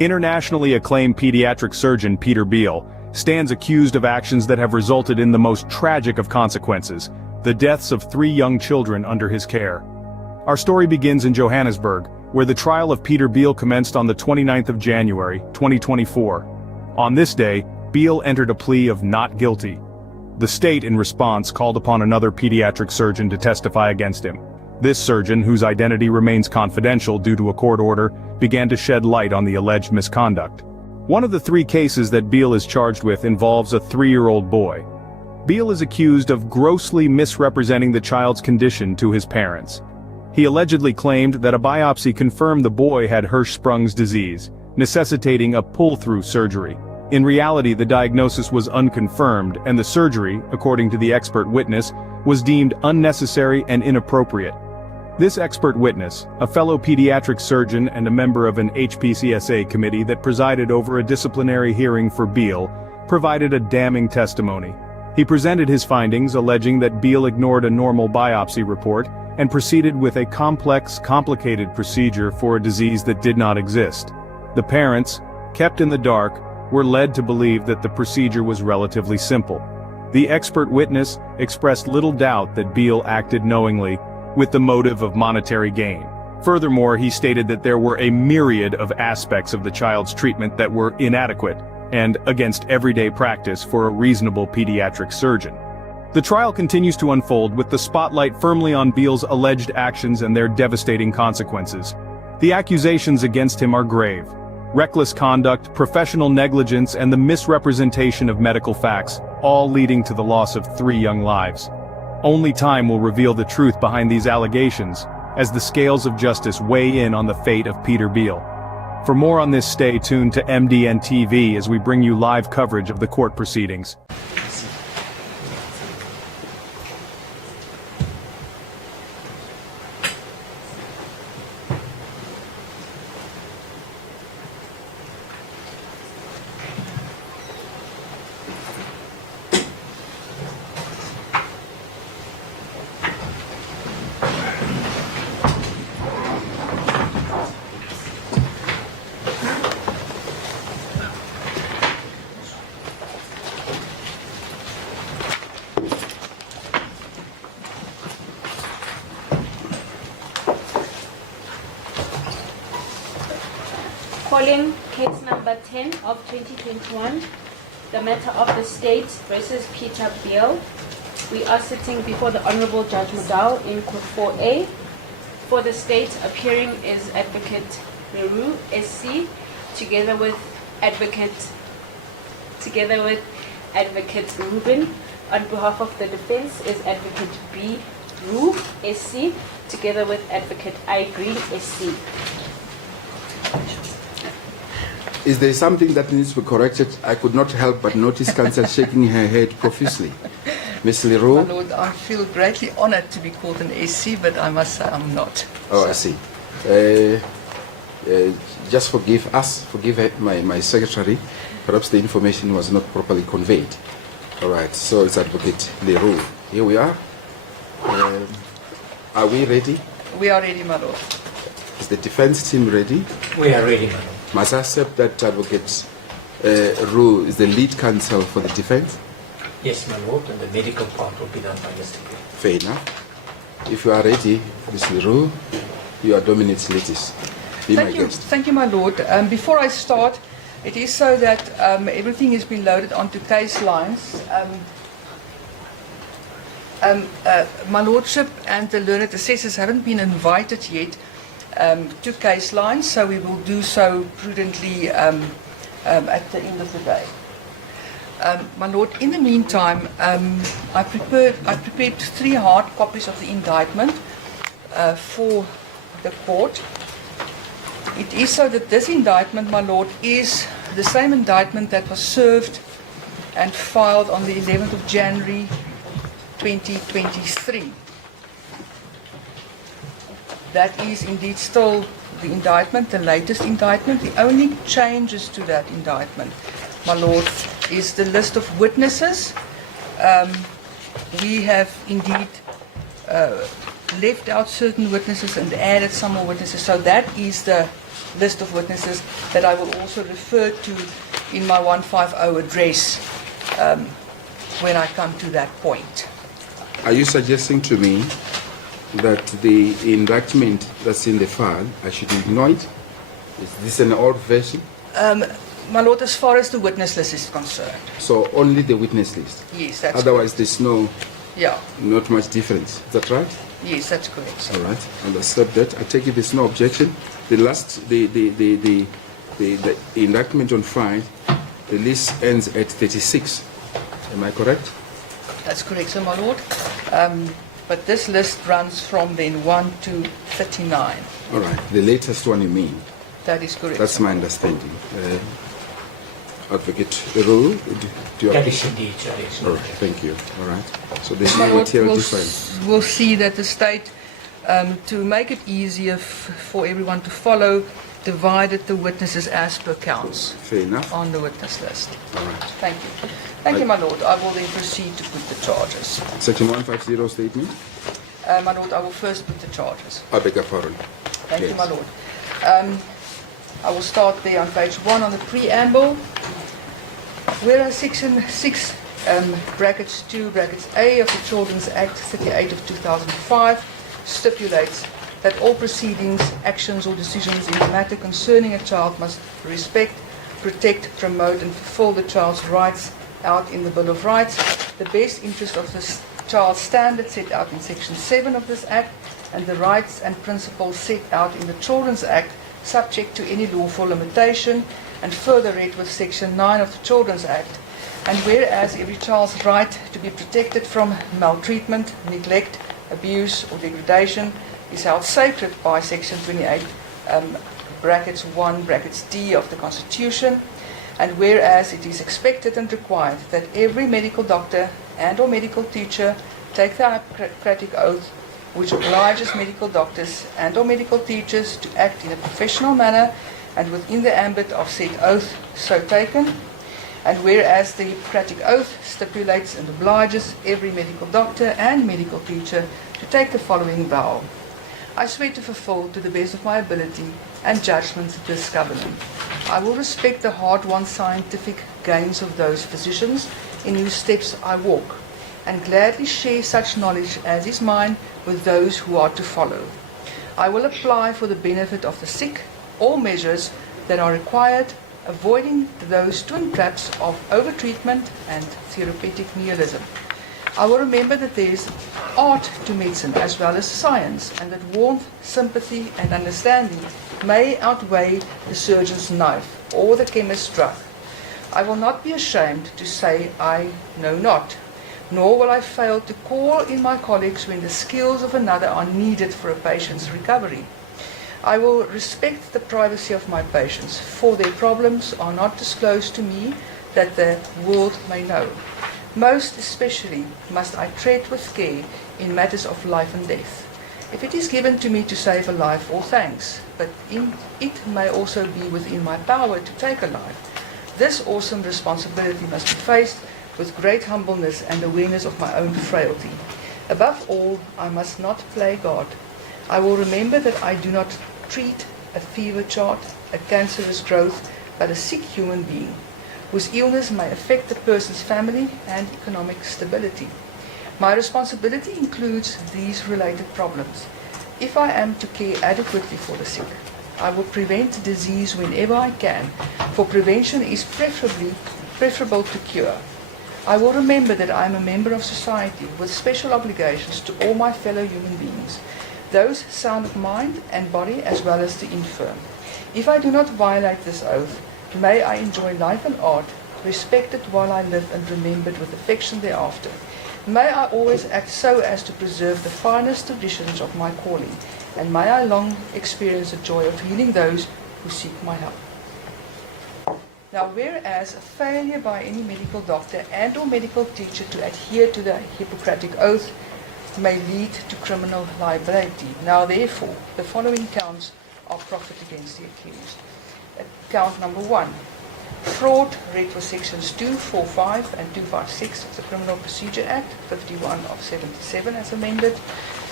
Internationally acclaimed pediatric surgeon Peter Beale stands accused of actions that have resulted in the most tragic of consequences, the deaths of 3 young children under his care. Our story begins in Johannesburg, where the trial of Peter Beale commenced on the 29th of January, 2024. On this day, Beale entered a plea of not guilty. The state, in response, called upon another pediatric surgeon to testify against him. This surgeon, whose identity remains confidential due to a court order, began to shed light on the alleged misconduct. One of the 3 cases that Beale is charged with involves a 3-year-old boy. Beale is accused of grossly misrepresenting the child's condition to his parents. He allegedly claimed that a biopsy confirmed the boy had Hirschsprung's disease, necessitating a pull-through surgery. In reality, the diagnosis was unconfirmed, and the surgery, according to the expert witness, was deemed unnecessary and inappropriate. This expert witness, a fellow pediatric surgeon and a member of an HPCSA committee that presided over a disciplinary hearing for Beale, provided a damning testimony. He presented his findings alleging that Beale ignored a normal biopsy report and proceeded with a complicated procedure for a disease that did not exist. The parents, kept in the dark, were led to believe that the procedure was relatively simple. The expert witness expressed little doubt that Beale acted knowingly, with the motive of monetary gain. Furthermore, he stated that there were a myriad of aspects of the child's treatment that were inadequate, and against everyday practice for a reasonable pediatric surgeon. The trial continues to unfold with the spotlight firmly on Beale's alleged actions and their devastating consequences. The accusations against him are grave. Reckless conduct, professional negligence, and the misrepresentation of medical facts, all leading to the loss of 3 young lives. Only time will reveal the truth behind these allegations, as the scales of justice weigh in on the fate of Peter Beale. For more on this, stay tuned to Mdntv as we bring you live coverage of the court proceedings. Calling case number 10 of 2021, the matter of the state versus Peter Beale. We are sitting before the Honorable Judge Mdntv in Court 4A. For the state, appearing is Advocate Barry Roux, SC, together with Advocate Ruben. On behalf of the defense is Advocate Barry Roux, SC, together with Advocate I. Green, SC. Is there something that needs to be corrected? I could not help but notice counsel shaking her head profusely. Ms. Leroux? My Lord, I feel greatly honored to be called an SC, but I must say I'm not. Oh, I see. Just forgive us, forgive my secretary. Perhaps the information was not properly conveyed. All right, so it's Advocate Leroux. Here we are. Are we ready? We are ready, my Lord. Is the defense team ready? We are ready, my Lord. Must I accept that Advocate Roux is the lead counsel for the defense? Yes, my Lord, and the medical part will be done by Mr. Beale. Fair enough. If you are ready, Ms. Leroux, you are Dominant's latest. Be my guest. Thank you, my Lord. Before I start, it is so that everything has been loaded onto case lines. My Lordship and the learned assessors haven't been invited yet to case lines, so we will do so prudently at the end of the day. My Lord, in the meantime, I prepared 3 hard copies of the indictment for the court. It is so that this indictment, my Lord, is the same indictment that was served and filed on the 11th of January 2023. That is indeed still the indictment, the latest indictment. The only changes to that indictment, my Lord, is the list of witnesses. We have indeed left out certain witnesses and added some more witnesses. So that is the list of witnesses that I will also refer to in my 150 address when I come to that point. Are you suggesting to me that the indictment that's in the file, I should ignore it? Is this an old version? My Lord, as far as the witness list is concerned, So only the witness list? yes, that's Otherwise, there's yeah, not much difference. Is that right? yes, that's correct, sir. All right, understood that. I take it there's no objection. The indictment on file, the list ends at 36. Am I correct? That's correct, sir, my Lord. But this list runs from then 1 to 39. All right, the latest one you mean? That is correct. That's sir. my understanding. Advocate Roux, do you That is indeed, Your All Excellency. right, thank you. All right. So there's My no Lord, material we'll difference. we'll see that the state, to make it easier for everyone to follow, divided the witnesses as per counts Fair enough. on the witness list. All right. Thank you. Thank you, my Lord. I will then proceed to put the charges. Section 150 statement. My Lord, I will first put the charges. I beg your pardon. Thank you, Yes. my Lord. I will start there on page 1 on the preamble. Whereas Section 6, brackets 2, brackets A of the Children's Act 38 of 2005 stipulates that all proceedings, actions or decisions in the matter concerning a child must respect, protect, promote and fulfill the child's rights out in the Bill of Rights, the best interest of the child standard set out in Section 7 of this Act, and the rights and principles set out in the Children's Act subject to any lawful limitation, and further read with Section 9 of the Children's Act. And whereas every child's right to be protected from maltreatment, neglect, abuse or degradation is held sacred by Section 28, brackets 1, brackets D of the Constitution, and whereas it is expected and required that every medical doctor and or medical teacher take the Hippocratic Oath, which obliges medical doctors and or medical teachers to act in a professional manner and within the ambit of said oath so taken, and whereas the Hippocratic Oath stipulates and obliges every medical doctor and medical teacher to take the following vow. I swear to fulfill to the best of my ability and judgment this covenant. I will respect the hard-won scientific gains of those physicians in whose steps I walk, and gladly share such knowledge as is mine with those who are to follow. I will apply for the benefit of the sick all measures that are required, avoiding those twin traps of overtreatment and therapeutic nihilism. I will remember that there is art to medicine as well as science, and that warmth, sympathy and understanding may outweigh the surgeon's knife or the chemist's drug. I will not be ashamed to say I know not, nor will I fail to call in my colleagues when the skills of another are needed for a patient's recovery. I will respect the privacy of my patients, for their problems are not disclosed to me that the world may know. Most especially must I tread with care in matters of life and death. If it is given to me to save a life, all thanks, but it may also be within my power to take a life. This awesome responsibility must be faced with great humbleness and awareness of my own frailty. Above all, I must not play God. I will remember that I do not treat a fever chart, a cancerous growth, but a sick human being, whose illness may affect the person's family and economic stability. My responsibility includes these related problems. If I am to care adequately for the sick, I will prevent disease whenever I can, for prevention is preferable to cure. I will remember that I am a member of society with special obligations to all my fellow human beings, those sound of mind and body as well as the infirm. If I do not violate this oath, may I enjoy life and art, respected while I live and remembered with affection thereafter. May I always act so as to preserve the finest traditions of my calling, and may I long experience the joy of healing those who seek my help. Now, whereas a failure by any medical doctor and or medical teacher to adhere to the Hippocratic Oath may lead to criminal liability. Now, therefore, the following counts are proffered against the accused. Count number 1, fraud, read with sections 245 and 256 of the Criminal Procedure Act, 51 of 77 as amended.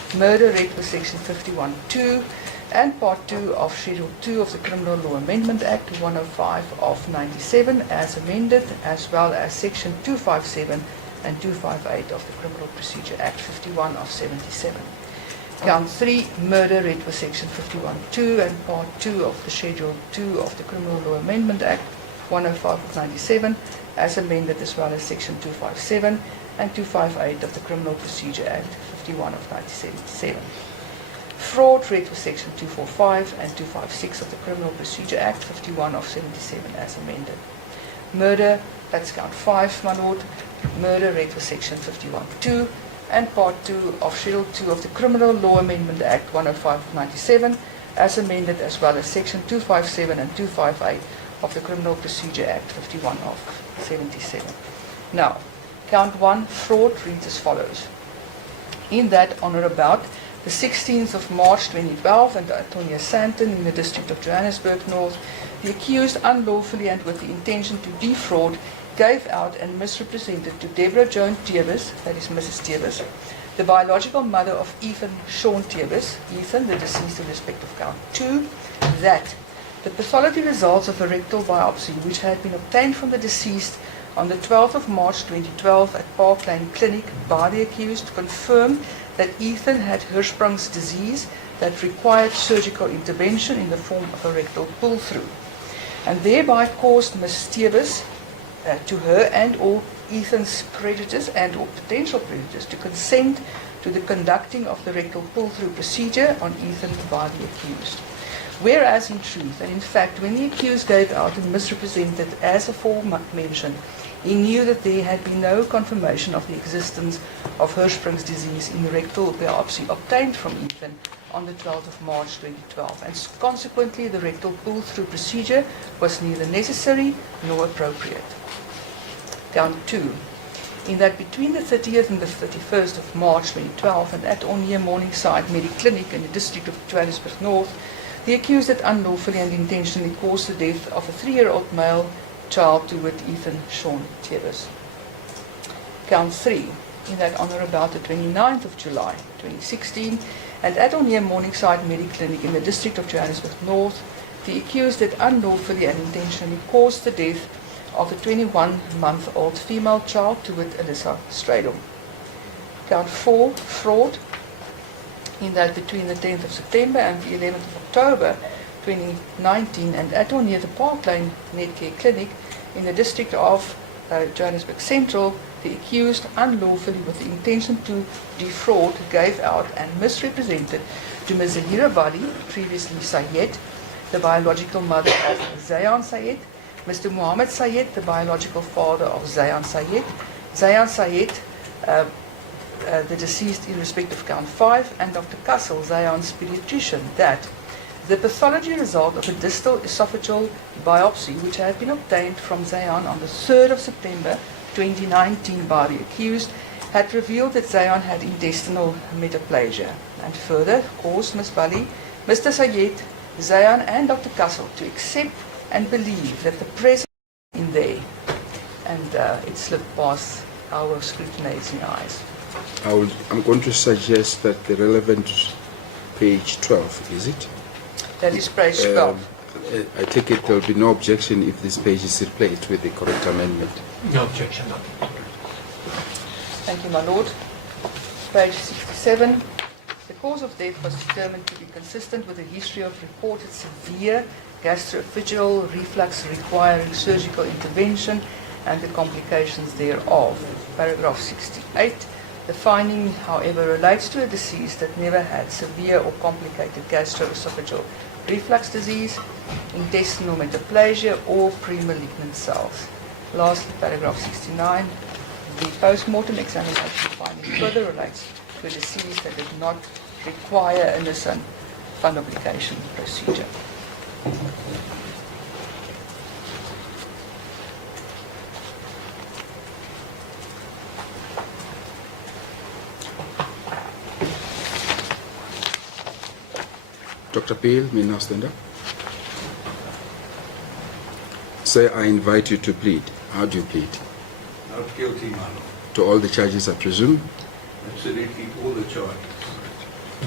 murder read for section 51(2), and part 2 of Schedule 2 of the Criminal Law Amendment Act 105 of 97 as amended, as well as section 257 and 258 of the Criminal Procedure Act 51 of 77. Count 3, murder read for section 51(2) and part 2 of the Schedule 2 of the Criminal Law Amendment Act 105 of 97 as amended, as well as section 257 and 258 of the Criminal Procedure Act 51 of 1977. Fraud read for section 245 and 256 of the Criminal Procedure Act 51 of 77 as amended. Murder, that's count 5, my lord. Murder read for section 51(2) and part 2 of Schedule 2 of the Criminal Law Amendment Act 105 of 97 as amended, as well as section 257 and 258 of the Criminal Procedure Act 51 of 77. Now, count 1, fraud, reads as follows. In that, on or about the 16th of March 2012, and Antonia Santon in the District of Johannesburg North, the accused unlawfully and with the intention to defraud gave out and misrepresented to Deborah Joan Tevis, that is Mrs. Tevis, the biological mother of Ethan Sean Tevis, Ethan, the deceased in respect of count 2, that the pathology results of a rectal biopsy which had been obtained from the deceased on the 12th of March 2012 at Park Lane Clinic by the accused confirmed that Ethan had Hirschsprung's disease that required surgical intervention in the form of a rectal pull-through, and thereby caused Ms. Tevis to her and or Ethan's creditors and or potential creditors to consent to the conducting of the rectal pull-through procedure on Ethan by the accused. Whereas in truth and in fact, when the accused gave out and misrepresented as aforementioned, he knew that there had been no confirmation of the existence of Hirschsprung's disease in the rectal biopsy obtained from Ethan on the 12th of March 2012, and consequently the rectal pull-through procedure was neither necessary nor appropriate. Count 2. In that between the 30th and the 31st of March 2012 and at or near Morningside Mediclinic in the District of Johannesburg North, the accused had unlawfully and intentionally caused the death of a 3-year-old male child to wit Ethan Sean Tevis. Count 3. In that on or about the 29th of July 2016 and at or near Morningside Mediclinic in the District of Johannesburg North, the accused had unlawfully and intentionally caused the death of a 21-month-old female child to wit Alyssa Stradom. Count 4, fraud, in that between the 10th of September and the 11th of October 2019 and at or near the Park Lane Netcare Clinic in the District of Johannesburg Central, the accused unlawfully with the intention to defraud gave out and misrepresented to Ms. Zahira Bali, previously Sayed, the biological mother of Zayan Sayed, Mr. Muhammad Sayed, the biological father of Zayan Sayed, Zayan Sayed, the deceased in respect of count 5, and Dr. Kassel, Zayan's pediatrician, that the pathology result of a distal esophageal biopsy which had been obtained from Zayan on the 3rd of September 2019 by the accused had revealed that Zayan had intestinal metaplasia, and further caused Ms. Bali, Mr. Sayed, Zayan and Dr. Kassel to accept and believe that the presence in there, and it slipped past our scrutinizing eyes. I'm going to suggest that the relevant page 12, is it? That is page 12. I take it there will be no objection if this page is replaced with the correct amendment. No objection, no. Thank you, my lord. Page 67. The cause of death was determined to be consistent with a history of reported severe gastroesophageal reflux requiring surgical intervention and the complications thereof. Paragraph 68. The finding, however, relates to a deceased that never had severe or complicated gastroesophageal reflux disease, intestinal metaplasia, or pre-malignant cells. Lastly, paragraph 69. The post-mortem examination finding further relates to a deceased that did not require a Nissan fundoplication procedure. Dr. Beale, may now stand up. Sir, I invite you to plead. How do you plead? Not guilty, my lord. To all the charges, I presume? Absolutely all the charges.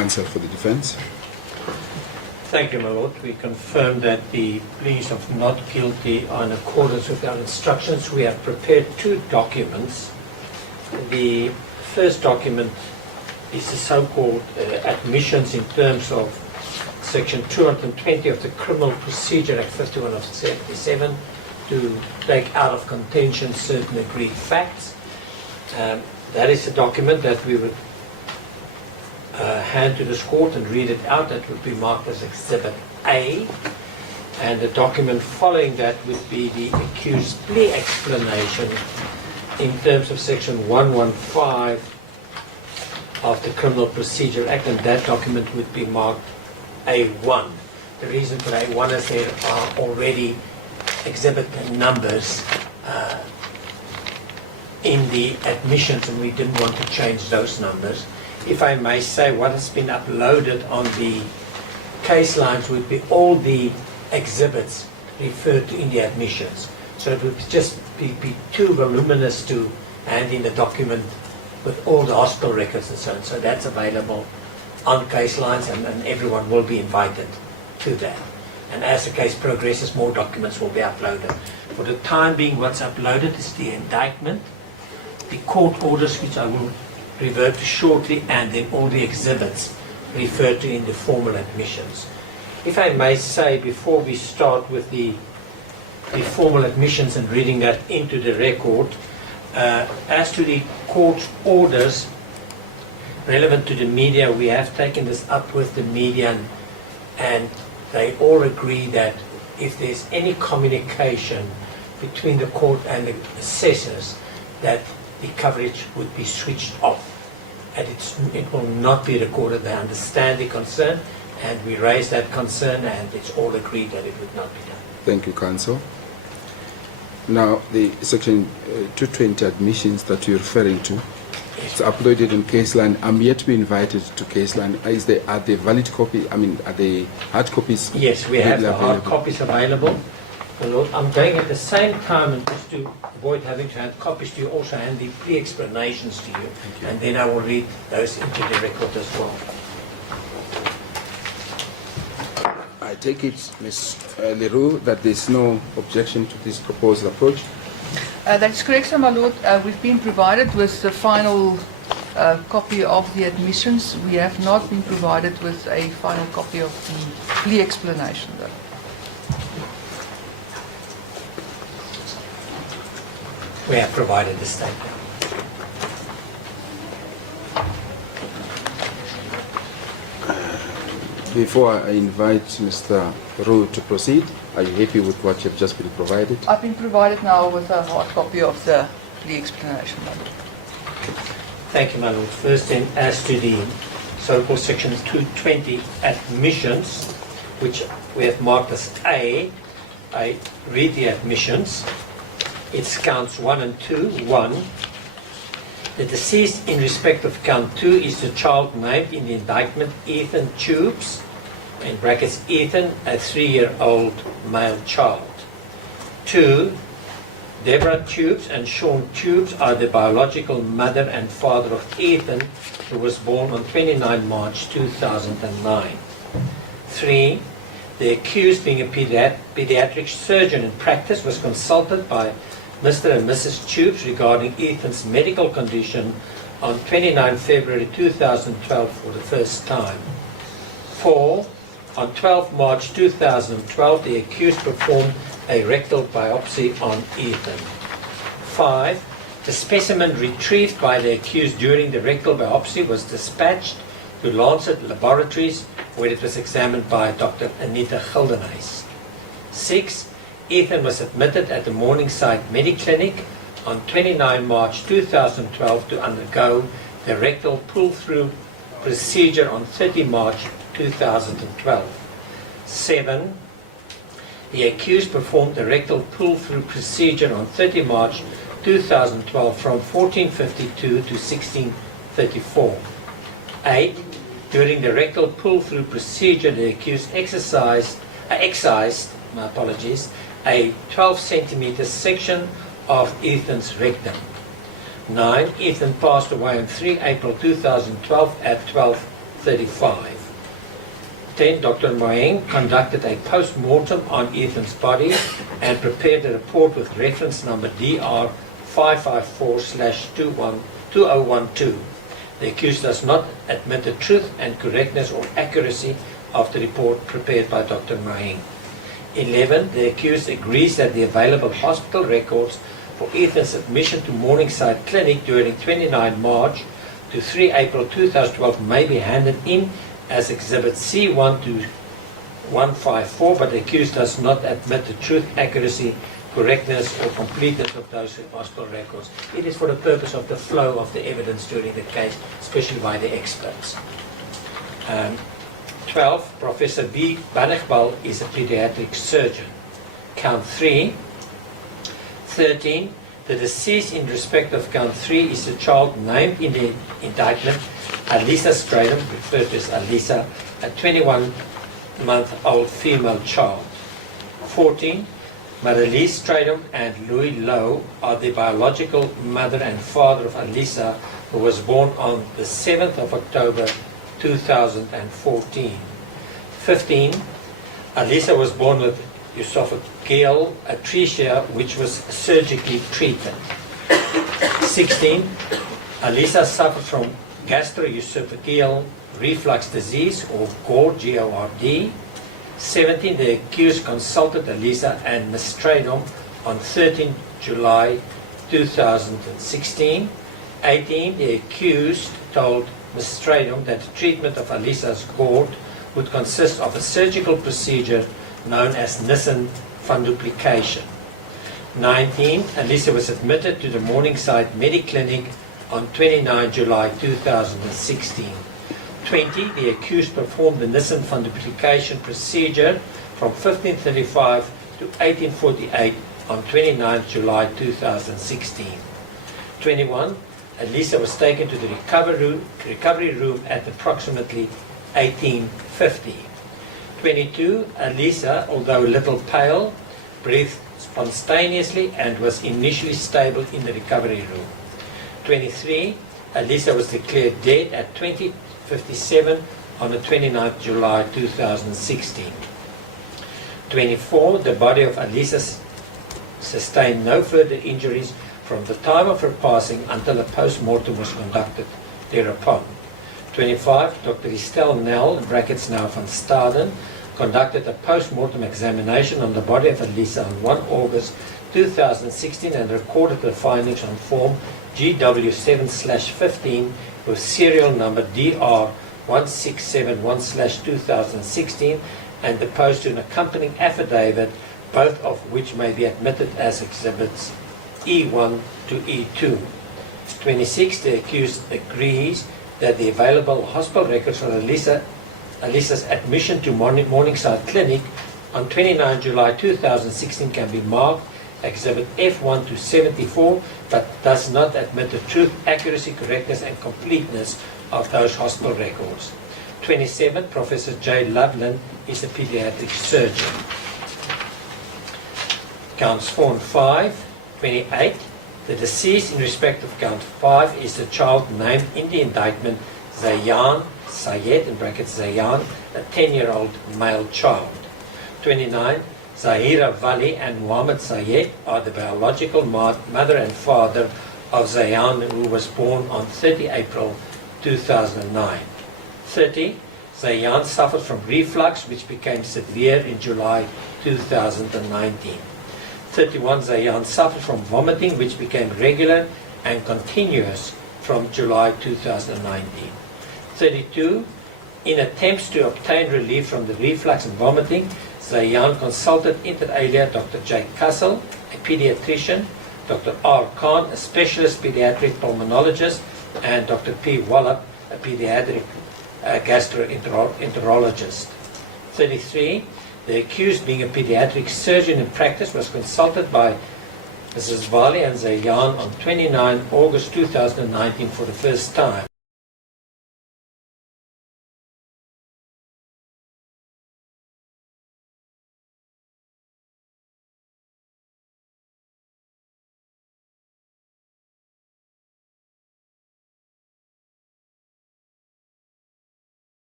counsel for the defense. Thank you, my lord. We confirm that the pleas of not guilty are in accordance with our instructions. We have prepared 2 documents. The first document is the so-called admissions in terms of Section 220 of the Criminal Procedure Act 51 of 77 to take out of contention certain agreed facts. That is a document that we would hand to this court and read it out. That would be marked as Exhibit A. And the document following that would be the accused plea explanation in terms of Section 115 of the Criminal Procedure Act, and that document would be marked A1. The reason for A1 is there are already exhibit numbers in the admissions, and we didn't want to change those numbers. If I may say, what has been uploaded on the case lines would be all the exhibits referred to in the admissions. So it would just be too voluminous to hand in the document with all the hospital records and so on. So that's available on case lines, and everyone will be invited to that. And as the case progresses, more documents will be uploaded. For the time being, what's uploaded is the indictment, the court orders, which I will revert to shortly, and then all the exhibits referred to in the formal admissions. If I may say, before we start with the formal admissions and reading that into the record, as to the court orders relevant to the media, we have taken this up with the media, and they all agree that if there's any communication between the court and the assessors, that the coverage would be switched off, and it will not be recorded. They understand the concern, and we raise that concern, and it's all agreed that it would not be done. Thank you, counsel. Now, the Section 220 admissions that you're referring to, it's uploaded in case line. I'm yet to be invited to case line. Are they valid copy? I mean, are they hard copies? Yes, we have the hard available? copies available. My Lord, I'm going at the same time, and just to avoid having to hand copies to you, also hand the plea explanations to you, and then I will read those into the record as well. I take it, Ms. Leroux, that there's no objection to this proposed approach. That is correct, sir, my lord. We've been provided with the final copy of the admissions. We have not been provided with a final copy of the plea explanation, though. We have provided the statement. Before I invite Mr. Roux to proceed, are you happy with what you've just been provided? I've been provided now with a hard copy of the plea explanation, my lord. Thank you, my Lord. First, then, as to the so-called Section 220 admissions, which we have marked as A, I read the admissions. It's counts 1 and 2. 1. The deceased in respect of count 2 is the child named in the indictment, Ethan Tubes, in brackets Ethan, a 3-year-old male child. 2. Deborah Tubes and Sean Tubes are the biological mother and father of Ethan, who was born on 29 March 2009. 3. The accused, being a pediatric surgeon in practice, was consulted by Mr. and Mrs. Tubes regarding Ethan's medical condition on 29 February 2012 for the first time. 4. On 12 March 2012, the accused performed a rectal biopsy on Ethan. 5. The specimen retrieved by the accused during the rectal biopsy was dispatched to Lancet Laboratories, where it was examined by Dr. Anita Gildenhuys. 6. Ethan was admitted at the Morningside Mediclinic on 29 March 2012 to undergo the rectal pull-through procedure on 30 March 2012. 7. The accused performed the rectal pull-through procedure on 30 March 2012 from 14:52 to 16:34. 8. During the rectal pull-through procedure, the accused excised a 12 centimeter section of Ethan's rectum. 9. Ethan passed away on 3 April 2012 at 35. 10. Dr. Moeng conducted a post-mortem on Ethan's body and prepared a report with reference number DR 554/2012. The accused does not admit the truth and correctness or accuracy of the report prepared by Dr. Moeng. 11. The accused agrees that the available hospital records for Ethan's admission to Morningside Clinic during 29 March to 3 April 2012 may be handed in as Exhibit C1 to 154, but the accused does not admit the truth, accuracy, correctness or completeness of those hospital records. It is for the purpose of the flow of the evidence during the case, especially by the experts. 12. Professor B. Bannigbal is a pediatric surgeon. Count 3. 13. The deceased in respect of count 3 is the child named in the indictment, Alisa Stradom, referred to as Alisa, a 21-month-old female child. 14. Marilise Stradom and Louis Lowe are the biological mother and father of Alisa, who was born on the 7th of October 2014. 15. Alisa was born with esophageal atresia, which was surgically treated. 16. Alisa suffered from gastroesophageal reflux disease, or GORD, G-O-R-D. 17. The accused consulted Alisa and Ms. Stradom on 13 July 2016. 18. The accused told Ms. Stradom that the treatment of Alisa's GORD would consist of a surgical procedure known as Nissen funduplication. 19. Alisa was admitted to the Morningside Mediclinic on 29 July 2016. 20. The accused performed the Nissen funduplication procedure from 1535 to 1848 on 29 July 2016. 21. Alisa was taken to the recovery room at approximately 1850. 22. Alisa, although a little pale, breathed spontaneously and was initially stable in the recovery room. 23. Alisa was declared dead at 20:57 on the 29th July 2016. 24. The body of Alisa sustained no further injuries from the time of her passing until a post-mortem was conducted thereupon. 25. Dr. Estelle Nell, in brackets now van Staden, conducted a post-mortem examination on the body of Alisa on 1 August 2016 and recorded the findings on form GW7/15 with serial number DR1671/2016 and deposed to an accompanying affidavit, both of which may be admitted as exhibits E1 to E2. 26. The accused agrees that the available hospital records for Alisa's admission to Morningside Clinic on 29 July 2016 can be marked Exhibit F1 to 74, but does not admit the truth, accuracy, correctness, and completeness of those hospital records. 27. Professor J. Loveland is a pediatric surgeon. Counts 4 and 5. 28. The deceased in respect of count 5 is the child named in the indictment Zayan Sayed, in brackets Zayan, a 10-year-old male child. 29. Zahira Vali and Muhammad Sayed are the biological mother and father of Zayan, who was born on 30 April 2009. 30. Zayan suffered from reflux, which became severe in July 2019. 31. Zayan suffered from vomiting, which became regular and continuous from July 2019. 32. In attempts to obtain relief from the reflux and vomiting, Zayan consulted inter alia Dr. J. Kassel, a pediatrician, Dr. R. Khan, a specialist pediatric pulmonologist, and Dr. P. Wallop, a pediatric gastroenterologist. 33. The accused, being a pediatric surgeon in practice, was consulted by Mrs. Vali and Zayan on 29 August 2019 for the first time.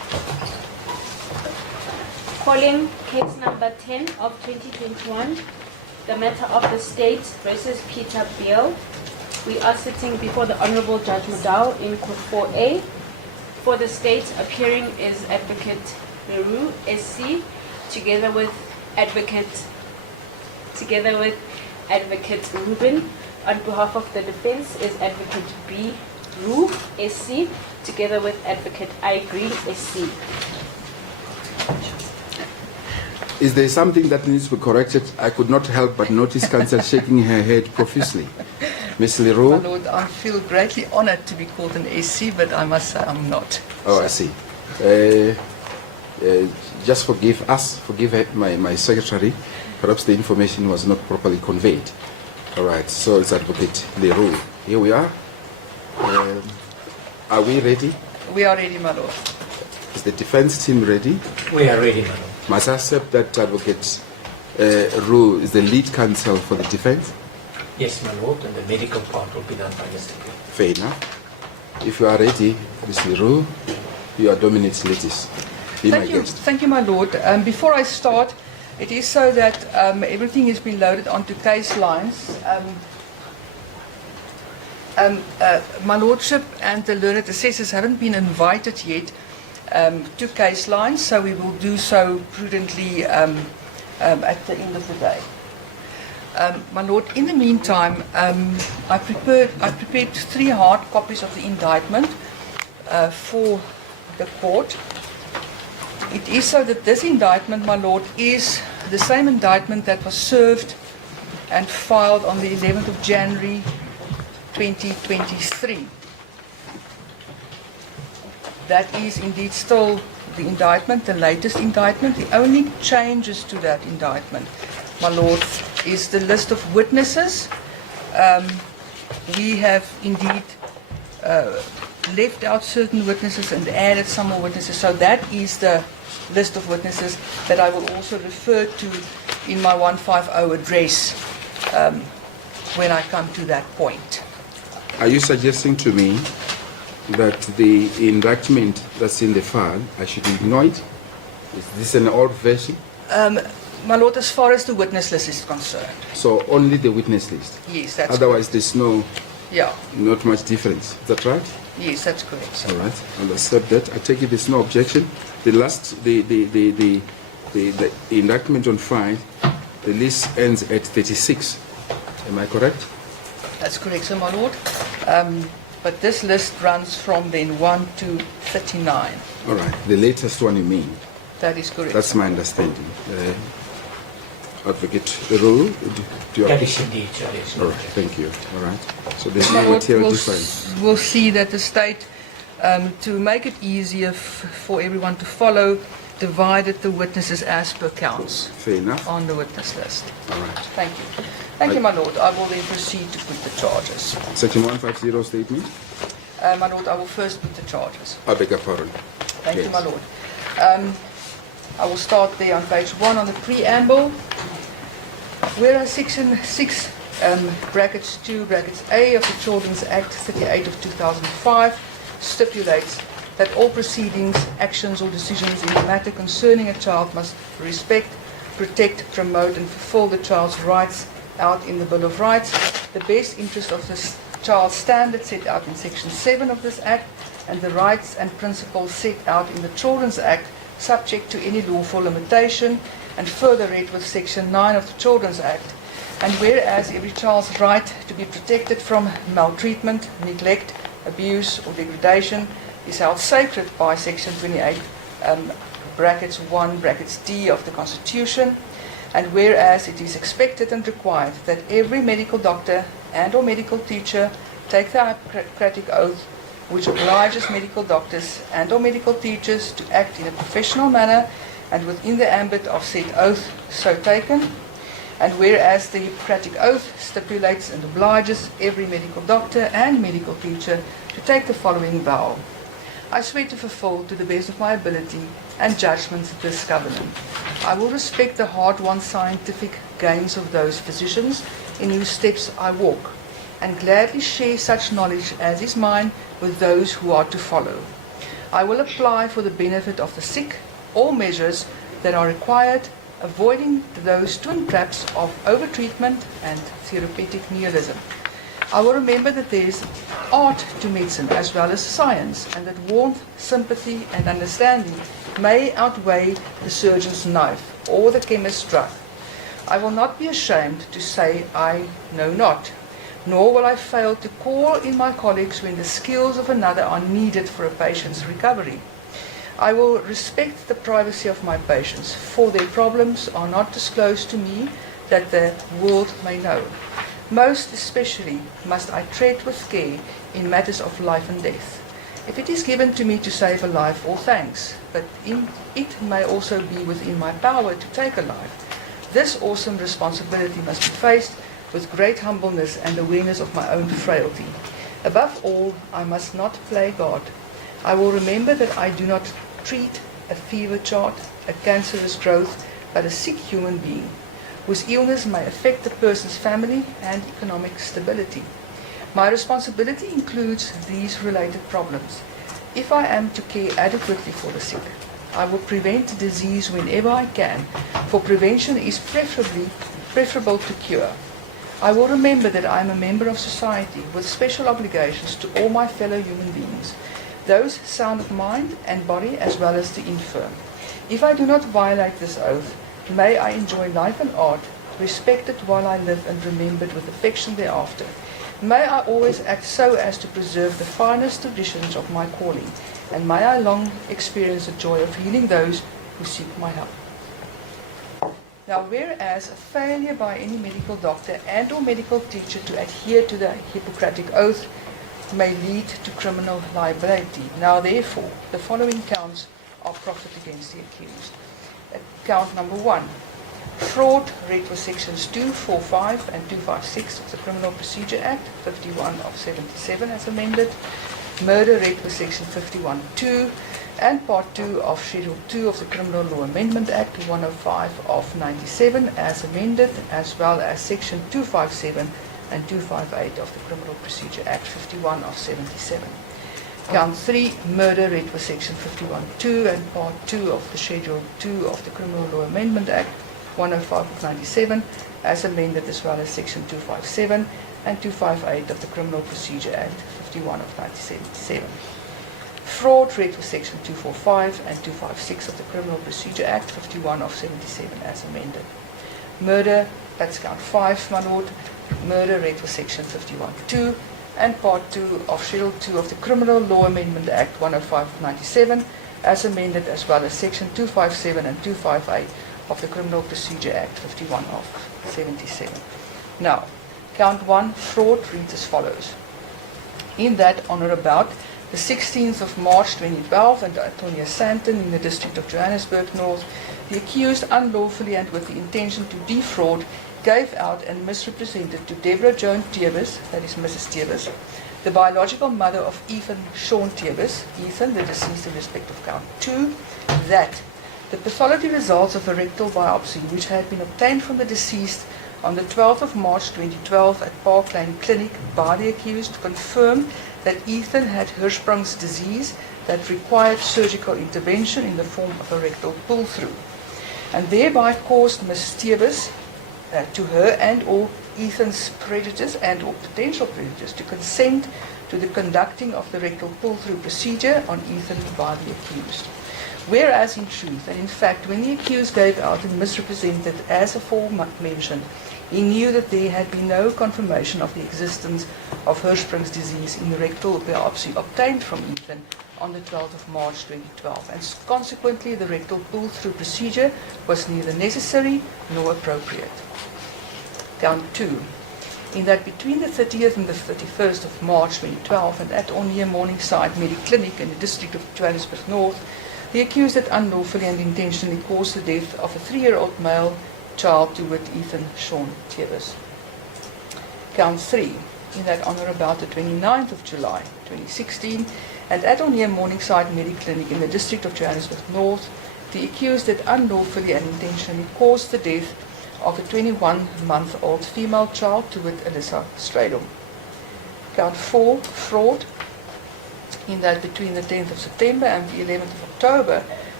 Calling case number 10 of 2021, the matter of the state versus Peter Beale. We are sitting before the Honorable Judge Mdntv in Court 4A. For the state, appearing is Advocate Barry Roux, SC, together with Advocate Ruben. On behalf of the defense is Advocate Barry Roux, SC, together with Advocate I. Green, SC. Is there something that needs to be corrected? I could not help but notice counsel shaking her head profusely. Ms. My Leroux? Lord, I feel greatly honored to be called an SC, but I must say I'm not. Oh, I see. Just forgive us, forgive my secretary. Perhaps the information was not properly conveyed. All right, so it's Advocate Leroux. Here we are. Are we ready? We are ready, my Lord. Is the defense team ready? We are ready, my lord. Must I accept that Advocate Roux is the lead counsel for the defense? Yes, my lord, and the medical part will be done by Mr. Beale. Fair enough. If you are ready, Ms. Leroux, you are dominant ladies. Be my guest. Thank you, my Lord. Before I start, it is so that everything has been loaded onto case lines. My Lordship and the learned assessors haven't been invited yet to case lines, so we will do so prudently at the end of the day. My Lord, in the meantime, I prepared 3 hard copies of the indictment for the court. It is so that this indictment, my Lord, is the same indictment that was served and filed on the 11th of January 2023. That is indeed still the indictment, the latest indictment. The only changes to that indictment, my Lord, is the list of witnesses. We have indeed left out certain witnesses and added some more witnesses. So that is the list of witnesses that I will also refer to in my 150 address when I come to that point. Are you suggesting to me that the indictment that's in the file, I should ignore it? Is this an old version? My Lord, as far as the witness list is concerned, So only the witness list? yes, that's Otherwise there's yeah, not much difference. Is that right? yes, that's correct, sir. All right, I'll accept that. I take it there's no objection. The indictment on file, the list ends at 36. Am I correct? That's correct, sir, my Lord. But this list runs from then 1 to 39. All right, the latest one you mean? That is correct. That's my understanding. Advocate Roux, do you That is indeed, sir. Yes, All right, thank you. All right. So there's My no Lord, material we'll, difference. we'll see that the state, to make it easier for everyone to follow, divided the witnesses as per counts Fair enough. on the witness list. All right. Thank you. Thank you, my Lord. I will then proceed to put the charges. Section 150 statement. My Lord, I will first put the charges. I beg your pardon. Thank you, Yes. my Lord. I will start there on page 1 on the preamble. Whereas Section 6, brackets 2, brackets A of the Children's Act 38 of 2005 stipulates that all proceedings, actions or decisions in the matter concerning a child must respect, protect, promote and fulfill the child's rights out in the Bill of Rights, the best interest of the child's standards set out in Section 7 of this Act, and the rights and principles set out in the Children's Act subject to any lawful limitation, and further read with Section 9 of the Children's Act. And whereas every child's right to be protected from maltreatment, neglect, abuse or degradation is held sacred by Section 28, brackets 1, brackets D of the Constitution, and whereas it is expected and required that every medical doctor and or medical teacher take the Hippocratic Oath, which obliges medical doctors and or medical teachers to act in a professional manner and within the ambit of said oath so taken, and whereas the Hippocratic Oath stipulates and obliges every medical doctor and medical teacher to take the following vow. I swear to fulfill to the best of my ability and judgment this covenant. I will respect the hard-won scientific gains of those physicians in whose steps I walk, and gladly share such knowledge as is mine with those who are to follow. I will apply for the benefit of the sick all measures that are required, avoiding those twin traps of overtreatment and therapeutic nihilism. I will remember that there is art to medicine as well as science, and that warmth, sympathy, and understanding may outweigh the surgeon's knife or the chemist's drug. I will not be ashamed to say I know not, nor will I fail to call in my colleagues when the skills of another are needed for a patient's recovery. I will respect the privacy of my patients, for their problems are not disclosed to me that the world may know. Most especially must I tread with care in matters of life and death. If it is given to me to save a life, all thanks, but it may also be within my power to take a life. This awesome responsibility must be faced with great humbleness and awareness of my own frailty. Above all, I must not play God. I will remember that I do not treat a fever chart, a cancerous growth, but a sick human being, whose illness may affect the person's family and economic stability. My responsibility includes these related problems. If I am to care adequately for the sick, I will prevent disease whenever I can, for prevention is preferable to cure. I will remember that I am a member of society with special obligations to all my fellow human beings, those sound of mind and body as well as the infirm. If I do not violate this oath, may I enjoy life and art, respected while I live and remembered with affection thereafter. May I always act so as to preserve the finest traditions of my calling, and may I long experience the joy of healing those who seek my help. Now, whereas a failure by any medical doctor and or medical teacher to adhere to the Hippocratic Oath may lead to criminal liability. Now, therefore, the following counts are proffered against the accused. Count number 1. Fraud, read with sections 245 and 256 of the Criminal Procedure Act, 51 of 77 as amended. Murder, read with section 51(2) and part 2 of Schedule 2 of the Criminal Law Amendment Act, 105 of 97 as amended, as well as section 257 and 258 of the Criminal Procedure Act, 51 of 77. Count 3, murder, read with section 51(2) and part 2 of the Schedule 2 of the Criminal Law Amendment Act, 105 of 97, as amended, as well as section 257 and 258 of the Criminal Procedure Act, 51 of 1977. Fraud, read with section 245 and 256 of the Criminal Procedure Act, 51 of 77, as amended. Murder, that's count 5, my lord. Murder, read with section 51(2) and part 2 of Schedule 2 of the Criminal Law Amendment Act, 105 of 97, as amended, as well as section 257 and 258 of the Criminal Procedure Act, 51 of 77. Now, count 1, fraud, reads as follows. In that, on or about the 16th of March 2012, and Antonia Santon in the district of Johannesburg North, the accused unlawfully and with the intention to defraud gave out and misrepresented to Deborah Joan Tevis, that is Mrs. Tevis, the biological mother of Ethan Sean Tevis, Ethan, the deceased in respect of count 2, that the pathology results of a rectal biopsy which had been obtained from the deceased on the 12th of March 2012 at Park Lane Clinic by the accused confirmed that Ethan had Hirschsprung's disease that required surgical intervention in the form of a rectal pull-through, and thereby caused Ms. Tevis to her and or Ethan's predators and or potential predators to consent to the conducting of the rectal pull-through procedure on Ethan by the accused. Whereas in truth, and in fact, when the accused gave out and misrepresented as aforementioned, he knew that there had been no confirmation of the existence of Hirschsprung's disease in the rectal biopsy obtained from Ethan on the 12th of March 2012, and consequently the rectal pull-through procedure was neither necessary nor appropriate. Count 2. In that between the 30th and the 31st of March 2012 and at O'Neill Morningside Mediclinic in the district of Johannesburg North, the accused had unlawfully and intentionally caused the death of a 3-year-old male child, to wit Ethan Sean Tevis. Count 3. In that on or about the 29th of July 2016 and at O'Neill Morningside Mediclinic in the district of Johannesburg North, the accused had unlawfully and intentionally caused the death of a 21-month-old female child, to wit Alyssa Strydom. Count 4, fraud. In that between the 10th of September and the 11th of October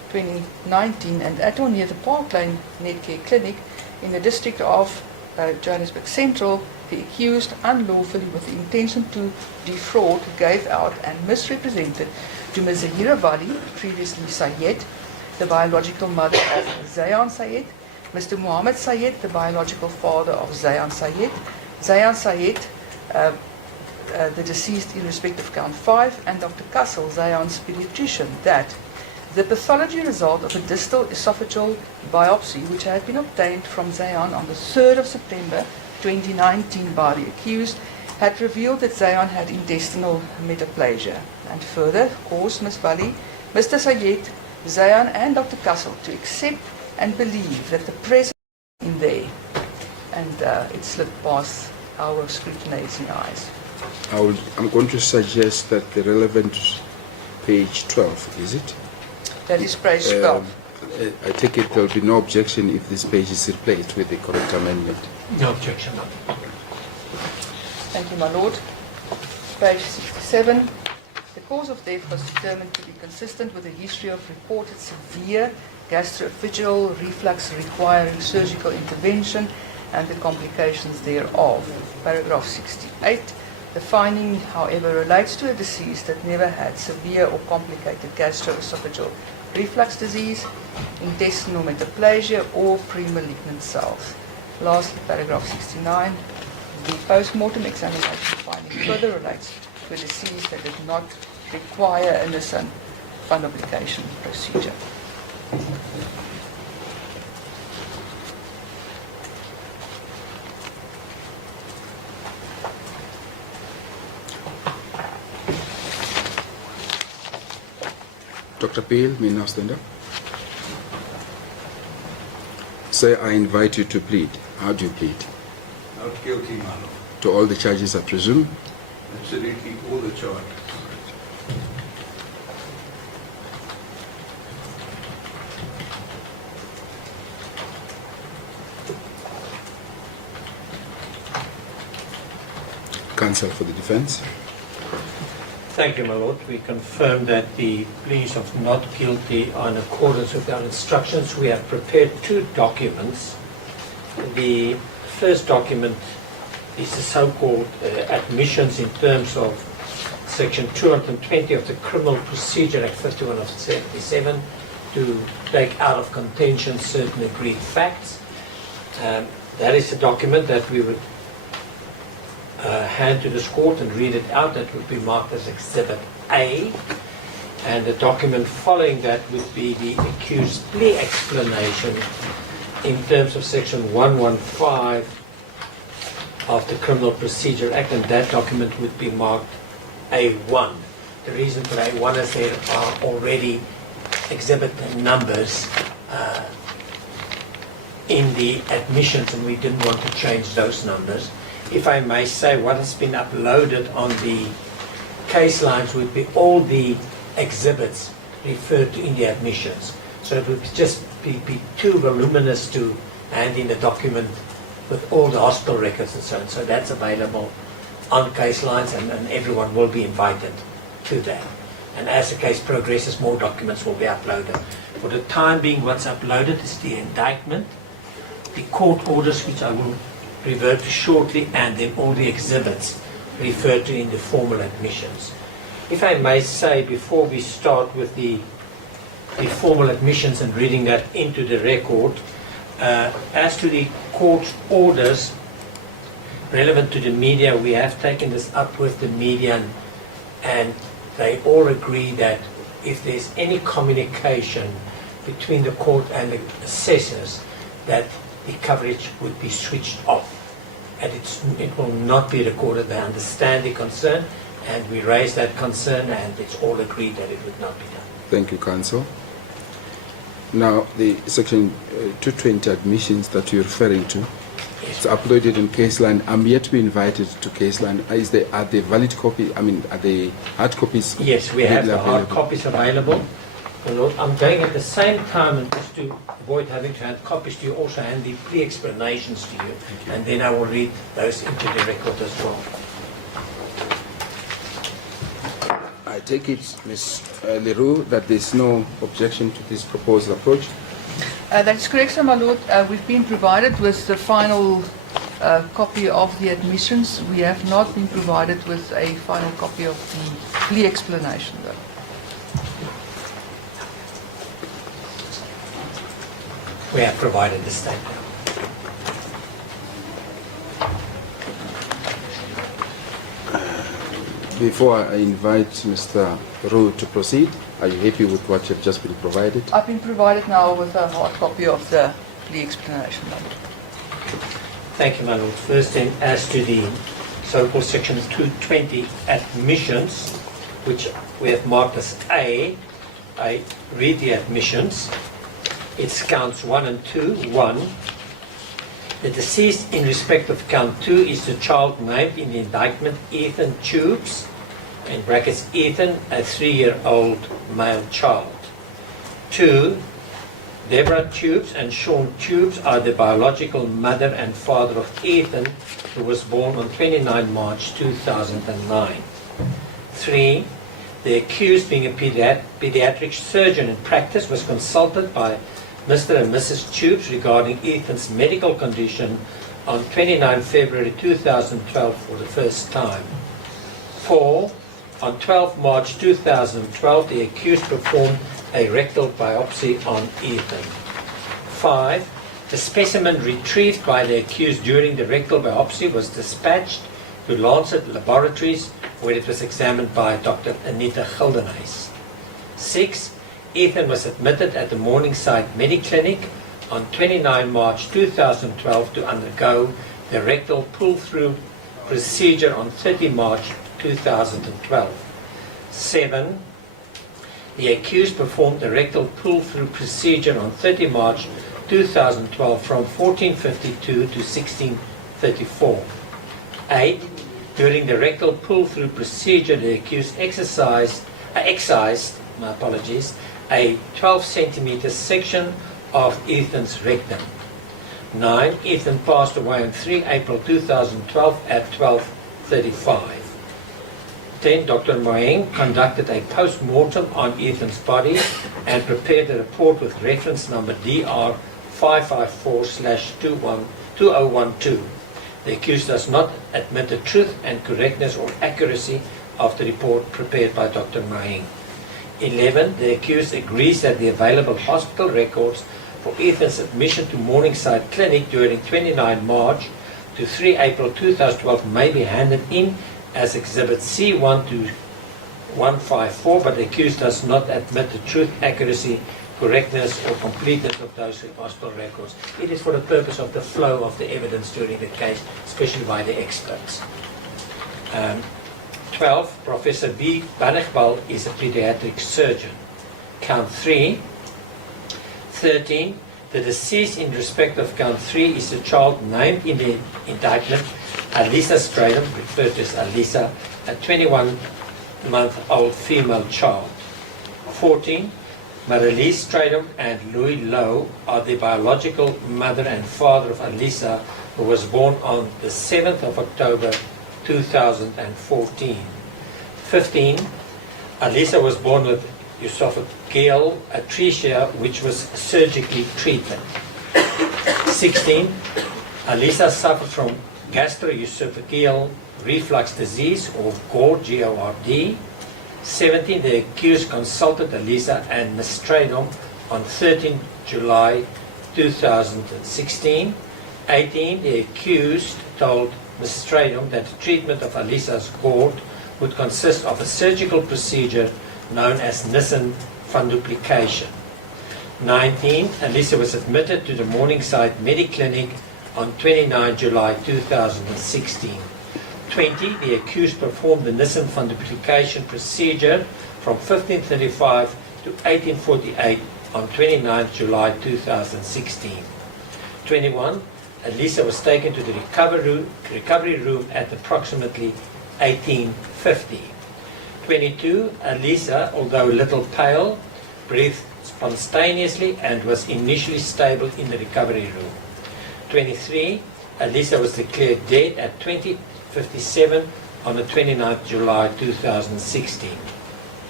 2019, and at or near the Park Lane Netcare Clinic in the district of Johannesburg Central, the accused unlawfully with the intention to defraud gave out and misrepresented to Ms. Zahira Vali, previously Sayed, the biological mother of Zayan Sayed, Mr. Muhammad Sayed, the biological father of Zayan Sayed, Zayan Sayed, the deceased in respect of count 5, and Dr. Kassel, Zayan's pediatrician, that the pathology result of a distal esophageal biopsy, which had been obtained from Zayan on the 3rd of September 2019 by the accused, had revealed that Zayan had intestinal metaplasia, and further caused Ms. Vali, Mr. Sayed, Zayan, and Dr. Kassel to accept and believe that the presence in there, and it slipped past our scrutinizing eyes. I'm going to suggest that the relevant page 12, is it? That is page 12. I take it there will be no objection if this page is replaced with the correct amendment. No objection. No. Thank you, my lord. Page 67. The cause of death was determined to be consistent with a history of reported severe gastroesophageal reflux requiring surgical intervention and the complications thereof. Paragraph 68. The finding, however, relates to a deceased that never had severe or complicated gastroesophageal reflux disease, intestinal metaplasia, or pre-malignant cells. Lastly, paragraph 69. The post-mortem examination finding further relates to a disease that did not require a Nissan fundoplication procedure. Dr. Beale, may now stand up. Sir, I invite you to plead. How do you plead? Not guilty, my lord. To all the charges, I presume? Absolutely all the charges. Counsel for the defense. Thank you, my lord. We confirm that the pleas of not guilty are in accordance with our instructions. We have prepared two documents. The first document is the so-called admissions in terms of Section 220 of the Criminal Procedure Act 51 of 77 to take out of contention certain agreed facts. That is a document that we would hand to this court and read it out. That would be marked as Exhibit A. And the document following that would be the accused plea explanation in terms of Section 115 of the Criminal Procedure Act, and that document would be marked A1. The reason for A1 is there are already exhibit numbers in the admissions, and we didn't want to change those numbers. If I may say, what has been uploaded on the case lines would be all the exhibits referred to in the admissions. So it would just be too voluminous to hand in a document with all the hospital records and so on. So that's available on case lines, and everyone will be invited to that. And as the case progresses, more documents will be uploaded. For the time being, what's uploaded is the indictment, the court orders, which I will revert to shortly, and then all the exhibits referred to in the formal admissions. If I may say, before we start with the formal admissions and reading that into the record, as to the court orders relevant to the media, we have taken this up with the media, and they all agree that if there's any communication between the court and the assessors, that the coverage would be switched off, and it will not be recorded. They understand the concern, and we raise that concern, and it's all agreed that it would not be done. Thank you, counsel. Now, the section 220 admissions that you're referring to, it's uploaded in Caseline. I'm yet to be invited to Caseline. Are they valid copies? I mean, are they hard copies? Yes, we have the hard available? copies available. Lord, I'm going at the same time, and just to avoid having to hand copies to you, also hand the plea explanations to you, and then I will read those into the record as well. I I take it, Ms. Leroux, that there's no objection to this proposed approach. That is correct, sir, my lord. We've been provided with the final copy of the admissions. We have not been provided with a final copy of the plea explanation, though. We have provided the statement. Before I invite Mr. Roux to proceed, are you happy with what you've just been provided? I've been provided now with a hard copy of the plea explanation, my lord. Thank you, my lord. First then, as to the so-called section 220 admissions, which we have marked as A, I read the admissions. It's counts 1 and 2. 1. The deceased in respect of count 2 is the child named in the indictment Ethan Tubes, in brackets Ethan, a 3-year-old male child. 2. Deborah Tubes and Sean Tubes are the biological mother and father of Ethan, who was born on 29 March 2009. 3. The accused, being a pediatric surgeon in practice, was consulted by Mr. and Mrs. Tubes regarding Ethan's medical condition on 29 February 2012 for the first time. 4. On 12 March 2012, the accused performed a rectal biopsy on Ethan. 5. The specimen retrieved by the accused during the rectal biopsy was dispatched to Lancet Laboratories, where it was examined by Dr. Anita Gildenhuys. 6. Ethan was admitted at the Morningside Mediclinic on 29 March 2012 to undergo the rectal pull-through procedure on 30 March 2012. 7. The accused performed the rectal pull-through procedure on 30 March 2012 from 14:52 to 16:34. 8. During the rectal pull-through procedure, the accused excised a 12 centimeter section of Ethan's rectum. 9. Ethan passed away on 3 April 2012 at 12:35. 10. Dr. Moeng conducted a post-mortem on Ethan's body and prepared a report with reference number DR 554/2012. The accused does not admit the truth and correctness or accuracy of the report prepared by Dr. Moeng. 11. The accused agrees that the available hospital records for Ethan's admission to Morningside Clinic during 29 March to 3 April 2012 may be handed in as Exhibit C1 to 154, but the accused does not admit the truth, accuracy, correctness or completeness of those hospital records. It is for the purpose of the flow of the evidence during the case, especially by the experts. 12. Professor B. Baele is a pediatric surgeon. Count 3. 13. The deceased in respect of count 3 is the child named in the indictment, Alisa Stradom, referred to as Alisa, a 21-month-old female child. 14. Marilise Stradom and Louis Lowe are the biological mother and father of Alisa, who was born on the 7th of October 2014. 15. Alisa was born with esophageal atresia, which was surgically treated. 16. Alisa suffered from gastroesophageal reflux disease, or GORD, G-O-R-D. 17. The accused consulted Alisa and Ms. Stradom on 13 July 2016. 18. The accused told Ms. Stradom that the treatment of Alisa's GORD would consist of a surgical procedure known as Nissen funduplication. 19. Alisa was admitted to the Morningside Mediclinic on 29 July 2016. 20. The accused performed the Nissen funduplication procedure from 1535 to 1848 on 29 July 2016. 21. Alisa was taken to the recovery room at approximately 1850. 22. Alisa, although a little pale, breathed spontaneously and was initially stable in the recovery room. 23. Alisa was declared dead at 20:57 on the 29th July 2016.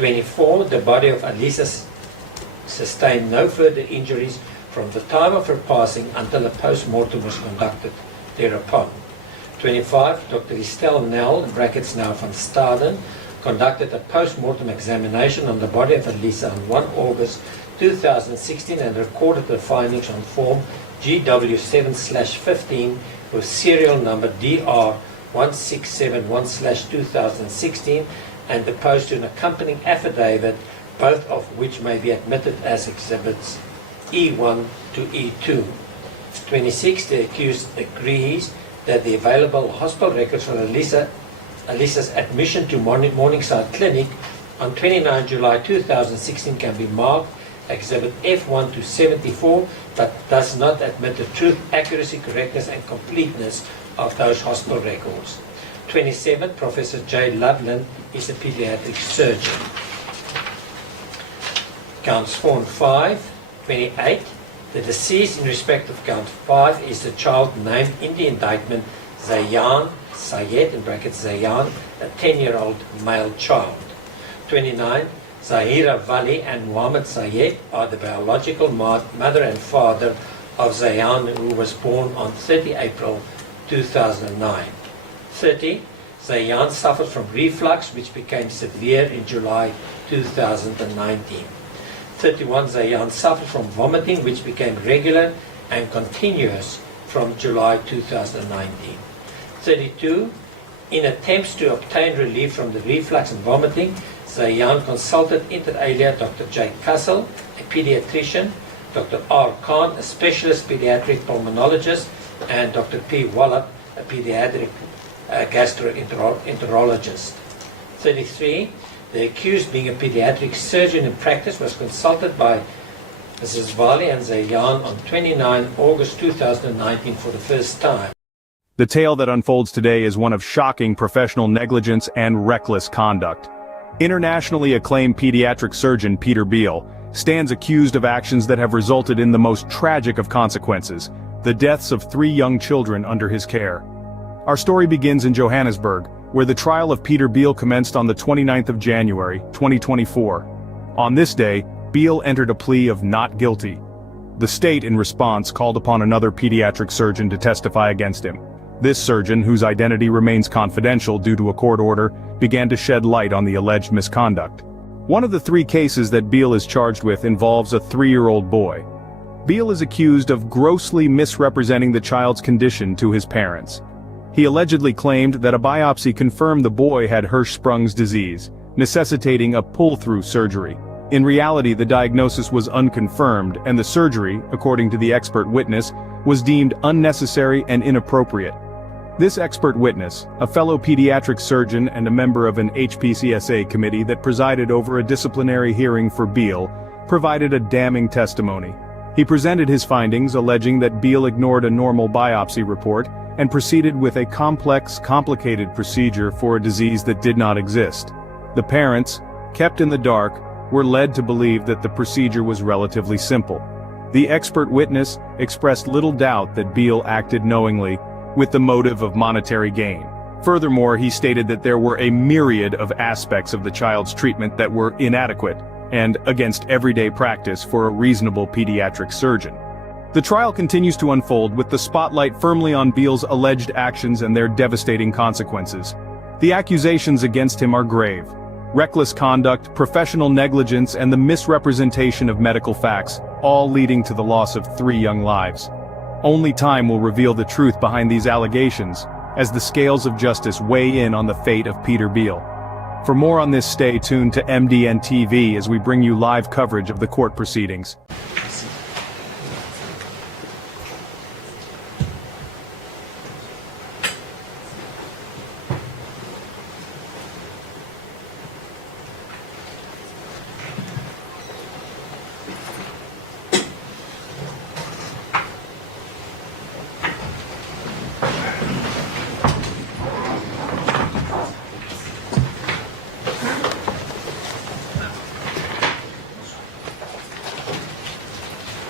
24. The body of Alisa sustained no further injuries from the time of her passing until a post-mortem was conducted thereupon. 25. Dr. Estelle Nel, in brackets now van Staden, conducted a post-mortem examination on the body of Alisa on 1 August 2016 and recorded the findings on form GW7/15 with serial number DR1671/2016 and deposed to an accompanying affidavit, both of which may be admitted as exhibits E1 to E2. 26. The accused agrees that the available hospital records for Alisa's admission to Morningside Clinic on 29 July 2016 can be marked Exhibit F1 to 74, but does not admit the truth, accuracy, correctness, and completeness of those hospital records. 27. Professor J. Loveland is a pediatric surgeon. Counts 4 and 5. 28. The deceased in respect of count 5 is the child named in the indictment Zayan Sayed, in brackets Zayan, a 10-year-old male child. 29. Zahira Vali and Muhammad Sayed are the biological mother and father of Zayan, who was born on 30 April 2009. 30. Zayan suffered from reflux, which became severe in July 2019. 31. Zayan suffered from vomiting, which became regular and continuous from July 2019. 32. In attempts to obtain relief from the reflux and vomiting, Zayan consulted inter alia Dr. J. Kassel, a pediatrician, Dr. R. Khan, a specialist pediatric pulmonologist, and Dr. P. Wallop, a pediatric gastroenterologist. 33. The accused, being a pediatric surgeon in practice, was consulted by Mrs. Vali and Zayan on 29 August 2019 for the first time. The tale that unfolds today is one of shocking professional negligence and reckless conduct. Internationally acclaimed pediatric surgeon Peter Beale stands accused of actions that have resulted in the most tragic of consequences, the deaths of 3 young children under his care. Our story begins in Johannesburg, where the trial of Peter Beale commenced on the 29th of January, 2024. On this day, Beale entered a plea of not guilty. The state, in response, called upon another pediatric surgeon to testify against him. This surgeon, whose identity remains confidential due to a court order, began to shed light on the alleged misconduct. One of the 3 cases that Beale is charged with involves a 3-year-old boy. Beale is accused of grossly misrepresenting the child's condition to his parents. He allegedly claimed that a biopsy confirmed the boy had Hirschsprung's disease, necessitating a pull-through surgery. In reality, the diagnosis was unconfirmed, and the surgery, according to the expert witness, was deemed unnecessary and inappropriate. This expert witness, a fellow pediatric surgeon and a member of an HPCSA committee that presided over a disciplinary hearing for Beale, provided a damning testimony. He presented his findings alleging that Beale ignored a normal biopsy report and proceeded with a complicated procedure for a disease that did not exist. The parents, kept in the dark, were led to believe that the procedure was relatively simple. The expert witness expressed little doubt that Beale acted knowingly, with the motive of monetary gain. Furthermore, he stated that there were a myriad of aspects of the child's treatment that were inadequate, and against everyday practice for a reasonable pediatric surgeon. The trial continues to unfold with the spotlight firmly on Beale's alleged actions and their devastating consequences. The accusations against him are grave. Reckless conduct, professional negligence, and the misrepresentation of medical facts, all leading to the loss of 3 young lives. Only time will reveal the truth behind these allegations, as the scales of justice weigh in on the fate of Peter Beale. For more on this, stay tuned to Mdntv as we bring you live coverage of the court proceedings.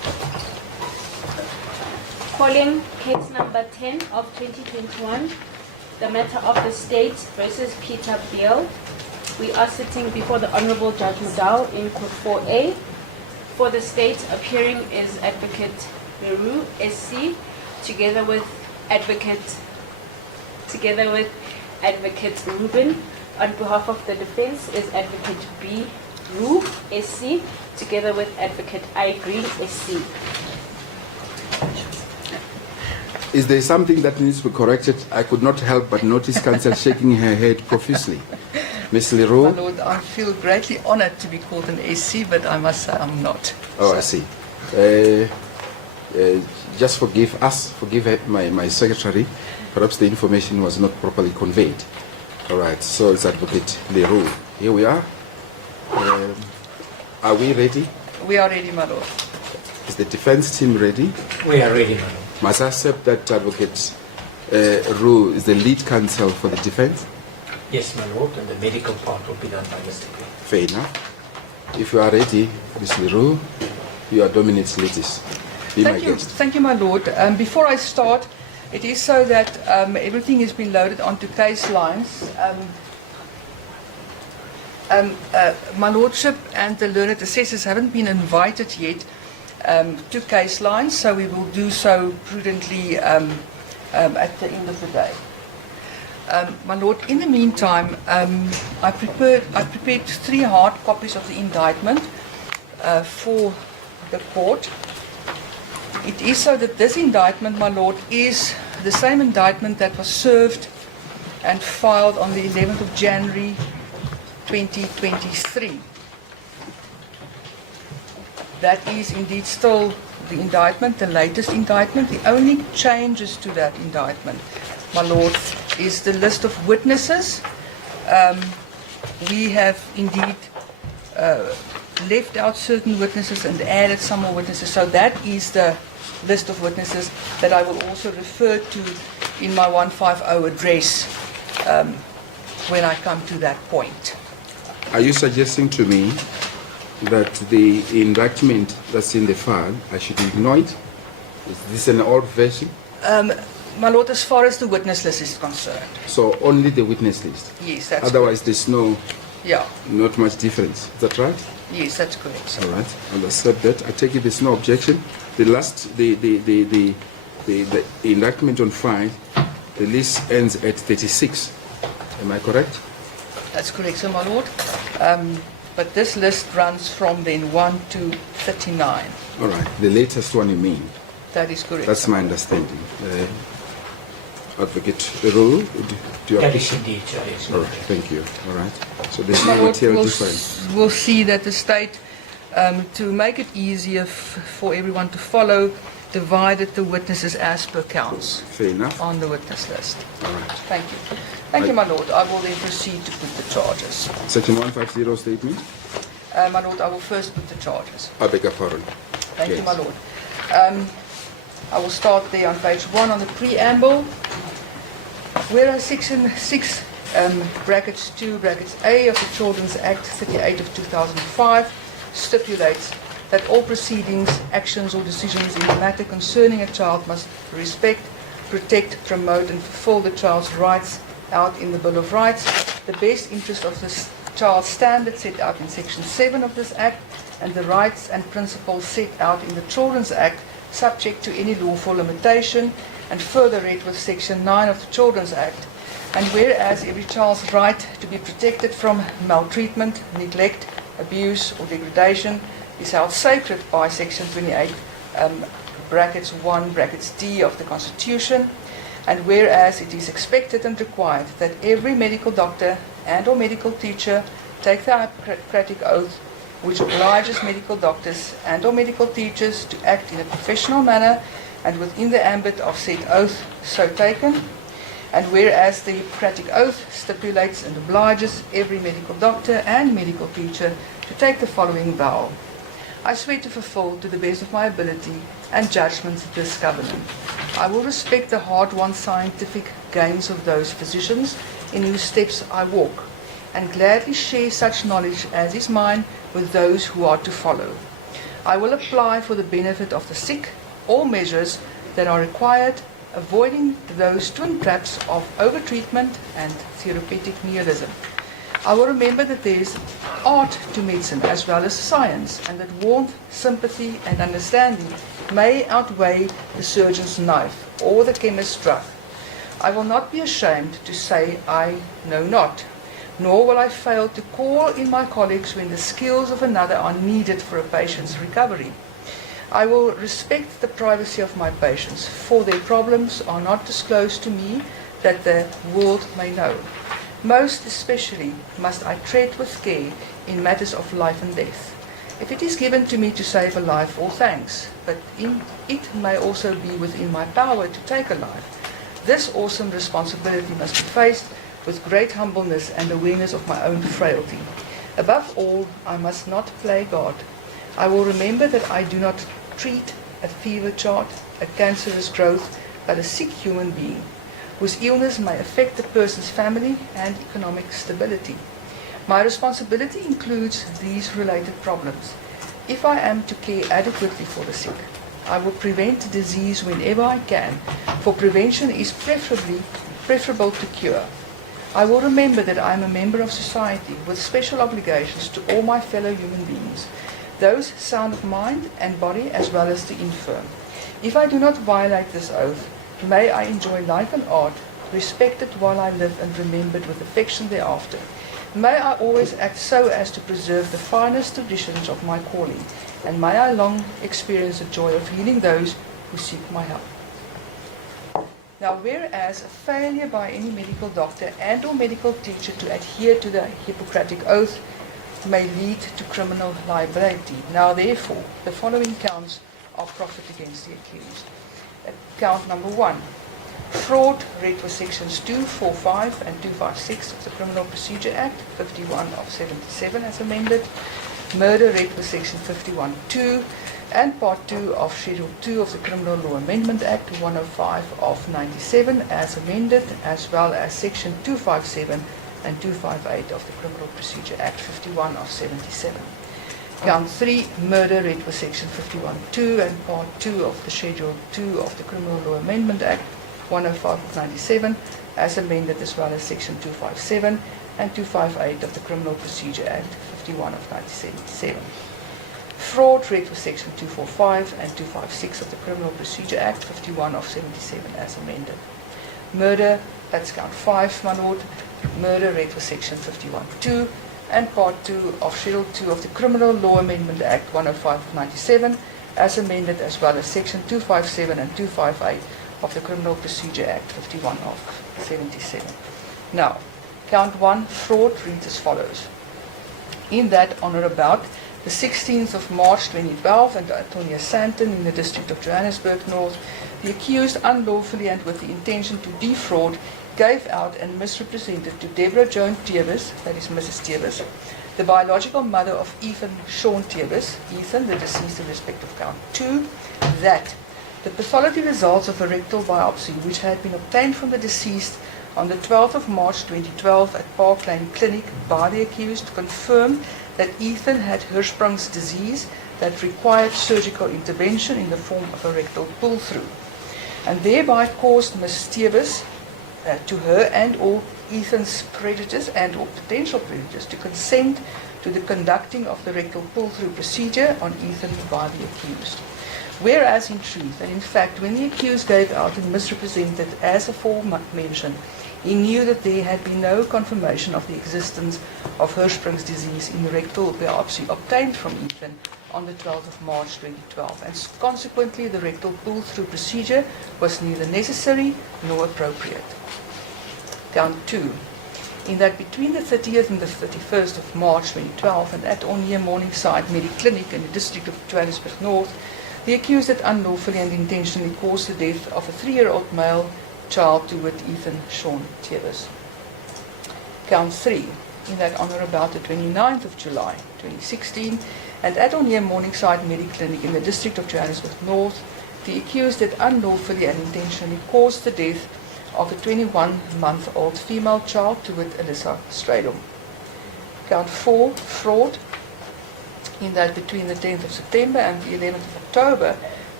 Calling case number 10 of 2021, the matter of the state versus Peter Beale. We are sitting before the Honorable Judge Mdntv in Court 4A. For the state, appearing is Advocate Barry Roux, SC, together with Advocate Ruben. On behalf of the defense is Advocate B. Roux, SC, together with Advocate I. Green, SC. Is there something that needs to be corrected? I could not help but notice counsel shaking her head profusely. Ms. My Leroux? Lord, I feel greatly honored to be called an SC, but I must say I'm not. Oh, I see. Just forgive us, forgive my secretary. Perhaps the information was not properly conveyed. All right, so it's Advocate Leroux. Here we are. Are we ready? We are ready, my Lord. Is the defense team ready? We are ready, my lord. Must I accept that Advocate Roux is the lead counsel for the defense? Yes, my lord, and the medical part will be done by Mr. Beale. Fair enough. If you are ready, Ms. Leroux, you are Dominant's latest. Be my guest. Thank you, my Lord. Before I start, it is so that everything has been loaded onto case lines. My Lordship and the learned assessors haven't been invited yet to case lines, so we will do so prudently at the end of the day. My Lord, in the meantime, I prepared 3 hard copies of the indictment for the court. It is so that this indictment, my Lord, is the same indictment that was served and filed on the 11th of January 2023. That is indeed still the indictment, the latest indictment. The only changes to that indictment, my Lord, is the list of witnesses. We have indeed left out certain witnesses and added some more witnesses. So that is the list of witnesses that I will also refer to in my 150 address when I come to that point. Are you suggesting to me that the indictment that's in the file, I should ignore it? Is this an old version? My Lord, as far as the witness list is concerned, So only the witness list? yes, that's Otherwise there's not much difference. Is that right? yes, that's correct, sir. All right, I'll accept that. I take it there's no objection. The indictment on file, the list ends at 36. Am I correct? That's correct, sir, my Lord. But this list runs from then 1 to 39. All right, the latest one you mean? That is correct. That's sir. my understanding. Advocate Roux, do you That is indeed, sir. Yes, All right, thank you. All right. So there's My no Lord, material we'll difference. we'll see that the state, to make it easier for everyone to follow, divided the witnesses as per counts Fair enough. on the witness list. All right. Thank you. Thank you, my Lord. I will then proceed to put the charges. Section 150 statement. My Lord, I will first put the charges. I beg your pardon. Thank you, Yes. my Lord. I will start there on page 1 on the preamble. Whereas Section 6, brackets 2, brackets A of the Children's Act 38 of 2005 stipulates that all proceedings, actions or decisions in the matter concerning a child must respect, protect, promote and fulfill the child's rights out in the Bill of Rights, the best interest of the child standards set out in Section 7 of this Act, and the rights and principles set out in the Children's Act subject to any lawful limitation, and further read with Section 9 of the Children's Act. And whereas every child's right to be protected from maltreatment, neglect, abuse or degradation is held sacred by Section 28, brackets 1, brackets D of the Constitution, and whereas it is expected and required that every medical doctor and or medical teacher take the Hippocratic oath which obliges medical doctors and or medical teachers to act in a professional manner and within the ambit of said oath so taken, and whereas the Hippocratic oath stipulates and obliges every medical doctor and medical teacher to take the following vow. I swear to fulfill to the best of my ability and judgment this covenant. I will respect the hard-won scientific gains of those physicians in whose steps I walk, and gladly share such knowledge as is mine with those who are to follow. I will apply for the benefit of the sick all measures that are required, avoiding those twin traps of overtreatment and therapeutic nihilism. I will remember that there is art to medicine as well as science, and that warmth, sympathy, and understanding may outweigh the surgeon's knife or the chemist's drug. I will not be ashamed to say I know not, nor will I fail to call in my colleagues when the skills of another are needed for a patient's recovery. I will respect the privacy of my patients, for their problems are not disclosed to me that the world may know. Most especially must I tread with care in matters of life and death. If it is given to me to save a life, all thanks, but it may also be within my power to take a life. This awesome responsibility must be faced with great humbleness and awareness of my own frailty. Above all, I must not play God. I will remember that I do not treat a fever chart, a cancerous growth, but a sick human being, whose illness may affect the person's family and economic stability. My responsibility includes these related problems. If I am to care adequately for the sick, I will prevent disease whenever I can, for prevention is preferable to cure. I will remember that I am a member of society with special obligations to all my fellow human beings, those sound of mind and body as well as the infirm. If I do not violate this oath, may I enjoy life and art, respected while I live and remembered with affection thereafter. May I always act so as to preserve the finest traditions of my calling, and may I long experience the joy of healing those who seek my help. Now, whereas a failure by any medical doctor and or medical teacher to adhere to the Hippocratic Oath may lead to criminal liability. Now, therefore, the following counts are proffered against the accused. Count number 1. Fraud, read with sections 245 and 256 of the Criminal Procedure Act, 51 of 77 as amended. Murder, read with section 51(2) and part 2 of Schedule 2 of the Criminal Law Amendment Act, 105 of 97 as amended, as well as section 257 and 258 of the Criminal Procedure Act, 51 of 77. Count 3, murder, read with section 51(2) and part 2 of the Schedule 2 of the Criminal Law Amendment Act, 105 of 97, as amended, as well as section 257 and 258 of the Criminal Procedure Act, 51 of 1977. Fraud, read with section 245 and 256 of the Criminal Procedure Act, 51 of 77, as amended. Murder, that's count 5, my lord. Murder, read with section 51(2) and part 2 of Schedule 2 of the Criminal Law Amendment Act, 105 of 97, as amended, as well as section 257 and 258 of the Criminal Procedure Act, 51 of 77. Now, count 1, fraud, reads as follows. In that, on or about the 16th of March 2012, and Antonia Santon in the District of Johannesburg North, the accused unlawfully and with the intention to defraud gave out and misrepresented to Deborah Joan Tebus, that is Mrs. Tebus, the biological mother of Ethan Sean Tebus, Ethan, the deceased in respect of count 2, that the pathology results of a rectal biopsy which had been obtained from the deceased on the 12th of March 2012 at Park Lane Clinic by the accused confirmed that Ethan had Hirschsprung's disease that required surgical intervention in the form of a rectal pull-through, and thereby caused Ms. Tebus to her and or Ethan's creditors and or potential creditors to consent to the conducting of the rectal pull-through procedure on Ethan by the accused. Whereas in truth, and in fact, when the accused gave out and misrepresented as aforementioned, he knew that there had been no confirmation of the existence of Hirschsprung's disease in the rectal biopsy obtained from Ethan on the 12th of March 2012, and consequently the rectal pull-through procedure was neither necessary nor appropriate. Count 2. In that between the 30th and the 31st of March 2012 and at or near Morningside Mediclinic in the District of Johannesburg North, the accused had unlawfully and intentionally caused the death of a 3-year-old male child to wit Ethan Sean Tebus. Count 3. In that on or about the 29th of July 2016 and at or near Morningside Mediclinic in the District of Johannesburg North, the accused had unlawfully and intentionally caused the death of a 21-month-old female child to wit Alyssa Stradom. Count 4. Fraud. In that between the 10th of September and the 11th of October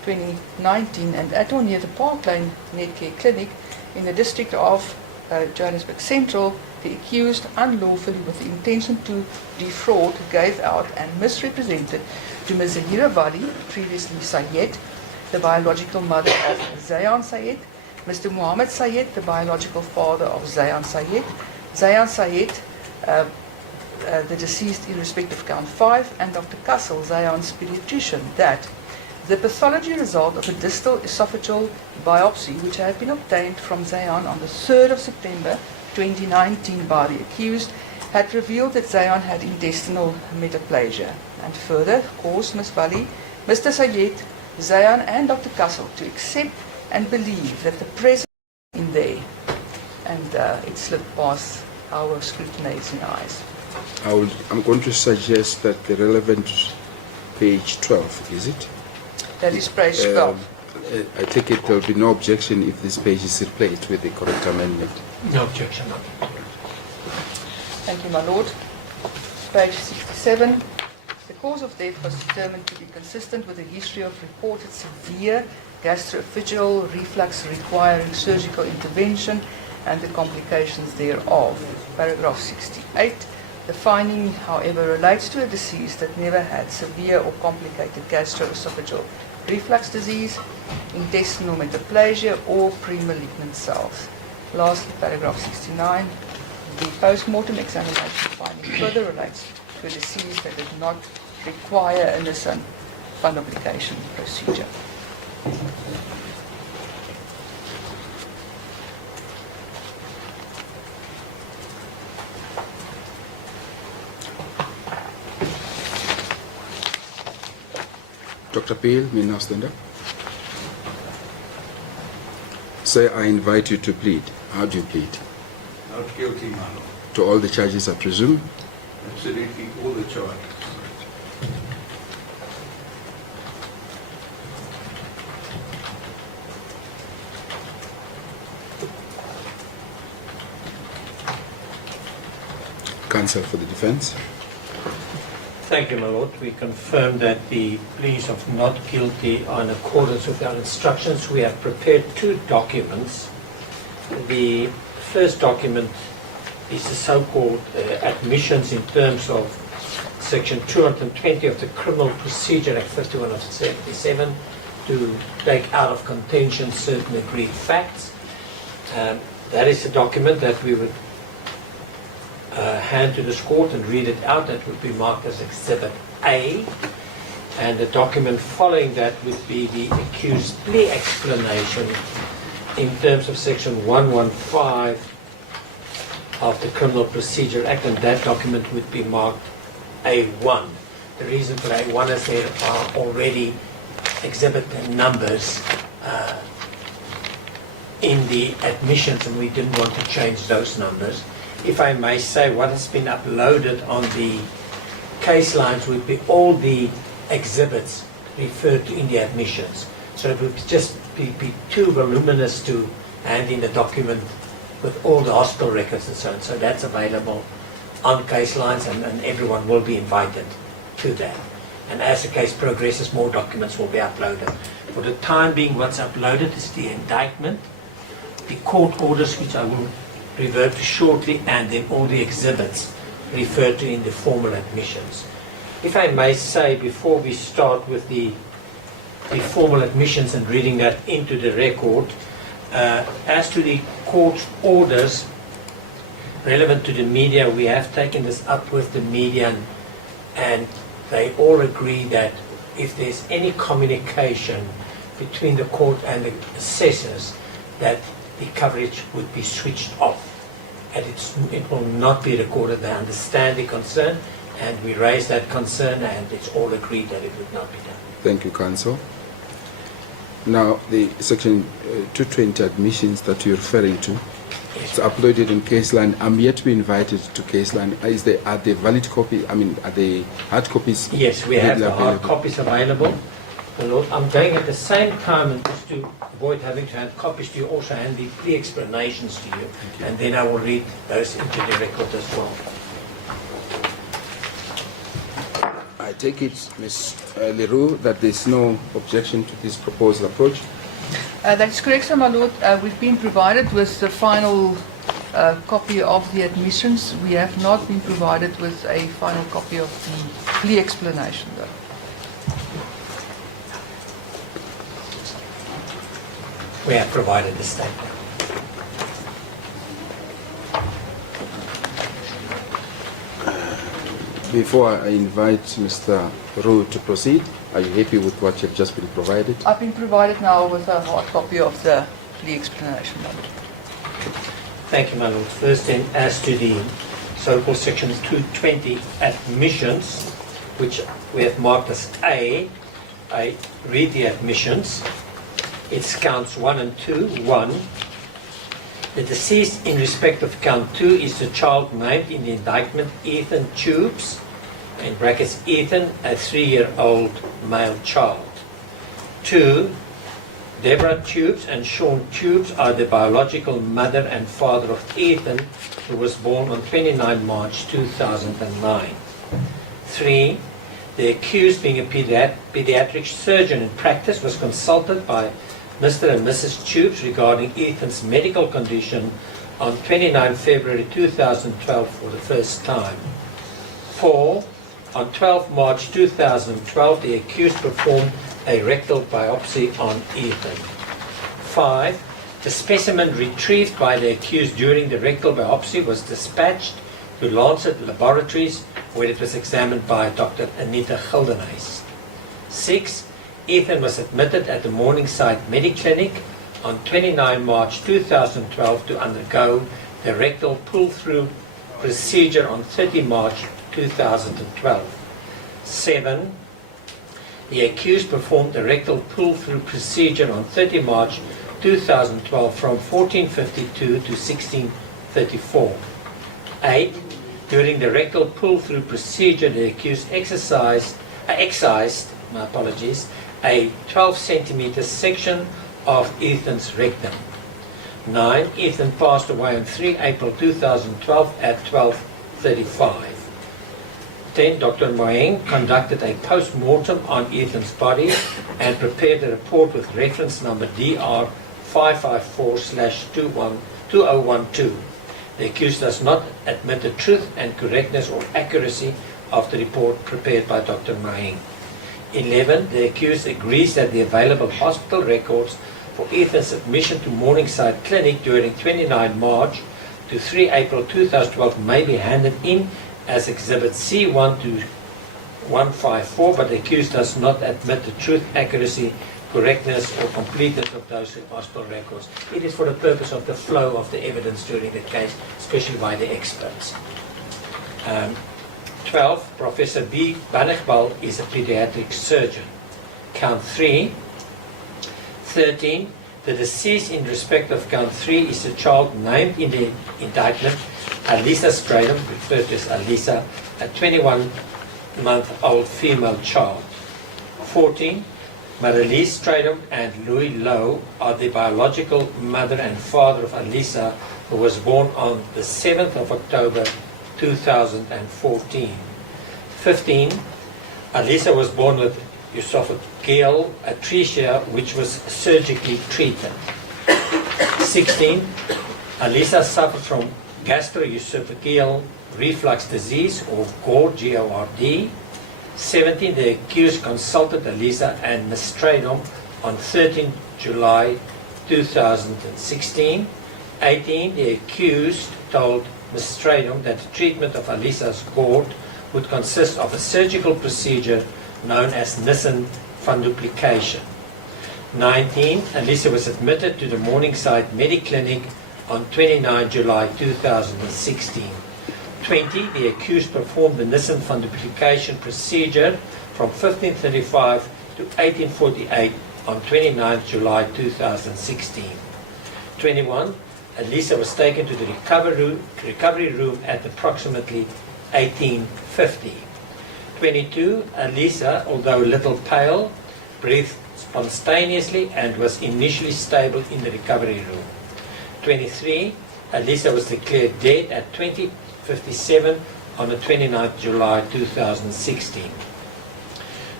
2019 and at or near the Park Lane Netcare Clinic in the district of Johannesburg Central, the accused unlawfully with the intention to defraud gave out and misrepresented to Ms. Zahira Wali, previously Sayed, the biological mother of Zayan Sayed, Mr. Muhammad Sayed, the biological father of Zayan Sayed, Zayan Sayed, the deceased in respect of count 5, and Dr. Kassel, Zayan's pediatrician, that the pathology result of a distal esophageal biopsy, which had been obtained from Zayan on the 3rd of September 2019 by the accused, had revealed that Zayan had intestinal metaplasia, and further caused Ms. Wali, Mr. Sayed, Zayan and Dr. Kassel to accept and believe that the presence in there, and it slipped past our scrutinizing eyes. I'm going to suggest that the relevant page 12, is it? That is page 12. I take it there will be no objection if this page is replaced with the correct amendment. No objection. Thank you, my lord. Page 67. The cause of death was determined to be consistent with a history of reported severe gastroesophageal reflux requiring surgical intervention and the complications thereof. Paragraph 68. The finding, however, relates to a deceased that never had severe or complicated gastroesophageal reflux disease, intestinal metaplasia, or pre-malignant cells. Lastly, paragraph 69. The post-mortem examination finding further relates to a disease that did not require a Nissan fundoplication procedure. Dr. Beale, may now stand up. Sir, I invite you to plead. How do you plead? Not guilty, my lord. To all the charges, I presume? Absolutely all the charges. Counsel for the defense. Thank you, my lord. We confirm that the pleas of not guilty are in accordance with our instructions. We have prepared 2 documents. The first document is the so-called admissions in terms of Section 220 of the Criminal Procedure Act 51 of 77 to take out of contention certain agreed facts. That is a document that we would hand to this court and read it out. That would be marked as Exhibit A. And the document following that would be the accused plea explanation in terms of Section 115 of the Criminal Procedure Act, and that document would be marked A1. The reason for A1 is there are already exhibit numbers in the admissions, and we didn't want to change those numbers. If I may say, what has been uploaded on the case lines would be all the exhibits referred to in the admissions. So it would just be too voluminous to hand in a document with all the hospital records and so on. So that's available on case lines, and everyone will be invited to that. And as the case progresses, more documents will be uploaded. For the time being, what's uploaded is the indictment, the court orders, which I will revert to shortly, and then all the exhibits referred to in the formal admissions. If I may say, before we start with the formal admissions and reading that into the record, as to the court orders relevant to the media, we have taken this up with the media, and they all agree that if there's any communication between the court and the assessors, that the coverage would be switched off, and it will not be recorded. They understand the concern, and we raise that concern, and it's all agreed that it would not be done. Thank you, counsel. Now, the section 220 admissions that you're referring to, it's uploaded in Caseline. I'm yet to be invited to Caseline. Are they valid copy? I mean, are they hard copies? Yes, we have the hard available? copies available. Lord, I'm going at the same time, and just to avoid having to hand copies to you, also hand the plea explanations to you, and then I will read those into the record as well. I I take it, Ms. Leroux, that there's no objection to this proposed approach. That is correct, sir, my lord. We've been provided with the final copy of the admissions. We have not been provided with a final copy of the plea explanation, though. We have provided the statement. Before I invite Mr. Roux to proceed, are you happy with what you've just been provided? I've been provided now with a hard copy of the plea explanation, my lord. Thank you, my lord. First then, as to the so-called section 220 admissions, which we have marked as A, I read the admissions. It's counts 1 and 2. 1. The deceased in respect of count 2 is the child named in the indictment Ethan Tubes, in brackets Ethan, a 3-year-old male child. 2. Deborah Tubes and Sean Tubes are the biological mother and father of Ethan, who was born on 29 March 2009. 3. The accused, being a pediatric surgeon in practice, was consulted by Mr. and Mrs. Tubes regarding Ethan's medical condition on 29 February 2012 for the first time. 4. On 12 March 2012, the accused performed a rectal biopsy on Ethan. 5. The specimen retrieved by the accused during the rectal biopsy was dispatched to Lancet Laboratories, where it was examined by Dr. Anita Gildenhuys. 6. Ethan was admitted at the Morningside Mediclinic on 29 March 2012 to undergo the rectal pull-through procedure on 30 March 2012. 7. The accused performed the rectal pull-through procedure on 30 March 2012 from 14:52 to 16:34. 8. During the rectal pull-through procedure, the accused excised a 12 centimeter section of Ethan's rectum. 9. Ethan passed away on 3 April 2012 at 12:35. 10. Dr. Moeng conducted a post-mortem on Ethan's body and prepared a report with reference number DR 554/2012. The accused does not admit the truth and correctness or accuracy of the report prepared by Dr. Moeng. 11. The accused agrees that the available hospital records for Ethan's admission to Morningside Clinic during 29 March to 3 April 2012 may be handed in as Exhibit C1 to 154, but the accused does not admit the truth, accuracy, correctness or completeness of those hospital records. It is for the purpose of the flow of the evidence during the case, especially by the experts. 12. Professor B. Bannigbal is a pediatric surgeon. Count 3. 13. The deceased in respect of count 3 is the child named in the indictment, Alisa Stradom, referred to as Alisa, a 21-month-old female child. 14. Marilise Stradom and Louis Lowe are the biological mother and father of Alisa, who was born on the 7th of October 2014. 15. Alisa was born with esophageal atresia, which was surgically treated. 16. Alisa suffered from gastroesophageal reflux disease, or GORD, G-O-R-D. 17. The accused consulted Alisa and Ms. Stradom on 13 July 2016. 18. The accused told Ms. Stradom that the treatment of Alisa's GORD would consist of a surgical procedure known as Nissen funduplication. 19. Alisa was admitted to the Morningside Mediclinic on 29 July 2016. 20. The accused performed the Nissen funduplication procedure from 1535 to 1848 on 29 July 2016. 21. Alisa was taken to the recovery room at approximately 1850. 22. Alisa, although a little pale, breathed spontaneously and was initially stable in the recovery room. 23. Alisa was declared dead at 20:57 on the 29th July 2016.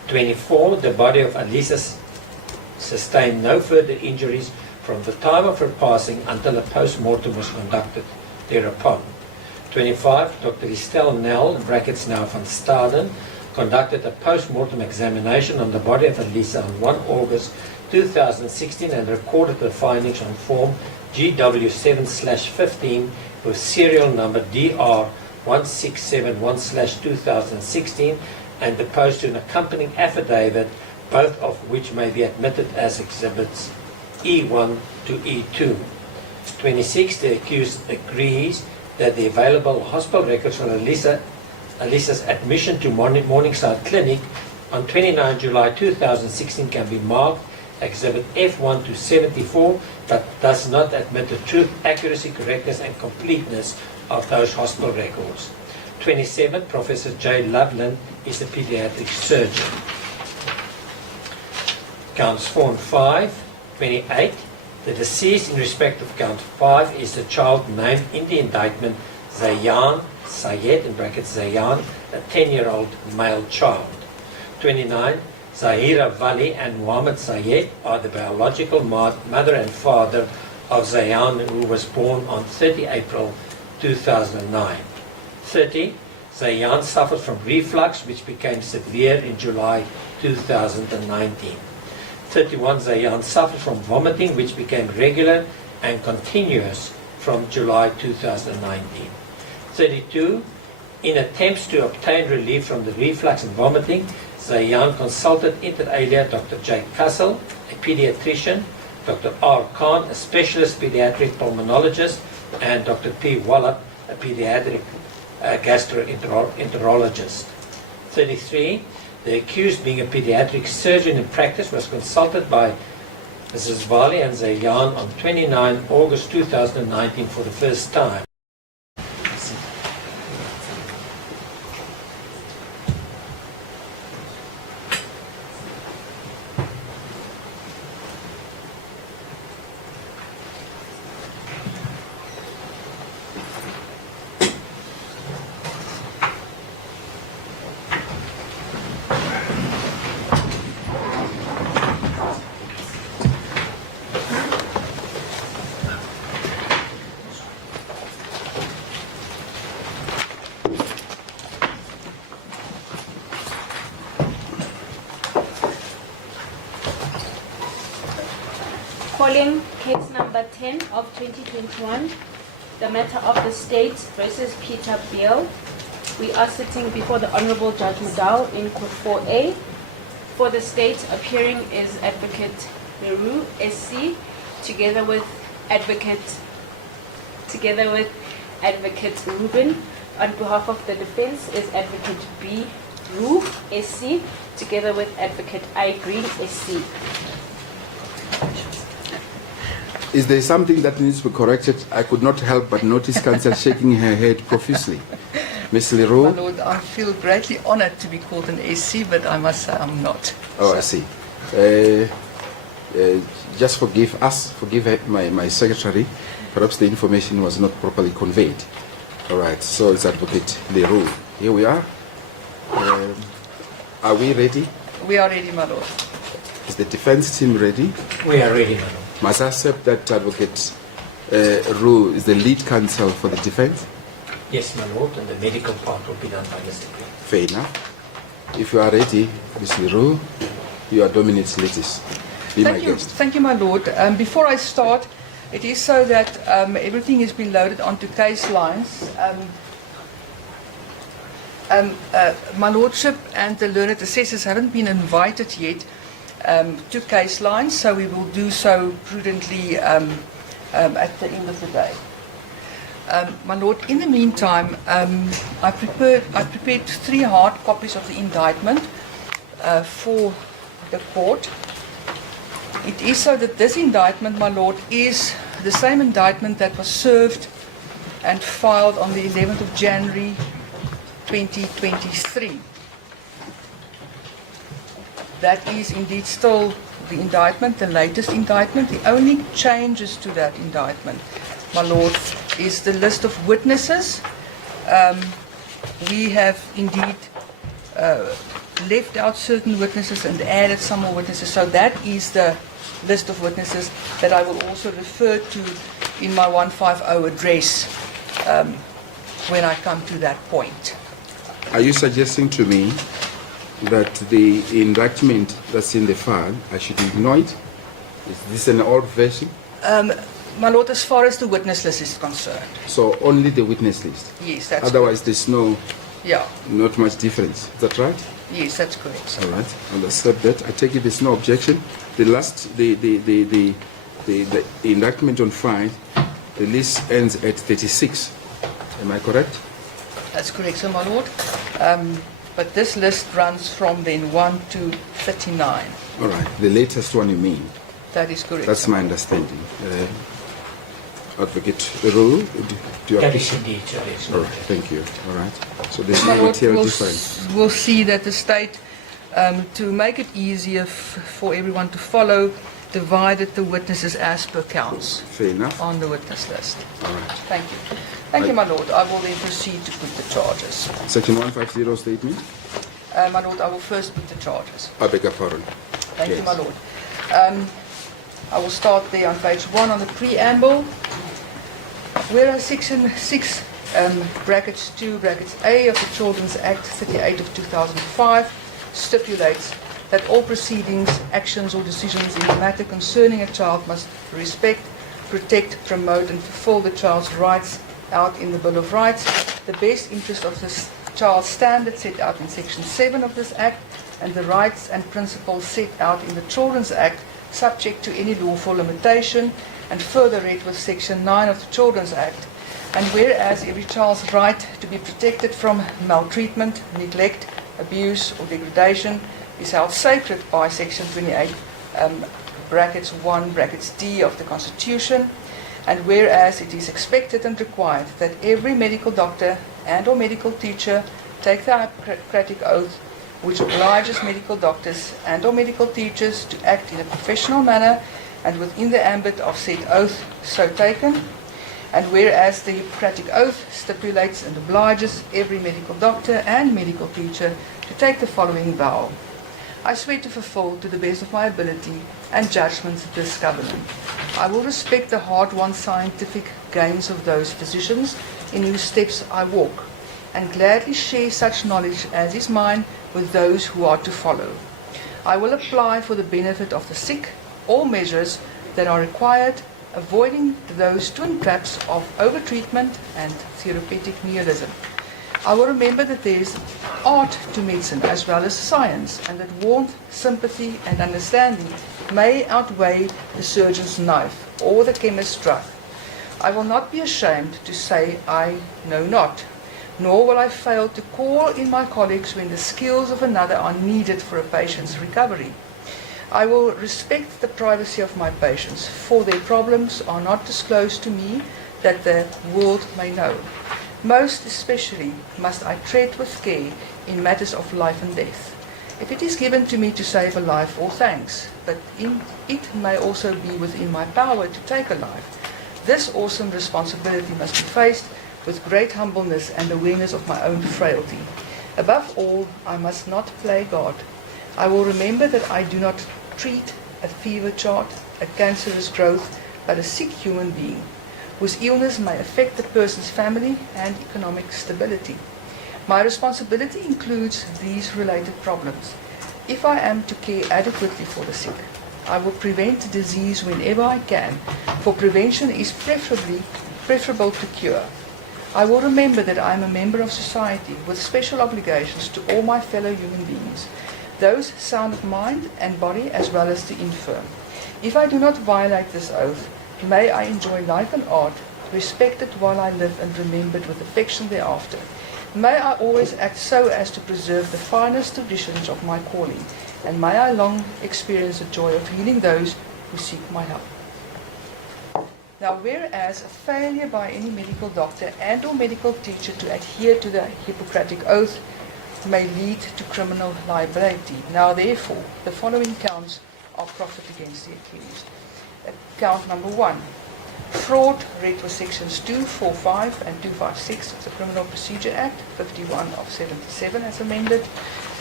24. The body of Alicia sustained no further injuries from the time of her passing until a post-mortem was conducted thereupon. 25. Dr. Estelle Nel, in brackets now van Staden, conducted a post-mortem examination on the body of Alicia on 1 August 2016 and recorded the findings on form GW7/15 with serial number DR1671/2016 and deposed to an accompanying affidavit, both of which may be admitted as exhibits E1 to E2. 26. The accused agrees that the available hospital records for Alicia's admission to Morningside Clinic on 29 July 2016 can be marked Exhibit F1 to 74, but does not admit the truth, accuracy, correctness and completeness of those hospital records. 27. Professor J. Loveland is the pediatric surgeon. Counts 4 and 5. 28. The deceased in respect of count 5 is the child named in the indictment Zayan Sayed, in brackets Zayan, a 10-year-old male child. 29. Zahira Vali and Muhammad Sayed are the biological mother and father of Zayan, who was born on 30 April 2009. 30. Zayan suffered from reflux, which became severe in July 2019. 31. Zayan suffered from vomiting, which became regular and continuous from July 2019. 32. In attempts to obtain relief from the reflux and vomiting, Zayan consulted inter alia Dr. J. Kassel, a pediatrician, Dr. R. Khan, a specialist pediatric pulmonologist, and Dr. P. Wallop, a pediatric gastroenterologist. 33. The accused, being a pediatric surgeon in practice, was consulted by Mrs. Vali and Zayan on 29 August 2019 for the first time. Calling case number 10 of 2021, the matter of the state versus Peter Beale. We are sitting before the Honorable Judge Mdntv in Court 4A. For the state, appearing is Advocate Barry Roux, SC, together with Advocate Ruben. On behalf of the defense is Advocate B. Roux, SC, together with Advocate I. Green, SC. Is there something that needs to be corrected? I could not help but notice counsel shaking her head profusely. Ms. My Leroux? Lord, I feel greatly honored to be called an SC, but I must say I'm not. Oh, I see. Just forgive us, forgive my secretary. Perhaps the information was not properly conveyed. All right, so it's Advocate Leroux. Here we are. Are we ready? We are ready, my Lord. Is the defense team ready? We are ready, Madam. Must I accept that Advocate Roux is the lead counsel for the defense? Yes, my Lord, and the medical part will be done by Mr. Green. Fair enough. If you are ready, Ms. Leroux, you are Dominant's latest. Be my guest. Thank you, my Lord. Before I start, it is so that everything has been loaded onto case lines. My Lordship and the learned assessors haven't been invited yet to case lines, so we will do so prudently at the end of the day. My Lord, in the meantime, I prepared 3 hard copies of the indictment for the court. It is so that this indictment, my Lord, is the same indictment that was served and filed on the 11th of January 2023. That is indeed still the indictment, the latest indictment. The only changes to that indictment, my Lord, is the list of witnesses. We have indeed left out certain witnesses and added some more witnesses. So that is the list of witnesses that I will also refer to in my 150 address when I come to that point. Are you suggesting to me that the indictment that's in the file, I should ignore it? Is this an old version? My Lord, as far as the witness list is concerned, So only the witness list? yes, that's Otherwise, there's yeah, not much difference. Is that right? yes, that's correct, sir. All right, I'll accept that. I take it there's no objection. The indictment on file, the list ends at 36. Am I correct? That's correct, sir, my Lord. But this list runs from then 1 to 39. All right, the latest one you mean? That is correct. That's sir. my understanding. Advocate Roux, do you That is indeed, sir. Yes. All right, thank you. All right. So there's My no Lord, material we'll difference. we'll see that the state, to make it easier for everyone to follow, divided the witnesses as per counts Fair enough. on the witness list. All right. Thank you. Thank you, my Lord. I will then proceed to put the charges. Section 150 statement. My Lord, I will first put the charges. I beg your pardon. Thank you, Yes. my Lord. I will start there on page 1 on the preamble. Whereas Section 6, brackets 2, brackets A of the Children's Act 38 of 2005 stipulates that all proceedings, actions or decisions in the matter concerning a child must respect, protect, promote and fulfill the child's rights out in the Bill of Rights, the best interest of the child's standards set out in Section 7 of this Act, and the rights and principles set out in the Children's Act subject to any lawful limitation, and further read with Section 9 of the Children's Act. And whereas every child's right to be protected from maltreatment, neglect, abuse or degradation is held sacred by Section 28, brackets 1, brackets D of the Constitution, and whereas it is expected and required that every medical doctor and or medical teacher take the Hippocratic Oath, which obliges medical doctors and or medical teachers to act in a professional manner and within the ambit of said oath so taken, and whereas the Hippocratic Oath stipulates and obliges every medical doctor and medical teacher to take the following vow. I swear to fulfill to the best of my ability and judgment this covenant. I will respect the hard-won scientific gains of those physicians in whose steps I walk, and gladly share such knowledge as is mine with those who are to follow. I will apply for the benefit of the sick all measures that are required, avoiding those twin traps of overtreatment and therapeutic nihilism. I will remember that there is art to medicine as well as science, and that warmth, sympathy and understanding may outweigh the surgeon's knife or the chemist's drug. I will not be ashamed to say I know not, nor will I fail to call in my colleagues when the skills of another are needed for a patient's recovery. I will respect the privacy of my patients, for their problems are not disclosed to me that the world may know. Most especially must I tread with care in matters of life and death. If it is given to me to save a life, all thanks, but it may also be within my power to take a life. This awesome responsibility must be faced with great humbleness and awareness of my own frailty. Above all, I must not play God. I will remember that I do not treat a fever chart, a cancerous growth, but a sick human being, whose illness may affect the person's family and economic stability. My responsibility includes these related problems. If I am to care adequately for the sick, I will prevent disease whenever I can, for prevention is preferable to cure. I will remember that I am a member of society with special obligations to all my fellow human beings, those sound of mind and body as well as the infirm. If I do not violate this oath, may I enjoy life and art, respected while I live and remembered with affection thereafter. May I always act so as to preserve the finest traditions of my calling, and may I long experience the joy of healing those who seek my help. Now, whereas a failure by any medical doctor and or medical teacher to adhere to the Hippocratic Oath may lead to criminal liability. Now, therefore, the following counts are proffered against the accused. Count number 1. Fraud, read with sections 245 and 256 of the Criminal Procedure Act, 51 of 77 as amended.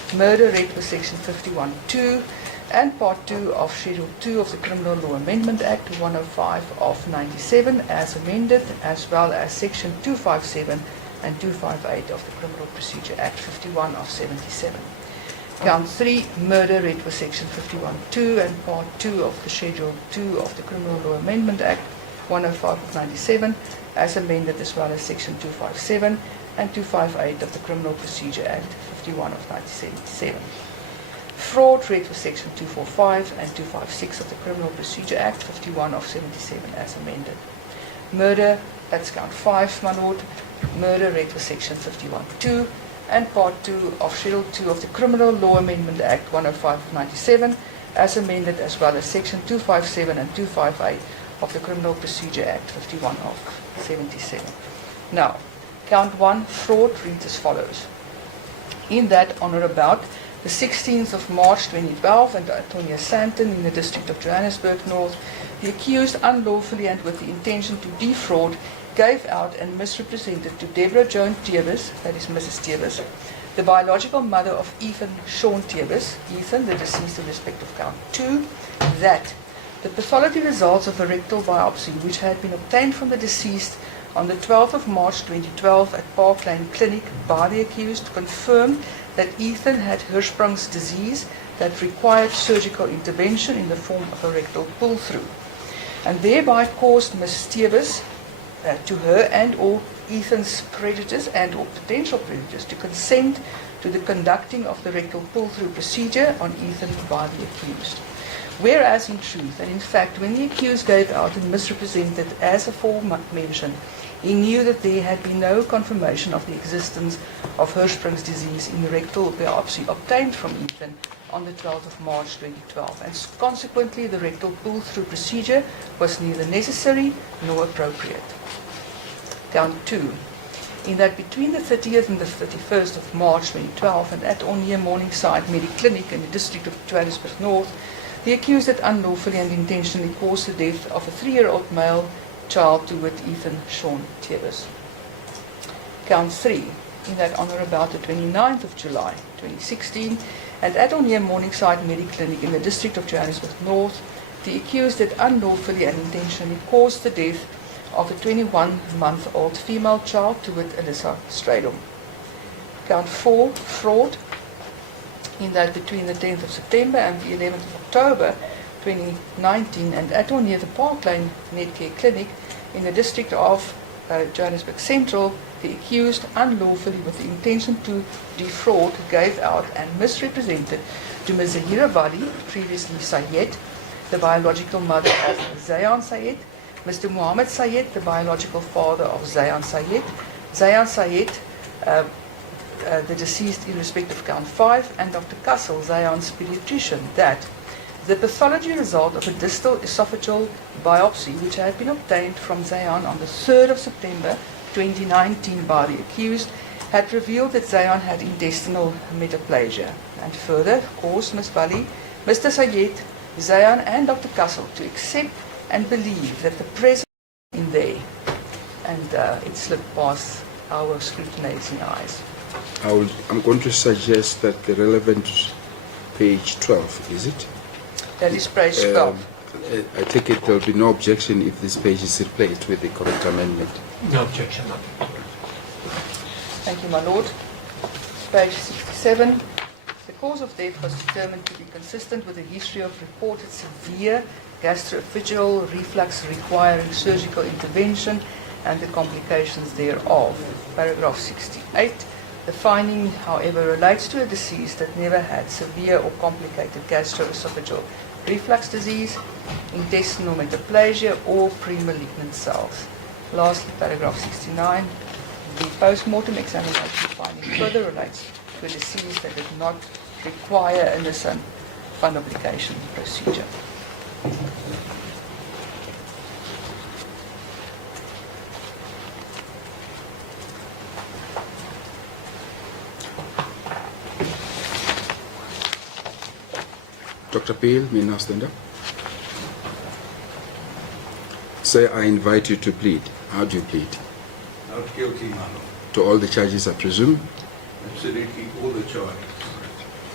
murder read for section 51(2), and part 2 of Schedule 2 of the Criminal Law Amendment Act 105 of 97 as amended, as well as section 257 and 258 of the Criminal Procedure Act 51 of 77. Count 3, murder read for section 51(2) and part 2 of the Schedule 2 of the Criminal Law Amendment Act 105 of 97 as amended, as well as section 257 and 258 of the Criminal Procedure Act 51 of 1977. Fraud read for section 245 and 256 of the Criminal Procedure Act 51 of 77 as amended. Murder, that's count 5, my lord. Murder read for section 51(2) and part 2 of Schedule 2 of the Criminal Law Amendment Act 105 of 97 as amended, as well as section 257 and 258 of the Criminal Procedure Act 51 of 77. Now, count 1, fraud, reads as follows. In that, on or about the 16th of March 2012, and Antonia Santon in the District of Johannesburg North, the accused unlawfully and with the intention to defraud gave out and misrepresented to Deborah Joan Tevis, that is Mrs. Tevis, the biological mother of Ethan Sean Tevis, Ethan, the deceased in respect of count 2, that the pathology results of a rectal biopsy which had been obtained from the deceased on the 12th of March 2012 at Park Lane Clinic by the accused confirmed that Ethan had Hirschsprung's disease that required surgical intervention in the form of a rectal pull-through, and thereby caused Ms. Tevis to her and or Ethan's creditors and or potential creditors to consent to the conducting of the rectal pull-through procedure on Ethan by the accused. Whereas in truth and in fact, when the accused gave out and misrepresented as aforementioned, he knew that there had been no confirmation of the existence of Hirschsprung's disease in the rectal biopsy obtained from Ethan on the 12th of March 2012, and consequently the rectal pull-through procedure was neither necessary nor appropriate. Count 2. In that between the 30th and the 31st of March 2012 and at or near Morningside Mediclinic in the District of Johannesburg North, the accused had unlawfully and intentionally caused the death of a 3-year-old male child to wit Ethan Sean Tevis. Count 3. In that on or about the 29th of July 2016 and at or near Morningside Mediclinic in the District of Johannesburg North, the accused had unlawfully and intentionally caused the death of a 21-month-old female child to wit Alyssa Stradom. Count 4, fraud, in that between the 10th of September and the 11th of October 2019 and at or near the Park Lane Netcare Clinic in the District of Johannesburg Central, the accused unlawfully with the intention to defraud gave out and misrepresented to Ms. Zahira Vali, previously Sayed, the biological mother of Zayan Sayed, Mr. Muhammad Sayed, the biological father of Zayan Sayed, Zayan Sayed, the deceased in respect of count 5, and Dr. Kassel, Zayan's pediatrician, that the pathology result of a distal esophageal biopsy which had been obtained from Zayan on the 3rd of September 2019 by the accused had revealed that Zayan had intestinal metaplasia, and further caused Ms. Vali, Mr. Sayed, Zayan and Dr. Kassel to accept and believe that the presence in there, and it slipped past our scrutinizing eyes. I'm going to suggest that the relevant page 12, is it? That is page 12. I take it there will be no objection if this page is replaced with the correct amendment. No objection. Thank you, my lord. Page 67. The cause of death was determined to be consistent with a history of reported severe gastroesophageal reflux requiring surgical intervention and the complications thereof. Paragraph 68. The finding, however, relates to a deceased that never had severe or complicated gastroesophageal reflux disease, intestinal metaplasia, or pre-malignant cells. Lastly, paragraph 69. The post-mortem examination finding further relates to a disease that did not require a Nissan fundoplication procedure. Dr. Beale, may now stand up. Sir, I invite you to plead. How do you plead? Not guilty, my lord. To all the charges, I presume? Absolutely all the charges.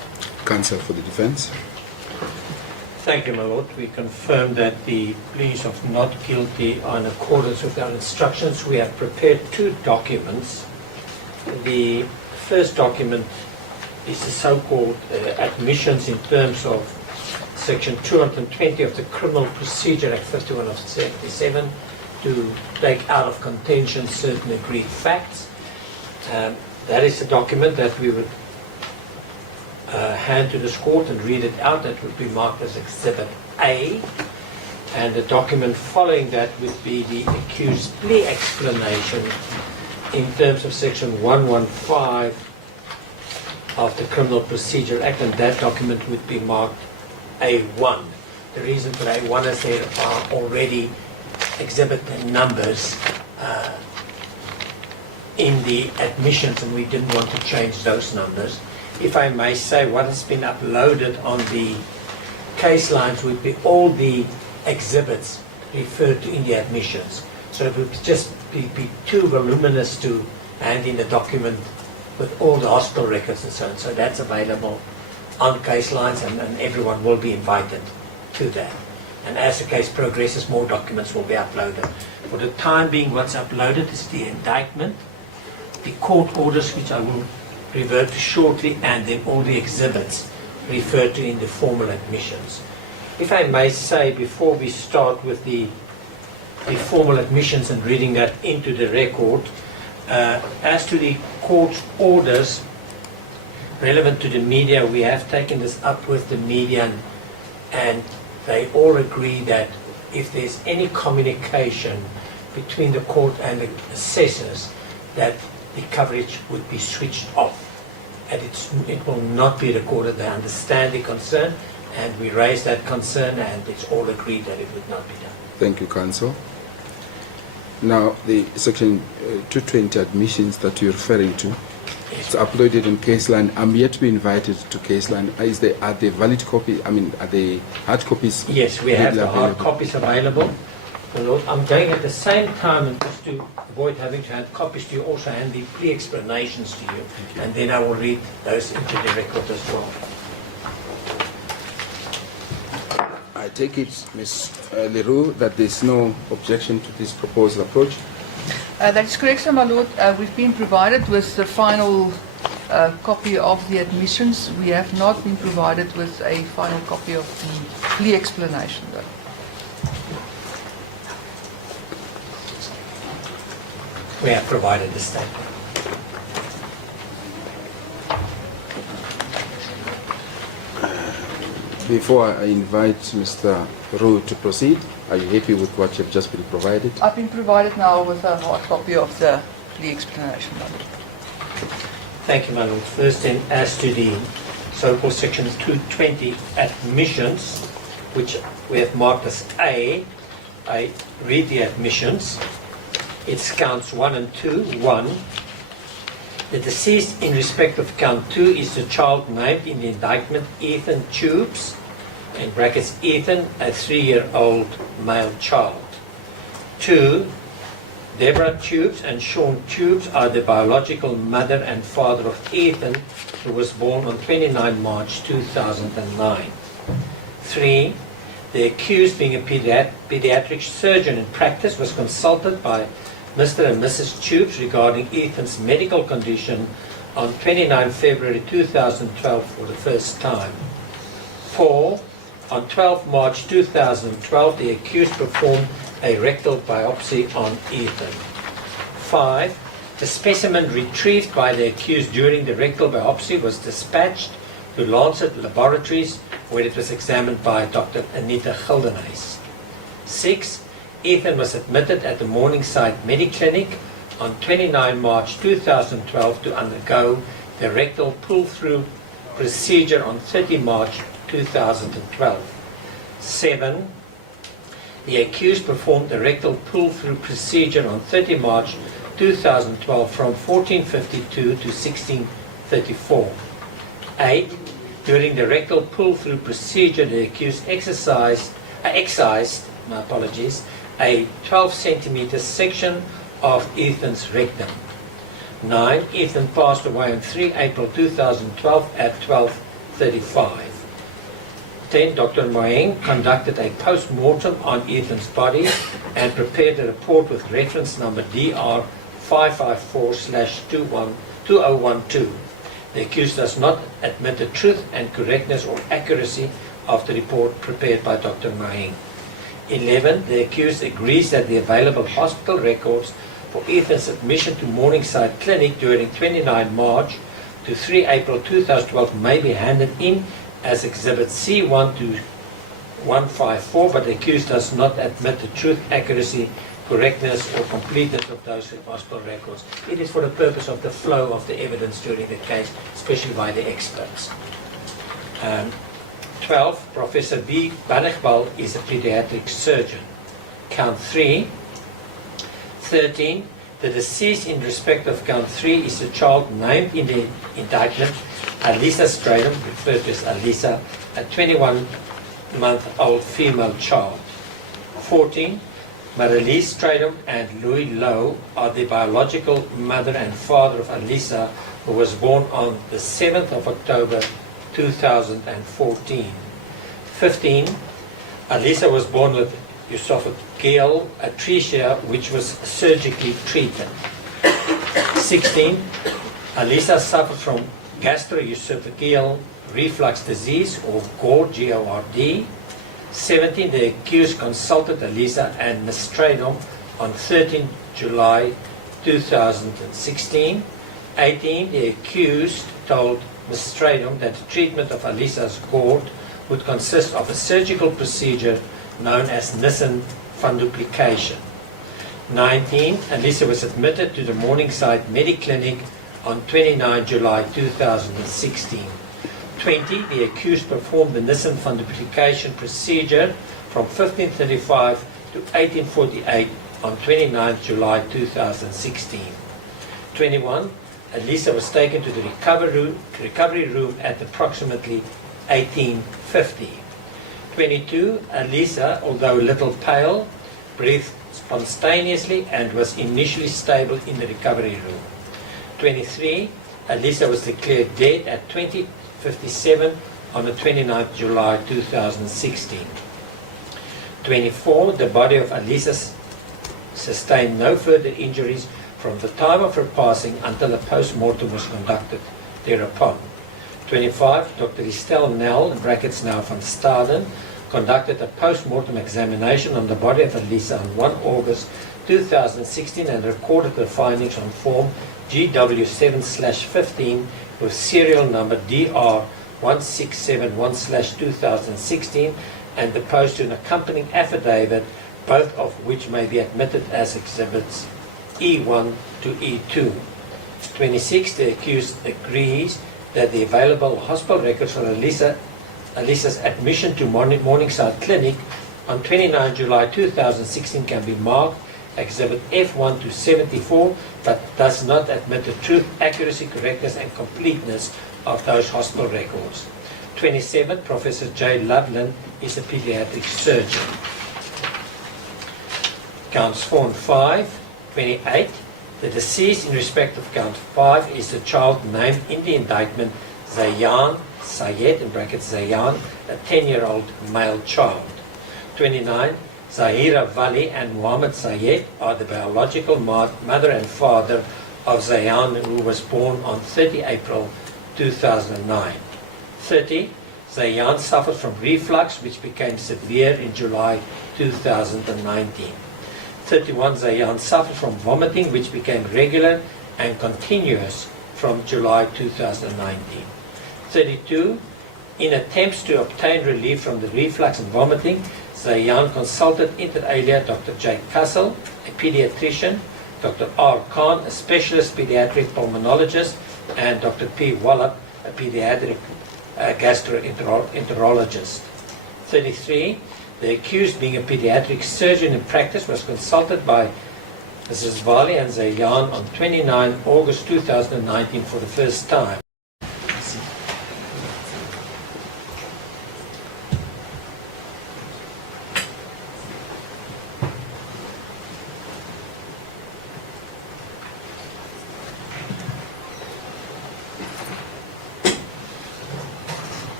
counsel for the defense. Thank you, my lord. We confirm that the pleas of not guilty are in accordance with our instructions. We have prepared two documents. The first document is the so-called admissions in terms of Section 220 of the Criminal Procedure Act 51 of 77 to take out of contention certain agreed facts. That is the document that we would hand to this court and read it out. That would be marked as Exhibit A. And the document following that would be the accused plea explanation in terms of Section 115 of the Criminal Procedure Act, and that document would be marked A1. The reason for A1 is there are already exhibit numbers in the admissions, and we didn't want to change those numbers. If I may say, what has been uploaded on the case lines would be all the exhibits referred to in the admissions. So it would just be too voluminous to hand in a document with all the hospital records and so on. So that's available on case lines, and everyone will be invited to that. And as the case progresses, more documents will be uploaded. For the time being, what's uploaded is the indictment, the court orders, which I will revert to shortly, and then all the exhibits referred to in the formal admissions. If I may say, before we start with the formal admissions and reading that into the record, as to the court's orders relevant to the media, we have taken this up with the media, and they all agree that if there's any communication between the court and the assessors, that the coverage would be switched off. And it will not be recorded. They understand the concern, and we raise that concern, and it's all agreed that it would not be done. Thank you, counsel. Now, the Section 220 admissions that you're referring to, it's uploaded in case line. I'm yet to be invited to case line. Are they valid copies? I mean, are they hard copies? Yes, we have the hard available? copies available. My Lord, I'm going at the same time, and just to avoid having to hand copies to you, also hand the plea explanations to you, and then I will read those into the record as well. I take it, Ms. Leroux, that there's no objection to this proposed approach. That is correct, sir, my lord. We've been provided with the final copy of the admissions. We have not been provided with a final copy of the plea explanation, though. We have provided the statement. Before I invite Mr. Roux to proceed, are you happy with what you've just been provided? I've been provided now with a hard copy of the plea explanation, my lord. Thank you, my Lord. First, then, as to the so-called Section 220 admissions, which we have marked as A, I read the admissions. It's counts 1 and 2. 1. The deceased in respect of count 2 is the child named in the indictment, Ethan Tubes, in brackets Ethan, a 3-year-old male child. 2. Deborah Tubes and Sean Tubes are the biological mother and father of Ethan, who was born on 29 March 2009. 3. The accused, being a pediatric surgeon in practice, was consulted by Mr. and Mrs. Tubes regarding Ethan's medical condition on 29 February 2012 for the first time. 4. On 12 March 2012, the accused performed a rectal biopsy on Ethan. 5. The specimen retrieved by the accused during the rectal biopsy was dispatched to Lancet Laboratories, where it was examined by Dr. Anita Gildenhuys. 6. Ethan was admitted at the Morningside Mediclinic on 29 March 2012 to undergo the rectal pull-through procedure on 30 March 2012. 7. The accused performed the rectal pull-through procedure on 30 March 2012 from 14:52 to 16:34. 8. During the rectal pull-through procedure, the accused excised a 12 centimeter section of Ethan's rectum. 9. Ethan passed away on 3 April 2012 at 35. 10. Dr. Moeng conducted a post-mortem on Ethan's body and prepared a report with reference number DR 554/2012. The accused does not admit the truth and correctness or accuracy of the report prepared by Dr. Moeng. 11. The accused agrees that the available hospital records for Ethan's admission to Morningside Clinic during 29 March to 3 April 2012 may be handed in as Exhibit C1 to 154, but the accused does not admit the truth, accuracy, correctness or completeness of those hospital records. It is for the purpose of the flow of the evidence during the case, especially by the experts. 12. Professor B. Baele is a pediatric surgeon. Count 3. 13. The deceased in respect of count 3 is the child named in the indictment, Alisa Stradom, referred to as Alisa, a 21-month-old female child. 14. Marilise Stradom and Louis Lowe are the biological mother and father of Alisa, who was born on the 7th of October 2014. 15. Alisa was born with esophageal atresia, which was surgically treated. 16. Alisa suffered from gastroesophageal reflux disease, or GORD, G-O-R-D. 17. The accused consulted Alisa and Ms. Stradom on 13 July 2016. 18. The accused told Ms. Stradom that the treatment of Alisa's GORD would consist of a surgical procedure known as Nissen funduplication. 19. Alisa was admitted to the Morningside Mediclinic on 29 July 2016. 20. The accused performed the Nissen funduplication procedure from 1535 to 1848 on 29 July 2016. 21. Alisa was taken to the recovery room at approximately 1850. 22. Alisa, although a little pale, breathed spontaneously and was initially stable in the recovery room. 23. Alisa was declared dead at 20:57 on the 29th July 2016. 24. The body of Alisa sustained no further injuries from the time of her passing until a post-mortem was conducted thereupon. 25. Dr. Estelle Nell, in brackets now van Staden, conducted a post-mortem examination on the body of Alisa on 1 August 2016 and recorded the findings on form GW7/15 with serial number DR1671/2016 and deposed to an accompanying affidavit, both of which may be admitted as exhibits E1 to E2. 26. The accused agrees that the available hospital records for Alisa's admission to Morningside Clinic on 29 July 2016 can be marked Exhibit F1 to 74, but does not admit the truth, accuracy, correctness, and completeness of those hospital records. 27. Professor J. Loveland is a pediatric surgeon. Counts 4 and 5. 28. The deceased in respect of count 5 is the child named in the indictment Zayan Sayed, in brackets Zayan, a 10-year-old male child. 29. Zahira Vali and Muhammad Sayed are the biological mother and father of Zayan, who was born on 30 April 2009. 30. Zayan suffered from reflux, which became severe in July 2019. 31. Zayan suffered from vomiting, which became regular and continuous from July 2019. 32. In attempts to obtain relief from the reflux and vomiting, Zayan consulted inter alia Dr. J. Kassel, a pediatrician, Dr. R. Khan, a specialist pediatric pulmonologist, and Dr. P. Wallop, a pediatric gastroenterologist. 33. The accused, being a pediatric surgeon in practice, was consulted by Mrs. Vali and Zayan on 29 August 2019 for the first time.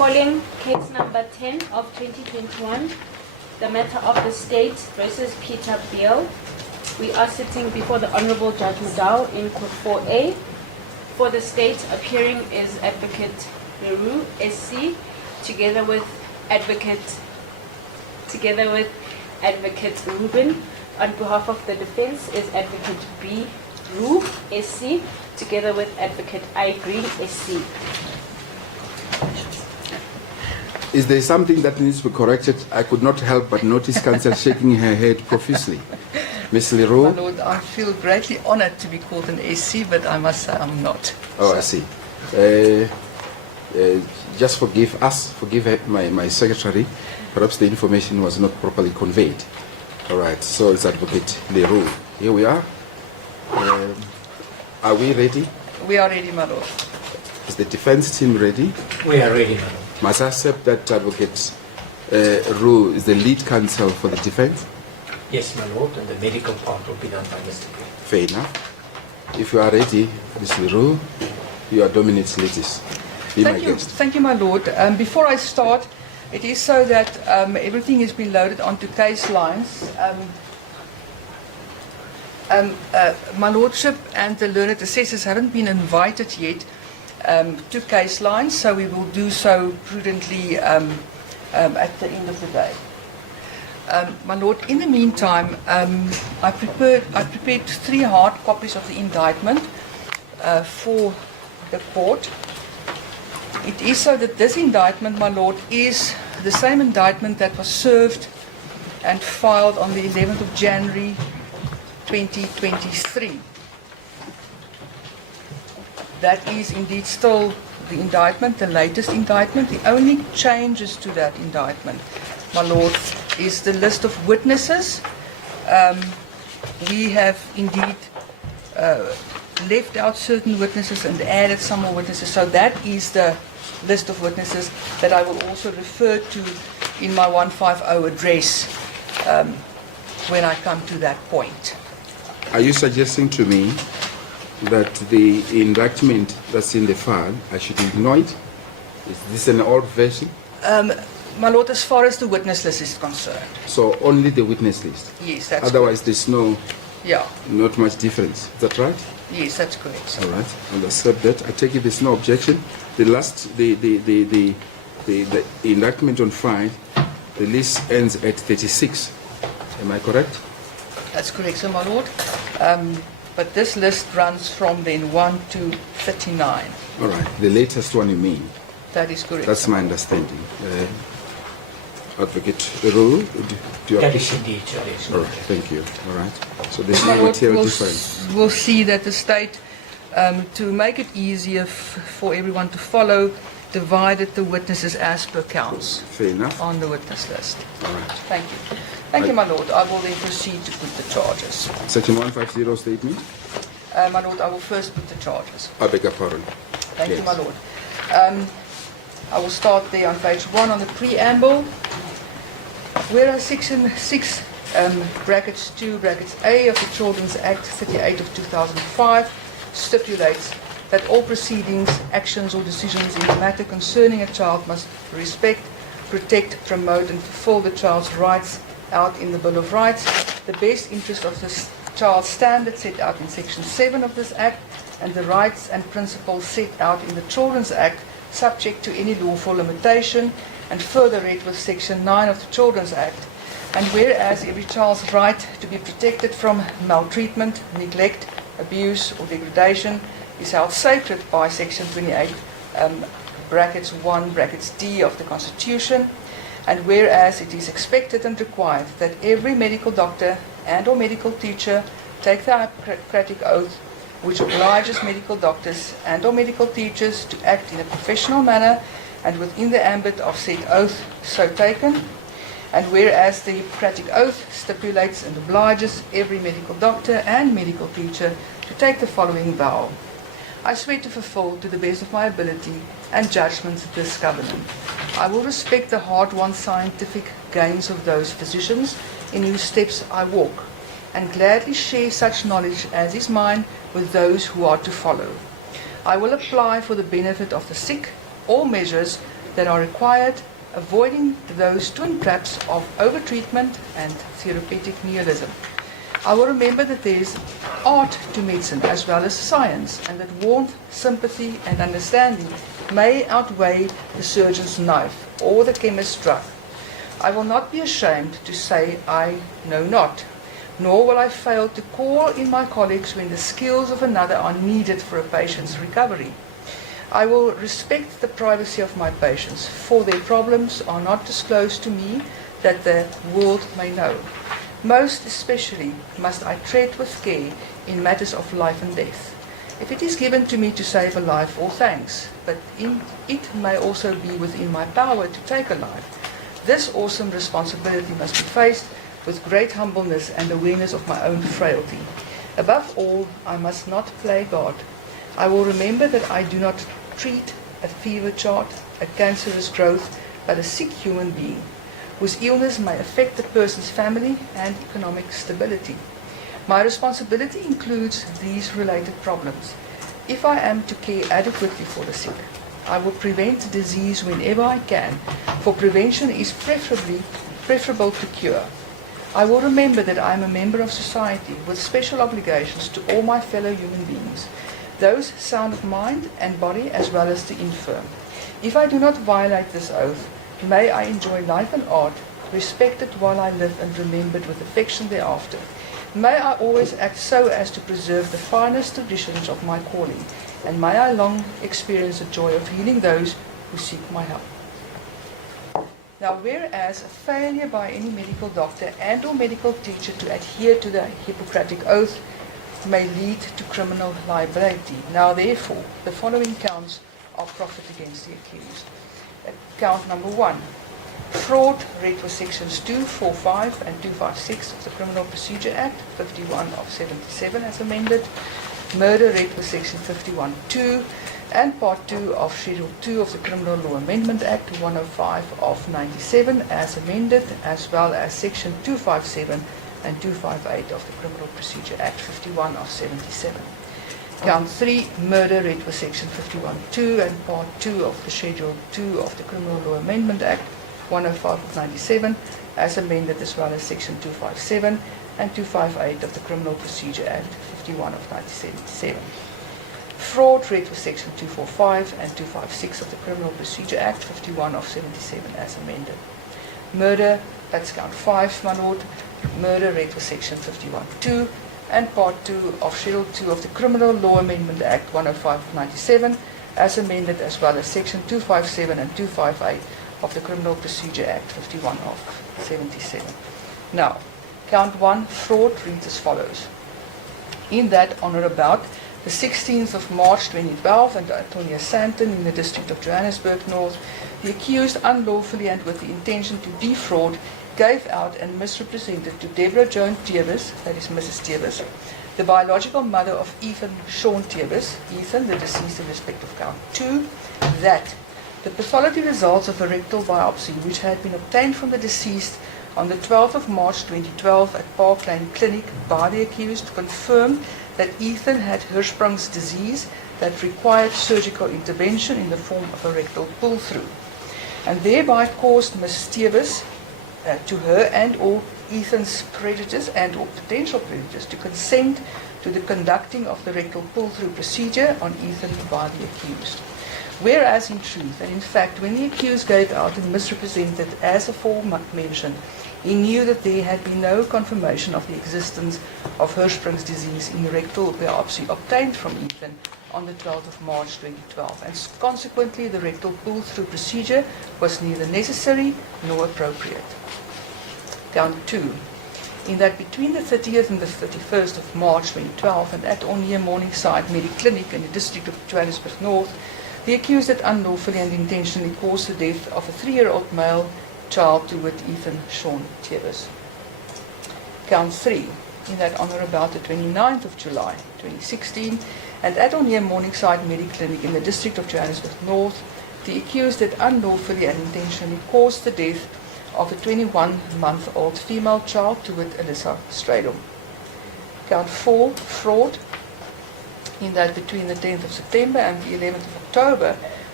Calling case number 10 of 2021, the matter of the state versus Peter Beale. We are sitting before the Honorable Judge Madao in Court 4A. For the state, appearing is Advocate Barry Roux, SC, together with Advocate Ruben. On behalf of the defense is Advocate B. Roux, SC, together with Advocate I. Green, SC. Is there something that needs to be corrected? I could not help but notice counsel shaking her head profusely. Ms. My Leroux? Lord, I feel greatly honored to be called an SC, but I must say I'm not. Oh, I see. Just forgive us, forgive my secretary. Perhaps the information was not properly conveyed. All right, so it's Advocate Leroux. Here we are. Are we ready? We are ready, my Lord. Is the defense team ready? We are ready, my lord. Must I accept that Advocate Roux is the lead counsel for the defense? Yes, my lord, and the medical part will be done by Mr. Beale. Fair enough. If you are ready, Ms. Leroux, you are Dominant's latest. Be my guest. Thank you, my Lord. Before I start, it is so that everything has been loaded onto case lines. My Lordship and the learned assessors haven't been invited yet to case lines, so we will do so prudently at the end of the day. My Lord, in the meantime, I prepared 3 hard copies of the indictment for the court. It is so that this indictment, my Lord, is the same indictment that was served and filed on the 11th of January 2023. That is indeed still the indictment, the latest indictment. The only changes to that indictment, my Lord, is the list of witnesses. We have indeed left out certain witnesses and added some more witnesses. So that is the list of witnesses that I will also refer to in my 150 address when I come to that point. Are you suggesting to me that the indictment that's in the file, I should ignore it? Is this an old version? My Lord, as far as the witness list is concerned, So only the witness list? yes, that's Otherwise, there's yeah, not much difference. Is that right? yes, that's correct. All right. I'll accept that. I take it there's no objection. The indictment on file, the list ends at 36. Am I correct? That's correct, so my Lord. But this list runs from then 1 to 39. All right. The latest one you mean? That is correct. That's my understanding. Advocate Roux, do you That appreciate? is indeed, Your All Excellency. right. Thank you. All right. So there's My no Lord, material we'll difference. we'll see that the state, to make it easier for everyone to follow, divided the witnesses as per counts Fair enough. on the witness list. All right. Thank you. Thank you, my Lord. I will then proceed to put the charges. Section 150 statement. My Lord, I will first put the charges. I beg your pardon. Thank you, Yes. my Lord. I will start there on page 1 on the preamble. Whereas Section 6, brackets 2, brackets A of the Children's Act 38 of 2005 stipulates that all proceedings, actions or decisions in the matter concerning a child must respect, protect, promote and fulfill the child's rights out in the Bill of Rights, the best interest of the child's standards set out in Section 7 of this Act, and the rights and principles set out in the Children's Act subject to any lawful limitation, and further read with Section 9 of the Children's Act. And whereas every child's right to be protected from maltreatment, neglect, abuse or degradation is held sacred by Section 28, brackets 1, brackets D of the Constitution, and whereas it is expected and required that every medical doctor and or medical teacher take the Hippocratic Oath, which obliges medical doctors and or medical teachers to act in a professional manner and within the ambit of said oath so taken, and whereas the Hippocratic Oath stipulates and obliges every medical doctor and medical teacher to take the following vow. I swear to fulfill to the best of my ability and judgment this covenant. I will respect the hard-won scientific gains of those physicians in whose steps I walk, and gladly share such knowledge as is mine with those who are to follow. I will apply for the benefit of the sick all measures that are required, avoiding those twin traps of overtreatment and therapeutic nihilism. I will remember that there is art to medicine as well as science, and that warmth, sympathy, and understanding may outweigh the surgeon's knife or the chemist's drug. I will not be ashamed to say I know not, nor will I fail to call in my colleagues when the skills of another are needed for a patient's recovery. I will respect the privacy of my patients, for their problems are not disclosed to me that the world may know. Most especially must I tread with care in matters of life and death. If it is given to me to save a life, all thanks, but it may also be within my power to take a life. This awesome responsibility must be faced with great humbleness and awareness of my own frailty. Above all, I must not play God. I will remember that I do not treat a fever chart, a cancerous growth, but a sick human being, whose illness may affect the person's family and economic stability. My responsibility includes these related problems. If I am to care adequately for the sick, I will prevent disease whenever I can, for prevention is preferable to cure. I will remember that I am a member of society with special obligations to all my fellow human beings, those sound of mind and body as well as the infirm. If I do not violate this oath, may I enjoy life and art, respected while I live and remembered with affection thereafter. May I always act so as to preserve the finest traditions of my calling, and may I long experience the joy of healing those who seek my help. Now, whereas a failure by any medical doctor and or medical teacher to adhere to the Hippocratic Oath may lead to criminal liability. Now, therefore, the following counts are proffered against the accused. Count number 1. Fraud, read with sections 245 and 256 of the Criminal Procedure Act, 51 of 77 as amended. Murder, read with section 51(2) and part 2 of Schedule 2 of the Criminal Law Amendment Act, 105 of 97 as amended, as well as section 257 and 258 of the Criminal Procedure Act, 51 of 77. Count 3, murder, read with section 51(2) and part 2 of the Schedule 2 of the Criminal Law Amendment Act, 105 of 97, as amended, as well as section 257 and 258 of the Criminal Procedure Act, 51 of 1977. Fraud, read with section 245 and 256 of the Criminal Procedure Act, 51 of 77, as amended. Murder, that's count 5, my lord. Murder, read with section 51(2) and part 2 of Schedule 2 of the Criminal Law Amendment Act, 105 of 97, as amended, as well as section 257 and 258 of the Criminal Procedure Act, 51 of 77. Now, count 1, fraud, reads as follows. In that, on or about the 16th of March 2012, and Antonia Santon in the district of Johannesburg North, the accused unlawfully and with the intention to defraud gave out and misrepresented to Deborah Joan Tevis, that is Mrs. Tevis, the biological mother of Ethan Sean Tevis, Ethan, the deceased in respect of count 2, that the pathology results of a rectal biopsy which had been obtained from the deceased on the 12th of March 2012 at Park Lane Clinic by the accused confirmed that Ethan had Hirschsprung's disease that required surgical intervention in the form of a rectal pull-through, and thereby caused Ms. Tevis to her and or Ethan's predators and or potential predators to consent to the conducting of the rectal pull-through procedure on Ethan by the accused. Whereas in truth, and in fact, when the accused gave out and misrepresented as aforementioned, he knew that there had been no confirmation of the existence of Hirschsprung's disease in the rectal biopsy obtained from Ethan on the 12th of March 2012, and consequently the rectal pull-through procedure was neither necessary nor appropriate. Count 2. In that between the 30th and the 31st of March 2012 and at or near Morningside Mediclinic in the district of Johannesburg North, the accused had unlawfully and intentionally caused the death of a 3-year-old male child, to wit Ethan Sean Tevis. Count 3. In that on or about the 29th of July 2016 and at or near Morningside Mediclinic in the district of Johannesburg North, the accused had unlawfully and intentionally caused the death of a 21-month-old female child, to wit Alyssa Stradom. Count 4. Fraud. In that between the 10th of September and the 11th of October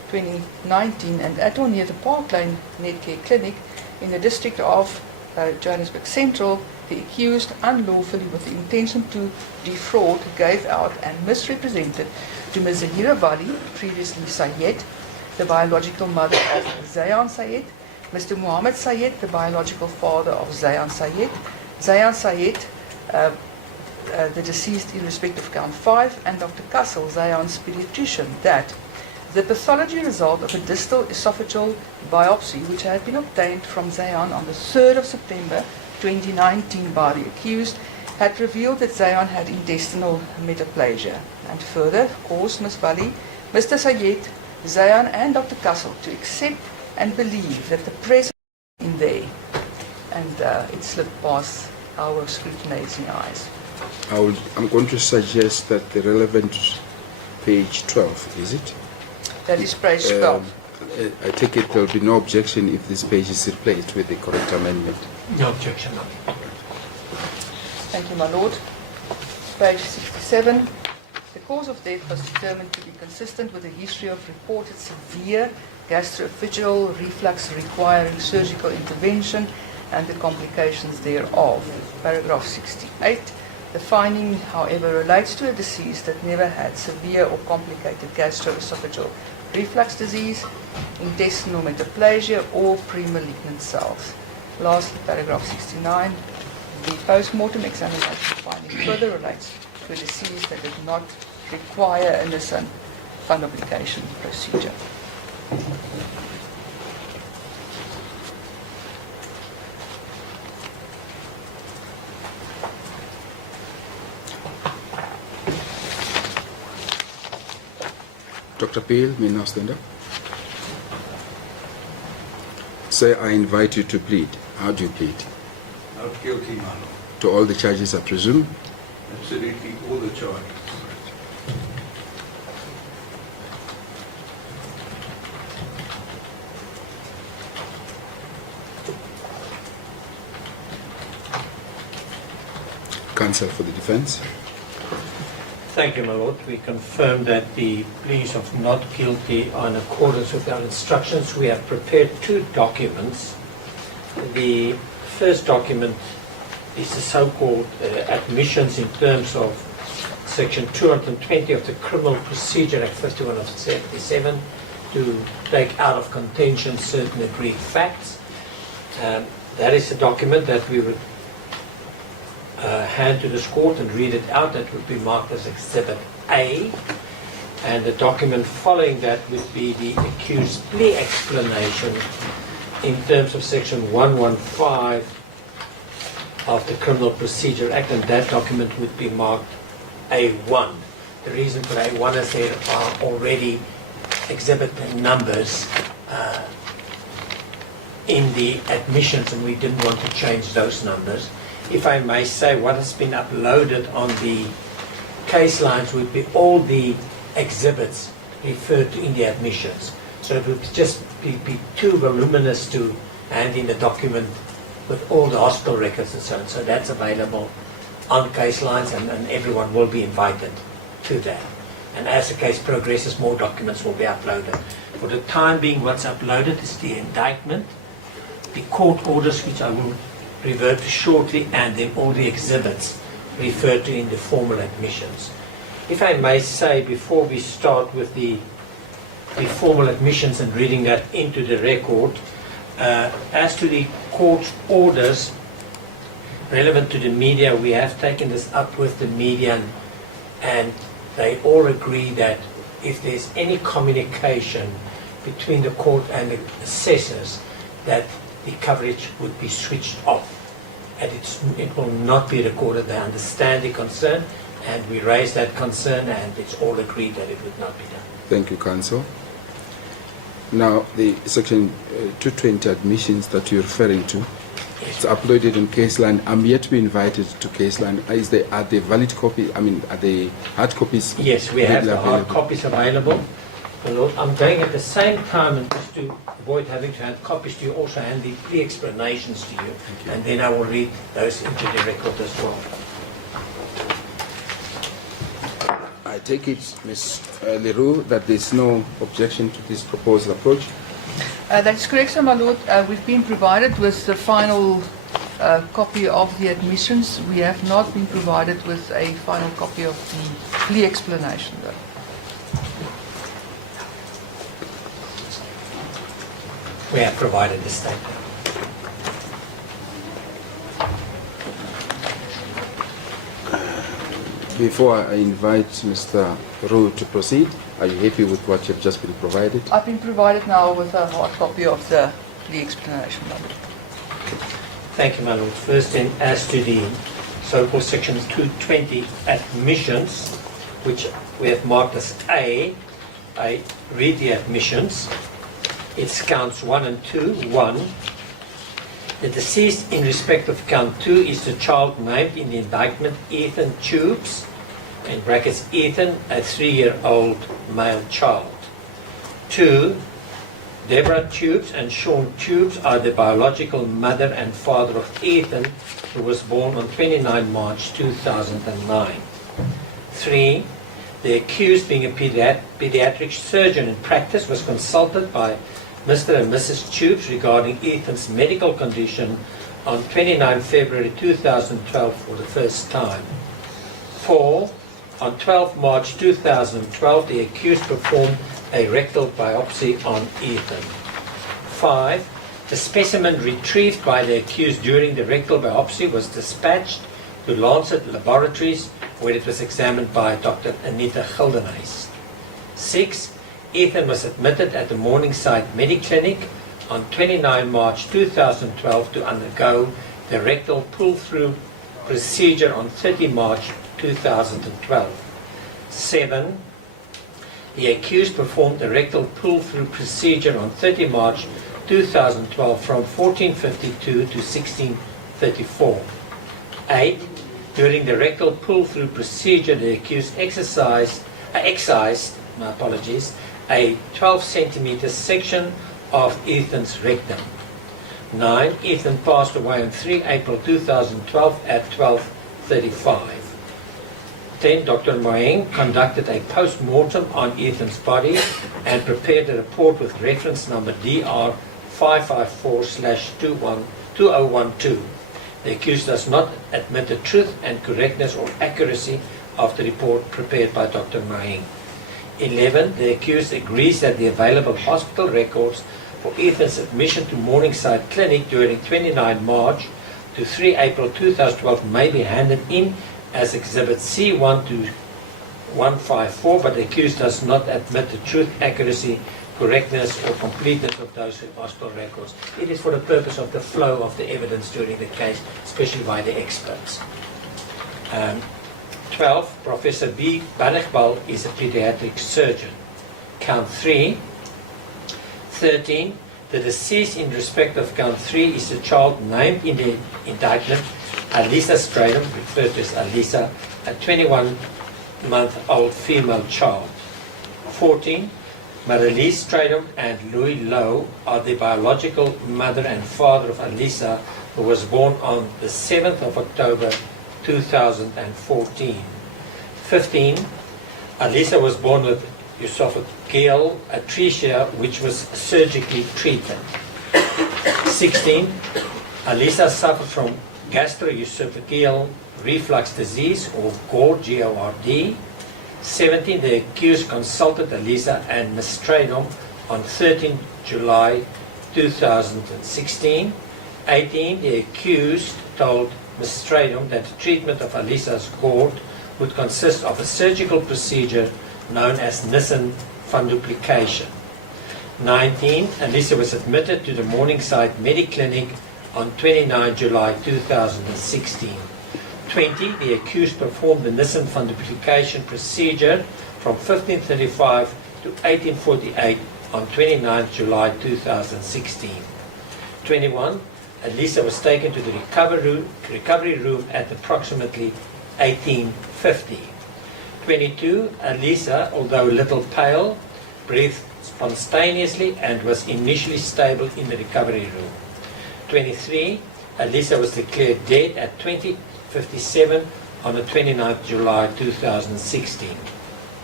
2019, and at or near the Park Lane Netcare Clinic in the district of Johannesburg Central, the accused unlawfully with the intention to defraud gave out and misrepresented to Ms. Zahira Vali, previously Sayed, the biological mother of Zayan Sayed, Mr. Muhammad Sayed, the biological father of Zayan Sayed, Zayan Sayed, the deceased in respect of count 5, and Dr. Kassel, Zayan's pediatrician, that the pathology result of a distal esophageal biopsy, which had been obtained from Zayan on the 3rd of September 2019 by the accused, had revealed that Zayan had intestinal metaplasia, and further caused Ms. Vali, Mr. Sayed, Zayan, and Dr. Kassel to accept and believe that the presence in there, and it slipped past our scrutinizing eyes. I'm going to suggest that the relevant page 12, is it? That is page 12. I take it there will be no objection if this page is replaced with the correct amendment. No objection, no. Thank you, my lord. Page 67. The cause of death was determined to be consistent with a history of reported severe gastroesophageal reflux requiring surgical intervention and the complications thereof. Paragraph 68. The finding, however, relates to a deceased that never had severe or complicated gastroesophageal reflux disease, intestinal metaplasia, or pre-malignant cells. Lastly, paragraph 69. The post-mortem examination finding further relates to a deceased that did not require a Nissan fundoplication procedure. Dr. Beale, may now stand up. Sir, I invite you to plead. How do you plead? Not guilty, my lord. To all the charges, I presume? Absolutely all the charges. Counsel for the defense. Thank you, my lord. We confirm that the pleas of not guilty are in accordance with our instructions. We have prepared two documents. The first document is the so-called admissions in terms of Section 220 of the Criminal Procedure Act 51 of 77 to take out of contention certain agreed facts. That is a document that we would hand to this court and read it out. That would be marked as Exhibit A. And the document following that would be the accused plea explanation in terms of Section 115 of the Criminal Procedure Act, and that document would be marked A1. The reason for A1 is there are already exhibit numbers in the admissions, and we didn't want to change those numbers. If I may say, what has been uploaded on the case lines would be all the exhibits referred to in the admissions. So it would just be too voluminous to hand in a document with all the hospital records and so on. So that's available on case lines, and everyone will be invited to that. And as the case progresses, more documents will be uploaded. For the time being, what's uploaded is the indictment, the court orders, which I will revert to shortly, and then all the exhibits referred to in the formal admissions. If I may say, before we start with the formal admissions and reading that into the record, as to the court orders relevant to the media, we have taken this up with the media, and they all agree that if there's any communication between the court and the assessors, that the coverage would be switched off, and it will not be recorded. They understand the concern, and we raise that concern, and it's all agreed that it would not be done. Thank you, counsel. Now, the Section 220 admissions that you're referring to, it's uploaded in case line. I'm yet to be invited to case line. Are they valid copy? I mean, are they hard copies? Yes, we have the hard available? copies available. My Lord, I'm going at the same time, and just to avoid having to hand copies to you, also hand the plea explanations to you, and then I will read those into the record as well. I I take it, Ms. Leroux, that there's no objection to this proposed approach. That is correct, sir, my lord. We've been provided with the final copy of the admissions. We have not been provided with a final copy of the plea explanation, though. We have provided the statement. Before I invite Mr. Roux to proceed, are you happy with what you've just been provided? I've been provided now with a hard copy of the plea explanation, my lord. Thank you, my lord. First, then, as to the so-called section 220 admissions, which we have marked as A, I read the admissions. It's counts 1 and 2. 1. The deceased in respect of count 2 is the child named in the indictment Ethan Tubes, in brackets Ethan, a 3-year-old male child. 2. Deborah Tubes and Sean Tubes are the biological mother and father of Ethan, who was born on 29 March 2009. 3. The accused, being a pediatric surgeon in practice, was consulted by Mr. and Mrs. Tubes regarding Ethan's medical condition on 29 February 2012 for the first time. 4. On 12 March 2012, the accused performed a rectal biopsy on Ethan. 5. The specimen retrieved by the accused during the rectal biopsy was dispatched to Lancet Laboratories, where it was examined by Dr. Anita Gildenhuys. 6. Ethan was admitted at the Morningside Mediclinic on 29 March 2012 to undergo the rectal pull-through procedure on 30 March 2012. 7. The accused performed the rectal pull-through procedure on 30 March 2012 from 14:52 to 16:34. 8. During the rectal pull-through procedure, the accused excised a 12 centimeter section of Ethan's rectum. 9. Ethan passed away on 3 April 2012 at 12:35. 10. Dr. Moeng conducted a post-mortem on Ethan's body and prepared a report with reference number DR 554/2012. The accused does not admit the truth and correctness or accuracy of the report prepared by Dr. Moeng. 11. The accused agrees that the available hospital records for Ethan's admission to Morningside Clinic during 29 March to 3 April 2012 may be handed in as Exhibit C1 to 154, but the accused does not admit the truth, accuracy, correctness or completeness of those hospital records. It is for the purpose of the flow of the evidence during the case, especially by the experts. 12. Professor Baele is a pediatric surgeon. Count 3. 13. The deceased in respect of count 3 is the child named in the indictment, Alisa Stradom, referred to as Alisa, a 21-month-old female child. 14. Marilise Stradom and Louis Lowe are the biological mother and father of Alisa, who was born on the 7th of October 2014. 15. Alisa was born with esophageal atresia, which was surgically treated. 16. Alisa suffered from gastroesophageal reflux disease, or GORD, G-O-R-D. 17. The accused consulted Alisa and Ms. Stradom on 13 July 2016. 18. The accused told Ms. Stradom that the treatment of Alisa's GORD would consist of a surgical procedure known as Nissen funduplication. 19. Alisa was admitted to the Morningside Mediclinic on 29 July 2016. 20. The accused performed the Nissen funduplication procedure from 1535 to 1848 on 29 July 2016. 21. Alisa was taken to the recovery room at approximately 1850. 22. Alisa, although a little pale, breathed spontaneously and was initially stable in the recovery room. 23. Alisa was declared dead at 20:57 on the 29th July 2016.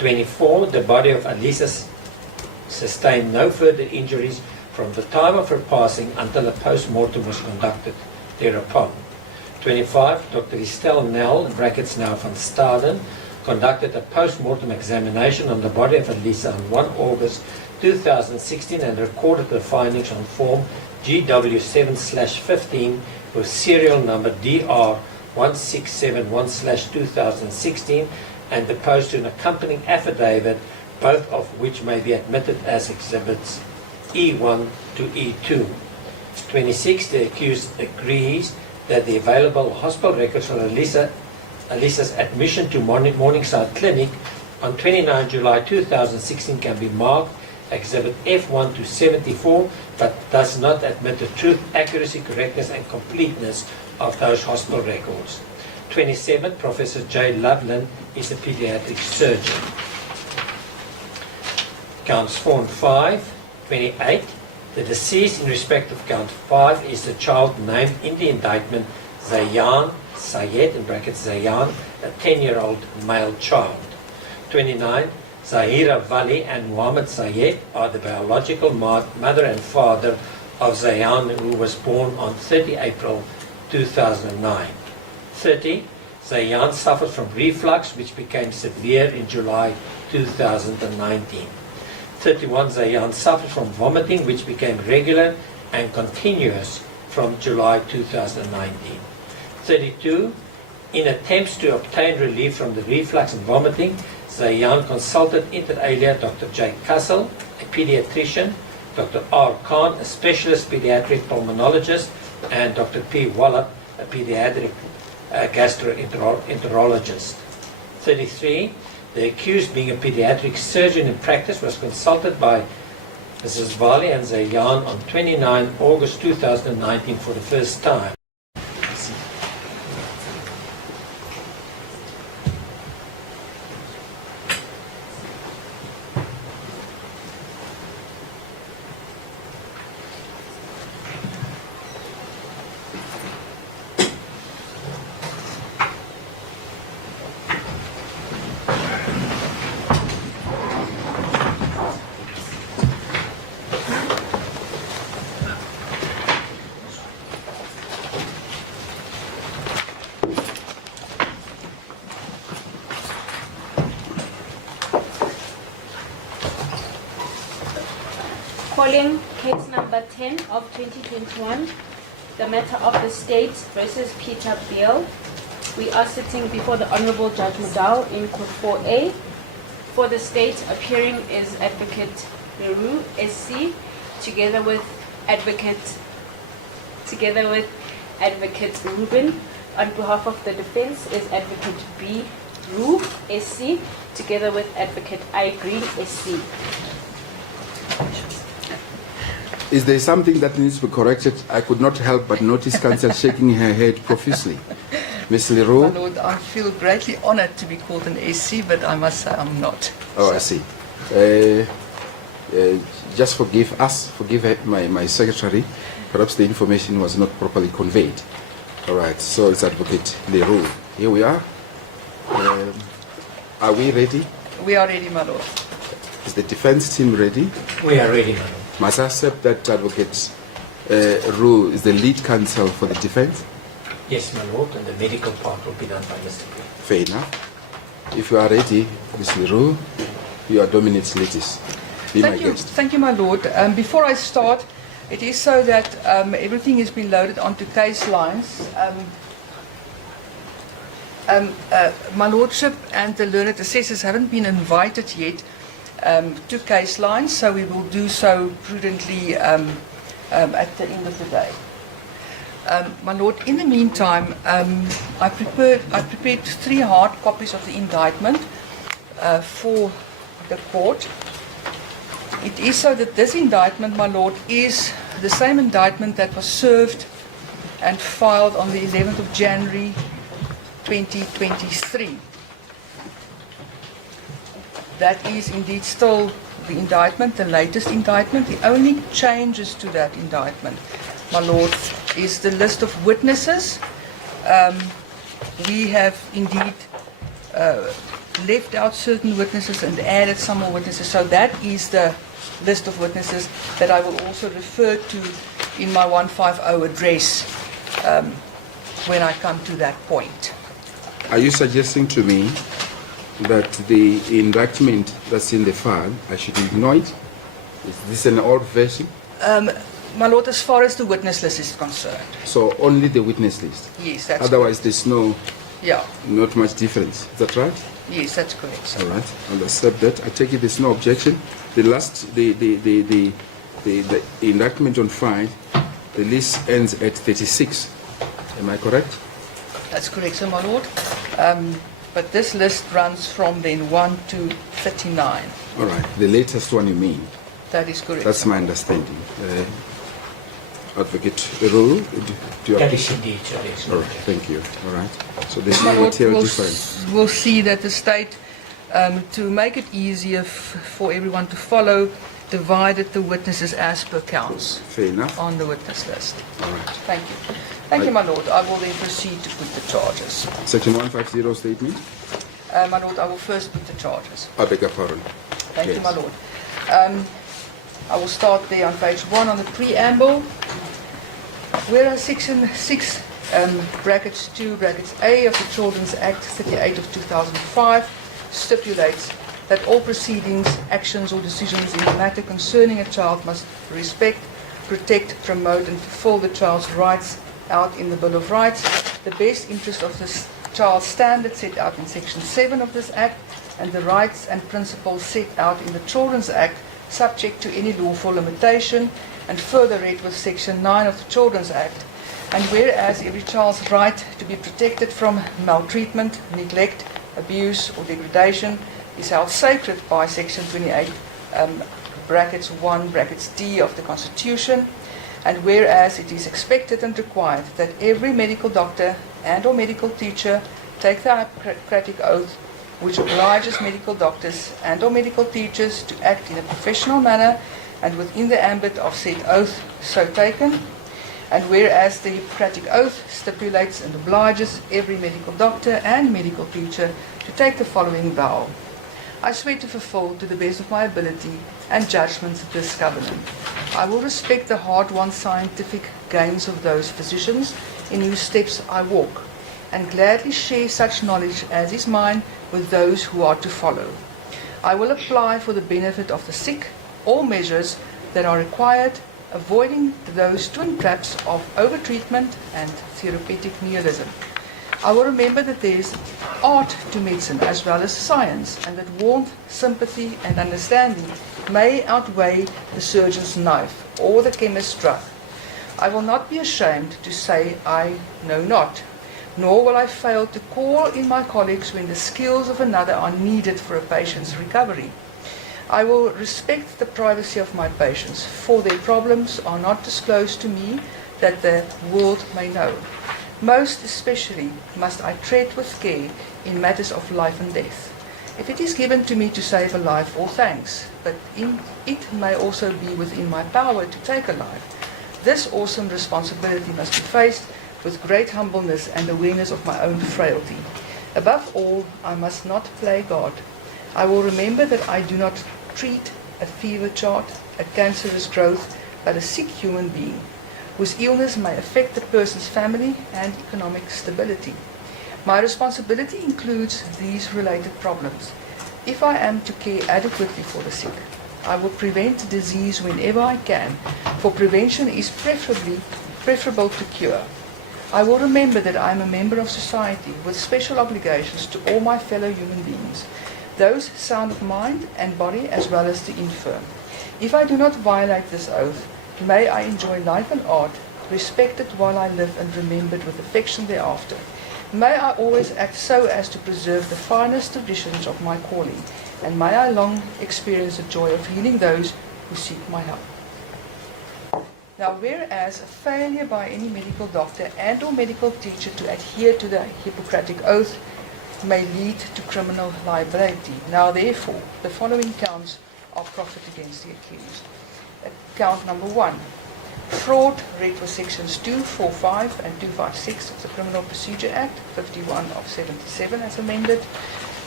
24. The body of Alisa sustained no further injuries from the time of her passing until a post-mortem was conducted thereupon. 25. Dr. Estelle Nel, in brackets now van Staden, conducted a post-mortem examination on the body of Alisa on 1 August 2016 and recorded the findings on form GW7/15 with serial number DR1671/2016 and deposed to an accompanying affidavit, both of which may be admitted as exhibits E1 to E2. 26. The accused agrees that the available hospital records on Alisa's admission to Morningside Clinic on 29 July 2016 can be marked Exhibit F1 to 74, but does not admit the truth, accuracy, correctness and completeness of those hospital records. 27. Professor J. Loveland is a pediatric surgeon. Counts 4 and 5. 28. The deceased in respect of count 5 is the child named in the indictment Zayan Sayed, in brackets Zayan, a 10-year-old male child. 29. Zahira Vali and Muhammad Sayed are the biological mother and father of Zayan, who was born on 30 April 2009. 30. Zayan suffered from reflux, which became severe in July 2019. 31. Zayan suffered from vomiting, which became regular and continuous from July 2019. 32. In attempts to obtain relief from the reflux and vomiting, Zayan consulted inter alia Dr. J. Kassel, a pediatrician, Dr. R. Khan, a specialist pediatric pulmonologist, and Dr. P. Wallop, a pediatric gastroenterologist. 33. The accused, being a pediatric surgeon in practice, was consulted by Mrs. Vali and Zayan on 29 August 2019 for the first time. Calling case number 10 of 2021, the matter of the state versus Peter Beale. We are sitting before the Honorable Judge Mdntv in Court 4A. For the state, appearing is Advocate Barry Roux, SC, together with Advocate Ruben. On behalf of the defense is Advocate B. Roux, SC, together with Advocate I. Green, SC. Is there something that needs to be corrected? I could not help but notice counsel shaking her head profusely. Ms. My Leroux? Lord, I feel greatly honored to be called an SC, but I must say I'm not. Oh, I see. Just forgive us, forgive my secretary. Perhaps the information was not properly conveyed. All right, so it's Advocate Leroux. Here we are. Are we ready? We are ready, my Lord. Is the defense team ready? We are ready, madam. Must I accept that Advocate Roux is the lead counsel for the defense? Yes, my lord, and the medical part will be done by Mr. P. Fair enough. If you are ready, Ms. Leroux, you are Dominant Ladies. Be my guest. Thank you, my Lord. Before I start, it is so that everything has been loaded onto case lines. My Lordship and the learned assessors haven't been invited yet to case lines, so we will do so prudently at the end of the day. My Lord, in the meantime, I prepared 3 hard copies of the indictment for the court. It is so that this indictment, my Lord, is the same indictment that was served and filed on the 11th of January 2023. That is indeed still the indictment, the latest indictment. The only changes to that indictment, my Lord, is the list of witnesses. We have indeed left out certain witnesses and added some more witnesses. So that is the list of witnesses that I will also refer to in my 150 address when I come to that point. Are you suggesting to me that the indictment that's in the file, I should ignore it? Is this an old version? My Lord, as far as the witness list is concerned, So only the witness list? yes, that's Otherwise, there's yeah, not much difference. Is that right? yes, that's correct, sir. All right, I'll accept that. I take it there's no objection. The indictment on file, the list ends at 36. Am I correct? That's correct, sir, my Lord. But this list runs from then 1 to 39. All right, the latest one you mean? That is correct. That's sir. my understanding. Advocate Roux, do you That approve? is indeed, sir. Yes. All right, thank you. All right. So this is My a Lord, material difference. we'll see that the state, to make it easier for everyone to follow, divided the witnesses as per counts Fair enough. on the witness list. All right. Thank you. Thank you, my Lord. I will then proceed to put the charges. Section 150 statement. My Lord, I will first put the charges. I beg your pardon. Thank you, Yes. my Lord. I will start there on page 1 on the preamble. Whereas Section 6, brackets 2, brackets A of the Children's Act 38 of 2005 stipulates that all proceedings, actions or decisions in a matter concerning a child must respect, protect, promote and fulfill the child's rights out in the Bill of Rights, the best interest of this child's standards set out in Section 7 of this Act, and the rights and principles set out in the Children's Act subject to any lawful limitation, and further read with Section 9 of the Children's Act. And whereas every child's right to be protected from maltreatment, neglect, abuse or degradation is held sacred by Section 28, brackets 1, brackets D of the Constitution, and whereas it is expected and required that every medical doctor and or medical teacher take the Hippocratic Oath, which obliges medical doctors and or medical teachers to act in a professional manner and within the ambit of said oath so taken, and whereas the Hippocratic Oath stipulates and obliges every medical doctor and medical teacher to take the following vow. I swear to fulfill to the best of my ability and judgment this covenant. I will respect the hard-won scientific gains of those physicians in whose steps I walk, and gladly share such knowledge as is mine with those who are to follow. I will apply for the benefit of the sick all measures that are required, avoiding those twin traps of overtreatment and therapeutic nihilism. I will remember that there is art to medicine as well as science, and that warmth, sympathy and understanding may outweigh the surgeon's knife or the chemist's drug. I will not be ashamed to say I know not, nor will I fail to call in my colleagues when the skills of another are needed for a patient's recovery. I will respect the privacy of my patients, for their problems are not disclosed to me that the world may know. Most especially must I tread with care in matters of life and death. If it is given to me to save a life, all thanks, but it may also be within my power to take a life. This awesome responsibility must be faced with great humbleness and awareness of my own frailty. Above all, I must not play God. I will remember that I do not treat a fever chart, a cancerous growth, but a sick human being, whose illness may affect the person's family and economic stability. My responsibility includes these related problems. If I am to care adequately for the sick, I will prevent disease whenever I can, for prevention is preferable to cure. I will remember that I am a member of society with special obligations to all my fellow human beings, those sound of mind and body as well as the infirm. If I do not violate this oath, may I enjoy life and art, respected while I live and remembered with affection thereafter. May I always act so as to preserve the finest traditions of my calling, and may I long experience the joy of healing those who seek my help. Now, whereas a failure by any medical doctor and or medical teacher to adhere to the Hippocratic Oath may lead to criminal liability. Now, therefore, the following counts are proffered against the accused. Count number 1, fraud, read with sections 245 and 256 of the Criminal Procedure Act, 51 of 77 as amended.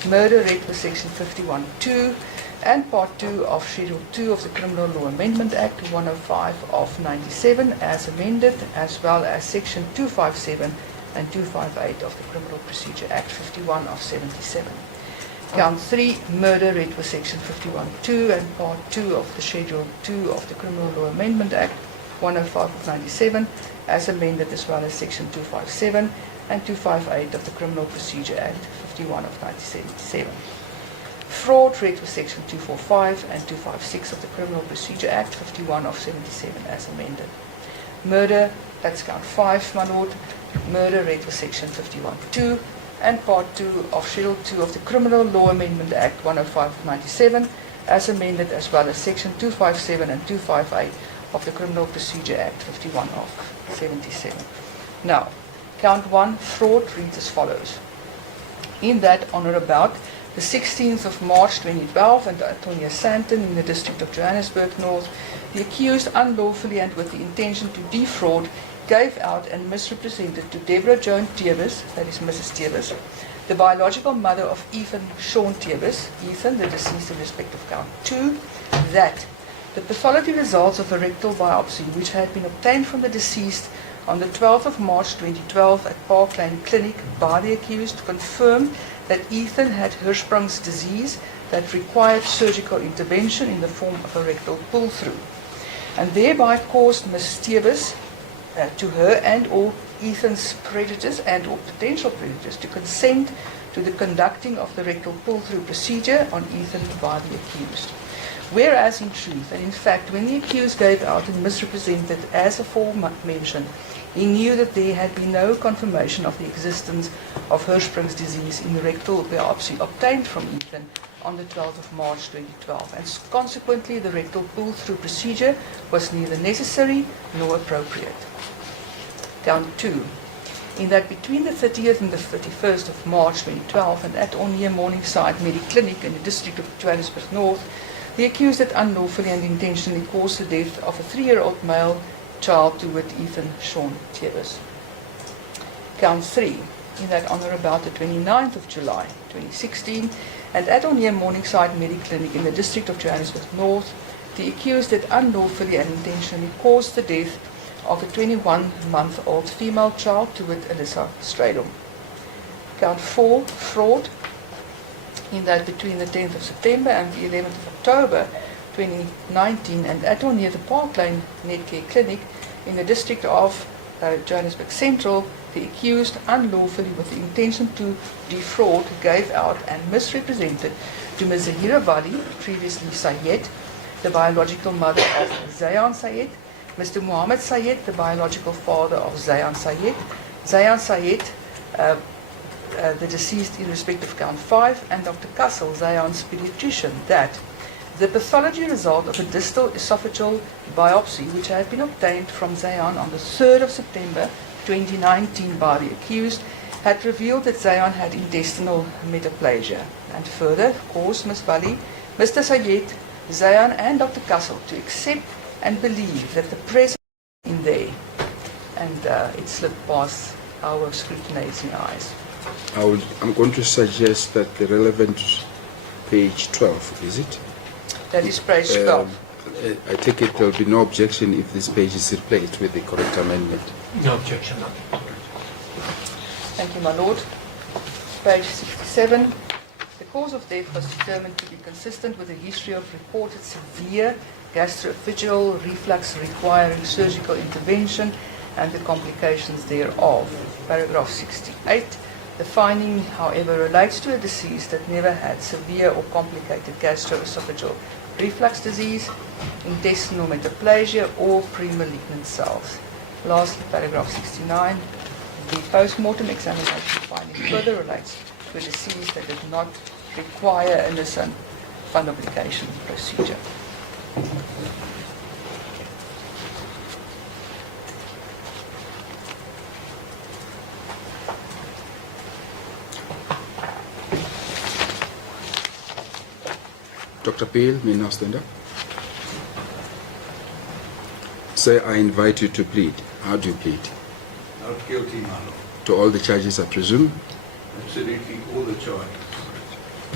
murder read for section 51(2), and part 2 of Schedule 2 of the Criminal Law Amendment Act 105 of 97 as amended, as well as section 257 and 258 of the Criminal Procedure Act 51 of 77. Count 3, murder read for section 51(2) and part 2 of the Schedule 2 of the Criminal Law Amendment Act 105 of 97 as amended, as well as section 257 and 258 of the Criminal Procedure Act 51 of 1977. Fraud read for section 245 and 256 of the Criminal Procedure Act 51 of 77 as amended. Murder, that's count 5, my lord. Murder read for section 51(2) and part 2 of Schedule 2 of the Criminal Law Amendment Act 105 of 97 as amended, as well as section 257 and 258 of the Criminal Procedure Act 51 of 77. Now, count 1, fraud, reads as follows. In that, on or about the 16th of March 2012, and Antonia Santon in the District of Johannesburg North, the accused unlawfully and with the intention to defraud gave out and misrepresented to Deborah Joan Tevis, that is Mrs. Tevis, the biological mother of Ethan Sean Tevis, Ethan, the deceased in respect of count 2, that the pathology results of a rectal biopsy which had been obtained from the deceased on the 12th of March 2012 at Park Lane Clinic by the accused confirmed that Ethan had Hirschsprung's disease that required surgical intervention in the form of a rectal pull-through, and thereby caused Ms. Tevis to her and or Ethan's predators and or potential predators to consent to the conducting of the rectal pull-through procedure on Ethan by the accused. Whereas in truth, and in fact, when the accused gave out and misrepresented as aforementioned, he knew that there had been no confirmation of the existence of Hirschsprung's disease in the rectal biopsy obtained from Ethan on the 12th of March 2012, and consequently the rectal pull-through procedure was neither necessary nor appropriate. Count 2. In that between the 30th and the 31st of March 2012 and at or near Morningside Mediclinic in the District of Johannesburg North, the accused had unlawfully and intentionally caused the death of a 3-year-old male child to wit Ethan Sean Tevis. Count 3. In that on or about the 29th of July 2016 and at or near Morningside Mediclinic in the District of Johannesburg North, the accused had unlawfully and intentionally caused the death of a 21-month-old female child to wit Alyssa Stradom. Count 4, fraud, in that between the 10th of September and the 11th of October 2019 and at or near the Park Lane Netcare Clinic in the District of Johannesburg Central, the accused unlawfully with the intention to defraud gave out and misrepresented to Ms. Zahira Vali, previously Sayed, the biological mother of Zayan Sayed, Mr. Muhammad Sayed, the biological father of Zayan Sayed, the deceased in respect of count 5, and Dr. Kassel, Zayan's pediatrician, that the pathology result of a distal esophageal biopsy which had been obtained from Zayan on the 3rd of September 2019 by the accused had revealed that Zayan had intestinal metaplasia, and further caused Ms. Vali, Mr. Sayed, Zayan and Dr. Kassel to accept and believe that the presence in there, and it slipped past our scrutinizing eyes. I'm going to suggest that the relevant page 12, is it? That is page 12. I take it there will be no objection if this page is replaced with the correct amendment. No objection. No. Thank you, my lord. Page 67. The cause of death was determined to be consistent with a history of reported severe gastroesophageal reflux requiring surgical intervention and the complications thereof. Paragraph 68. The finding, however, relates to a deceased that never had severe or complicated gastroesophageal reflux disease, intestinal metaplasia, or pre-malignant cells. Lastly, paragraph 69. The post-mortem examination finding further relates to a deceased that did not require an innocent fundoplication procedure. Dr. Beale, may now stand up. Sir, I invite you to plead. How do you plead? Not guilty, my lord. To all the charges, I presume? Absolutely all the charges.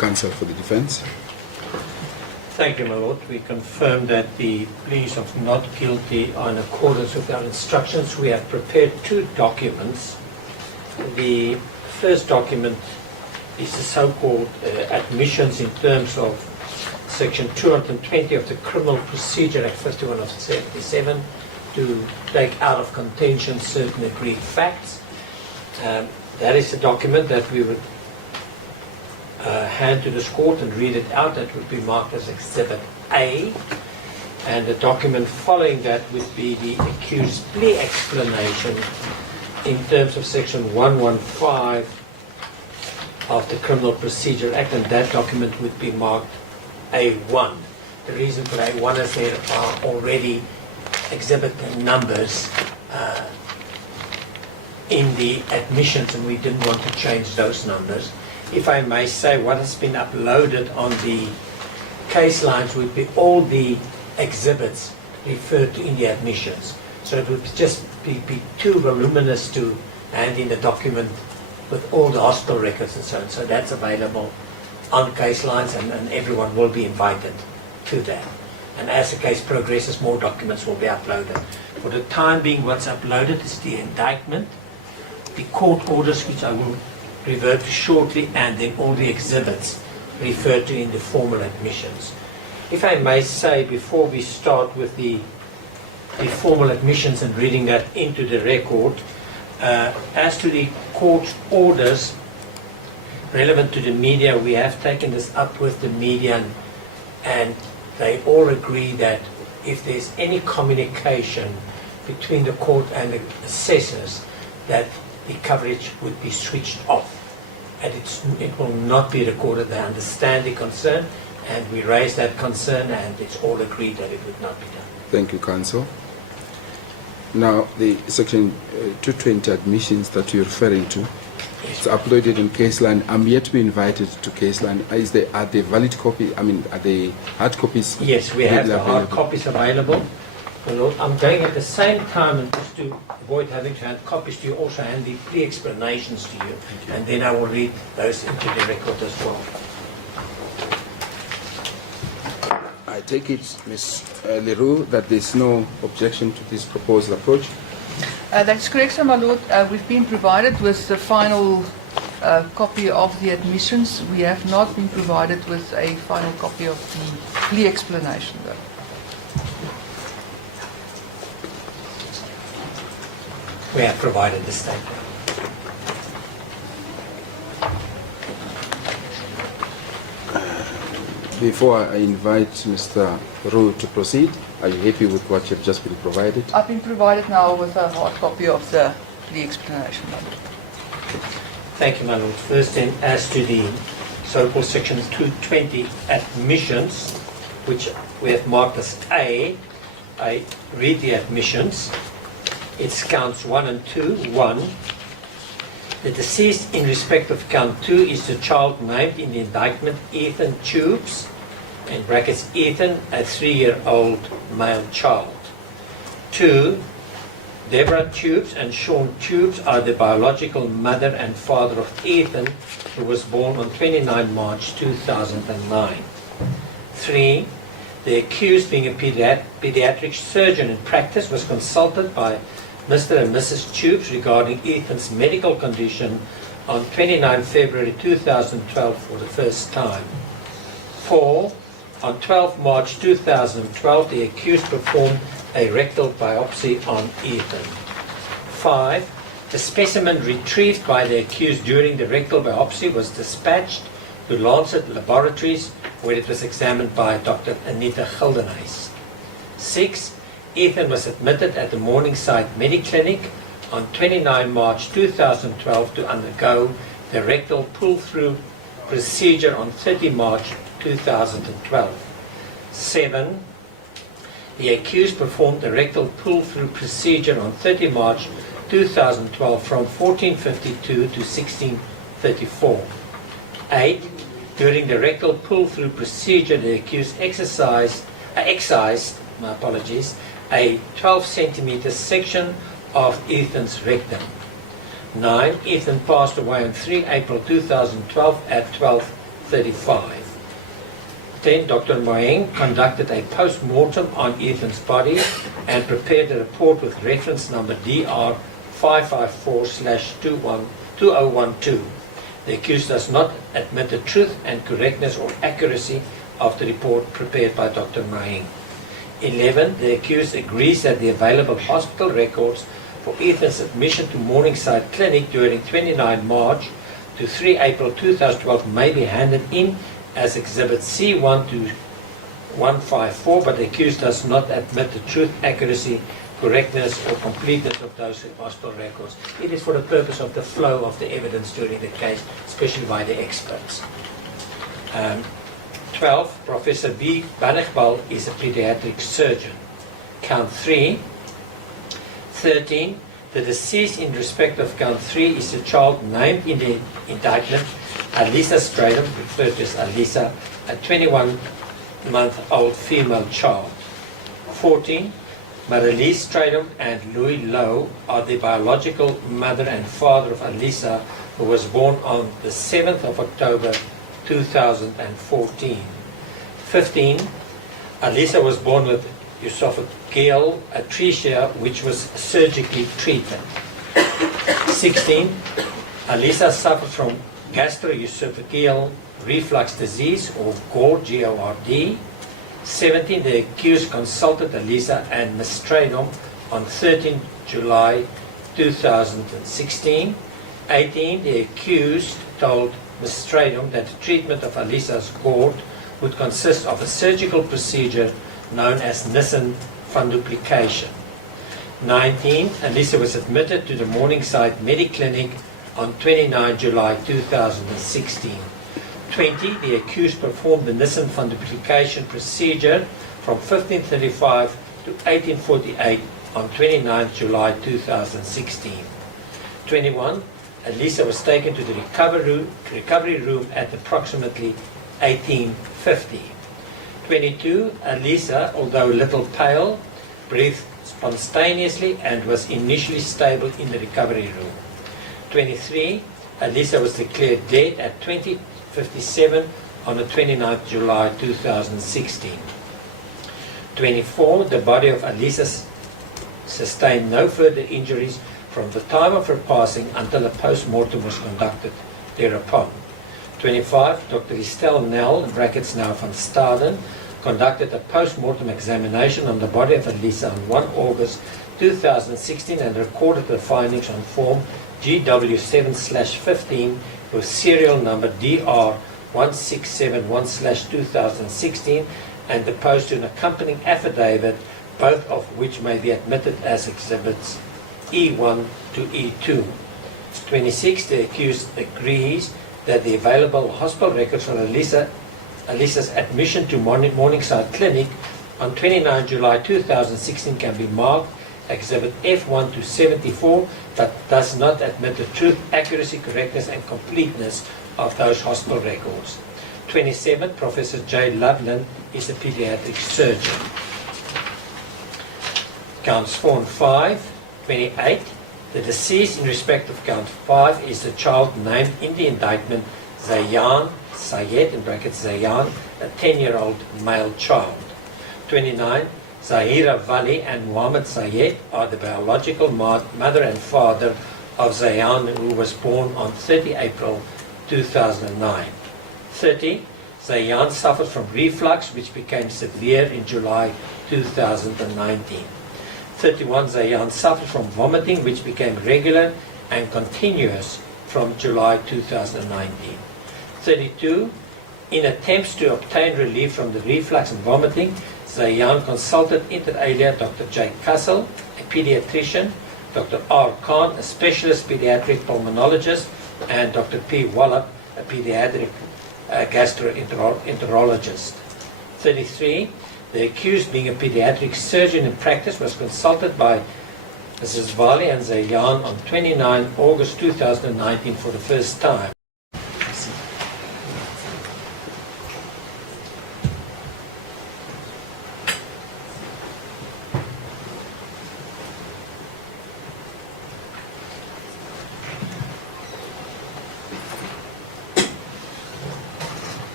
Counsel for the defense. Thank you, my lord. We confirm that the pleas of not guilty are in accordance with our instructions. We have prepared two documents. The first document is the so-called admissions in terms of Section 220 of the Criminal Procedure Act 51 of 77 to take out of contention certain agreed facts. That is the document that we would hand to this court and read it out. That would be marked as Exhibit A. And the document following that would be the accused plea explanation in terms of Section 115 of the Criminal Procedure Act, and that document would be marked A1. The reason for A1 is there are already exhibit numbers in the admissions, and we didn't want to change those numbers. If I may say, what has been uploaded on the case lines would be all the exhibits referred to in the admissions. So it would just be too voluminous to hand in a document with all the hospital records and so on. So that's available on case lines, and everyone will be invited to that. And as the case progresses, more documents will be uploaded. For the time being, what's uploaded is the indictment, the court orders, which I will revert to shortly, and then all the exhibits referred to in the formal admissions. If I may say, before we start with the formal admissions and reading that into the record, as to the court orders relevant to the media, we have taken this up with the media, and they all agree that if there's any communication between the court and the assessors, that the coverage would be switched off, and it will not be recorded. They understand the concern, and we raise that concern, and it's all agreed that it would not be done. Thank you, Counsel. Now, the Section 220 admissions that you're referring to, it's uploaded in Caseline. I'm yet to be invited to Caseline. Are they valid copies? I mean, are they hard copies? Yes, we have the hard available? copies available. My Lord, I'm going at the same time, and just to avoid having to hand copies to you, also hand the plea explanations to you, and then I will read those into the record as well. I take it, Ms. Leroux, that there's no objection to this proposed approach. That's correct, sir, my lord. We've been provided with the final copy of the admissions. We have not been provided with a final copy of the plea explanation, though. We have provided the statement. Before I invite Mr. Roux to proceed, are you happy with what you've just been provided? I've been provided now with a hard copy of the plea explanation, my lord. Thank you, my Lord. First, then, as to the so-called Section 220 admissions, which we have marked as A, I read the admissions. It's counts 1 and 2. 1. The deceased in respect of count 2 is the child named in the indictment, Ethan Tubes, in brackets Ethan, a 3-year-old male child. 2. Deborah Tubes and Sean Tubes are the biological mother and father of Ethan, who was born on 29 March 2009. 3. The accused, being a pediatric surgeon in practice, was consulted by Mr. and Mrs. Tubes regarding Ethan's medical condition on 29 February 2012 for the first time. 4. On 12 March 2012, the accused performed a rectal biopsy on Ethan. 5. The specimen retrieved by the accused during the rectal biopsy was dispatched to Lancet Laboratories, where it was examined by Dr. Anita Gildenhuys. 6. Ethan was admitted at the Morningside Mediclinic on 29 March 2012 to undergo the rectal pull-through procedure on 30 March 2012. 7. The accused performed the rectal pull-through procedure on 30 March 2012 from 14:52 to 16:34. 8. During the rectal pull-through procedure, the accused excised a 12 centimeter section of Ethan's rectum. 9. Ethan passed away on 3 April 2012 at 35. 10. Dr. Moeng conducted a post-mortem on Ethan's body and prepared a report with reference number DR 554/2012. The accused does not admit the truth and correctness or accuracy of the report prepared by Dr. Moeng. 11. The accused agrees that the available hospital records for Ethan's admission to Morningside Clinic during 29 March to 3 April 2012 may be handed in as Exhibit C1 to 154, but the accused does not admit the truth, accuracy, correctness or completeness of those hospital records. It is for the purpose of the flow of the evidence during the case, especially by the experts. 12. Professor B. Baele is a pediatric surgeon. Count 3. 13. The deceased in respect of count 3 is a child named in the indictment, Alisa Stradom, referred to as Alisa, a 21-month-old female child. 14. Marilise Stradom and Louis Lowe are the biological mother and father of Alisa, who was born on the 7th of October 2014. 15. Alisa was born with esophageal atresia, which was surgically treated. 16. Alisa suffered from gastroesophageal reflux disease, or GORD, G-O-R-D. 17. The accused consulted Alisa and Ms. Stradom on 13 July 2016. 18. The accused told Ms. Stradom that the treatment of Alisa's GORD would consist of a surgical procedure known as Nissen funduplication. 19. Alisa was admitted to the Morningside Mediclinic on 29 July 2016. 20. The accused performed the Nissen funduplication procedure from 1535 to 1848 on 29 July 2016. 21. Alisa was taken to the recovery room at approximately 1850. 22. Alisa, although a little pale, breathed spontaneously and was initially stable in the recovery room. 23. Alisa was declared dead at 20:57 on the 29th July 2016. 24. The body of Alisa sustained no further injuries from the time of her passing until a post-mortem was conducted thereupon. 25. Dr. Estelle Nell, in brackets now van Staden, conducted a post-mortem examination on the body of Alisa on 1 August 2016 and recorded the findings on Form GW7/15 with serial number DR 1671/2016 and deposed to an accompanying affidavit, both of which may be admitted as exhibits E1 to E2. 26. The accused agrees that the available hospital records for Alisa's admission to Morningside Clinic on 29 July 2016 can be marked Exhibit F1 to 74, but does not admit the truth, accuracy, correctness, and completeness of those hospital records. 27. Professor J. Loveland is a pediatric surgeon. Counts 4 and 5. 28. The deceased in respect of count 5 is the child named in the indictment Zayan Sayed, in brackets Zayan, a 10-year-old male child. 29. Zahira Vali and Muhammad Sayed are the biological mother and father of Zayan, who was born on 30 April 2009. 30. Zayan suffered from reflux, which became severe in July 2019. 31. Zayan suffered from vomiting, which became regular and continuous from July 2019. 32. In attempts to obtain relief from the reflux and vomiting, Zayan consulted inter alia Dr. J. Kassel, a pediatrician, Dr. R. Khan, a specialist pediatric pulmonologist, and Dr. P. Wallop, a pediatric gastroenterologist. 33. The accused, being a pediatric surgeon in practice, was consulted by Mrs. Vali and Zayan on 29 August 2019 for the first time.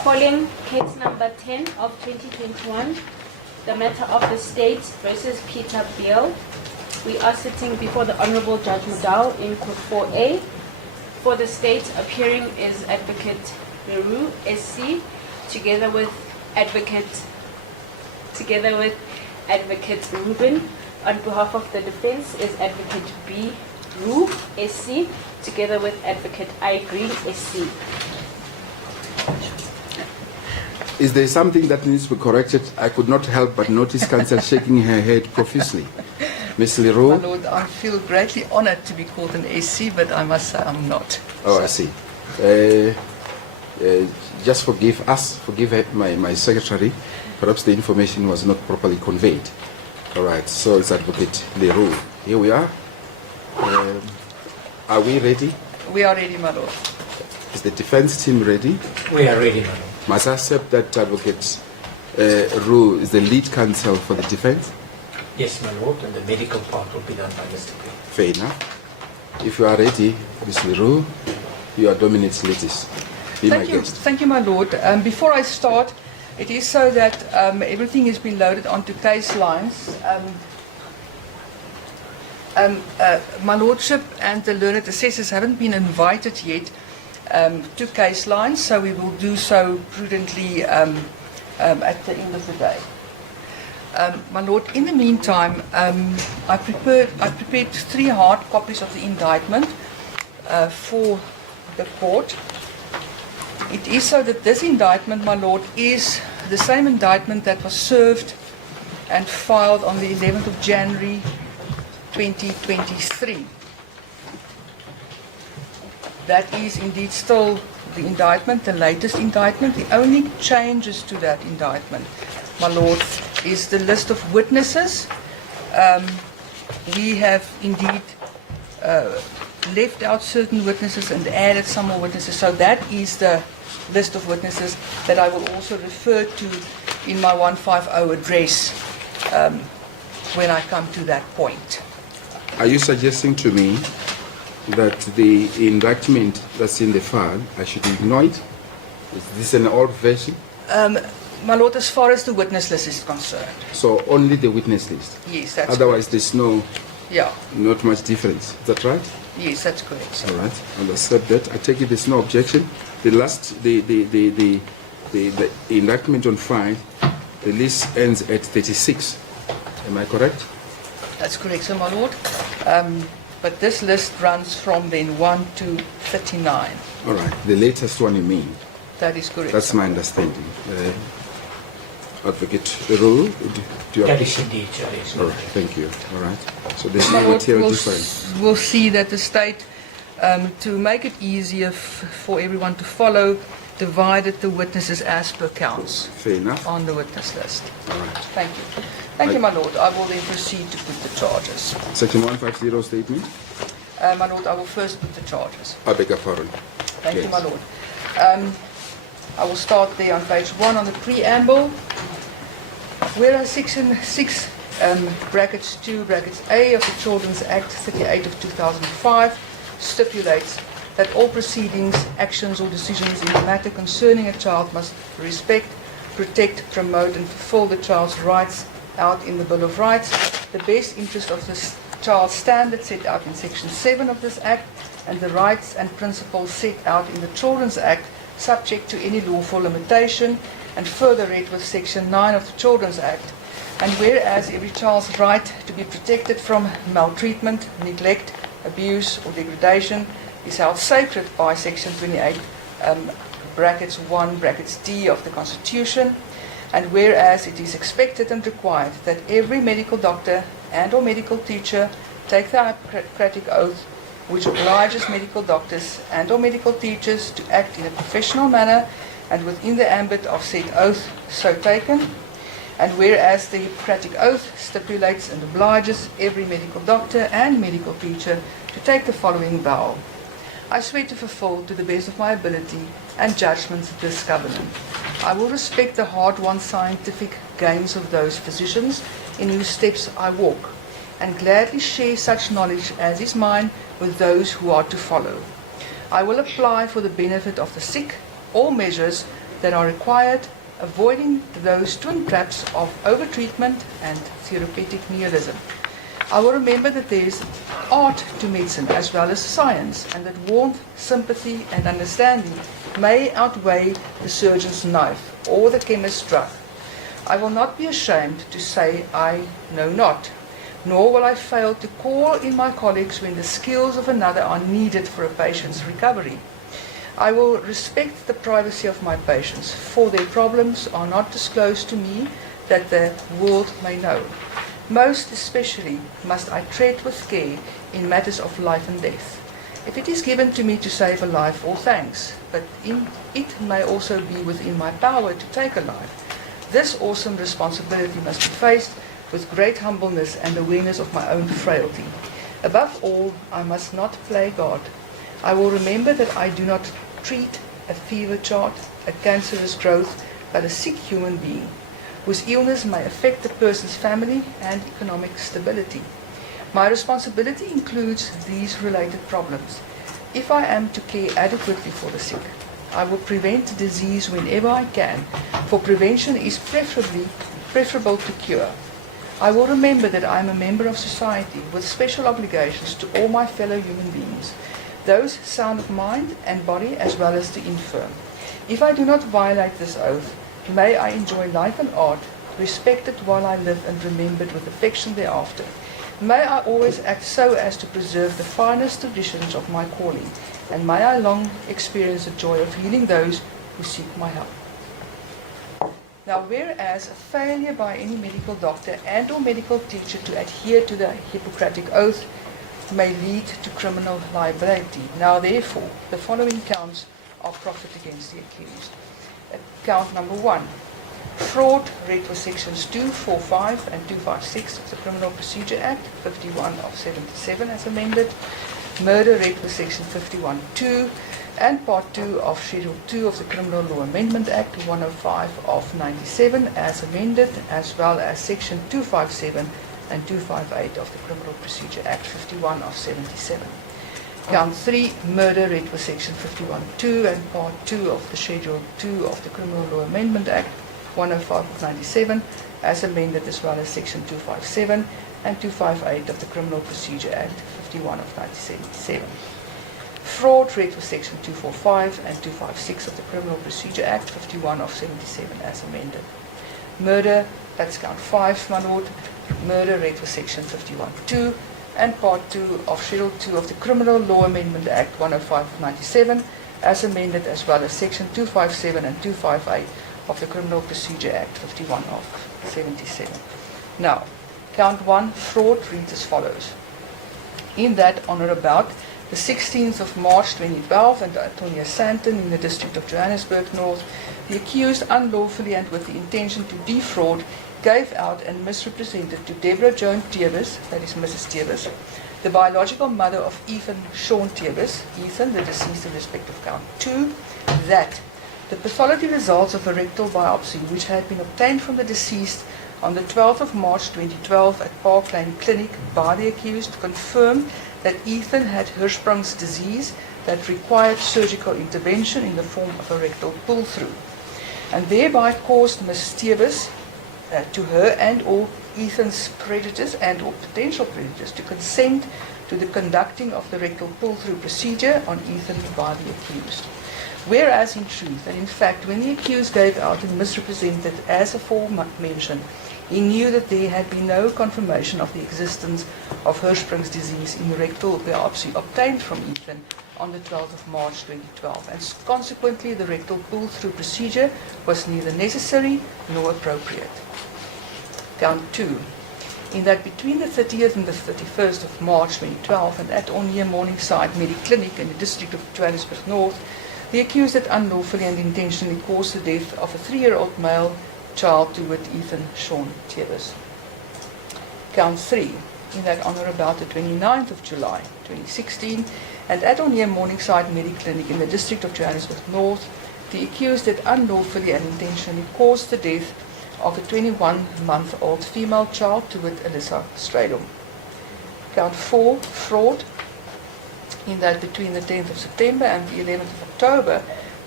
Calling case number 10 of 2021, the matter of the state versus Peter Beale. We are sitting before the Honorable Judge Mdntv in Court 4A. For the state, appearing is Advocate Barry Roux, SC, together with Advocate Ruben. On behalf of the defense is Advocate Barry Roux, SC, together with Advocate I. Green, SC. Is there something that needs to be corrected? I could not help but notice counsel shaking her head profusely. Ms. My Leroux? Lord, I feel greatly honored to be called an SC, but I must say I'm not. Oh, I see. Just forgive us, forgive my secretary. Perhaps the information was not properly conveyed. All right, so it's Advocate Leroux. Here we are. Are we ready? We are ready, my Lord. Is the defense team ready? We are ready, my Lord. Must I accept that Advocate Roux is the lead counsel for the defense? Yes, my Lord, and the medical part will be done by Mr. Beale. Fair enough. If you are ready, Ms. Leroux, you are Dominant's latest. Be my guest. Thank you, my Lord. Before I start, it is so that everything has been loaded onto case lines. My Lordship and the learned assessors haven't been invited yet to case lines, so we will do so prudently at the end of the day. My Lord, in the meantime, I prepared 3 hard copies of the indictment for the court. It is so that this indictment, my Lord, is the same indictment that was served and filed on the 11th of January 2023. That is indeed still the indictment, the latest indictment. The only changes to that indictment, my Lord, is the list of witnesses. We have indeed left out certain witnesses and added some more witnesses. So that is the list of witnesses that I will also refer to in my 150 address when I come to that point. Are you suggesting to me that the indictment that's in the file, I should ignore it? Is this an old version? My Lord, as far as the witness list is concerned, So only the witness list? yes, that's Otherwise, correct. there's not much difference. Is that right? Yes, that's correct, sir. All right. I'll accept that. I take it there's no objection. The indictment on file, the list ends at 36. Am I correct? That's correct, sir, my Lord. But this list runs from then 1 to 39. All right. The latest one you mean? That is correct. That's sir. my understanding. Advocate Roux, do you That is indeed, yes. All right. Thank you. All right. So there's My no Lord, material difference. we'll see that the state, to make it easier for everyone to follow, divided the witnesses as per counts Fair enough. on the witness list. All right. Thank you. Thank you, my Lord. I will then proceed to put the charges. Section 150 statement. My Lord, I will first put the charges. I beg your pardon. Thank you, Yes. my Lord. I will start there on page 1 on the preamble. Whereas Section 6, brackets 2, brackets A of the Children's Act 38 of 2005 stipulates that all proceedings, actions or decisions in a matter concerning a child must respect, protect, promote and fulfill the child's rights out in the Bill of Rights, the best interest of the child's standards set out in Section 7 of this Act, and the rights and principles set out in the Children's Act subject to any lawful limitation, and further read with Section 9 of the Children's Act. And whereas every child's right to be protected from maltreatment, neglect, abuse or degradation is held sacred by Section 28, brackets 1, brackets D of the Constitution, and whereas it is expected and required that every medical doctor and or medical teacher take the Hippocratic Oath, which obliges medical doctors and or medical teachers to act in a professional manner and within the ambit of said oath so taken, and whereas the Hippocratic Oath stipulates and obliges every medical doctor and medical teacher to take the following vow. I swear to fulfill to the best of my ability and judgment this covenant. I will respect the hard-won scientific gains of those physicians in whose steps I walk, and gladly share such knowledge as is mine with those who are to follow. I will apply for the benefit of the sick all measures that are required, avoiding those twin traps of overtreatment and therapeutic nihilism. I will remember that there is art to medicine as well as science, and that warmth, sympathy, and understanding may outweigh the surgeon's knife or the chemist's drug. I will not be ashamed to say I know not, nor will I fail to call in my colleagues when the skills of another are needed for a patient's recovery. I will respect the privacy of my patients, for their problems are not disclosed to me that the world may know. Most especially must I tread with care in matters of life and death. If it is given to me to save a life, all thanks, but it may also be within my power to take a life. This awesome responsibility must be faced with great humbleness and awareness of my own frailty. Above all, I must not play God. I will remember that I do not treat a fever chart, a cancerous growth, but a sick human being, whose illness may affect the person's family and economic stability. My responsibility includes these related problems. If I am to care adequately for the sick, I will prevent disease whenever I can, for prevention is preferable to cure. I will remember that I am a member of society with special obligations to all my fellow human beings, those sound of mind and body as well as the infirm. If I do not violate this oath, may I enjoy life and art, respected while I live and remembered with affection thereafter. May I always act so as to preserve the finest traditions of my calling, and may I long experience the joy of healing those who seek my help. Now, whereas a failure by any medical doctor and or medical teacher to adhere to the Hippocratic Oath may lead to criminal liability. Now, therefore, the following counts are proffered against the accused. Count number 1. Fraud, read for sections 245 and 256 of the Criminal Procedure Act, 51 of 77 as amended. Murder, read for section 51(2) and part 2 of Schedule 2 of the Criminal Law Amendment Act, 105 of 97 as amended, as well as section 257 and 258 of the Criminal Procedure Act, 51 of 77. Count 3, murder, read for section 51(2) and part 2 of the Schedule 2 of the Criminal Law Amendment Act, 105 of 97, as amended, as well as section 257 and 258 of the Criminal Procedure Act, 51 of 1977. Fraud, read for section 245 and 256 of the Criminal Procedure Act, 51 of 77, as amended. Murder, that's count 5, my lord. Murder, read for section 51(2) and part 2 of Schedule 2 of the Criminal Law Amendment Act, 105 of 97, as amended, as well as section 257 and 258 of the Criminal Procedure Act, 51 of 77. Now, count 1, fraud, reads as follows. In that, on or about the 16th of March 2012, at Antonia Santon in the district of Johannesburg North, the accused unlawfully and with the intention to defraud gave out and misrepresented to Deborah Joan Tebus, that is Mrs. Tebus, the biological mother of Ethan Sean Tebus, Ethan, the deceased in respect of count 2, that the pathology results of a rectal biopsy which had been obtained from the deceased on the 12th of March 2012 at Park Lane Clinic by the accused confirmed that Ethan had Hirschsprung's disease that required surgical intervention in the form of a rectal pull-through, and thereby caused Ms. Tebus to her and or Ethan's creditors and or potential creditors to consent to the conducting of the rectal pull-through procedure on Ethan by the accused. Whereas in truth, and in fact, when the accused gave out and misrepresented as aforementioned, he knew that there had been no confirmation of the existence of Hirschsprung's disease in the rectal biopsy obtained from Ethan on the 12th of March 2012, and consequently the rectal pull-through procedure was neither necessary nor appropriate. Count 2. In that between the 30th and the 31st of March 2012 and at or near Morningside Mediclinic in the district of Johannesburg North, the accused had unlawfully and intentionally caused the death of a 3-year-old male child to wit Ethan Sean Tebus. Count 3. In that on or about the 29th of July 2016 and at or near Morningside Mediclinic in the district of Johannesburg North, the accused had unlawfully and intentionally caused the death of a 21-month-old female child to wit Alyssa Stradom. Count 4. Fraud. In that between the 10th of September and the 11th of October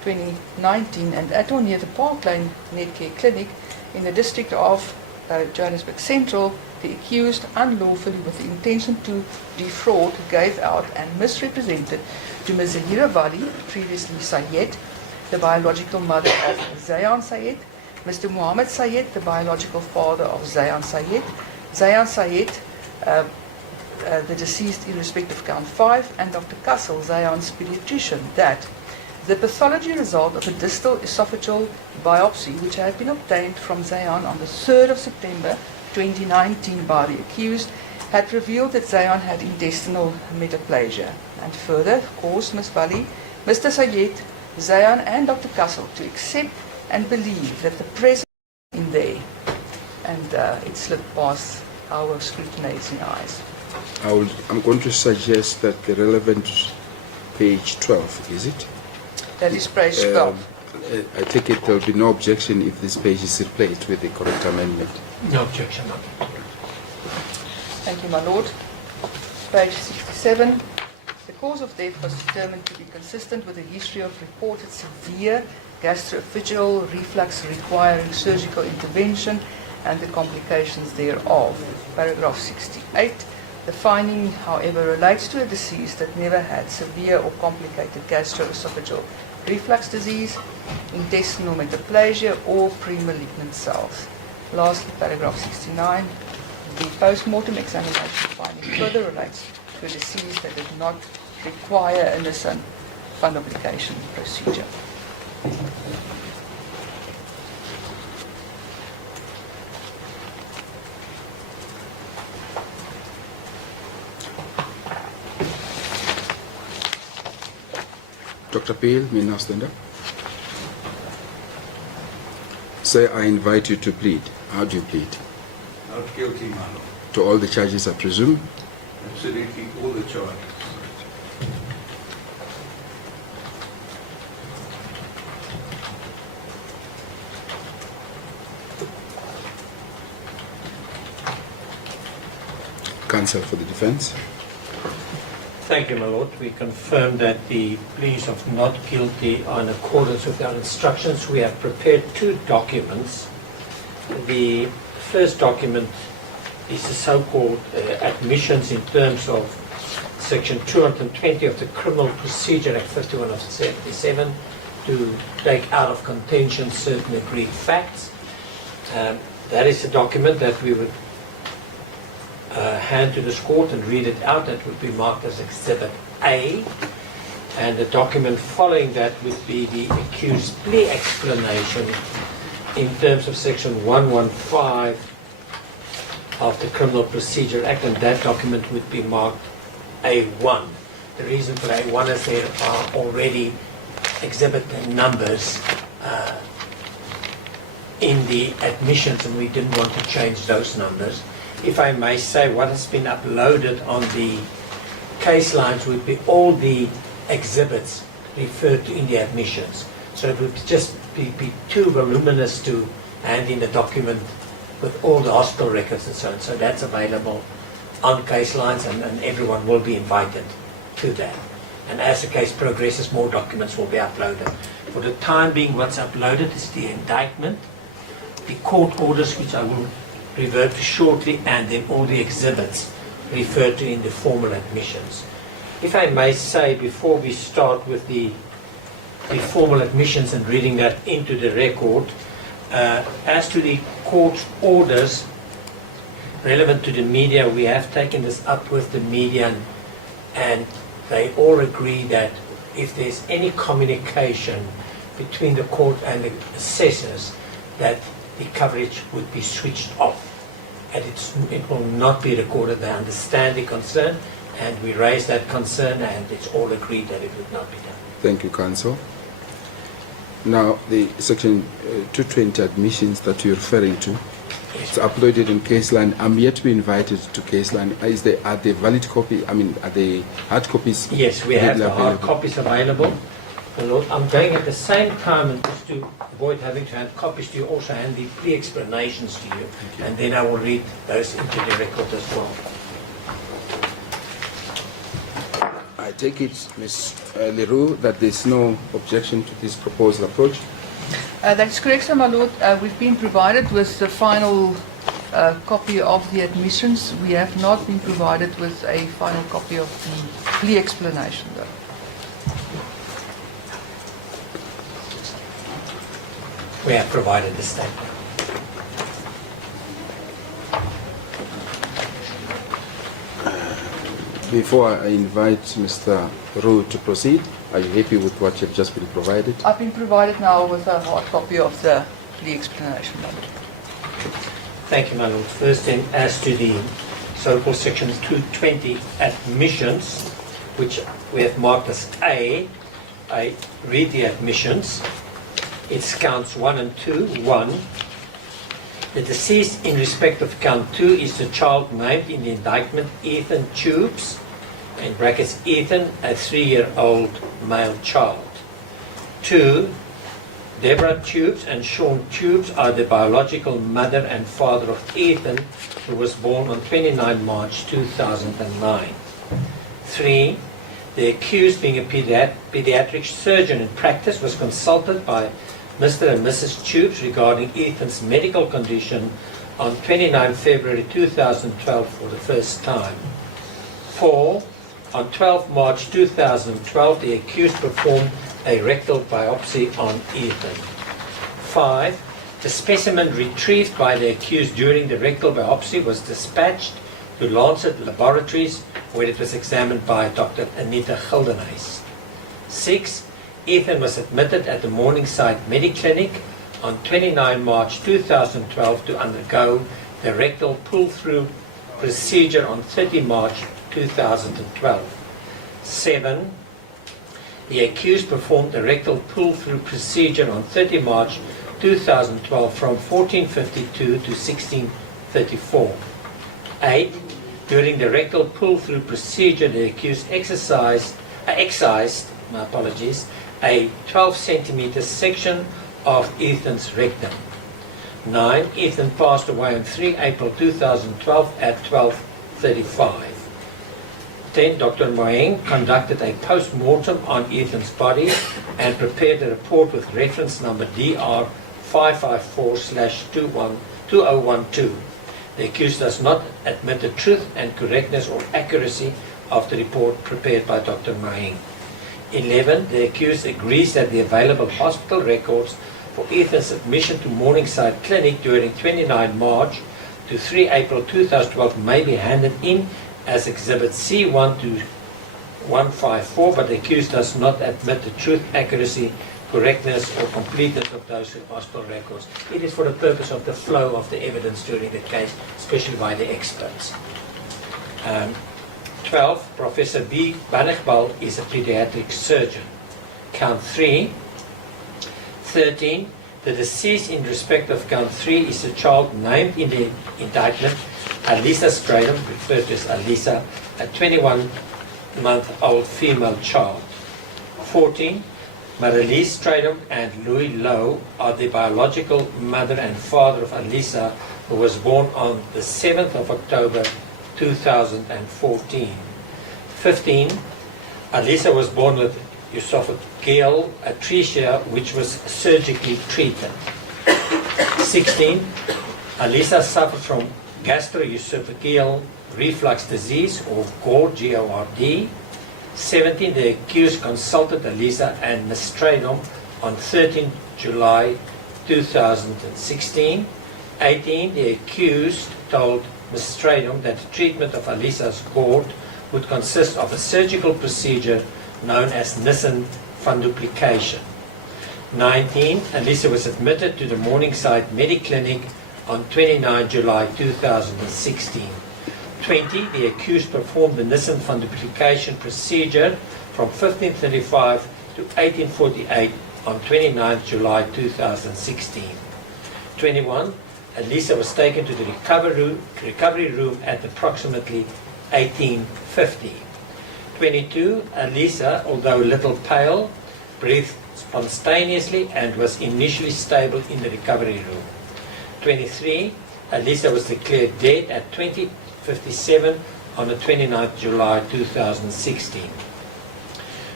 2019, and at or near the Park Lane Netcare Clinic in the district of Johannesburg Central, the accused unlawfully with the intention to defraud gave out and misrepresented to Ms. Zahira Wali, previously Sayed, the biological mother of Zayan Sayed, Mr. Muhammad Sayed, the biological father of Zayan Sayed, the deceased in respect of count 5, and Dr. Kassel, Zayan's pediatrician, that the pathology result of a distal esophageal biopsy, which had been obtained from Zayan on the 3rd of September 2019 by the accused, had revealed that Zayan had intestinal metaplasia, and further caused Ms. Wali, Mr. Sayed, Zayan and Dr. Kassel to accept and believe that the presence in there, and it slipped past our scrutinizing eyes. I'm going to suggest that the relevant page 12, is it? That is page 12. I take it there will be no objection if this page is replaced with the correct amendment. No objection. No. Thank you, my lord. Page 67. The cause of death was determined to be consistent with a history of reported severe gastroesophageal reflux requiring surgical intervention and the complications thereof. Paragraph 68. The finding, however, relates to a deceased that never had severe or complicated gastroesophageal reflux disease, intestinal metaplasia, or pre-malignant cells. Lastly, paragraph 69. The post-mortem examination finding further relates to a disease that did not require a Nissan fundoplication procedure. Dr. Beale, may now stand up. Sir, I invite you to plead. How do you plead? Not guilty, my lord. To all the charges, I presume? Absolutely all the charges. Counsel for the defense. Thank you, my lord. We confirm that the pleas of not guilty are in accordance with our instructions. We have prepared 2 documents. The first document is the so-called admissions in terms of Section 220 of the Criminal Procedure Act 51 of 77 to take out of contention certain agreed facts. That is a document that we would hand to this court and read it out. That would be marked as Exhibit A. And the document following that would be the accused plea explanation in terms of Section 115 of the Criminal Procedure Act, and that document would be marked A1. The reason for A1 is there are already exhibit numbers in the admissions, and we didn't want to change those numbers. If I may say, what has been uploaded on the case lines would be all the exhibits referred to in the admissions. So it would just be too voluminous to hand in a document with all the hospital records and so on. So that's available on case lines, and everyone will be invited to that. And as the case progresses, more documents will be uploaded. For the time being, what's uploaded is the indictment, the court orders, which I will revert to shortly, and then all the exhibits referred to in the formal admissions. If I may say, before we start with the formal admissions and reading that into the record, as to the court orders relevant to the media, we have taken this up with the media, and they all agree that if there's any communication between the court and the assessors, that the coverage would be switched off, and it will not be recorded. They understand the concern, and we raise that concern, and it's all agreed that it would not be done. Thank you, counsel. Now, the Section 220 admissions that you're referring to, it's uploaded in Caseline. I'm yet to be invited to Caseline. Are they valid copy? I mean, are they hard copies? Yes, we have the available? hard copies available. My Lord, I'm going at the same time, and just to avoid having to hand copies to you, also hand the plea explanations to you, and then I will read those into the record as well. I take it, Ms. Leroux, that there's no objection to this proposed approach. That's correct, sir, my lord. We've been provided with the final copy of the admissions. We have not been provided with a final copy of the plea explanation, though. We have provided the statement. Before I invite Mr. Roux to proceed, are you happy with what you've just been provided? I've been provided now with a hard copy of the plea explanation, my lord. Thank you, my lord. First, then, as to the so-called section 220 admissions, which we have marked as A, I read the admissions. It's counts 1 and 2. 1. The deceased in respect of count 2 is the child named in the indictment, Ethan Tubes, in brackets Ethan, a 3-year-old male child. 2. Deborah Tubes and Sean Tubes are the biological mother and father of Ethan, who was born on 29 March 2009. 3. The accused, being a pediatric surgeon in practice, was consulted by Mr. and Mrs. Tubes regarding Ethan's medical condition on 29 February 2012 for the first time. 4. On 12 March 2012, the accused performed a rectal biopsy on Ethan. 5. The specimen retrieved by the accused during the rectal biopsy was dispatched to Lancet Laboratories, where it was examined by Dr. Anita Gildenhuys. 6. Ethan was admitted at the Morningside Mediclinic on 29 March 2012 to undergo the rectal pull-through procedure on 30 March 2012. 7. The accused performed the rectal pull-through procedure on 30 March 2012 from 14:52 to 16:34. 8. During the rectal pull-through procedure, the accused excised a 12 centimeter section of Ethan's rectum. 9. Ethan passed away on 3 April 2012 at 12:35. 10. Dr. Moeng conducted a post-mortem on Ethan's body and prepared a report with reference number DR 554/2012. The accused does not admit the truth and correctness or accuracy of the report prepared by Dr. Moeng. 11. The accused agrees that the available hospital records for Ethan's admission to Morningside Clinic during 29 March to 3 April 2012 may be handed in as Exhibit C1 to 154, but the accused does not admit the truth, accuracy, correctness or completeness of those hospital records. It is for the purpose of the flow of the evidence during the case, especially by the experts. 12. Professor B. Banegbal is a pediatric surgeon. Count 3. 13. The deceased in respect of count 3 is a child named in the indictment, Alisa Stradom, referred to as Alisa, a 21-month-old female child. 14. Marilise Stradom and Louis Lowe are the biological mother and father of Alisa, who was born on the 7th of October 2014. 15. Alisa was born with esophageal atresia, which was surgically treated. 16. Alisa suffered from gastroesophageal reflux disease, or GORD, G-O-R-D. 17. The accused consulted Alisa and Ms. Stradom on 13 July 2016. 18. The accused told Ms. Stradom that the treatment of Alisa's GORD would consist of a surgical procedure known as Nissen funduplication. 19. Alisa was admitted to the Morningside Mediclinic on 29 July 2016. 20. The accused performed the Nissen funduplication procedure from 1535 to 1848 on 29 July 2016. 21. Alisa was taken to the recovery room at approximately 1850. 22. Alisa, although a little pale, breathed spontaneously and was initially stable in the recovery room. 23. Alisa was declared dead at 20:57 on the 29th July 2016.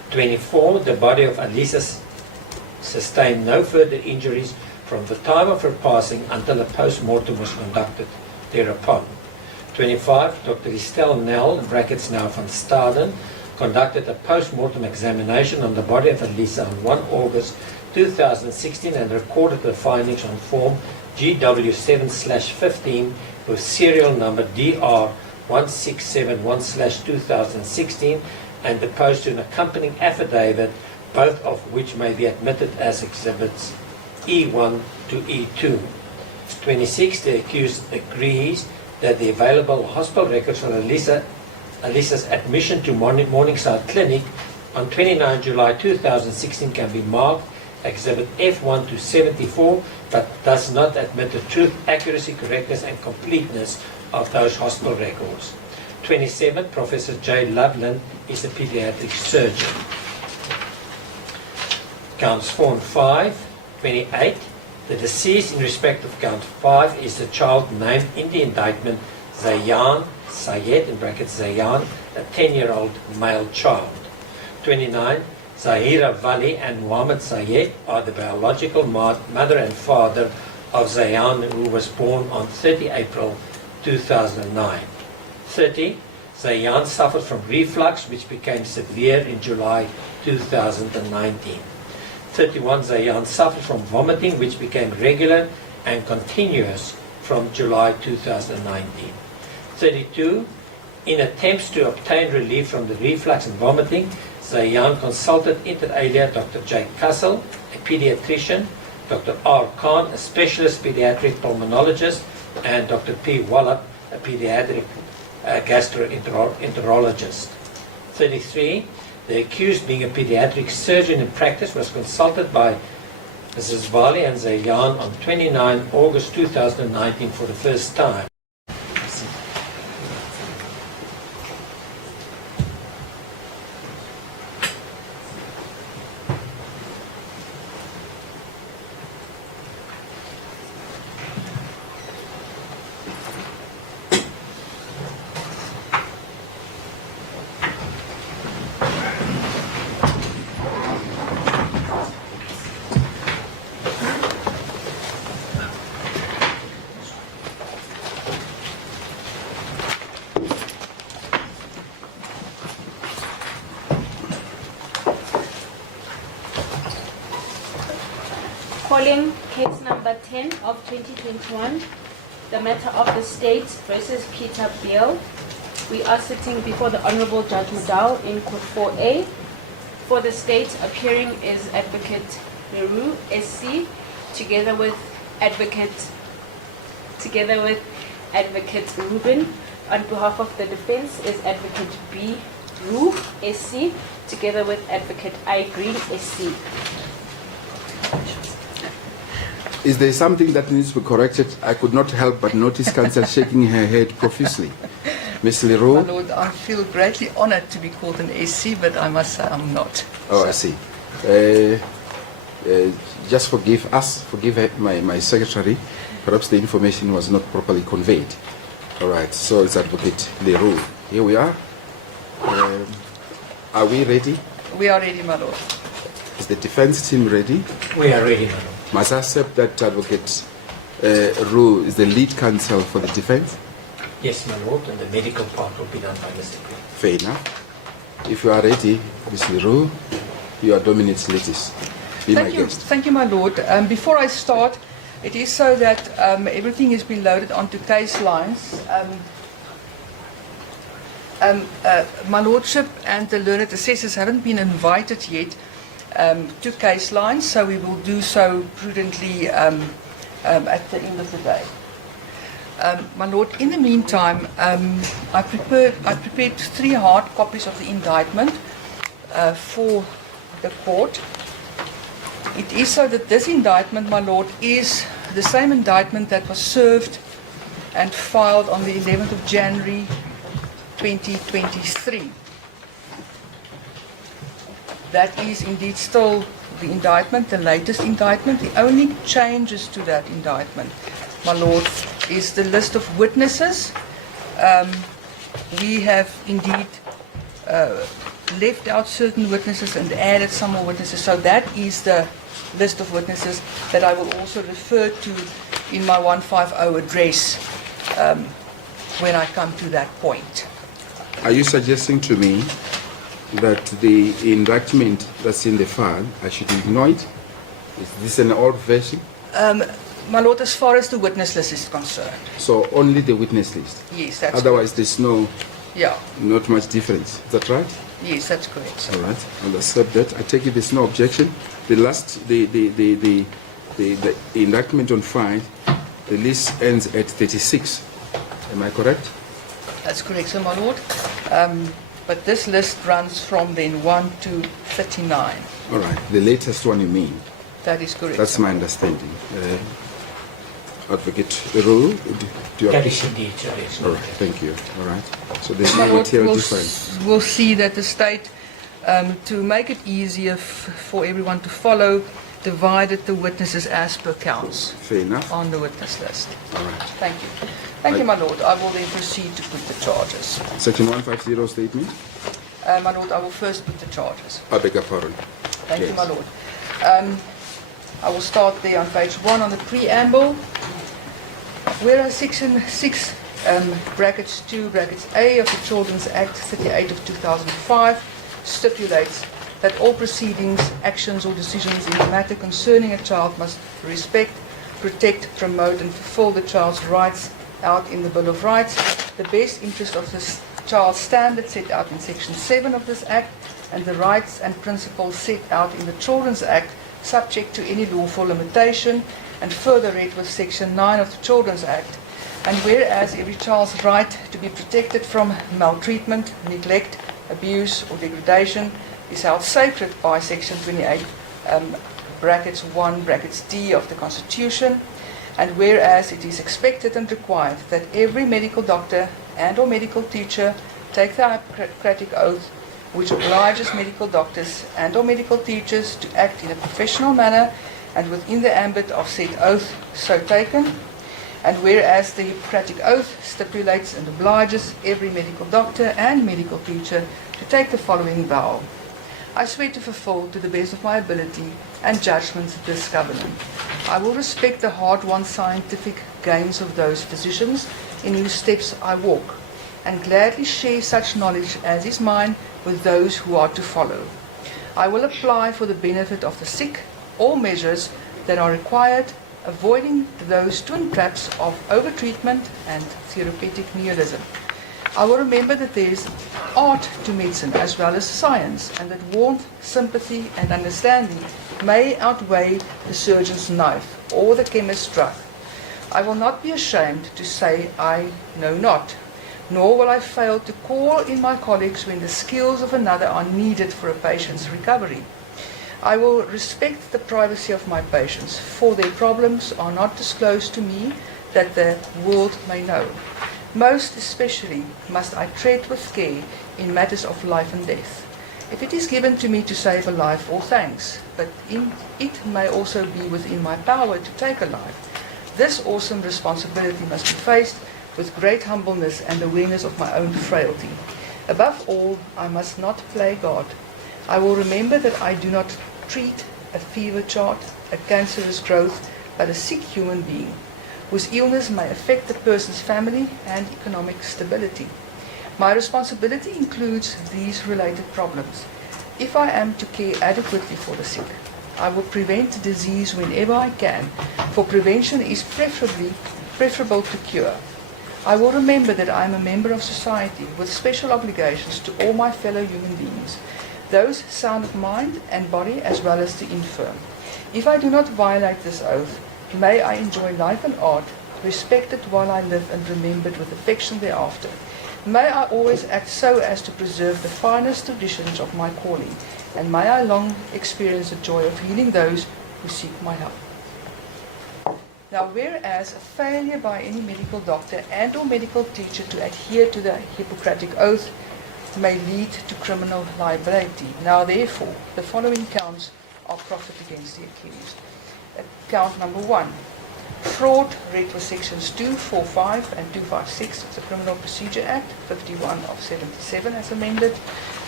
24. The body of Alisa sustained no further injuries from the time of her passing until a post-mortem was conducted thereupon. 25. Dr. Estelle Nel, brackets now van Staden, conducted a post-mortem examination on the body of Alisa on 1 August 2016 and recorded the findings on Form GW7/15 with serial number DR1671/2016 and deposed to an accompanying affidavit, both of which may be admitted as exhibits E1 to E2. 26. The accused agrees that the available hospital records for Alisa's admission to Morningside Clinic on 29 July 2016 can be marked Exhibit F1 to 74, but does not admit the truth, accuracy, correctness and completeness of those hospital records. 27. Professor J. Loveland is a pediatric surgeon. Counts 4 and 5. 28. The deceased in respect of count 5 is the child named in the indictment Zayan Sayed, in brackets Zayan, a 10-year-old male child. 29. Zahira Vali and Muhammad Sayed are the biological mother and father of Zayan, who was born on 30 April 2009. 30. Zayan suffered from reflux, which became severe in July 2019. 31. Zayan suffered from vomiting, which became regular and continuous from July 2019. 32. In attempts to obtain relief from the reflux and vomiting, Zayan consulted inter alia Dr. J. Kassel, a pediatrician, Dr. R. Khan, a specialist pediatric pulmonologist, and Dr. P. Wallop, a pediatric gastroenterologist. 33. The accused, being a pediatric surgeon in practice, was consulted by Mrs. Vali and Zayan on 29 August 2019 for the first time. Calling case number 10 of 2021, the matter of the state versus Peter Beale. We are sitting before the Honorable Judge Mdntv in Court 4A. For the state, appearing is Advocate Barry Roux, SC, together with Advocate Ruben. On behalf of the defense is Advocate B. Roux, SC, together with Advocate I. Green, SC. Is there something that needs to be corrected? I could not help but notice counsel shaking her head profusely. Ms. Leroux? My Lord, I feel greatly honored to be called an SC, but I must say I'm not. Oh, I see. Just forgive us, forgive my secretary. Perhaps the information was not properly conveyed. All right, so it's Advocate Leroux. Here we are. Are we ready? We are ready, my Lord. Is the defense team ready? We are ready, madam. Must I accept that Advocate Roux is the lead counsel for the defense? Yes, my lord, and the medical part will be done by Mr. Green. Fair enough. If you are ready, Ms. Leroux, you are Dominant's latest. Be my guest. Thank you, my Lord. Before I start, it is so that everything has been loaded onto case lines. My Lordship and the learned assessors haven't been invited yet to case lines, so we will do so prudently at the end of the day. My Lord, in the meantime, I prepared 3 hard copies of the indictment for the court. It is so that this indictment, my Lord, is the same indictment that was served and filed on the 11th of January 2023. That is indeed still the indictment, the latest indictment. The only changes to that indictment, my Lord, is the list of witnesses. We have indeed left out certain witnesses and added some more witnesses. So that is the list of witnesses that I will also refer to in my 150 address when I come to that point. Are you suggesting to me that the indictment that's in the file, I should ignore it? Is this an old version? My Lord, as far as the witness list is concerned, So only the witness list. yes, that's Otherwise, there's yeah, not much difference. Is that right? yes, that's correct. All right. I'll accept that. I take it there's no objection. The indictment on file, the list ends at 36. Am I correct? That's correct, sir, my Lord. But this list runs from then 1 to 39. All right. The latest one you mean? That is correct. That's my understanding. Advocate Roux, do you That is indeed, sir. Yes. All right. Thank you. All right. So there's My no Lord, material we'll, difference. we'll see that the state, to make it easier for everyone to follow, divided the witnesses as per counts Fair enough. on the witness list. All right. Thank you. Thank you, my Lord. I will then proceed to put the charges. Section 150 statement. My Lord, I will first put the charges. I beg your pardon. Thank you, Yes. my Lord. I will start there on page 1 on the preamble. Whereas Section 6, brackets 2, brackets A of the Children's Act 38 of 2005 stipulates that all proceedings, actions or decisions in a matter concerning a child must respect, protect, promote and fulfill the child's rights out in the Bill of Rights, the best interest of the child's standard set out in Section 7 of this Act, and the rights and principles set out in the Children's Act subject to any lawful limitation, and further read with Section 9 of the Children's Act. And whereas every child's right to be protected from maltreatment, neglect, abuse or degradation is held sacred by Section 28, brackets 1, brackets D of the Constitution, and whereas it is expected and required that every medical doctor and or medical teacher take the Hippocratic Oath, which obliges medical doctors and or medical teachers to act in a professional manner and within the ambit of said oath so taken, and whereas the Hippocratic Oath stipulates and obliges every medical doctor and medical teacher to take the following vow. I swear to fulfill to the best of my ability and judgment this covenant. I will respect the hard-won scientific gains of those physicians in whose steps I walk, and gladly share such knowledge as is mine with those who are to follow. I will apply for the benefit of the sick all measures that are required, avoiding those twin traps of overtreatment and therapeutic nihilism. I will remember that there is art to medicine as well as science, and that warmth, sympathy and understanding may outweigh the surgeon's knife or the chemist's drug. I will not be ashamed to say I know not, nor will I fail to call in my colleagues when the skills of another are needed for a patient's recovery. I will respect the privacy of my patients, for their problems are not disclosed to me that the world may know. Most especially must I tread with care in matters of life and death. If it is given to me to save a life, all thanks, but it may also be within my power to take a life. This awesome responsibility must be faced with great humbleness and awareness of my own frailty. Above all, I must not play God. I will remember that I do not treat a fever chart, a cancerous growth, but a sick human being, whose illness may affect the person's family and economic stability. My responsibility includes these related problems. If I am to care adequately for the sick, I will prevent disease whenever I can, for prevention is preferable to cure. I will remember that I am a member of society with special obligations to all my fellow human beings, those sound of mind and body as well as the infirm. If I do not violate this oath, may I enjoy life and art, respected while I live and remembered with affection thereafter. May I always act so as to preserve the finest traditions of my calling, and may I long experience the joy of healing those who seek my help. Now, whereas a failure by any medical doctor and or medical teacher to adhere to the Hippocratic Oath may lead to criminal liability. Now, therefore, the following counts are proffered against the accused. Count number 1, fraud, read with sections 245 and 256 of the Criminal Procedure Act, 51 of 77 as amended.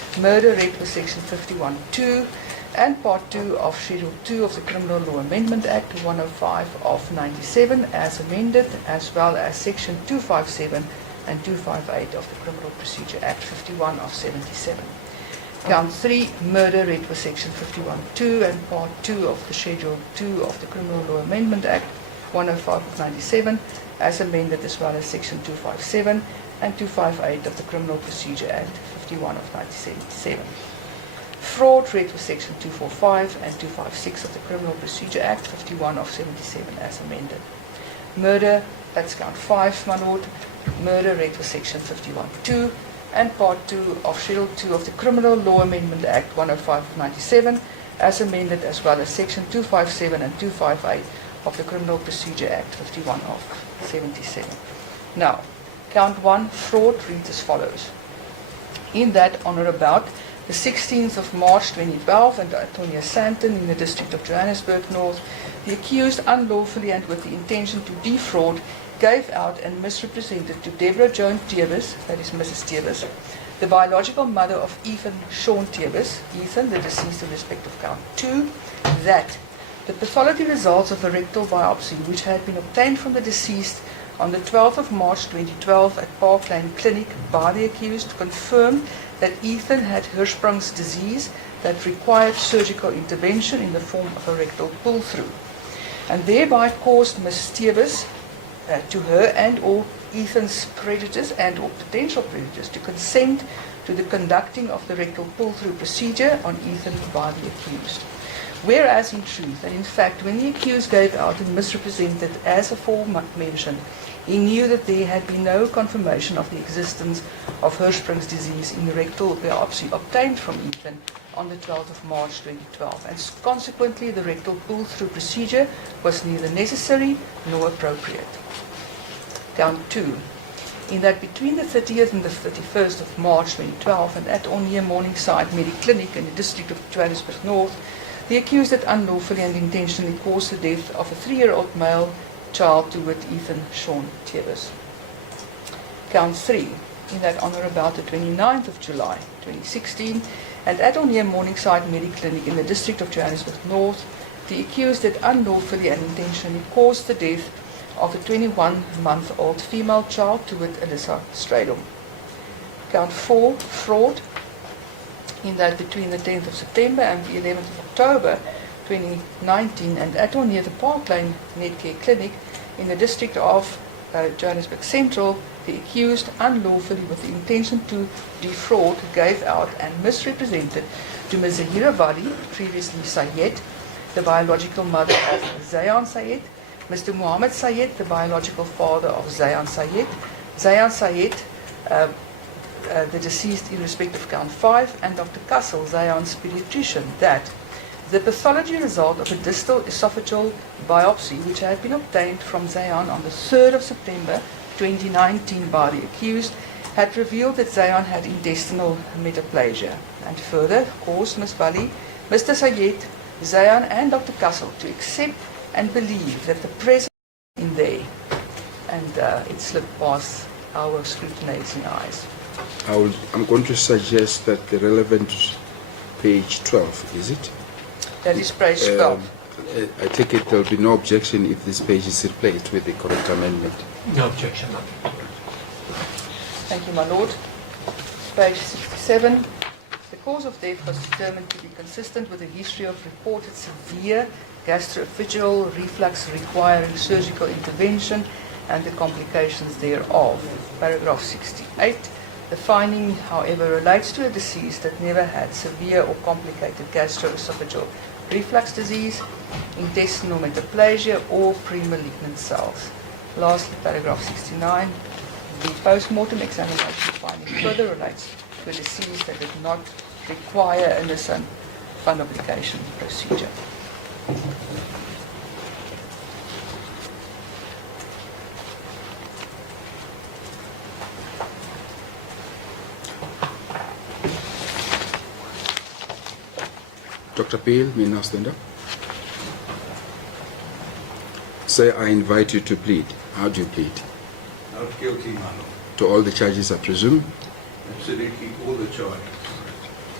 murder read for section 51(2), and part 2 of Schedule 2 of the Criminal Law Amendment Act 105 of 97 as amended, as well as section 257 and 258 of the Criminal Procedure Act 51 of 77. Count 3, murder read for section 51(2) and part 2 of the Schedule 2 of the Criminal Law Amendment Act 105 of 97 as amended, as well as section 257 and 258 of the Criminal Procedure Act 51 of 1977. Fraud read for section 245 and 256 of the Criminal Procedure Act 51 of 77 as amended. Murder, that's count 5, my lord. Murder read for section 51(2) and part 2 of Schedule 2 of the Criminal Law Amendment Act 105 of 97 as amended, as well as section 257 and 258 of the Criminal Procedure Act 51 of 77. Now, count 1, fraud, reads as follows. In that, on or about the 16th of March 2012, and Antonia Santon in the district of Johannesburg North, the accused unlawfully and with the intention to defraud gave out and misrepresented to Deborah Joan Tevis, that is Mrs. Tevis, the biological mother of Ethan Sean Tevis, Ethan, the deceased in respect of count 2, that the pathology results of a rectal biopsy which had been obtained from the deceased on the 12th of March 2012 at Park Lane Clinic by the accused confirmed that Ethan had Hirschsprung's disease that required surgical intervention in the form of a rectal pull-through, and thereby caused Ms. Tevis to her and or Ethan's creditors and or potential creditors to consent to the conducting of the rectal pull-through procedure on Ethan by the accused. Whereas in truth and in fact, when the accused gave out and misrepresented as aforementioned, he knew that there had been no confirmation of the existence of Hirschsprung's disease in the rectal biopsy obtained from Ethan on the 12th of March 2012, and consequently the rectal pull-through procedure was neither necessary nor appropriate. Count 2. In that between the 30th and the 31st of March 2012 and at or near Morningside Mediclinic in the district of Johannesburg North, the accused had unlawfully and intentionally caused the death of a 3-year-old male child to wit Ethan Sean Tevis. Count 3. In that on or about the 29th of July 2016 and at or near Morningside Mediclinic in the district of Johannesburg North, the accused had unlawfully and intentionally caused the death of a 21-month-old female child to wit Alyssa Stradom. Count 4, fraud, in that between the 10th of September and the 11th of October 2019 and at or near the Park Lane Netcare Clinic in the district of Johannesburg Central, the accused unlawfully with the intention to defraud gave out and misrepresented to Ms. Zahira Wali, previously Sayed, the biological mother of Zayan Sayed, Mr. Muhammad Sayed, the biological father of Zayan Sayed, the deceased in respect of count 5, and Dr. Kassel, Zayan's pediatrician, that the pathology result of a distal esophageal biopsy which had been obtained from Zayan on the 3rd of September 2019 by the accused had revealed that Zayan had intestinal metaplasia, and further caused Ms. Wali, Mr. Sayed, Zayan and Dr. Kassel to accept and believe that the presence in there, and it slipped past our scrutinizing eyes. I'm going to suggest that the relevant page 12, is it? That is page 12. I take it there will be no objection if this page is replaced with the correct amendment. No objection, no. Thank you, my lord. Page 67. The cause of death was determined to be consistent with a history of reported severe gastroesophageal reflux requiring surgical intervention and the complications thereof. Paragraph 68. The finding, however, relates to a deceased that never had severe or complicated gastroesophageal reflux disease, intestinal metaplasia, or pre-malignant cells. Lastly, paragraph 69. The post-mortem examination finding further relates to a disease that did not require an innocent fundoplication procedure. Dr. Beale, may now stand up. Sir, I invite you to plead. How do you plead? Not guilty, my lord. To all the charges, I presume? Absolutely all the charges.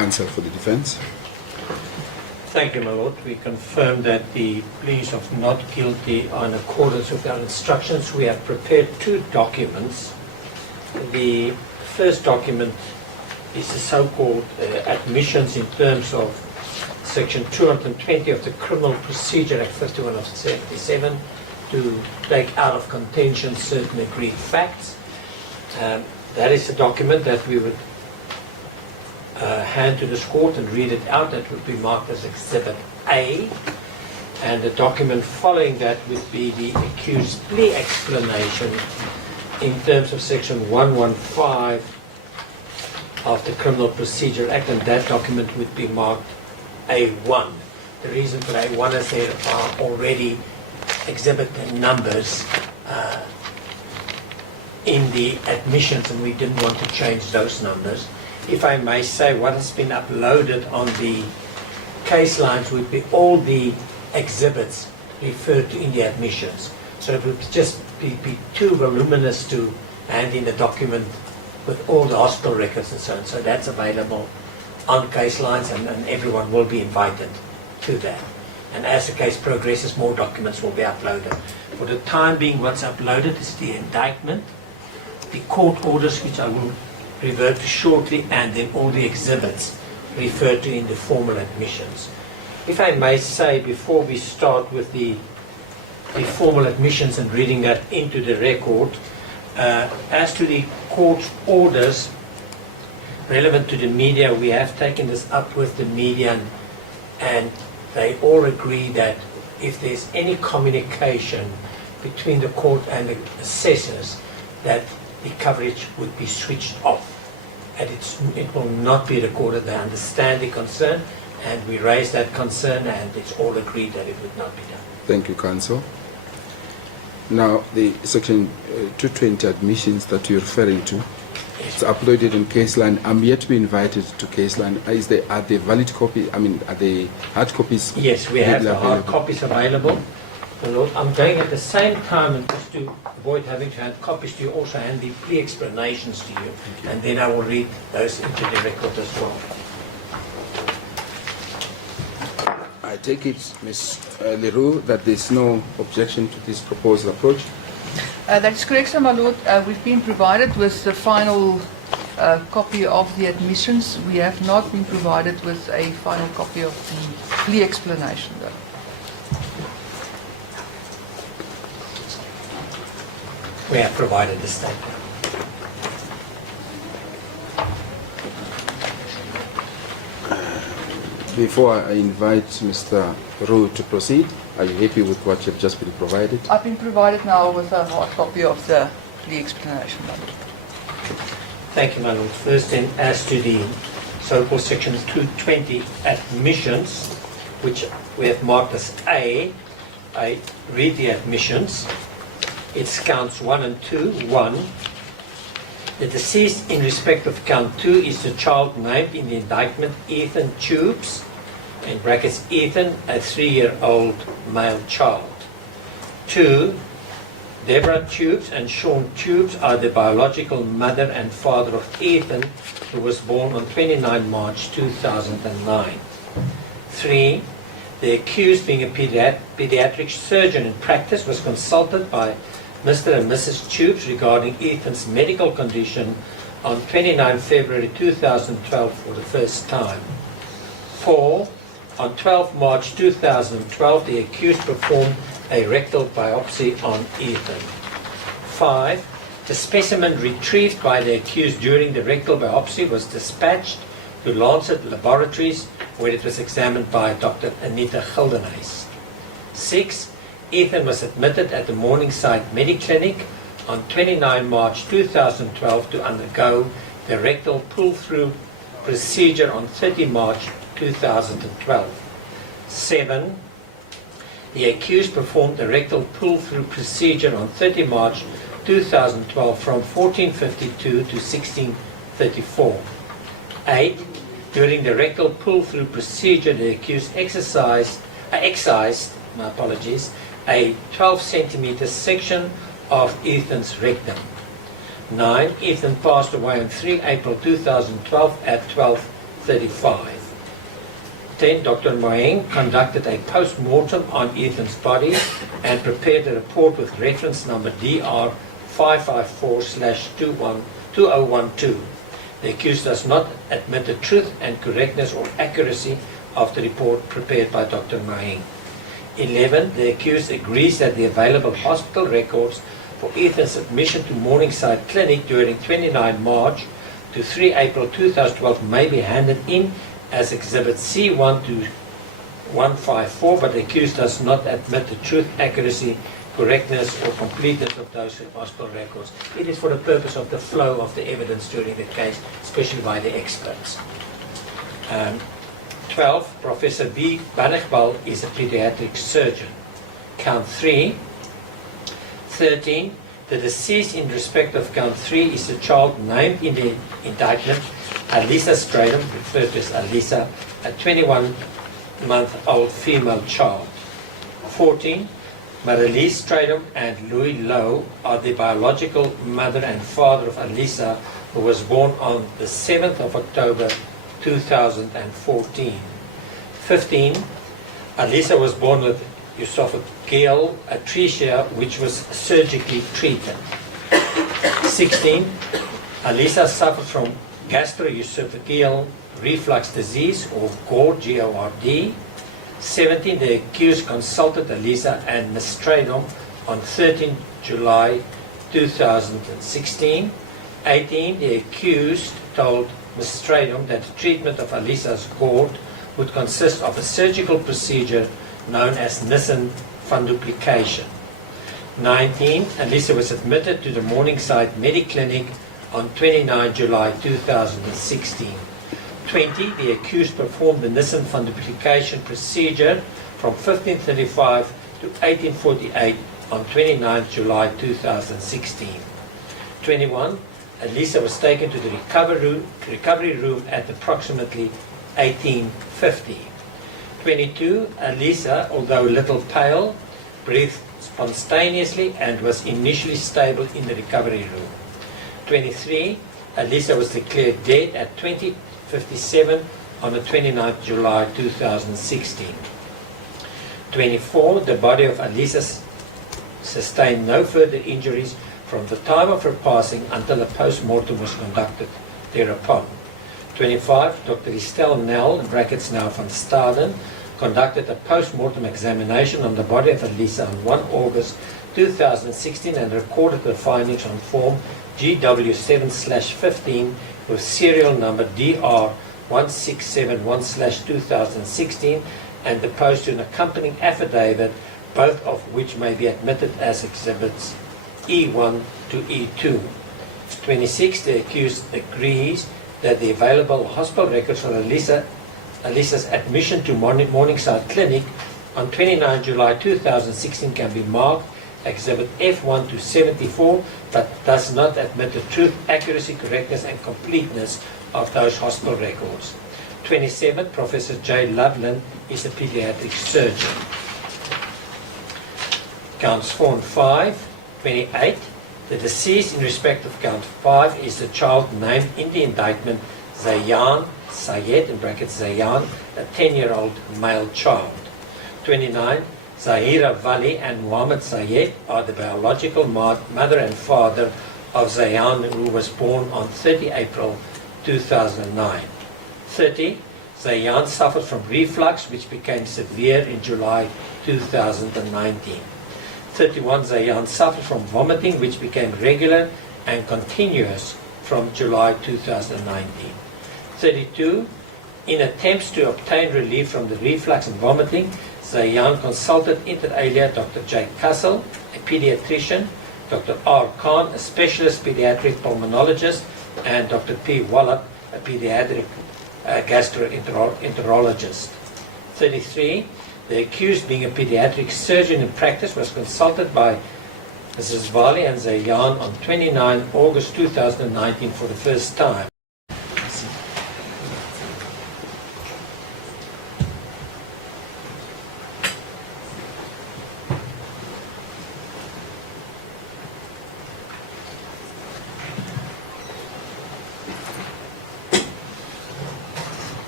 Counsel for the defense. Thank you, my lord. We confirm that the pleas of not guilty are in accordance with our instructions. We have prepared two documents. The first document is the so-called admissions in terms of Section 220 of the Criminal Procedure Act 51 of 77 to take out of contention certain agreed facts. That is a document that we would hand to this court and read it out. That would be marked as Exhibit A. And the document following that would be the accused plea explanation in terms of Section 115 of the Criminal Procedure Act, and that document would be marked A1. The reason for A1 is there are already exhibit numbers in the admissions, and we didn't want to change those numbers. If I may say, what has been uploaded on the case lines would be all the exhibits referred to in the admissions. So it would just be too voluminous to hand in a document with all the hospital records and so on. So that's available on case lines, and everyone will be invited to that. And as the case progresses, more documents will be uploaded. For the time being, what's uploaded is the indictment, the court orders, which I will revert to shortly, and then all the exhibits referred to in the formal admissions. If I may say, before we start with the formal admissions and reading that into the record, as to the court's orders relevant to the media, we have taken this up with the media, and they all agree that if there's any communication between the court and the assessors, that the coverage would be switched off. And it will not be recorded. They understand the concern, and we raise that concern, and it's all agreed that it would not be done. Thank you, Counsel. Now, the Section 220 admissions that you're referring to, it's uploaded in case line. I'm yet to be invited to case line. Are they valid copy? I mean, are they hard copies? Yes, we have the hard copies available. Lord, I'm going at the same time, and just to avoid having to hand copies to you, also hand the plea explanations to you, and then I will read those into the record as well. I take it, Ms. Leroux, that there's no objection to this proposed approach. That is correct, sir, my lord. We've been provided with the final copy of the admissions. We have not been provided with a final copy of the plea explanation, though. We have provided the statement. Before I invite Mr. Roux to proceed, are you happy with what you've just been provided? I've been provided now with a hard copy of the plea explanation, my lord. Thank you, my lord. First, then, as to the so-called Section 220 admissions, which we have marked as A, I read the admissions. It's counts 1 and 2. 1. The deceased in respect of count 2 is the child named in the indictment, Ethan Tubes, in brackets Ethan, a 3-year-old male child. 2. Deborah Tubes and Sean Tubes are the biological mother and father of Ethan, who was born on 29 March 2009. 3. The accused, being a pediatric surgeon in practice, was consulted by Mr. and Mrs. Tubes regarding Ethan's medical condition on 29 February 2012 for the first time. 4. On 12 March 2012, the accused performed a rectal biopsy on Ethan. 5. The specimen retrieved by the accused during the rectal biopsy was dispatched to Lancet Laboratories, where it was examined by Dr. Anita Gildenhuys. 6. Ethan was admitted at the Morningside Mediclinic on 29 March 2012 to undergo the rectal pull-through procedure on 30 March 2012. 7. The accused performed the rectal pull-through procedure on 30 March 2012 from 14:52 to 16:34. 8. During the rectal pull-through procedure, the accused excised a 12 centimeter section of Ethan's rectum. 9. Ethan passed away on 3 April 2012 at 12 35. 10. Dr. Moeng conducted a post-mortem on Ethan's body and prepared a report with reference number DR 554/2012. The accused does not admit the truth and correctness or accuracy of the report prepared by Dr. Moeng. 11. The accused agrees that the available hospital records for Ethan's admission to Morningside Clinic during 29 March to 3 April 2012 may be handed in as Exhibit C1 to 154, but the accused does not admit the truth, accuracy, correctness or completeness of those hospital records. It is for the purpose of the flow of the evidence during the case, especially by the experts. 12. Professor B. Banachbal is a pediatric surgeon. Count 3. 13. The deceased in respect of count 3 is a child named in the indictment, Alisa Stradom, referred to as Alisa, a 21-month-old female child. 14. Marilise Stradom and Louis Lowe are the biological mother and father of Alisa, who was born on the 7th of October 2014. 15. Alisa was born with esophageal atresia, which was surgically treated. 16. Alisa suffered from gastroesophageal reflux disease, or GORD, G-O-R-D. 17. The accused consulted Alisa and Ms. Stradom on 13 July 2016. 18. The accused told Ms. Stradom that the treatment of Alisa's GORD would consist of a surgical procedure known as Nissen funduplication. 19. Alisa was admitted to the Morningside Mediclinic on 29 July 2016. 20. The accused performed the Nissen funduplication procedure from 1535 to 1848 on 29 July 2016. 21. Alisa was taken to the recovery room at approximately 1850. 22. Alisa, although a little pale, breathed spontaneously and was initially stable in the recovery room. 23. Alisa was declared dead at 20:57 on the 29th July 2016. 24. The body of Alisa sustained no further injuries from the time of her passing until a post-mortem was conducted thereupon. 25. Dr. Estelle Nell, in brackets now van Staden, conducted a post-mortem examination on the body of Alisa on 1 August 2016 and recorded the findings on form GW7/15 with serial number DR 1671/2016 and deposed to an accompanying affidavit, both of which may be admitted as exhibits E1 to E2. 26. The accused agrees that the available hospital records for Alisa's admission to Morningside Clinic on 29 July 2016 can be marked Exhibit F1 to 74, but does not admit the truth, accuracy, correctness, and completeness of those hospital records. 27. Professor J. Loveland is a pediatric surgeon. Counts 4 and 5. 28. The deceased in respect of count 5 is the child named in the indictment Zayan Sayed, in brackets Zayan, a 10-year-old male child. 29. Zahira Vali and Muhammad Sayed are the biological mother and father of Zayan, who was born on 30 April 2009. 30. Zayan suffered from reflux, which became severe in July 2019. 31. Zayan suffered from vomiting, which became regular and continuous from July 2019. 32. In attempts to obtain relief from the reflux and vomiting, Zayan consulted inter alia Dr. J. Kassel, a pediatrician, Dr. R. Khan, a specialist pediatric pulmonologist, and Dr. P. Wallach, a pediatric gastroenterologist. 33. The accused, being a pediatric surgeon in practice, was consulted by Mrs. Vali and Zayan on 29 August 2019 for the first time.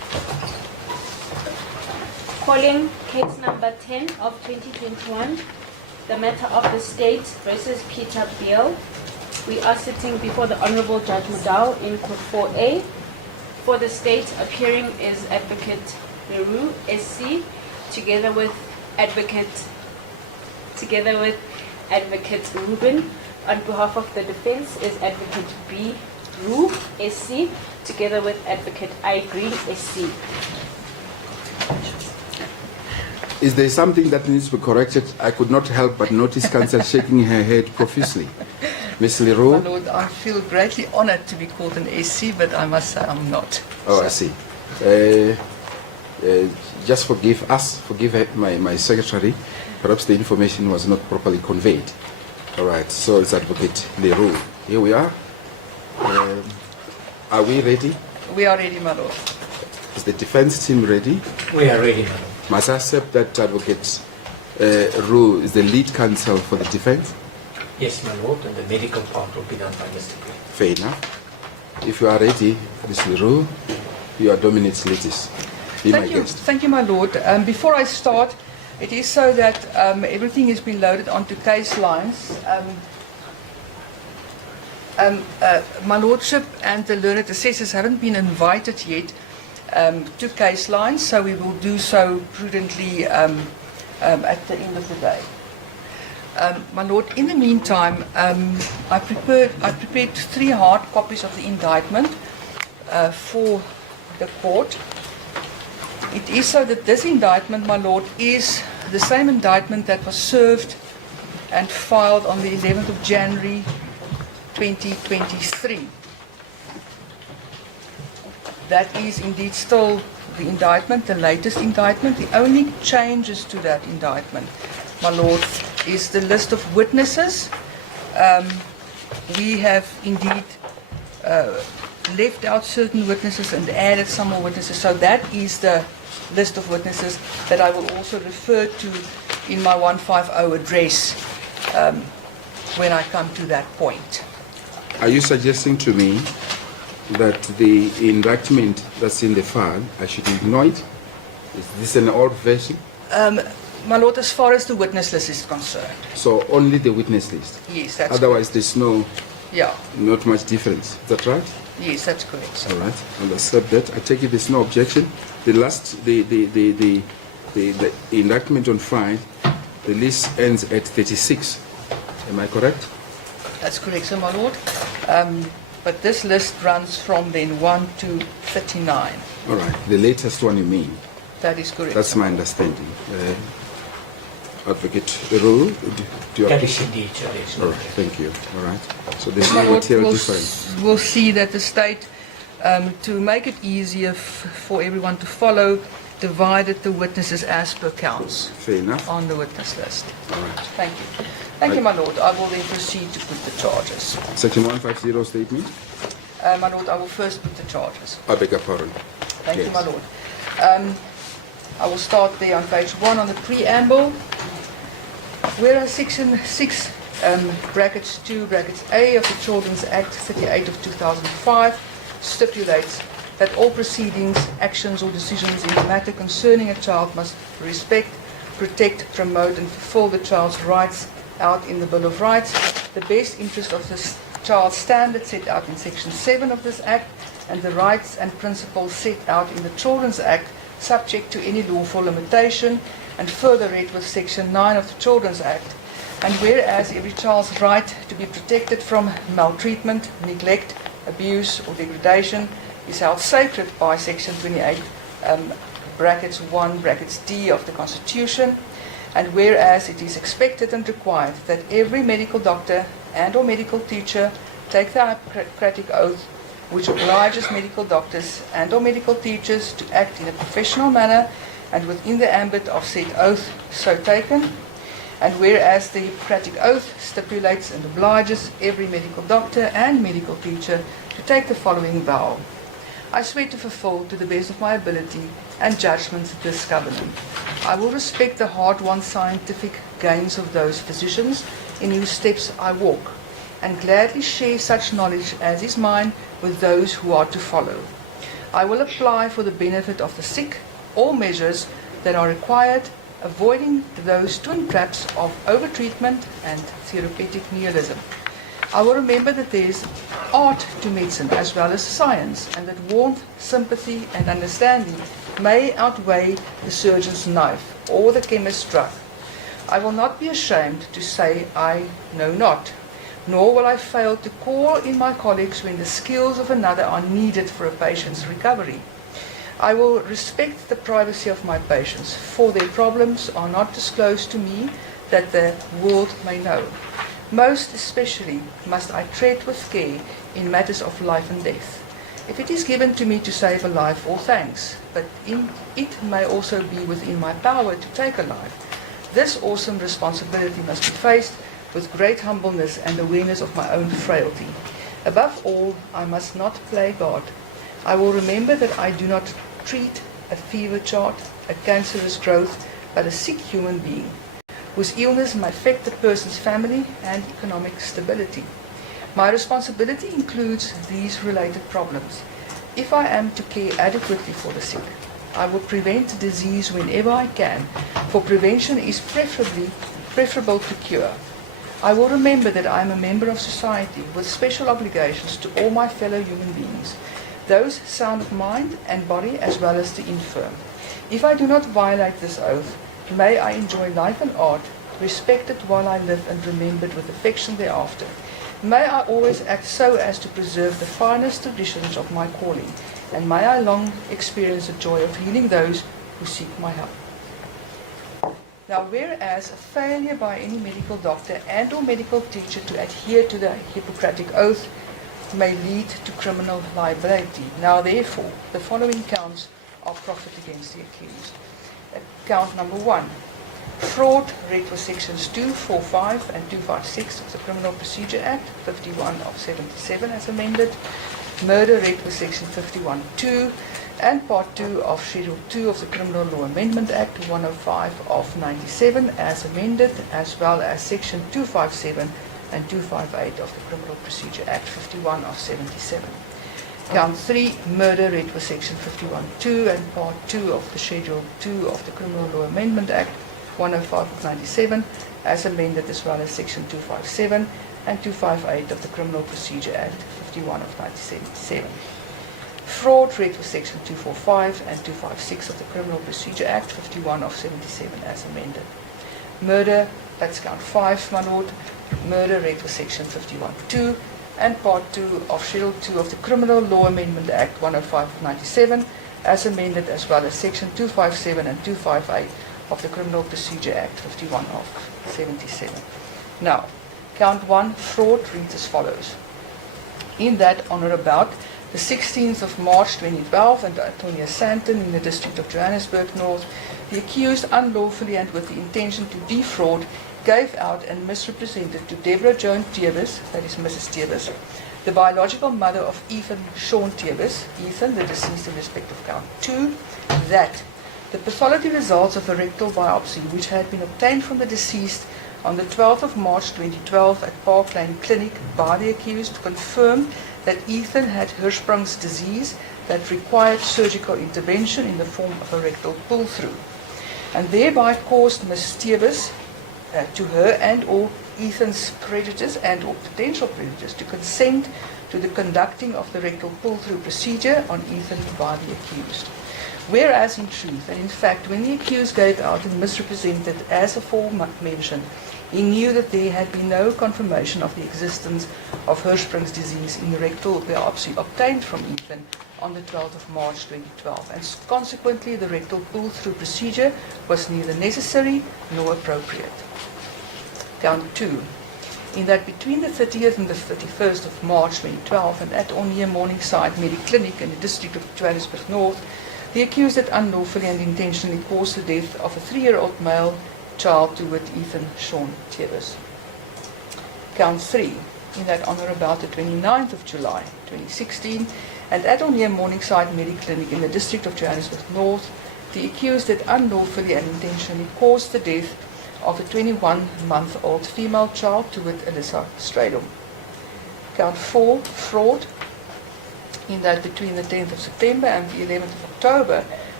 Calling case number 10 of 2021, the matter of the state versus Peter Beale. We are sitting before the Honorable Judge Mdntv in Court 4A. For the state, appearing is Advocate Barry Roux, SC, together with Advocate Ruben. On behalf of the defense is Advocate B. Roux, SC, together with Advocate I. Green, SC. Is there something that needs to be corrected? I could not help but notice counsel shaking her head profusely. Ms. My Leroux? Lord, I feel greatly honored to be called an SC, but I must say I'm not. Oh, I see. Just forgive us, forgive my secretary. Perhaps the information was not properly conveyed. All right, so it's Advocate Leroux. Here we are. Are we ready? We are ready, my Lord. Is the defense team ready? We are ready, Madam. Must I accept that Advocate Roux is the lead counsel for the defense? Yes, my Lord, and the medical part will be done by Mr. Beale. Fair enough. If you are ready, Ms. Leroux, you are Dominate Litis. Be my guest. Thank you, my Lord. Before I start, it is so that everything has been loaded onto case lines. My Lordship and the learned assessors haven't been invited yet to case lines, so we will do so prudently at the end of the day. My Lord, in the meantime, I prepared 3 hard copies of the indictment for the court. It is so that this indictment, my Lord, is the same indictment that was served and filed on the 11th of January 2023. That is indeed still the indictment, the latest indictment. The only changes to that indictment, my Lord, is the list of witnesses. We have indeed left out certain witnesses and added some more witnesses. So that is the list of witnesses that I will also refer to in my 150 address when I come to that point. Are you suggesting to me that the indictment that's in the file, I should ignore it? Is this an old version? My Lord, as far as the witness list is concerned. So only the witness list? Yes, that's Otherwise there's yeah. not much difference. Is that right? Yes, that's correct, sir. All right, I'll accept that. I take it there's no objection. The indictment on file, the list ends at 36. Am I correct? That's correct, sir, my Lord. But this list runs from then 1 to 39. All right, the latest one you mean? That is correct. That's sir. my understanding. Advocate Roux, do you That is indeed, Your Excellency. All right, thank you. All right. So there's My no Lord, material difference. we'll see that the state, to make it easier for everyone to follow, divided the witnesses as per counts Fair enough. on the witness list. All right. Thank you. Thank you, my Lord. I will then proceed to put the charges. Section 150 statement. My Lord, I will first put the charges. I beg your pardon. Thank you, Yes. my Lord. I will start there on page 1 on the preamble. Whereas Section 6, brackets 2, brackets A of the Children's Act 38 of 2005 stipulates that all proceedings, actions or decisions in the matter concerning a child must respect, protect, promote and fulfill the child's rights out in the Bill of Rights, the best interest of the child standards set out in Section 7 of this Act, and the rights and principles set out in the Children's Act subject to any lawful limitation, and further read with Section 9 of the Children's Act. And whereas every child's right to be protected from maltreatment, neglect, abuse or degradation is held sacred by Section 28, brackets 1, brackets D of the Constitution, and whereas it is expected and required that every medical doctor and or medical teacher take the Hippocratic Oath, which obliges medical doctors and or medical teachers to act in a professional manner and within the ambit of said oath so taken, and whereas the Hippocratic Oath stipulates and obliges every medical doctor and medical teacher to take the following vow. I swear to fulfill to the best of my ability and judgment this covenant. I will respect the hard-won scientific gains of those physicians in whose steps I walk, and gladly share such knowledge as is mine with those who are to follow. I will apply for the benefit of the sick all measures that are required, avoiding those twin traps of overtreatment and therapeutic nihilism. I will remember that there is art to medicine as well as science, and that warmth, sympathy, and understanding may outweigh the surgeon's knife or the chemist's drug. I will not be ashamed to say I know not, nor will I fail to call in my colleagues when the skills of another are needed for a patient's recovery. I will respect the privacy of my patients, for their problems are not disclosed to me that the world may know. Most especially must I tread with care in matters of life and death. If it is given to me to save a life, all thanks, but it may also be within my power to take a life. This awesome responsibility must be faced with great humbleness and awareness of my own frailty. Above all, I must not play God. I will remember that I do not treat a fever chart, a cancerous growth, but a sick human being, whose illness may affect the person's family and economic stability. My responsibility includes these related problems. If I am to care adequately for the sick, I will prevent disease whenever I can, for prevention is preferable to cure. I will remember that I am a member of society with special obligations to all my fellow human beings, those sound of mind and body as well as the infirm. If I do not violate this oath, may I enjoy life and art, respected while I live and remembered with affection thereafter. May I always act so as to preserve the finest traditions of my calling, and may I long experience the joy of healing those who seek my help. Now, whereas a failure by any medical doctor and or medical teacher to adhere to the Hippocratic Oath may lead to criminal liability. Now, therefore, the following counts are proffered against the accused. Count number 1. Fraud, read with sections 245 and 256 of the Criminal Procedure Act, 51 of 77 as amended. Murder, read with section 51(2) and part 2 of Schedule 2 of the Criminal Law Amendment Act, 105 of 97 as amended, as well as section 257 and 258 of the Criminal Procedure Act, 51 of 77. Count 3, murder, read with section 51(2) and part 2 of the Schedule 2 of the Criminal Law Amendment Act, 105 of 97, as amended, as well as section 257 and 258 of the Criminal Procedure Act, 51 of 1977. Fraud, read with section 245 and 256 of the Criminal Procedure Act, 51 of 77, as amended. Murder, that's count 5, my lord. Murder, read with section 51(2) and part 2 of Schedule 2 of the Criminal Law Amendment Act, 105 of 97, as amended, as well as section 257 and 258 of the Criminal Procedure Act, 51 of 77. Now, count 1, fraud, reads as follows. In that, on or about the 16th of March 2012, and Antonia Santon in the District of Johannesburg North, the accused unlawfully and with the intention to defraud gave out and misrepresented to Deborah Joan Tevis, that is Mrs. Tevis, the biological mother of Ethan Sean Tevis, Ethan, the deceased in respect of count 2, that the pathology results of a rectal biopsy which had been obtained from the deceased on the 12th of March 2012 at Park Lane Clinic by the accused confirmed that Ethan had Hirschsprung's disease that required surgical intervention in the form of a rectal pull-through, and thereby caused Ms. Tevis to her and or Ethan's creditors and or potential creditors to consent to the conducting of the rectal pull-through procedure on Ethan by the accused. Whereas in truth, and in fact, when the accused gave out and misrepresented as aforementioned, he knew that there had been no confirmation of the existence of Hirschsprung's disease in the rectal biopsy obtained from Ethan on the 12th of March 2012, and consequently the rectal pull-through procedure was neither necessary nor appropriate. Count 2. In that between the 30th and the 31st of March 2012 and at or near Morningside Mediclinic in the District of Johannesburg North, the accused had unlawfully and intentionally caused the death of a 3-year-old male child to wit Ethan Sean Tevis. Count 3. In that on or about the 29th of July 2016 and at or near Morningside Mediclinic in the District of Johannesburg North, the accused had unlawfully and intentionally caused the death of a 21-month-old female child to wit Alyssa Stradom. Count 4. Fraud. In that between the 10th of September and the 11th of October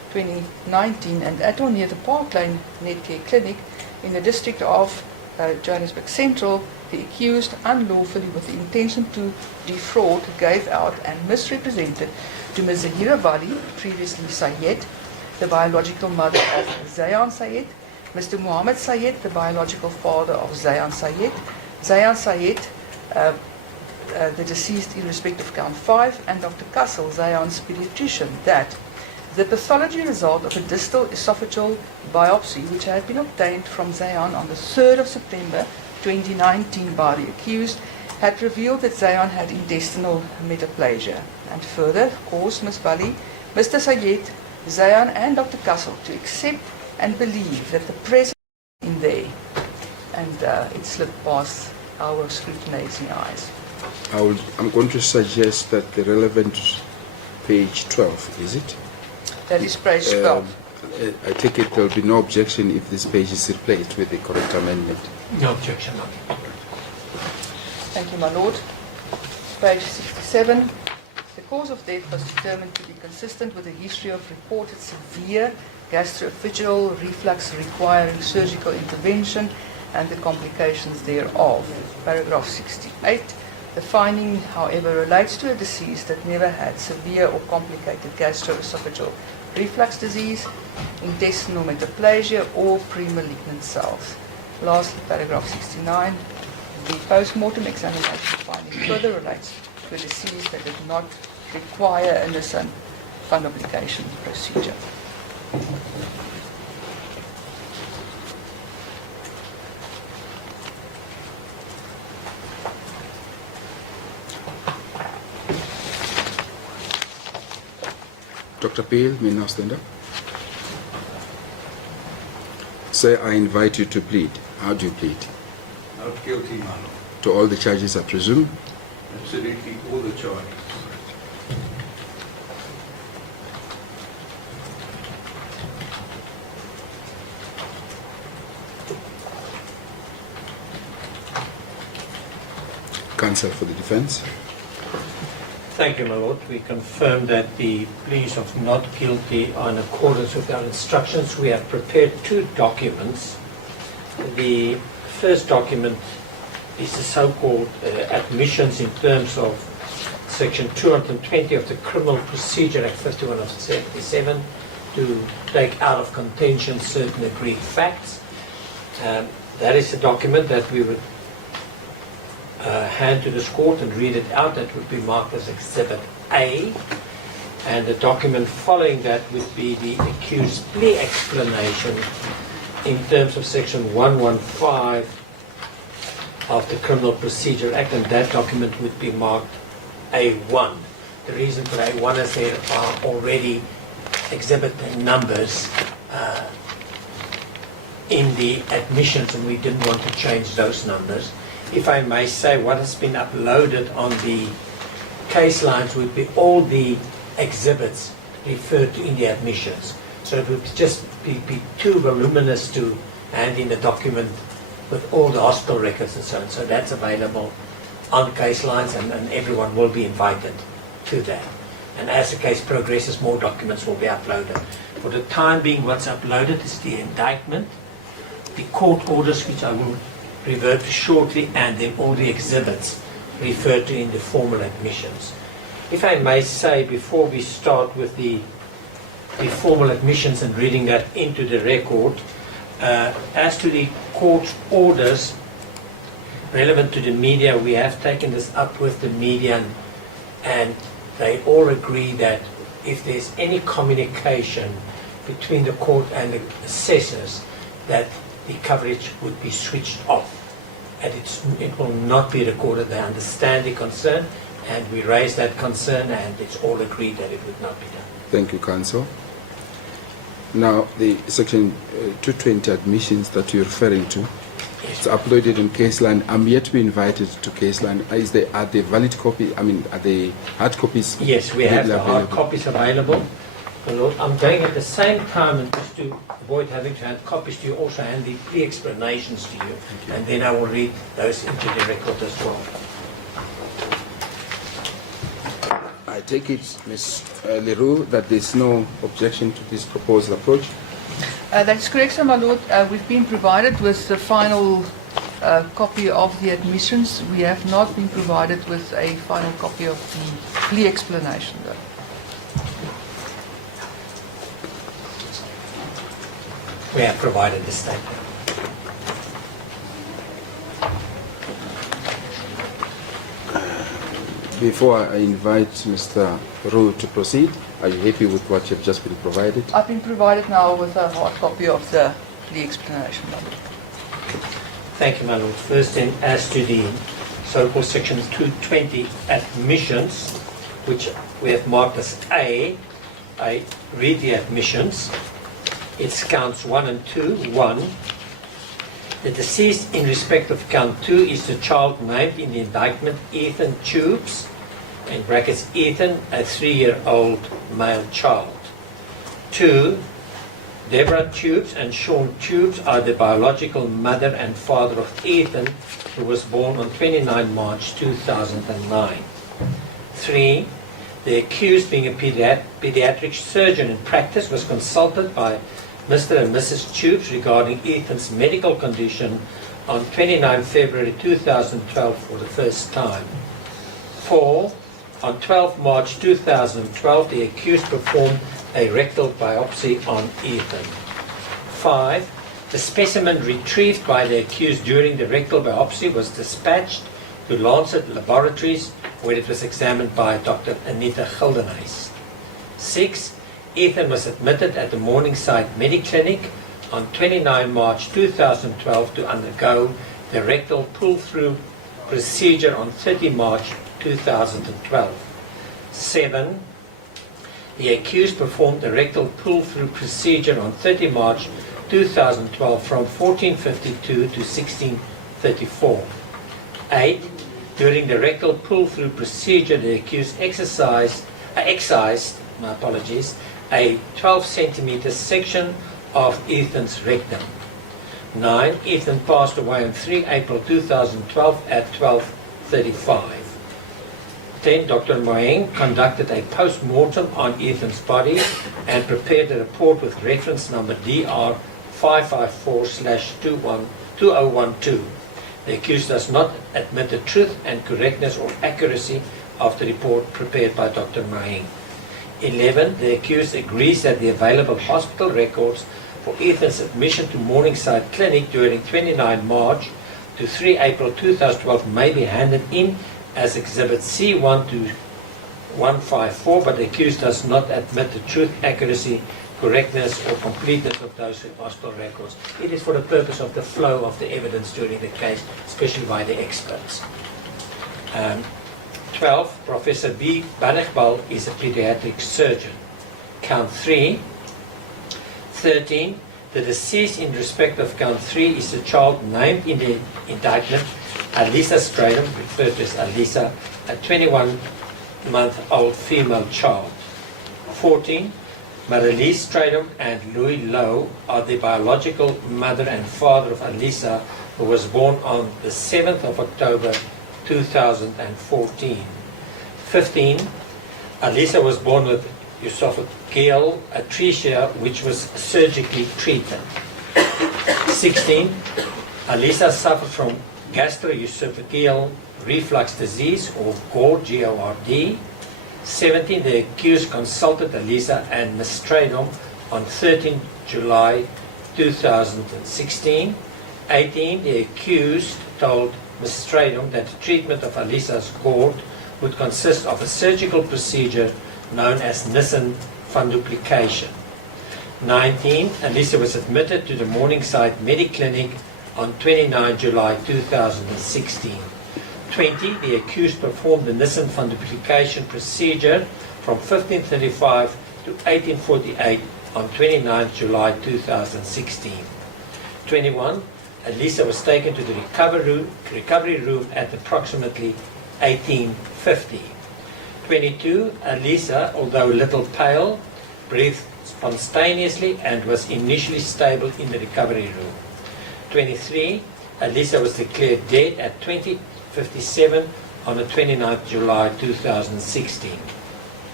2019, and at or near the Park Lane Netcare Clinic in the district of Johannesburg Central, the accused unlawfully with the intention to defraud gave out and misrepresented to Ms. Zahira Vali, previously Sayed, the biological mother of Zayan Sayed, Mr. Muhammad Sayed, the biological father of Zayan Sayed, Zayan Sayed, the deceased in respect of count 5, and Dr. Kassel, Zayan's pediatrician, that the pathology result of a distal esophageal biopsy, which had been obtained from Zayan on the 3rd of September 2019 by the accused, had revealed that Zayan had intestinal metaplasia, and further caused Ms. Vali, Mr. Sayed, Zayan, and Dr. Kassel to accept and believe that the presence in there, and it slipped past our scrutinizing eyes. I'm going to suggest that the relevant page 12, is it? That is page 12. I take it there will be no objection if this page is replaced with the correct amendment. No objection. No. Thank you, my lord. Page 67. The cause of death was determined to be consistent with a history of reported severe gastroesophageal reflux requiring surgical intervention and the complications thereof. Paragraph 68. The finding, however, relates to a deceased that never had severe or complicated gastroesophageal reflux disease, intestinal metaplasia, or pre-malignant cells. Lastly, paragraph 69. The post-mortem examination finding further relates to a disease that did not require a Nissan fundoplication procedure. Dr. Beale, may now stand up. Sir, I invite you to plead. How do you plead? Not guilty, my lord. To all the charges, I presume? Absolutely all the charges. Counsel for the defense. Thank you, my lord. We confirm that the pleas of not guilty are in accordance with our instructions. We have prepared 2 documents. The first document is the so-called admissions in terms of Section 220 of the Criminal Procedure Act 51 of 77 to take out of contention certain agreed facts. That is a document that we would hand to this court and read it out. That would be marked as Exhibit A. And the document following that would be the accused plea explanation in terms of Section 115 of the Criminal Procedure Act, and that document would be marked A1. The reason for A1 is there are already exhibit numbers in the admissions, and we didn't want to change those numbers. If I may say, what has been uploaded on the case lines would be all the exhibits referred to in the admissions. So it would just be too voluminous to hand in a document with all the hospital records and so on. So that's available on case lines, and everyone will be invited to that. And as the case progresses, more documents will be uploaded. For the time being, what's uploaded is the indictment, the court orders, which I will revert to shortly, and then all the exhibits referred to in the formal admissions. If I may say, before we start with the formal admissions and reading that into the record, as to the court orders relevant to the media, we have taken this up with the media, and they all agree that if there's any communication between the court and the assessors, that the coverage would be switched off, and it will not be recorded. They understand the concern, and we raise that concern, and it's all agreed that it would not be done. Thank you, counsel. Now, the section 220 admissions that you're referring to, it's uploaded in Caseline. I'm yet to be invited to Caseline. Are they valid copy? I mean, are they hard copies? Yes, we have the hard available? copies available. Lord, I'm going at the same time, and just to avoid having to hand copies to you, also hand the plea explanations to you, and then I will read those into the record as well. I take it, Ms. Leroux, that there's no objection to this proposed approach. That is correct, sir, my lord. We've been provided with the final copy of the admissions. We have not been provided with a final copy of the plea explanation, though. We have provided the statement. Before I invite Mr. Roux to proceed, are you happy with what you've just been provided? I've been provided now with a hard copy of the plea explanation, my lord. Thank you, my lord. First then, as to the so-called section 220 admissions, which we have marked as A, I read the admissions. It's counts 1 and 2. 1. The deceased in respect of count 2 is the child named in the indictment, Ethan Tubes, in brackets Ethan, a 3-year-old male child. 2. Deborah Tubes and Sean Tubes are the biological mother and father of Ethan, who was born on 29 March 2009. 3. The accused, being a pediatric surgeon in practice, was consulted by Mr. and Mrs. Tubes regarding Ethan's medical condition on 29 February 2012 for the first time. 4. On 12 March 2012, the accused performed a rectal biopsy on Ethan. 5. The specimen retrieved by the accused during the rectal biopsy was dispatched to Lancet Laboratories, where it was examined by Dr. Anita Gildenhuys. 6. Ethan was admitted at the Morningside Mediclinic on 29 March 2012 to undergo the rectal pull-through procedure on 30 March 2012. 7. The accused performed the rectal pull-through procedure on 30 March 2012 from 14:52 to 16:34. 8. During the rectal pull-through procedure, the accused excised a 12 centimeter section of Ethan's rectum. 9. Ethan passed away on 3 April 2012 at 12:35. 10. Dr. Moeng conducted a post-mortem on Ethan's body and prepared a report with reference number DR 554/2012. The accused does not admit the truth and correctness or accuracy of the report prepared by Dr. Moeng. 11. The accused agrees that the available hospital records for Ethan's admission to Morningside Clinic during 29 March to 3 April 2012 may be handed in as Exhibit C1 to 154, but the accused does not admit the truth, accuracy, correctness or completeness of those hospital records. It is for the purpose of the flow of the evidence during the case, especially by the experts. 12. Professor B. Baele is a pediatric surgeon. Count 3. 13. The deceased in respect of count 3 is the child named in the indictment, Alisa Stradom, referred to as Alisa, a 21-month-old female child. 14. Marilise Stradom and Louis Lowe are the biological mother and father of Alisa, who was born on the 7th of October 2014. 15. Alisa was born with esophageal atresia, which was surgically treated. 16. Alisa suffered from gastroesophageal reflux disease, or GORD, G-O-R-D. 17. The accused consulted Alisa and Ms. Stradom on 13 July 2016. 18. The accused told Ms. Stradom that the treatment of Alisa's GORD would consist of a surgical procedure known as Nissen funduplication. 19. Alisa was admitted to the Morningside Mediclinic on 29 July 2016. 20. The accused performed the Nissen funduplication procedure from 1535 to 1848 on 29 July 2016. 21. Alisa was taken to the recovery room at approximately 1850. 22. Alisa, although a little pale, breathed spontaneously and was initially stable in the recovery room. 23. Alisa was declared dead at 20:57 on the 29th July 2016.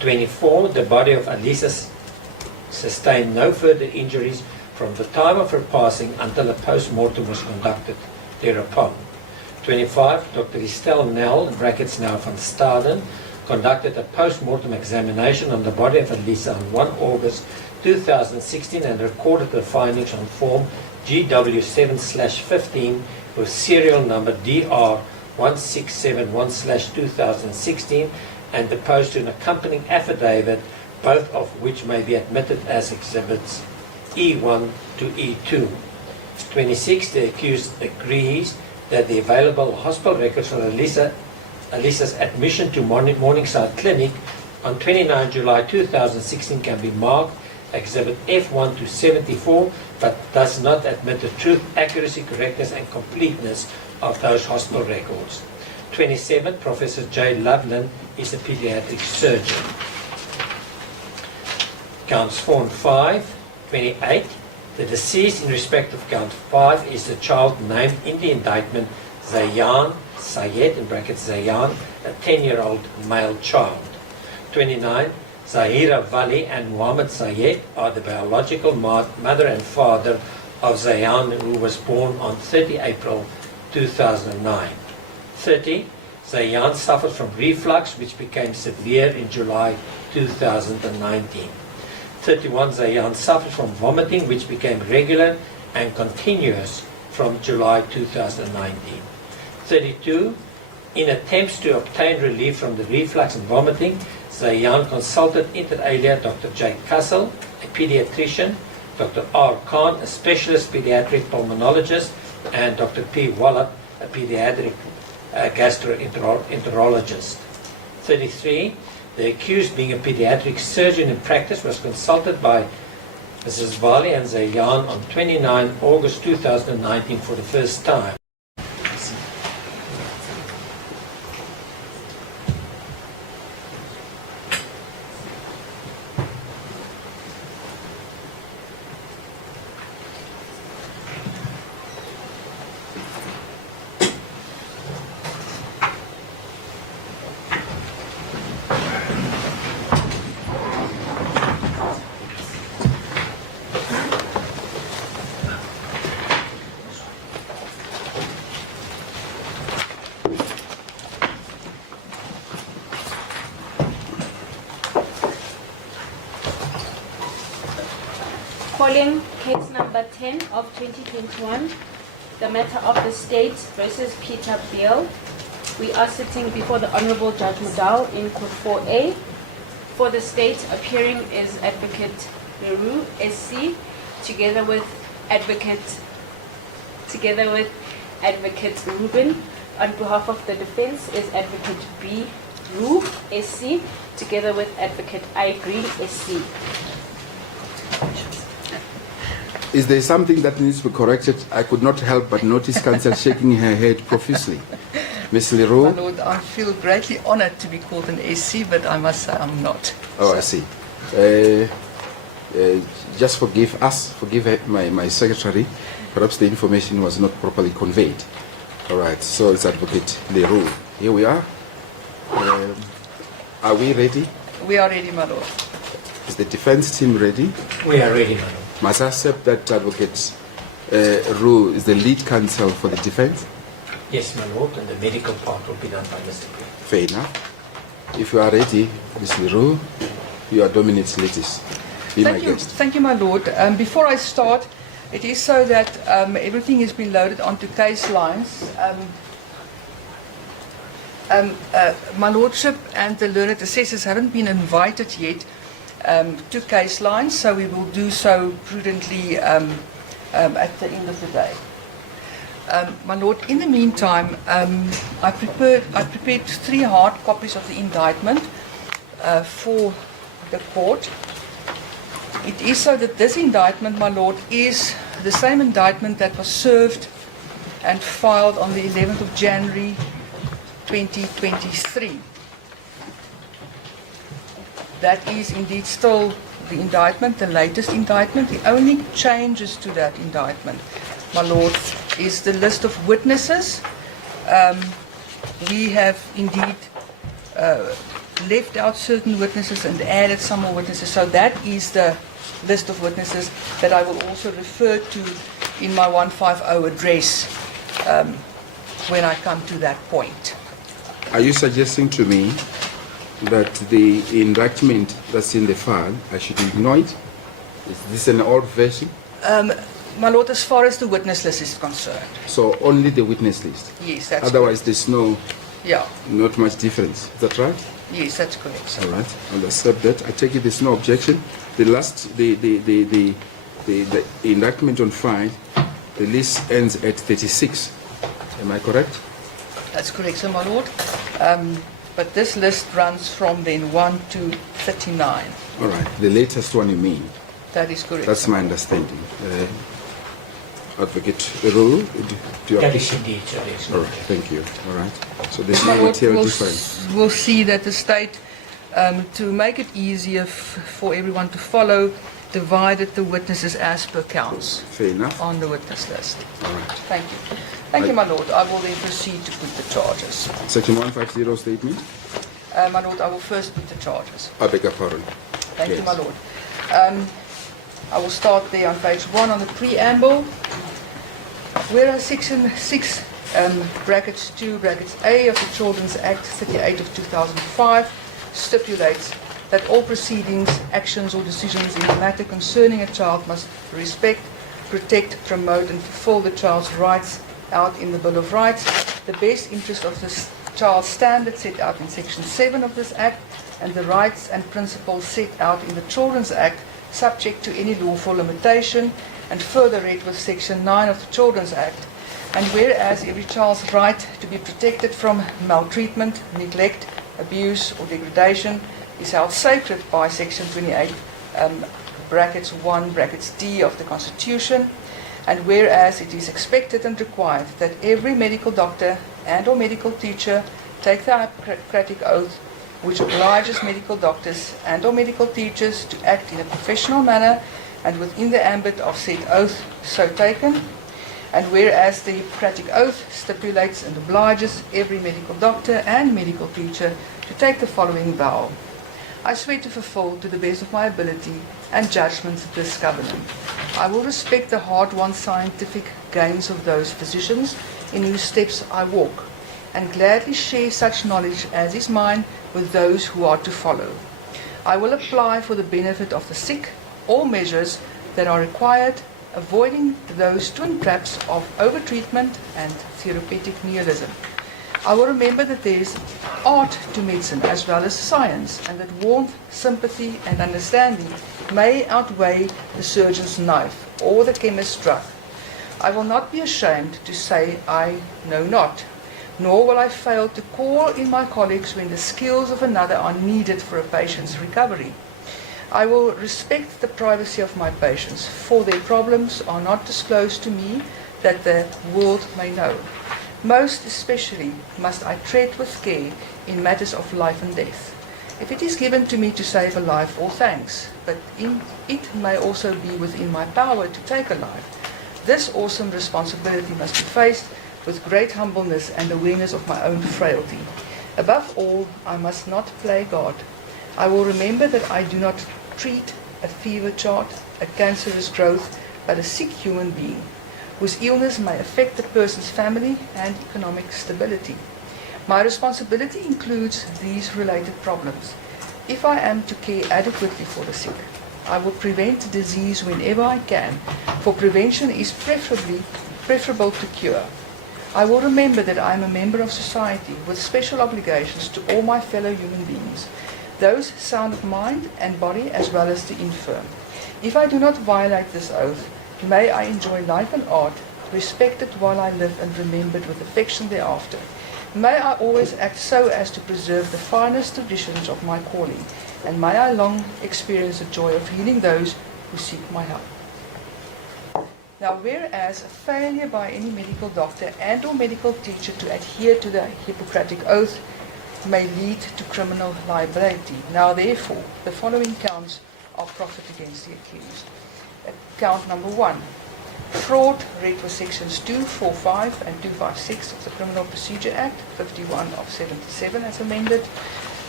24. The body of Alisa sustained no further injuries from the time of her passing until a post-mortem was conducted thereupon. 25. Dr. Estelle Nel, in brackets now van Staden, conducted a post-mortem examination on the body of Alisa on 1 August 2016 and recorded the findings on form GW7/15 with serial number DR1671/2016 and deposed to an accompanying affidavit, both of which may be admitted as exhibits E1 to E2. 26. The accused agrees that the available hospital records on Alisa's admission to Morningside Clinic on 29 July 2016 can be marked Exhibit F1 to 74, but does not admit the truth, accuracy, correctness and completeness of those hospital records. 27. Professor J. Loveland is a pediatric surgeon. Counts 4 and 5. 28. The deceased in respect of count 5 is the child named in the indictment Zayan Sayed, in brackets Zayan, a 10-year-old male child. 29. Zahira Vali and Muhammad Sayed are the biological mother and father of Zayan, who was born on 30 April 2009. 30. Zayan suffered from reflux, which became severe in July 2019. 31. Zayan suffered from vomiting, which became regular and continuous from July 2019. 32. In attempts to obtain relief from the reflux and vomiting, Zayan consulted inter alia Dr. J. Kassel, a pediatrician, Dr. R. Khan, a specialist pediatric pulmonologist, and Dr. P. Wallop, a pediatric gastroenterologist. 33. The accused, being a pediatric surgeon in practice, was consulted by Mrs. Vali and Zayan on 29 August 2019 for the first time. Calling case number 10 of 2021, the matter of the state versus Peter Beale. We are sitting before the Honorable Judge Mdntv in Court 4A. For the state, appearing is Advocate Barry Roux, SC, together with Advocate Ruben. On behalf of the defense is Advocate B. Roux, SC, together with Advocate I. Green, SC. Is there something that needs to be corrected? I could not help but notice counsel shaking her head profusely. Ms. Leroux? My Lord, I feel greatly honored to be called an SC, but I must say I'm not. Oh, I see. Just forgive us, forgive my secretary. Perhaps the information was not properly conveyed. All right, so it's Advocate Leroux. Here we are. Are we ready? We are ready, my Lord. Is the defense team ready? We are ready, madam. Must I accept that Advocate Roux is the lead counsel for the defense? Yes, my lord, and the medical part will be done by Mr. Beale. Fair enough. If you are ready, Ms. Leroux, you are Dominant's latest. Be my guest. Thank you, my Lord. Before I start, it is so that everything has been loaded onto case lines. My Lordship and the learned assessors haven't been invited yet to case lines, so we will do so prudently at the end of the day. My Lord, in the meantime, I prepared 3 hard copies of the indictment for the court. It is so that this indictment, my Lord, is the same indictment that was served and filed on the 11th of January 2023. That is indeed still the indictment, the latest indictment. The only changes to that indictment, my Lord, is the list of witnesses. We have indeed left out certain witnesses and added some more witnesses. So that is the list of witnesses that I will also refer to in my 150 address when I come to that point. Are you suggesting to me that the indictment that's in the file, I should ignore it? Is this an old version? My Lord, as far as the witness list is concerned, So only the witness list? yes, that's Otherwise, there's yeah, not much difference. Is that right? yes, that's correct, sir. All right, I'll accept that. I take it there's no objection. The indictment on file, the list ends at 36. Am I correct? That's correct, sir, my Lord. But this list runs from then 1 to 39. All right, the latest one you mean. That is correct. That's my understanding. Advocate Roux, do you That is indeed, sir. Yes. All right, thank you. All right. So there's My no Lord, material we'll difference. we'll see that the state, to make it easier for everyone to follow, divided the witnesses as per counts Fair enough. on the witness list. All right. Thank you. Thank you, my Lord. I will then proceed to put the charges. Section 150 statement. My Lord, I will first put the charges. I beg your pardon. Thank you, Yes. my Lord. I will start there on page 1 on the preamble. Whereas Section 6, brackets 2, brackets A of the Children's Act 38 of 2005 stipulates that all proceedings, actions or decisions in a matter concerning a child must respect, protect, promote and fulfill the child's rights out in the Bill of Rights, the best interest of the child's standards set out in Section 7 of this Act, and the rights and principles set out in the Children's Act subject to any lawful limitation, and further read with Section 9 of the Children's Act. And whereas every child's right to be protected from maltreatment, neglect, abuse or degradation is held sacred by Section 28, brackets 1, brackets D of the Constitution, and whereas it is expected and required that every medical doctor and or medical teacher take the Hippocratic Oath, which obliges medical doctors and or medical teachers to act in a professional manner and within the ambit of said oath so taken, and whereas the Hippocratic Oath stipulates and obliges every medical doctor and medical teacher to take the following vow. I swear to fulfill to the best of my ability and judgment this covenant. I will respect the hard-won scientific gains of those physicians in whose steps I walk, and gladly share such knowledge as is mine with those who are to follow. I will apply for the benefit of the sick all measures that are required, avoiding those twin traps of overtreatment and therapeutic nihilism. I will remember that there is art to medicine as well as science, and that warmth, sympathy and understanding may outweigh the surgeon's knife or the chemist's drug. I will not be ashamed to say I know not, nor will I fail to call in my colleagues when the skills of another are needed for a patient's recovery. I will respect the privacy of my patients, for their problems are not disclosed to me that the world may know. Most especially must I tread with care in matters of life and death. If it is given to me to save a life, all thanks, but it may also be within my power to take a life. This awesome responsibility must be faced with great humbleness and awareness of my own frailty. Above all, I must not play God. I will remember that I do not treat a fever chart, a cancerous growth, but a sick human being, whose illness may affect the person's family and economic stability. My responsibility includes these related problems. If I am to care adequately for the sick, I will prevent disease whenever I can, for prevention is preferable to cure. I will remember that I am a member of society with special obligations to all my fellow human beings, those sound of mind and body as well as the infirm. If I do not violate this oath, may I enjoy life and art, respected while I live and remembered with affection thereafter. May I always act so as to preserve the finest traditions of my calling, and may I long experience the joy of healing those who seek my help. Now, whereas a failure by any medical doctor and or medical teacher to adhere to the Hippocratic Oath may lead to criminal liability. Now, therefore, the following counts are proffered against the accused. Count number 1. Fraud, read with sections 245 and 256 of the Criminal Procedure Act, 51 of 77 as amended.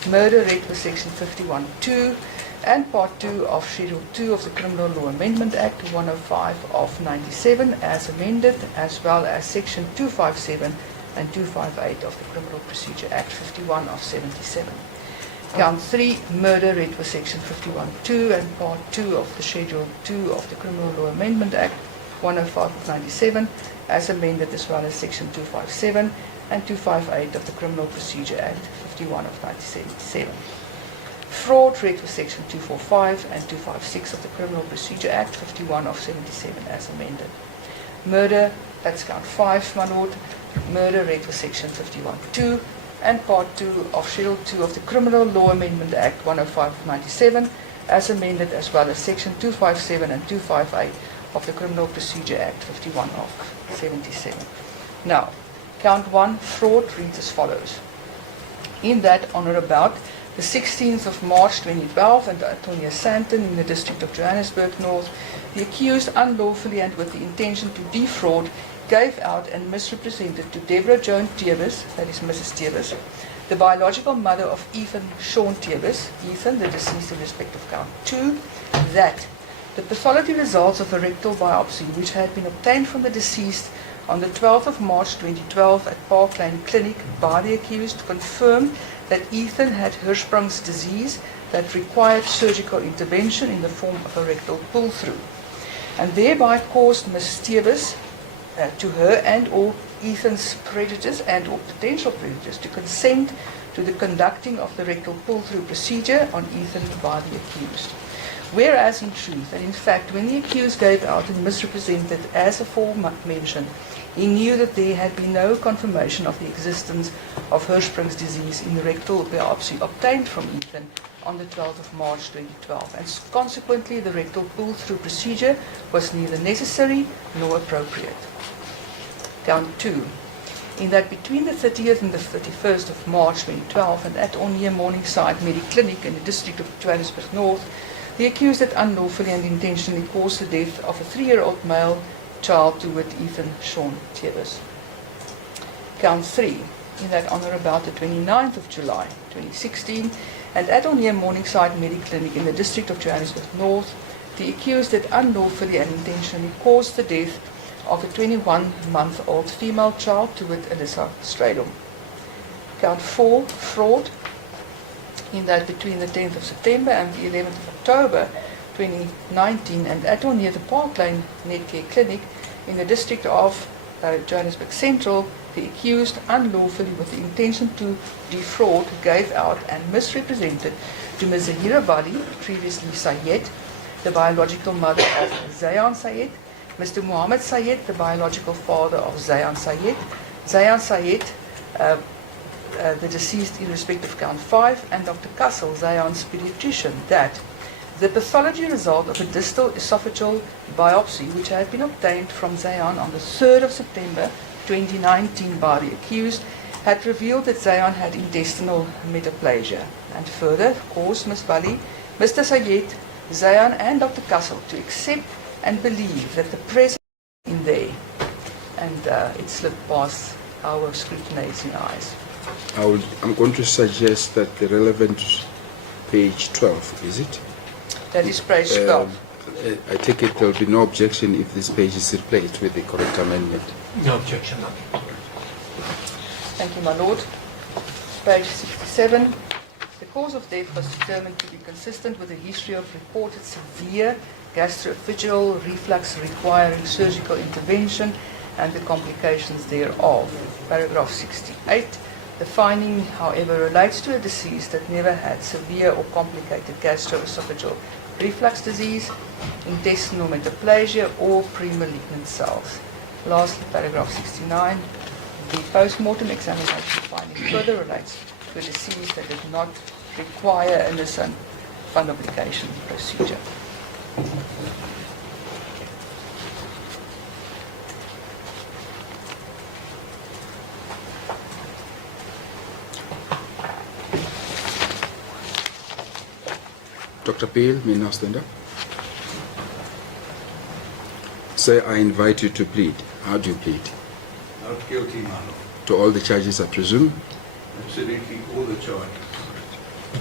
murder read for section 51(2), and part 2 of Schedule 2 of the Criminal Law Amendment Act 105 of 97 as amended, as well as section 257 and 258 of the Criminal Procedure Act 51 of 77. Count 3, murder read for section 51(2) and part 2 of the Schedule 2 of the Criminal Law Amendment Act 105 of 97 as amended, as well as section 257 and 258 of the Criminal Procedure Act 51 of 1977. Fraud read for section 245 and 256 of the Criminal Procedure Act 51 of 77 as amended. Murder, that's count 5, my lord. Murder read for section 51(2) and part 2 of Schedule 2 of the Criminal Law Amendment Act 105 of 97 as amended, as well as section 257 and 258 of the Criminal Procedure Act 51 of 77. Now, count 1, fraud, reads as follows. In that, on or about the 16th of March 2012, and Antonia Santon in the District of Johannesburg North, the accused unlawfully and with the intention to defraud gave out and misrepresented to Deborah Joan Tevis, that is Mrs. Tevis, the biological mother of Ethan Sean Tevis, Ethan, the deceased in respect of count 2, that the pathology results of a rectal biopsy which had been obtained from the deceased on the 12th of March 2012 at Park Lane Clinic by the accused confirmed that Ethan had Hirschsprung's disease that required surgical intervention in the form of a rectal pull-through, and thereby caused Ms. Tevis to her and or Ethan's predators and or potential predators to consent to the conducting of the rectal pull-through procedure on Ethan by the accused. Whereas in truth, and in fact, when the accused gave out and misrepresented as aforementioned, he knew that there had been no confirmation of the existence of Hirschsprung's disease in the rectal biopsy obtained from Ethan on the 12th of March 2012, and consequently the rectal pull-through procedure was neither necessary nor appropriate. Count 2. In that between the 30th and the 31st of March 2012 and at or near Morningside Mediclinic in the District of Johannesburg North, the accused had unlawfully and intentionally caused the death of a 3-year-old male child to wit Ethan Sean Tevis. Count 3. In that on or about the 29th of July 2016 and at or near Morningside Mediclinic in the District of Johannesburg North, the accused had unlawfully and intentionally caused the death of a 21-month-old female child to wit Alyssa Stradom. Count 4, fraud, in that between the 10th of September and the 11th of October 2019 and at or near the Park Lane Netcare Clinic in the District of Johannesburg Central, the accused unlawfully with the intention to defraud gave out and misrepresented to Ms. Zahira Bali, previously Sayed, the biological mother of Zayan Sayed, Mr. Muhammad Sayed, the biological father of Zayan Sayed, Zayan Sayed, the deceased in respect of count 5, and Dr. Kassel, Zayan's pediatrician, that the pathology result of a distal esophageal biopsy which had been obtained from Zayan on the 3rd of September 2019 by the accused had revealed that Zayan had intestinal metaplasia, and further caused Ms. Bali, Mr. Sayed, Zayan and Dr. Kassel to accept and believe that the presence in there, and it slipped past our scrutinizing eyes. I'm going to suggest that the relevant page 12, is it? That is page 12. I take it there will be no objection if this page is replaced with the correct amendment. No objection. No. Thank you, my lord. Page 67. The cause of death was determined to be consistent with a history of reported severe gastroesophageal reflux requiring surgical intervention and the complications thereof. Paragraph 68. The finding, however, relates to a deceased that never had severe or complicated gastroesophageal reflux disease, intestinal metaplasia, or pre-malignant cells. Lastly, paragraph 69. The post-mortem examination finding further relates to a disease that did not require a Nissen fundoplication procedure. Dr. Beale, may now stand up. Sir, I invite you to plead. How do you plead? Not guilty, my lord. To all the charges, I presume? Absolutely all the charges.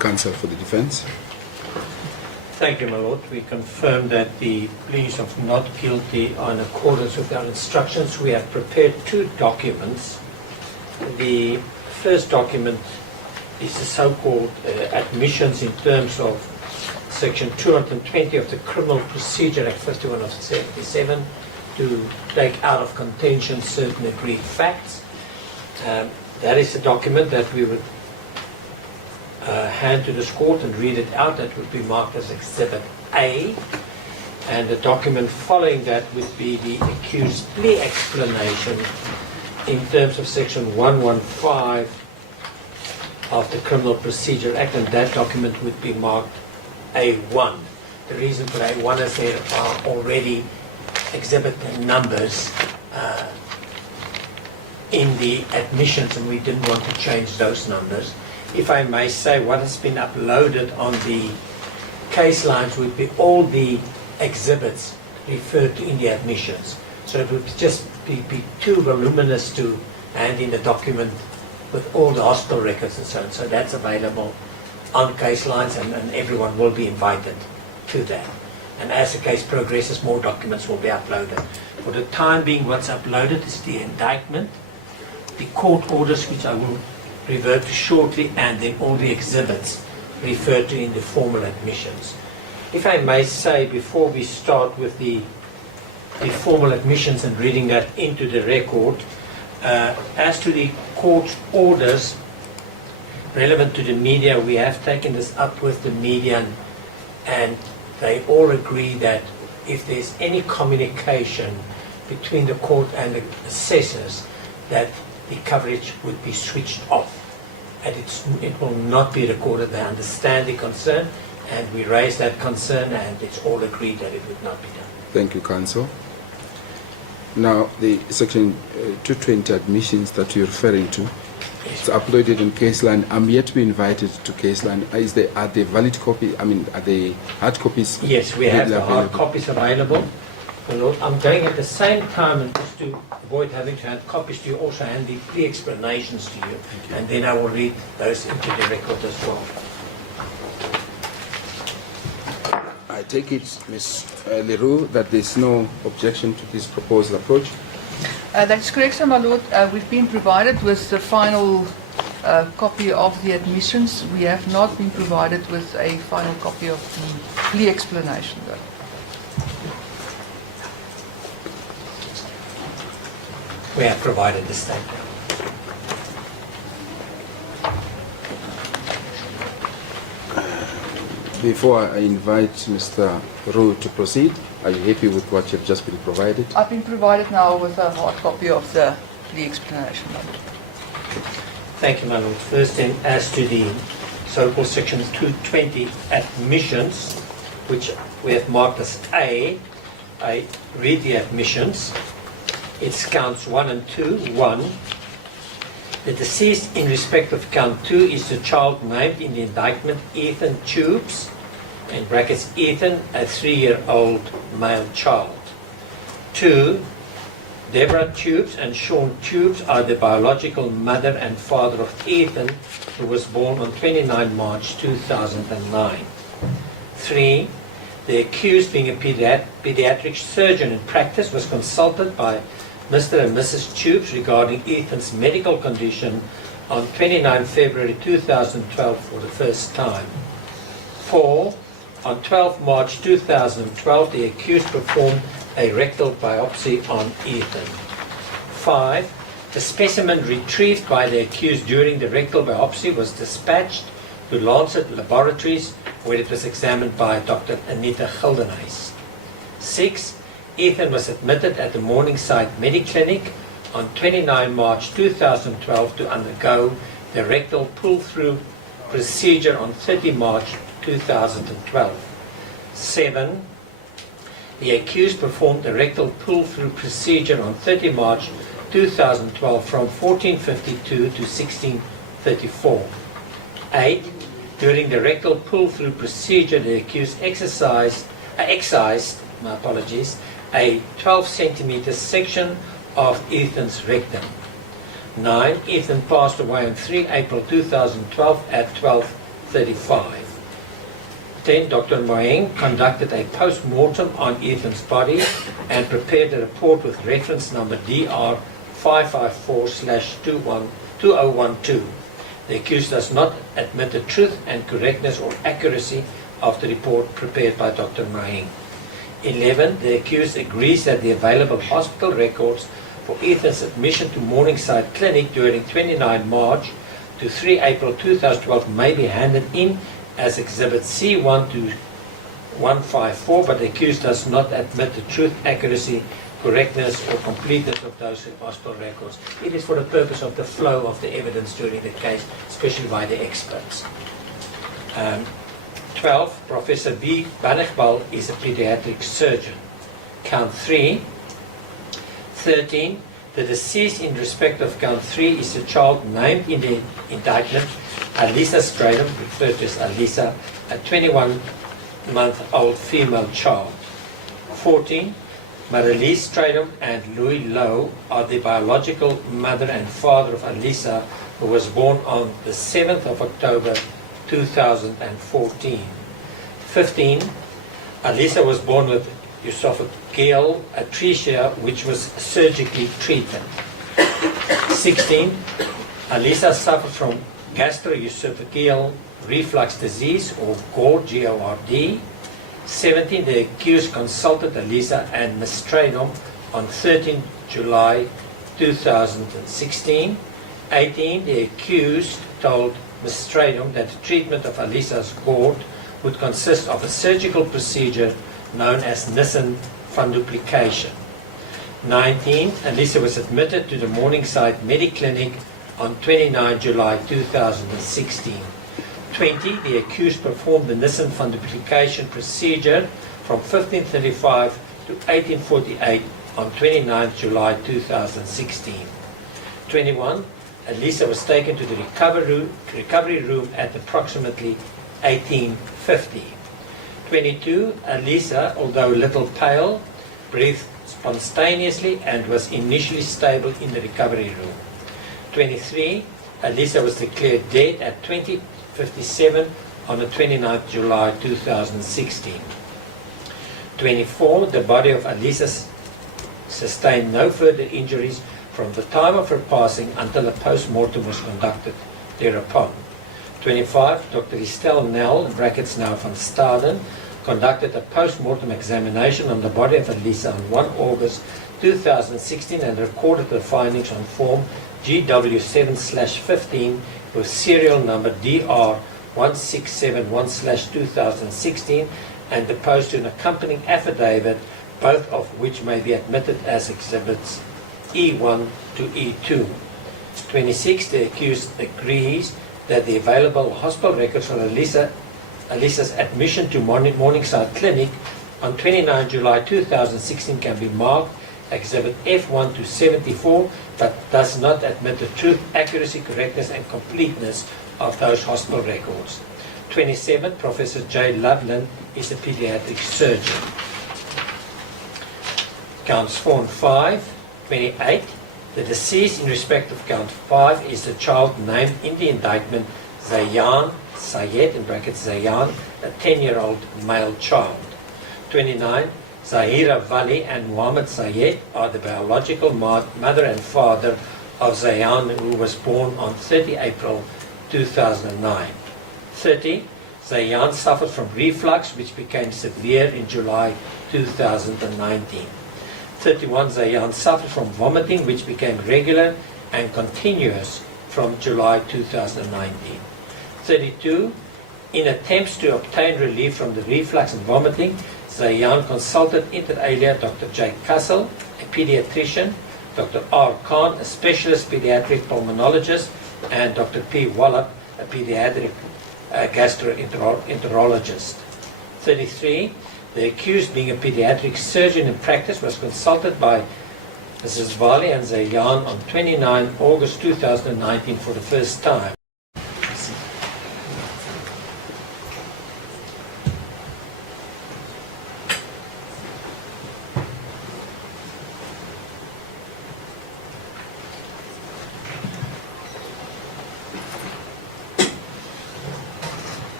Counsel for the defense. Thank you, my lord. We confirm that the pleas of not guilty are in accordance with our instructions. We have prepared two documents. The first document is the so-called admissions in terms of Section 220 of the Criminal Procedure Act 51 of 77 to take out of contention certain agreed facts. That is a document that we would hand to this court and read it out. That would be marked as Exhibit A. And the document following that would be the accused plea explanation in terms of Section 115 of the Criminal Procedure Act, and that document would be marked A1. The reason for A1 is there are already exhibit numbers in the admissions, and we didn't want to change those numbers. If I may say, what has been uploaded on the case lines would be all the exhibits referred to in the admissions. So it would just be too voluminous to hand in a document with all the hospital records and so on. So that's available on case lines, and everyone will be invited to that. And as the case progresses, more documents will be uploaded. For the time being, what's uploaded is the indictment, the court orders, which I will revert to shortly, and then all the exhibits referred to in the formal admissions. If I may say, before we start with the formal admissions and reading that into the record, as to the court orders relevant to the media, we have taken this up with the media, and they all agree that if there's any communication between the court and the assessors, that the coverage would be switched off, and it will not be recorded. They understand the concern, and we raise that concern, and it's all agreed that it would not be done. Thank you, counsel. Now, the Section 220 admissions that you're referring to, it's uploaded in case line. I'm yet to be invited to case line. Are they valid copy? I mean, are they hard copies? Yes, we have the hard available? copies available. My lord, I'm going at the same time, and just to avoid having to hand copies to you, also hand the plea explanations to you, and then I will read those into the record as well. I take it, Ms. Leroux, that there's no objection to this proposed approach. That's correct, sir, my lord. We've been provided with the final copy of the admissions. We have not been provided with a final copy of the plea explanation, though. We have provided the statement. Before I invite Mr. Roux to proceed, are you happy with what you've just been provided? I've been provided now with a hard copy of the plea explanation, my lord. Thank you, my lord. First, then, as to the so-called Section 220 admissions, which we have marked as A, I read the admissions. It's counts 1 and 2. 1. The deceased in respect of count 2 is the child named in the indictment, Ethan Tubes, in brackets Ethan, a 3-year-old male child. 2. Deborah Tubes and Sean Tubes are the biological mother and father of Ethan, who was born on 29 March 2009. 3. The accused, being a pediatric surgeon in practice, was consulted by Mr. and Mrs. Tubes regarding Ethan's medical condition on 29 February 2012 for the first time. 4. On 12 March 2012, the accused performed a rectal biopsy on Ethan. 5. The specimen retrieved by the accused during the rectal biopsy was dispatched to Lancet Laboratories, where it was examined by Dr. Anita Gildenhuys. 6. Ethan was admitted at the Morningside Mediclinic on 29 March 2012 to undergo the rectal pull-through procedure on 30 March 2012. 7. The accused performed the rectal pull-through procedure on 30 March 2012 from 14:52 to 16:34. 8. During the rectal pull-through procedure, the accused excised a 12 centimeter section of Ethan's rectum. 9. Ethan passed away on 3 April 2012 at 35. 10. Dr. Moeng conducted a post-mortem on Ethan's body and prepared a report with reference number DR 554/2012. The accused does not admit the truth and correctness or accuracy of the report prepared by Dr. Moeng. 11. The accused agrees that the available hospital records for Ethan's admission to Morningside Clinic during 29 March to 3 April 2012 may be handed in as Exhibit C1 to 154, but the accused does not admit the truth, accuracy, correctness or completeness of those hospital records. It is for the purpose of the flow of the evidence during the case, especially by the experts. 12. Professor B. Baale is a pediatric surgeon. Count 3. 13. The deceased in respect of count 3 is a child named in the indictment, Alisa Stradom, referred to as Alisa, a 21-month-old female child. 14. Marilise Stradom and Louis Lowe are the biological mother and father of Alisa, who was born on the 7th of October 2014. 15. Alisa was born with esophageal atresia, which was surgically treated. 16. Alisa suffered from gastroesophageal reflux disease, or GORD, G-O-R-D. 17. The accused consulted Alisa and Ms. Stradom on 13 July 2016. 18. The accused told Ms. Stradom that the treatment of Alisa's GORD would consist of a surgical procedure known as Nissen funduplication. 19. Alisa was admitted to the Morningside Mediclinic on 29 July 2016. 20. The accused performed the Nissen funduplication procedure from 1535 to 1848 on 29 July 2016. 21. Alisa was taken to the recovery room at approximately 1850. 22. Alisa, although a little pale, breathed spontaneously and was initially stable in the recovery room. 23. Alisa was declared dead at 20:57 on the 29th July 2016. 24. The body of Alisa sustained no further injuries from the time of her passing until a post-mortem was conducted thereupon. 25. Dr. Estelle Nel, in brackets now van Staden, conducted a post-mortem examination on the body of Alisa on 1 August 2016 and recorded the findings on form GW7/15 with serial number DR 1671/2016 and deposed to an accompanying affidavit, both of which may be admitted as exhibits E1 to E2. 26. The accused agrees that the available hospital records for Alisa's admission to Morningside Clinic on 29 July 2016 can be marked Exhibit F1 to 74, but does not admit the truth, accuracy, correctness and completeness of those hospital records. 27. Professor J. Loveland is a pediatric surgeon. Counts 4 and 5. 28. The deceased in respect of count 5 is the child named in the indictment Zayan Sayed, in brackets Zayan, a 10-year-old male child. 29. Zahira Vali and Muhammad Sayed are the biological mother and father of Zayan, who was born on 30 April 2009. 30. Zayan suffered from reflux, which became severe in July 2019. 31. Zayan suffered from vomiting, which became regular and continuous from July 2019. 32. In attempts to obtain relief from the reflux and vomiting, Zayan consulted inter alia Dr. J. Kassel, a pediatrician, Dr. R. Khan, a specialist pediatric pulmonologist, and Dr. P. Wallop, a pediatric gastroenterologist. 33. The accused, being a pediatric surgeon in practice, was consulted by Mrs. Vali and Zayan on 29 August 2019 for the first time.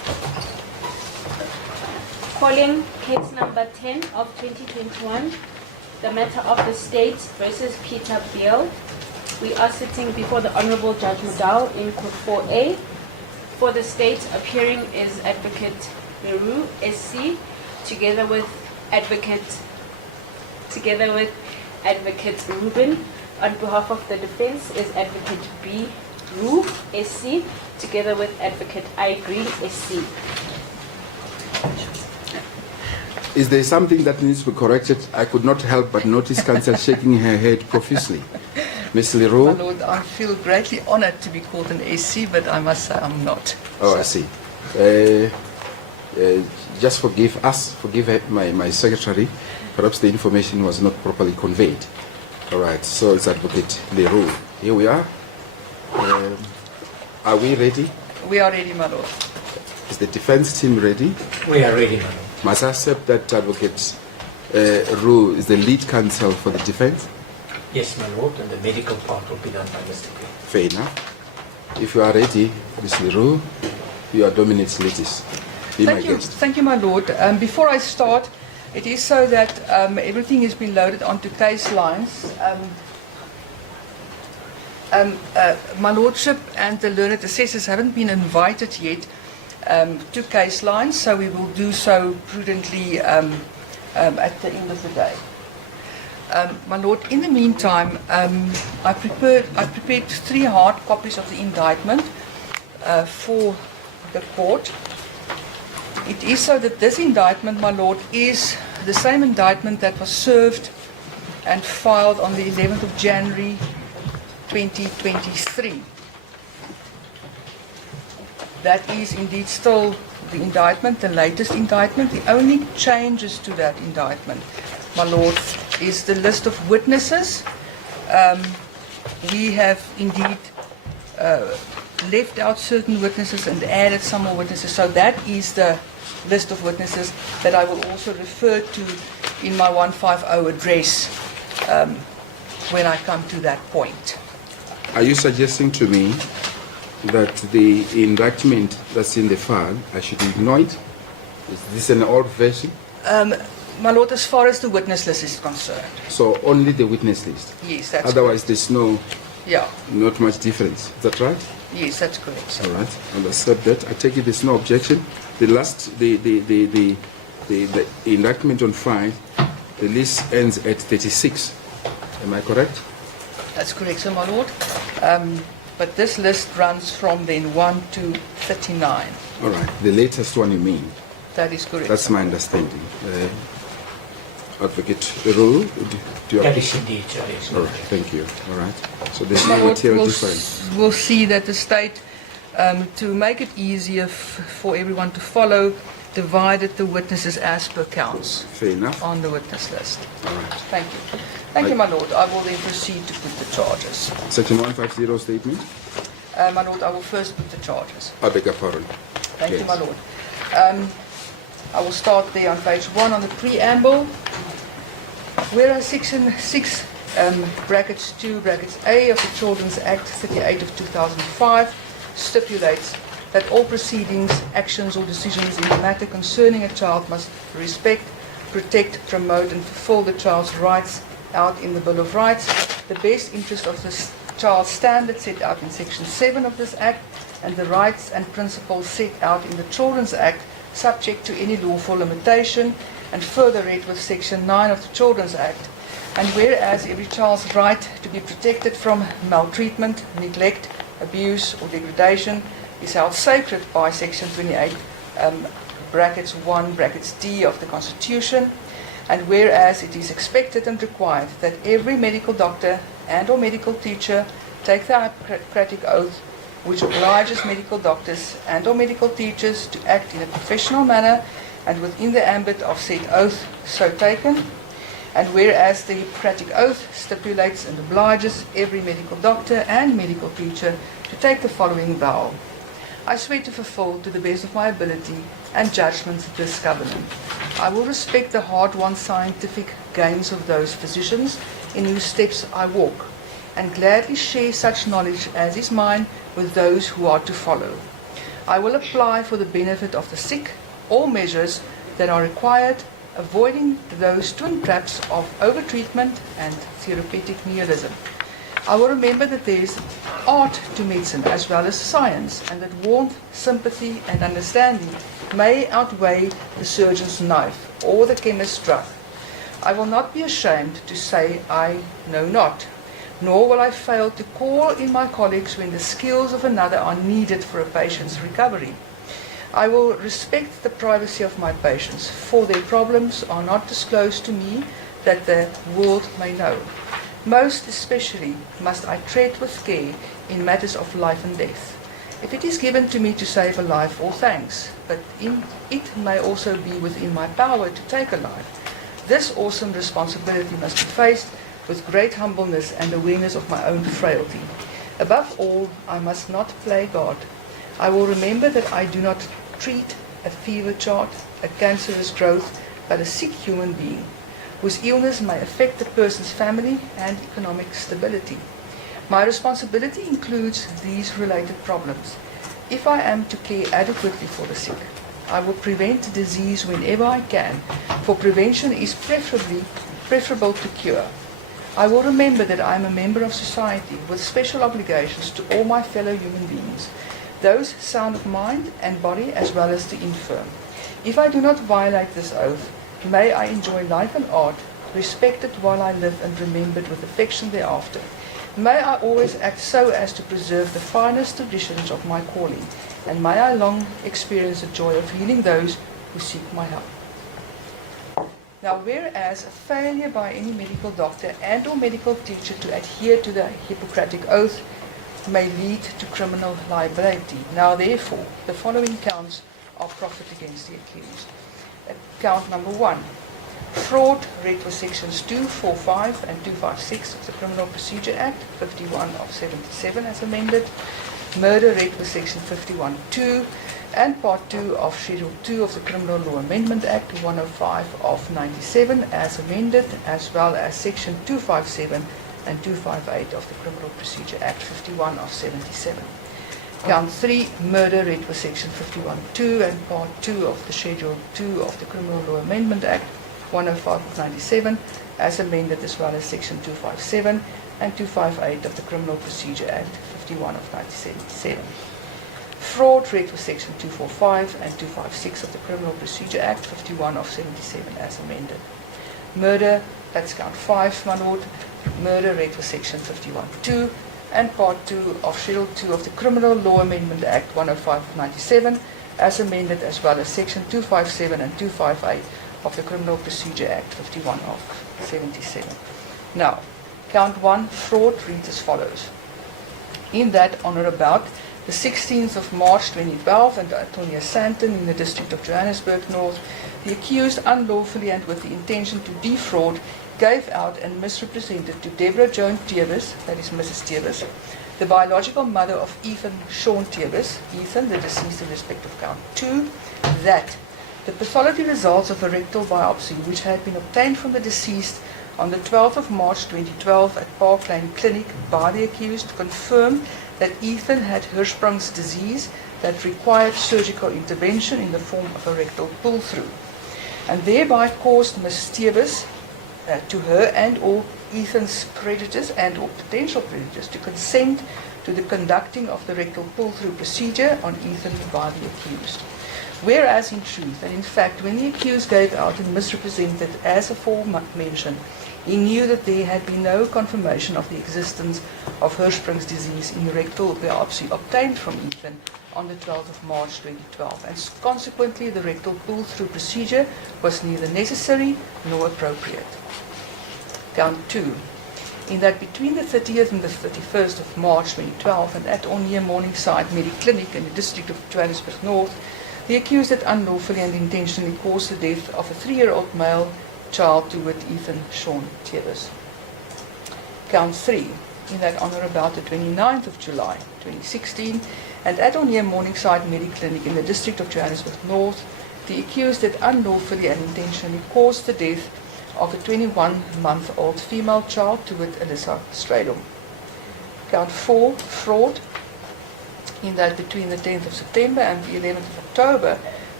Calling case number 10 of 2021, the matter of the state versus Peter Beale. We are sitting before the Honorable Judge Mdntv in Court 4A. For the state, appearing is Advocate Barry Roux, SC, together with Advocate Ruben. On behalf of the defense is Advocate Barry Roux, SC, together with Advocate I. Green, SC. Is there something that needs to be corrected? I could not help but notice counsel shaking her head profusely. Ms. My Leroux? Lord, I feel greatly honored to be called an SC, but I must say I'm not. Oh, I see. Just forgive us, forgive my secretary. Perhaps the information was not properly conveyed. All right, so it's Advocate Leroux. Here we are. Are we ready? We are ready, my Lord. Is the defense team ready? We are ready, my lord. Must I accept that Advocate Roux is the lead counsel for the defense? Yes, my lord, and the medical part will be done by Mr. Beale. Fair enough. If you are ready, Ms. Leroux, you are Dominant's latest. Be my guest. Thank you, my Lord. Before I start, it is so that everything has been loaded onto case lines. My Lordship and the learned assessors haven't been invited yet to case lines, so we will do so prudently at the end of the day. My Lord, in the meantime, I prepared 3 hard copies of the indictment for the court. It is so that this indictment, my Lord, is the same indictment that was served and filed on the 11th of January 2023. That is indeed still the indictment, the latest indictment. The only changes to that indictment, my Lord, is the list of witnesses. We have indeed left out certain witnesses and added some more witnesses. So that is the list of witnesses that I will also refer to in my 150 address when I come to that point. Are you suggesting to me that the indictment that's in the file, I should ignore it? Is this an old version? My Lord, as far as the witness list is concerned, So only the witness list? yes, that's Otherwise there's yeah, not much difference. Is that right? yes, that's correct, sir. All right, I'll accept that. I take it there's no objection. The indictment on file, the list ends at 36. Am I correct? That's correct, sir, my Lord. But this list runs from then 1 to 39. All right, the latest one you mean? That is correct. That's sir. my understanding. Advocate Roux, do you That is indeed, yes. All right, thank you. All right. So there's My no Lord, material we'll, difference. we'll see that the state, to make it easier for everyone to follow, divided the witnesses as per counts Fair enough. on the witness list. All right. Thank you. Thank you, my Lord. I will then proceed to put the charges. Section 150 statement. My Lord, I will first put the charges. I beg your pardon. Thank you, Yes. my Lord. I will start there on page 1 on the preamble. Whereas Section 6, brackets 2, brackets A of the Children's Act 38 of 2005 stipulates that all proceedings, actions or decisions in the matter concerning a child must respect, protect, promote and fulfill the child's rights out in the Bill of Rights, the best interest of the child's standards set out in Section 7 of this Act, and the rights and principles set out in the Children's Act subject to any lawful limitation, and further read with Section 9 of the Children's Act. And whereas every child's right to be protected from maltreatment, neglect, abuse or degradation is held sacred by Section 28, brackets 1, brackets D of the Constitution, and whereas it is expected and required that every medical doctor and or medical teacher take the Hippocratic Oath, which obliges medical doctors and or medical teachers to act in a professional manner and within the ambit of said oath so taken, and whereas the Hippocratic Oath stipulates and obliges every medical doctor and medical teacher to take the following vow. I swear to fulfill to the best of my ability and judgment this covenant. I will respect the hard-won scientific gains of those physicians in whose steps I walk, and gladly share such knowledge as is mine with those who are to follow. I will apply for the benefit of the sick all measures that are required, avoiding those twin traps of overtreatment and therapeutic nihilism. I will remember that there is art to medicine as well as science, and that warmth, sympathy, and understanding may outweigh the surgeon's knife or the chemist's drug. I will not be ashamed to say I know not, nor will I fail to call in my colleagues when the skills of another are needed for a patient's recovery. I will respect the privacy of my patients, for their problems are not disclosed to me that the world may know. Most especially must I tread with care in matters of life and death. If it is given to me to save a life, all thanks, but it may also be within my power to take a life. This awesome responsibility must be faced with great humbleness and awareness of my own frailty. Above all, I must not play God. I will remember that I do not treat a fever chart, a cancerous growth, but a sick human being, whose illness may affect the person's family and economic stability. My responsibility includes these related problems. If I am to care adequately for the sick, I will prevent disease whenever I can, for prevention is preferable to cure. I will remember that I am a member of society with special obligations to all my fellow human beings, those sound of mind and body as well as the infirm. If I do not violate this oath, may I enjoy life and art, respected while I live and remembered with affection thereafter. May I always act so as to preserve the finest traditions of my calling, and may I long experience the joy of healing those who seek my help. Now, whereas a failure by any medical doctor and or medical teacher to adhere to the Hippocratic Oath may lead to criminal liability. Now, therefore, the following counts are proffered against the accused. Count number 1. Fraud, read with sections 245 and 256 of the Criminal Procedure Act, 51 of 77 as amended. Murder, read with section 51(2) and part 2 of Schedule 2 of the Criminal Law Amendment Act, 105 of 97 as amended, as well as section 257 and 258 of the Criminal Procedure Act, 51 of 77. Count 3, murder, read with section 51(2) and part 2 of the Schedule 2 of the Criminal Law Amendment Act, 105 of 97, as amended, as well as section 257 and 258 of the Criminal Procedure Act, 51 of 1977. Fraud, read with section 245 and 256 of the Criminal Procedure Act, 51 of 77, as amended. Murder, that's count 5, my lord. Murder, read with section 51(2) and part 2 of Schedule 2 of the Criminal Law Amendment Act, 105 of 97, as amended, as well as section 257 and 258 of the Criminal Procedure Act, 51 of 77. Now, count 1, fraud, reads as follows. In that, on or about the 16th of March 2012, and Antonia Santon in the district of Johannesburg North, the accused unlawfully and with the intention to defraud gave out and misrepresented to Deborah Joan Tevis, that is Mrs. Tevis, the biological mother of Ethan Sean Tevis, Ethan, the deceased in respect of count 2, that the pathology results of a rectal biopsy which had been obtained from the deceased on the 12th of March 2012 at Park Lane Clinic by the accused confirmed that Ethan had Hirschsprung's disease that required surgical intervention in the form of a rectal pull-through, and thereby caused Ms. Tevis to her and or Ethan's creditors and or potential creditors to consent to the conducting of the rectal pull-through procedure on Ethan by the accused. Whereas in truth, and in fact, when the accused gave out and misrepresented as aforementioned, he knew that there had been no confirmation of the existence of Hirschsprung's disease in the rectal biopsy obtained from Ethan on the 12th of March 2012, and consequently the rectal pull-through procedure was neither necessary nor appropriate. Count 2. In that between the 30th and the 31st of March 2012 and at or near Morningside Mediclinic in the district of Johannesburg North, the accused had unlawfully and intentionally caused the death of a 3-year-old male child to wit Ethan Sean Tevis. Count 3. In that on or about the 29th of July 2016 and at or near Morningside Mediclinic in the district of Johannesburg North, the accused had unlawfully and intentionally caused the death of a 21-month-old female child to wit Alyssa Strydom. Count 4. Fraud. In that between the 10th of September and the 11th of October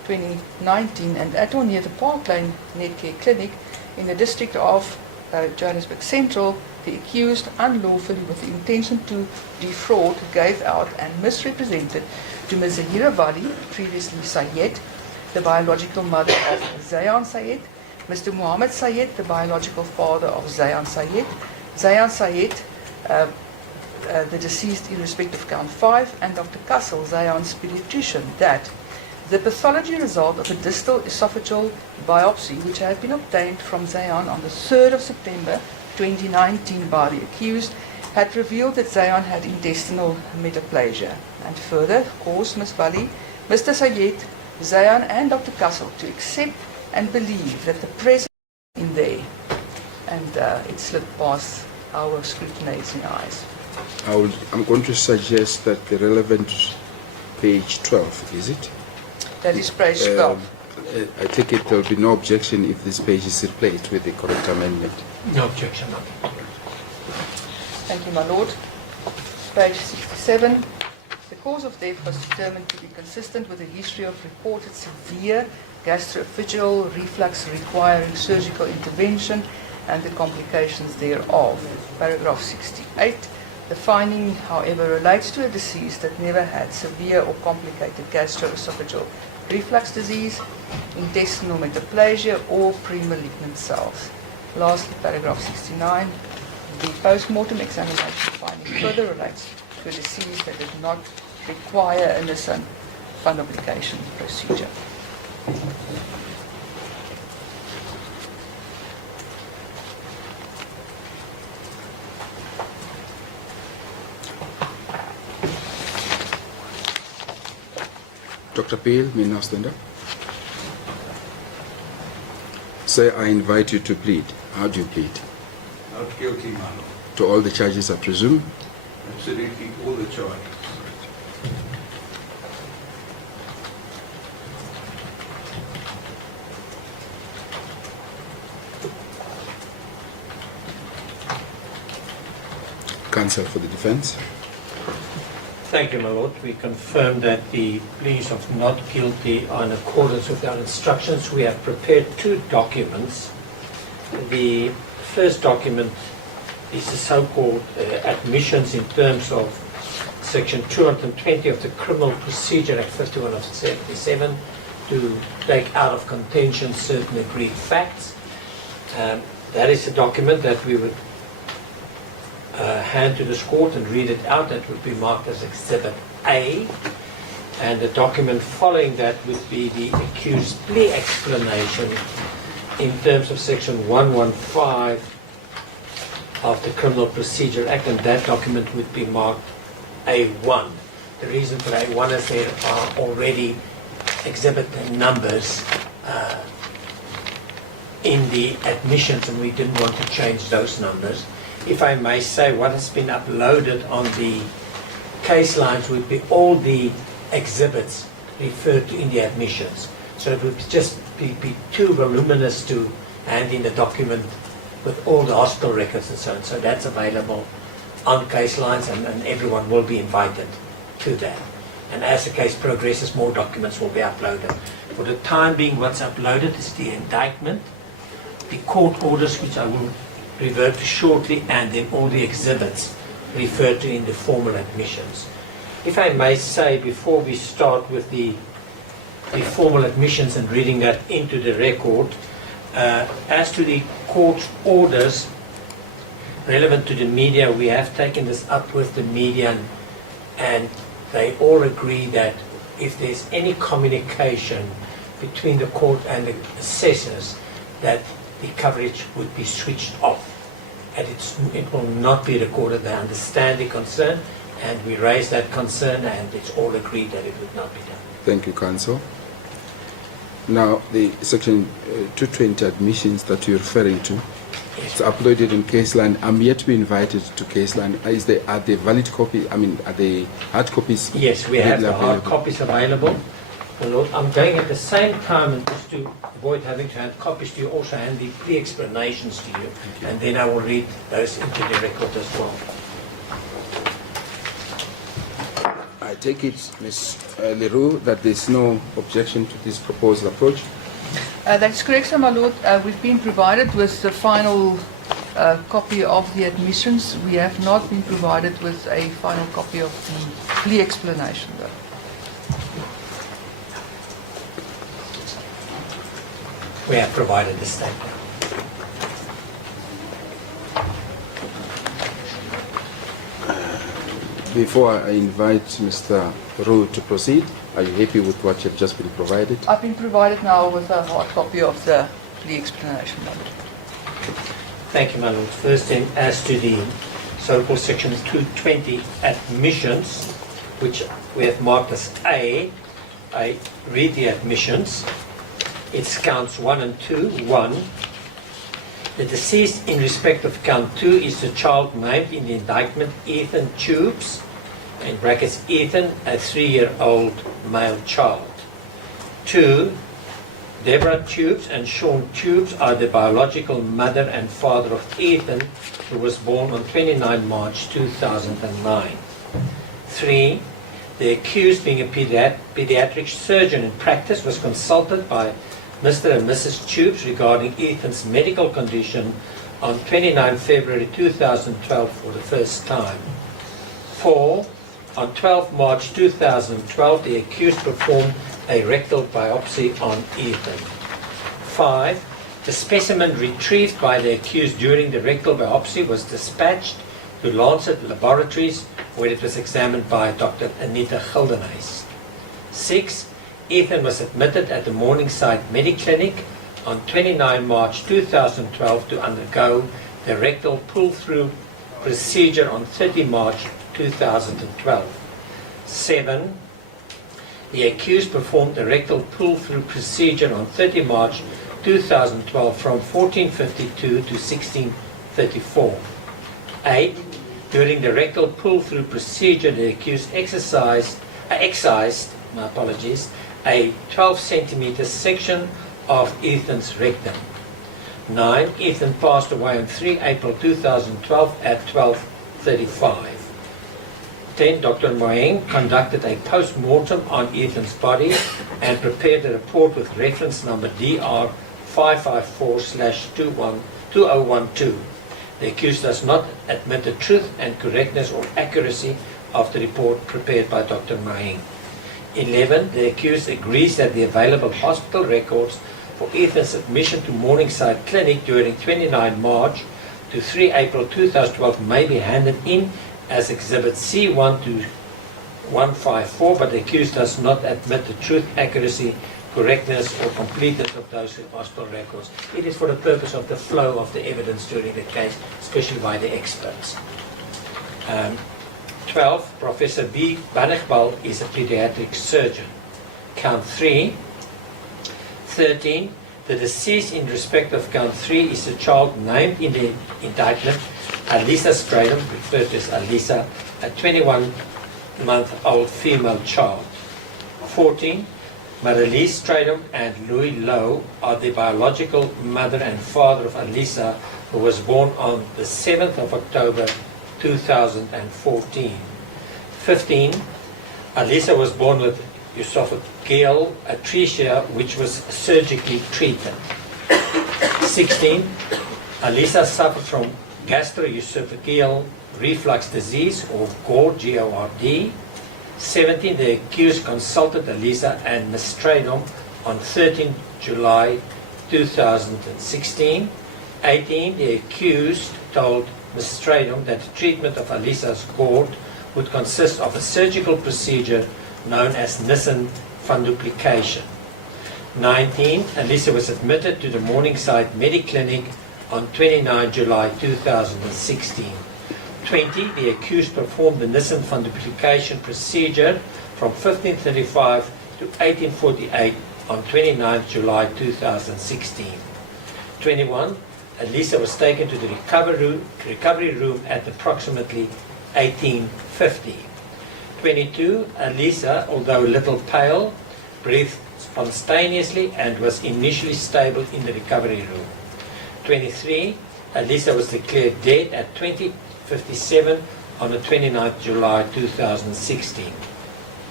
2019, and at or near the Park Lane Netcare Clinic in the district of Johannesburg Central, the accused unlawfully with the intention to defraud gave out and misrepresented to Ms. Zahira Wali, previously Sayed, the biological mother of Zayan Sayed, Mr. Muhammad Sayed, the biological father of Zayan Sayed, the deceased in respect of count 5, and Dr. Kassel, Zayan's pediatrician, that the pathology result of a distal esophageal biopsy, which had been obtained from Zayan on the 3rd of September 2019 by the accused, had revealed that Zayan had intestinal metaplasia, and further caused Ms. Wali, Mr. Sayed, Zayan and Dr. Kassel to accept and believe that the presence in there, and it slipped past our scrutinizing eyes. I'm going to suggest that the relevant page 12, is it? That is page 12. I take it there will be no objection if this page is replaced with the correct amendment. No objection. Thank you, my lord. Page 67. The cause of death was determined to be consistent with a history of reported severe gastroesophageal reflux requiring surgical intervention and the complications thereof. Paragraph 68. The finding, however, relates to a deceased that never had severe or complicated gastroesophageal reflux disease, intestinal metaplasia, or pre-malignant cells. Lastly, paragraph 69. The post-mortem examination finding further relates to a disease that did not require a Nissan fundoplication procedure. Dr. Beale, may now stand up. Sir, I invite you to plead. How do you plead? Not guilty, my lord. To all the charges, I presume? Absolutely all the charges. Counsel for the defense. Thank you, my lord. We confirm that the pleas of not guilty are in accordance with our instructions. We have prepared two documents. The first document is the so-called admissions in terms of Section 220 of the Criminal Procedure Act 51 of 77 to take out of contention certain agreed facts. That is a document that we would hand to this court and read it out. That would be marked as Exhibit A. And the document following that would be the accused plea explanation in terms of Section 115 of the Criminal Procedure Act, and that document would be marked A1. The reason for A1 is there are already exhibit numbers in the admissions, and we didn't want to change those numbers. If I may say, what has been uploaded on the case lines would be all the exhibits referred to in the admissions. So it would just be too voluminous to hand in a document with all the hospital records and so on. So that's available on case lines, and everyone will be invited to that. And as the case progresses, more documents will be uploaded. For the time being, what's uploaded is the indictment, the court orders, which I will revert to shortly, and then all the exhibits referred to in the formal admissions. If I may say, before we start with the formal admissions and reading that into the record, as to the court's orders relevant to the media, we have taken this up with the media, and they all agree that if there's any communication between the court and the assessors, that the coverage would be switched off, and it will not be recorded. They understand the concern, and we raise that concern, and it's all agreed that it would not be done. Thank you, counsel. Now, the Section 220 admissions that you're referring to, it's uploaded in Caseline. I'm yet to be invited to Caseline. Are they valid copies? I mean, are they hard copies? Yes, we have the hard available? copies available. My Lord, I'm going at the same time, and just to avoid having to hand copies to you, also hand the plea explanations to you, and then I will read those into the record as well. Right. take it, Ms. Leroux, that there's no objection to this proposed approach? That is correct, sir, my lord. We've been provided with the final copy of the admissions. We have not been provided with a final copy of the plea explanation, though. We have provided the statement. Before I invite Mr. Roux to proceed, are you happy with what you've just been provided? I've been provided now with a hard copy of the plea explanation, my lord. Thank you, my lord. First then, as to the so-called section 220 admissions, which we have marked as A, I read the admissions. It's counts 1 and 2. 1. The deceased in respect of count 2 is the child named in the indictment Ethan Tubes, in brackets Ethan, a 3-year-old male child. 2. Deborah Tubes and Sean Tubes are the biological mother and father of Ethan, who was born on 29 March 2009. 3. The accused, being a pediatric surgeon in practice, was consulted by Mr. and Mrs. Tubes regarding Ethan's medical condition on 29 February 2012 for the first time. 4. On 12 March 2012, the accused performed a rectal biopsy on Ethan. 5. The specimen retrieved by the accused during the rectal biopsy was dispatched to Lancet Laboratories, where it was examined by Dr. Anita Gildenhuys. 6. Ethan was admitted at the Morningside Mediclinic on 29 March 2012 to undergo the rectal pull-through procedure on 30 March 2012. 7. The accused performed the rectal pull-through procedure on 30 March 2012 from 14:52 to 16:34. 8. During the rectal pull-through procedure, the accused excised a 12 centimeter section of Ethan's rectum. 9. Ethan passed away on 3 April 2012 at 12:35. 10. Dr. Moeng conducted a post-mortem on Ethan's body and prepared a report with reference number DR 554/2012. The accused does not admit the truth and correctness or accuracy of the report prepared by Dr. Moeng. 11. The accused agrees that the available hospital records for Ethan's admission to Morningside Clinic during 29 March to 3 April 2012 may be handed in as Exhibit C1 to 154, but the accused does not admit the truth, accuracy, correctness, or completeness of those hospital records. It is for the purpose of the flow of the evidence during the case, especially by the experts. 12. Professor B. Baele is a pediatric surgeon. Count 3. 13. The deceased in respect of count 3 is a child named in the indictment, Alisa Stradom, referred to as Alisa, a 21-month-old female child. 14. Marilee Stradom and Louis Lowe are the biological mother and father of Alisa, who was born on the 7th of October 2014. 15. Alisa was born with esophageal atresia, which was surgically treated. 16. Alisa suffered from gastroesophageal reflux disease, or GORD, G-O-R-D. 17. The accused consulted Alisa and Ms. Stradom on 13 July 2016. 18. The accused told Ms. Stradom that the treatment of Alisa's GORD would consist of a surgical procedure known as Nissen funduplication. 19. Alisa was admitted to the Morningside Mediclinic on 29 July 2016. 20. The accused performed the Nissen funduplication procedure from 1535 to 1848 on 29 July 2016. 21. Alisa was taken to the recovery room at approximately 1850. 22. Alisa, although a little pale, breathed spontaneously and was initially stable in the recovery room. 23. Alisa was declared dead at 20:57 on the 29th July 2016.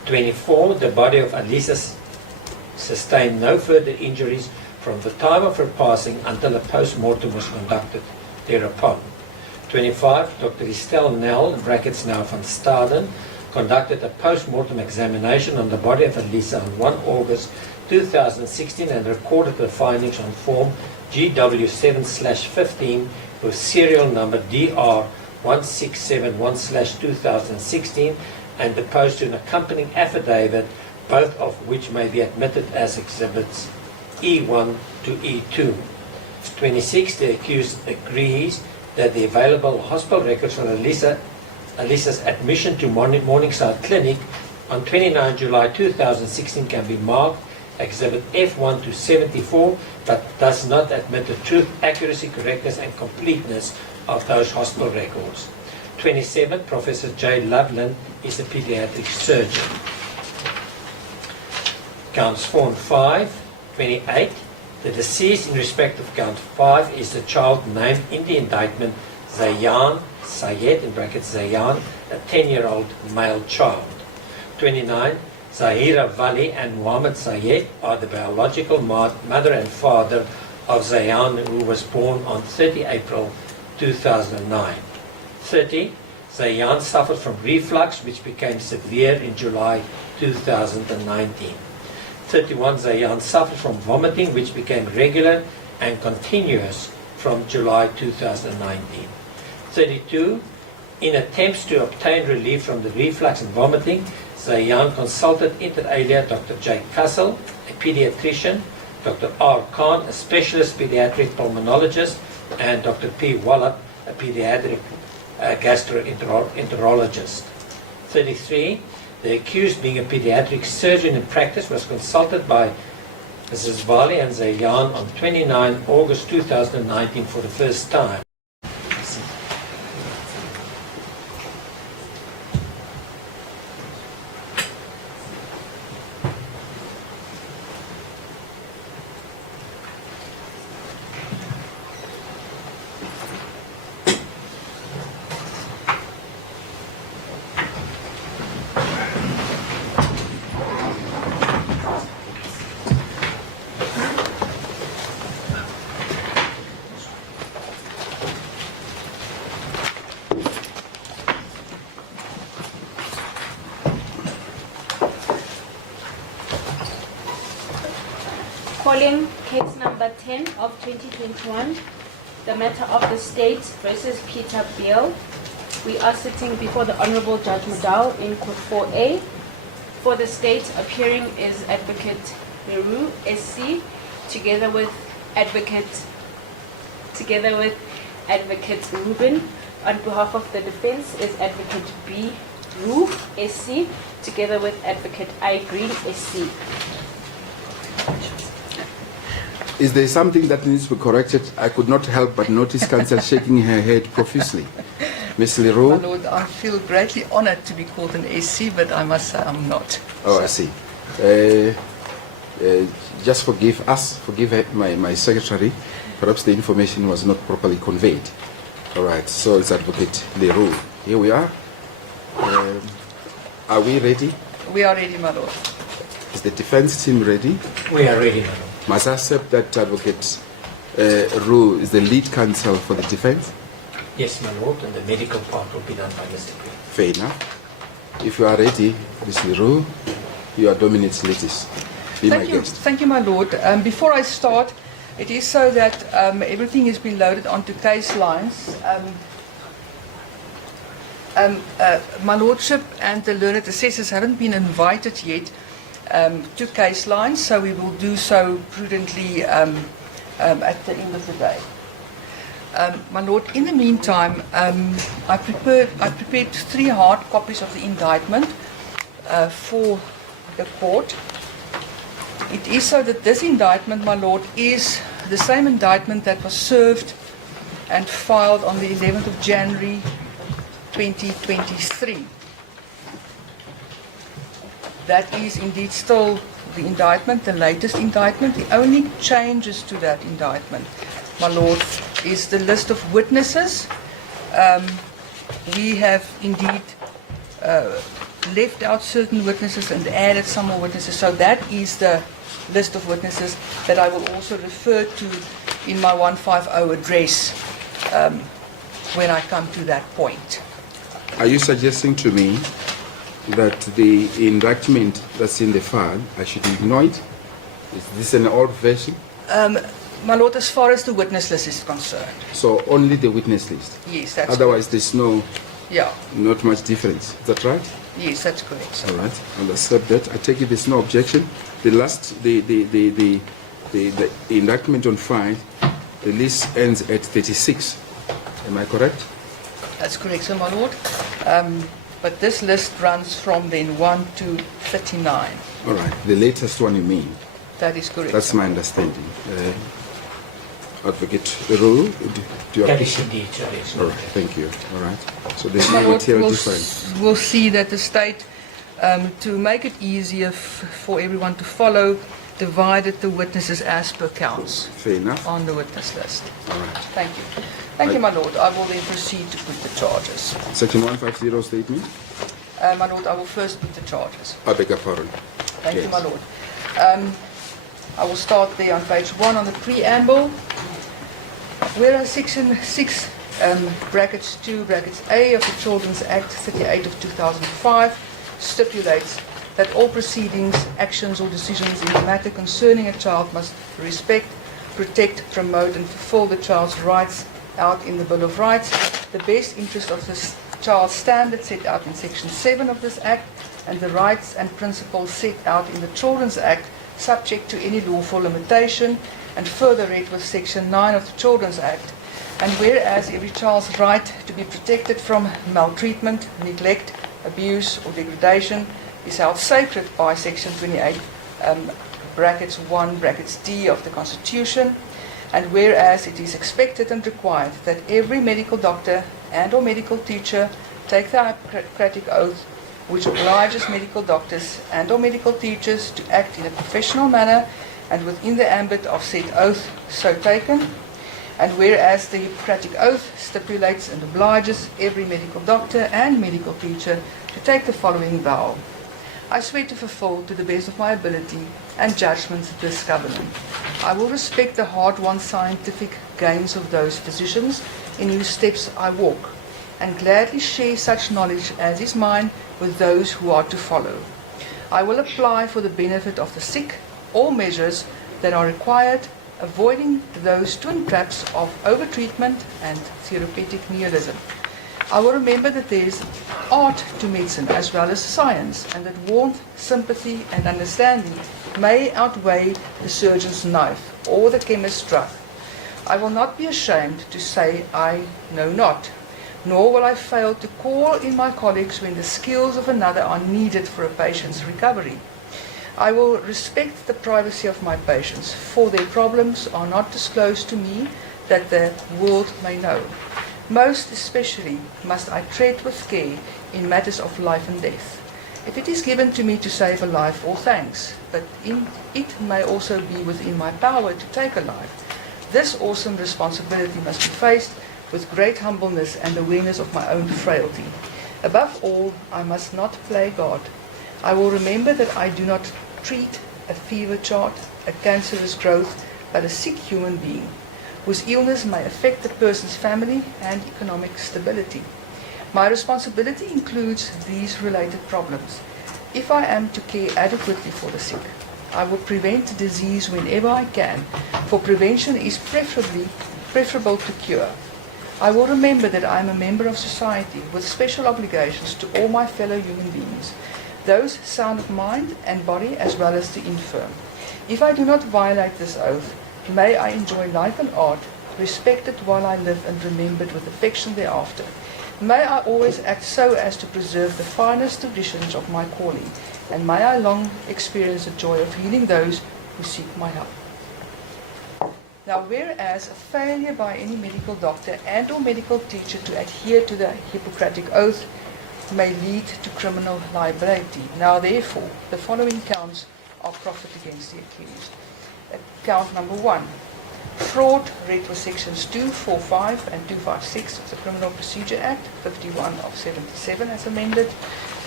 24. The body of Alisa sustained no further injuries from the time of her passing until a post-mortem was conducted thereupon. 25. Dr. Estelle Nel, in brackets now van Staden, conducted a post-mortem examination on the body of Alisa on 1 August 2016 and recorded the findings on form GW7/15 with serial number DR1671/2016 and deposed to an accompanying affidavit, both of which may be admitted as exhibits E1 to E2. 26. The accused agrees that the available hospital records from Alisa's admission to Morningside Clinic on 29 July 2016 can be marked Exhibit F1 to 74, but does not admit the truth, accuracy, correctness and completeness of those hospital records. 27. Professor J. Loveland is a pediatric surgeon. Counts 4 and 5. 28. The deceased in respect of count 5 is the child named in the indictment Zayan Sayed, in brackets Zayan, a 10-year-old male child. 29. Zahira Vali and Muhammad Sayed are the biological mother and father of Zayan, who was born on 30 April 2009. 30. Zayan suffered from reflux, which became severe in July 2019. 31. Zayan suffered from vomiting, which became regular and continuous from July 2019. 32. In attempts to obtain relief from the reflux and vomiting, Zayan consulted inter alia Dr. J. Kassel, a pediatrician, Dr. R. Khan, a specialist pediatric pulmonologist, and Dr. P. Wallop, a pediatric gastroenterologist. 33. The accused, being a pediatric surgeon in practice, was consulted by Mrs. Vali and Zayan on 29 August 2019 for the first time. Calling case number 10 of 2021, the matter of the state versus Peter Beale. We are sitting before the Honorable Judge Mdntv in Court 4A. For the state, appearing is Advocate Barry Roux, SC, together with Advocate Ruben. On behalf of the defense is Advocate B. Roux, SC, together with Advocate I. Green, SC. Is there something that needs to be corrected? I could not help but notice counsel shaking her head profusely. Ms. My Leroux? Lord, I feel greatly honored to be called an SC, but I must say I'm not. Oh, I see. Just forgive us, forgive my secretary. Perhaps the information was not properly conveyed. All right, so it's Advocate Leroux. Here we are. Are we ready? We are ready, my Lord. Is the defense team ready? We are ready, madam. Must I accept that Advocate Roux is the lead counsel for the defense? Yes, my lord, and the medical part will be done by Mr. Green. Fair enough. If you are ready, Ms. Leroux, you are Dominant's latest. Be my guest. Thank you, my Lord. Before I start, it is so that everything has been loaded onto case lines. My Lordship and the learned assessors haven't been invited yet to case lines, so we will do so prudently at the end of the day. My Lord, in the meantime, I prepared 3 hard copies of the indictment for the court. It is so that this indictment, my Lord, is the same indictment that was served and filed on the 11th of January 2023. That is indeed still the indictment, the latest indictment. The only changes to that indictment, my Lord, is the list of witnesses. We have indeed left out certain witnesses and added some more witnesses. So that is the list of witnesses that I will also refer to in my 150 address when I come to that point. Are you suggesting to me that the indictment that's in the file, I should ignore it? Is this an old version? My lord, as far as the witness list is concerned, So only the witness list? yes, that's Otherwise, there's yeah, not much difference. Is that right? yes, that's correct, sir. All right, I'll accept that. I take it there's no objection. The indictment on file, the list ends at 36. Am I correct? That's correct, sir, my lord. But this list runs from then 1 to 39. All right, the latest one you mean? That is correct. That's my understanding. Advocate Roux, do you That is indeed, sir. Yes. All right, thank you. All right. So there's My no lord, material we'll, difference. we'll see that the state, to make it easier for everyone to follow, divided the witnesses as per counts Fair enough. on the witness list. All right. Thank you. Thank you, my lord. I will then proceed to put the charges. Section 150 statement. My lord, I will first put the charges. I beg your pardon. Thank you, Yes. my lord. I will start there on page 1 on the preamble. Whereas Section 6, brackets 2, brackets A of the Children's Act 38 of 2005 stipulates that all proceedings, actions or decisions in the matter concerning a child must respect, protect, promote and fulfill the child's rights out in the Bill of Rights, the best interest of the child's standards set out in Section 7 of this Act, and the rights and principles set out in the Children's Act subject to any lawful limitation, and further read with Section 9 of the Children's Act. And whereas every child's right to be protected from maltreatment, neglect, abuse or degradation is held sacred by Section 28, brackets 1, brackets D of the Constitution, and whereas it is expected and required that every medical doctor and or medical teacher take the Hippocratic Oath, which obliges medical doctors and or medical teachers to act in a professional manner and within the ambit of said oath so taken, and whereas the Hippocratic Oath stipulates and obliges every medical doctor and medical teacher to take the following vow. I swear to fulfill to the best of my ability and judgment this covenant. I will respect the hard-won scientific gains of those physicians in whose steps I walk, and gladly share such knowledge as is mine with those who are to follow. I will apply for the benefit of the sick all measures that are required, avoiding those twin traps of overtreatment and therapeutic nihilism. I will remember that there is art to medicine as well as science, and that warmth, sympathy and understanding may outweigh the surgeon's knife or the chemist's drug. I will not be ashamed to say I know not, nor will I fail to call in my colleagues when the skills of another are needed for a patient's recovery. I will respect the privacy of my patients, for their problems are not disclosed to me that the world may know. Most especially must I tread with care in matters of life and death. If it is given to me to save a life, all thanks, but it may also be within my power to take a life. This awesome responsibility must be faced with great humbleness and awareness of my own frailty. Above all, I must not play God. I will remember that I do not treat a fever chart, a cancerous growth, but a sick human being, whose illness may affect the person's family and economic stability. My responsibility includes these related problems. If I am to care adequately for the sick, I will prevent disease whenever I can, for prevention is preferable to cure. I will remember that I am a member of society with special obligations to all my fellow human beings, those sound of mind and body as well as the infirm. If I do not violate this oath, may I enjoy life and art, respected while I live and remembered with affection thereafter. May I always act so as to preserve the finest traditions of my calling, and may I long experience the joy of healing those who seek my help. Now, whereas a failure by any medical doctor and or medical teacher to adhere to the Hippocratic Oath may lead to criminal liability. Now, therefore, the following counts are proffered against the accused. Count number 1. Fraud, read with sections 245 and 256 of the Criminal Procedure Act, 51 of 77 as amended.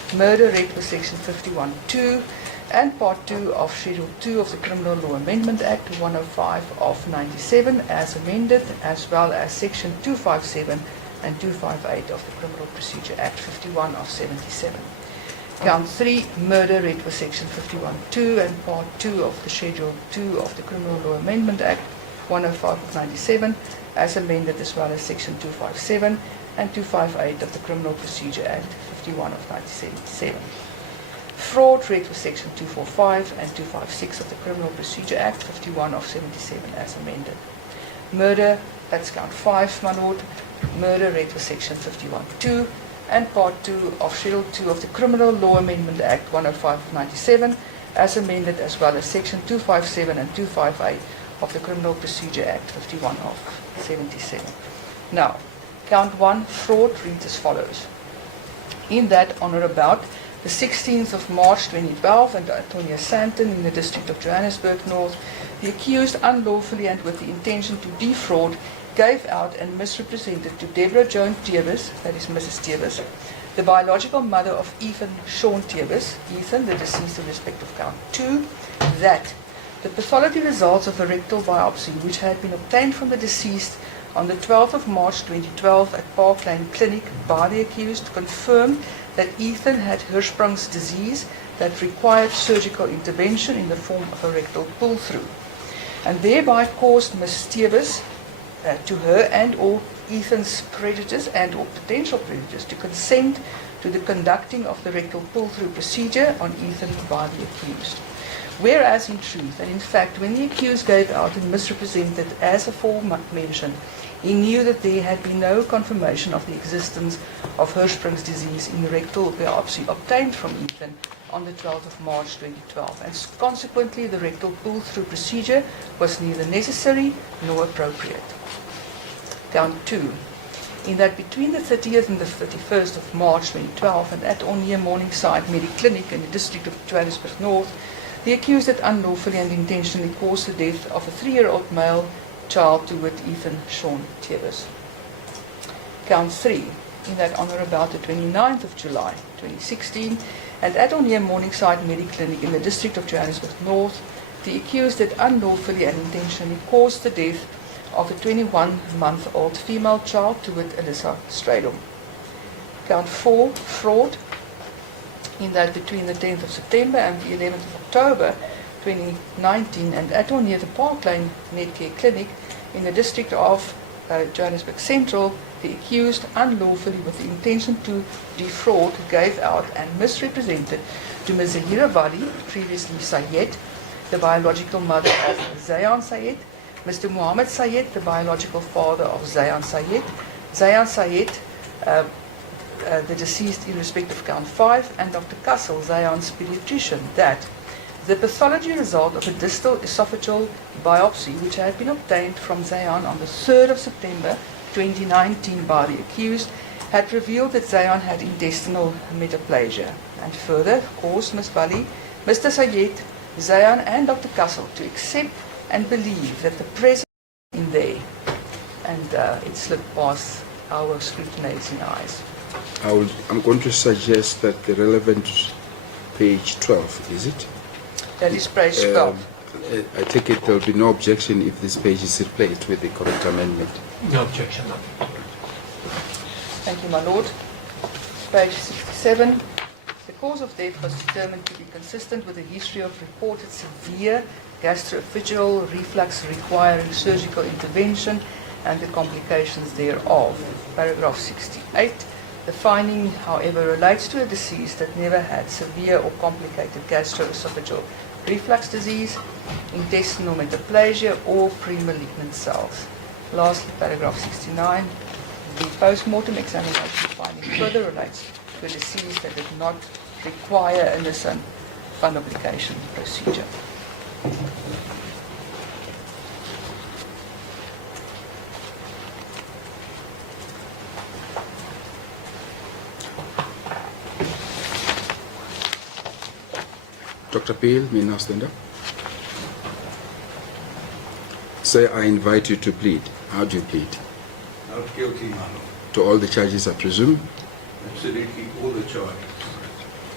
murder read for section 51(2), and part 2 of Schedule 2 of the Criminal Law Amendment Act 105 of 97 as amended, as well as section 257 and 258 of the Criminal Procedure Act 51 of 77. Count 3, murder read for section 51(2) and part 2 of the Schedule 2 of the Criminal Law Amendment Act 105 of 97 as amended, as well as section 257 and 258 of the Criminal Procedure Act 51 of 1977. Fraud read for section 245 and 256 of the Criminal Procedure Act 51 of 77 as amended. Murder, that's count 5, my lord. Murder read for section 51(2) and part 2 of Schedule 2 of the Criminal Law Amendment Act 105 of 97 as amended, as well as section 257 and 258 of the Criminal Procedure Act 51 of 77. Now, count 1, fraud, reads as follows. In that, on or about the 16th of March 2012, and Antonia Santon in the District of Johannesburg North, the accused unlawfully and with the intention to defraud gave out and misrepresented to Deborah Joan Tevis, that is Mrs. Tevis, the biological mother of Ethan Sean Tevis, Ethan, the deceased in respect of count 2, that the pathology results of a rectal biopsy which had been obtained from the deceased on the 12th of March 2012 at Park Lane Clinic by the accused confirmed that Ethan had Hirschsprung's disease that required surgical intervention in the form of a rectal pull-through, and thereby caused Ms. Tevis to her and or Ethan's creditors and or potential creditors to consent to the conducting of the rectal pull-through procedure on Ethan by the accused. Whereas in truth and in fact, when the accused gave out and misrepresented as aforementioned, he knew that there had been no confirmation of the existence of Hirschsprung's disease in the rectal biopsy obtained from Ethan on the 12th of March 2012, and consequently the rectal pull-through procedure was neither necessary nor appropriate. Count 2. In that between the 30th and the 31st of March 2012 and at or near Morningside Mediclinic in the District of Johannesburg North, the accused had unlawfully and intentionally caused the death of a 3-year-old male child, to wit Ethan Sean Tevis. Count 3. In that on or about the 29th of July 2016 and at or near Morningside Mediclinic in the District of Johannesburg North, the accused had unlawfully and intentionally caused the death of a 21-month-old female child, to wit Alyssa Stradom. Count 4, fraud, in that between the 10th of September and the 11th of October 2019 and at or near the Park Lane Netcare Clinic in the District of Johannesburg Central, the accused unlawfully with the intention to defraud gave out and misrepresented to Ms. Zahira Wali, previously Sayed, the biological mother of Zayan Sayed, Mr. Muhammad Sayed, the biological father of Zayan Sayed, the deceased in respect of count 5, and Dr. Kassel, Zayan's pediatrician, that the pathology result of a distal esophageal biopsy which had been obtained from Zayan on the 3rd of September 2019 by the accused had revealed that Zayan had intestinal metaplasia, and further caused Ms. Wali, Mr. Sayed, Zayan and Dr. Kassel to accept and believe that the presence in there, and it slipped past our scrutinizing eyes. I'm going to suggest that the relevant page 12, is it? That is page 12. I take it there will be no objection if this page is replaced with the correct amendment. No objection. No. Thank you, my lord. Page 67. The cause of death was determined to be consistent with a history of reported severe gastroesophageal reflux requiring surgical intervention and the complications thereof. Paragraph 68. The finding, however, relates to a deceased that never had severe or complicated gastroesophageal reflux disease, intestinal metaplasia, or pre-malignant cells. Lastly, paragraph 69. The post-mortem examination finding further relates to a disease that did not require a Nissen fundoplication procedure. Dr. Beale, may now stand up. Sir, I invite you to plead. How do you plead? Not guilty, my lord. To all the charges, I presume? Absolutely all the charges.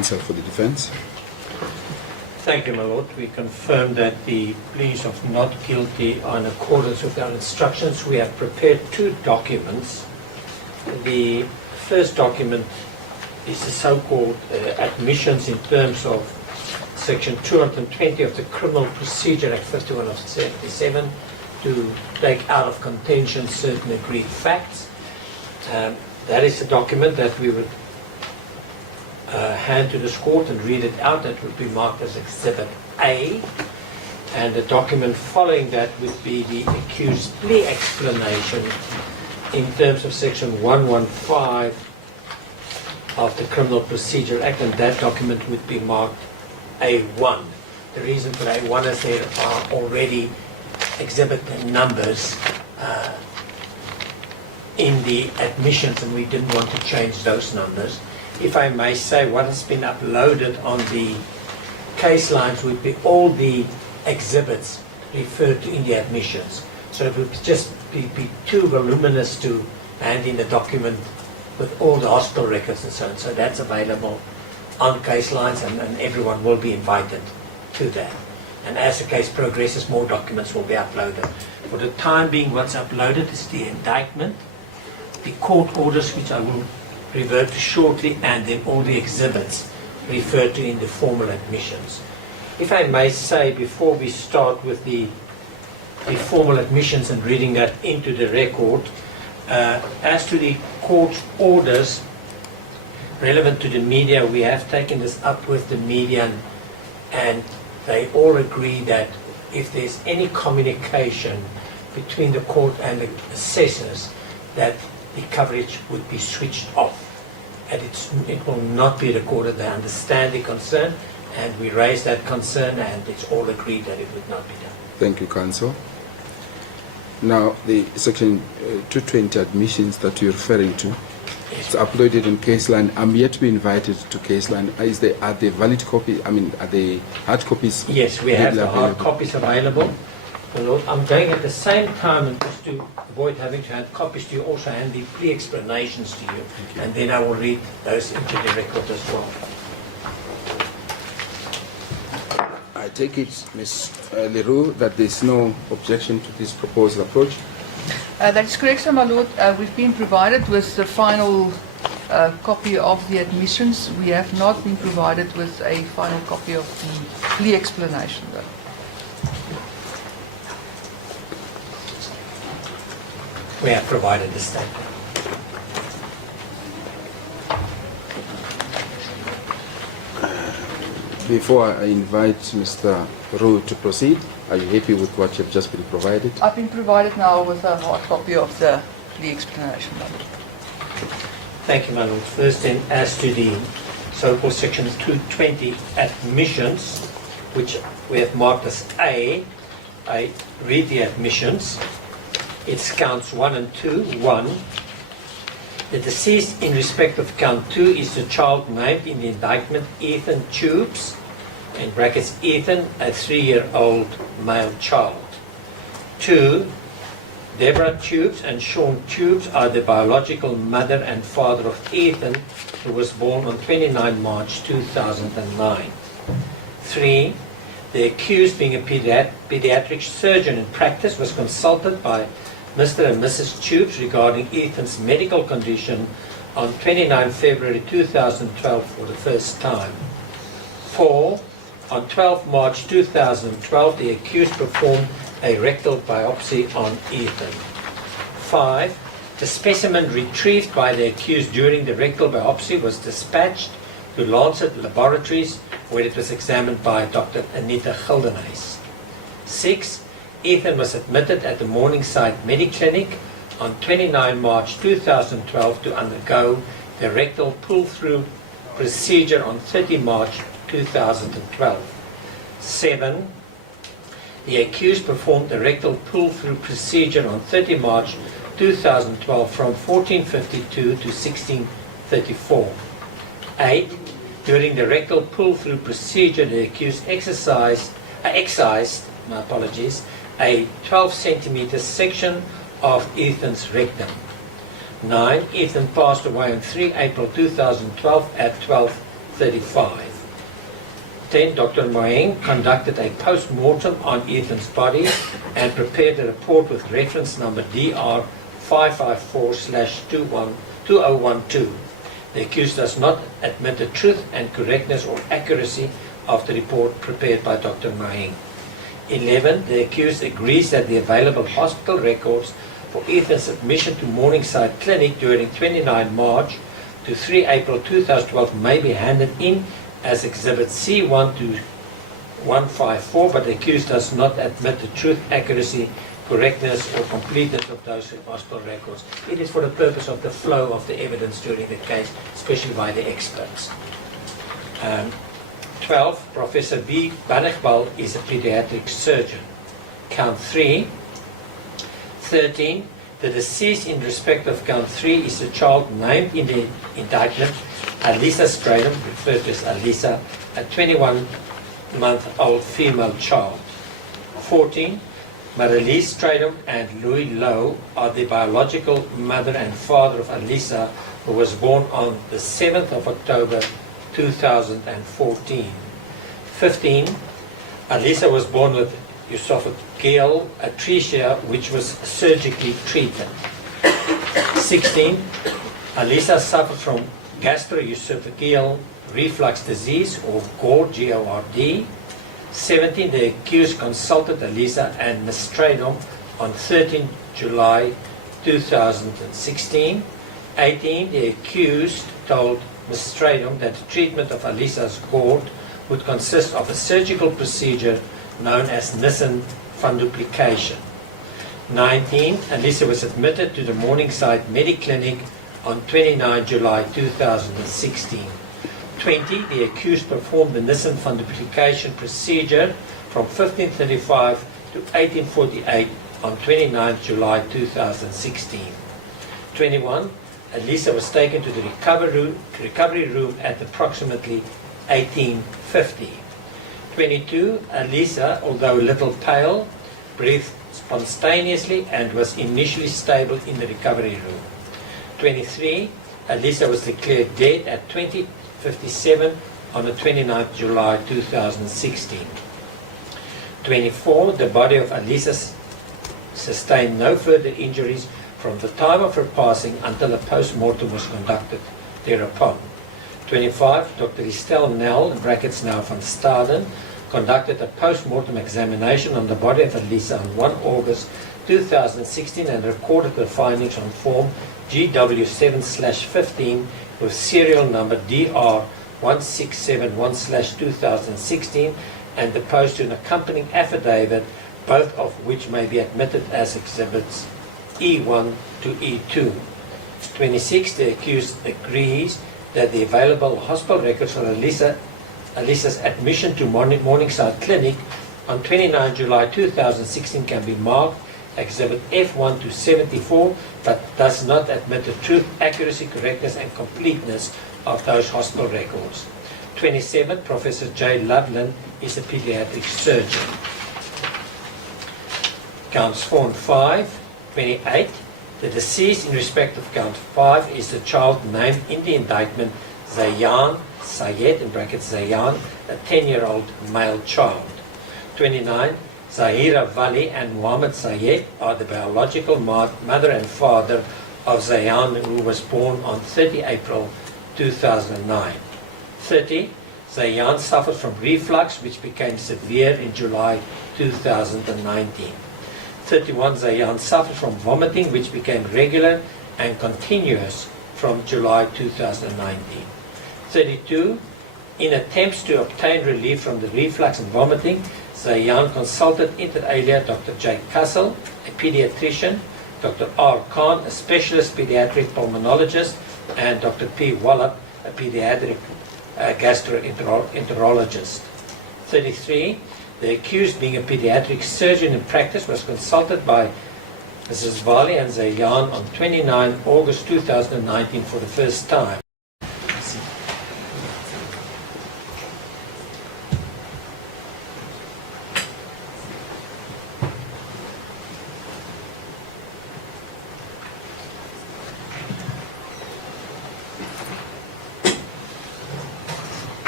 Counsel for the defense. Thank you, my lord. We confirm that the pleas of not guilty are in accordance with our instructions. We have prepared two documents. The first document is the so-called admissions in terms of Section 220 of the Criminal Procedure Act 51 of 77 to take out of contention certain agreed facts. That is a document that we would hand to this court and read it out. That would be marked as Exhibit A. And the document following that would be the accused plea explanation in terms of Section 115 of the Criminal Procedure Act, and that document would be marked A1. The reason for A1 is there are already exhibit numbers in the admissions, and we didn't want to change those numbers. If I may say, what has been uploaded on the case lines would be all the exhibits referred to in the admissions. So it would just be too voluminous to hand in the document with all the hospital records and so on. So that's available on case lines, and everyone will be invited to that. And as the case progresses, more documents will be uploaded. For the time being, what's uploaded is the indictment, the court orders, which I will revert to shortly, and then all the exhibits referred to in the formal admissions. If I may say, before we start with the formal admissions and reading that into the record, as to the court's orders relevant to the media, we have taken this up with the media, and they all agree that if there's any communication between the court and the assessors, that the coverage would be switched off, and it will not be recorded. They understand the concern, and we raise that concern, and it's all agreed that it would not be done. Thank you, Counsel. Now, the Section 220 admissions that you're referring to, it's uploaded in Caseline. I'm yet to be invited to Caseline. Are they valid copies? I mean, are they hard copies? Yes, we have the available? hard copies available. My Lord, I'm going at the same time, and just to avoid having to hand copies to you, also hand the plea explanations to you, and then I will read those into the record as well. I take it, Ms. Leroux, that there's no objection to this proposed approach. That is correct, sir, my lord. We've been provided with the final copy of the admissions. We have not been provided with a final copy of the plea explanation, though. We have provided the statement. Before I invite Mr. Roux to proceed, are you happy with what you've just been provided? I've been provided now with a hard copy of the plea explanation, though. Thank you, my Lord. First, then, as to the so-called Section 220 admissions, which we have marked as A, I read the admissions. It's counts 1 and 2. 1. The deceased in respect of count 2 is the child named in the indictment, Ethan Tubes, in brackets Ethan, a 3-year-old male child. 2. Deborah Tubes and Sean Tubes are the biological mother and father of Ethan, who was born on 29 March 2009. 3. The accused, being a pediatric surgeon in practice, was consulted by Mr. and Mrs. Tubes regarding Ethan's medical condition on 29 February 2012 for the first time. 4. On 12 March 2012, the accused performed a rectal biopsy on Ethan. 5. The specimen retrieved by the accused during the rectal biopsy was dispatched to Lancet Laboratories, where it was examined by Dr. Anita Gildenhuys. 6. Ethan was admitted at the Morningside Mediclinic on 29 March 2012 to undergo the rectal pull-through procedure on 30 March 2012. 7. The accused performed the rectal pull-through procedure on 30 March 2012 from 14:52 to 16:34. 8. During the rectal pull-through procedure, the accused excised a 12 centimeter section of Ethan's rectum. 9. Ethan passed away on 3 April 2012 at 12:30 35. 10. Dr. Moeng conducted a post-mortem on Ethan's body and prepared a report with reference number DR 554/2012. The accused does not admit the truth and correctness or accuracy of the report prepared by Dr. Moeng. 11. The accused agrees that the available hospital records for Ethan's admission to Morningside Clinic during 29 March to 3 April 2012 may be handed in as Exhibit C1 to 154, but the accused does not admit the truth, accuracy, correctness or completeness of those hospital records. It is for the purpose of the flow of the evidence during the case, especially by the experts. 12. Professor B. Banegbal is a pediatric surgeon. Count 3. 13. The deceased in respect of count 3 is a child named in the indictment, Alisa Stradom, referred to as Alisa, a 21-month-old female child. 14. Marilise Stradom and Louis Lowe are the biological mother and father of Alisa, who was born on the 7th of October 2014. 15. Alisa was born with esophageal atresia, which was surgically treated. 16. Alisa suffered from gastroesophageal reflux disease, or GORD, G-O-R-D. 17. The accused consulted Alisa and Ms. Stradom on 13 July 2016. 18. The accused told Ms. Stradom that the treatment of Alisa's GORD would consist of a surgical procedure known as Nissen funduplication. 19. Alisa was admitted to the Morningside Mediclinic on 29 July 2016. 20. The accused performed the Nissen funduplication procedure from 1535 to 1848 on 29 July 2016. 21. Alisa was taken to the recovery room at approximately 1850. 22. Alisa, although a little pale, breathed spontaneously and was initially stable in the recovery room. 23. Alisa was declared dead at 20:57 on the 29th July 2016. 24. The body of Alisa sustained no further injuries from the time of her passing until a post-mortem was conducted thereupon. 25. Dr. Estelle Nell, in brackets now van Staden, conducted a post-mortem examination on the body of Alisa on 1 August 2016 and recorded the findings on form GW7/15 with serial number DR 1671/2016 and deposed to an accompanying affidavit, both of which may be admitted as exhibits E1 to E2. 26. The accused agrees that the available hospital records for Alisa's admission to Morningside Clinic on 29 July 2016 can be marked Exhibit F1 to 74, but does not admit the truth, accuracy, correctness, and completeness of those hospital records. 27. Professor J. Loveland is a pediatric surgeon. Counts 4 and 5. 28. The deceased in respect of count 5 is the child named in the indictment Zayan Sayed, in brackets Zayan, a 10-year-old male child. 29. Zahira Vali and Muhammad Sayed are the biological mother and father of Zayan, who was born on 30 April 2009. 30. Zayan suffered from reflux, which became severe in July 2019. 31. Zayan suffered from vomiting, which became regular and continuous from July 2019. 32. In attempts to obtain relief from the reflux and vomiting, Zayan consulted inter alia Dr. J. Kassel, a pediatrician, Dr. R. Khan, a specialist pediatric pulmonologist, and Dr. P. Wallop, a pediatric gastroenterologist. 33. The accused, being a pediatric surgeon in practice, was consulted by Mrs. Vali and Zayan on 29 August 2019 for the first time.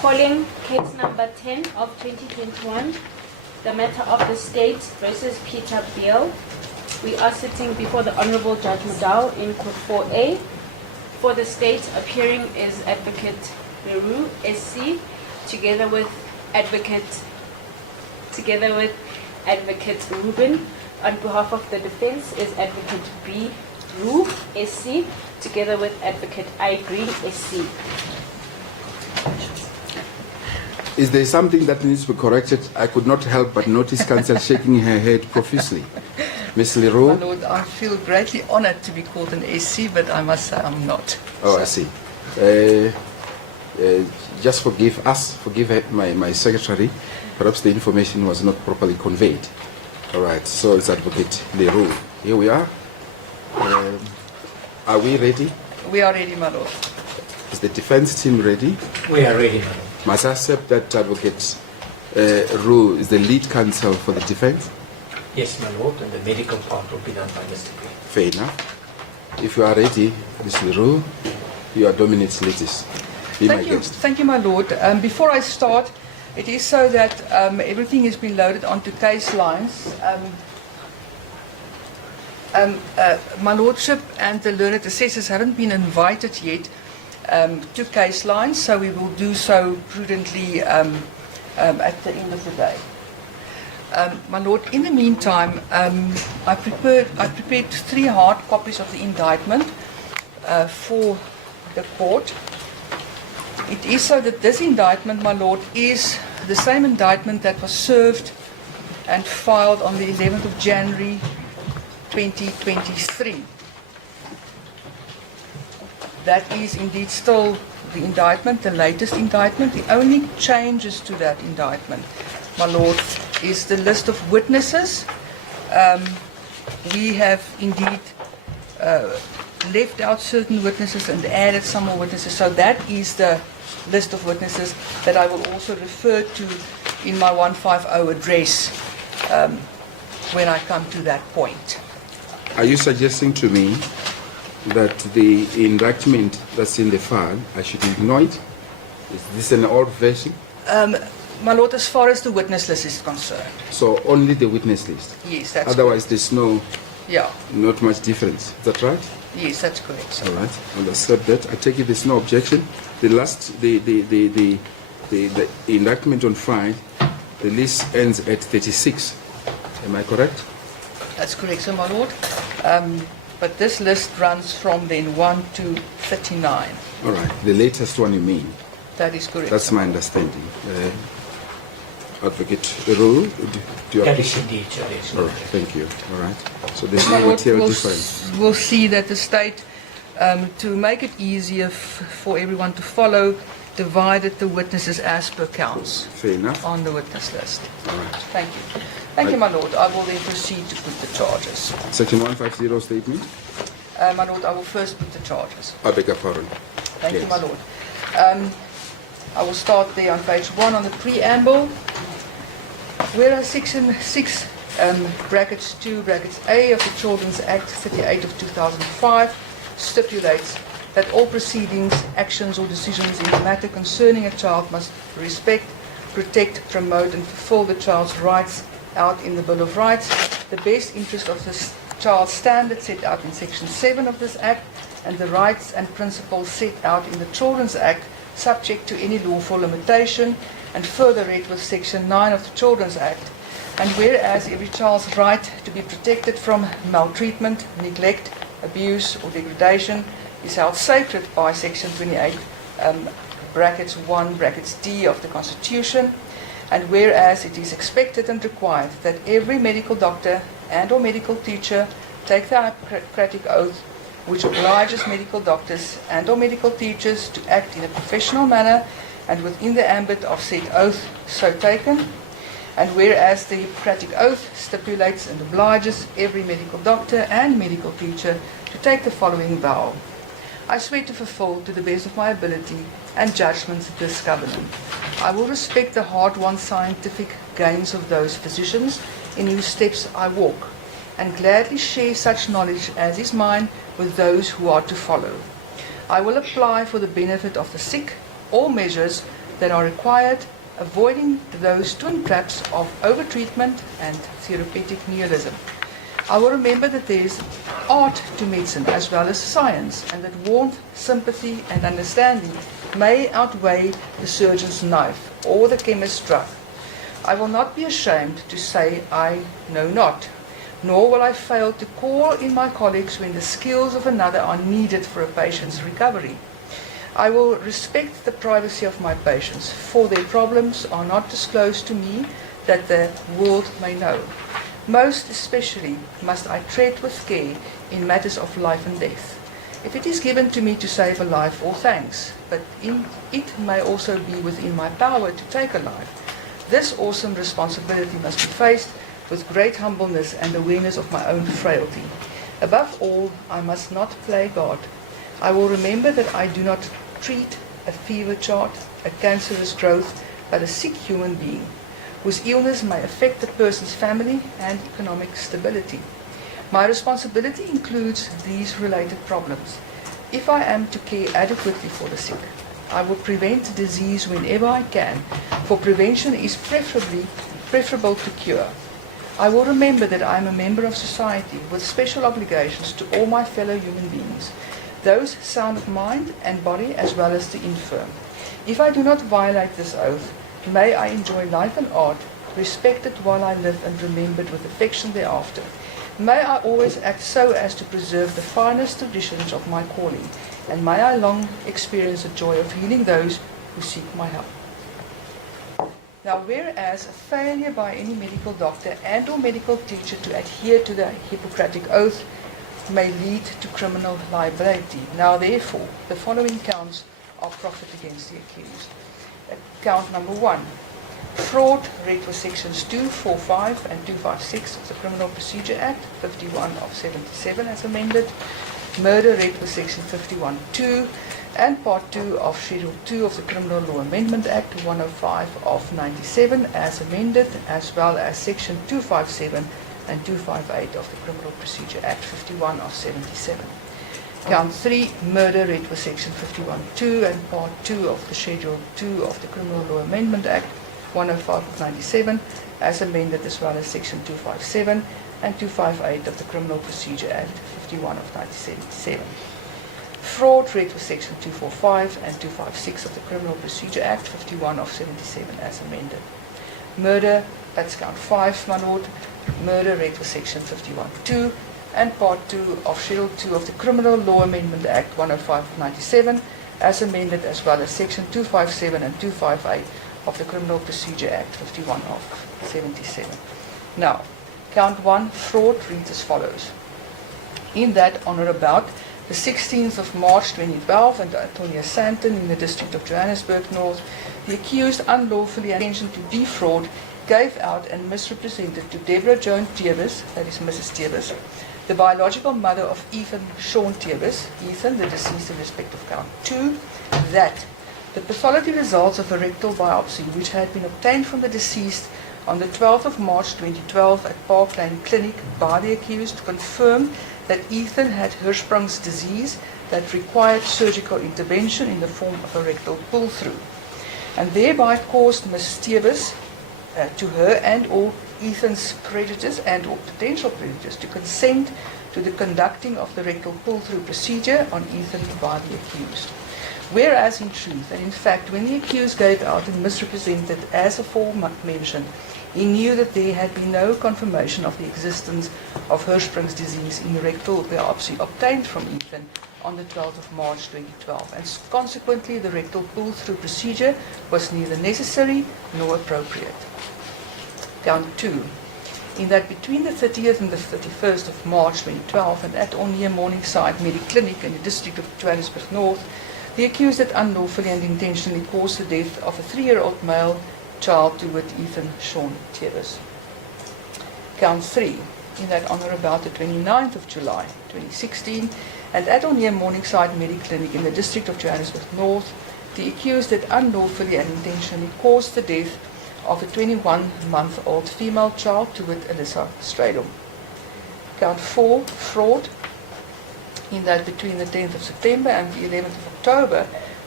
Calling case number 10 of 2021, the matter of the state versus Peter Beale. We are sitting before the Honorable Judge Mdntv in Court 4A. For the state, appearing is Advocate Barry Roux, SC, together with Advocate Ruben. On behalf of the defense is Advocate Barry Roux, SC, together with Advocate I. Green, SC. Is there something that needs to be corrected? I could not help but notice counsel shaking her head profusely. Ms. My Leroux? Lord, I feel greatly honored to be called an SC, but I must say I'm not. Oh, I see. Just forgive us, forgive my secretary. Perhaps the information was not properly conveyed. All right, so it's Advocate Leroux. Here we are. Are we ready? We are ready, my Lord. Is the defense team ready? We are ready, my lord. Must I accept that Advocate Roux is the lead counsel for the defense? Yes, my lord, and the medical part will be done by Mr. Beale. Fair enough. If you are ready, Ms. Leroux, you are Dominate Litis. Be my guest. Thank you, my Lord. Before I start, it is so that everything has been loaded onto case lines. My Lordship and the learned assessors haven't been invited yet to case lines, so we will do so prudently at the end of the day. My Lord, in the meantime, I prepared 3 hard copies of the indictment for the court. It is so that this indictment, my Lord, is the same indictment that was served and filed on the 11th of January 2023. That is indeed still the indictment, the latest indictment. The only changes to that indictment, my Lord, is the list of witnesses. We have indeed left out certain witnesses and added some more witnesses. So that is the list of witnesses that I will also refer to in my 150 address when I come to that point. Are you suggesting to me that the indictment that's in the file, I should ignore it? Is this an old version? My Lord, as far as the witness list is concerned. So only the witness list? Yes, that's Otherwise there's yeah. not much difference. Is that right? Yes, that's correct, sir. All right, I'll accept that. I take it there's no objection. The indictment on file, the list ends at 36. Am I correct? That's correct, sir, my Lord. But this list runs from then 1 to 39. All right, the latest one you mean? That is correct. That's my understanding. Advocate Roux, do you That is indeed, sir. Yes, All right, thank you. All right. So there's My no Lord, material difference. we'll see that the state, to make it easier for everyone to follow, divided the witnesses as per counts Fair enough. on the witness list. All right. Thank you. Thank you, my Lord. I will then proceed to put the charges. Section 150 statement. My Lord, I will first put the charges. I beg your pardon. Thank you, Yes. my Lord. I will start there on page 1 on the preamble. Whereas Section 6, brackets 2, brackets A of the Children's Act 38 of 2005 stipulates that all proceedings, actions or decisions in the matter concerning a child must respect, protect, promote and fulfill the child's rights out in the Bill of Rights, the best interest of the child's standard set out in Section 7 of this Act, and the rights and principles set out in the Children's Act subject to any lawful limitation, and further read with Section 9 of the Children's Act. And whereas every child's right to be protected from maltreatment, neglect, abuse or degradation is held sacred by Section 28, brackets 1, brackets D of the Constitution, and whereas it is expected and required that every medical doctor and or medical teacher take the Hippocratic oath which obliges medical doctors and or medical teachers to act in a professional manner and within the ambit of said oath so taken, and whereas the Hippocratic oath stipulates and obliges every medical doctor and medical teacher to take the following vow. I swear to fulfill to the best of my ability and judgment this covenant. I will respect the hard-won scientific gains of those physicians in whose steps I walk, and gladly share such knowledge as is mine with those who are to follow. I will apply for the benefit of the sick all measures that are required, avoiding those twin traps of overtreatment and therapeutic nihilism. I will remember that there is art to medicine as well as science, and that warmth, sympathy, and understanding may outweigh the surgeon's knife or the chemist's drug. I will not be ashamed to say I know not, nor will I fail to call in my colleagues when the skills of another are needed for a patient's recovery. I will respect the privacy of my patients, for their problems are not disclosed to me that the world may know. Most especially must I tread with care in matters of life and death. If it is given to me to save a life, all thanks, but it may also be within my power to take a life. This awesome responsibility must be faced with great humbleness and awareness of my own frailty. Above all, I must not play God. I will remember that I do not treat a fever chart, a cancerous growth, but a sick human being, whose illness may affect the person's family and economic stability. My responsibility includes these related problems. If I am to care adequately for the sick, I will prevent disease whenever I can, for prevention is preferable to cure. I will remember that I am a member of society with special obligations to all my fellow human beings, those sound of mind and body as well as the infirm. If I do not violate this oath, may I enjoy life and art, respected while I live and remembered with affection thereafter. May I always act so as to preserve the finest traditions of my calling, and may I long experience the joy of healing those who seek my help. Now, whereas a failure by any medical doctor and or medical teacher to adhere to the Hippocratic Oath may lead to criminal liability. Now, therefore, the following counts are proffered against the accused. Count number 1. Fraud, read with sections 245 and 256 of the Criminal Procedure Act, 51 of 77 as amended. Murder, read with section 51(2) and part 2 of Schedule 2 of the Criminal Law Amendment Act, 105 of 97 as amended, as well as section 257 and 258 of the Criminal Procedure Act, 51 of 77. Count 3, murder, read with section 51(2) and part 2 of the Schedule 2 of the Criminal Law Amendment Act, 105 of 97, as amended, as well as section 257 and 258 of the Criminal Procedure Act, 51 of 1977. Fraud, read with section 245 and 256 of the Criminal Procedure Act, 51 of 77, as amended. Murder, that's count 5, my lord. Murder, read with section 51(2) and part 2 of Schedule 2 of the Criminal Law Amendment Act, 105 of 97, as amended, as well as section 257 and 258 of the Criminal Procedure Act, 51 of 77. Now, count 1, fraud, reads as follows. In that, on or about the 16th of March 2012, and Antonia Santon in the District of Johannesburg North, the accused unlawfully and intention to defraud gave out and misrepresented to Deborah Joan Tevis, that is Mrs. Tevis, the biological mother of Ethan Sean Tevis, Ethan, the deceased in respect of count 2, that the pathology results of a rectal biopsy which had been obtained from the deceased on the 12th of March 2012 at Park Lane Clinic by the accused confirmed that Ethan had Hirschsprung's disease that required surgical intervention in the form of a rectal pull-through, and thereby caused Ms. Tevis to her and or Ethan's creditors and or potential creditors to consent to the conducting of the rectal pull-through procedure on Ethan by the accused. Whereas in truth, and in fact, when the accused gave out and misrepresented as aforementioned, he knew that there had been no confirmation of the existence of Hirschsprung's disease in the rectal biopsy obtained from Ethan on the 12th of March 2012, and consequently the rectal pull-through procedure was neither necessary nor appropriate. Count 2. In that between the 30th and the 31st of March 2012 and at or near Morningside Mediclinic in the District of Johannesburg North, the accused had unlawfully and intentionally caused the death of a 3-year-old male child, to wit Ethan Sean Tevis. Count 3. In that on or about the 29th of July 2016 and at or near Morningside Mediclinic in the District of Johannesburg North, the accused had unlawfully and intentionally caused the death of a 21-month-old female child, to wit Alyssa Stradom. Count 4. Fraud. In that between the 10th of September and the 11th of October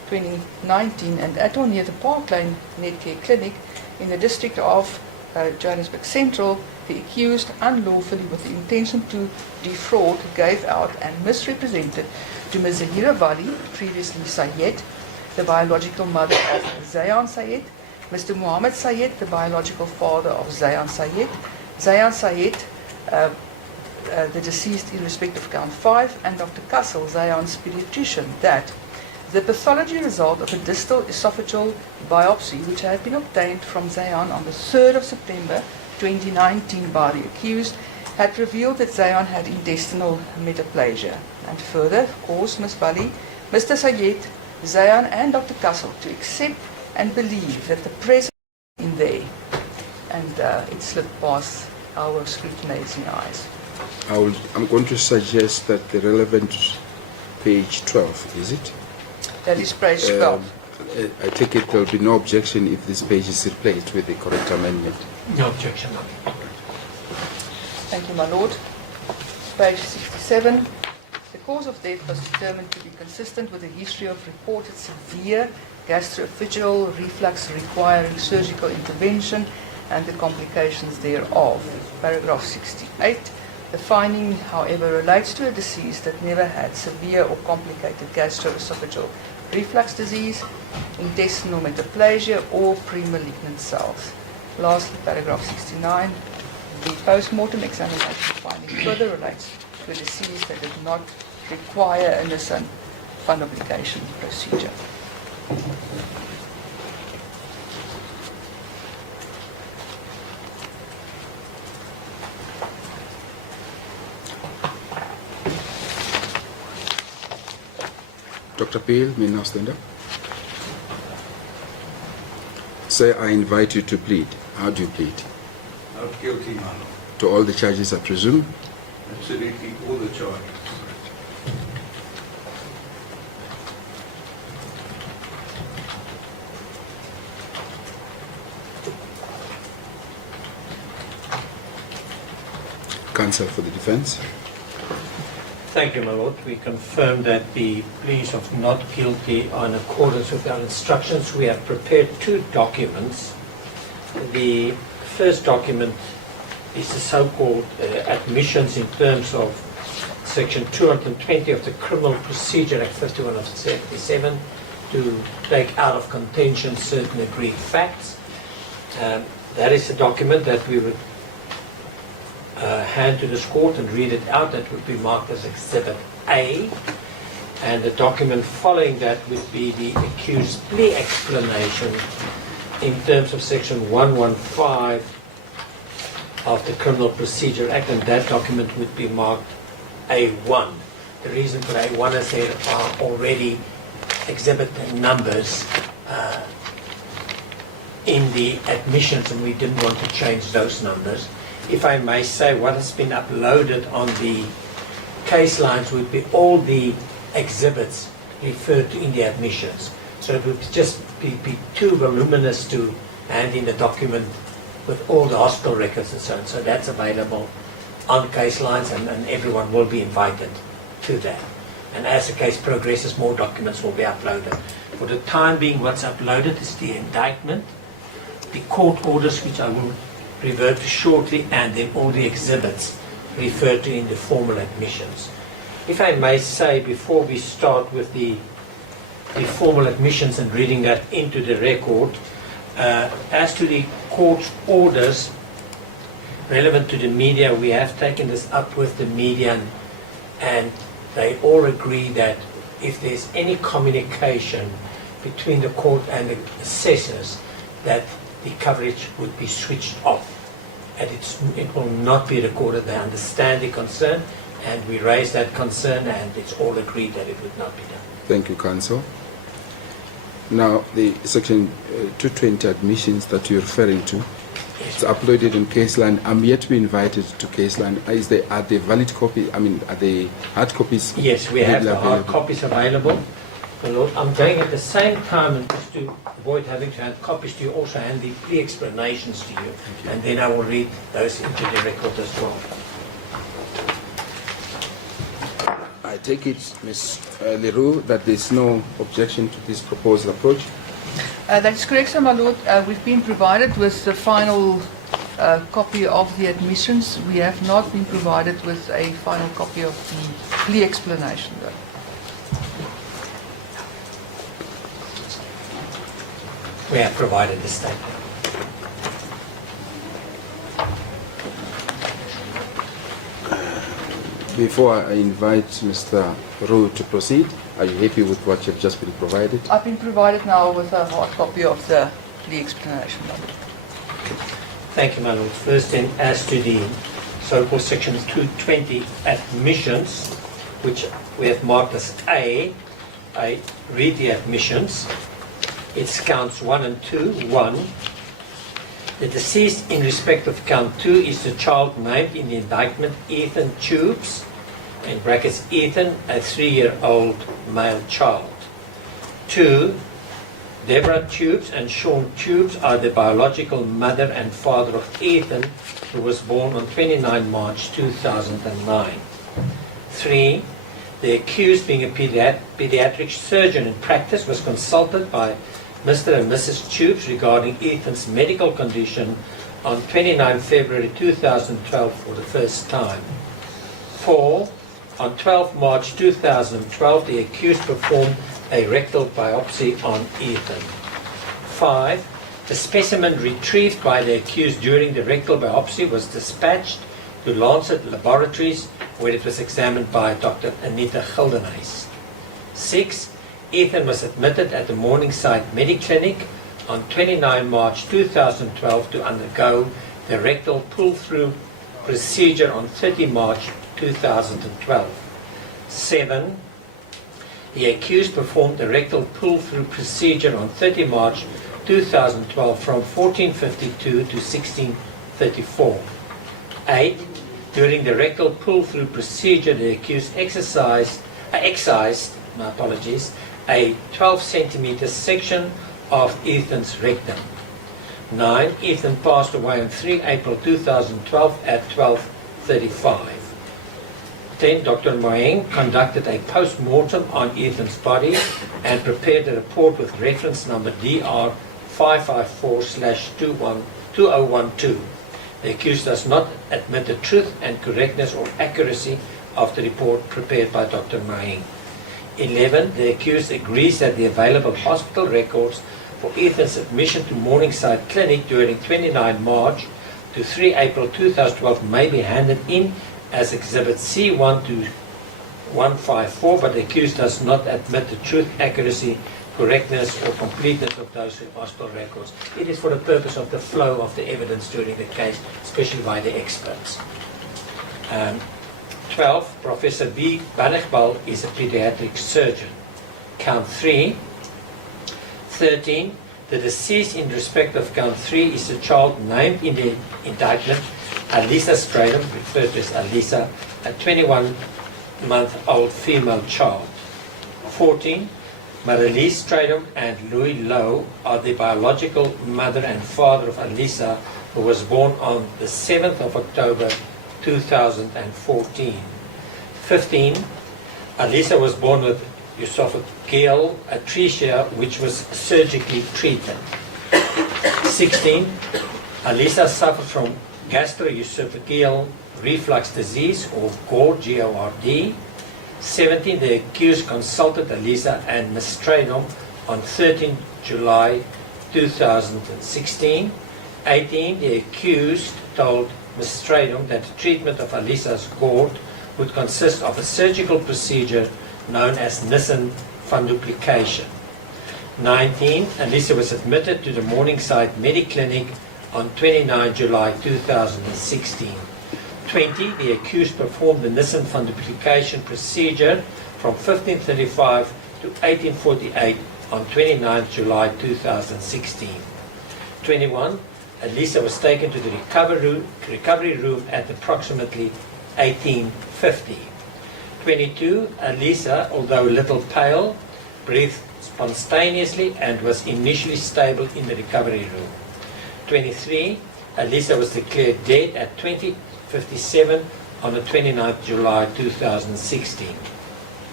2019, and at or near the Park Lane Netcare Clinic in the district of Johannesburg Central, the accused unlawfully with the intention to defraud gave out and misrepresented to Ms. Zahira Vali, previously Sayed, the biological mother of Zayan Sayed, Mr. Muhammad Sayed, the biological father of Zayan Sayed, Zayan Sayed, the deceased in respect of count 5, and Dr. Kassel, Zayan's pediatrician, that the pathology result of a distal esophageal biopsy, which had been obtained from Zayan on the 3rd of September 2019 by the accused, had revealed that Zayan had intestinal metaplasia, and further caused Ms. Vali, Mr. Sayed, Zayan, and Dr. Kassel to accept and believe that the presence in there, and it slipped past our scrutinizing eyes. I'm going to suggest that the relevant page 12, is it? That is page 12. I take it there will be no objection if this page is replaced with the correct amendment. No objection. Thank you, my lord. Page 67. The cause of death was determined to be consistent with a history of reported severe gastroesophageal reflux requiring surgical intervention and the complications thereof. Paragraph 68. The finding, however, relates to a disease that never had severe or complicated gastroesophageal reflux disease, intestinal metaplasia, or pre-malignant cells. Lastly, paragraph 69. The post-mortem examination finding further relates to a disease that did not require a Nissan fundoplication procedure. Dr. Beale, may now stand up. Sir, I invite you to plead. How do you plead? Not guilty, my lord. To all the charges, I presume? Absolutely all the charges. Counsel for the defense. Thank you, my lord. We confirm that the pleas of not guilty are in accordance with our instructions. We have prepared two documents. The first document is the so-called admissions in terms of Section 220 of the Criminal Procedure Act 51 of 77 to take out of contention certain agreed facts. That is a document that we would hand to this court and read it out. That would be marked as Exhibit A. And the document following that would be the accused plea explanation in terms of Section 115 of the Criminal Procedure Act, and that document would be marked A1. The reason for A1 is there are already exhibit numbers in the admissions, and we didn't want to change those numbers. If I may say, what has been uploaded on the case lines would be all the exhibits referred to in the admissions. So it would just be too voluminous to hand in a document with all the hospital records and so on. So that's available on case lines, and everyone will be invited to that. And as the case progresses, more documents will be uploaded. For the time being, what's uploaded is the indictment, the court orders, which I will revert to shortly, and then all the exhibits referred to in the formal admissions. If I may say, before we start with the formal admissions and reading that into the record, as to the court's orders relevant to the media, we have taken this up with the media, and they all agree that if there's any communication between the court and the assessors, that the coverage would be switched off, and it will not be recorded. They understand the concern, and we raise that concern, and it's all agreed that it would not be done. Thank you, counsel. Now, the Section 220 admissions that you're referring to, it's uploaded in case line. I'm yet to be invited to case line. Are they valid copy? I mean, are they hard copies? Yes, we have the hard available? copies available. My Lord, I'm going at the same time, and just to avoid having to hand copies to you, also hand the plea explanations to you, and then I will read those into the record as well. Right. take it, Ms. Leroux, that there's no objection to this proposed approach. That is correct, sir, my lord. We've been provided with the final copy of the admissions. We have not been provided with a final copy of the plea explanation, though. We have provided the statement. Before I invite Mr. Roux to proceed, are you happy with what you've just been provided? I've been provided now with a hard copy of the plea explanation, my lord. Thank you, my lord. First, then, as to the so-called section 220 admissions, which we have marked as A, I read the admissions. It's counts 1 and 2. 1. The deceased in respect of count 2 is the child named in the indictment, Ethan Tubes, in brackets Ethan, a 3-year-old male child. 2. Deborah Tubes and Sean Tubes are the biological mother and father of Ethan, who was born on 29 March 2009. 3. The accused, being a pediatric surgeon in practice, was consulted by Mr. and Mrs. Tubes regarding Ethan's medical condition on 29 February 2012 for the first time. 4. On 12 March 2012, the accused performed a rectal biopsy on Ethan. 5. The specimen retrieved by the accused during the rectal biopsy was dispatched to Lancet Laboratories, where it was examined by Dr. Anita Gildenhuys. 6. Ethan was admitted at the Morningside Mediclinic on 29 March 2012 to undergo the rectal pull-through procedure on 30 March 2012. 7. The accused performed the rectal pull-through procedure on 30 March 2012 from 14:52 to 16:34. 8. During the rectal pull-through procedure, the accused excised a 12 centimeter section of Ethan's rectum. 9. Ethan passed away on 3 April 2012 at 12:35. 10. Dr. Moeng conducted a post-mortem on Ethan's body and prepared a report with reference number DR 554/2012. The accused does not admit the truth and correctness or accuracy of the report prepared by Dr. Moeng. 11. The accused agrees that the available hospital records for Ethan's admission to Morningside Clinic during 29 March to 3 April 2012 may be handed in as Exhibit C1 to 154, but the accused does not admit the truth, accuracy, correctness or completeness of those hospital records. It is for the purpose of the flow of the evidence during the case, especially by the experts. 12. Professor Baele is a pediatric surgeon. Count 3. 13. The deceased in respect of count 3 is a child named in the indictment, Alisa Stradom, referred to as Alisa, a 21-month-old female child. 14. Marilise Stradom and Louis Lowe are the biological mother and father of Alisa, who was born on the 7th of October 2014. 15. Alisa was born with esophageal atresia, which was surgically treated. 16. Alisa suffered from gastroesophageal reflux disease, or GORD, G-O-R-D. 17. The accused consulted Alisa and Ms. Stradom on 13 July 2016. 18. The accused told Ms. Stradom that the treatment of Alisa's GORD would consist of a surgical procedure known as Nissen funduplication. 19. Alisa was admitted to the Morningside Mediclinic on 29 July 2016. 20. The accused performed the Nissen funduplication procedure from 1535 to 1848 on 29 July 2016. 21. Alisa was taken to the recovery room at approximately 1850. 22. Alisa, although a little pale, breathed spontaneously and was initially stable in the recovery room. 23. Alisa was declared dead at 20:57 on the 29th July 2016.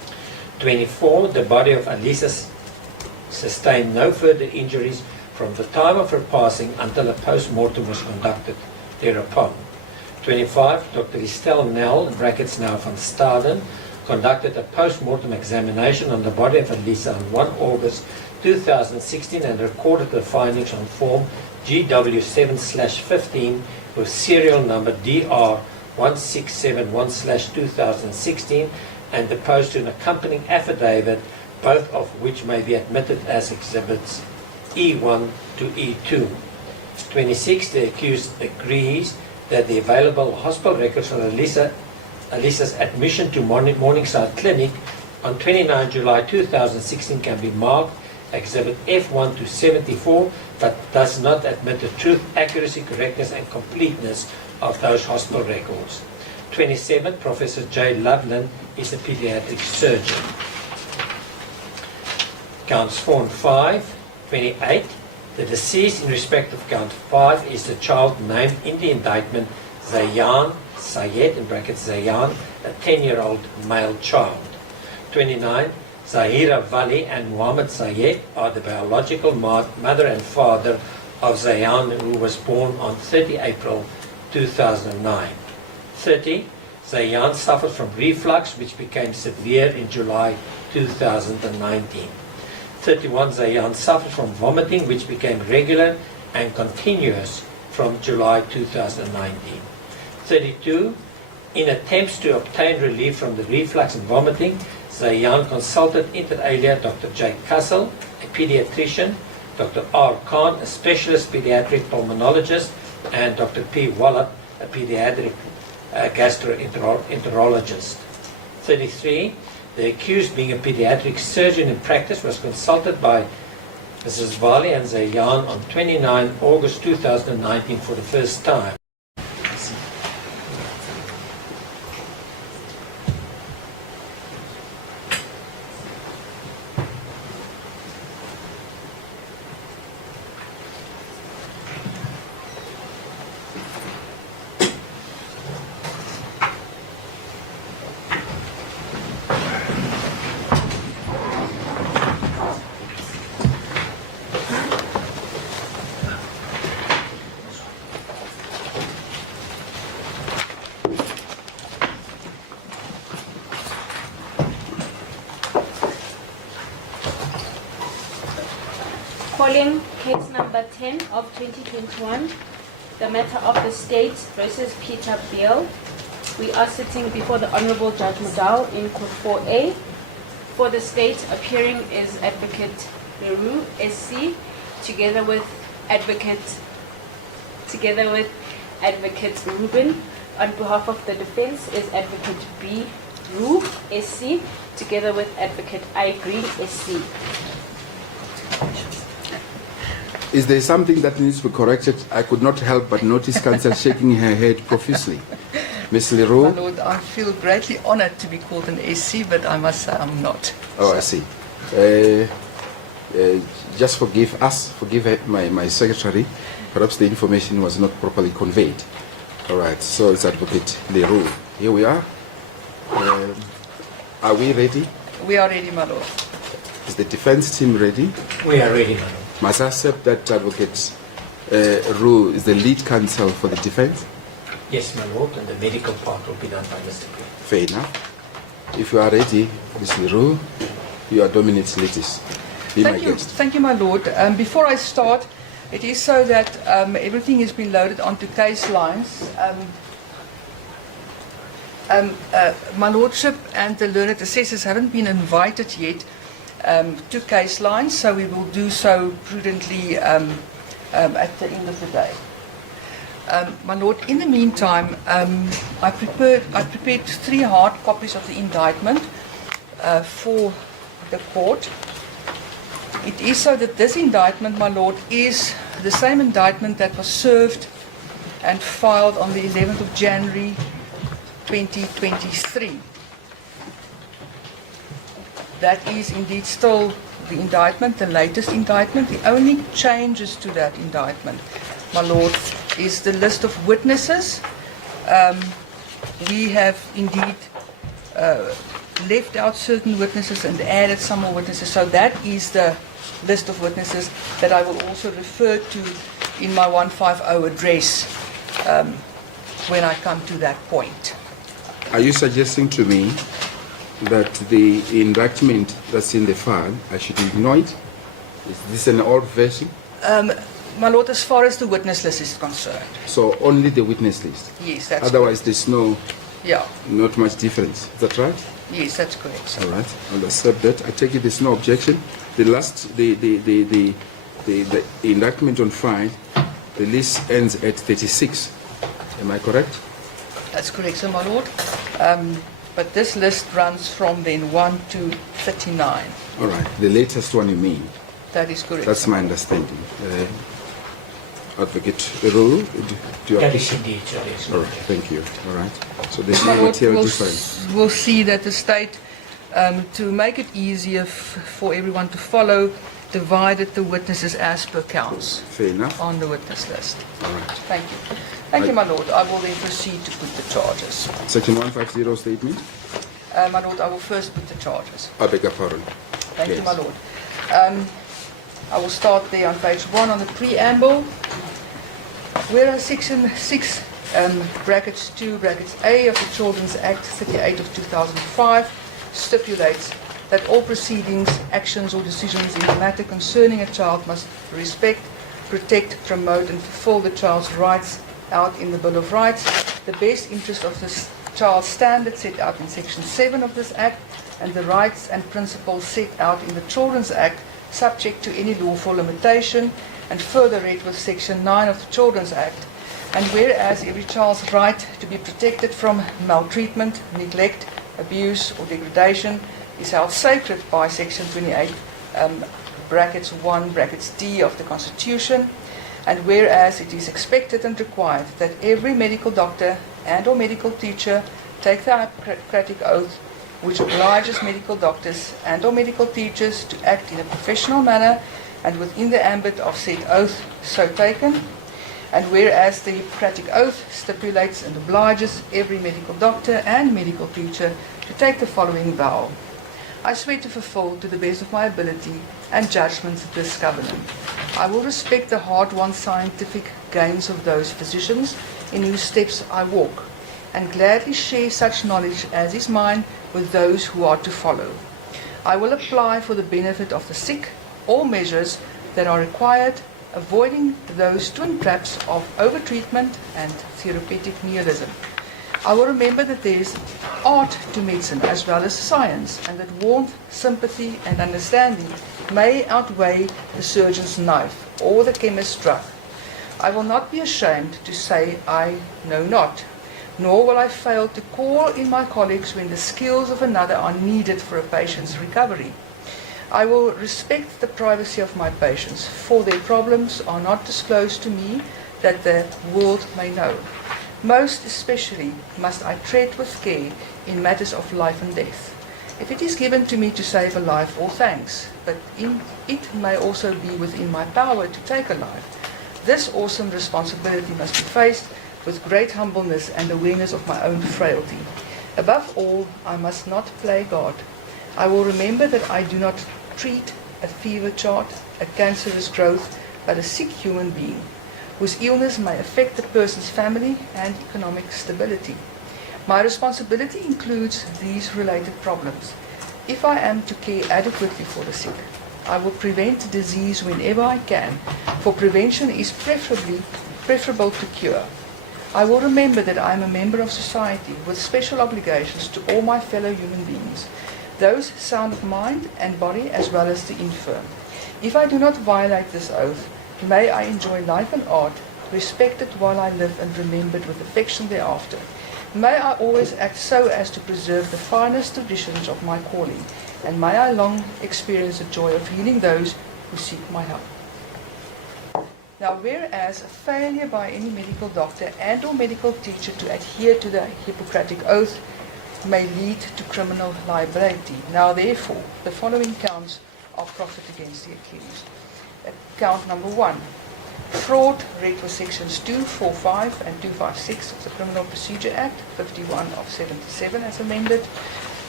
24. The body of Alisa sustained no further injuries from the time of her passing until a post-mortem was conducted thereupon. 25. Dr. Estelle Nel, in brackets now van Staden, conducted a post-mortem examination on the body of Alisa on 1 August 2016 and recorded the findings on form GW7/15 with serial number DR1671/2016 and deposed to an accompanying affidavit, both of which may be admitted as exhibits E1 to E2. 26. The accused agrees that the available hospital records on Alisa's admission to Morningside Clinic on 29 July 2016 can be marked Exhibit F1 to 74, but does not admit the truth, accuracy, correctness and completeness of those hospital records. 27. Professor J. Loveland is a pediatric surgeon. Counts 4 and 5. 28. The deceased in respect of count 5 is the child named in the indictment Zayan Sayed, in brackets Zayan, a 10-year-old male child. 29. Zahira Vali and Muhammad Sayed are the biological mother and father of Zayan, who was born on 30 April 2009. 30. Zayan suffered from reflux, which became severe in July 2019. 31. Zayan suffered from vomiting, which became regular and continuous from July 2019. 32. In attempts to obtain relief from the reflux and vomiting, Zayan consulted inter alia Dr. J. Kassel, a pediatrician, Dr. R. Khan, a specialist pediatric pulmonologist, and Dr. P. Wallet, a pediatric gastroenterologist. 33. The accused, being a pediatric surgeon in practice, was consulted by Mrs. Vali and Zayan on 29 August 2019 for the first time. Calling case number 10 of 2021, the matter of the state versus Peter Beale. We are sitting before the Honorable Judge Modal in Court 4A. For the state, appearing is Advocate Barry Roux, SC, together with Advocate Rubin. On behalf of the defense is Advocate B. Roux, SC, together with Advocate I. Green, SC. Is there something that needs to be corrected? I could not help but notice counsel shaking her head profusely. Ms. My Leroux? Lord, I feel greatly honored to be called an SC, but I must say I'm not. Oh, I see. Just forgive us, forgive my secretary. Perhaps the information was not properly conveyed. All right, so it's Advocate Leroux. Here we are. Are we ready? We are ready, my Lord. Is the defense team ready? We are ready, madam. Must I accept that Advocate Roux is the lead counsel for the defense? Yes, my lord, and the medical part will be done by Mr. Beale. Fair enough. If you are ready, Ms. Leroux, you are Dominant Litis. Be my guest. Thank you, my Lord. Before I start, it is so that everything has been loaded onto case lines. My Lordship and the learned assessors haven't been invited yet to case lines, so we will do so prudently at the end of the day. My Lord, in the meantime, I prepared 3 hard copies of the indictment for the court. It is so that this indictment, my Lord, is the same indictment that was served and filed on the 11th of January 2023. That is indeed still the indictment, the latest indictment. The only changes to that indictment, my Lord, is the list of witnesses. We have indeed left out certain witnesses and added some more witnesses. So that is the list of witnesses that I will also refer to in my 150 address when I come to that point. Are you suggesting to me that the indictment that's in the file, I should ignore it? Is this an old version? My Lord, as far as the witness list is concerned, So only the witness list? yes, that's Otherwise, there's yeah, not much difference. Is that right? yes, that's correct, sir. All right, I'll accept that. I take it there's no objection. The indictment on file, the list ends at 36. Am I correct? That's correct, sir, my Lord. But this list runs from then 1 to 39. All right, the latest one you mean. That is correct. That's my understanding. Advocate Roux, do you That approve? is indeed, Your Excellency. All right, thank you. All right. So there's My no Lord, material we'll, difference. we'll see that the state, to make it easier for everyone to follow, divided the witnesses as per counts Fair enough. on the witness list. All right. Thank you. Thank you, my Lord. I will then proceed to put the charges. Section 150 statement. My Lord, I will first put the charges. I beg your pardon. Thank you, Yes. my Lord. I will start there on page 1 on the preamble. Whereas Section 6, brackets 2, brackets A of the Children's Act 38 of 2005 stipulates that all proceedings, actions or decisions in a matter concerning a child must respect, protect, promote and fulfill the child's rights out in the Bill of Rights, the best interest of the child's standards set out in Section 7 of this Act, and the rights and principles set out in the Children's Act subject to any lawful limitation, and further read with Section 9 of the Children's Act. And whereas every child's right to be protected from maltreatment, neglect, abuse or degradation is held sacred by Section 28, brackets 1, brackets D of the Constitution, and whereas it is expected and required that every medical doctor and or medical teacher take the Hippocratic Oath, which obliges medical doctors and or medical teachers to act in a professional manner and within the ambit of said oath so taken, and whereas the Hippocratic Oath stipulates and obliges every medical doctor and medical teacher to take the following vow. I swear to fulfill to the best of my ability and judgment this covenant. I will respect the hard-won scientific gains of those physicians in whose steps I walk, and gladly share such knowledge as is mine with those who are to follow. I will apply for the benefit of the sick all measures that are required, avoiding those twin traps of overtreatment and therapeutic nihilism. I will remember that there is art to medicine as well as science, and that warmth, sympathy and understanding may outweigh the surgeon's knife or the chemist's drug. I will not be ashamed to say I know not, nor will I fail to call in my colleagues when the skills of another are needed for a patient's recovery. I will respect the privacy of my patients, for their problems are not disclosed to me that the world may know. Most especially must I tread with care in matters of life and death. If it is given to me to save a life, all thanks, but it may also be within my power to take a life. This awesome responsibility must be faced with great humbleness and awareness of my own frailty. Above all, I must not play God. I will remember that I do not treat a fever chart, a cancerous growth, but a sick human being, whose illness may affect the person's family and economic stability. My responsibility includes these related problems. If I am to care adequately for the sick, I will prevent disease whenever I can, for prevention is preferable to cure. I will remember that I am a member of society with special obligations to all my fellow human beings, those sound of mind and body as well as the infirm. If I do not violate this oath, may I enjoy life and art, respected while I live and remembered with affection thereafter. May I always act so as to preserve the finest traditions of my calling, and may I long experience the joy of healing those who seek my help. Now, whereas a failure by any medical doctor and or medical teacher to adhere to the Hippocratic Oath may lead to criminal liability. Now, therefore, the following counts are proffered against the accused. Count number 1. Fraud, read with sections 245 and 256 of the Criminal Procedure Act, 51 of 77 as amended.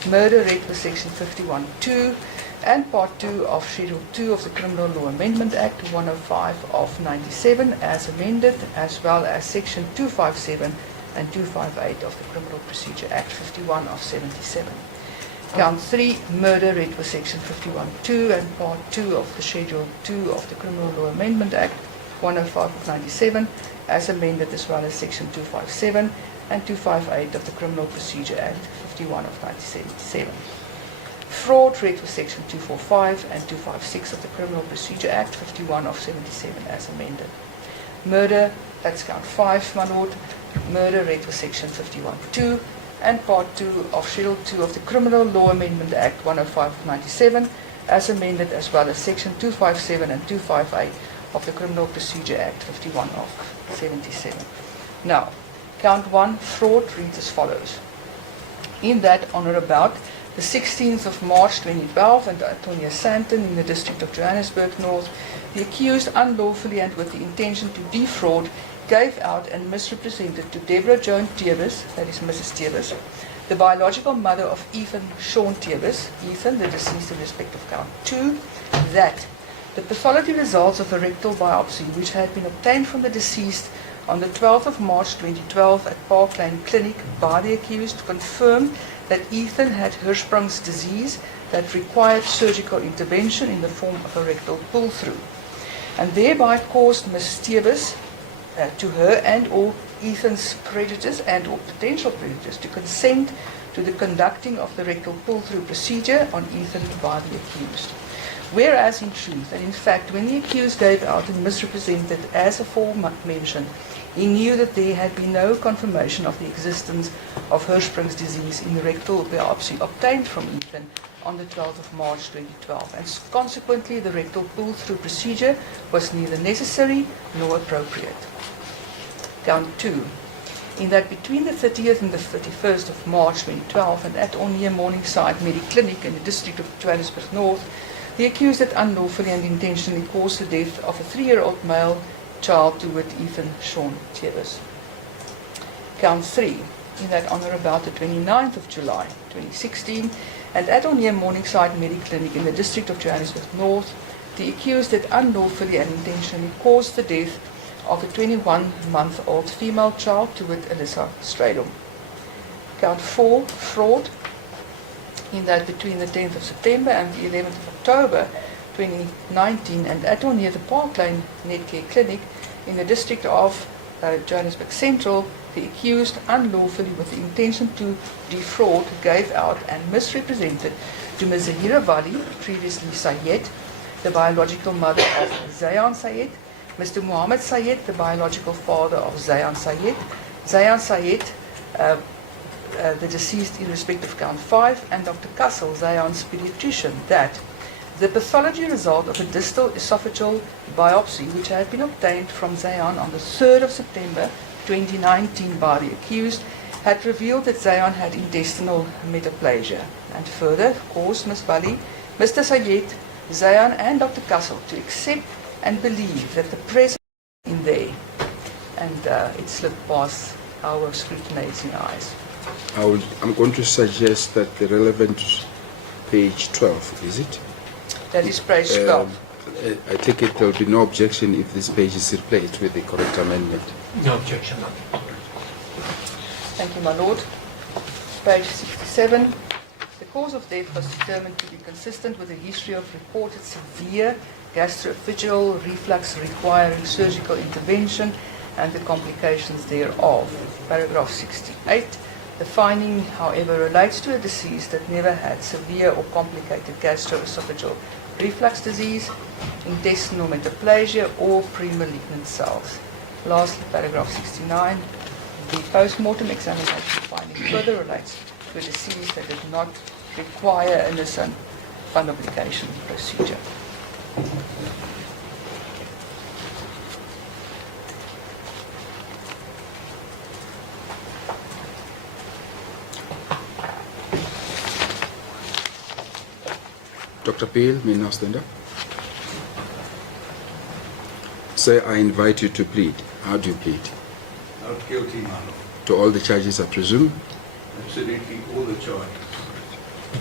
murder read for section 51(2), and part 2 of Schedule 2 of the Criminal Law Amendment Act 105 of 97 as amended, as well as section 257 and 258 of the Criminal Procedure Act 51 of 77. Count 3, murder read for section 51(2) and part 2 of the Schedule 2 of the Criminal Law Amendment Act 105 of 97 as amended, as well as section 257 and 258 of the Criminal Procedure Act 51 of 1977. Fraud read for section 245 and 256 of the Criminal Procedure Act 51 of 77 as amended. Murder, that's count 5, my lord. Murder read for section 51(2) and part 2 of Schedule 2 of the Criminal Law Amendment Act 105 of 97 as amended, as well as section 257 and 258 of the Criminal Procedure Act 51 of 77. Now, count 1, fraud, reads as follows. In that, on or about the 16th of March 2012, and Antonia Santon in the District of Johannesburg North, the accused unlawfully and with the intention to defraud gave out and misrepresented to Deborah Joan Tevis, that is Mrs. Tevis, the biological mother of Ethan Sean Tevis, Ethan, the deceased in respect of count 2, that the pathology results of a rectal biopsy which had been obtained from the deceased on the 12th of March 2012 at Park Lane Clinic by the accused confirmed that Ethan had Hirschsprung's disease that required surgical intervention in the form of a rectal pull-through, and thereby caused Ms. Tevis to her and or Ethan's predators and or potential predators to consent to the conducting of the rectal pull-through procedure on Ethan by the accused. Whereas in truth and in fact, when the accused gave out and misrepresented as aforementioned, he knew that there had been no confirmation of the existence of Hirschsprung's disease in the rectal biopsy obtained from Ethan on the 12th of March 2012, and consequently the rectal pull-through procedure was neither necessary nor appropriate. Count 2. In that between the 30th and the 31st of March 2012 and at or near Morningside Mediclinic in the District of Johannesburg North, the accused had unlawfully and intentionally caused the death of a 3-year-old male child to wit Ethan Sean Tevis. Count 3. In that on or about the 29th of July 2016 and at or near Morningside Mediclinic in the District of Johannesburg North, the accused had unlawfully and intentionally caused the death of a 21-month-old female child to wit Alyssa Stradom. Count 4, fraud, in that between the 10th of September and the 11th of October 2019 and at or near the Park Lane Netcare Clinic in the District of Johannesburg Central, the accused unlawfully with the intention to defraud gave out and misrepresented to Ms. Zahira Vali, previously Sayed, the biological mother of Zayan Sayed, Mr. Muhammad Sayed, the biological father of Zayan Sayed, the deceased in respect of count 5, and Dr. Kassel, Zayan's pediatrician, that the pathology result of a distal esophageal biopsy which had been obtained from Zayan on the 3rd of September 2019 by the accused had revealed that Zayan had intestinal metaplasia, and further caused Ms. Bali, Mr. Sayed, Zayan and Dr. Kassel to accept and believe that the presence in there, and it slipped past our scrutinizing eyes. I'm going to suggest that the relevant page 12, is it? That is page 12. I take it there will be no objection if this page is replaced with the correct amendment. No objection. Thank you, my lord. Page 67. The cause of death was determined to be consistent with a history of reported severe gastroesophageal reflux requiring surgical intervention and the complications thereof. Paragraph 68. The finding, however, relates to a deceased that never had severe or complicated gastroesophageal reflux disease, intestinal metaplasia, or pre-malignant cells. Lastly, paragraph 69. The post-mortem examination finding further relates to a deceased that did not require an innocent fundoplication procedure. Dr. Beale, may now stand up. Sir, I invite you to plead. How do you plead? Not guilty, my lord. To all the charges, I presume? Absolutely all the charges.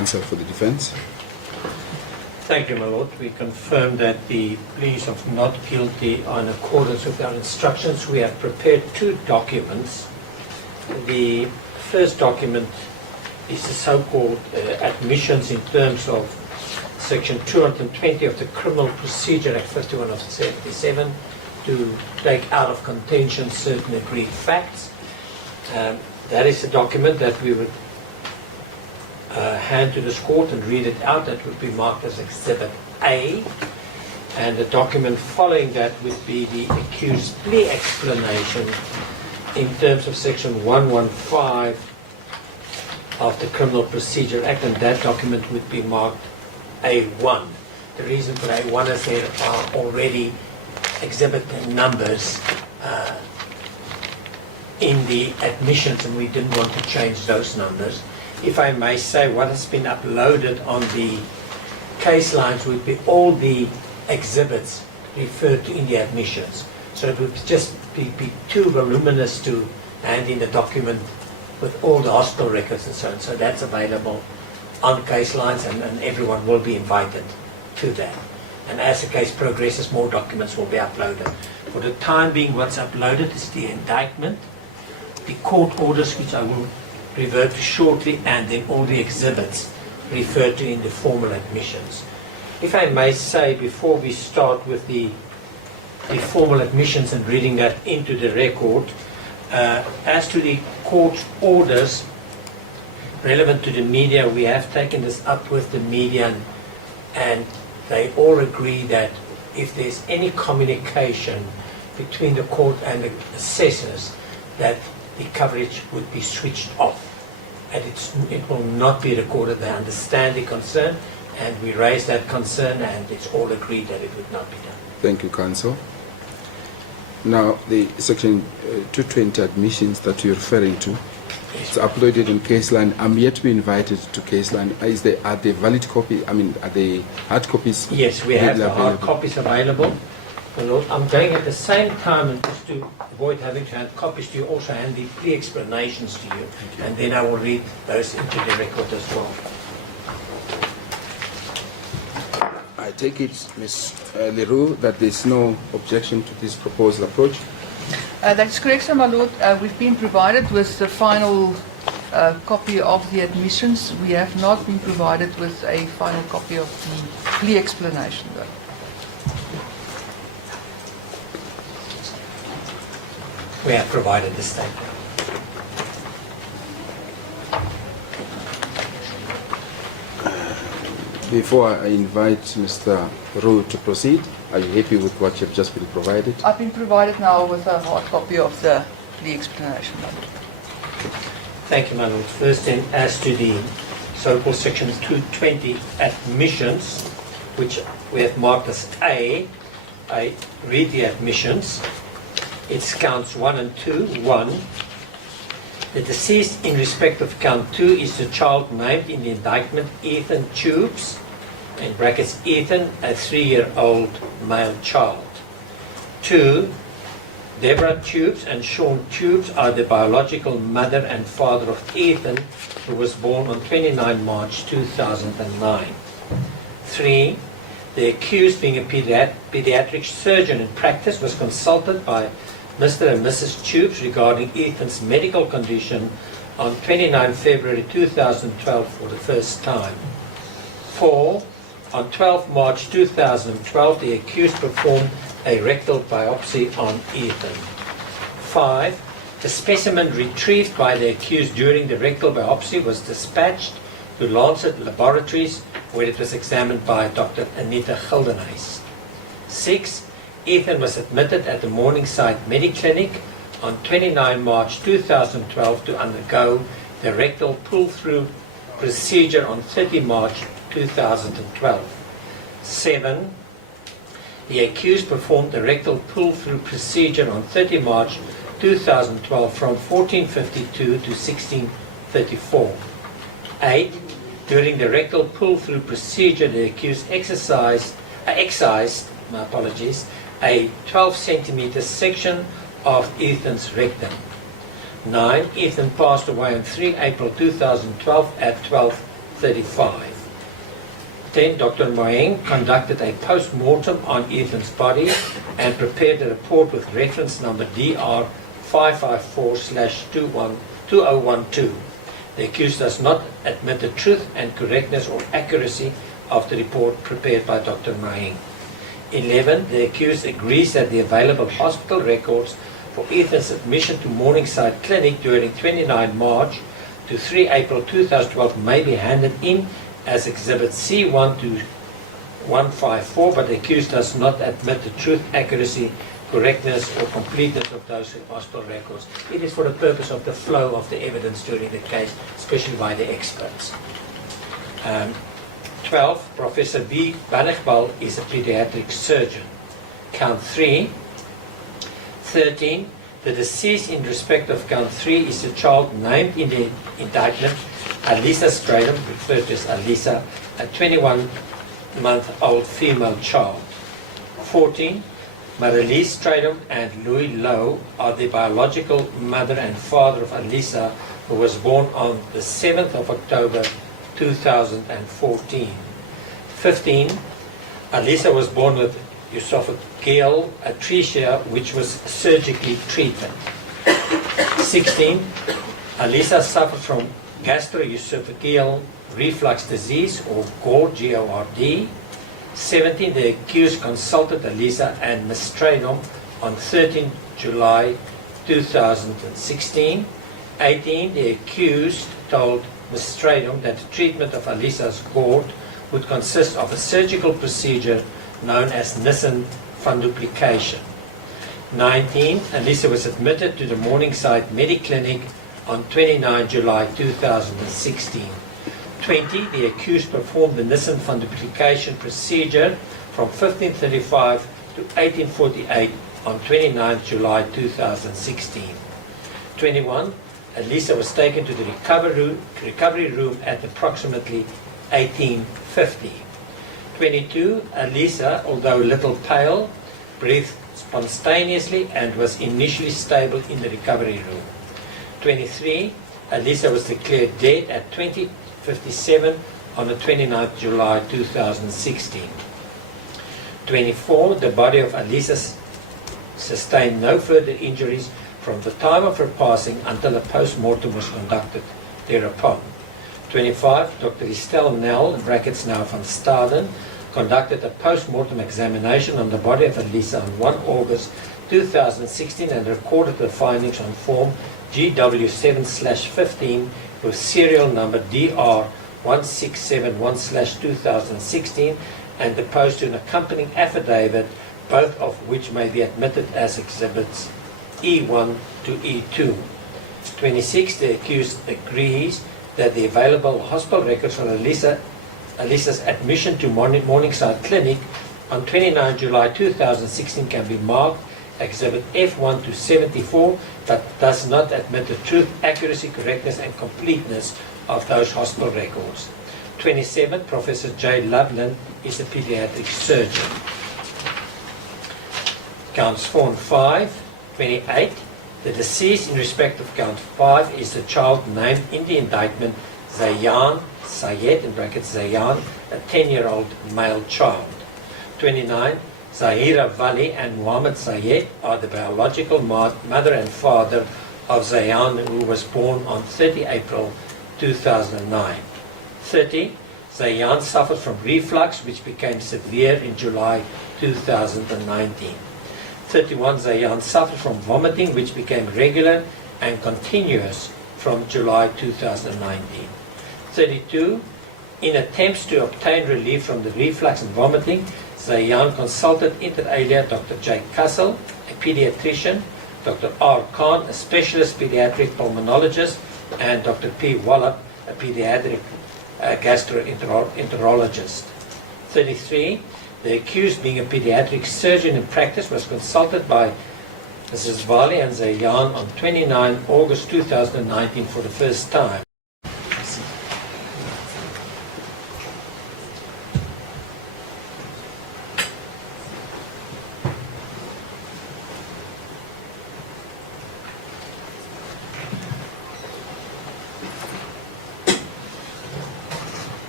counsel for the defense. Thank you, my lord. We confirm that the pleas of not guilty are in accordance with our instructions. We have prepared two documents. The first document is the so-called admissions in terms of Section 220 of the Criminal Procedure Act 51 of 77 to take out of contention certain agreed facts. That is the document that we would hand to this court and read it out. That would be marked as Exhibit A. And the document following that would be the accused plea explanation in terms of Section 115 of the Criminal Procedure Act, and that document would be marked A1. The reason for A1 is there are already exhibit numbers in the admissions, and we didn't want to change those numbers. If I may say, what has been uploaded on the case lines would be all the exhibits referred to in the admissions. So it would just be too voluminous to hand in a document with all the hospital records and so on. So that's available on case lines, and everyone will be invited to that. And as the case progresses, more documents will be uploaded. For the time being, what's uploaded is the indictment, the court orders, which I will revert to shortly, and then all the exhibits referred to in the formal admissions. If I may say, before we start with the formal admissions and reading that into the record, as to the court orders relevant to the media, we have taken this up with the media, and they all agree that if there's any communication between the court and the assessors, that the coverage would be switched off, and it will not be recorded. They understand the concern, and we raise that concern, and it's all agreed that it would not be done. Thank you, counsel. Now, the Section 220 admissions that you're referring to, it's uploaded in Caseline. I'm yet to be invited to Caseline. Are they valid copy? I mean, are they hard copies? Yes, we have the hard available? copies available. My lord, I'm going at the same time, and just to avoid having to hand copies to you, also hand the plea explanations to you, and then I will read those into the record as well. I take it, Ms. Leroux, that there's no objection to this proposed approach. That's correct, sir, my lord. We've been provided with the final copy of the admissions. We have not been provided with a final copy of the plea explanation, though. We have provided the statement. Before I invite Mr. Roux to proceed, are you happy with what you've just been provided? I've been provided now with a hard copy of the plea explanation, my lord. Thank you, my lord. First, then, as to the so-called Section 220 admissions, which we have marked as A, I read the admissions. It's counts 1 and 2. 1. The deceased in respect of count 2 is the child named in the indictment, Ethan Tubes, in brackets Ethan, a 3-year-old male child. 2. Deborah Tubes and Sean Tubes are the biological mother and father of Ethan, who was born on 29 March 2009. 3. The accused, being a pediatric surgeon in practice, was consulted by Mr. and Mrs. Tubes regarding Ethan's medical condition on 29 February 2012 for the first time. 4. On 12 March 2012, the accused performed a rectal biopsy on Ethan. 5. The specimen retrieved by the accused during the rectal biopsy was dispatched to Lancet Laboratories, where it was examined by Dr. Anita Gildenhuys. 6. Ethan was admitted at the Morningside Mediclinic on 29 March 2012 to undergo the rectal pull-through procedure on 30 March 2012. 7. The accused performed the rectal pull-through procedure on 30 March 2012 from 14:52 to 16:34. 8. During the rectal pull-through procedure, the accused excised a 12 centimeter section of Ethan's rectum. 9. Ethan passed away on 3 April 2012 at 35. 10. Dr. Moeng conducted a post-mortem on Ethan's body and prepared a report with reference number DR 554/2012. The accused does not admit the truth and correctness or accuracy of the report prepared by Dr. Moeng. 11. The accused agrees that the available hospital records for Ethan's admission to Morningside Clinic during 29 March to 3 April 2012 may be handed in as Exhibit C1 to 154, but the accused does not admit the truth, accuracy, correctness or completeness of those hospital records. It is for the purpose of the flow of the evidence during the case, especially by the experts. 12. Professor V. Baele is a pediatric surgeon. Count 3. 13. The deceased in respect of count 3 is a child named in the indictment, Alisa Stradom, referred to as Alisa, a 21-month-old female child. 14. Marilise Stradom and Louis Lowe are the biological mother and father of Alisa, who was born on the 7th of October 2014. 15. Alisa was born with esophageal atresia, which was surgically treated. 16. Alisa suffered from gastroesophageal reflux disease, or GORD, G-O-R-D. 17. The accused consulted Alisa and Ms. Stradom on 13 July 2016. 18. The accused told Ms. Stradom that the treatment of Alisa's GORD would consist of a surgical procedure known as Nissen funduplication. 19. Alisa was admitted to the Morningside Mediclinic on 29 July 2016. 20. The accused performed the Nissen funduplication procedure from 1535 to 1848 on 29 July 2016. 21. Alisa was taken to the recovery room at approximately 1850. 22. Alisa, although a little pale, breathed spontaneously and was initially stable in the recovery room. 23. Alisa was declared dead at 20:57 on the 29th July 2016. 24. The body of Alisa sustained no further injuries from the time of her passing until a post-mortem was conducted thereupon. 25. Dr. Estelle Nell, in brackets now van Staden, conducted a post-mortem examination on the body of Alisa on 1 August 2016 and recorded the findings on form GW7/15 with serial number DR 1671/2016 and deposed to an accompanying affidavit, both of which may be admitted as exhibits E1 to E2. 26. The accused agrees that the available hospital records on Alisa's admission to Morningside Clinic on 29 July 2016 can be marked Exhibit F1 to 74, but does not admit the truth, accuracy, correctness, and completeness of those hospital records. 27. Professor J. Loveland is a pediatric surgeon. Counts 4 and 5. 28. The deceased in respect of count 5 is the child named in the indictment Zayan Sayed, in brackets Zayan, a 10-year-old male child. 29. Zahira Vali and Muhammad Sayed are the biological mother and father of Zayan, who was born on 30 April 2009. 30. Zayan suffered from reflux, which became severe in July 2019. 31. Zayan suffered from vomiting, which became regular and continuous from July 2019. 32. In attempts to obtain relief from the reflux and vomiting, Zayan consulted inter alia Dr. J. Kassel, a pediatrician, Dr. R. Khan, a specialist pediatric pulmonologist, and Dr. P. Wallop, a pediatric gastroenterologist. 33. The accused, being a pediatric surgeon in practice, was consulted by Mrs. Vali and Zayan on 29 August 2019 for the first time.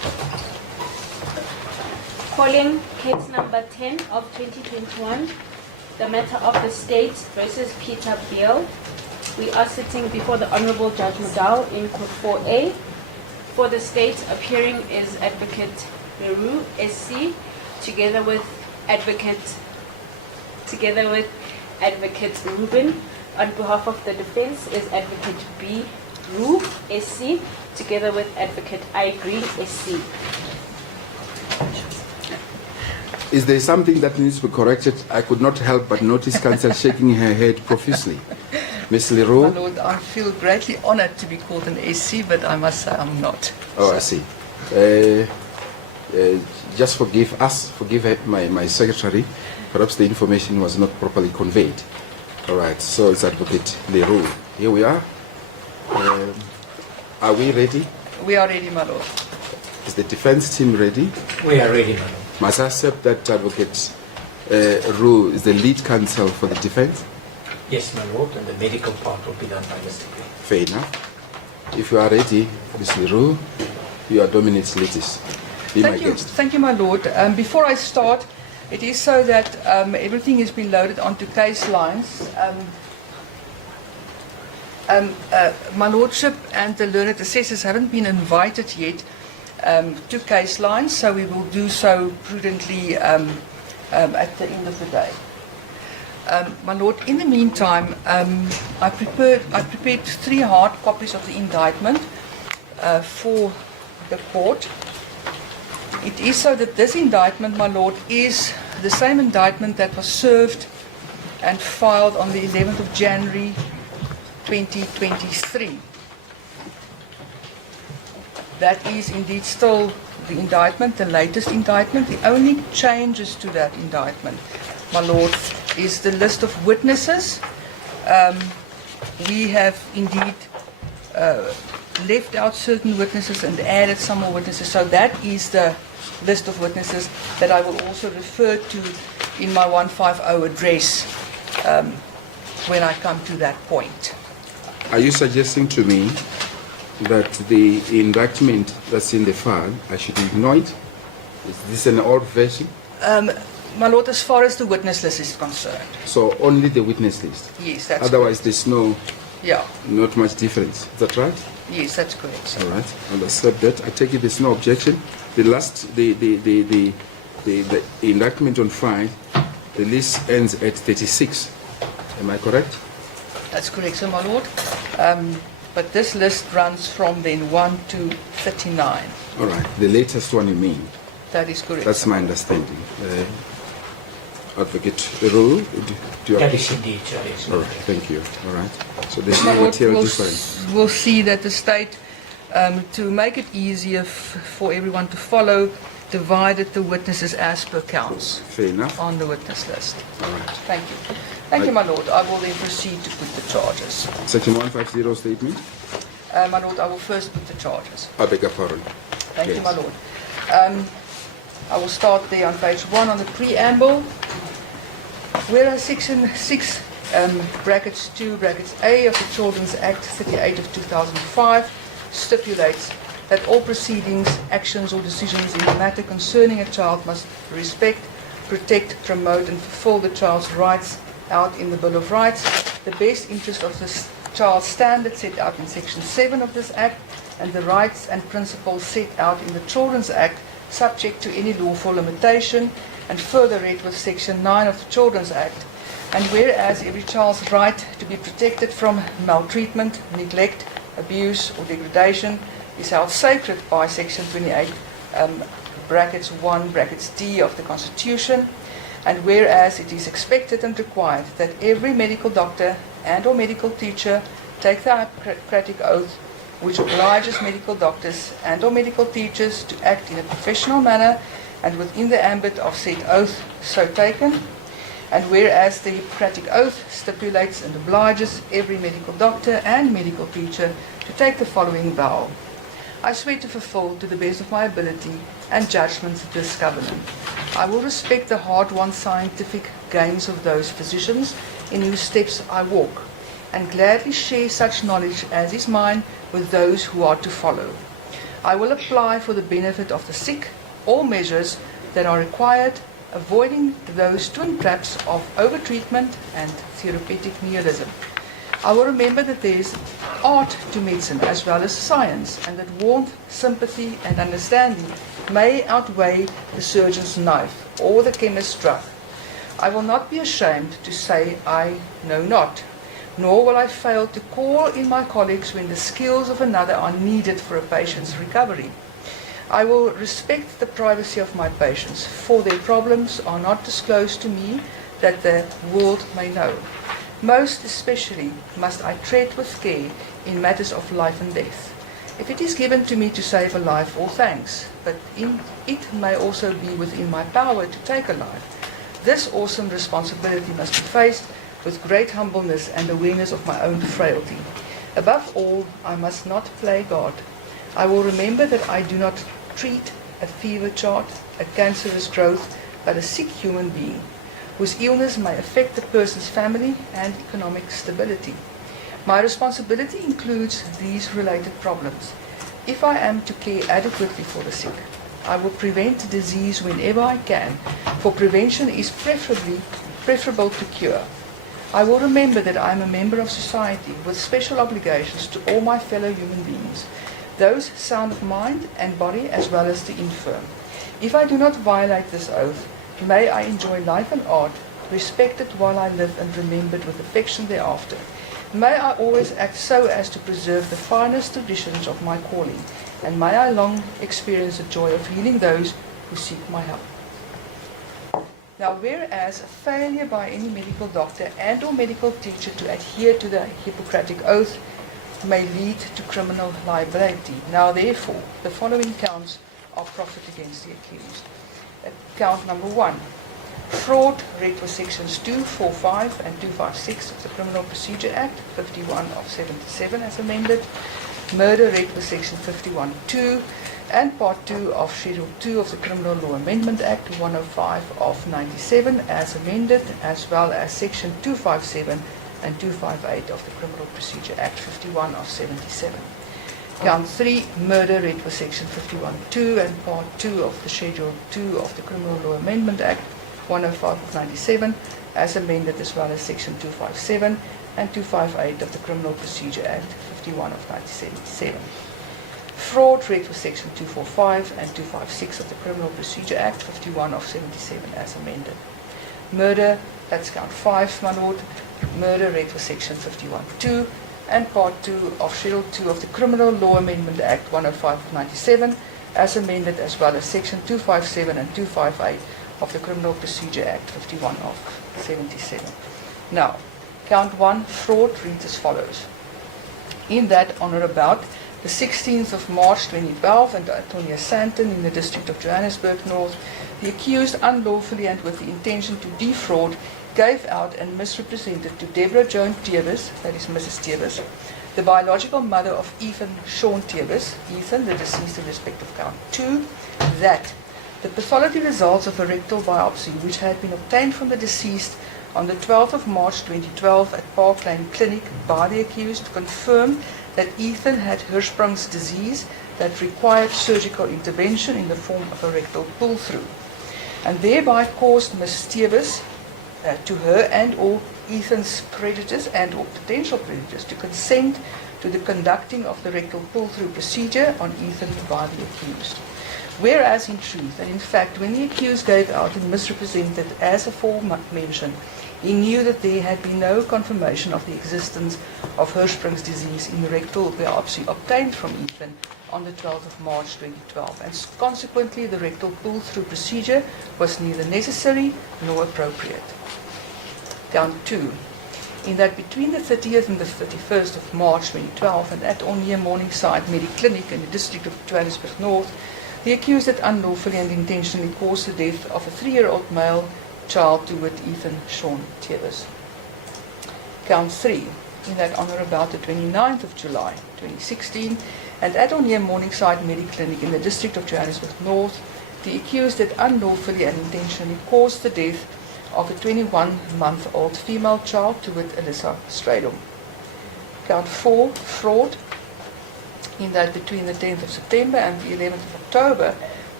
Calling case number 10 of 2021, the matter of the state versus Peter Beale. We are sitting before the Honorable Judge Mdntv in Court 4A. For the state, appearing is Advocate Barry Roux, SC, together with Advocate Ruben. On behalf of the defense is Advocate Barry Roux, SC, together with Advocate I. Green, SC. Is there something that needs to be corrected? I could not help but notice counsel shaking her head profusely. Ms. My Leroux? Lord, I feel greatly honored to be called an SC, but I must say I'm not. Oh, I see. Just forgive us, forgive my secretary. Perhaps the information was not properly conveyed. All right, so it's Advocate Leroux. Here we are. Are we ready? We are ready, my Lord. Is the defense team ready? We are ready, my Lord. Must I accept that Advocate Roux is the lead counsel for the defense? Yes, my Lord, and the medical part will be done by Mr. Beale. Fair enough. If you are ready, Ms. Leroux, you are Dominant Litis. Be my guest. Thank you, my Lord. Before I start, it is so that everything has been loaded onto case lines. My Lordship and the learned assessors haven't been invited yet to case lines, so we will do so prudently at the end of the day. My Lord, in the meantime, I prepared 3 hard copies of the indictment for the court. It is so that this indictment, my Lord, is the same indictment that was served and filed on the 11th of January 2023. That is indeed still the indictment, the latest indictment. The only changes to that indictment, my Lord, is the list of witnesses. We have indeed left out certain witnesses and added some more witnesses. So that is the list of witnesses that I will also refer to in my 150 address when I come to that point. Are you suggesting to me that the indictment that's in the file, I should ignore it? Is this an old version? My Lord, as far as the witness list is concerned. So only the witness list? Yes, that's Otherwise correct. there's Yeah, not much difference. Is that right? yes, that's correct, sir. All right, I'll accept that. I take it there's no objection. The indictment on file, the list ends at 36. Am I correct? That's correct, sir, my Lord. But this list runs from then 1 to 39. All right, the latest one you mean? That is correct. That's sir. my understanding. Advocate Roux, do you That is indeed, yes. All right, thank you. All right. So there's My no Lord, material we'll difference. we'll see that the state, to make it easier for everyone to follow, divided the witnesses as per counts Fair enough. on the witness list. All right. Thank you. Thank you, my Lord. I will then proceed to put the charges. Section 150 statement. My Lord, I will first put the charges. I beg your pardon. Thank you, Yes. my Lord. I will start there on page 1 on the preamble. Whereas Section 6, brackets 2, brackets A of the Children's Act 38 of 2005 stipulates that all proceedings, actions or decisions in a matter concerning a child must respect, protect, promote and fulfill the child's rights out in the Bill of Rights, the best interest of the child's standards set out in Section 7 of this Act, and the rights and principles set out in the Children's Act subject to any lawful limitation, and further read with Section 9 of the Children's Act. And whereas every child's right to be protected from maltreatment, neglect, abuse or degradation is held sacred by Section 28, brackets 1, brackets D of the Constitution, and whereas it is expected and required that every medical doctor and or medical teacher take the Hippocratic Oath, which obliges medical doctors and or medical teachers to act in a professional manner and within the ambit of said oath so taken, and whereas the Hippocratic Oath stipulates and obliges every medical doctor and medical teacher to take the following vow. I swear to fulfill to the best of my ability and judgment this covenant. I will respect the hard-won scientific gains of those physicians in whose steps I walk, and gladly share such knowledge as is mine with those who are to follow. I will apply for the benefit of the sick all measures that are required, avoiding those twin traps of overtreatment and therapeutic nihilism. I will remember that there is art to medicine as well as science, and that warmth, sympathy, and understanding may outweigh the surgeon's knife or the chemist's drug. I will not be ashamed to say I know not, nor will I fail to call in my colleagues when the skills of another are needed for a patient's recovery. I will respect the privacy of my patients, for their problems are not disclosed to me that the world may know. Most especially must I tread with care in matters of life and death. If it is given to me to save a life, all thanks, but it may also be within my power to take a life. This awesome responsibility must be faced with great humbleness and awareness of my own frailty. Above all, I must not play God. I will remember that I do not treat a fever chart, a cancerous growth, but a sick human being, whose illness may affect the person's family and economic stability. My responsibility includes these related problems. If I am to care adequately for the sick, I will prevent disease whenever I can, for prevention is preferable to cure. I will remember that I am a member of society with special obligations to all my fellow human beings, those sound of mind and body as well as the infirm. If I do not violate this oath, may I enjoy life and art, respected while I live and remembered with affection thereafter. May I always act so as to preserve the finest traditions of my calling, and may I long experience the joy of healing those who seek my help. Now, whereas a failure by any medical doctor and or medical teacher to adhere to the Hippocratic Oath may lead to criminal liability. Now, therefore, the following counts are proffered against the accused. Count number 1. Fraud, read for sections 245 and 256 of the Criminal Procedure Act, 51 of 77 as amended. Murder, read for section 51(2) and part 2 of Schedule 2 of the Criminal Law Amendment Act, 105 of 97 as amended, as well as section 257 and 258 of the Criminal Procedure Act, 51 of 77. Count 3, murder, read for section 51(2) and part 2 of the Schedule 2 of the Criminal Law Amendment Act, 105 of 97, as amended, as well as section 257 and 258 of the Criminal Procedure Act, 51 of 1977. Fraud, read for section 245 and 256 of the Criminal Procedure Act, 51 of 77, as amended. Murder, that's count 5, my lord. Murder, read for section 51(2) and part 2 of Schedule 2 of the Criminal Law Amendment Act, 105 of 97, as amended, as well as section 257 and 258 of the Criminal Procedure Act, 51 of 77. Now, count 1, fraud, reads as follows. In that, on or about the 16th of March 2012, and Antonia Santon in the district of Johannesburg North, the accused unlawfully and with the intention to defraud gave out and misrepresented to Deborah Joan Tebus, that is Mrs. Tebus, the biological mother of Ethan Sean Tebus, Ethan, the deceased in respect of count 2, that the pathology results of a rectal biopsy which had been obtained from the deceased on the 12th of March 2012 at Park Lane Clinic by the accused confirmed that Ethan had Hirschsprung's disease that required surgical intervention in the form of a rectal pull-through, and thereby caused Ms. Tebus to her and or Ethan's creditors and or potential creditors to consent to the conducting of the rectal pull-through procedure on Ethan by the accused. Whereas in truth, and in fact, when the accused gave out and misrepresented as aforementioned, he knew that there had been no confirmation of the existence of Hirschsprung's disease in the rectal biopsy obtained from Ethan on the 12th of March 2012, and consequently the rectal pull-through procedure was neither necessary nor appropriate. Count 2. In that between the 30th and the 31st of March 2012 and at or near Morningside Mediclinic in the district of Johannesburg North, the accused had unlawfully and intentionally caused the death of a 3-year-old male child, to wit Ethan Sean Tebus. Count 3. In that on or about the 29th of July 2016 and at or near Morningside Mediclinic in the district of Johannesburg North, the accused had unlawfully and intentionally caused the death of a 21-month-old female child, to wit Alyssa Stradom. Count 4, fraud, in that between the 10th of September and the 11th of October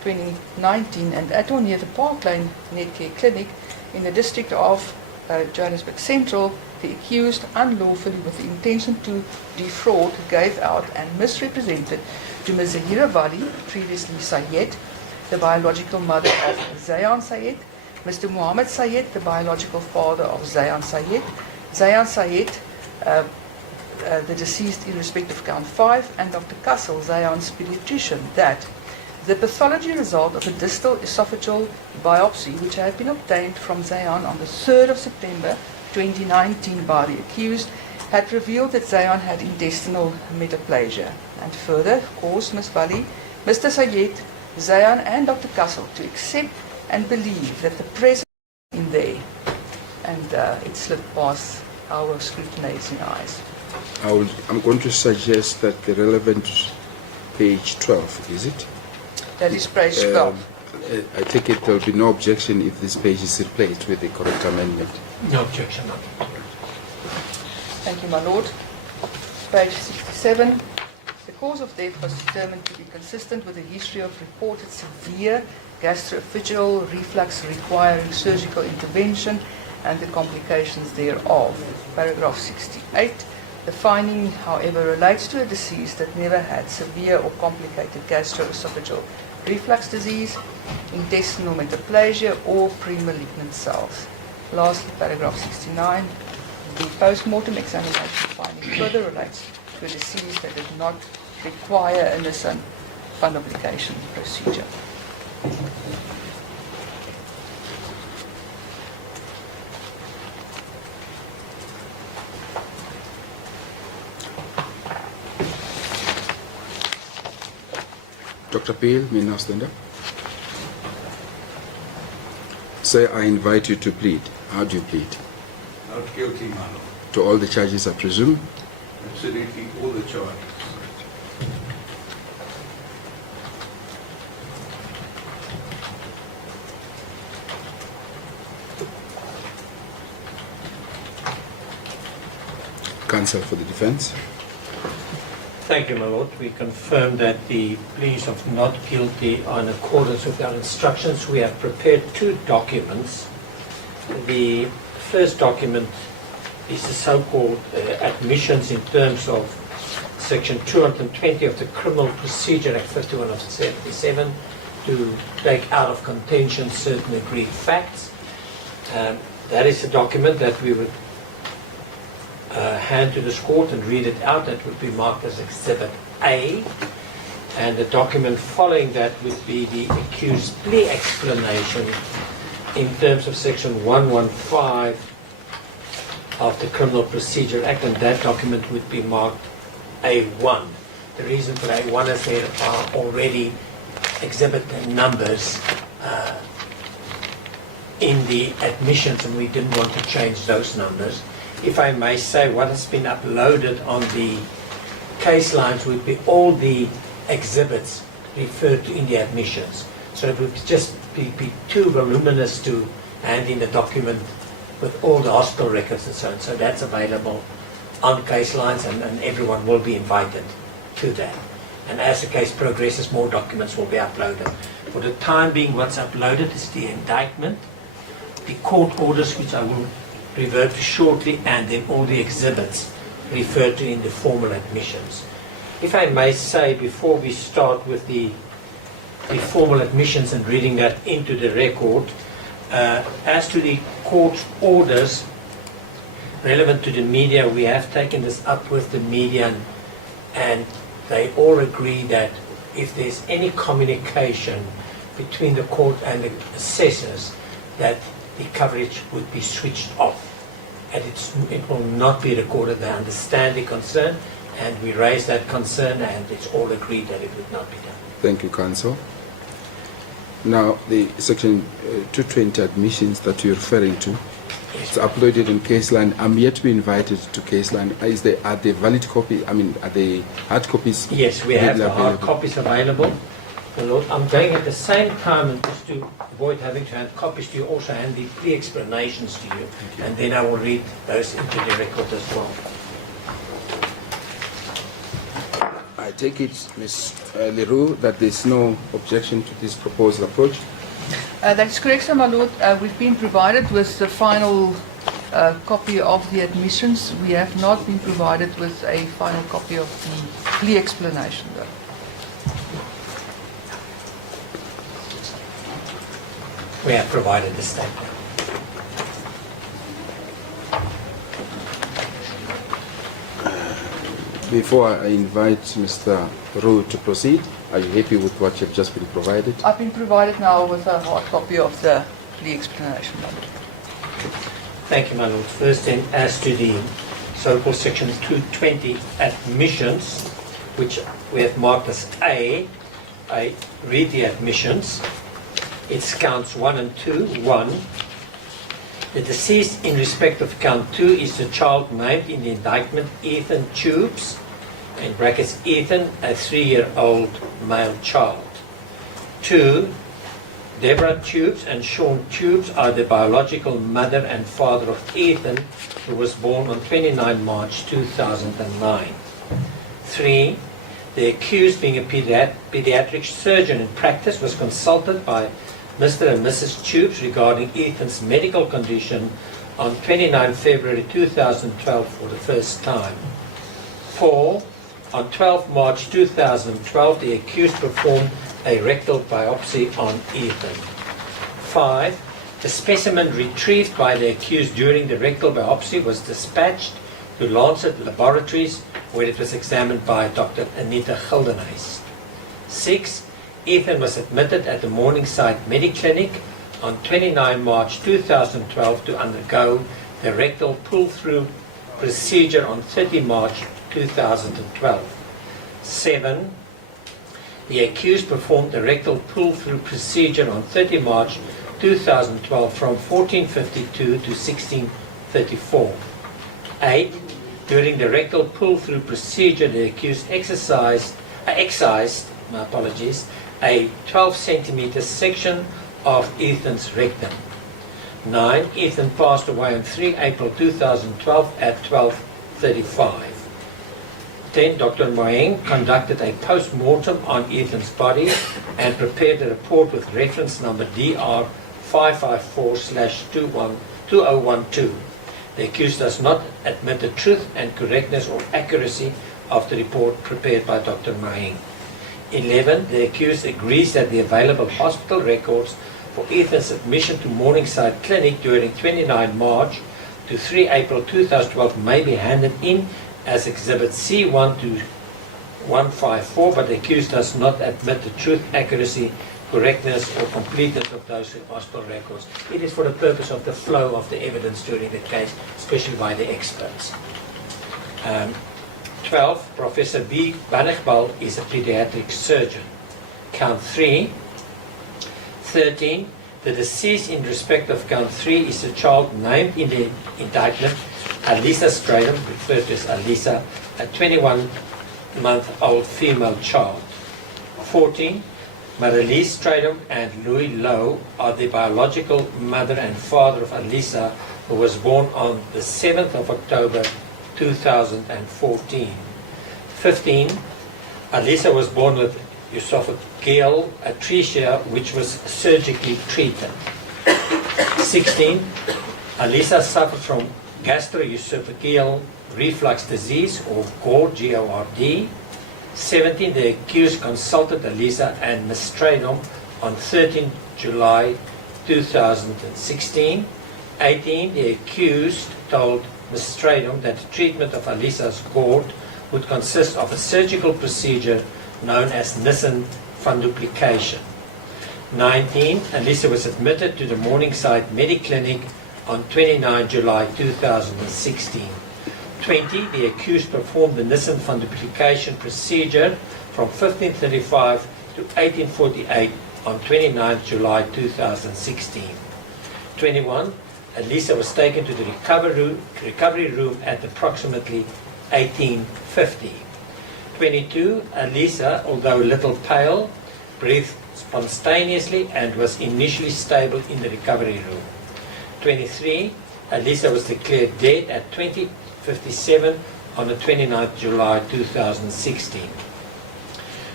2019 and at or near the Park Lane Netcare Clinic in the district of Johannesburg Central, the accused unlawfully with the intention to defraud gave out and misrepresented to Ms. Zahira Wali, previously Sayed, the biological mother of Zayan Sayed, Mr. Muhammad Sayed, the biological father of Zayan Sayed, the deceased in respect of count 5, and Dr. Kassel, Zayan's pediatrician, that the pathology result of a distal esophageal biopsy, which had been obtained from Zayan on the 3rd of September 2019 by the accused, had revealed that Zayan had intestinal metaplasia, and further caused Ms. Wali, Mr. Sayed, Zayan and Dr. Kassel to accept and believe that the presence in there, and it slipped past our scrutinizing eyes. I'm going to suggest that the relevant page 12, is it? That is page 12. I take it there will be no objection if this page is replaced with the correct amendment. No objection. Thank you, my lord. Page 67. The cause of death was determined to be consistent with a history of reported severe gastroesophageal reflux requiring surgical intervention and the complications thereof. Paragraph 68. The finding, however, relates to a deceased that never had severe or complicated gastroesophageal reflux disease, intestinal metaplasia, or pre-malignant cells. Lastly, paragraph 69. The post-mortem examination finding further relates to a disease that did not require a Nissan fundoplication procedure. Dr. Beale, may now stand up. Sir, I invite you to plead. How do you plead? Not guilty, my lord. To all the charges, I presume? Absolutely all the charges. Counsel for the defense. Thank you, my lord. We confirm that the pleas of not guilty are in accordance with our instructions. We have prepared two documents. The first document is the so-called admissions in terms of Section 220 of the Criminal Procedure Act 51 of 77 to take out of contention certain agreed facts. That is a document that we would hand to this court and read it out. That would be marked as Exhibit A. And the document following that would be the accused plea explanation in terms of Section 115 of the Criminal Procedure Act, and that document would be marked A1. The reason for A1 is there are already exhibit numbers in the admissions, and we didn't want to change those numbers. If I may say, what has been uploaded on the case lines would be all the exhibits referred to in the admissions. So it would just be too voluminous to hand in a document with all the hospital records and so on. So that's available on case lines, and everyone will be invited to that. And as the case progresses, more documents will be uploaded. For the time being, what's uploaded is the indictment, the court orders, which I will revert to shortly, and then all the exhibits referred to in the formal admissions. If I may say, before we start with the formal admissions and reading that into the record, as to the court orders relevant to the media, we have taken this up with the media, and they all agree that if there's any communication between the court and the assessors, that the coverage would be switched off, and it will not be recorded. They understand the concern, and we raise that concern, and it's all agreed that it would not be done. Thank you, counsel. Now, the Section 220 admissions that you're referring to, it's uploaded in Caseline. I'm yet to be invited to Caseline. Are they valid copies? I mean, are they hard copies? Yes, we have the hard available? copies available. My Lord, I'm going at the same time, and just to avoid having to hand copies to you, also hand the plea explanations to you, and then I will read those into the record as well. I take it, Ms. Leroux that there's no objection to this proposed approach. That's correct, sir, my lord. We've been provided with the final copy of the admissions. We have not been provided with a final copy of the plea explanation, though. We have provided the statement. Before I invite Mr. Roux to proceed, are you happy with what you've just been provided? I've been provided now with a hard copy of the plea explanation, my lord. Thank you, my lord. First, then, as to the so-called section 220 admissions, which we have marked as A, I read the admissions. It's counts 1 and 2. 1. The deceased in respect of count 2 is the child named in the indictment Ethan Tubes, in brackets Ethan, a 3-year-old male child. 2. Deborah Tubes and Sean Tubes are the biological mother and father of Ethan, who was born on 29 March 2009. 3. The accused, being a pediatric surgeon in practice, was consulted by Mr. and Mrs. Tubes regarding Ethan's medical condition on 29 February 2012 for the first time. 4. On 12 March 2012, the accused performed a rectal biopsy on Ethan. 5. The specimen retrieved by the accused during the rectal biopsy was dispatched to Lancet Laboratories, where it was examined by Dr. Anita Gildenhuys. 6. Ethan was admitted at the Morningside Mediclinic on 29 March 2012 to undergo the rectal pull-through procedure on 30 March 2012. 7. The accused performed the rectal pull-through procedure on 30 March 2012 from 14:52 to 16:34. 8. During the rectal pull-through procedure, the accused excised a 12 centimeter section of Ethan's rectum. 9. Ethan passed away on 3 April 2012 at 12:35. 10. Dr. Moeng conducted a post-mortem on Ethan's body and prepared a report with reference number DR 554/2012. The accused does not admit the truth and correctness or accuracy of the report prepared by Dr. Moeng. 11. The accused agrees that the available hospital records for Ethan's admission to Morningside Clinic during 29 March to 3 April 2012 may be handed in as Exhibit C1 to 154, but the accused does not admit the truth, accuracy, correctness or completeness of those hospital records. It is for the purpose of the flow of the evidence during the case, especially by the experts. 12. Professor B. Baele is a pediatric surgeon. Count 3. 13. The deceased in respect of count 3 is a child named in the indictment, Alisa Stradom, referred to as Alisa, a 21-month-old female child. 14. Marilise Stradom and Louis Lowe are the biological mother and father of Alisa, who was born on the 7th of October 2014. 15. Alisa was born with esophageal atresia, which was surgically treated. 16. Alisa suffered from gastroesophageal reflux disease, or GORD, G-O-R-D. 17. The accused consulted Alisa and Ms. Stradom on 13 July 2016. 18. The accused told Ms. Stradom that the treatment of Alisa's GORD would consist of a surgical procedure known as Nissen funduplication. 19. Alisa was admitted to the Morningside Mediclinic on 29 July 2016. 20. The accused performed the Nissen funduplication procedure from 1535 to 1848 on 29 July 2016. 21. Alisa was taken to the recovery room at approximately 1850. 22. Alisa, although a little pale, breathed spontaneously and was initially stable in the recovery room. 23. Alisa was declared dead at 20:57 on the 29th July 2016.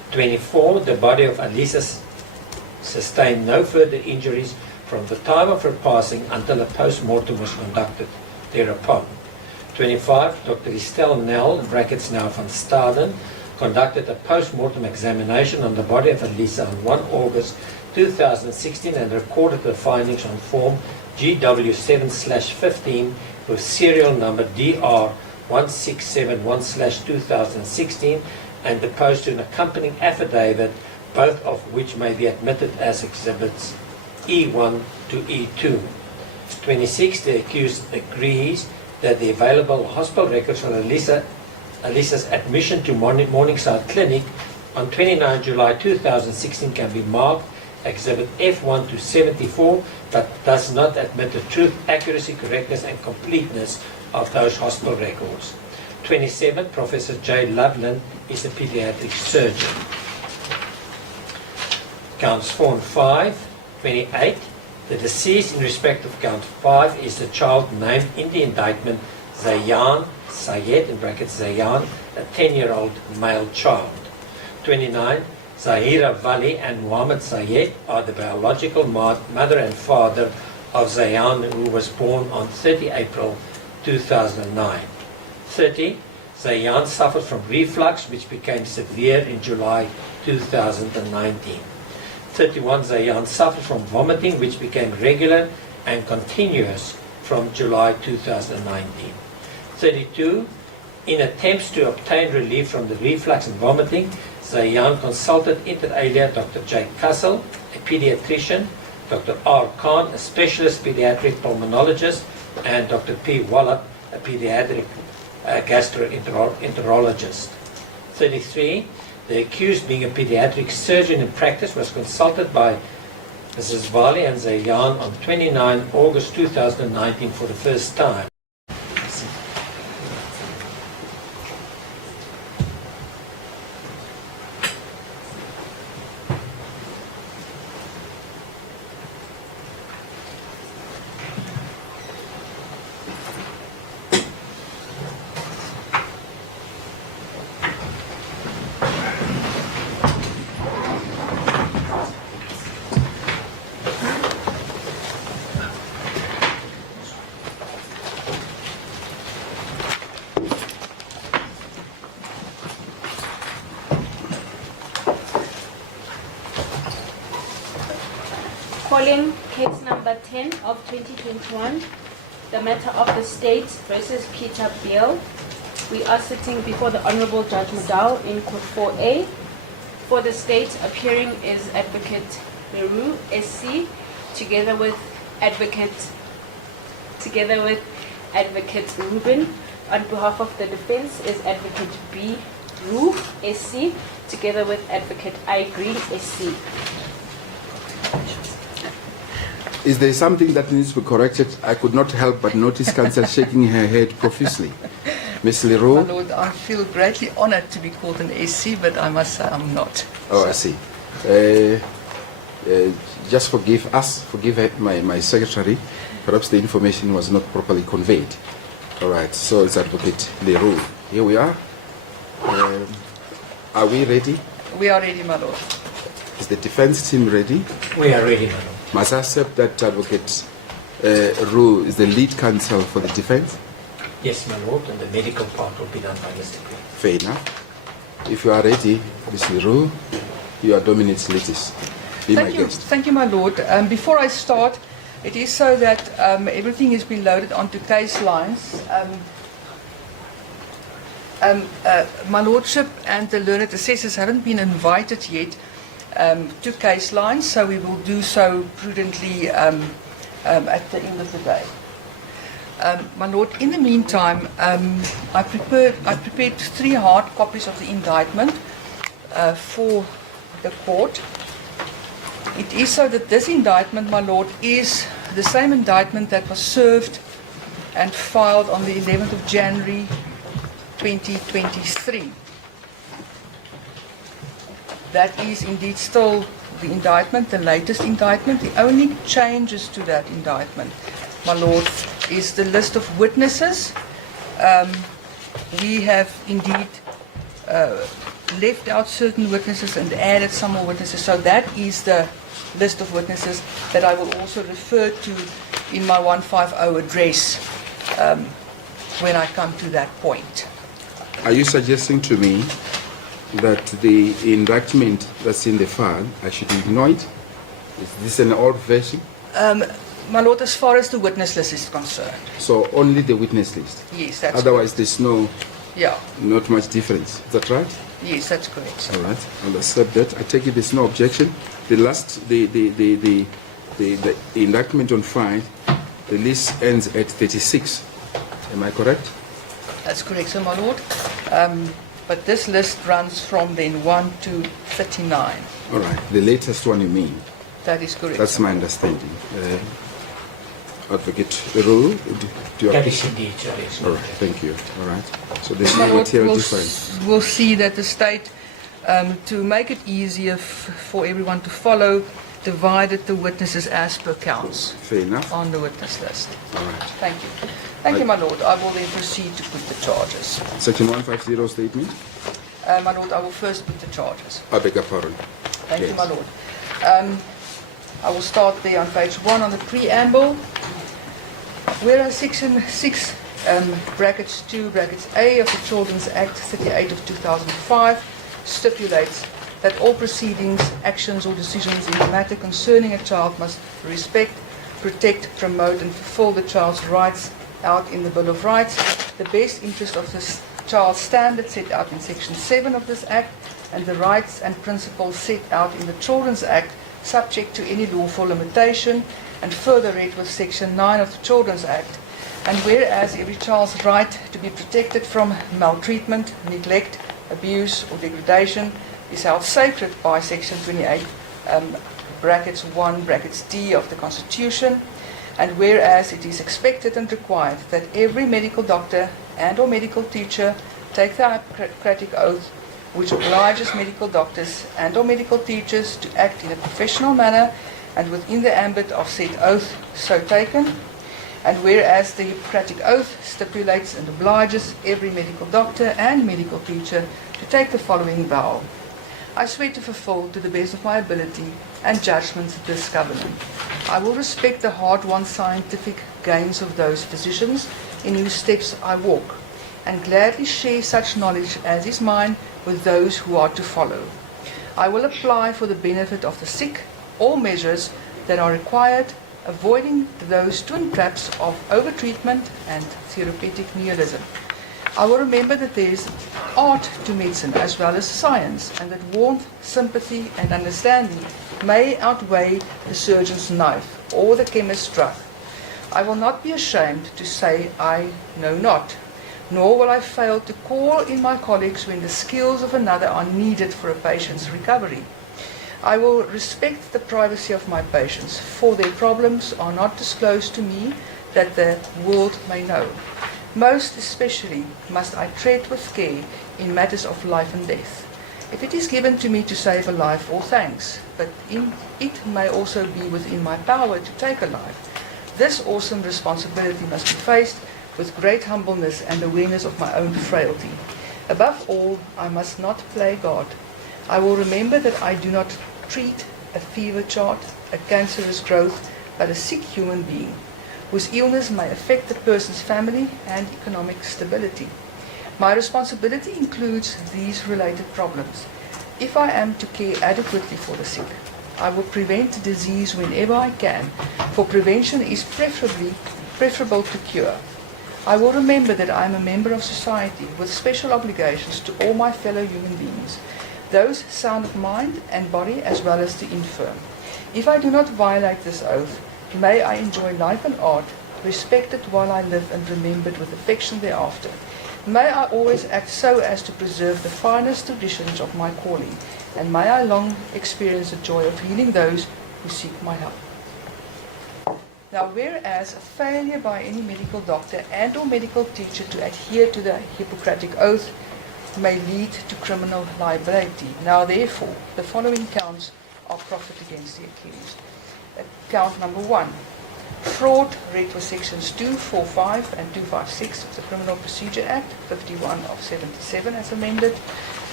24. The body of Alisa sustained no further injuries from the time of her passing until a post-mortem was conducted thereupon. 25. Dr. Estelle Nel, brackets now van Staden, conducted a post-mortem examination on the body of Alisa on 1 August 2016 and recorded the findings on Form GW7/15 with serial number DR1671/2016 and deposed to an accompanying affidavit, both of which may be admitted as exhibits E1 to E2. 26. The accused agrees that the available hospital records for Alisa's admission to Morningside Clinic on 29 July 2016 can be marked Exhibit F1 to 74, but does not admit the truth, accuracy, correctness and completeness of those hospital records. 27. Professor J. Loveland is a pediatric surgeon. Counts 4 and 5. 28. The deceased in respect of count 5 is the child named in the indictment Zayan Sayed, in brackets Zayan, a 10-year-old male child. 29. Zahira Vali and Muhammad Sayed are the biological mother and father of Zayan, who was born on 30 April 2009. 30. Zayan suffered from reflux, which became severe in July 2019. 31. Zayan suffered from vomiting, which became regular and continuous from July 2019. 32. In attempts to obtain relief from the reflux and vomiting, Zayan consulted inter alia Dr. J. Kassel, a pediatrician, Dr. R. Khan, a specialist pediatric pulmonologist, and Dr. P. Wallach, a pediatric gastroenterologist. 33. The accused, being a pediatric surgeon in practice, was consulted by Mrs. Vali and Zayan on 29 August 2019 for the first time. Calling case number 10 of 2021, the matter of the state versus Peter Beale. We are sitting before the Honorable Judge Mdntv in Court 4A. For the state, appearing is Advocate Barry Roux, SC, together with Advocate Rubin. On behalf of the defense is Advocate B. Roux, SC, together with Advocate I. Green, SC. Is there something that needs to be corrected? I could not help but notice counsel shaking her head profusely. Ms. My Leroux? Lord, I feel greatly honored to be called an SC, but I must say I'm not. Oh, I see. Just forgive us, forgive my secretary. Perhaps the information was not properly conveyed. All right, so it's Advocate Leroux. Here we are. Are we ready? We are ready, my Lord. Is the defense team ready? We are ready, madam. Must I accept that Advocate Roux is the lead counsel for the defense? Yes, my lord, and the medical part will be done by Mr. Green. Fair enough. If you are ready, Ms. Leroux, you are Dominant's latest. Be my guest. Thank you, my Lord. Before I start, it is so that everything has been loaded onto case lines. My Lordship and the learned assessors haven't been invited yet to case lines, so we will do so prudently at the end of the day. My Lord, in the meantime, I prepared 3 hard copies of the indictment for the court. It is so that this indictment, my Lord, is the same indictment that was served and filed on the 11th of January 2023. That is indeed still the indictment, the latest indictment. The only changes to that indictment, my Lord, is the list of witnesses. We have indeed left out certain witnesses and added some more witnesses. So that is the list of witnesses that I will also refer to in my 150 address when I come to that point. Are you suggesting to me that the indictment that's in the file, I should ignore it? Is this an old version? My Lord, as far as the witness list is concerned, So only the witness list. yes, that's Otherwise, there's yeah, not much difference. Is that right? yes, that's correct. All right. I'll accept that. I take it there's no objection. The indictment on file, the list ends at 36. Am I correct? That's correct, so my Lord. But this list runs from then 1 to 39. All right. The latest one you mean? That is correct. That's my understanding. Advocate Roux, do you That is indeed, Your All Excellency. right. Thank you. All right. So there's My no Lord, material we'll, difference. we'll see that the state, to make it easier for everyone to follow, divided the witnesses as per counts Fair enough. on the witness list. All right. Thank you. Thank you, my Lord. I will then proceed to put the charges. Section 150 statement. My Lord, I will first put the charges. I beg your pardon. Thank you, Yes. my Lord. I will start there on page 1 on the preamble. Whereas Section 6, brackets 2, brackets A of the Children's Act 38 of 2005 stipulates that all proceedings, actions or decisions in the matter concerning a child must respect, protect, promote and fulfill the child's rights out in the Bill of Rights, the best interest of the child's standard set out in Section 7 of this Act, and the rights and principles set out in the Children's Act subject to any lawful limitation, and further read with Section 9 of the Children's Act. And whereas every child's right to be protected from maltreatment, neglect, abuse or degradation is held sacred by Section 28, brackets 1, brackets D of the Constitution, and whereas it is expected and required that every medical doctor and or medical teacher take the Hippocratic Oath, which obliges medical doctors and or medical teachers to act in a professional manner and within the ambit of said oath so taken, and whereas the Hippocratic Oath stipulates and obliges every medical doctor and medical teacher to take the following vow. I swear to fulfill to the best of my ability and judgment this covenant. I will respect the hard-won scientific gains of those physicians in whose steps I walk, and gladly share such knowledge as is mine with those who are to follow. I will apply for the benefit of the sick all measures that are required, avoiding those twin traps of overtreatment and therapeutic nihilism. I will remember that there is art to medicine as well as science, and that warmth, sympathy and understanding may outweigh the surgeon's knife or the chemist's drug. I will not be ashamed to say I know not, nor will I fail to call in my colleagues when the skills of another are needed for a patient's recovery. I will respect the privacy of my patients, for their problems are not disclosed to me that the world may know. Most especially must I tread with care in matters of life and death. If it is given to me to save a life, all thanks, but it may also be within my power to take a life. This awesome responsibility must be faced with great humbleness and awareness of my own frailty. Above all, I must not play God. I will remember that I do not treat a fever chart, a cancerous growth, but a sick human being, whose illness may affect the person's family and economic stability. My responsibility includes these related problems. If I am to care adequately for the sick, I will prevent disease whenever I can, for prevention is preferable to cure. I will remember that I am a member of society with special obligations to all my fellow human beings, those sound of mind and body as well as the infirm. If I do not violate this oath, may I enjoy life and art, respected while I live and remembered with affection thereafter. May I always act so as to preserve the finest traditions of my calling, and may I long experience the joy of healing those who seek my help. Now, whereas a failure by any medical doctor and or medical teacher to adhere to the Hippocratic Oath may lead to criminal liability. Now, therefore, the following counts are proffered against the accused. Count number 1. Fraud, read with sections 245 and 256 of the Criminal Procedure Act, 51 of 77 as amended.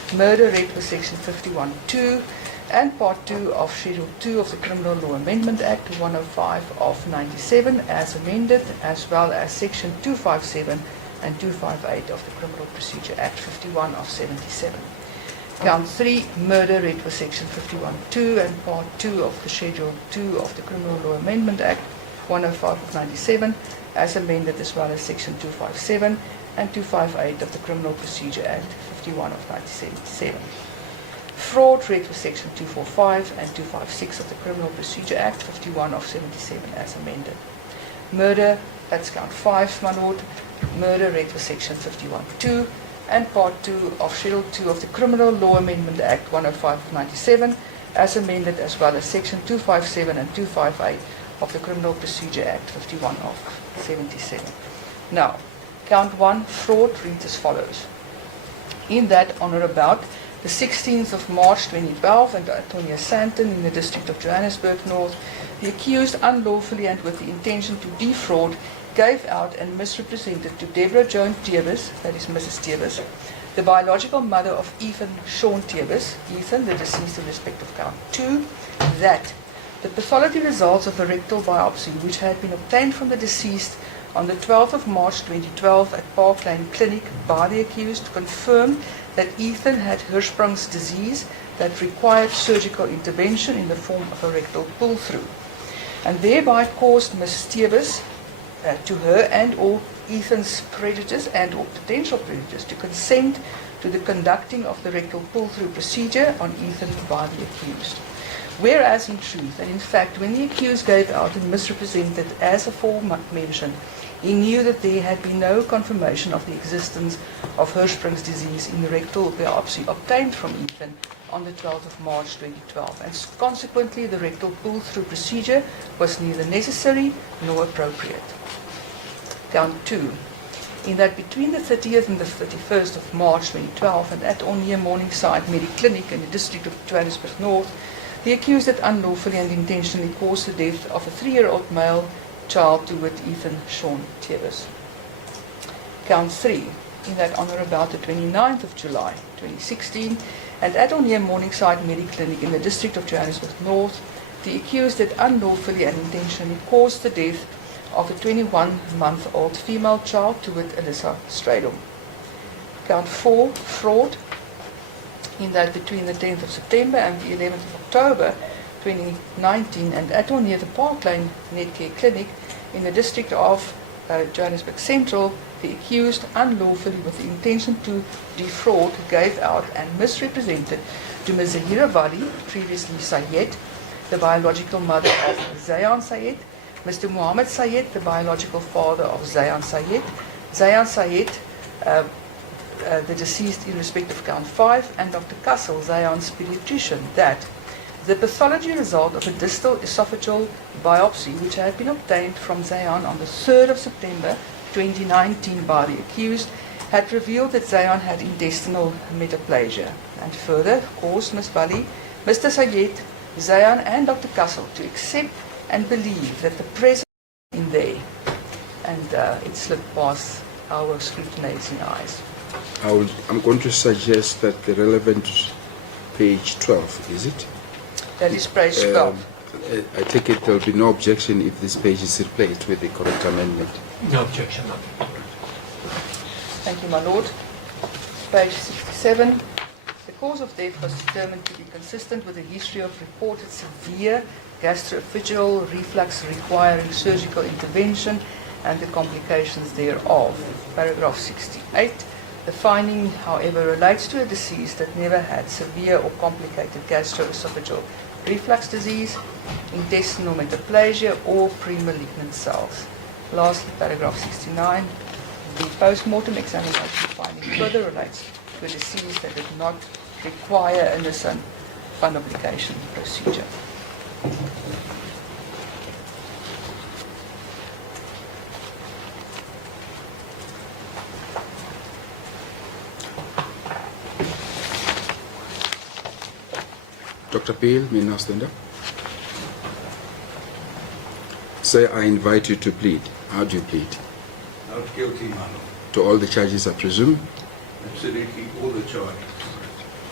murder read for section 51(2), and part 2 of Schedule 2 of the Criminal Law Amendment Act 105 of 97 as amended, as well as section 257 and 258 of the Criminal Procedure Act 51 of 77. Count 3, murder read for section 51(2) and part 2 of the Schedule 2 of the Criminal Law Amendment Act 105 of 97 as amended, as well as section 257 and 258 of the Criminal Procedure Act 51 of 1977. Fraud read for section 245 and 256 of the Criminal Procedure Act 51 of 77 as amended. Murder, that's count 5, my lord. Murder read for section 51(2) and part 2 of Schedule 2 of the Criminal Law Amendment Act 105 of 97 as amended, as well as section 257 and 258 of the Criminal Procedure Act 51 of 77. Now, count 1, fraud, reads as follows. In that, on or about the 16th of March 2012, and Antonia Santon in the district of Johannesburg North, the accused unlawfully and with the intention to defraud gave out and misrepresented to Deborah Joan Teubes, that is Mrs. Teubes, the biological mother of Ethan Sean Teubes, Ethan, the deceased in respect of count 2, that the pathology results of a rectal biopsy which had been obtained from the deceased on the 12th of March 2012 at Park Lane Clinic by the accused confirmed that Ethan had Hirschsprung's disease that required surgical intervention in the form of a rectal pull-through, and thereby caused Mrs. Teubes to her and or Ethan's predators and or potential predators to consent to the conducting of the rectal pull-through procedure on Ethan by the accused. Whereas in truth, and in fact, when the accused gave out and misrepresented as aforementioned, he knew that there had been no confirmation of the existence of Hirschsprung's disease in the rectal biopsy obtained from Ethan on the 12th of March 2012, and consequently the rectal pull-through procedure was neither necessary nor appropriate. Count 2. In that between the 30th and the 31st of March 2012 and at or near Morningside Mediclinic in the district of Johannesburg North, the accused had unlawfully and intentionally caused the death of a 3-year-old male child, to wit Ethan Sean Teubes. Count 3. In that on or about the 29th of July 2016 and at or near Morningside Mediclinic in the district of Johannesburg North, the accused had unlawfully and intentionally caused the death of a 21-month-old female child, to wit Alyssa Stradom. Count 4, fraud, in that between the 10th of September and the 11th of October 2019 and at or near the Park Lane Netcare Clinic in the district of Johannesburg Central, the accused unlawfully with the intention to defraud gave out and misrepresented to Ms. Zahira Wali, previously Sayed, the biological mother of Zayan Sayed, Mr. Muhammad Sayed, the biological father of Zayan Sayed, the deceased in respect of count 5, and Dr. Kassel, Zayan's pediatrician, that the pathology result of a distal esophageal biopsy which had been obtained from Zayan on the 3rd of September 2019 by the accused had revealed that Zayan had intestinal metaplasia, and further caused Ms. Wali, Mr. Sayed, Zayan and Dr. Kassel to accept and believe that the presence in there, and it slipped past our scrutinizing eyes. I'm going to suggest that the relevant page 12, is it? That is page 12. I take it there will be no objection if this page is replaced with the correct amendment. No objection, no. Thank you, my lord. Page 67. The cause of death was determined to be consistent with a history of reported severe gastroesophageal reflux requiring surgical intervention and the complications thereof. Paragraph 68. The finding, however, relates to a deceased that never had severe or complicated gastroesophageal reflux disease, intestinal metaplasia, or pre-malignant cells. Lastly, paragraph 69. The post-mortem examination finding further relates to a disease that did not require a Nissan fundoplication procedure. Dr. Beale, may now stand up. Sir, I invite you to plead. How do you plead? Not guilty, my lord. To all the charges, I presume? Absolutely all the charges.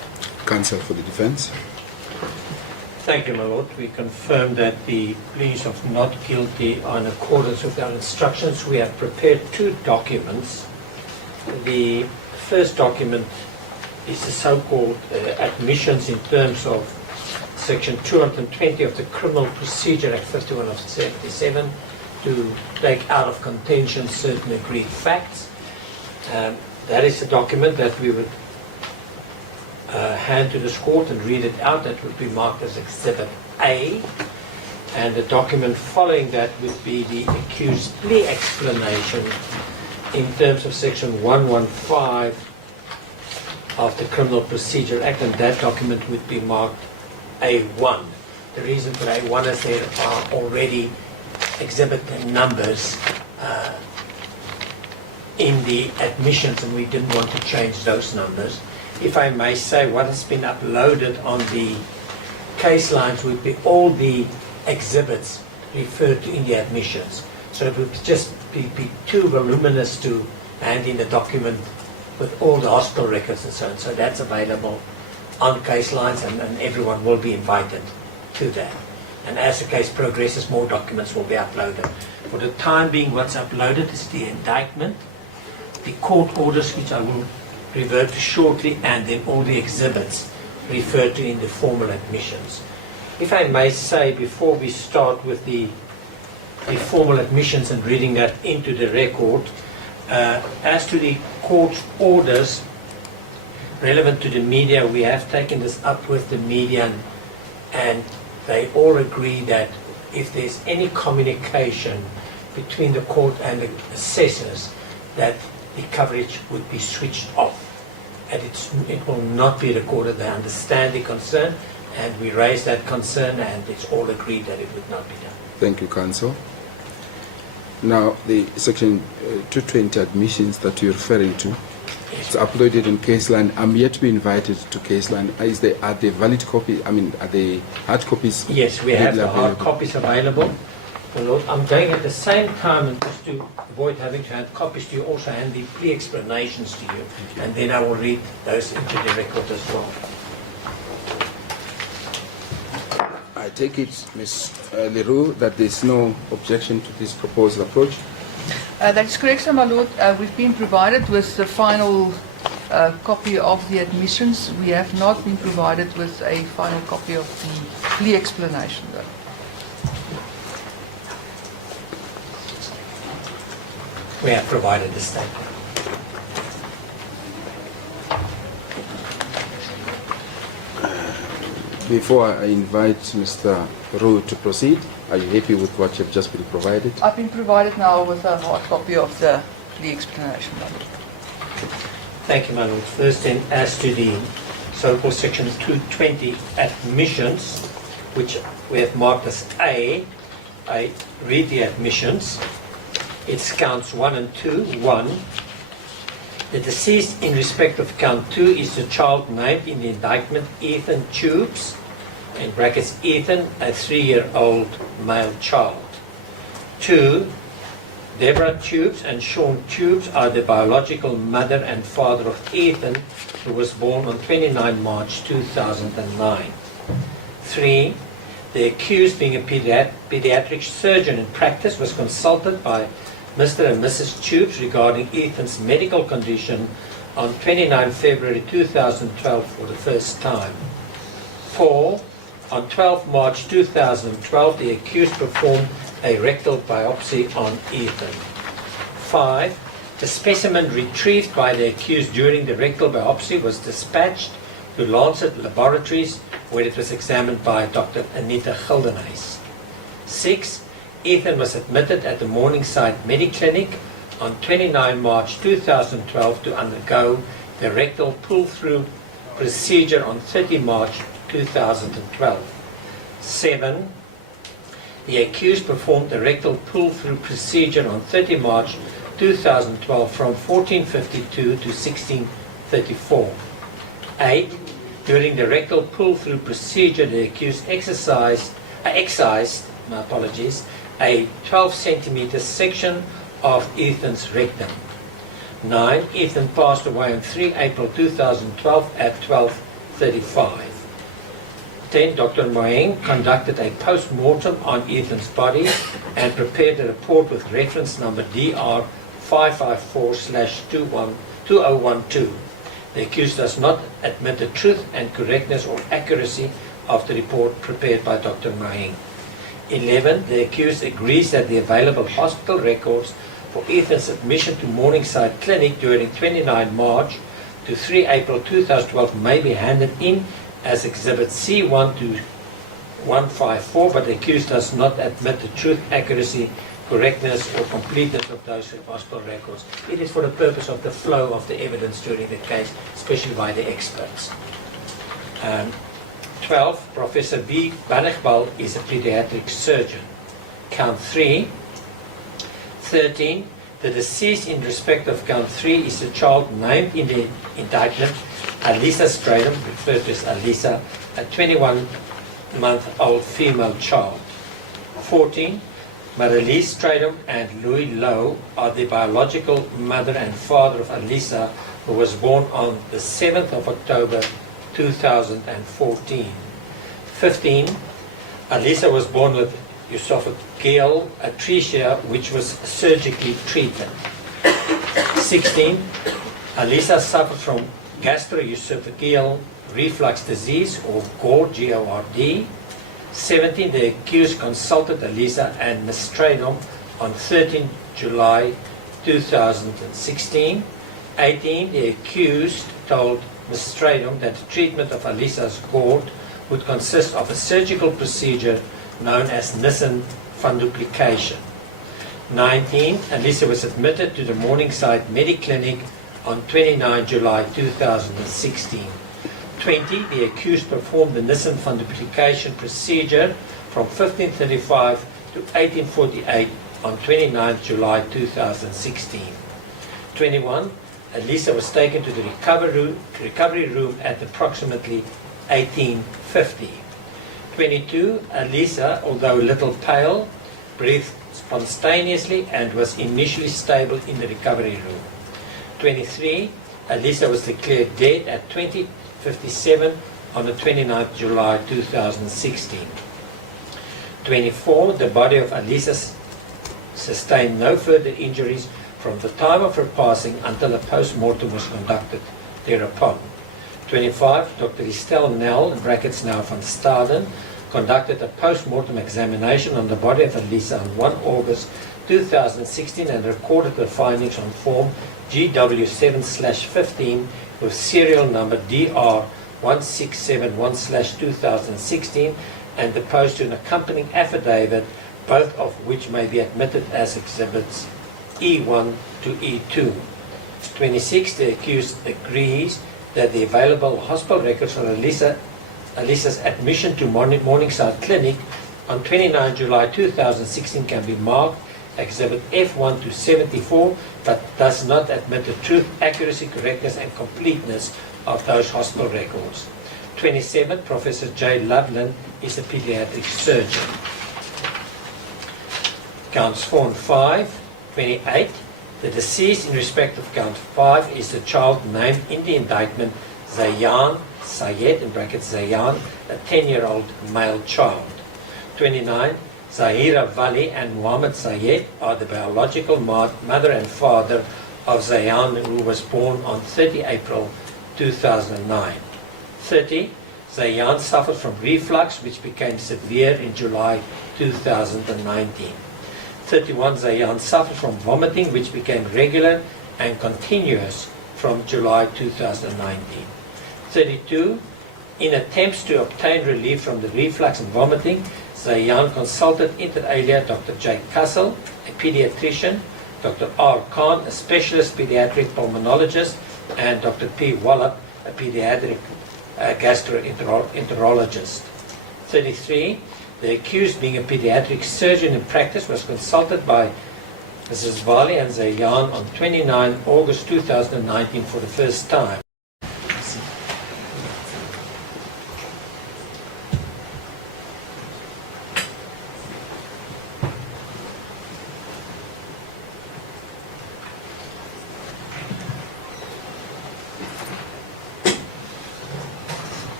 Counsel for the defense. Thank you, my lord. We confirm that the pleas of not guilty are in accordance with our instructions. We have prepared 2 documents. The first document is the so-called admissions in terms of Section 220 of the Criminal Procedure Act 51 of 77 to take out of contention certain agreed facts. That is the document that we would hand to this court and read it out. That would be marked as Exhibit A. And the document following that would be the accused plea explanation in terms of Section 115 of the Criminal Procedure Act, and that document would be marked A1. The reason for A1 is there are already exhibit numbers in the admissions, and we didn't want to change those numbers. If I may say, what has been uploaded on the case lines would be all the exhibits referred to in the admissions. So it would just be too voluminous to hand in the document with all the hospital records and so on. So that's available on case lines, and everyone will be invited to that. And as the case progresses, more documents will be uploaded. For the time being, what's uploaded is the indictment, the court orders, which I will revert to shortly, and then all the exhibits referred to in the formal admissions. If I may say, before we start with the formal admissions and reading that into the record, as to the court's orders relevant to the media, we have taken this up with the media, and they all agree that if there's any communication between the court and the assessors, that the coverage would be switched off. And it will not be recorded. They understand the concern, and we raise that concern, and it's all agreed that it would not be done. Thank you, Counsel. Now, the Section 220 admissions that you're referring to, it's uploaded in Caseline. I'm yet to be invited to Caseline. Are they valid copies? I mean, are they hard copies? Yes, we have the hard available? copies available. Well, Lord, I'm going at the same time, and just to avoid having to hand copies to you, also hand the plea explanations to you, and then I will read those into the record as well. I take it, Ms. Leroux, that there's no objection to this proposed approach. That's correct, sir, my lord. We've been provided with the final copy of the admissions. We have not been provided with a final copy of the plea explanation, though. We have provided the statement. Before I invite Mr. Roux to proceed, are you happy with what you've just been provided? I've been provided now with a hard copy of the plea explanation, my lord. Thank you, my lord. First, then, as to the so-called Section 220 admissions, which we have marked as A, I read the admissions. It's counts 1 and 2. 1. The deceased in respect of count 2 is the child named in the indictment, Ethan Tubes, in brackets Ethan, a 3-year-old male child. 2. Deborah Tubes and Sean Tubes are the biological mother and father of Ethan, who was born on 29 March 2009. 3. The accused, being a pediatric surgeon in practice, was consulted by Mr. and Mrs. Tubes regarding Ethan's medical condition on 29 February 2012 for the first time. 4. On 12 March 2012, the accused performed a rectal biopsy on Ethan. 5. The specimen retrieved by the accused during the rectal biopsy was dispatched to Lancet Laboratories, where it was examined by Dr. Anita Gildenhuys. 6. Ethan was admitted at the Morningside Mediclinic on 29 March 2012 to undergo the rectal pull-through procedure on 30 March 2012. 7. The accused performed the rectal pull-through procedure on 30 March 2012 from 14:52 to 16:34. 8. During the rectal pull-through procedure, the accused excised a 12 centimeter section of Ethan's rectum. 9. Ethan passed away on 3 April 2012 at 12 35. 10. Dr. Moeng conducted a post-mortem on Ethan's body and prepared a report with reference number DR 554/2012. The accused does not admit the truth and correctness or accuracy of the report prepared by Dr. Moeng. 11. The accused agrees that the available hospital records for Ethan's admission to Morningside Clinic during 29 March to 3 April 2012 may be handed in as Exhibit C1 to 154, but the accused does not admit the truth, accuracy, correctness or completeness of those hospital records. It is for the purpose of the flow of the evidence during the case, especially by the experts. 12. Professor B. Banigbal is a pediatric surgeon. Count 3. 13. The deceased in respect of count 3 is a child named in the indictment, Alisa Stradom, referred to as Alisa, a 21-month-old female child. 14. Marilise Stradom and Louis Lowe are the biological mother and father of Alisa, who was born on the 7th of October 2014. 15. Alisa was born with esophageal atresia, which was surgically treated. 16. Alisa suffered from gastroesophageal reflux disease, or GORD, G-O-R-D. 17. The accused consulted Alisa and Ms. Stradom on 13 July 2016. 18. The accused told Ms. Stradom that the treatment of Alisa's GORD would consist of a surgical procedure known as Nissen funduplication. 19. Alisa was admitted to the Morningside Mediclinic on 29 July 2016. 20. The accused performed the Nissen funduplication procedure from 1535 to 1848 on 29 July 2016. 21. Alisa was taken to the recovery room at approximately 1850. 22. Alisa, although a little pale, breathed spontaneously and was initially stable in the recovery room. 23. Alisa was declared dead at 20:57 on the 29th July 2016. 24. The body of Alisa sustained no further injuries from the time of her passing until a post-mortem was conducted thereupon. 25. Dr. Estelle Nell, in brackets now van Staden, conducted a post-mortem examination on the body of Alisa on 1 August 2016 and recorded the findings on form GW7/15 with serial number DR 1671/2016 and deposed to an accompanying affidavit, both of which may be admitted as exhibits E1 to E2. 26. The accused agrees that the available hospital records for Alisa's admission to Morningside Clinic on 29 July 2016 can be marked Exhibit F1 to 74, but does not admit the truth, accuracy, correctness, and completeness of those hospital records. 27. Professor J. Loveland is a pediatric surgeon. Counts 4 and 5. 28. The deceased in respect of count 5 is the child named in the indictment Zayan Sayed, in brackets Zayan, a 10-year-old male child. 29. Zahira Vali and Muhammad Sayed are the biological mother and father of Zayan, who was born on 30 April 2009. 30. Zayan suffered from reflux, which became severe in July 2019. 31. Zayan suffered from vomiting, which became regular and continuous from July 2019. 32. In attempts to obtain relief from the reflux and vomiting, Zayan consulted inter alia Dr. J. Kassel, a pediatrician, Dr. R. Khan, a specialist pediatric pulmonologist, and Dr. P. Wallop, a pediatric gastroenterologist. 33. The accused, being a pediatric surgeon in practice, was consulted by Mrs. Vali and Zayan on 29 August 2019 for the first time.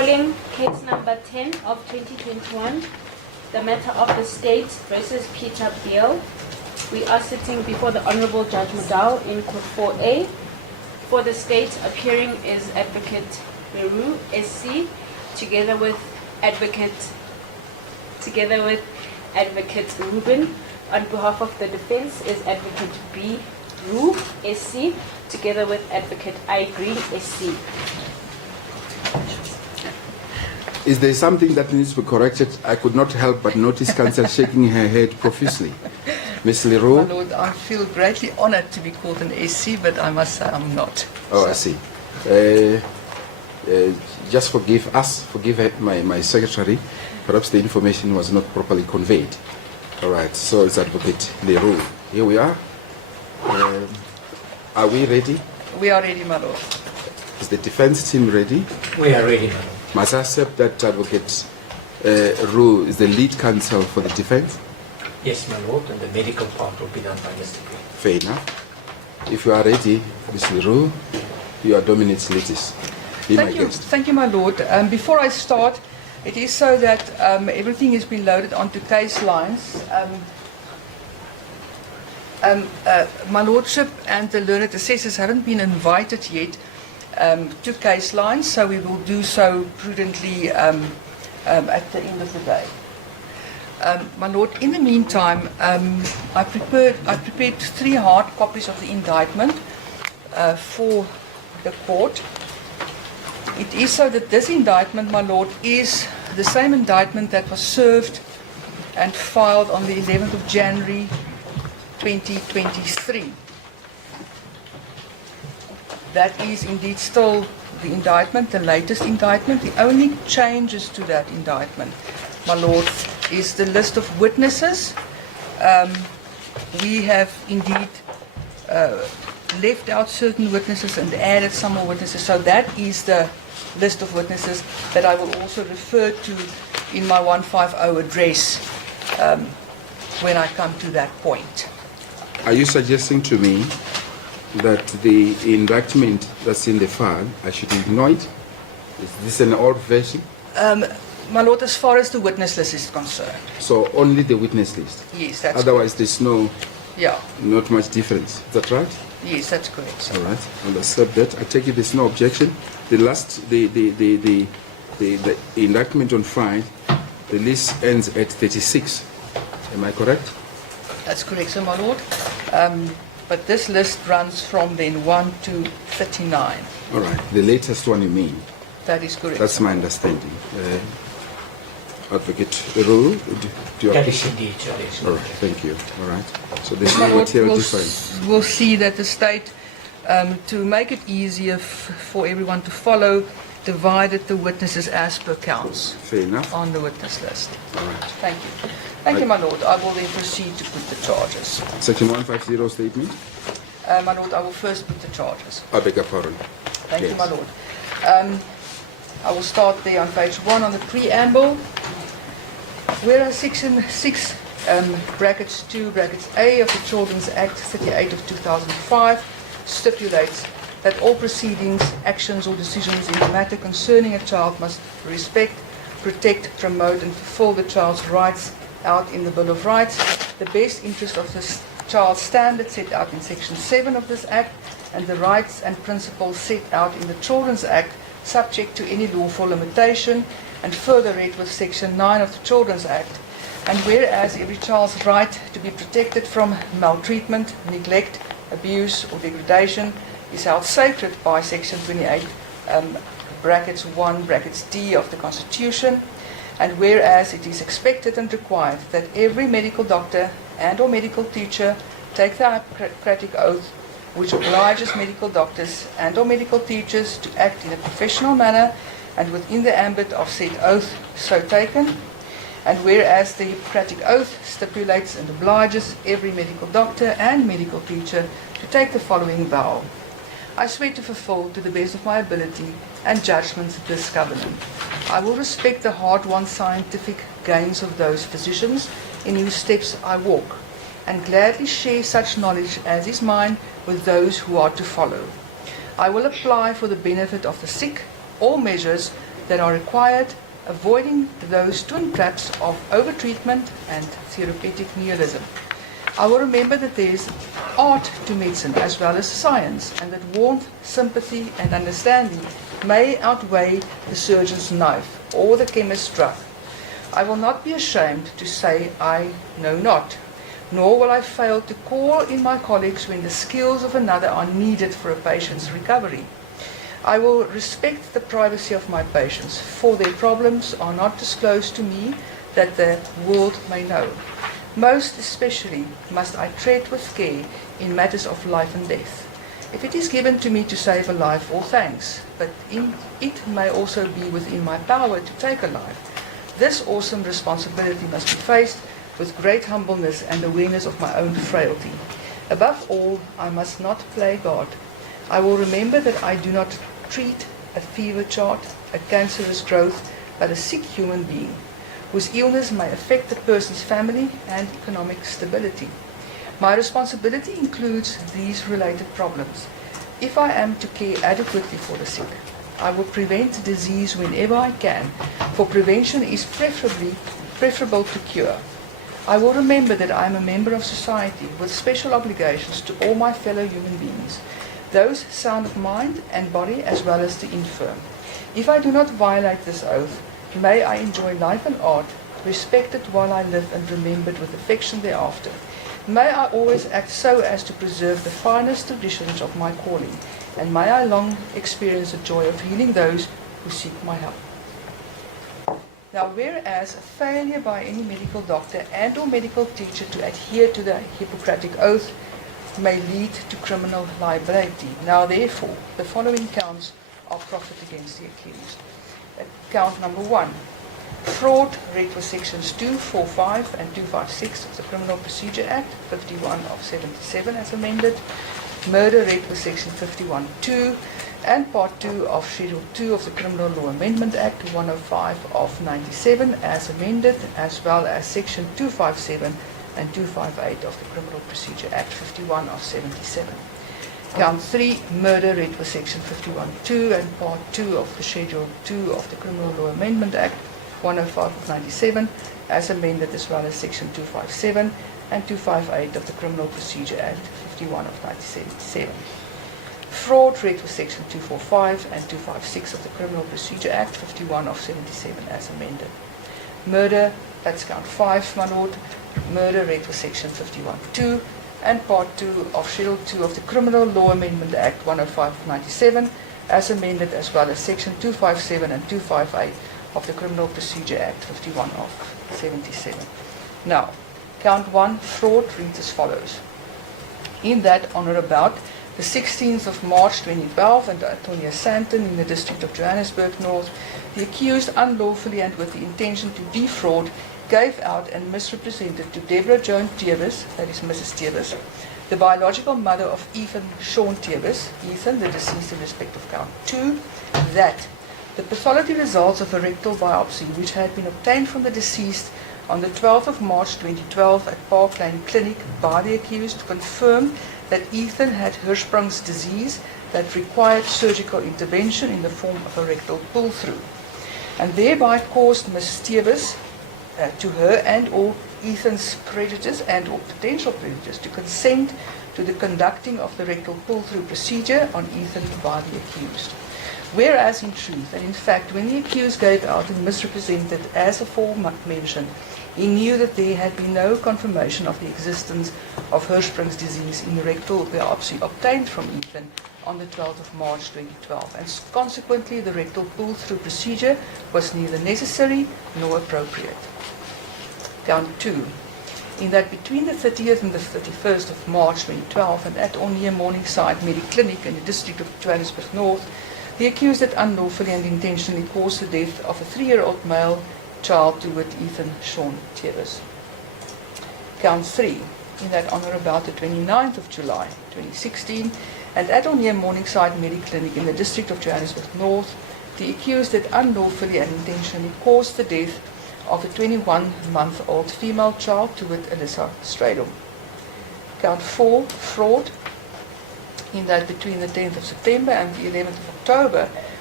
Calling case number 10 of 2021, the matter of the state versus Peter Beale. We are sitting before the Honorable Judge Mdntv in Court 4A. For the state, appearing is Advocate Barry Roux, SC, together with Advocate Ruben. On behalf of the defense is Advocate B. Roux, SC, together with Advocate I. Green, SC. Is there something that needs to be corrected? I could not help but notice counsel shaking her head profusely. Ms. My Leroux? Lord, I feel greatly honored to be called an SC, but I must say I'm not. Oh, I see. Just forgive us, forgive my secretary. Perhaps the information was not properly conveyed. All right, so it's Advocate Leroux. Here we are. Are we ready? We are ready, my Lord. Is the defense team ready? We are ready, my lord. Must I accept that Advocate Roux is the lead counsel for the defense? Yes, my lord, and the medical part will be done by Mr. Beale. Fair enough. If you are ready, Ms. Leroux, you are Dominant Litis. Be my guest. Thank you, my Lord. Before I start, it is so that everything has been loaded onto case lines. My Lordship and the learned assessors haven't been invited yet to case lines, so we will do so prudently at the end of the day. My Lord, in the meantime, I prepared 3 hard copies of the indictment for the court. It is so that this indictment, my Lord, is the same indictment that was served and filed on the 11th of January 2023. That is indeed still the indictment, the latest indictment. The only changes to that indictment, my Lord, is the list of witnesses. We have indeed left out certain witnesses and added some more witnesses. So that is the list of witnesses that I will also refer to in my 150 address when I come to that point. Are you suggesting to me that the indictment that's in the file, I should ignore it? Is this an old version? My Lord, as far as the witness list is concerned. So only the witness list? Yes, that's Otherwise there's yeah. not much difference. Is that right? Yes, that's correct, sir. All right, I'll accept that. I take it there's no objection. The indictment on file, the list ends at 36. Am I correct? That's correct, sir, my Lord. But this list runs from then 1 to 39. All right, the latest one you mean? That is correct. That's my understanding. Advocate Roux, do you That is indeed, Your All Excellency. right, thank you. All right. So there's My no Lord, material difference. we'll see that the state, to make it easier for everyone to follow, divided the witnesses as per counts Fair enough. on the witness list. All right. Thank you. Thank you, my Lord. I will then proceed to put the charges. Section 150 statement. My Lord, I will first put the charges. I beg your pardon. Thank you, Yes. my Lord. I will start there on page 1 on the preamble. Whereas Section 6, brackets 2, brackets A of the Children's Act 38 of 2005 stipulates that all proceedings, actions or decisions in the matter concerning a child must respect, protect, promote and fulfill the child's rights out in the Bill of Rights, the best interest of the child's standards set out in Section 7 of this Act, and the rights and principles set out in the Children's Act subject to any lawful limitation, and further read with Section 9 of the Children's Act. And whereas every child's right to be protected from maltreatment, neglect, abuse or degradation is held sacred by Section 28, brackets 1, brackets D of the Constitution, and whereas it is expected and required that every medical doctor and or medical teacher take the Hippocratic oath which obliges medical doctors and or medical teachers to act in a professional manner and within the ambit of said oath so taken, and whereas the Hippocratic oath stipulates and obliges every medical doctor and medical teacher to take the following vow. I swear to fulfill to the best of my ability and judgment this covenant. I will respect the hard-won scientific gains of those physicians in whose steps I walk, and gladly share such knowledge as is mine with those who are to follow. I will apply for the benefit of the sick all measures that are required, avoiding those twin traps of overtreatment and therapeutic nihilism. I will remember that there is art to medicine as well as science, and that warmth, sympathy, and understanding may outweigh the surgeon's knife or the chemist's drug. I will not be ashamed to say I know not, nor will I fail to call in my colleagues when the skills of another are needed for a patient's recovery. I will respect the privacy of my patients, for their problems are not disclosed to me that the world may know. Most especially must I tread with care in matters of life and death. If it is given to me to save a life, all thanks, but it may also be within my power to take a life. This awesome responsibility must be faced with great humbleness and awareness of my own frailty. Above all, I must not play God. I will remember that I do not treat a fever chart, a cancerous growth, but a sick human being, whose illness may affect the person's family and economic stability. My responsibility includes these related problems. If I am to care adequately for the sick, I will prevent disease whenever I can, for prevention is preferable to cure. I will remember that I am a member of society with special obligations to all my fellow human beings, those sound of mind and body as well as the infirm. If I do not violate this oath, may I enjoy life and art, respected while I live and remembered with affection thereafter. May I always act so as to preserve the finest traditions of my calling, and may I long experience the joy of healing those who seek my help. Now, whereas a failure by any medical doctor and or medical teacher to adhere to the Hippocratic Oath may lead to criminal liability. Now, therefore, the following counts are proffered against the accused. Count number 1. Fraud, read with sections 245 and 256 of the Criminal Procedure Act, 51 of 77 as amended. Murder, read with section 51(2) and part 2 of Schedule 2 of the Criminal Law Amendment Act, 105 of 97 as amended, as well as section 257 and 258 of the Criminal Procedure Act, 51 of 77. Count 3, murder, read with section 51(2) and part 2 of the Schedule 2 of the Criminal Law Amendment Act, 105 of 97, as amended, as well as section 257 and 258 of the Criminal Procedure Act, 51 of 1977. Fraud, read with section 245 and 256 of the Criminal Procedure Act, 51 of 77, as amended. Murder, that's count 5, my lord. Murder, read with section 51(2) and part 2 of Schedule 2 of the Criminal Law Amendment Act, 105 of 97, as amended, as well as section 257 and 258 of the Criminal Procedure Act, 51 of 77. Now, count 1, fraud, reads as follows. In that, on or about the 16th of March 2012, and Antonia Santon in the district of Johannesburg North, the accused unlawfully and with the intention to defraud gave out and misrepresented to Deborah Joan Tewes, that is Mrs. Tewes, the biological mother of Ethan Sean Tewes, Ethan, the deceased in respect of count 2, that the pathology results of a rectal biopsy which had been obtained from the deceased on the 12th of March 2012 at Park Lane Clinic by the accused confirmed that Ethan had Hirschsprung's disease that required surgical intervention in the form of a rectal pull-through, and thereby caused Mrs. Tewes to her and or Ethan's creditors and or potential creditors to consent to the conducting of the rectal pull-through procedure on Ethan by the accused. Whereas in truth, and in fact, when the accused gave out and misrepresented as aforementioned, he knew that there had been no confirmation of the existence of Hirschsprung's disease in the rectal biopsy obtained from Ethan on the 12th of March 2012, and consequently the rectal pull-through procedure was neither necessary nor appropriate. Count 2. In that between the 30th and the 31st of March 2012 and at or near Morningside Mediclinic in the district of Johannesburg North, the accused had unlawfully and intentionally caused the death of a 3-year-old male child to wit Ethan Sean Tewes. Count 3. In that on or about the 29th of July 2016 and at or near Morningside Mediclinic in the district of Johannesburg North, the accused had unlawfully and intentionally caused the death of a 21-month-old female child to wit Alyssa Stradom. Count 4. Fraud. In that between the 10th of September and the 11th of October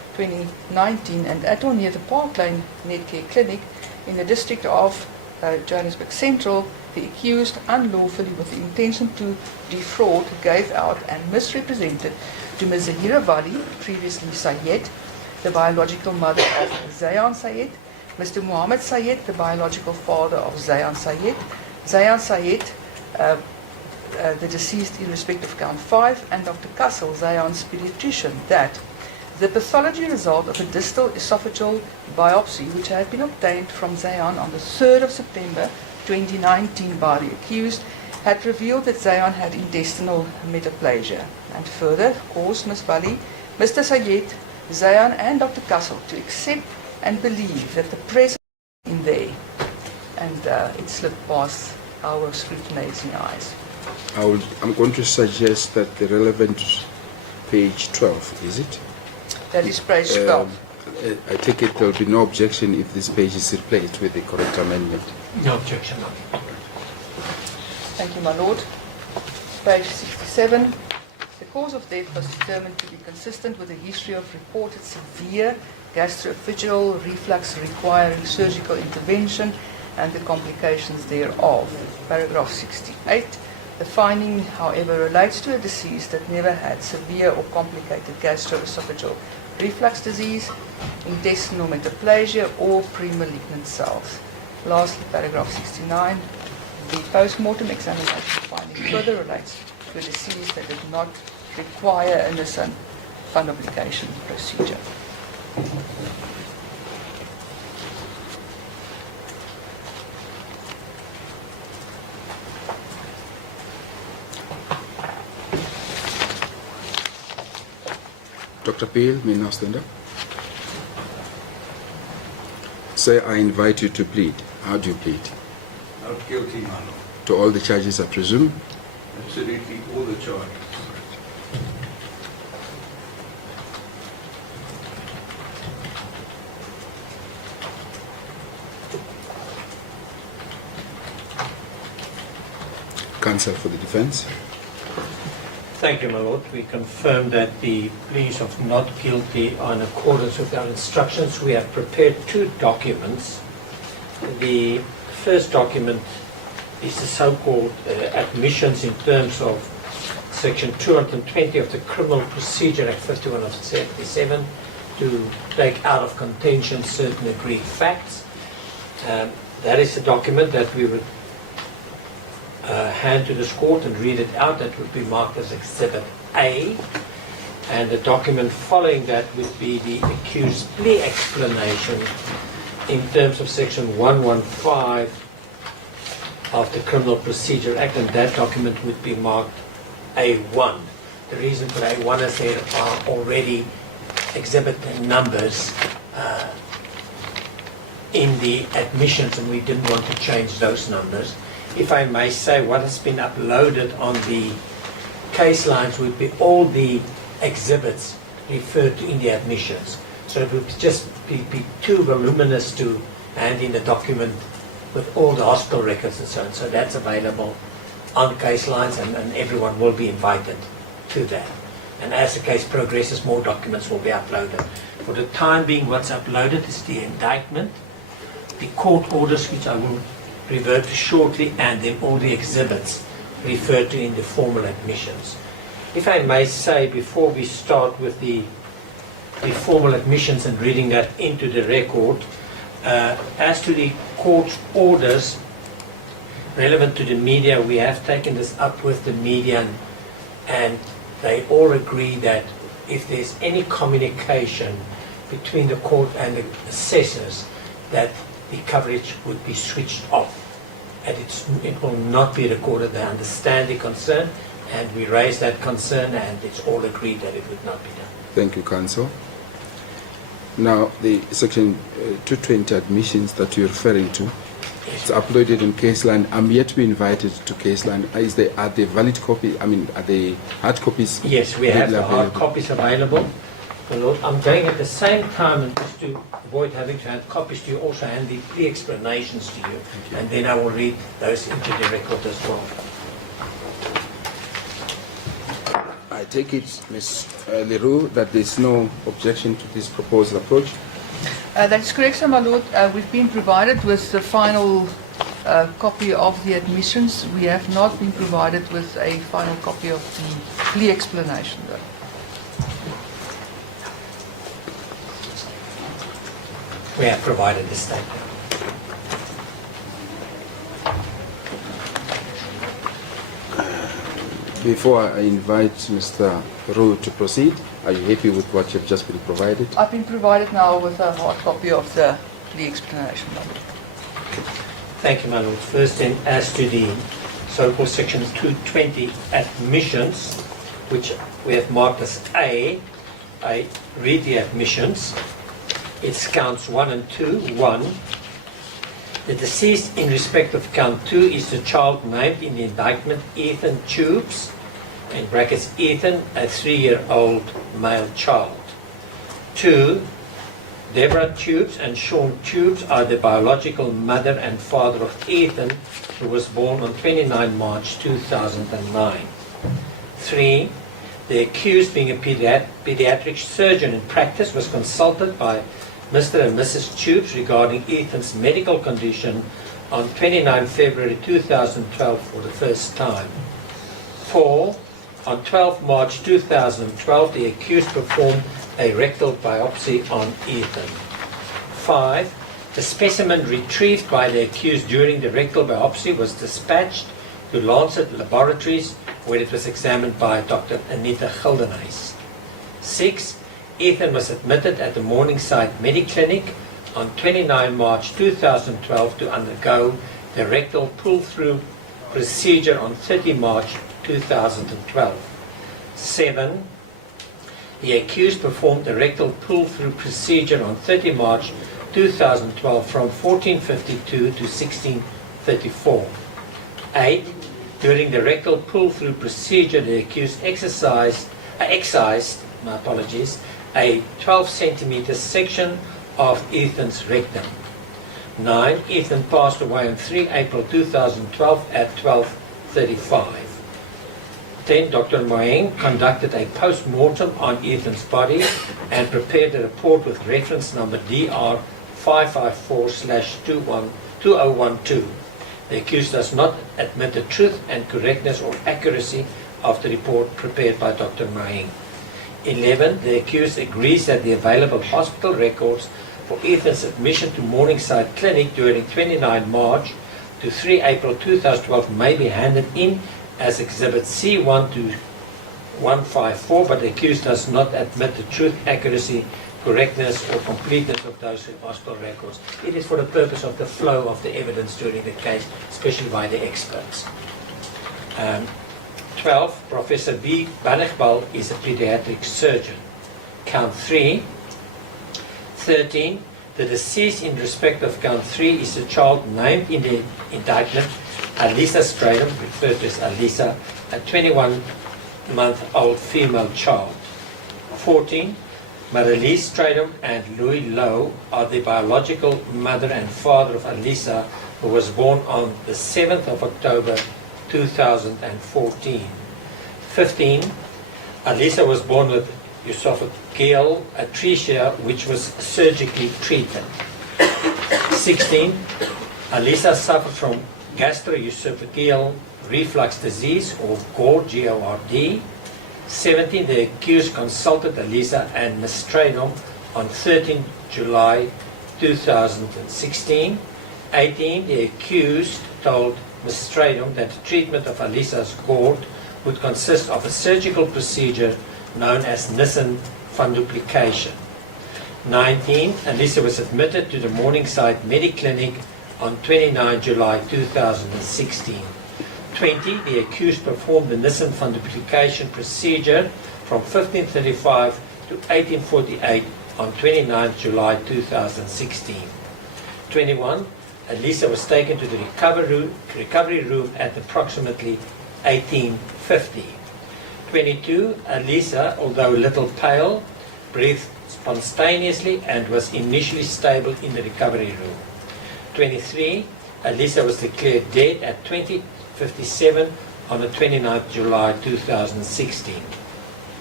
2019, and at or near the Park Lane Netcare Clinic in the district of Johannesburg Central, the accused unlawfully with the intention to defraud gave out and misrepresented to Ms. Zahira Vali, previously Sayed, the biological mother of Zayan Sayed, Mr. Muhammad Sayed, the biological father of Zayan Sayed, the deceased in respect of count 5, and Dr. Kassel, Zayan's pediatrician, that the pathology result of a distal esophageal biopsy, which had been obtained from Zayan on the 3rd of September 2019 by the accused, had revealed that Zayan had intestinal metaplasia, and further caused Ms. Vali, Mr. Sayed, Zayan and Dr. Kassel to accept and believe that the presence in there, and it slipped past our scrutinizing eyes. I'm going to suggest that the relevant page 12, is it? That is page 12. I take it there will be no objection if this page is replaced with the correct amendment. No objection. No. Thank you, my lord. Page 67. The cause of death was determined to be consistent with a history of reported severe gastroesophageal reflux requiring surgical intervention and the complications thereof. Paragraph 68. The finding, however, relates to a deceased that never had severe or complicated gastroesophageal reflux disease, intestinal metaplasia, or pre-malignant cells. Lastly, paragraph 69. The post-mortem examination finding further relates to a disease that did not require a Nissan fundoplication procedure. Dr. Beale, may now stand up. Sir, I invite you to plead. How do you plead? Not guilty, my lord. To all the charges, I presume? Absolutely all the charges. Counsel for the defense. Thank you, my lord. We confirm that the pleas of not guilty are in accordance with our instructions. We have prepared 2 documents. The first document is the so-called admissions in terms of Section 220 of the Criminal Procedure Act 51/77 to take out of contention certain agreed facts. That is a document that we would hand to this court and read it out. That would be marked as Exhibit A. And the document following that would be the accused plea explanation in terms of Section 115 of the Criminal Procedure Act, and that document would be marked A1. The reason for A1 is there are already exhibit numbers in the admissions, and we didn't want to change those numbers. If I may say, what has been uploaded on the case lines would be all the exhibits referred to in the admissions. So it would just be too voluminous to hand in a document with all the hospital records and so on. So that's available on case lines, and everyone will be invited to that. And as the case progresses, more documents will be uploaded. For the time being, what's uploaded is the indictment, the court orders, which I will revert to shortly, and then all the exhibits referred to in the formal admissions. If I may say, before we start with the formal admissions and reading that into the record, as to the court's orders relevant to the media, we have taken this up with the media, and they all agree that if there's any communication between the court and the assessors, that the coverage would be switched off, and it will not be recorded. They understand the concern, and we raise that concern, and it's all agreed that it would not be done. Thank you, counsel. Now, the Section 220 admissions that you're referring to, it's uploaded in Caseline. I'm yet to be invited to Caseline. Are they valid copy? I mean, are they hard copies? Yes, we have the hard available? copies available. My Lord, I'm going at the same time, and just to avoid having to hand copies to you, also hand the plea explanations to you, and then I will read those into the record as well. I take it, Ms. Leroux, that there's no objection to this proposed approach. That's correct, sir, my lord. We've been provided with the final copy of the admissions. We have not been provided with a final copy of the plea explanation, though. We have provided the statement. Before I invite Mr. Roux to proceed, are you happy with what you've just been provided? I've been provided now with a hard copy of the plea explanation, my lord. Thank you, my lord. First then, as to the so-called section 220 admissions, which we have marked as A, I read the admissions. It's counts 1 and 2. 1. The deceased in respect of count 2 is the child named in the indictment, Ethan Tubes, in brackets Ethan, a 3-year-old male child. 2. Deborah Tubes and Sean Tubes are the biological mother and father of Ethan, who was born on 29 March 2009. 3. The accused, being a pediatric surgeon in practice, was consulted by Mr. and Mrs. Tubes regarding Ethan's medical condition on 29 February 2012 for the first time. 4. On 12 March 2012, the accused performed a rectal biopsy on Ethan. 5. The specimen retrieved by the accused during the rectal biopsy was dispatched to Lancet Laboratories, where it was examined by Dr. Anita Gildenhuys. 6. Ethan was admitted at the Morningside Mediclinic on 29 March 2012 to undergo the rectal pull-through procedure on 30 March 2012. 7. The accused performed the rectal pull-through procedure on 30 March 2012 from 14:52 to 16:34. 8. During the rectal pull-through procedure, the accused excised a 12 centimeter section of Ethan's rectum. 9. Ethan passed away on 3 April 2012 at 12:35. 10. Dr. Moeng conducted a post-mortem on Ethan's body and prepared a report with reference number DR 554/2012. The accused does not admit the truth and correctness or accuracy of the report prepared by Dr. Moeng. 11. The accused agrees that the available hospital records for Ethan's admission to Morningside Clinic during 29 March to 3 April 2012 may be handed in as Exhibit C1 to 154, but the accused does not admit the truth, accuracy, correctness or completeness of those hospital records. It is for the purpose of the flow of the evidence during the case, especially by the experts. 12. Professor B. Baele is a pediatric surgeon. Count 3. 13. The deceased in respect of count 3 is the child named in the indictment, Alisa Stradom, referred to as Alisa, a 21-month-old female child. 14. Marilise Stradom and Louis Lowe are the biological mother and father of Alisa, who was born on the 7th of October 2014. 15. Alisa was born with esophageal atresia, which was surgically treated. 16. Alisa suffered from gastroesophageal reflux disease, or GORD, G-O-R-D. 17. The accused consulted Alisa and Ms. Stradom on 13 July 2016. 18. The accused told Ms. Stradom that the treatment of Alisa's GORD would consist of a surgical procedure known as Nissen funduplication. 19. Alisa was admitted to the Morningside Mediclinic on 29 July 2016. 20. The accused performed the Nissen funduplication procedure from 1535 to 1848 on 29 July 2016. 21. Alisa was taken to the recovery room at approximately 1850. 22. Alisa, although a little pale, breathed spontaneously and was initially stable in the recovery room. 23. Alisa was declared dead at 20:57 on the 29th July 2016.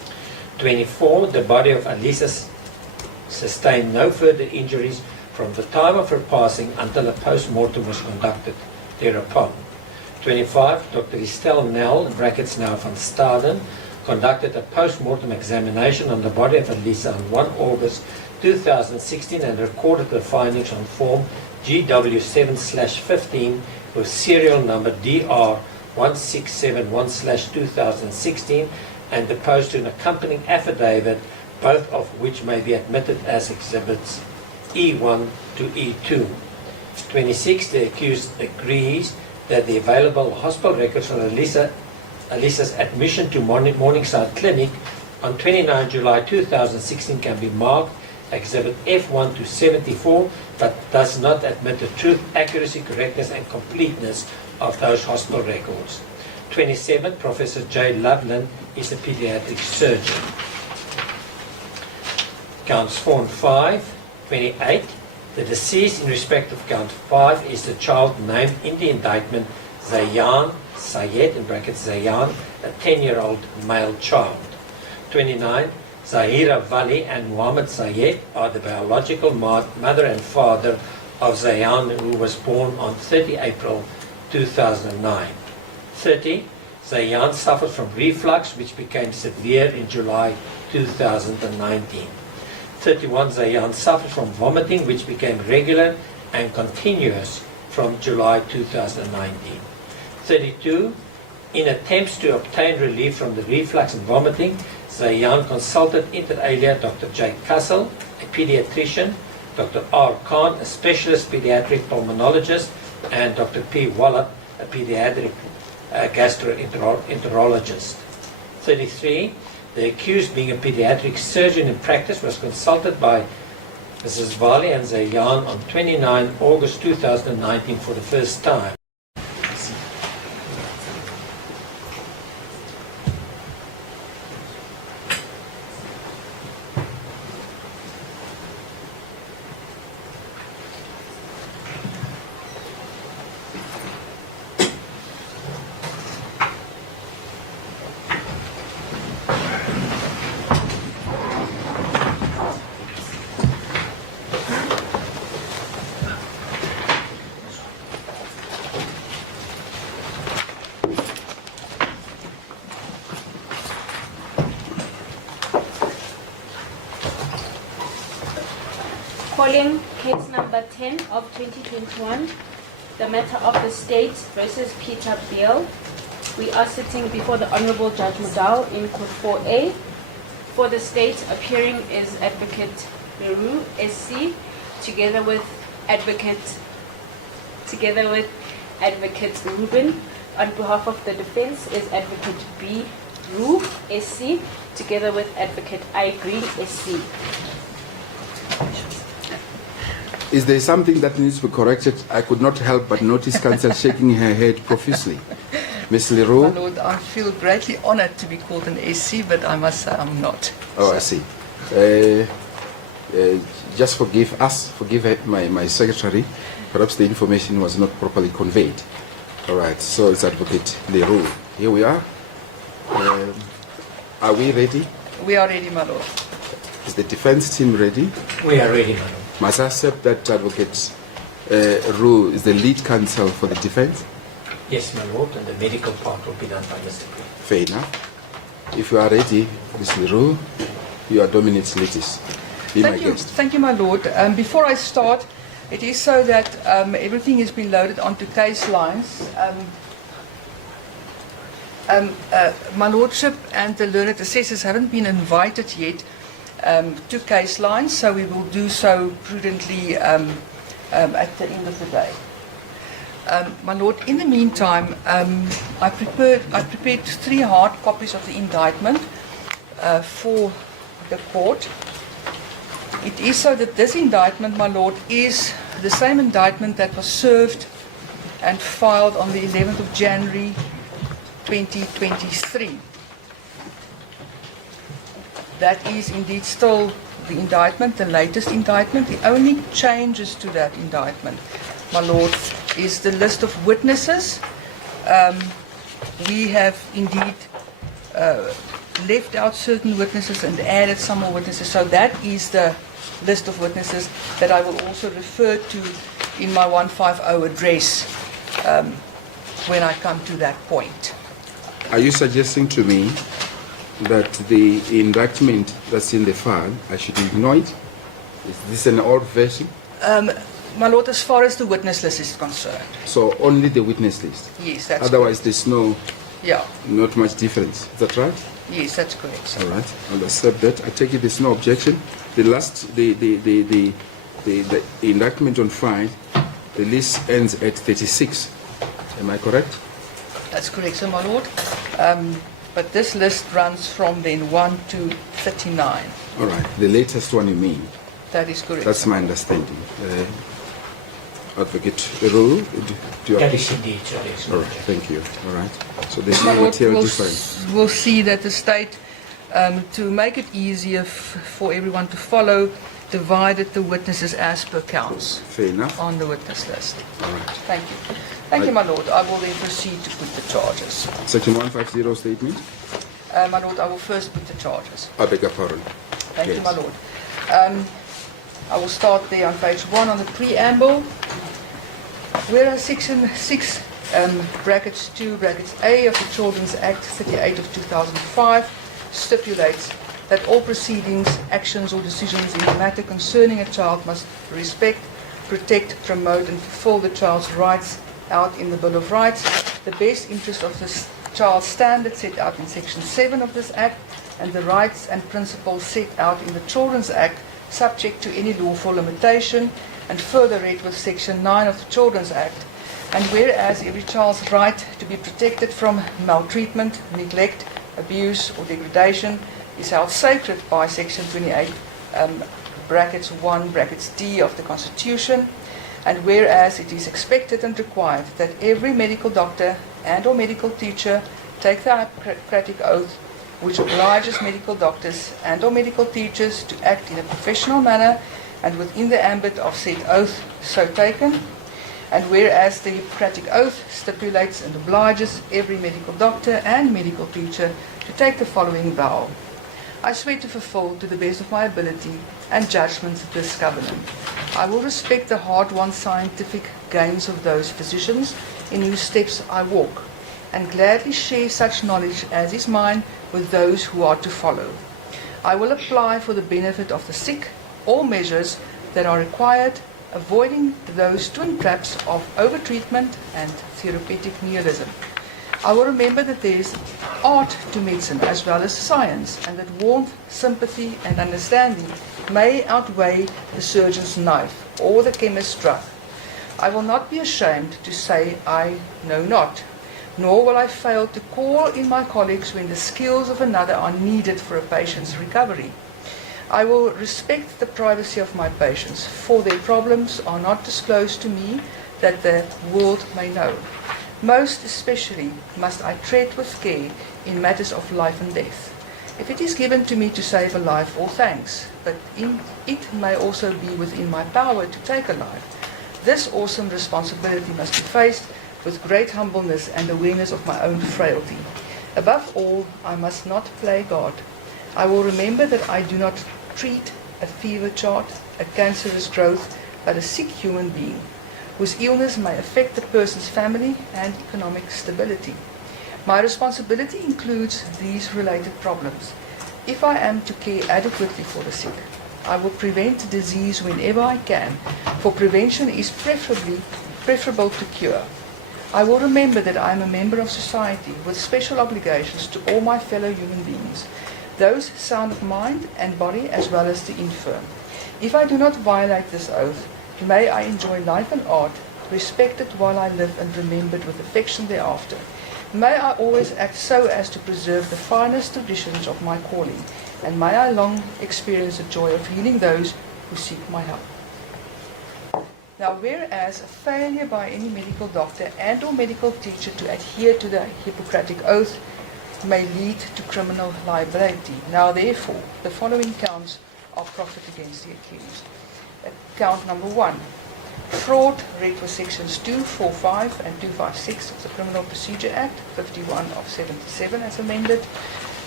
24. The body of Alisa sustained no further injuries from the time of her passing until a post-mortem was conducted thereupon. 25. Dr. Estelle Nell, in brackets now van Staden, conducted a post-mortem examination on the body of Alisa on 1 August 2016 and recorded the findings on form GW7/15 with serial number DR1671/2016 and deposed to an accompanying affidavit, both of which may be admitted as exhibits E1 to E2. 26. The accused agrees that the available hospital records on Alisa's admission to Morningside Clinic on 29 July 2016 can be marked Exhibit F1 to 74, but does not admit the truth, accuracy, correctness and completeness of those hospital records. 27. Professor J. Loveland is a pediatric surgeon. Counts 4 and 5. 28. The deceased in respect of count 5 is the child named in the indictment Zayan Sayed, in brackets Zayan, a 10-year-old male child. 29. Zahira Vali and Muhammad Sayed are the biological mother and father of Zayan, who was born on 30 April 2009. 30. Zayan suffered from reflux, which became severe in July 2019. 31. Zayan suffered from vomiting, which became regular and continuous from July 2019. 32. In attempts to obtain relief from the reflux and vomiting, Zayan consulted inter alia Dr. J. Kassel, a pediatrician, Dr. R. Khan, a specialist pediatric pulmonologist, and Dr. P. Wallop, a pediatric gastroenterologist. 33. The accused, being a pediatric surgeon in practice, was consulted by Mrs. Vali and Zayan on 29 August 2019 for the first time. Calling case number 10 of 2021, the matter of the state versus Peter Beale. We are sitting before the Honorable Judge Mdntv in Court 4A. For the state, appearing is Advocate Barry Roux, SC, together with Advocate Ruben. On behalf of the defense is Advocate B. Roux, SC, together with Advocate I. Green, SC. Is there something that needs to be corrected? I could not help but notice counsel shaking her head profusely. Ms. Leroux? My Lord, I feel greatly honored to be called an SC, but I must say I'm not. Oh, I see. Just forgive us, forgive my secretary. Perhaps the information was not properly conveyed. All right, so it's Advocate Leroux. Here we are. Are we ready? We are ready, my Lord. Is the defense team ready? We are ready, madam. Must I accept that Advocate Roux is the lead counsel for the defense? Yes, my lord, and the medical part will be done by Mr. Green. Fair enough. If you are ready, Ms. Leroux, you are Dominant Litis. Be my guest. Thank you, my Lord. Before I start, it is so that everything has been loaded onto case lines. My Lordship and the learned assessors haven't been invited yet to case lines, so we will do so prudently at the end of the day. My Lord, in the meantime, I prepared 3 hard copies of the indictment for the court. It is so that this indictment, my Lord, is the same indictment that was served and filed on the 11th of January 2023. That is indeed still the indictment, the latest indictment. The only changes to that indictment, my Lord, is the list of witnesses. We have indeed left out certain witnesses and added some more witnesses. So that is the list of witnesses that I will also refer to in my 150 address when I come to that point. Are you suggesting to me that the indictment that's in the file, I should ignore it? Is this an old version? My Lord, as far as the witness list is concerned, So only the witness list? yes, that's Otherwise, correct. there's Yeah, not much difference. Is that right? yes, that's correct, sir. All right, I'll accept that. I take it there's no objection. The indictment on file, the list ends at 36. Am I correct? That's correct, sir, my Lord. But this list runs from then 1 to 39. All right, the latest one you mean? That is correct. That's my understanding. Advocate Roux, do you That is indeed, so there's no All right, objection. thank you. All right. So there's My no Lord, material we'll, difference. we'll see that the state, to make it easier for everyone to follow, divided the witnesses as per counts Fair enough. on the witness list. All right. Thank you. Thank you, my Lord. I will then proceed to put the charges. Section 150 statement. My Lord, I will first put the charges. I beg your pardon. Thank you, Yes. my Lord. I will start there on page 1 on the preamble. Whereas section 6, brackets 2, brackets A of the Children's Act 38 of 2005 stipulates that all proceedings, actions or decisions in a matter concerning a child must respect, protect, promote and fulfill the child's rights out in the Bill of Rights, the best interest of the child's standard set out in section 7 of this Act, and the rights and principles set out in the Children's Act subject to any lawful limitation, and further read with section 9 of the Children's Act. And whereas every child's right to be protected from maltreatment, neglect, abuse or degradation is held sacred by section 28, brackets 1, brackets D of the Constitution, and whereas it is expected and required that every medical doctor and or medical teacher take the Hippocratic Oath, which obliges medical doctors and or medical teachers to act in a professional manner and within the ambit of said oath so taken, and whereas the Hippocratic Oath stipulates and obliges every medical doctor and medical teacher to take the following vow. I swear to fulfill to the best of my ability and judgment this covenant. I will respect the hard-won scientific gains of those physicians in whose steps I walk, and gladly share such knowledge as is mine with those who are to follow. I will apply for the benefit of the sick all measures that are required, avoiding those twin traps of overtreatment and therapeutic nihilism. I will remember that there is art to medicine as well as science, and that warmth, sympathy and understanding may outweigh the surgeon's knife or the chemist's drug. I will not be ashamed to say I know not, nor will I fail to call in my colleagues when the skills of another are needed for a patient's recovery. I will respect the privacy of my patients, for their problems are not disclosed to me that the world may know. Most especially must I tread with care in matters of life and death. If it is given to me to save a life, all thanks, but it may also be within my power to take a life. This awesome responsibility must be faced with great humbleness and awareness of my own frailty. Above all, I must not play God. I will remember that I do not treat a fever chart, a cancerous growth, but a sick human being, whose illness may affect the person's family and economic stability. My responsibility includes these related problems. If I am to care adequately for the sick, I will prevent disease whenever I can, for prevention is preferable to cure. I will remember that I am a member of society with special obligations to all my fellow human beings, those sound of mind and body as well as the infirm. If I do not violate this oath, may I enjoy life and art, respected while I live and remembered with affection thereafter. May I always act so as to preserve the finest traditions of my calling, and may I long experience the joy of healing those who seek my help. Now, whereas a failure by any medical doctor and or medical teacher to adhere to the Hippocratic Oath may lead to criminal liability. Now, therefore, the following counts are proffered against the accused. Count number 1. Fraud, read with sections 245 and 256 of the Criminal Procedure Act, 51 of 77 as amended.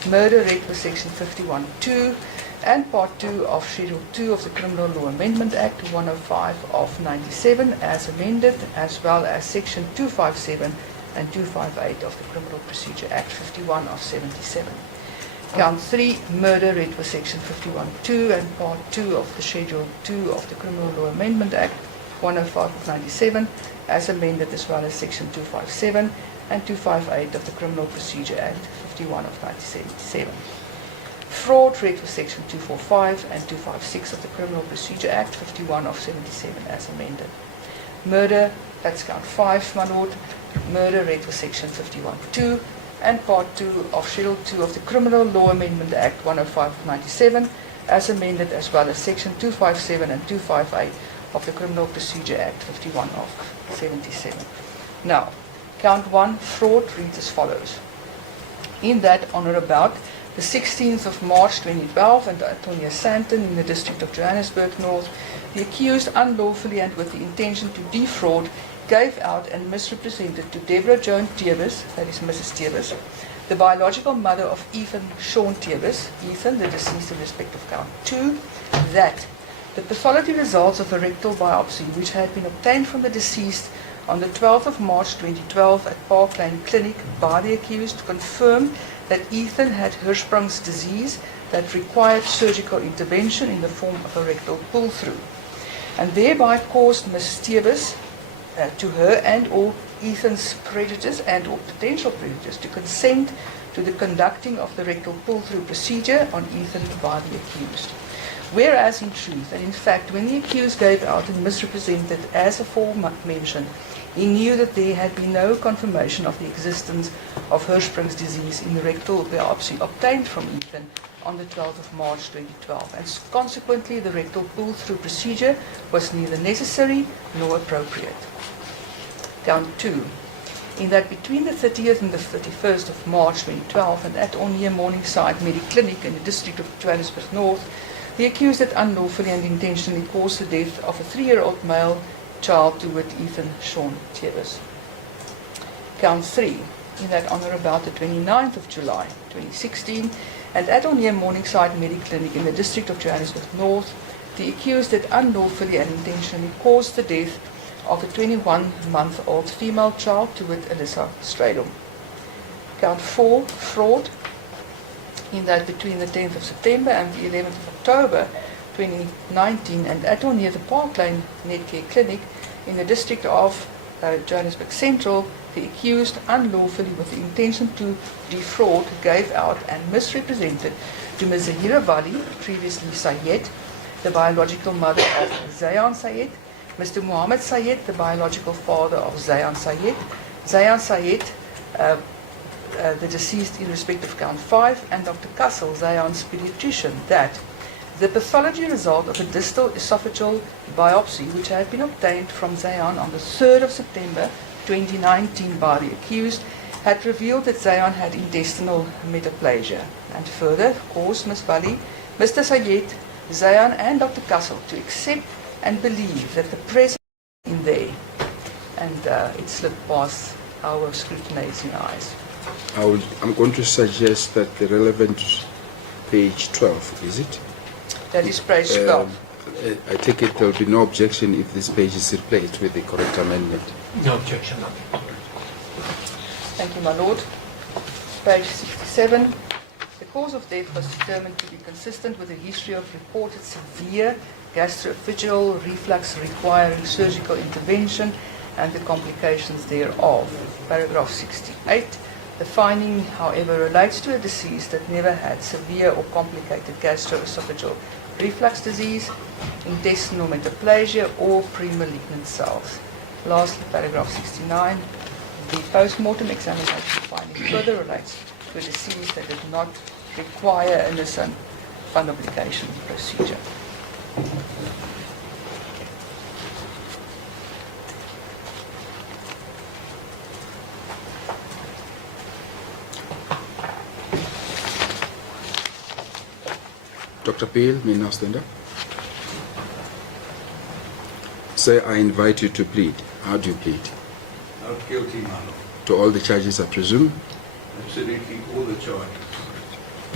murder read for section 51(2), and part 2 of Schedule 2 of the Criminal Law Amendment Act 105 of 97 as amended, as well as section 257 and 258 of the Criminal Procedure Act 51 of 77. Count 3, murder read for section 51(2) and part 2 of the Schedule 2 of the Criminal Law Amendment Act 105 of 97 as amended, as well as section 257 and 258 of the Criminal Procedure Act 51 of 1977. Fraud read for section 245 and 256 of the Criminal Procedure Act 51 of 77 as amended. Murder, that's count 5, my lord. Murder read for section 51(2) and part 2 of Schedule 2 of the Criminal Law Amendment Act 105 of 97 as amended, as well as section 257 and 258 of the Criminal Procedure Act 51 of 77. Now, count 1, fraud, reads as follows. In that, on or about the 16th of March 2012, and Antonia Santon in the District of Johannesburg North, the accused unlawfully and with the intention to defraud gave out and misrepresented to Deborah Joan Tevis, that is Mrs. Tevis, the biological mother of Ethan Sean Tevis, Ethan, the deceased in respect of count 2, that the pathology results of a rectal biopsy which had been obtained from the deceased on the 12th of March 2012 at Park Lane Clinic by the accused confirmed that Ethan had Hirschsprung's disease that required surgical intervention in the form of a rectal pull-through, and thereby caused Mrs. Tevis to her and or Ethan's predators and or potential predators to consent to the conducting of the rectal pull-through procedure on Ethan by the accused. Whereas in truth and in fact, when the accused gave out and misrepresented as aforementioned, he knew that there had been no confirmation of the existence of Hirschsprung's disease in the rectal biopsy obtained from Ethan on the 12th of March 2012, and consequently the rectal pull-through procedure was neither necessary nor appropriate. Count 2. In that between the 30th and the 31st of March 2012 and at or near Morningside Mediclinic in the District of Johannesburg North, the accused had unlawfully and intentionally caused the death of a 3-year-old male child to wit Ethan Sean Tevis. Count 3. In that on or about the 29th of July 2016 and at or near Morningside Mediclinic in the District of Johannesburg North, the accused had unlawfully and intentionally caused the death of a 21-month-old female child to wit Alyssa Stradom. Count 4, fraud, in that between the 10th of September and the 11th of October 2019 and at or near the Park Lane Netcare Clinic in the District of Johannesburg Central, the accused unlawfully with the intention to defraud gave out and misrepresented to Ms. Zahira Vali, previously Sayed, the biological mother of Zayan Sayed, Mr. Muhammad Sayed, the biological father of Zayan Sayed, Zayan Sayed, the deceased in respect of count 5, and Dr. Kassel, Zayan's pediatrician, that the pathology result of a distal esophageal biopsy which had been obtained from Zayan on the 3rd of September 2019 by the accused had revealed that Zayan had intestinal metaplasia, and further caused Ms. Vali, Mr. Sayed, Zayan and Dr. Kassel to accept and believe that the presence in there, and it slipped past our scrutinizing eyes. I'm going to suggest that the relevant page 12, is it? That is page 12. I take it there will be no objection if this page is replaced with the correct amendment. No objection. Thank you, my lord. Page 67. The cause of death was determined to be consistent with a history of reported severe gastroesophageal reflux requiring surgical intervention and the complications thereof. Paragraph 68. The finding, however, relates to a disease that never had severe or complicated gastroesophageal reflux disease, intestinal metaplasia, or pre-malignant cells. Lastly, paragraph 69. The post-mortem examination finding further relates to a disease that did not require a Nissan fundoplication procedure. Dr. Beale, may now stand up. Sir, I invite you to plead. How do you plead? Not guilty, my lord. To all the charges, I presume? Absolutely all the charges.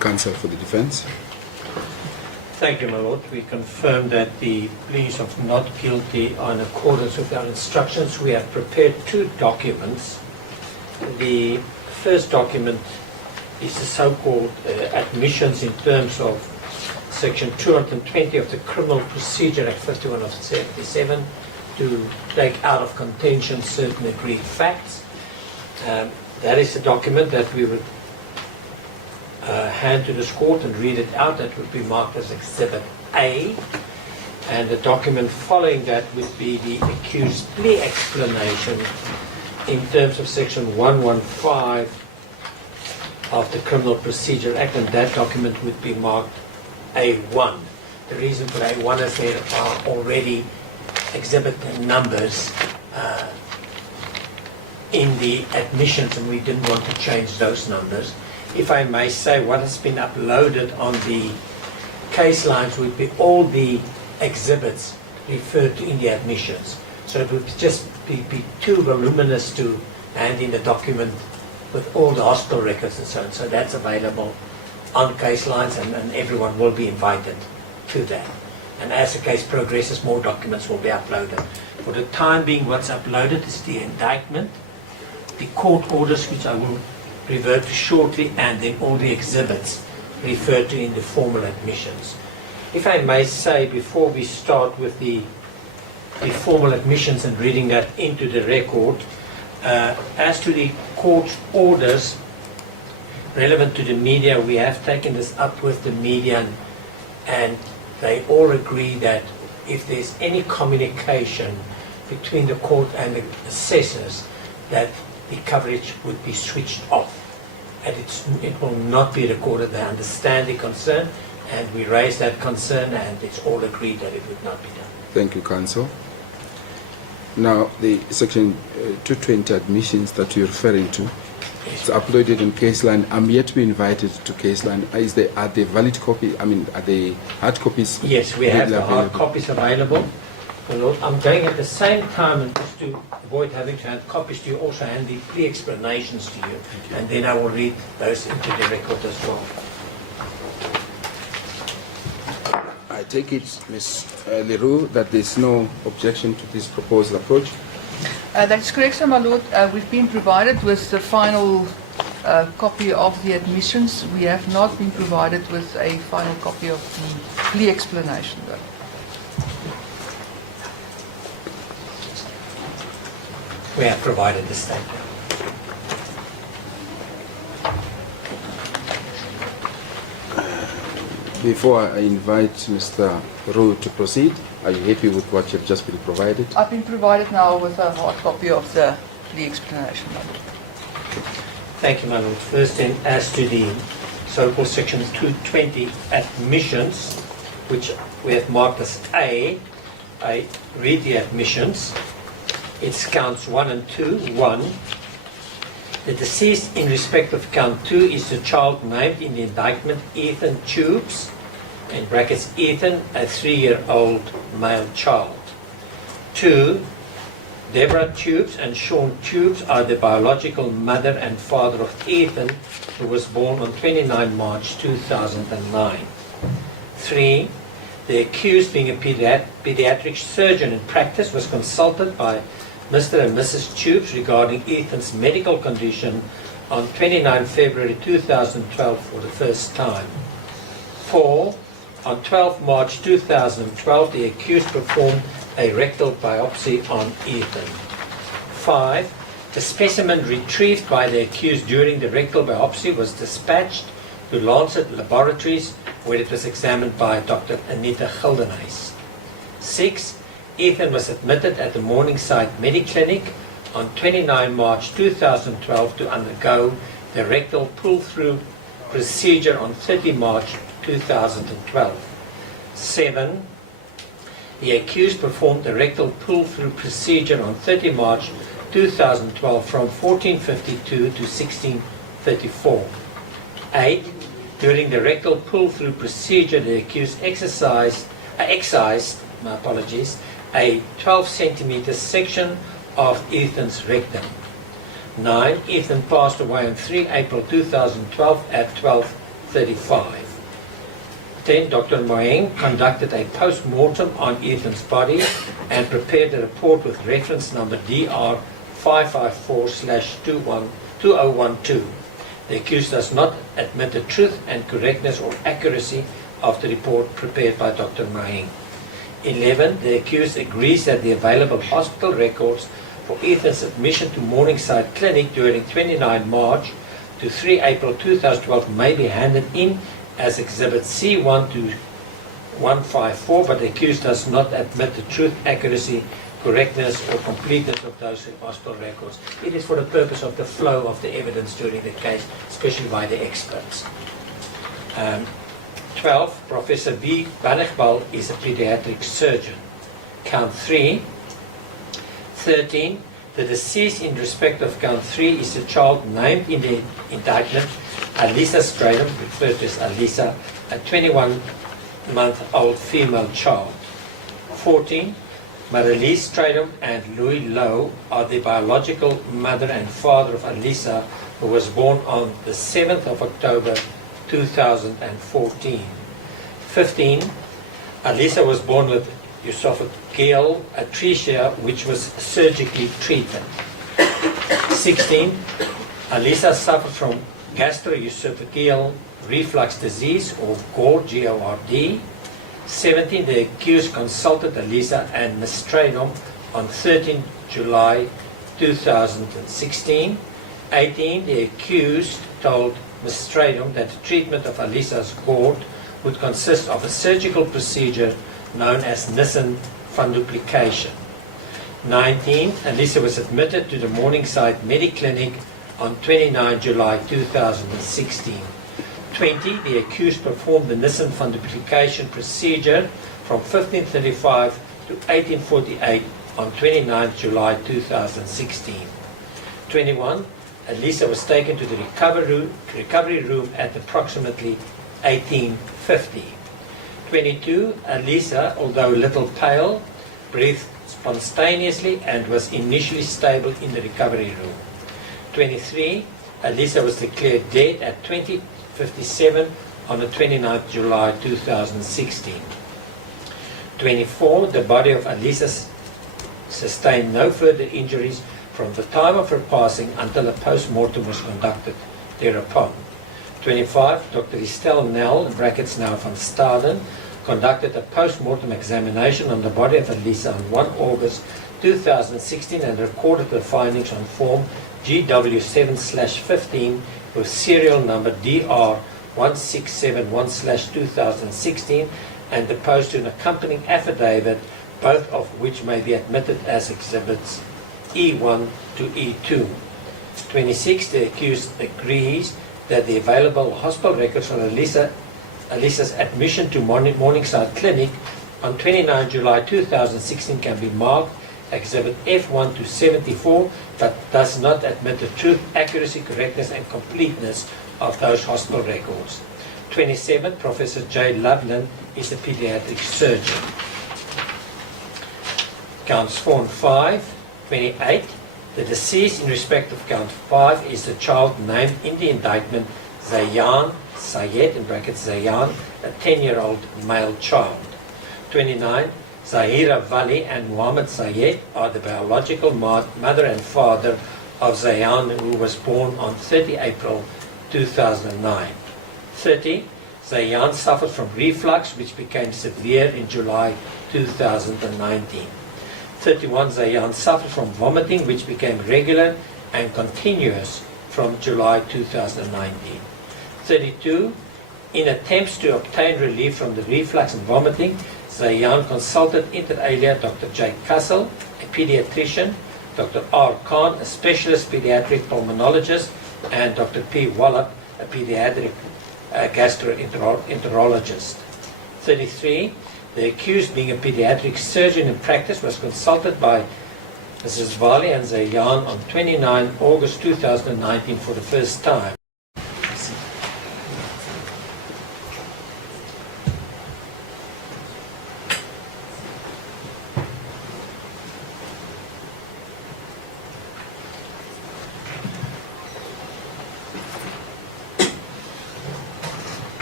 Counsel for the defense. Thank you, my lord. We confirm that the pleas of not guilty are in accordance with our instructions. We have prepared two documents. The first document is the so-called admissions in terms of Section 220 of the Criminal Procedure Act 51 of 77 to take out of contention certain agreed facts. That is the document that we would hand to this court and read it out. That would be marked as Exhibit A. And the document following that would be the accused plea explanation in terms of Section 115 of the Criminal Procedure Act, and that document would be marked A1. The reason for A1 is there are already exhibit numbers in the admissions, and we didn't want to change those numbers. If I may say, what has been uploaded on the case lines would be all the exhibits referred to in the admissions. So it would just be too voluminous to hand in a document with all the hospital records and so on. So that's available on case lines, and everyone will be invited to that. And as the case progresses, more documents will be uploaded. For the time being, what's uploaded is the indictment, the court orders, which I will revert to shortly, and then all the exhibits referred to in the formal admissions. If I may say, before we start with the formal admissions and reading that into the record, as to the court orders relevant to the media, we have taken this up with the media, and they all agree that if there's any communication between the court and the assessors, that the coverage would be switched off, and it will not be recorded. They understand the concern, and we raise that concern, and it's all agreed that it would not be done. Thank you, counsel. Now, the Section 220 admissions that you're referring to, it's uploaded in case line. I'm yet to be invited to case line. Are they valid copy? I mean, are they hard copies? Yes, we have the hard available? copies available. Well, I'm going at the same time, and just to avoid having to hand copies to you, also hand the plea explanations to you, and then I will read those into the record as well. I take it, Ms. Leroux, that there's no objection to this proposed approach. That's correct, sir, my lord. We've been provided with the final copy of the admissions. We have not been provided with a final copy of the plea explanation, though. We have provided the statement. Before I invite Mr. Roux to proceed, are you happy with what you've just been provided? I've been provided now with a hard copy of the plea explanation, my lord. Thank you, my lord. First, then, as to the so-called Section 220 admissions, which we have marked as A, I read the admissions. It's counts 1 and 2. 1. The deceased in respect of count 2 is the child named in the indictment, Ethan Tubes, in brackets Ethan, a 3-year-old male child. 2. Deborah Tubes and Sean Tubes are the biological mother and father of Ethan, who was born on 29 March 2009. 3. The accused, being a pediatric surgeon in practice, was consulted by Mr. and Mrs. Tubes regarding Ethan's medical condition on 29 February 2012 for the first time. 4. On 12 March 2012, the accused performed a rectal biopsy on Ethan. 5. The specimen retrieved by the accused during the rectal biopsy was dispatched to Lancet Laboratories, where it was examined by Dr. Anita Gildenhuys. 6. Ethan was admitted at the Morningside Mediclinic on 29 March 2012 to undergo the rectal pull-through procedure on 30 March 2012. 7. The accused performed the rectal pull-through procedure on 30 March 2012 from 14:52 to 16:34. 8. During the rectal pull-through procedure, the accused excised a 12 centimeter section of Ethan's rectum. 9. Ethan passed away on 3 April 2012 at 12 35. 10. Dr. Moeng conducted a post-mortem on Ethan's body and prepared a report with reference number DR 554/2012. The accused does not admit the truth and correctness or accuracy of the report prepared by Dr. Moeng. 11. The accused agrees that the available hospital records for Ethan's admission to Morningside Clinic during 29 March to 3 April 2012 may be handed in as Exhibit C1 to 154, but the accused does not admit the truth, accuracy, correctness or completeness of those hospital records. It is for the purpose of the flow of the evidence during the case, especially by the experts. 12. Professor V. Baele is a pediatric surgeon. Count 3. 13. The deceased in respect of count 3 is the child named in the indictment, Alisa Stradom, referred to as Alisa, a 21-month-old female child. 14. Marilise Stradom and Louis Lowe are the biological mother and father of Alisa, who was born on the 7th of October 2014. 15. Alisa was born with esophageal atresia, which was surgically treated. 16. Alisa suffered from gastroesophageal reflux disease, or GORD, G-O-R-D. 17. The accused consulted Alisa and Ms. Stradom on 13 July 2016. 18. The accused told Ms. Stradom that the treatment of Alisa's GORD would consist of a surgical procedure known as Nissen funduplication. 19. Alisa was admitted to the Morningside Mediclinic on 29 July 2016. 20. The accused performed the Nissen funduplication procedure from 1535 to 1848 on 29 July 2016. 21. Alisa was taken to the recovery room at approximately 1850. 22. Alisa, although a little pale, breathed spontaneously and was initially stable in the recovery room. 23. Alisa was declared dead at 20:57 on the 29th July 2016. 24. The body of Alisa sustained no further injuries from the time of her passing until a post-mortem was conducted thereupon. 25. Dr. Estelle Nell, in brackets now van Staden, conducted a post-mortem examination on the body of Alisa on 1 August 2016 and recorded the findings on form GW7/15 with serial number DR1671/2016 and deposed to an accompanying affidavit, both of which may be admitted as exhibits E1 to E2. 26. The accused agrees that the available hospital records on Alisa's admission to Morningside Clinic on 29 July 2016 can be marked Exhibit F1 to 74, but does not admit the truth, accuracy, correctness and completeness of those hospital records. 27. Professor J. Loveland is a pediatric surgeon. Counts 4 and 5. 28. The deceased in respect of count 5 is the child named in the indictment Zayan Sayed, in brackets Zayan, a 10-year-old male child. 29. Zahira Vali and Muhammad Sayed are the biological mother and father of Zayan, who was born on 30 April 2009. 30. Zayan suffered from reflux, which became severe in July 2019. 31. Zayan suffered from vomiting, which became regular and continuous from July 2019. 32. In attempts to obtain relief from the reflux and vomiting, Zayan consulted inter alia Dr. J. Kassel, a pediatrician, Dr. R. Khan, a specialist pediatric pulmonologist, and Dr. P. Wallop, a pediatric gastroenterologist. 33. The accused, being a pediatric surgeon in practice, was consulted by Mrs. Vali and Zayan on 29 August 2019 for the first time.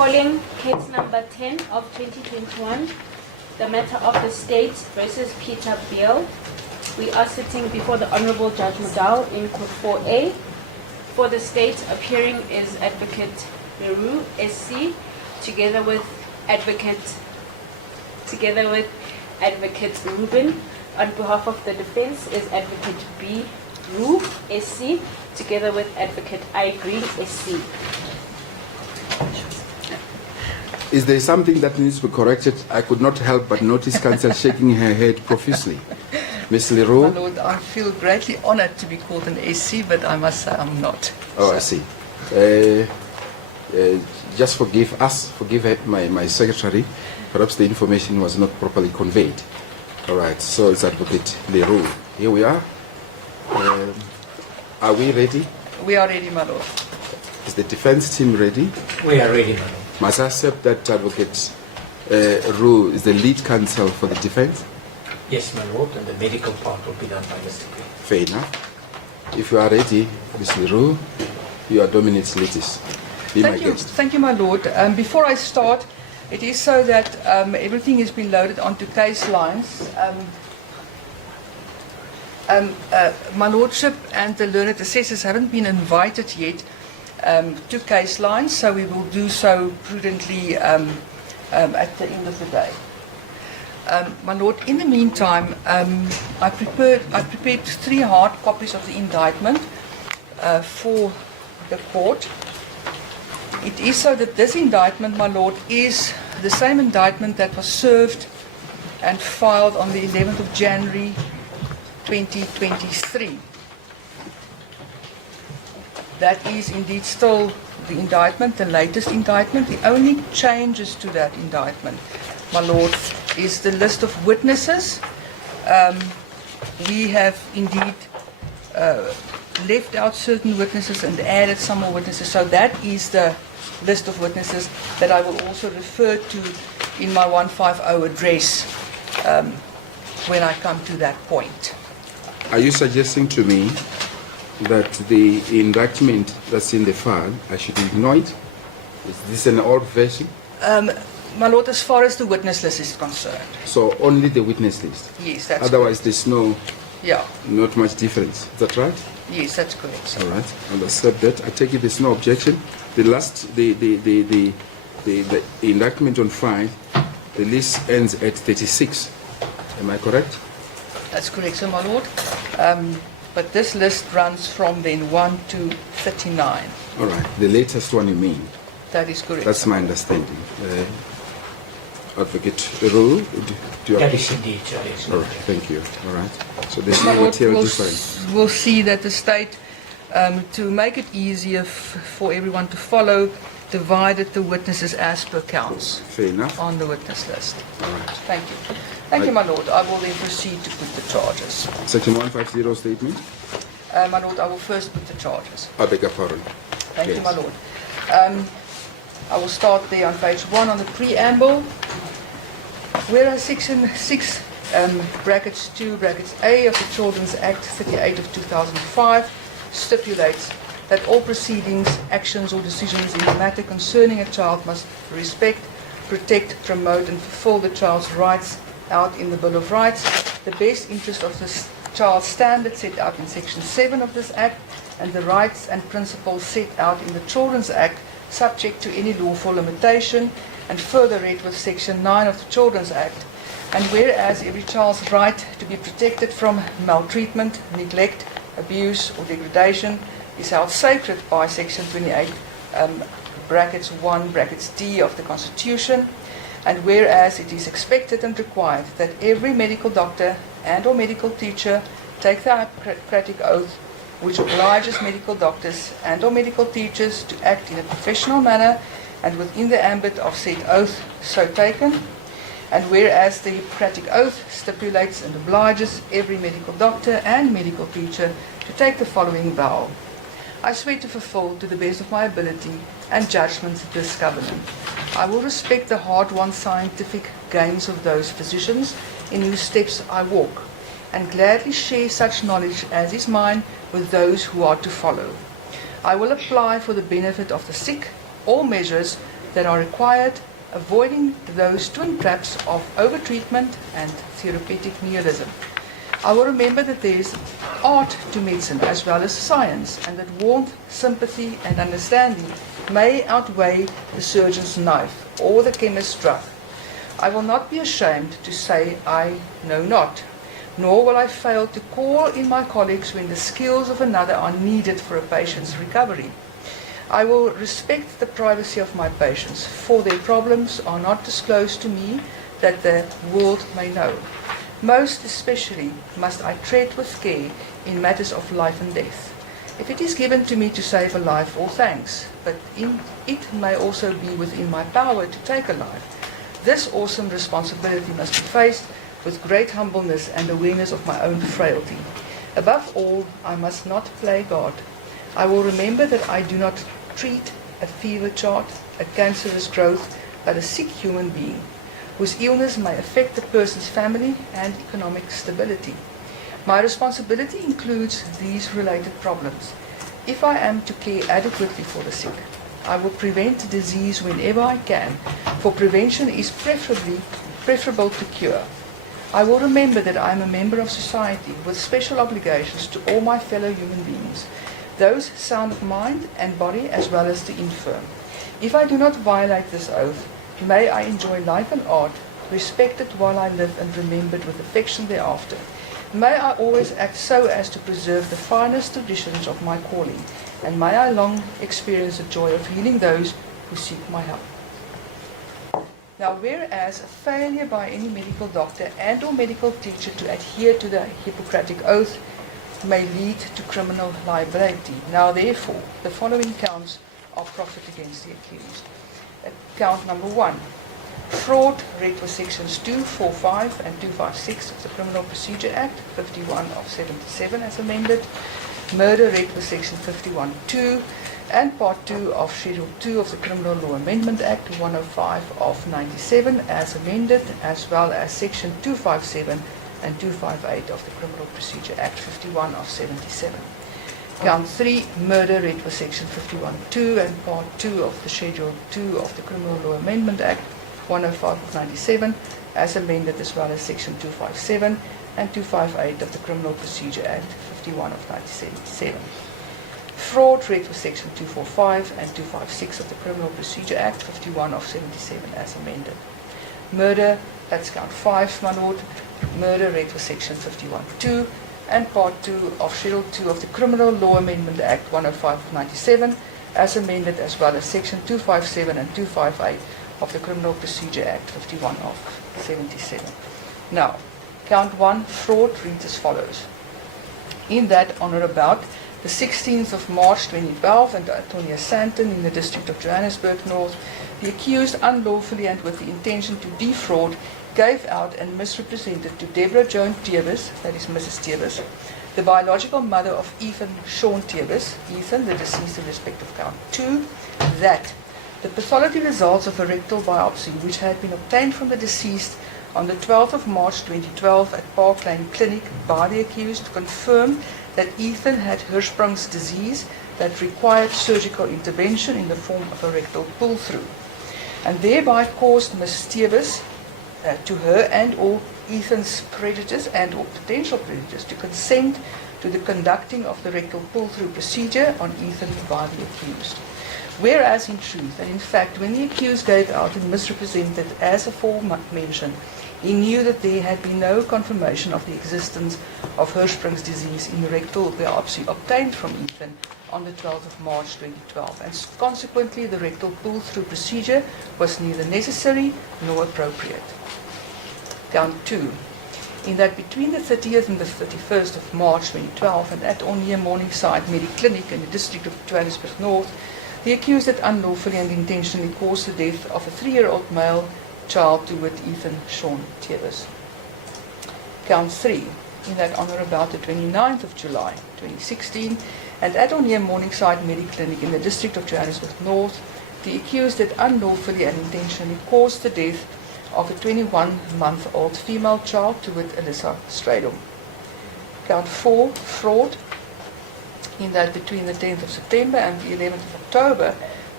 Calling case number 10 of 2021, the matter of the state versus Peter Beale. We are sitting before the Honorable Judge Mdntv in Court 4A. For the state, appearing is Advocate Barry Roux, SC, together with Advocate Ruben. On behalf of the defense is Advocate Barry Roux, SC, together with Advocate I. Green, SC. Is there something that needs to be corrected? I could not help but notice counsel shaking her head profusely. Ms. My Leroux? Lord, I feel greatly honored to be called an SC, but I must say I'm not. Oh, I see. Just forgive us, forgive my secretary. Perhaps the information was not properly conveyed. All right, so it's Advocate Leroux. Here we are. Are we ready? We are ready, my Lord. Is the defense team ready? We are ready, my lord. Must I accept that Advocate Roux is the lead counsel for the defense? Yes, my lord, and the medical part will be done by Mr. Green. Fair enough. If you are ready, Ms. Leroux, you are Dominant's latest. Be my guest. Thank you, my Lord. Before I start, it is so that everything has been loaded onto case lines. My Lordship and the learned assessors haven't been invited yet to case lines, so we will do so prudently at the end of the day. My Lord, in the meantime, I prepared 3 hard copies of the indictment for the court. It is so that this indictment, my Lord, is the same indictment that was served and filed on the 11th of January 2023. That is indeed still the indictment, the latest indictment. The only changes to that indictment, my Lord, is the list of witnesses. We have indeed left out certain witnesses and added some more witnesses. So that is the list of witnesses that I will also refer to in my 150 address when I come to that point. Are you suggesting to me that the indictment that's in the file, I should ignore it? Is this an old version? My Lord, as far as the witness list is concerned, So only the witness list? yes, that's Otherwise, there's yeah, not much difference. Is that right? yes, that's correct, sir. All right. I'll accept that. I take it there's no objection. The indictment on file, the list ends at 36. Am I correct? That's correct, sir, my Lord. But this list runs from then 1 to 39. All right. The latest one you mean? That is correct. That's my understanding. Advocate Roux, do you That approve? is indeed, yes. All right. Thank you. All right. So there's My no Lord, material we'll, difference. we'll see that the state, to make it easier for everyone to follow, divided the witnesses as per counts Fair enough. on the witness list. All right. Thank you. Thank you, my Lord. I will then proceed to put the charges. Section 150 statement. My Lord, I will first put the charges. I beg your pardon. Thank you, Yes. my Lord. I will start there on page 1 on the preamble. Whereas section 6, brackets 2, brackets A of the Children's Act 38 of 2005 stipulates that all proceedings, actions or decisions in the matter concerning a child must respect, protect, promote and fulfill the child's rights out in the Bill of Rights, the best interest of the child's standards set out in section 7 of this Act, and the rights and principles set out in the Children's Act subject to any lawful limitation, and further read with section 9 of the Children's Act. And whereas every child's right to be protected from maltreatment, neglect, abuse or degradation is held sacred by section 28, brackets 1, brackets D of the Constitution, and whereas it is expected and required that every medical doctor and or medical teacher take the Hippocratic Oath, which obliges medical doctors and or medical teachers to act in a professional manner and within the ambit of said oath so taken, and whereas the Hippocratic Oath stipulates and obliges every medical doctor and medical teacher to take the following vow. I swear to fulfill to the best of my ability and judgment this covenant. I will respect the hard-won scientific gains of those physicians in whose steps I walk, and gladly share such knowledge as is mine with those who are to follow. I will apply for the benefit of the sick all measures that are required, avoiding those twin traps of overtreatment and therapeutic nihilism. I will remember that there is art to medicine as well as science, and that warmth, sympathy, and understanding may outweigh the surgeon's knife or the chemist's drug. I will not be ashamed to say I know not, nor will I fail to call in my colleagues when the skills of another are needed for a patient's recovery. I will respect the privacy of my patients, for their problems are not disclosed to me that the world may know. Most especially must I tread with care in matters of life and death. If it is given to me to save a life, all thanks, but it may also be within my power to take a life. This awesome responsibility must be faced with great humbleness and awareness of my own frailty. Above all, I must not play God. I will remember that I do not treat a fever chart, a cancerous growth, but a sick human being, whose illness may affect the person's family and economic stability. My responsibility includes these related problems. If I am to care adequately for the sick, I will prevent disease whenever I can, for prevention is preferable to cure. I will remember that I am a member of society with special obligations to all my fellow human beings, those sound of mind and body as well as the infirm. If I do not violate this oath, may I enjoy life and art, respected while I live and remembered with affection thereafter. May I always act so as to preserve the finest traditions of my calling, and may I long experience the joy of healing those who seek my help. Now, whereas a failure by any medical doctor and or medical teacher to adhere to the Hippocratic Oath may lead to criminal liability. Now, therefore, the following counts are proffered against the accused. Count number 1. Fraud, read with sections 245 and 256 of the Criminal Procedure Act, 51 of 77 as amended. Murder, read with section 51(2) and part 2 of Schedule 2 of the Criminal Law Amendment Act, 105 of 97 as amended, as well as section 257 and 258 of the Criminal Procedure Act, 51 of 77. Count 3, murder, read with section 51(2) and part 2 of the Schedule 2 of the Criminal Law Amendment Act, 105 of 97, as amended, as well as section 257 and 258 of the Criminal Procedure Act, 51 of 1977. Fraud, read with section 245 and 256 of the Criminal Procedure Act, 51 of 77, as amended. Murder, that's count 5, my lord. Murder, read with section 51(2) and part 2 of Schedule 2 of the Criminal Law Amendment Act, 105 of 97, as amended, as well as section 257 and 258 of the Criminal Procedure Act, 51 of 77. Now, count 1, fraud, reads as follows. In that, on or about the 16th of March 2012, and Antonia Santon in the District of Johannesburg North, the accused unlawfully and with the intention to defraud gave out and misrepresented to Deborah Joan Tevis, that is Mrs. Tevis, the biological mother of Ethan Sean Tevis, Ethan, the deceased in respect of count 2, that the pathology results of a rectal biopsy which had been obtained from the deceased on the 12th of March 2012 at Park Lane Clinic by the accused confirmed that Ethan had Hirschsprung's disease that required surgical intervention in the form of a rectal pull-through, and thereby caused Ms. Tevis to her and or Ethan's creditors and or potential creditors to consent to the conducting of the rectal pull-through procedure on Ethan by the accused. Whereas in truth and in fact, when the accused gave out and misrepresented as aforementioned, he knew that there had been no confirmation of the existence of Hirschsprung's disease in the rectal biopsy obtained from Ethan on the 12th of March 2012, and consequently the rectal pull-through procedure was neither necessary nor appropriate. Count 2. In that between the 30th and the 31st of March 2012 and at or near Morningside Mediclinic in the District of Johannesburg North, the accused had unlawfully and intentionally caused the death of a 3-year-old male child to wit Ethan Sean Tevis. Count 3. In that on or about the 29th of July 2016 and at or near Morningside Mediclinic in the District of Johannesburg North, the accused had unlawfully and intentionally caused the death of a 21-month-old female child to wit Alyssa Stradom. Count 4. Fraud. In that between the 10th of September and the 11th of October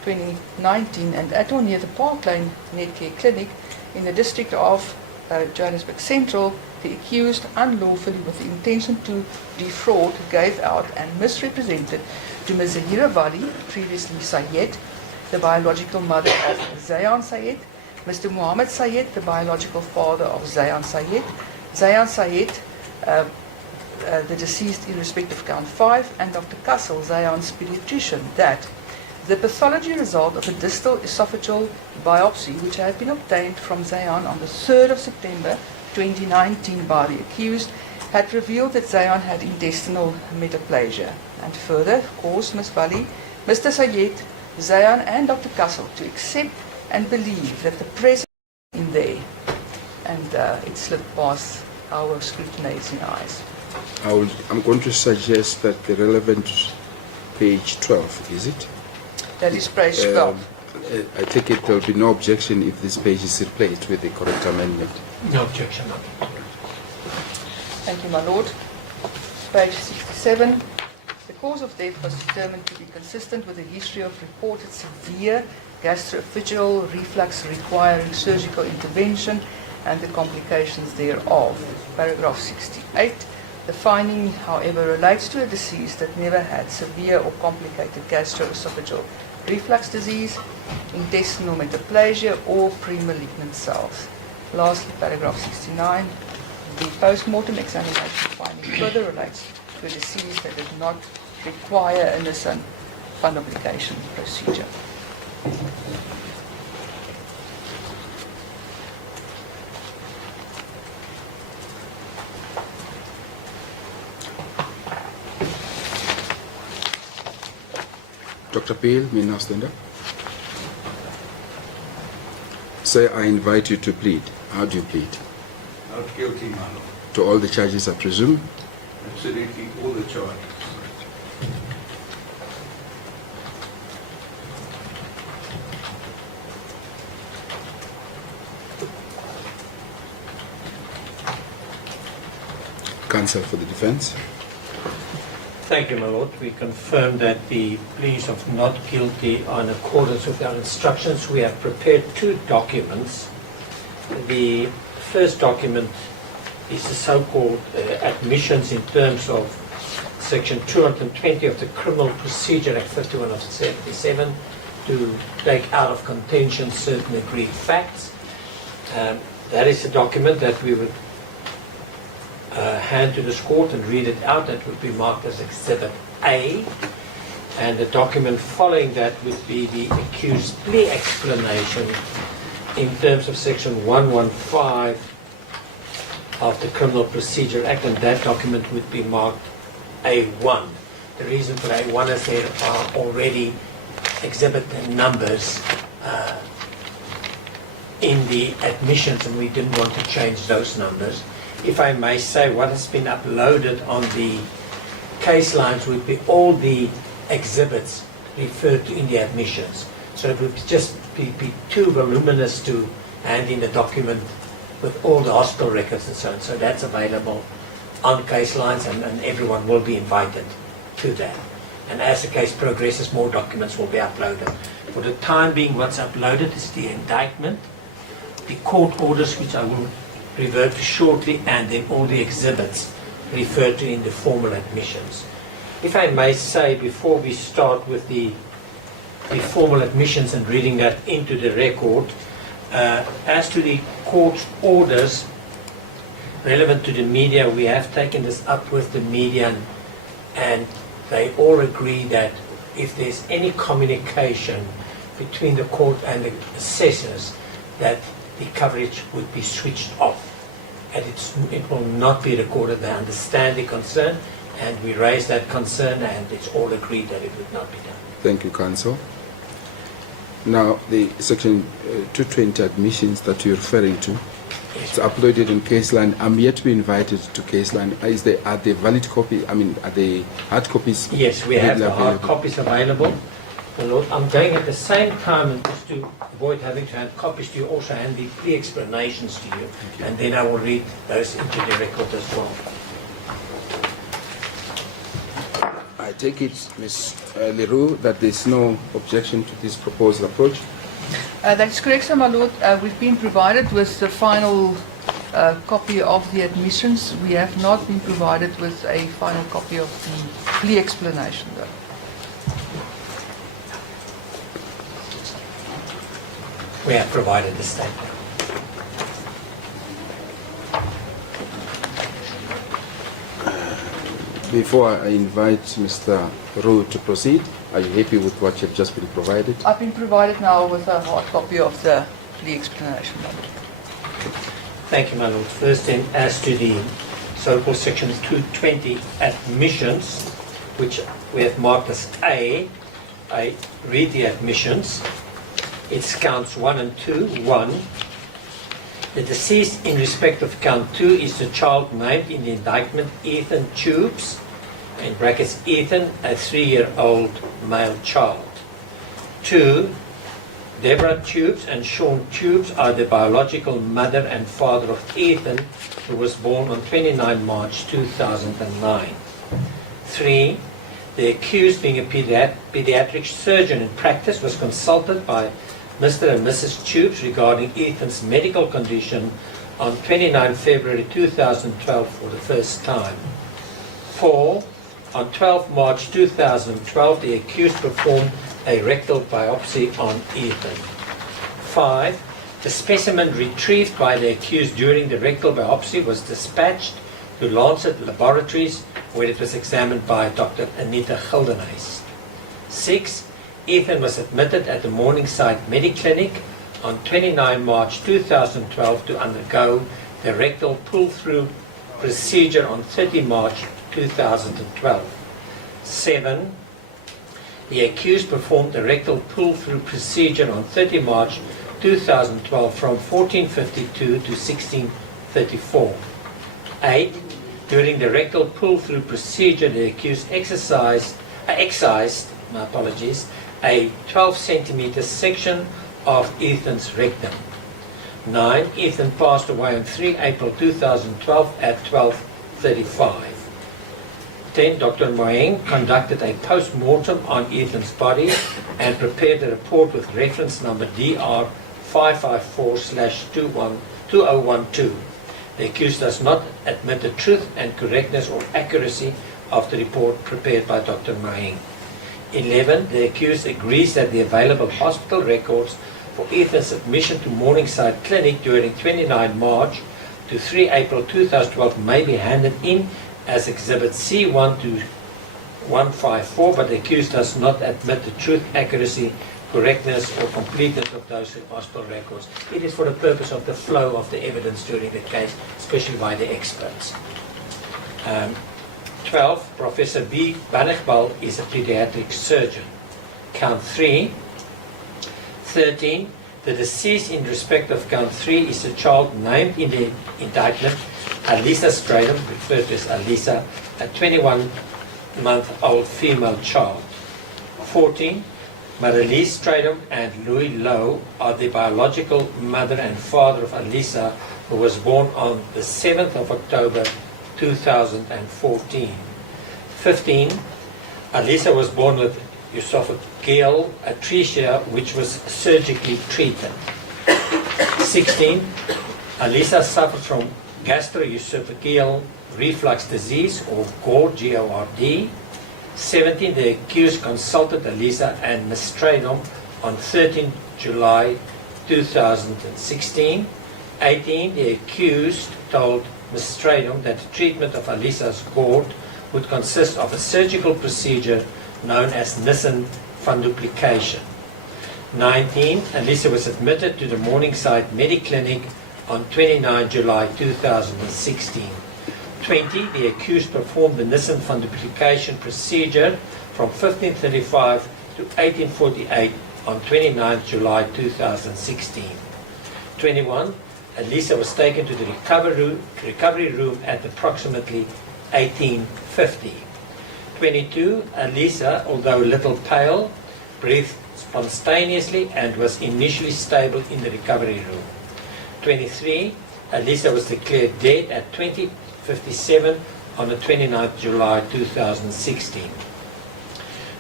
2019 and at or near the Park Lane Netcare Clinic in the district of Johannesburg Central, the accused unlawfully with the intention to defraud gave out and misrepresented to Ms. Zahira Wali, previously Sayed, the biological mother of Zayan Sayed, Mr. Muhammad Sayed, the biological father of Zayan Sayed, the deceased in respect of count 5, and Dr. Kassel, Zayan's pediatrician, that the pathology result of a distal esophageal biopsy, which had been obtained from Zayan on the 3rd of September 2019 by the accused, had revealed that Zayan had intestinal metaplasia, and further caused Ms. Wali, Mr. Sayed, Zayan and Dr. Kassel to accept and believe that the presence in there, and it slipped past our scrutinizing eyes. I'm going to suggest that the relevant page 12, is it? That is page 12. I take it there will be no objection if this page is replaced with the correct amendment. No objection. Thank you, my lord. Page 67. The cause of death was determined to be consistent with a history of reported severe gastroesophageal reflux requiring surgical intervention and the complications thereof. Paragraph 68. The finding, however, relates to a deceased that never had severe or complicated gastroesophageal reflux disease, intestinal metaplasia, or pre-malignant cells. Lastly, paragraph 69. The post-mortem examination finding further relates to a disease that did not require a Nissan fundoplication procedure. Dr. Beale, may now stand up. Sir, I invite you to plead. How do you plead? Not guilty, my lord. To all the charges, I presume? Absolutely all the charges. Counsel for the defense. Thank you, my lord. We confirm that the pleas of not guilty are in accordance with our instructions. We have prepared two documents. The first document is the so-called admissions in terms of Section 220 of the Criminal Procedure Act 51 of 77 to take out of contention certain agreed facts. That is a document that we would hand to this court and read it out. That would be marked as Exhibit A. And the document following that would be the accused plea explanation in terms of Section 115 of the Criminal Procedure Act, and that document would be marked A1. The reason for A1 is there are already exhibit numbers in the admissions, and we didn't want to change those numbers. If I may say, what has been uploaded on the case lines would be all the exhibits referred to in the admissions. So it would just be too voluminous to hand in a document with all the hospital records and so on. So that's available on case lines, and everyone will be invited to that. And as the case progresses, more documents will be uploaded. For the time being, what's uploaded is the indictment, the court orders, which I will revert to shortly, and then all the exhibits referred to in the formal admissions. If I may say, before we start with the formal admissions and reading that into the record, as to the court's orders relevant to the media, we have taken this up with the media, and they all agree that if there's any communication between the court and the assessors, that the coverage would be switched off, and it will not be recorded. They understand the concern, and we raise that concern, and it's all agreed that it would not be done. Thank you, counsel. Now, the section 220 admissions that you're referring to, it's uploaded in Caseline. I'm yet to be invited to Caseline. Are they valid copy? I mean, are they hard copies? Yes, we have the hard available? copies available. My Lord, I'm going at the same time, and just to avoid having to hand copies to you, also hand the plea explanations to you, and then I will read those into the record as well. I I take it, Ms. Leroux, that there's no objection to this proposed approach. That is correct, sir, my lord. We've been provided with the final copy of the admissions. We have not been provided with a final copy of the plea explanation, though. We have provided the statement. Before I invite Mr. Roux to proceed, are you happy with what you've just been provided? I've been provided now with a hard copy of the plea explanation, my lord. Thank you, my lord. First then, as to the so-called section 220 admissions, which we have marked as A, I read the admissions. It's counts 1 and 2. 1. The deceased in respect of count 2 is the child named in the indictment Ethan Tubes, in brackets Ethan, a 3-year-old male child. 2. Deborah Tubes and Sean Tubes are the biological mother and father of Ethan, who was born on 29 March 2009. 3. The accused, being a pediatric surgeon in practice, was consulted by Mr. and Mrs. Tubes regarding Ethan's medical condition on 29 February 2012 for the first time. 4. On 12 March 2012, the accused performed a rectal biopsy on Ethan. 5. The specimen retrieved by the accused during the rectal biopsy was dispatched to Lancet Laboratories, where it was examined by Dr. Anita Gildenhuys. 6. Ethan was admitted at the Morningside Mediclinic on 29 March 2012 to undergo the rectal pull-through procedure on 30 March 2012. 7. The accused performed the rectal pull-through procedure on 30 March 2012 from 14:52 to 16:34. 8. During the rectal pull-through procedure, the accused excised a 12 centimeter section of Ethan's rectum. 9. Ethan passed away on 3 April 2012 at 12:35. 10. Dr. Moeng conducted a post-mortem on Ethan's body and prepared a report with reference number DR 554/2012. The accused does not admit the truth and correctness or accuracy of the report prepared by Dr. Moeng. 11. The accused agrees that the available hospital records for Ethan's admission to Morningside Clinic during 29 March to 3 April 2012 may be handed in as Exhibit C1 to 154, but the accused does not admit the truth, accuracy, correctness or completeness of those hospital records. It is for the purpose of the flow of the evidence during the case, especially by the experts. 12. Professor B. Baele is a pediatric surgeon. Count 3. 13. The deceased in respect of count 3 is a child named in the indictment Alisa Stradom, referred to as Alisa, a 21-month-old female child. 14. Marilise Stradom and Louis Lowe are the biological mother and father of Alisa, who was born on the 7th of October 2014. 15. Alisa was born with esophageal atresia, which was surgically treated. 16. Alisa suffered from gastroesophageal reflux disease, or GORD, G-O-R-D. 17. The accused consulted Alisa and Ms. Stradom on 13 July 2016. 18. The accused told Ms. Stradom that the treatment of Alisa's GORD would consist of a surgical procedure known as Nissen funduplication. 19. Alisa was admitted to the Morningside Mediclinic on 29 July 2016. 20. The accused performed the Nissen funduplication procedure from 1535 to 1848 on 29 July 2016. 21. Alisa was taken to the recovery room at approximately 1850. 22. Alisa, although a little pale, breathed spontaneously and was initially stable in the recovery room. 23. Alisa was declared dead at 20:57 on the 29th July 2016.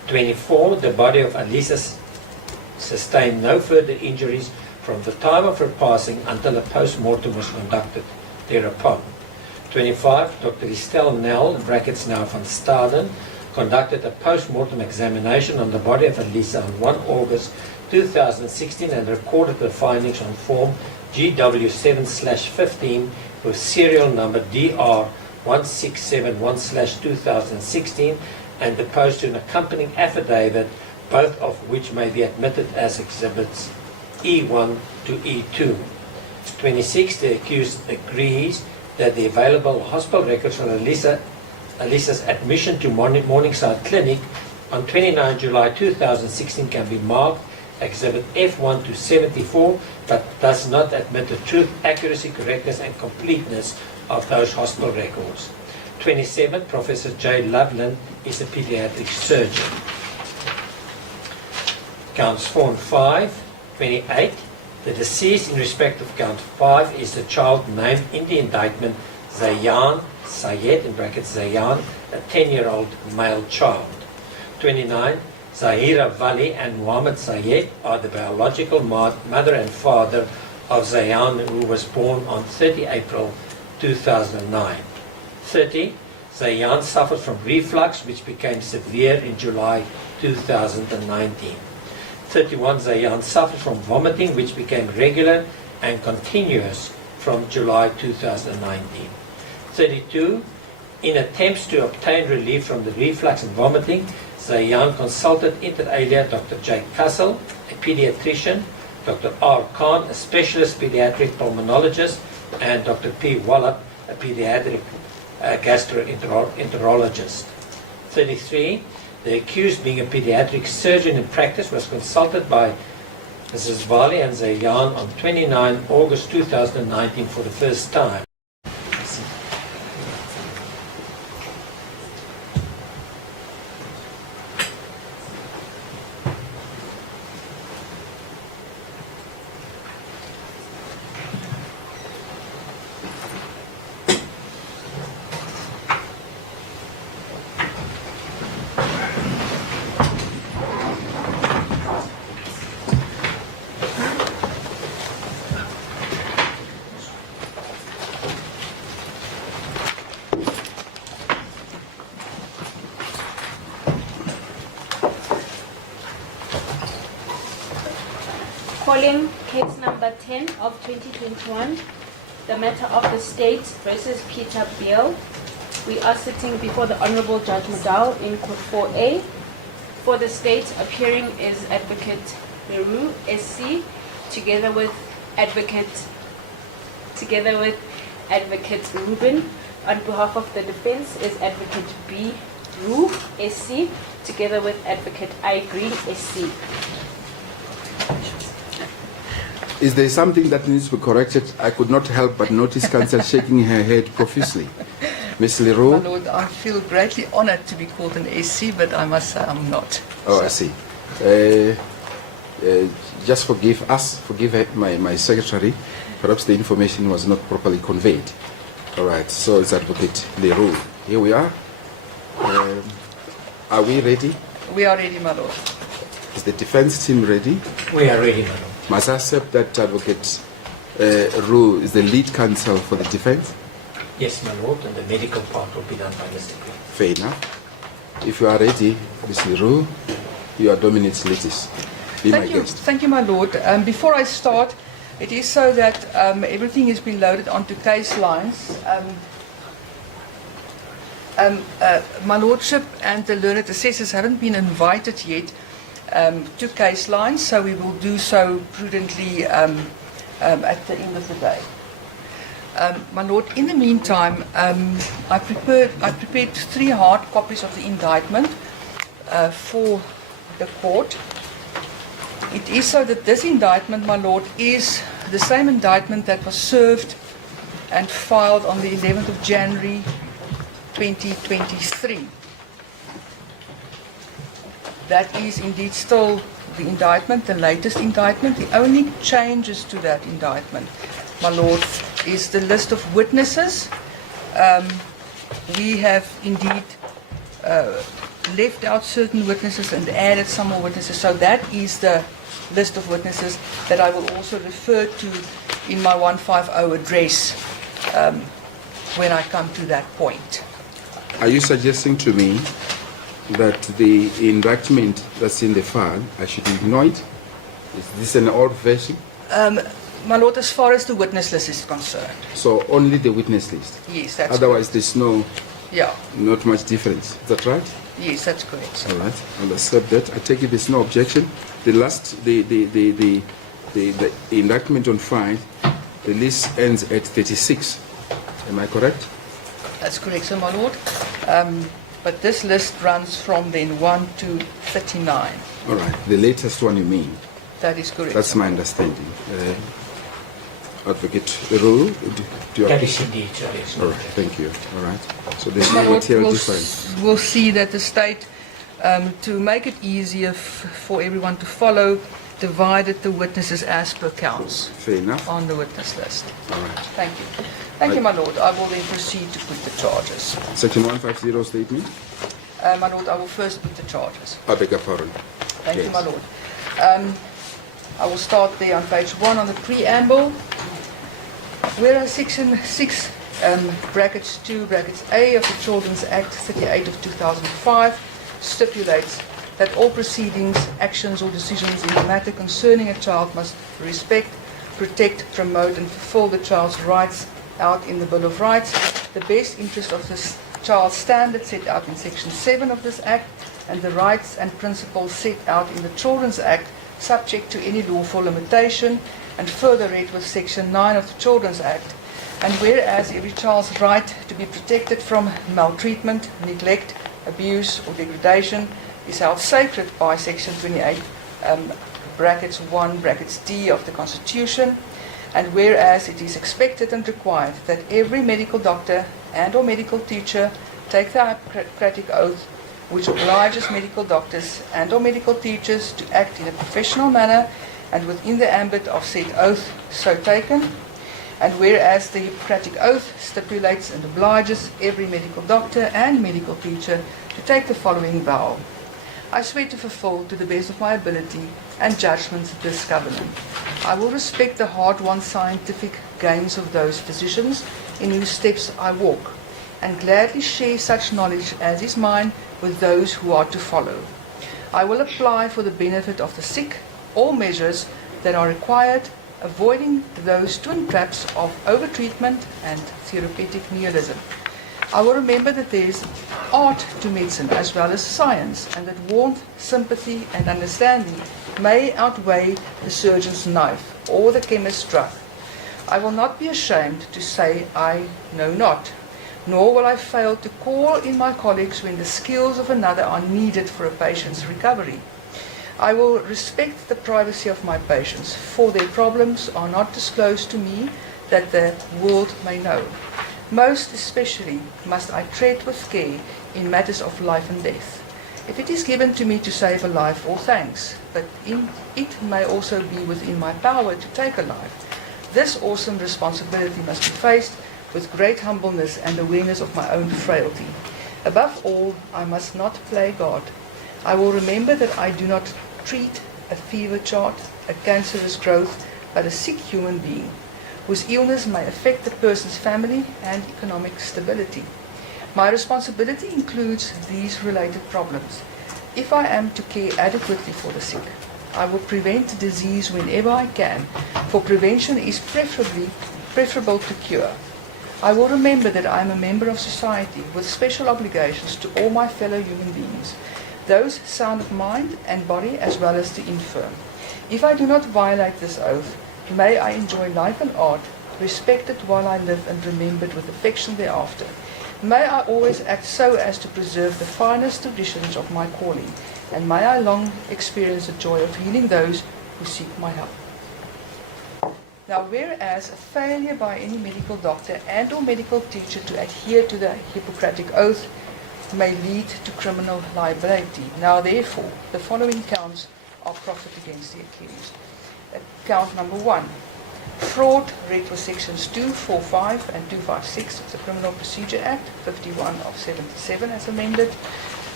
24. The body of Alisa sustained no further injuries from the time of her passing until a post-mortem was conducted thereupon. 25. Dr. Estelle Nel, in brackets now van Staden, conducted a post-mortem examination on the body of Alisa on 1 August 2016 and recorded the findings on form GW7/15 with serial number DR1671/2016 and deposed to an accompanying affidavit, both of which may be admitted as exhibits E1 to E2. 26. The accused agrees that the available hospital records on Alisa's admission to Morningside Clinic on 29 July 2016 can be marked Exhibit F1 to 74, but does not admit the truth, accuracy, correctness and completeness of those hospital records. 27. Professor J. Loveland is a pediatric surgeon. Counts 4 and 5. 28. The deceased in respect of count 5 is the child named in the indictment Zayan Sayed, in brackets Zayan, a 10-year-old male child. 29. Zahira Vali and Muhammad Sayed are the biological mother and father of Zayan, who was born on 30 April 2009. 30. Zayan suffered from reflux, which became severe in July 2019. 31. Zayan suffered from vomiting, which became regular and continuous from July 2019. 32. In attempts to obtain relief from the reflux and vomiting, Zayan consulted inter alia Dr. J. Kassel, a pediatrician, Dr. R. Khan, a specialist pediatric pulmonologist, and Dr. P. Wallop, a pediatric gastroenterologist. 33. The accused, being a pediatric surgeon in practice, was consulted by Mrs. Vali and Zayan on 29 August 2019 for the first time. Calling case number 10 of 2021, the matter of the state versus Peter Beale. We are sitting before the Honorable Judge Madal in Court 4A. For the state, appearing is Advocate Barry Roux, SC, together with Advocate Rubin. On behalf of the defense is Advocate B. Roux, SC, together with Advocate I. Green, SC. Is there something that needs to be corrected? I could not help but notice counsel shaking her head profusely. Ms. My Leroux? Lord, I feel greatly honored to be called an SC, but I must say I'm not. Oh, I see. Just forgive us, forgive my secretary. Perhaps the information was not properly conveyed. All right, so it's Advocate Leroux. Here we are. Are we ready? We are ready, my Lord. Is the defense team ready? We are ready, madam. Must I accept that Advocate Roux is the lead counsel for the defense? Yes, my lord, and the medical part will be done by Mr. Green. Fair enough. If you are ready, Ms. Leroux, you are Dominus Litis. Be my guest. Thank you, my Lord. Before I start, it is so that everything has been loaded onto case lines. My Lordship and the learned assessors haven't been invited yet to case lines, so we will do so prudently at the end of the day. My Lord, in the meantime, I prepared 3 hard copies of the indictment for the court. It is so that this indictment, my Lord, is the same indictment that was served and filed on the 11th of January 2023. That is indeed still the indictment, the latest indictment. The only changes to that indictment, my Lord, is the list of witnesses. We have indeed left out certain witnesses and added some more witnesses. So that is the list of witnesses that I will also refer to in my 150 address when I come to that point. Are you suggesting to me that the indictment that's in the file, I should ignore it? Is this an old version? My lord, as far as the witness list is concerned, So only the witness list? yes, that's Otherwise, correct. there's Yeah, not much difference. Is that right? yes, that's correct. All right, I'll accept that. I take it there's no objection. The indictment on file, the list ends at 36. Am I correct? That's correct, sir, my lord. But this list runs from then 1 to 39. All right, the latest one you mean? That is correct. That's my understanding. Advocate Roux, do you That is indeed, sir. Yes. All right, thank you. All right. So there's My no lord, material we'll, difference. we'll see that the state, to make it easier for everyone to follow, divided the witnesses as per counts Fair enough. on the witness list. All right. Thank you. Thank you, my lord. I will then proceed to put the charges. Section 150 statement. My lord, I will first put the charges. I beg your pardon. Thank you, Yes. my lord. I will start there on page 1 on the preamble. Whereas section 6, brackets 2, brackets A of the Children's Act 38 of 2005 stipulates that all proceedings, actions or decisions in a matter concerning a child must respect, protect, promote and fulfill the child's rights out in the Bill of Rights, the best interest of the child's standards set out in section 7 of this Act, and the rights and principles set out in the Children's Act subject to any lawful limitation, and further read with section 9 of the Children's Act. And whereas every child's right to be protected from maltreatment, neglect, abuse or degradation is held sacred by section 28, brackets 1, brackets D of the Constitution, and whereas it is expected and required that every medical doctor and or medical teacher take the Hippocratic Oath, which obliges medical doctors and or medical teachers to act in a professional manner and within the ambit of said oath so taken, and whereas the Hippocratic Oath stipulates and obliges every medical doctor and medical teacher to take the following vow. I swear to fulfill to the best of my ability and judgment this covenant. I will respect the hard-won scientific gains of those physicians in whose steps I walk, and gladly share such knowledge as is mine with those who are to follow. I will apply for the benefit of the sick all measures that are required, avoiding those twin traps of overtreatment and therapeutic nihilism. I will remember that there is art to medicine as well as science, and that warmth, sympathy and understanding may outweigh the surgeon's knife or the chemist's drug. I will not be ashamed to say I know not, nor will I fail to call in my colleagues when the skills of another are needed for a patient's recovery. I will respect the privacy of my patients, for their problems are not disclosed to me that the world may know. Most especially must I tread with care in matters of life and death. If it is given to me to save a life, all thanks, but it may also be within my power to take a life. This awesome responsibility must be faced with great humbleness and awareness of my own frailty. Above all, I must not play God. I will remember that I do not treat a fever chart, a cancerous growth, but a sick human being, whose illness may affect the person's family and economic stability. My responsibility includes these related problems. If I am to care adequately for the sick, I will prevent disease whenever I can, for prevention is preferable to cure. I will remember that I am a member of society with special obligations to all my fellow human beings, those sound of mind and body as well as the infirm. If I do not violate this oath, may I enjoy life and art, respected while I live and remembered with affection thereafter. May I always act so as to preserve the finest traditions of my calling, and may I long experience the joy of healing those who seek my help. Now, whereas a failure by any medical doctor and or medical teacher to adhere to the Hippocratic Oath may lead to criminal liability. Now, therefore, the following counts are proffered against the accused. Count number 1, fraud, read with sections 245 and 256 of the Criminal Procedure Act, 51 of 77 as amended.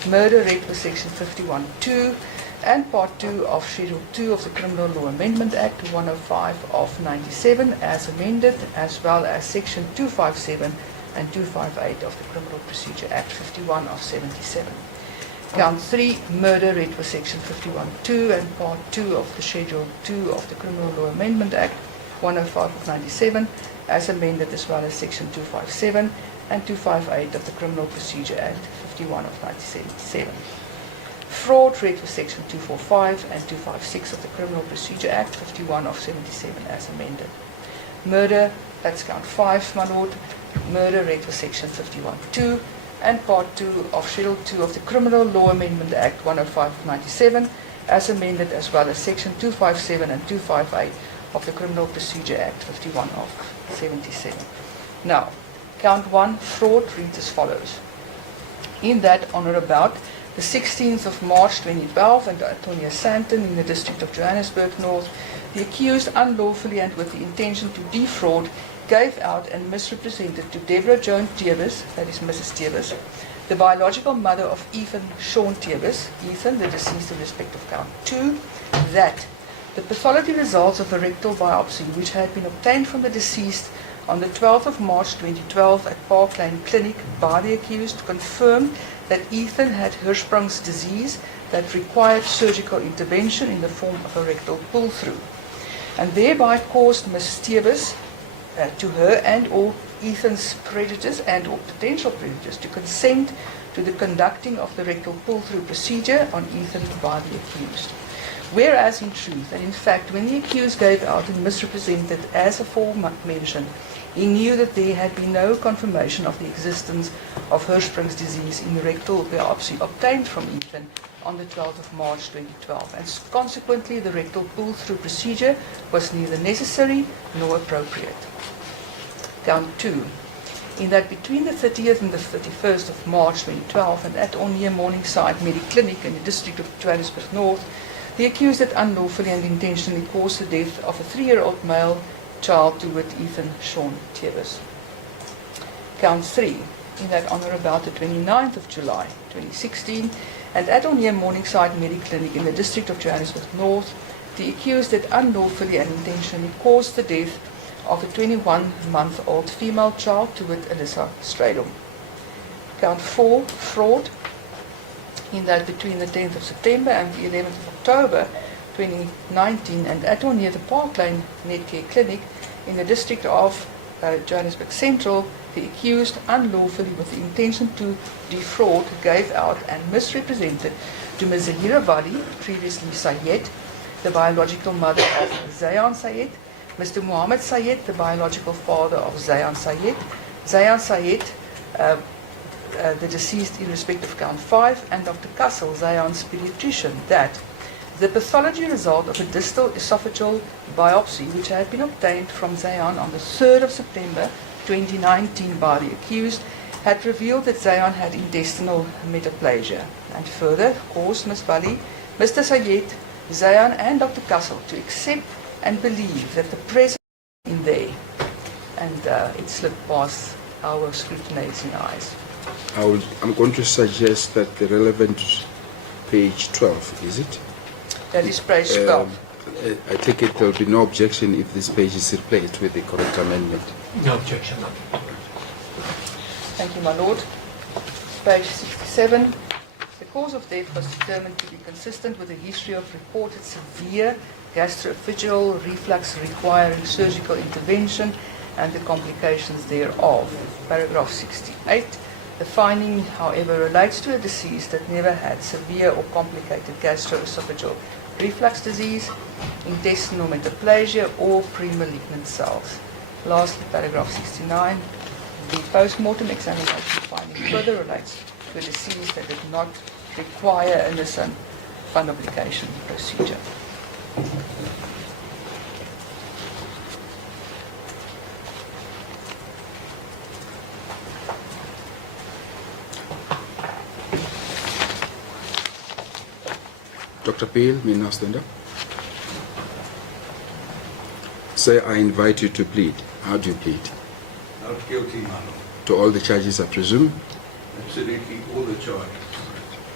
murder read for section 51(2), and part 2 of Schedule 2 of the Criminal Law Amendment Act 105 of 97 as amended, as well as section 257 and 258 of the Criminal Procedure Act 51 of 77. Count 3, murder read for section 51(2) and part 2 of the Schedule 2 of the Criminal Law Amendment Act 105 of 97 as amended, as well as section 257 and 258 of the Criminal Procedure Act 51 of 1977. Fraud read for section 245 and 256 of the Criminal Procedure Act 51 of 77 as amended. Murder, that's count 5, my lord. Murder read for section 51(2) and part 2 of Schedule 2 of the Criminal Law Amendment Act 105 of 97 as amended, as well as section 257 and 258 of the Criminal Procedure Act 51 of 77. Now, count 1, fraud, reads as follows. In that, on or about the 16th of March 2012, and Antonia Santon in the District of Johannesburg North, the accused unlawfully and with the intention to defraud gave out and misrepresented to Deborah Joan Tevis, that is Mrs. Tevis, the biological mother of Ethan Sean Tevis, Ethan, the deceased in respect of count 2, that the pathology results of a rectal biopsy which had been obtained from the deceased on the 12th of March 2012 at Park Lane Clinic by the accused confirmed that Ethan had Hirschsprung's disease that required surgical intervention in the form of a rectal pull-through, and thereby caused Ms. Tevis to her and or Ethan's predators and or potential predators to consent to the conducting of the rectal pull-through procedure on Ethan by the accused. Whereas in truth and in fact, when the accused gave out and misrepresented as aforementioned, he knew that there had been no confirmation of the existence of Hirschsprung's disease in the rectal biopsy obtained from Ethan on the 12th of March 2012, and consequently the rectal pull-through procedure was neither necessary nor appropriate. Count 2. In that between the 30th and the 31st of March 2012 and at or near Morningside Mediclinic in the District of Johannesburg North, the accused had unlawfully and intentionally caused the death of a 3-year-old male child to wit Ethan Sean Tevis. Count 3. In that on or about the 29th of July 2016 and at or near Morningside Mediclinic in the District of Johannesburg North, the accused had unlawfully and intentionally caused the death of a 21-month-old female child to wit Alyssa Stradom. Count 4, fraud, in that between the 10th of September and the 11th of October 2019 and at or near the Park Lane Netcare Clinic in the District of Johannesburg Central, the accused unlawfully with the intention to defraud gave out and misrepresented to Ms. Zahira Vali, previously Sayed, the biological mother of Zayan Sayed, Mr. Muhammad Sayed, the biological father of Zayan Sayed, the deceased in respect of count 5, and Dr. Kassel, Zayan's pediatrician, that the pathology result of a distal esophageal biopsy which had been obtained from Zayan on the 3rd of September 2019 by the accused had revealed that Zayan had intestinal metaplasia, and further caused Ms. Vali, Mr. Sayed, Zayan and Dr. Kassel to accept and believe that the presence in there, and it slipped past our scrutinizing eyes. I'm going to suggest that the relevant page 12, is it? That is page 12. I take it there will be no objection if this page is replaced with the correct amendment. No objection. Thank you, my lord. Page 67. The cause of death was determined to be consistent with a history of reported severe gastroesophageal reflux requiring surgical intervention and the complications thereof. Paragraph 68. The finding, however, relates to a deceased that never had severe or complicated gastroesophageal reflux disease, intestinal metaplasia, or pre-malignant cells. Lastly, paragraph 69. The post-mortem examination finding further relates to a disease that did not require a Nissan fundoplication procedure. Dr. Beale, may now stand up. Sir, I invite you to plead. How do you plead? Not guilty, my lord. To all the charges, I presume? Absolutely all the charges.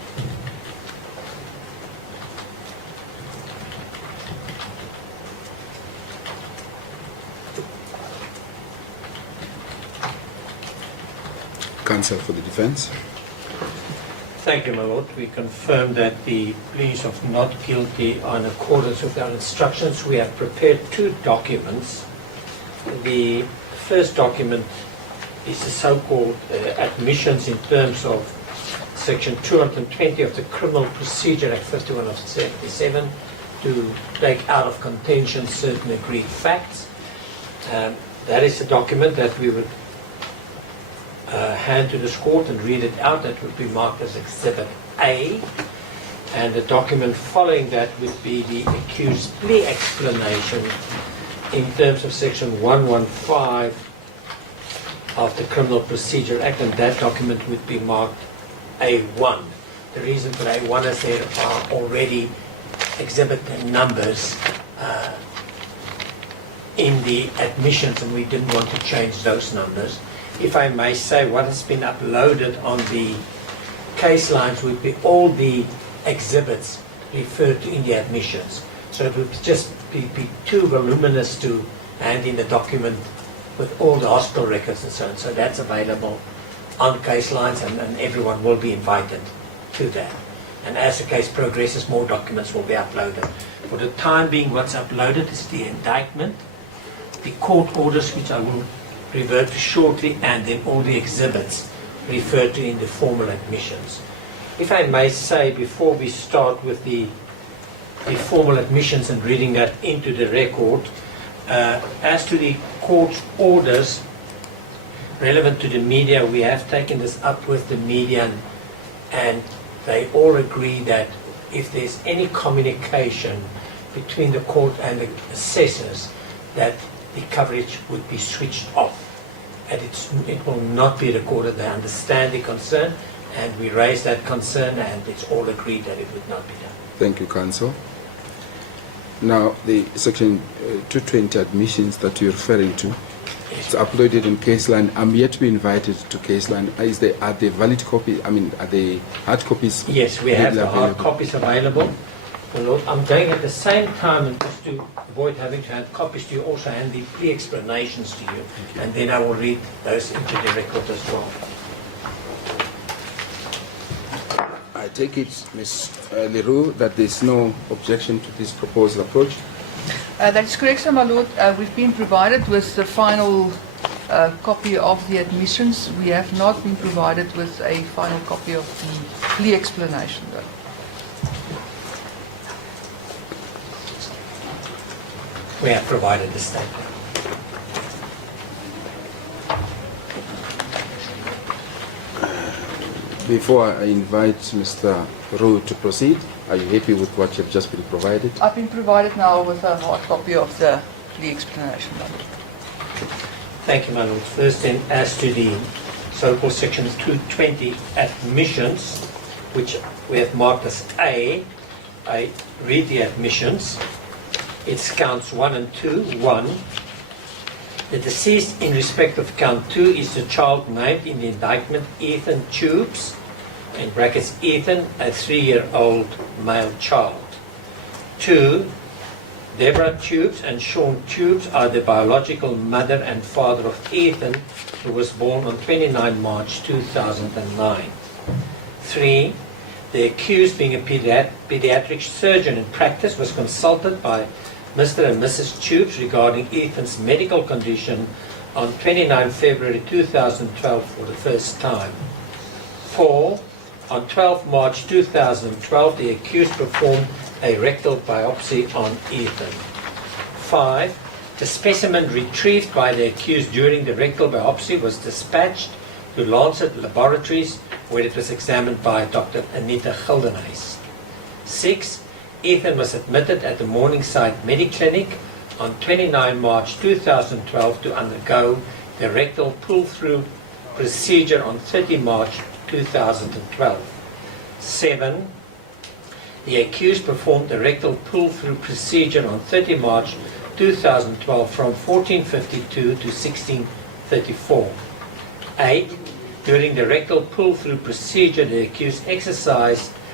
Counsel for the defense. Thank you, my lord. We confirm that the pleas of not guilty are in accordance with our instructions. We have prepared two documents. The first document is the so-called admissions in terms of Section 220 of the Criminal Procedure Act 51 of 77 to take out of contention certain agreed facts. That is a document that we would hand to this court and read it out. That would be marked as Exhibit A. And the document following that would be the accused plea explanation in terms of Section 115 of the Criminal Procedure Act, and that document would be marked A1. The reason for A1 is there are already exhibit numbers in the admissions, and we didn't want to change those numbers. If I may say, what has been uploaded on the case lines would be all the exhibits referred to in the admissions. So it would just be too voluminous to hand in the document with all the hospital records and so on. So that's available on case lines, and everyone will be invited to that. And as the case progresses, more documents will be uploaded. For the time being, what's uploaded is the indictment, the court orders, which I will revert to shortly, and then all the exhibits referred to in the formal admissions. If I may say, before we start with the formal admissions and reading that into the record, as to the court's orders relevant to the media, we have taken this up with the media, and they all agree that if there's any communication between the court and the assessors, that the coverage would be switched off, and it will not be recorded. They understand the concern, and we raise that concern, and it's all agreed that it would not be done. Thank you, counsel. Now, the Section 220 admissions that you're referring to, it's uploaded in Caseline. I'm yet to be invited to Caseline. Are they valid copies? I mean, are they hard copies? Yes, we have the hard available? copies available. Well, Lord, I'm going at the same time, and just to avoid having to hand copies to you, also hand the plea explanations to you, and then I will read those into the record as well. I take it, Ms. Leroux, that there's no objection to this proposed approach. That is correct, sir, my lord. We've been provided with the final copy of the admissions. We have not been provided with a final copy of the plea explanation, though. We have provided the statement. Before I invite Mr. Roux to proceed, are you happy with what you've just been provided? I've been provided now with a hard copy of the plea explanation, my lord. Thank you, my lord. First, then, as to the so-called Section 220 admissions, which we have marked as A, I read the admissions. It's counts 1 and 2. 1. The deceased in respect of count 2 is the child named in the indictment, Ethan Tubes, in brackets Ethan, a 3-year-old male child. 2. Deborah Tubes and Sean Tubes are the biological mother and father of Ethan, who was born on 29 March 2009. 3. The accused, being a pediatric surgeon in practice, was consulted by Mr. and Mrs. Tubes regarding Ethan's medical condition on 29 February 2012 for the first time. 4. On 12 March 2012, the accused performed a rectal biopsy on Ethan. 5. The specimen retrieved by the accused during the rectal biopsy was dispatched to Lancet Laboratories, where it was examined by Dr. Anita Gildenhuys. 6. Ethan was admitted at the Morningside Mediclinic on 29 March 2012 to undergo the rectal pull-through procedure on 30 March 2012. 7. The accused performed the rectal pull-through procedure on 30 March 2012 from 14:52 to 16:34. 8. During the rectal pull-through procedure, the accused exercised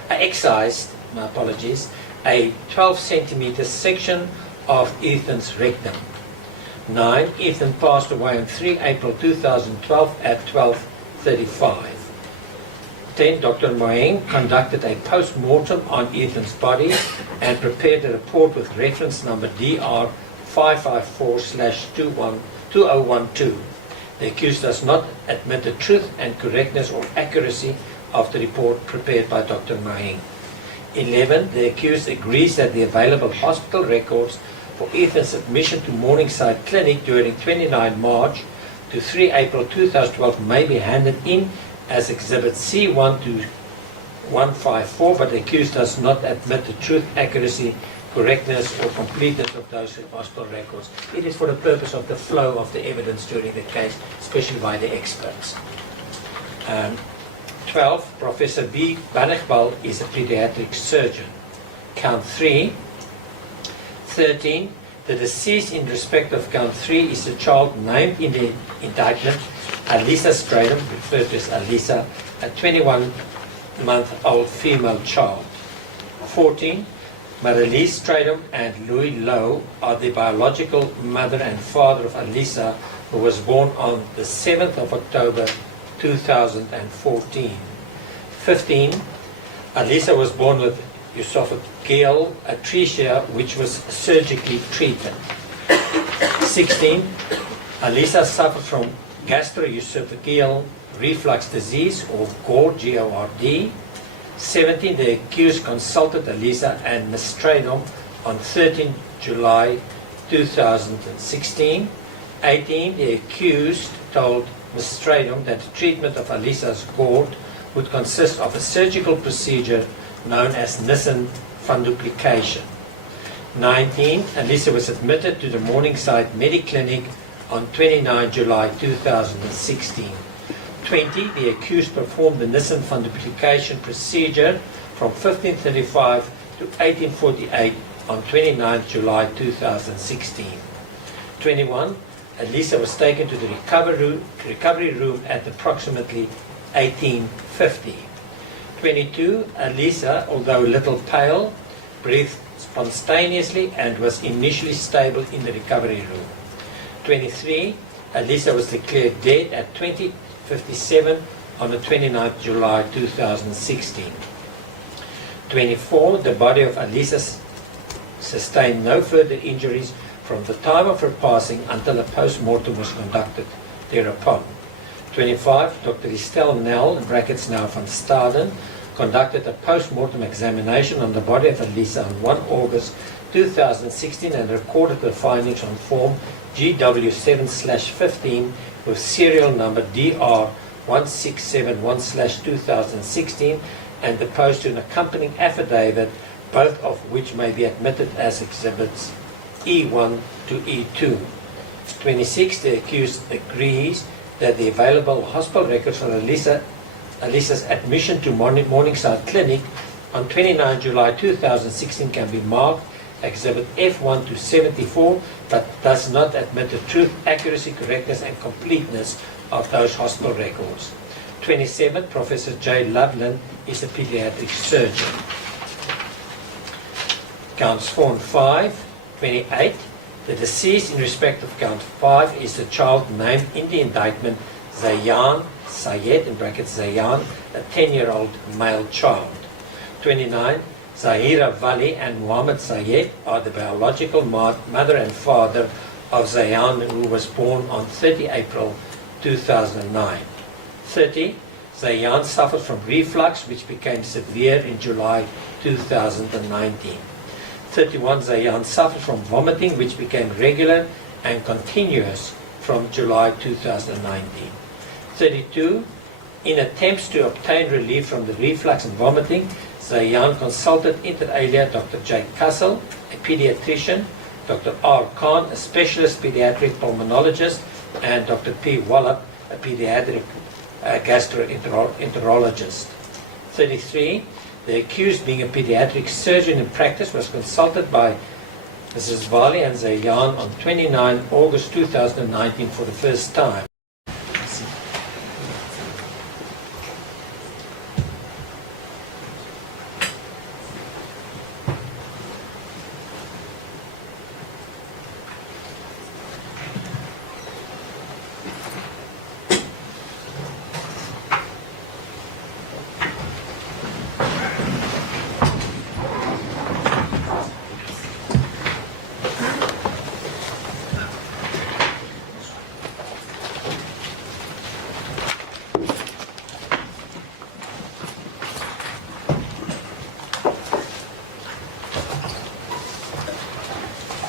excised, my apologies, a 12 centimeter section of Ethan's rectum. 9. Ethan passed away on 3 April 2012 at 12:35. 10. Dr. Moeng conducted a post-mortem on Ethan's body and prepared a report with reference number DR 554/2012. The accused does not admit the truth and correctness or accuracy of the report prepared by Dr. Moeng. 11. The accused agrees that the available hospital records for Ethan's admission to Morningside Clinic during 29 March to 3 April 2012 may be handed in as Exhibit C1 to 154, but the accused does not admit the truth, accuracy, correctness or completeness of those hospital records. It is for the purpose of the flow of the evidence during the case, especially by the experts. 12. Professor B. Banegbal is a pediatric surgeon. Count 3. 13. The deceased in respect of count 3 is a child named in the indictment, Alisa Stradom, referred to as Alisa, a 21-month-old female child. 14. Marilise Stradom and Louis Lowe are the biological mother and father of Alisa, who was born on the 7th of October 2014. 15. Alisa was born with esophageal atresia, which was surgically treated. 16. Alisa suffered from gastroesophageal reflux disease, or GORD, G-O-R-D. 17. The accused consulted Alisa and Ms. Stradom on 13 July 2016. 18. The accused told Ms. Stradom that the treatment of Alisa's GORD would consist of a surgical procedure known as Nissen funduplication. 19. Alisa was admitted to the Morningside Mediclinic on 29 July 2016. 20. The accused performed the Nissen funduplication procedure from 1535 to 1848 on 29 July 2016. 21. Alisa was taken to the recovery room at approximately 1850. 22. Alisa, although a little pale, breathed spontaneously and was initially stable in the recovery room. 23. Alisa was declared dead at 20:57 on the 29th July 2016. 24. The body of Alisa sustained no further injuries from the time of her passing until a post-mortem was conducted thereupon. 25. Dr. Estelle Nell, in brackets now van Staden, conducted a post-mortem examination on the body of Alisa on 1 August 2016 and recorded the findings on form GW7/15 with serial number DR 1671/2016 and deposed to an accompanying affidavit, both of which may be admitted as exhibits E1 to E2. 26. The accused agrees that the available hospital records for Alisa's admission to Morningside Clinic on 29 July 2016 can be marked Exhibit F1 to 74, but does not admit the truth, accuracy, correctness, and completeness of those hospital records. 27. Professor J. Loveland is a pediatric surgeon. Counts 4 and 5. 28. The deceased in respect of count 5 is the child named in the indictment Zayan Sayed, in brackets Zayan, a 10-year-old male child. 29. Zahira Vali and Muhammad Sayed are the biological mother and father of Zayan, who was born on 30 April 2009. 30. Zayan suffered from reflux, which became severe in July 2019. 31. Zayan suffered from vomiting, which became regular and continuous from July 2019. 32. In attempts to obtain relief from the reflux and vomiting, Zayan consulted inter alia Dr. J. Kassel, a pediatrician, Dr. R. Khan, a specialist pediatric pulmonologist, and Dr. P. Wallop, a pediatric gastroenterologist. 33. The accused, being a pediatric surgeon in practice, was consulted by Mrs. Vali and Zayan on 29 August 2019 for the first time.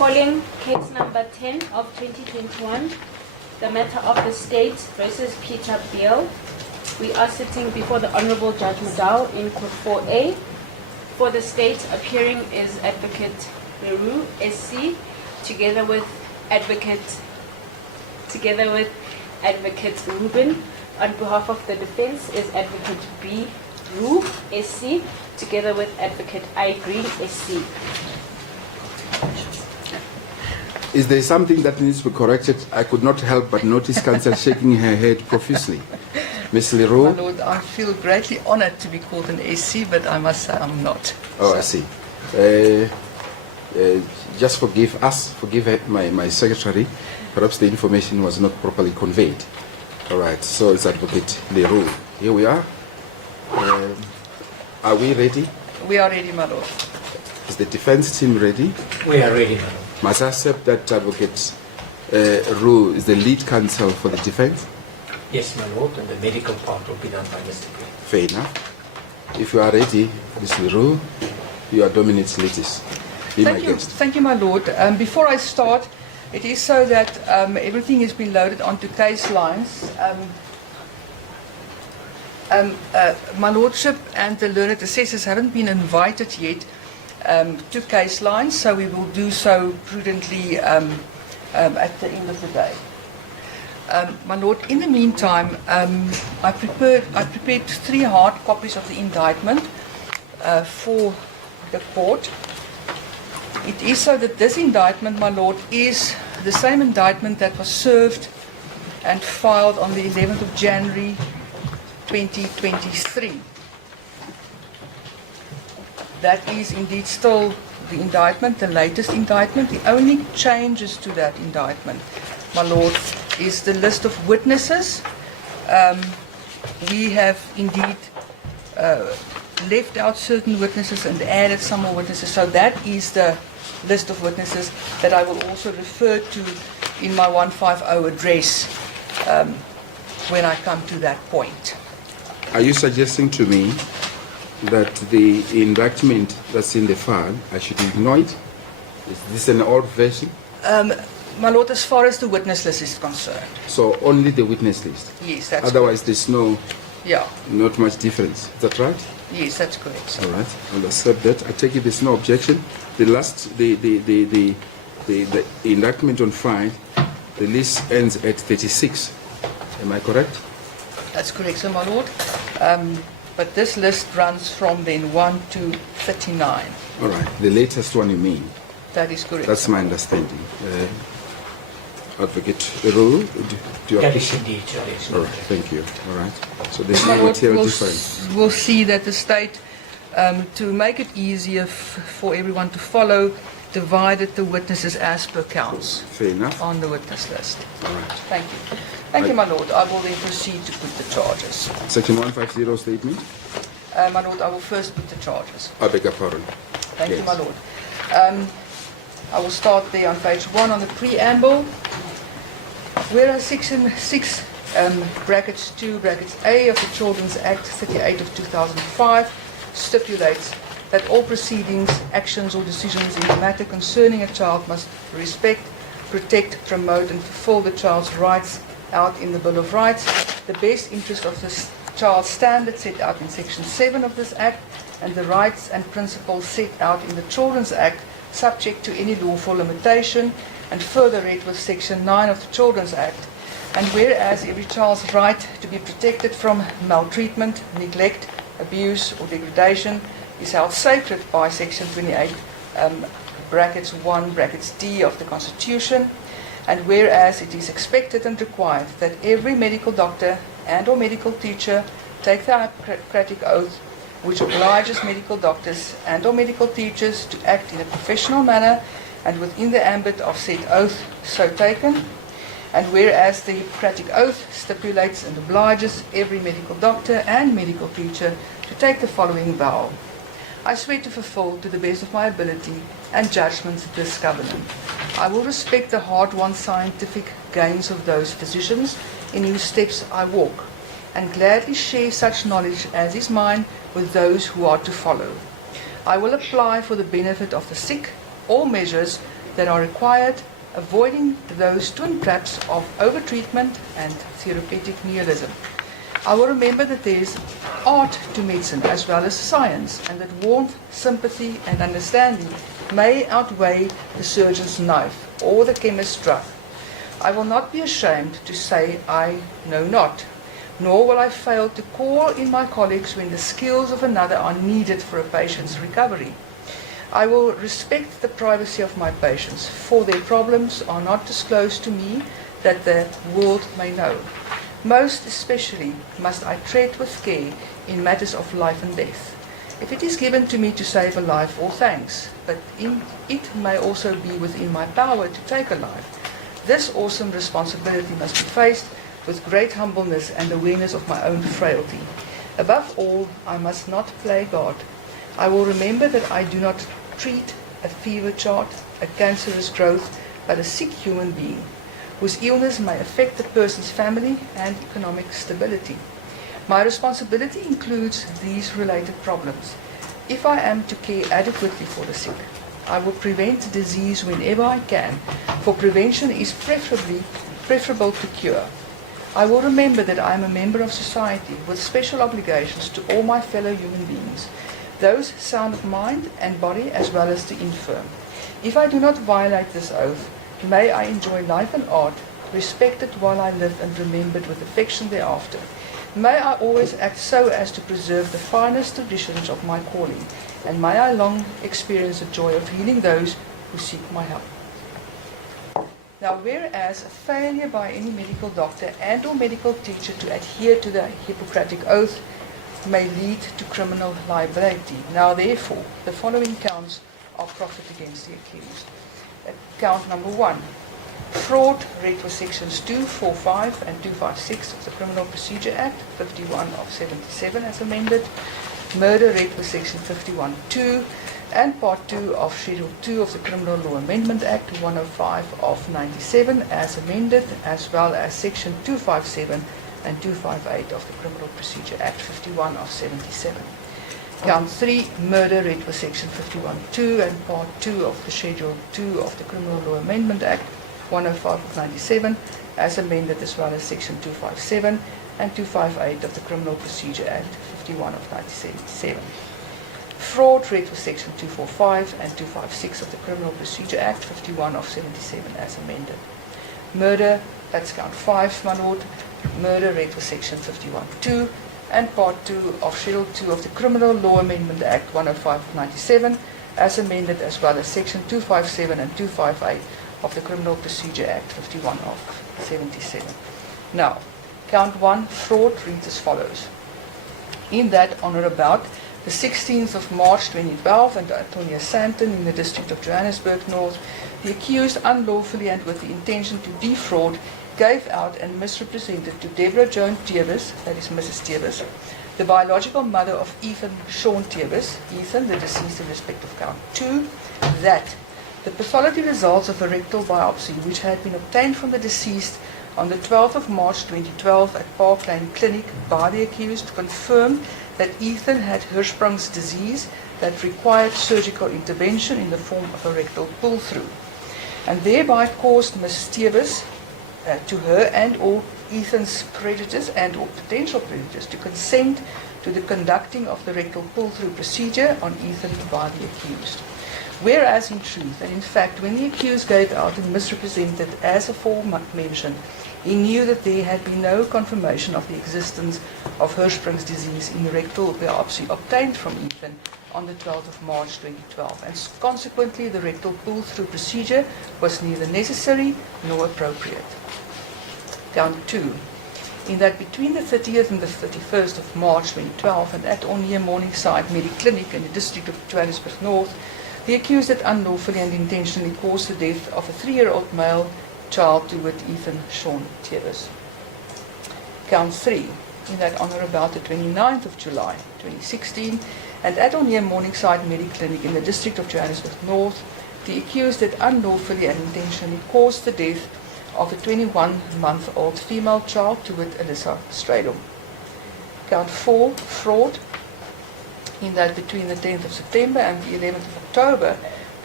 Calling case number 10 of 2021, the matter of the state versus Peter Beale. We are sitting before the Honorable Judge Mdntv in Court 4A. For the state, appearing is Advocate Barry Roux, SC, together with Advocate Ruben. On behalf of the defense is Advocate B. Roux, SC, together with Advocate I. Green, SC. Is there something that needs to be corrected? I could not help but notice counsel shaking her head profusely. Ms. My Leroux? Lord, I feel greatly honored to be called an SC, but I must say I'm not. Oh, I see. Just forgive us, forgive my secretary. Perhaps the information was not properly conveyed. All right, so it's Advocate Leroux. Here we are. Are we ready? We are ready, my Lord. Is the defense team ready? We are ready, Madam. Must I accept that Advocate Roux is the lead counsel for the defense? Yes, my Lord, and the medical part will be done by Mr. Beale. Fair enough. If you are ready, Ms. Leroux, you are Dominant's latest. Be my guest. Thank you, my Lord. Before I start, it is so that everything has been loaded onto case lines. My Lordship and the learned assessors haven't been invited yet to case lines, so we will do so prudently at the end of the day. My Lord, in the meantime, I prepared 3 hard copies of the indictment for the court. It is so that this indictment, my Lord, is the same indictment that was served and filed on the 11th of January 2023. That is indeed still the indictment, the latest indictment. The only changes to that indictment, my Lord, is the list of witnesses. We have indeed left out certain witnesses and added some more witnesses. So that is the list of witnesses that I will also refer to in my 150 address when I come to that point. Are you suggesting to me that the indictment that's in the file, I should ignore it? Is this an old version? My Lord, as far as the witness list is concerned, So only the witness list? yes, that's Otherwise there's not much difference. Is that right? correct. Yes, that's correct. All right, I'll accept that. I take it there's no objection. The indictment on file, the list ends at 36. Am I correct? That's correct, sir, my Lord. But this list runs from then 1 to 39. All right, the latest one you mean. That is correct. That's my understanding. Advocate Roux, do you That is indeed, yes. All right, thank you. All right. So there's My no Lord, material difference. we'll see that the state, to make it easier for everyone to follow, divided the witnesses as per counts Fair enough. on the witness list. All right. Thank you. Thank you, my Lord. I will then proceed to put the charges. Section 150 statement. My Lord, I will first put the charges. I beg your pardon. Thank you, Yes. my Lord. I will start there on page 1 on the preamble. Whereas Section 6, brackets 2, brackets A of the Children's Act 38 of 2005 stipulates that all proceedings, actions or decisions in the matter concerning a child must respect, protect, promote and fulfill the child's rights out in the Bill of Rights, the best interest of the child's standard set out in Section 7 of this Act, and the rights and principles set out in the Children's Act subject to any lawful limitation, and further read with Section 9 of the Children's Act. And whereas every child's right to be protected from maltreatment, neglect, abuse or degradation is held sacred by Section 28, brackets 1, brackets D of the Constitution, and whereas it is expected and required that every medical doctor and or medical teacher take the Hippocratic Oath, which obliges medical doctors and or medical teachers to act in a professional manner and within the ambit of said oath so taken, and whereas the Hippocratic Oath stipulates and obliges every medical doctor and medical teacher to take the following vow. I swear to fulfill to the best of my ability and judgment this covenant. I will respect the hard-won scientific gains of those physicians in whose steps I walk, and gladly share such knowledge as is mine with those who are to follow. I will apply for the benefit of the sick all measures that are required, avoiding those twin traps of overtreatment and therapeutic nihilism. I will remember that there is art to medicine as well as science, and that warmth, sympathy, and understanding may outweigh the surgeon's knife or the chemist's drug. I will not be ashamed to say I know not, nor will I fail to call in my colleagues when the skills of another are needed for a patient's recovery. I will respect the privacy of my patients, for their problems are not disclosed to me that the world may know. Most especially must I tread with care in matters of life and death. If it is given to me to save a life, all thanks, but it may also be within my power to take a life. This awesome responsibility must be faced with great humbleness and awareness of my own frailty. Above all, I must not play God. I will remember that I do not treat a fever chart, a cancerous growth, but a sick human being, whose illness may affect the person's family and economic stability. My responsibility includes these related problems. If I am to care adequately for the sick, I will prevent disease whenever I can, for prevention is preferable to cure. I will remember that I am a member of society with special obligations to all my fellow human beings, those sound of mind and body as well as the infirm. If I do not violate this oath, may I enjoy life and art, respected while I live and remembered with affection thereafter. May I always act so as to preserve the finest traditions of my calling, and may I long experience the joy of healing those who seek my help. Now, whereas a failure by any medical doctor and or medical teacher to adhere to the Hippocratic Oath may lead to criminal liability. Now, therefore, the following counts are proffered against the accused. Count number 1. Fraud, read with sections 245 and 256 of the Criminal Procedure Act, 51 of 77 as amended. Murder, read with section 51(2) and part 2 of Schedule 2 of the Criminal Law Amendment Act, 105 of 97 as amended, as well as section 257 and 258 of the Criminal Procedure Act, 51 of 77. Count 3, murder, read with section 51(2) and part 2 of the Schedule 2 of the Criminal Law Amendment Act, 105 of 97, as amended, as well as section 257 and 258 of the Criminal Procedure Act, 51 of 1977. Fraud, read with section 245 and 256 of the Criminal Procedure Act, 51 of 77, as amended. Murder, that's count 5, my lord. Murder, read with section 51(2) and part 2 of Schedule 2 of the Criminal Law Amendment Act, 105 of 97, as amended, as well as section 257 and 258 of the Criminal Procedure Act, 51 of 77. Now, count 1, fraud, reads as follows. In that, on or about the 16th of March 2012, and Antonia Santon in the district of Johannesburg North, the accused unlawfully and with the intention to defraud gave out and misrepresented to Deborah Joan Tebus, that is Mrs. Tebus, the biological mother of Ethan Sean Tebus, Ethan, the deceased in respect of count 2, that the pathology results of a rectal biopsy which had been obtained from the deceased on the 12th of March 2012 at Park Lane Clinic by the accused confirmed that Ethan had Hirschsprung's disease that required surgical intervention in the form of a rectal pull-through, and thereby caused Mrs. Tebus to her and or Ethan's creditors and or potential creditors to consent to the conducting of the rectal pull-through procedure on Ethan by the accused. Whereas in truth, and in fact, when the accused gave out and misrepresented as aforementioned, he knew that there had been no confirmation of the existence of Hirschsprung's disease in the rectal biopsy obtained from Ethan on the 12th of March 2012, and consequently the rectal pull-through procedure was neither necessary nor appropriate. Count 2. In that between the 30th and the 31st of March 2012 and at or near Morningside Mediclinic in the district of Johannesburg North, the accused had unlawfully and intentionally caused the death of a 3-year-old male child to wit Ethan Sean Tebus. Count 3. In that on or about the 29th of July 2016 and at or near Morningside Mediclinic in the district of Johannesburg North, the accused had unlawfully and intentionally caused the death of a 21-month-old female child to wit Alyssa Stradom. Count 4. Fraud. In that between the 10th of September and the 11th of October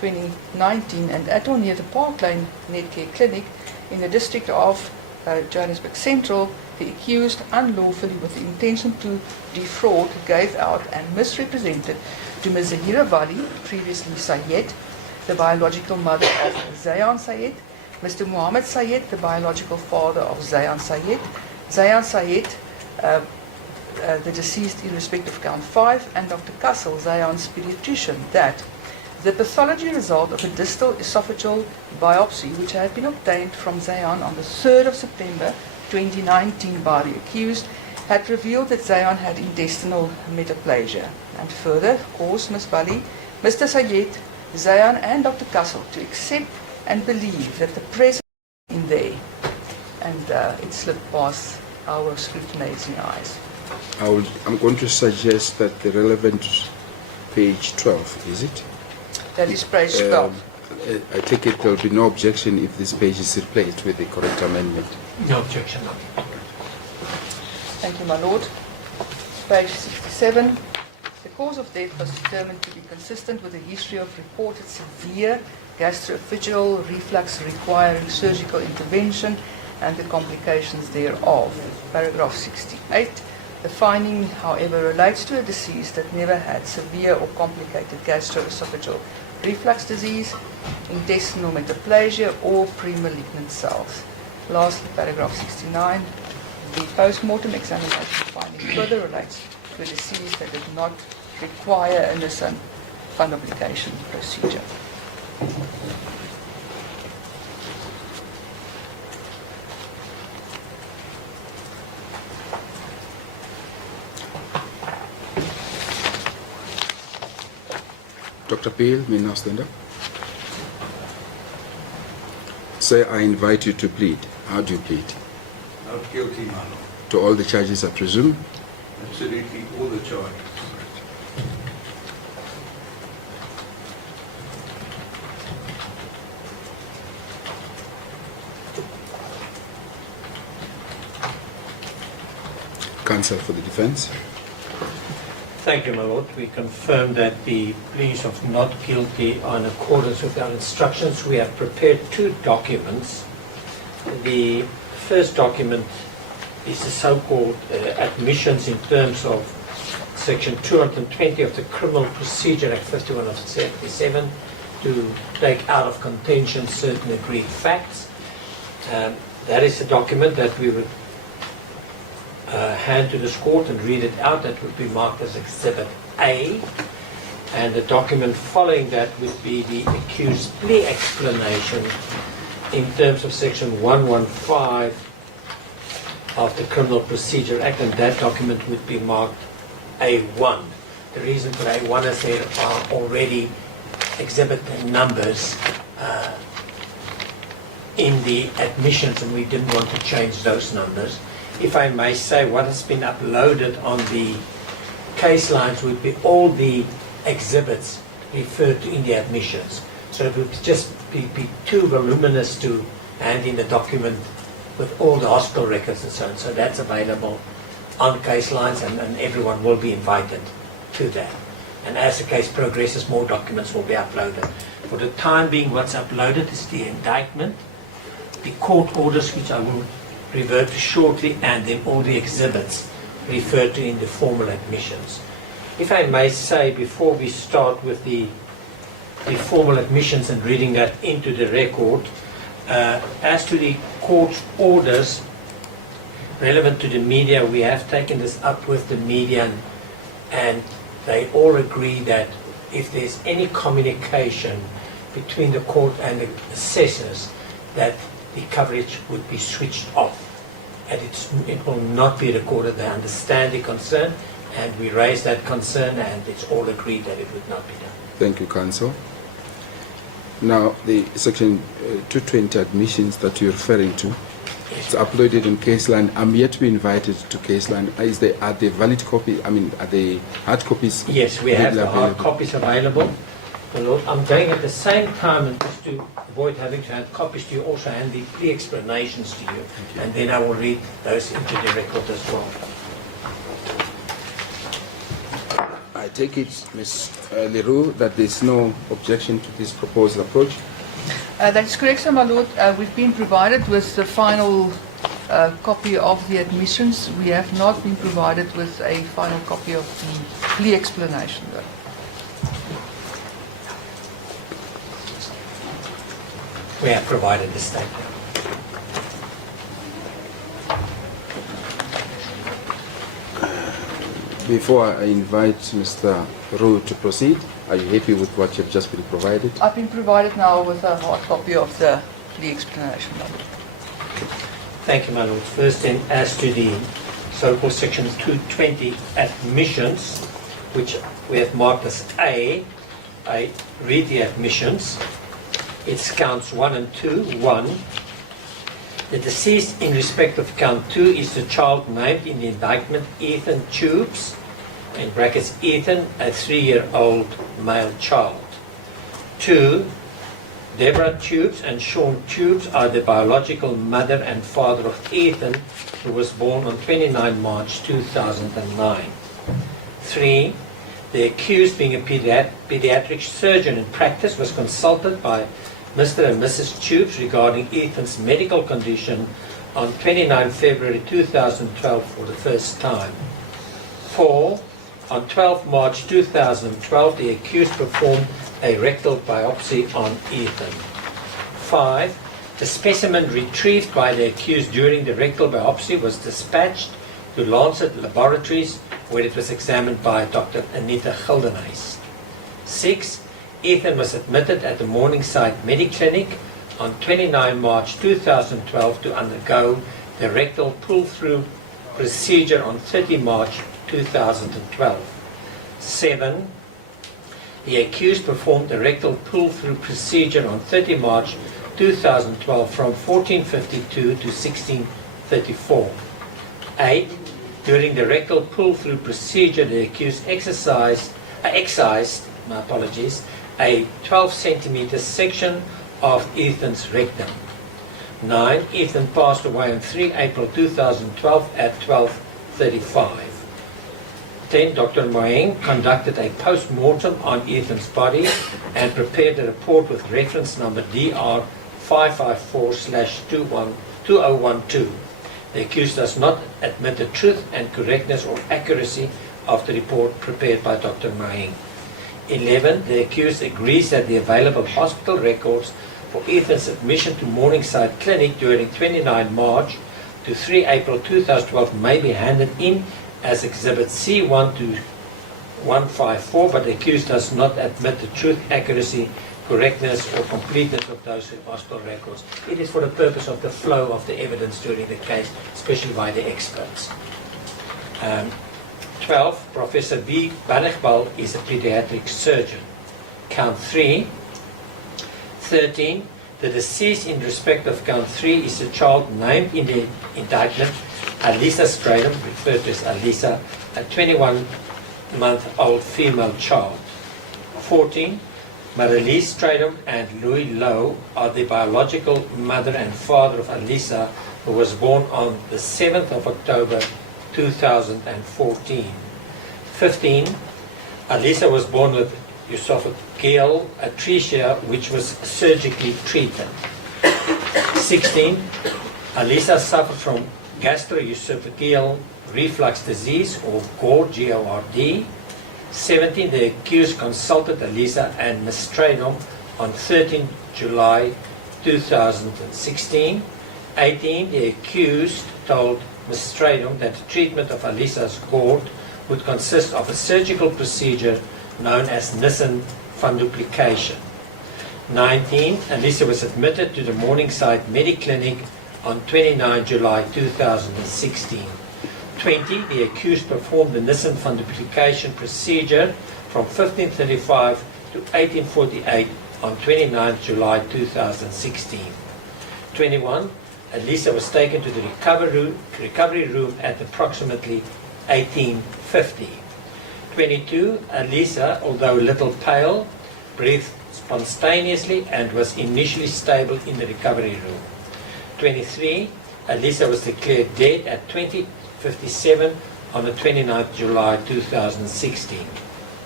2019 and at or near the Park Lane Netcare Clinic in the district of Johannesburg Central, the accused unlawfully with the intention to defraud gave out and misrepresented to Ms. Zahira Wali, previously Sayed, the biological mother of Zayan Sayed, Mr. Muhammad Sayed, the biological father of Zayan Sayed, Zayan Sayed, the deceased in respect of count 5, and Dr. Kassel, Zayan's pediatrician, that the pathology result of a distal esophageal biopsy, which had been obtained from Zayan on the 3rd of September 2019 by the accused, had revealed that Zayan had intestinal metaplasia, and further caused Ms. Wali, Mr. Sayed, Zayan and Dr. Kassel to accept and believe that the presence in there, and it slipped past our scrutinizing eyes. I'm going to suggest that the relevant page 12, is it? That is page 12. I take it there will be no objection if this page is replaced with the correct amendment. No objection. No. Thank you, my lord. Page 67. The cause of death was determined to be consistent with a history of reported severe gastroesophageal reflux requiring surgical intervention and the complications thereof. Paragraph 68. The finding, however, relates to a deceased that never had severe or complicated gastroesophageal reflux disease, intestinal metaplasia, or pre-malignant cells. Lastly, paragraph 69. The post-mortem examination finding further relates to a disease that did not require a Nissen fundoplication procedure. Dr. Beale, may now stand up. Sir, I invite you to plead. How do you plead? Not guilty, my lord. To all the charges, I presume? Absolutely all the charges. Counsel for the defense. Thank you, my lord. We confirm that the pleas of not guilty are in accordance with our instructions. We have prepared 2 documents. The first document is the so-called admissions in terms of Section 220 of the Criminal Procedure Act 51 of 77 to take out of contention certain agreed facts. That is a document that we would hand to this court and read it out. That would be marked as Exhibit A. And the document following that would be the accused plea explanation in terms of Section 115 of the Criminal Procedure Act, and that document would be marked A1. The reason for A1 is there are already exhibit numbers in the admissions, and we didn't want to change those numbers. If I may say, what has been uploaded on the case lines would be all the exhibits referred to in the admissions. So it would just be too voluminous to hand in the document with all the hospital records and so on. So that's available on case lines, and everyone will be invited to that. And as the case progresses, more documents will be uploaded. For the time being, what's uploaded is the indictment, the court orders, which I will revert to shortly, and then all the exhibits referred to in the formal admissions. If I may say, before we start with the formal admissions and reading that into the record, as to the court's orders relevant to the media, we have taken this up with the media, and they all agree that if there's any communication between the court and the assessors, that the coverage would be switched off, and it will not be recorded. They understand the concern, and we raise that concern, and it's all agreed that it would not be done. Thank you, counsel. Now, the Section 220 admissions that you're referring to, it's uploaded in Caseline. I'm yet to be invited to Caseline. Are they valid copies? I mean, are they hard copies? Yes, we have the hard copies available. Lord, I'm going at the same time, and just to avoid having to hand copies to you, also hand the plea explanations to you, and then I will read those into the record as well. I I take it, Ms. Leroux, that there's no objection to this proposed approach. That's correct, sir, my lord. We've been provided with the final copy of the admissions. We have not been provided with a final copy of the plea explanation, though. We have provided the statement. Before I invite Mr. Roux to proceed, are you happy with what you've just been provided? I've been provided now with a hard copy of the plea explanation, my lord. Thank you, my lord. First then, as to the so-called section 220 admissions, which we have marked as A, I read the admissions. It's counts 1 and 2. 1. The deceased in respect of count 2 is the child named in the indictment, Ethan Tubes, in brackets Ethan, a 3-year-old male child. 2. Deborah Tubes and Sean Tubes are the biological mother and father of Ethan, who was born on 29 March 2009. 3. The accused, being a pediatric surgeon in practice, was consulted by Mr. and Mrs. Tubes regarding Ethan's medical condition on 29 February 2012 for the first time. 4. On 12 March 2012, the accused performed a rectal biopsy on Ethan. 5. The specimen retrieved by the accused during the rectal biopsy was dispatched to Lancet Laboratories, where it was examined by Dr. Anita Gildenhuys. 6. Ethan was admitted at the Morningside Mediclinic on 29 March 2012 to undergo the rectal pull-through procedure on 30 March 2012. 7. The accused performed the rectal pull-through procedure on 30 March 2012 from 1452 to 1634. 8. During the rectal pull-through procedure, the accused excised a 12 centimeter section of Ethan's rectum. 9. Ethan passed away on 3 April 2012 at 12:35. 10. Dr. Moeng conducted a post-mortem on Ethan's body and prepared a report with reference number DR 554/2012. The accused does not admit the truth and correctness or accuracy of the report prepared by Dr. Moeng. 11. The accused agrees that the available hospital records for Ethan's admission to Morningside Clinic during 29 March to 3 April 2012 may be handed in as Exhibit C1 to 154, but the accused does not admit the truth, accuracy, correctness or completeness of those hospital records. It is for the purpose of the flow of the evidence during the case, especially by the experts. 12. Professor B. Baele is a pediatric surgeon. Count 3. 13. The deceased in respect of count 3 is a child named in the indictment, Alisa Stradom, referred to as Alisa, a 21-month-old female child. 14. Marilise Stradom and Louis Lowe are the biological mother and father of Alisa, who was born on the 7th of October 2014. 15. Alisa was born with esophageal atresia, which was surgically treated. 16. Alisa suffered from gastroesophageal reflux disease, or GORD, G-O-R-D. 17. The accused consulted Alisa and Ms. Stradom on 13 July 2016. 18. The accused told Ms. Stradom that the treatment of Alisa's GORD would consist of a surgical procedure known as Nissen funduplication. 19. Alisa was admitted to the Morningside Mediclinic on 29 July 2016. 20. The accused performed the Nissen funduplication procedure from 1535 to 1848 on 29 July 2016. 21. Alisa was taken to the recovery room at approximately 1850. 22. Alisa, although a little pale, breathed spontaneously and was initially stable in the recovery room. 23. Alisa was declared dead at 20:57 on the 29th July 2016.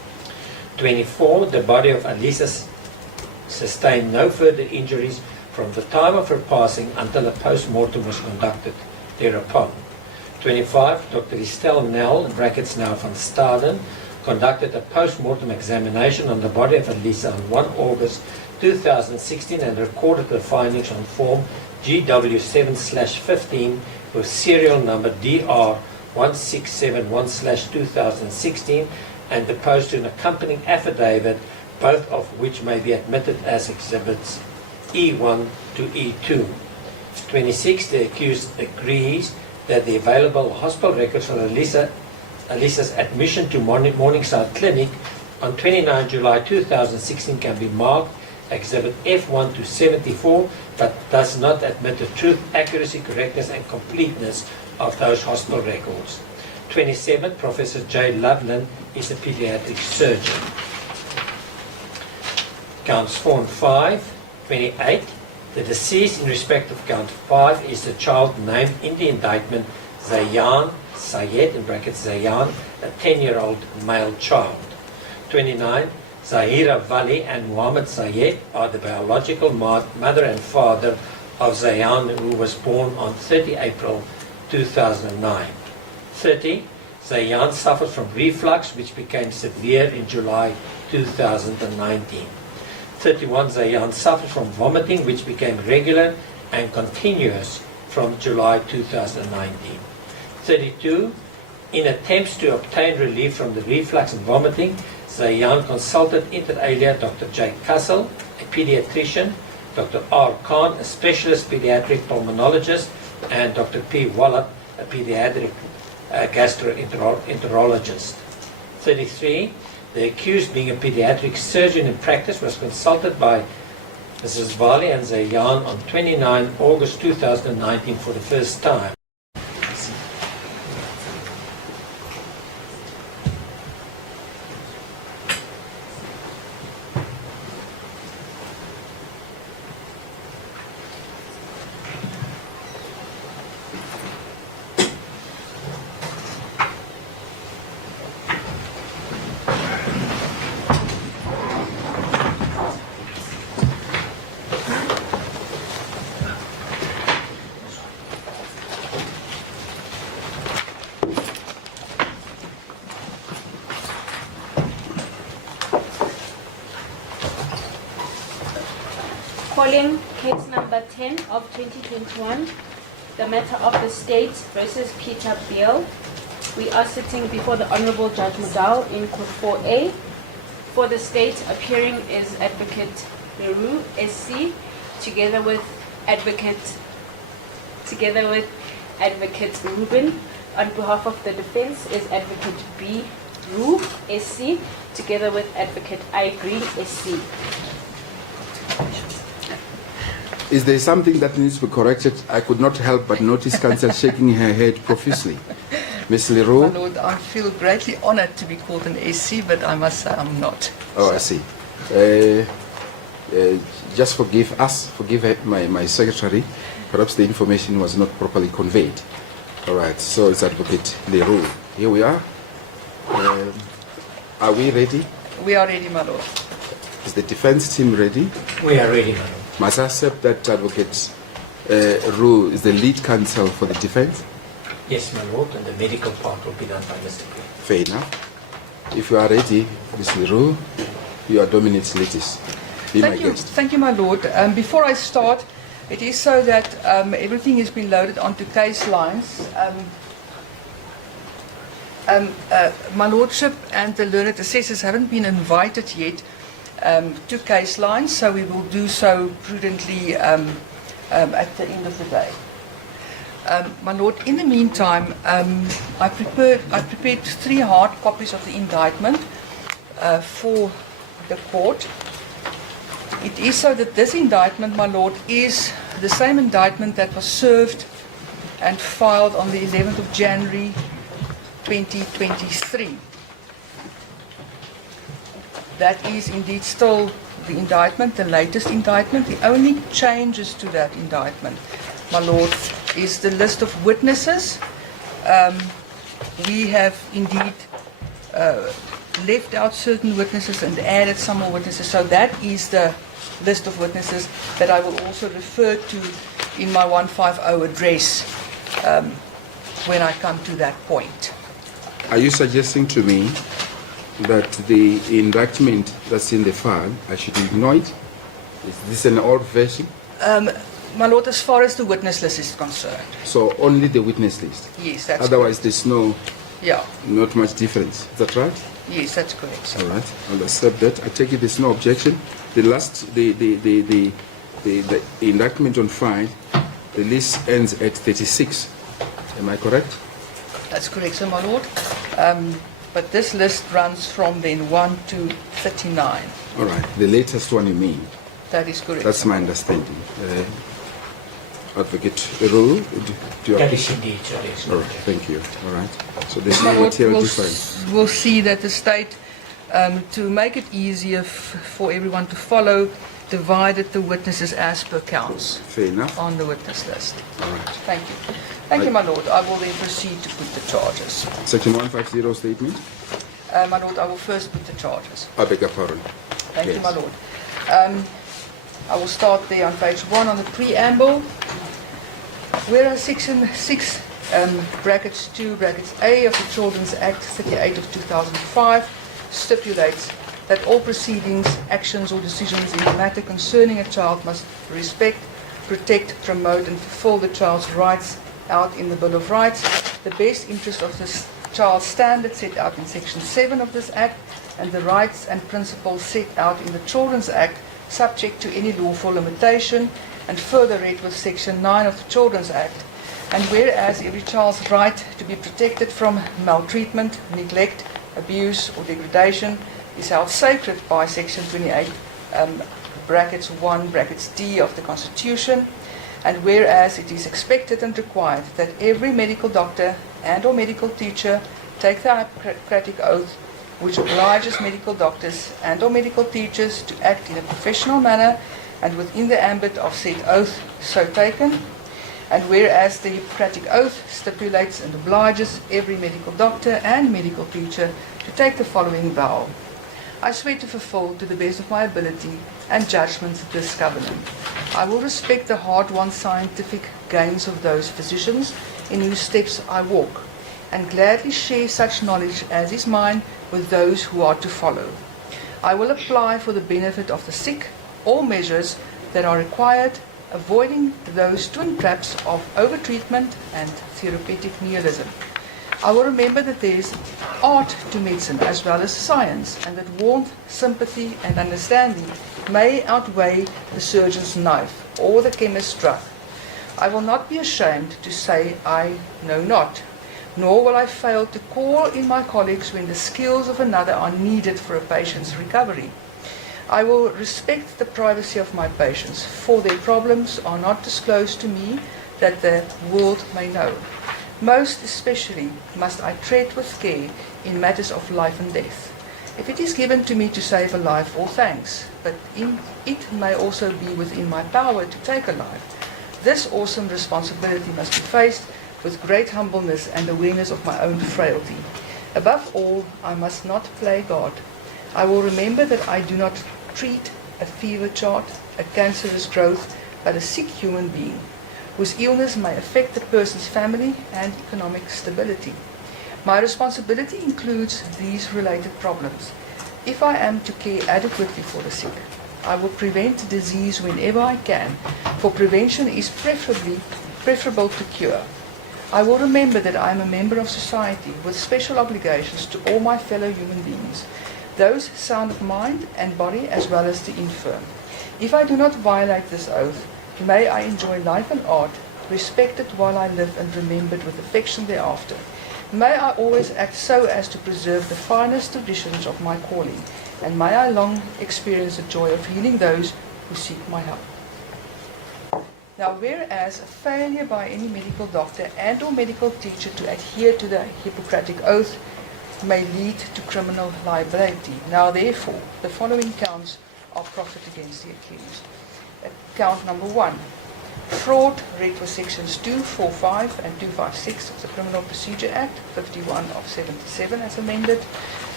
24. The body of Alicia sustained no further injuries from the time of her passing until a post-mortem was conducted thereupon. 25. Dr. Estelle Nel, brackets now van Staden, conducted a post-mortem examination on the body of Alicia on 1 August 2016 and recorded the findings on form GW7/15 with serial number DR1671/2016 and deposed to an accompanying affidavit, both of which may be admitted as exhibits E1 to E2. 26. The accused agrees that the available hospital records on Alicia's admission to Morningside Clinic on 29 July 2016 can be marked Exhibit F1 to 74, but does not admit the truth, accuracy, correctness and completeness of those hospital records. 27. Professor J. Loveland is a pediatric surgeon. Counts 4 and 5. 28. The deceased in respect of count 5 is the child named in the indictment Zayan Sayed, in brackets Zayan, a 10-year-old male child. 29. Zahira Vali and Muhammad Sayed are the biological mother and father of Zayan, who was born on 30 April 2009. 30. Zayan suffered from reflux, which became severe in July 2019. 31. Zayan suffered from vomiting, which became regular and continuous from July 2019. 32. In attempts to obtain relief from the reflux and vomiting, Zayan consulted inter alia Dr. J. Kassel, a pediatrician, Dr. R. Khan, a specialist pediatric pulmonologist, and Dr. P. Wallet, a pediatric gastroenterologist. 33. The accused, being a pediatric surgeon in practice, was consulted by Mrs. Vali and Zayan on 29 August 2019 for the first time. Calling case number 10 of 2021, the matter of the state versus Peter Beale. We are sitting before the Honorable Judge Mdntv in Court 4A. For the state, appearing is Advocate Barry Roux, SC, together with Advocate Rubin. On behalf of the defense is Advocate B. Roux, SC, together with Advocate I. Green, SC. Is there something that needs to be corrected? I could not help but notice counsel shaking her head profusely. Ms. Leroux? My Lord, I feel greatly honored to be called an SC, but I must say I'm not. Oh, I see. Just forgive us, forgive my secretary. Perhaps the information was not properly conveyed. All right, so it's Advocate Leroux. Here we are. Are we ready? We are ready, my Lord. Is the defense team ready? We are ready, Madam. Must I accept that Advocate Roux is the lead counsel for the defense? Yes, my Lord, and the medical part will be done by Mr. Green. Fair enough. If you are ready, Ms. Leroux, you are Dominant Litis. Be my guest. Thank you, my Lord. Before I start, it is so that everything has been loaded onto case lines. My Lordship and the learned assessors haven't been invited yet to case lines, so we will do so prudently at the end of the day. My Lord, in the meantime, I prepared 3 hard copies of the indictment for the court. It is so that this indictment, my Lord, is the same indictment that was served and filed on the 11th of January 2023. That is indeed still the indictment, the latest indictment. The only changes to that indictment, my Lord, is the list of witnesses. We have indeed left out certain witnesses and added some more witnesses. So that is the list of witnesses that I will also refer to in my 150 address when I come to that point. Are you suggesting to me that the indictment that's in the file, I should ignore it? Is this an old version? My Lord, as far as the witness list is concerned, So only the witness list? yes, that's Otherwise, there's not much difference. Is that right? yes, that's correct, sir. All right, I'll accept that. I take it there's no objection. The indictment on file, the list ends at 36. Am I correct? That's correct, sir, my Lord. But this list runs from then 1 to 39. All right, the latest one you mean? That is correct. That's sir. my understanding. Advocate Roux, do you That is indeed, Your All Excellency. right, thank you. All right. So there's My no Lord, material we'll, difference. we'll see that the state, to make it easier for everyone to follow, divided the witnesses as per counts Fair enough. on the witness list. All right. Thank you. Thank you, my Lord. I will then proceed to put the charges. Section 150 statement. My Lord, I will first put the charges. I beg your pardon. Thank you, Yes. my Lord. I will start there on page 1 on the preamble. Whereas Section 6, brackets 2, brackets A of the Children's Act 38 of 2005 stipulates that all proceedings, actions or decisions in the matter concerning a child must respect, protect, promote and fulfill the child's rights out in the Bill of Rights, the best interest of this child's standard set out in Section 7 of this Act, and the rights and principles set out in the Children's Act subject to any lawful limitation, and further read with Section 9 of the Children's Act. And whereas every child's right to be protected from maltreatment, neglect, abuse or degradation is held sacred by Section 28, brackets 1, brackets D of the Constitution, and whereas it is expected and required that every medical doctor and or medical teacher take the Hippocratic Oath, which obliges medical doctors and or medical teachers to act in a professional manner and within the ambit of said oath so taken, and whereas the Hippocratic Oath stipulates and obliges every medical doctor and medical teacher to take the following vow. I swear to fulfill to the best of my ability and judgment this covenant. I will respect the hard-won scientific gains of those physicians in whose steps I walk, and gladly share such knowledge as is mine with those who are to follow. I will apply for the benefit of the sick all measures that are required, avoiding those twin traps of overtreatment and therapeutic nihilism. I will remember that there is art to medicine as well as science, and that warmth, sympathy and understanding may outweigh the surgeon's knife or the chemist's drug. I will not be ashamed to say I know not, nor will I fail to call in my colleagues when the skills of another are needed for a patient's recovery. I will respect the privacy of my patients, for their problems are not disclosed to me that the world may know. Most especially must I tread with care in matters of life and death. If it is given to me to save a life, all thanks, but it may also be within my power to take a life. This awesome responsibility must be faced with great humbleness and awareness of my own frailty. Above all, I must not play God. I will remember that I do not treat a fever chart, a cancerous growth, but a sick human being, whose illness may affect the person's family and economic stability. My responsibility includes these related problems. If I am to care adequately for the sick, I will prevent disease whenever I can, for prevention is preferable to cure. I will remember that I am a member of society with special obligations to all my fellow human beings, those sound of mind and body as well as the infirm. If I do not violate this oath, may I enjoy life and art, respected while I live and remembered with affection thereafter. May I always act so as to preserve the finest traditions of my calling, and may I long experience the joy of healing those who seek my help. Now, whereas a failure by any medical doctor and or medical teacher to adhere to the Hippocratic Oath may lead to criminal liability. Now, therefore, the following counts are proffered against the accused. Count number 1, fraud, read with sections 245 and 256 of the Criminal Procedure Act, 51 of 77 as amended.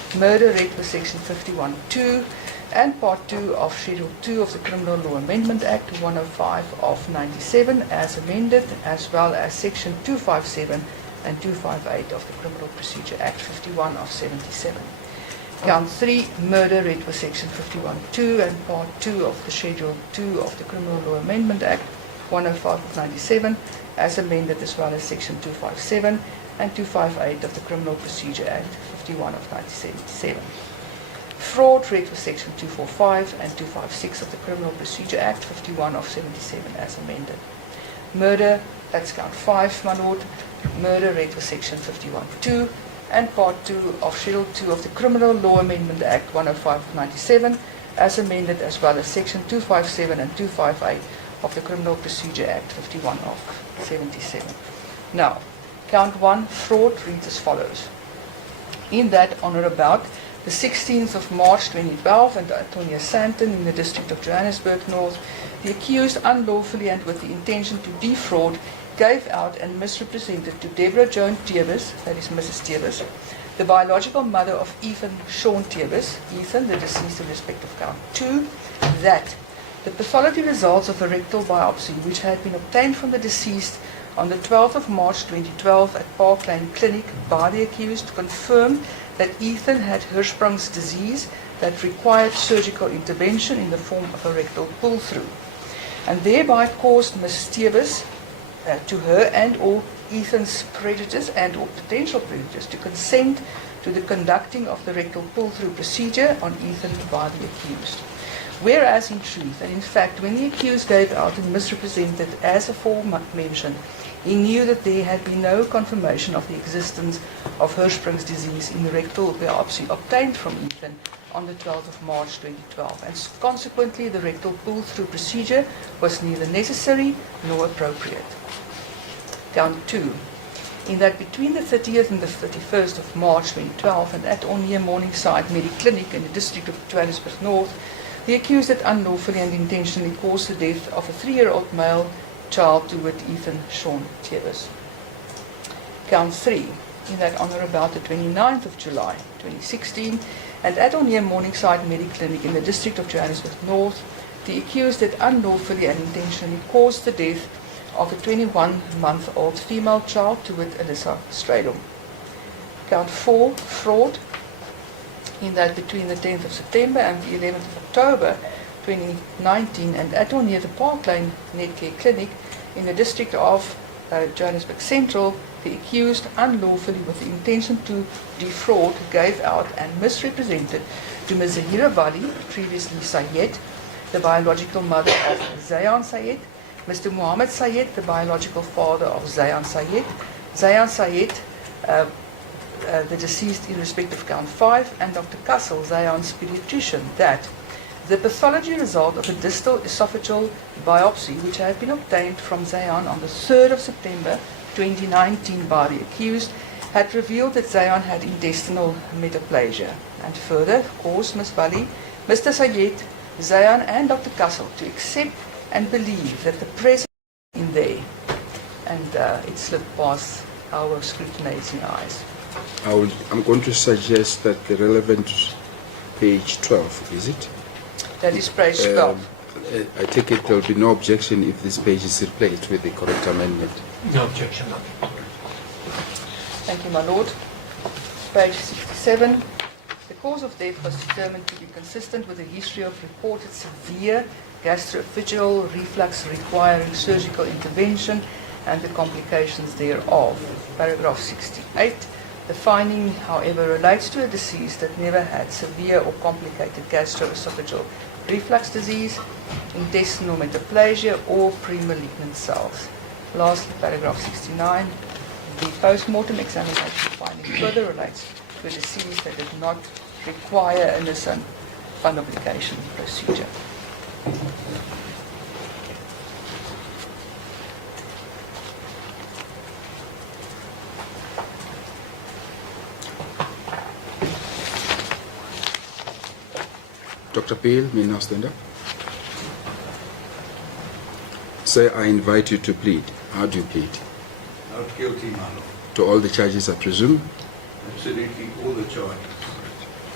murder read for section 51(2), and part 2 of Schedule 2 of the Criminal Law Amendment Act 105 of 97 as amended, as well as section 257 and 258 of the Criminal Procedure Act 51 of 77. Count 3, murder read for section 51(2) and part 2 of the Schedule 2 of the Criminal Law Amendment Act 105 of 97 as amended, as well as section 257 and 258 of the Criminal Procedure Act 51 of 1977. Fraud read for section 245 and 256 of the Criminal Procedure Act 51 of 77 as amended. Murder, that's count 5, my lord. Murder read for section 51(2) and part 2 of Schedule 2 of the Criminal Law Amendment Act 105 of 97 as amended, as well as section 257 and 258 of the Criminal Procedure Act 51 of 77. Now, count 1, fraud, reads as follows. In that, on or about the 16th of March 2012, and Antonia Santon in the District of Johannesburg North, the accused unlawfully and with the intention to defraud gave out and misrepresented to Deborah Joan Tevis, that is Mrs. Tevis, the biological mother of Ethan Sean Tevis, Ethan, the deceased in respect of count 2, that the pathology results of a rectal biopsy which had been obtained from the deceased on the 12th of March 2012 at Park Lane Clinic by the accused confirmed that Ethan had Hirschsprung's disease that required surgical intervention in the form of a rectal pull-through, and thereby caused Mrs. Tevis to her and or Ethan's predators and or potential predators to consent to the conducting of the rectal pull-through procedure on Ethan by the accused. Whereas in truth and in fact, when the accused gave out and misrepresented as aforementioned, he knew that there had been no confirmation of the existence of Hirschsprung's disease in the rectal biopsy obtained from Ethan on the 12th of March 2012, and consequently the rectal pull-through procedure was neither necessary nor appropriate. Count 2. In that between the 30th and the 31st of March 2012 and at or near Morningside Mediclinic in the District of Johannesburg North, the accused had unlawfully and intentionally caused the death of a 3-year-old male child to wit Ethan Sean Tevis. Count 3. In that on or about the 29th of July 2016 and at or near Morningside Mediclinic in the District of Johannesburg North, the accused had unlawfully and intentionally caused the death of a 21-month-old female child to wit Alyssa Stradom. Count 4, fraud, in that between the 10th of September and the 11th of October 2019 and at or near the Park Lane Netcare Clinic in the District of Johannesburg Central, the accused unlawfully with the intention to defraud gave out and misrepresented to Ms. Zahira Vali, previously Sayed, the biological mother of Zayan Sayed, Mr. Muhammad Sayed, the biological father of Zayan Sayed, Zayan Sayed, the deceased in respect of count 5, and Dr. Kassel, Zayan's pediatrician, that the pathology result of a distal esophageal biopsy which had been obtained from Zayan on the 3rd of September 2019 by the accused had revealed that Zayan had intestinal metaplasia, and further caused Ms. Vali, Mr. Sayed, Zayan and Dr. Kassel to accept and believe that the presence in there, and it slipped past our scrutinizing eyes. I'm going to suggest that the relevant page 12, is it? That is page 12. I take it there will be no objection if this page is replaced with the correct amendment. No objection. Thank you, my lord. Page 67. The cause of death was determined to be consistent with a history of reported severe gastroesophageal reflux requiring surgical intervention and the complications thereof. Paragraph 68. The finding, however, relates to a deceased that never had severe or complicated gastroesophageal reflux disease, intestinal metaplasia, or pre-malignant cells. Lastly, paragraph 69. The post-mortem examination finding further relates to a disease that did not require a Nissan fundoplication procedure. Dr. Beale, may now stand up. Sir, I invite you to plead. How do you plead? Not guilty, my lord. To all the charges, I presume? Absolutely all the charges.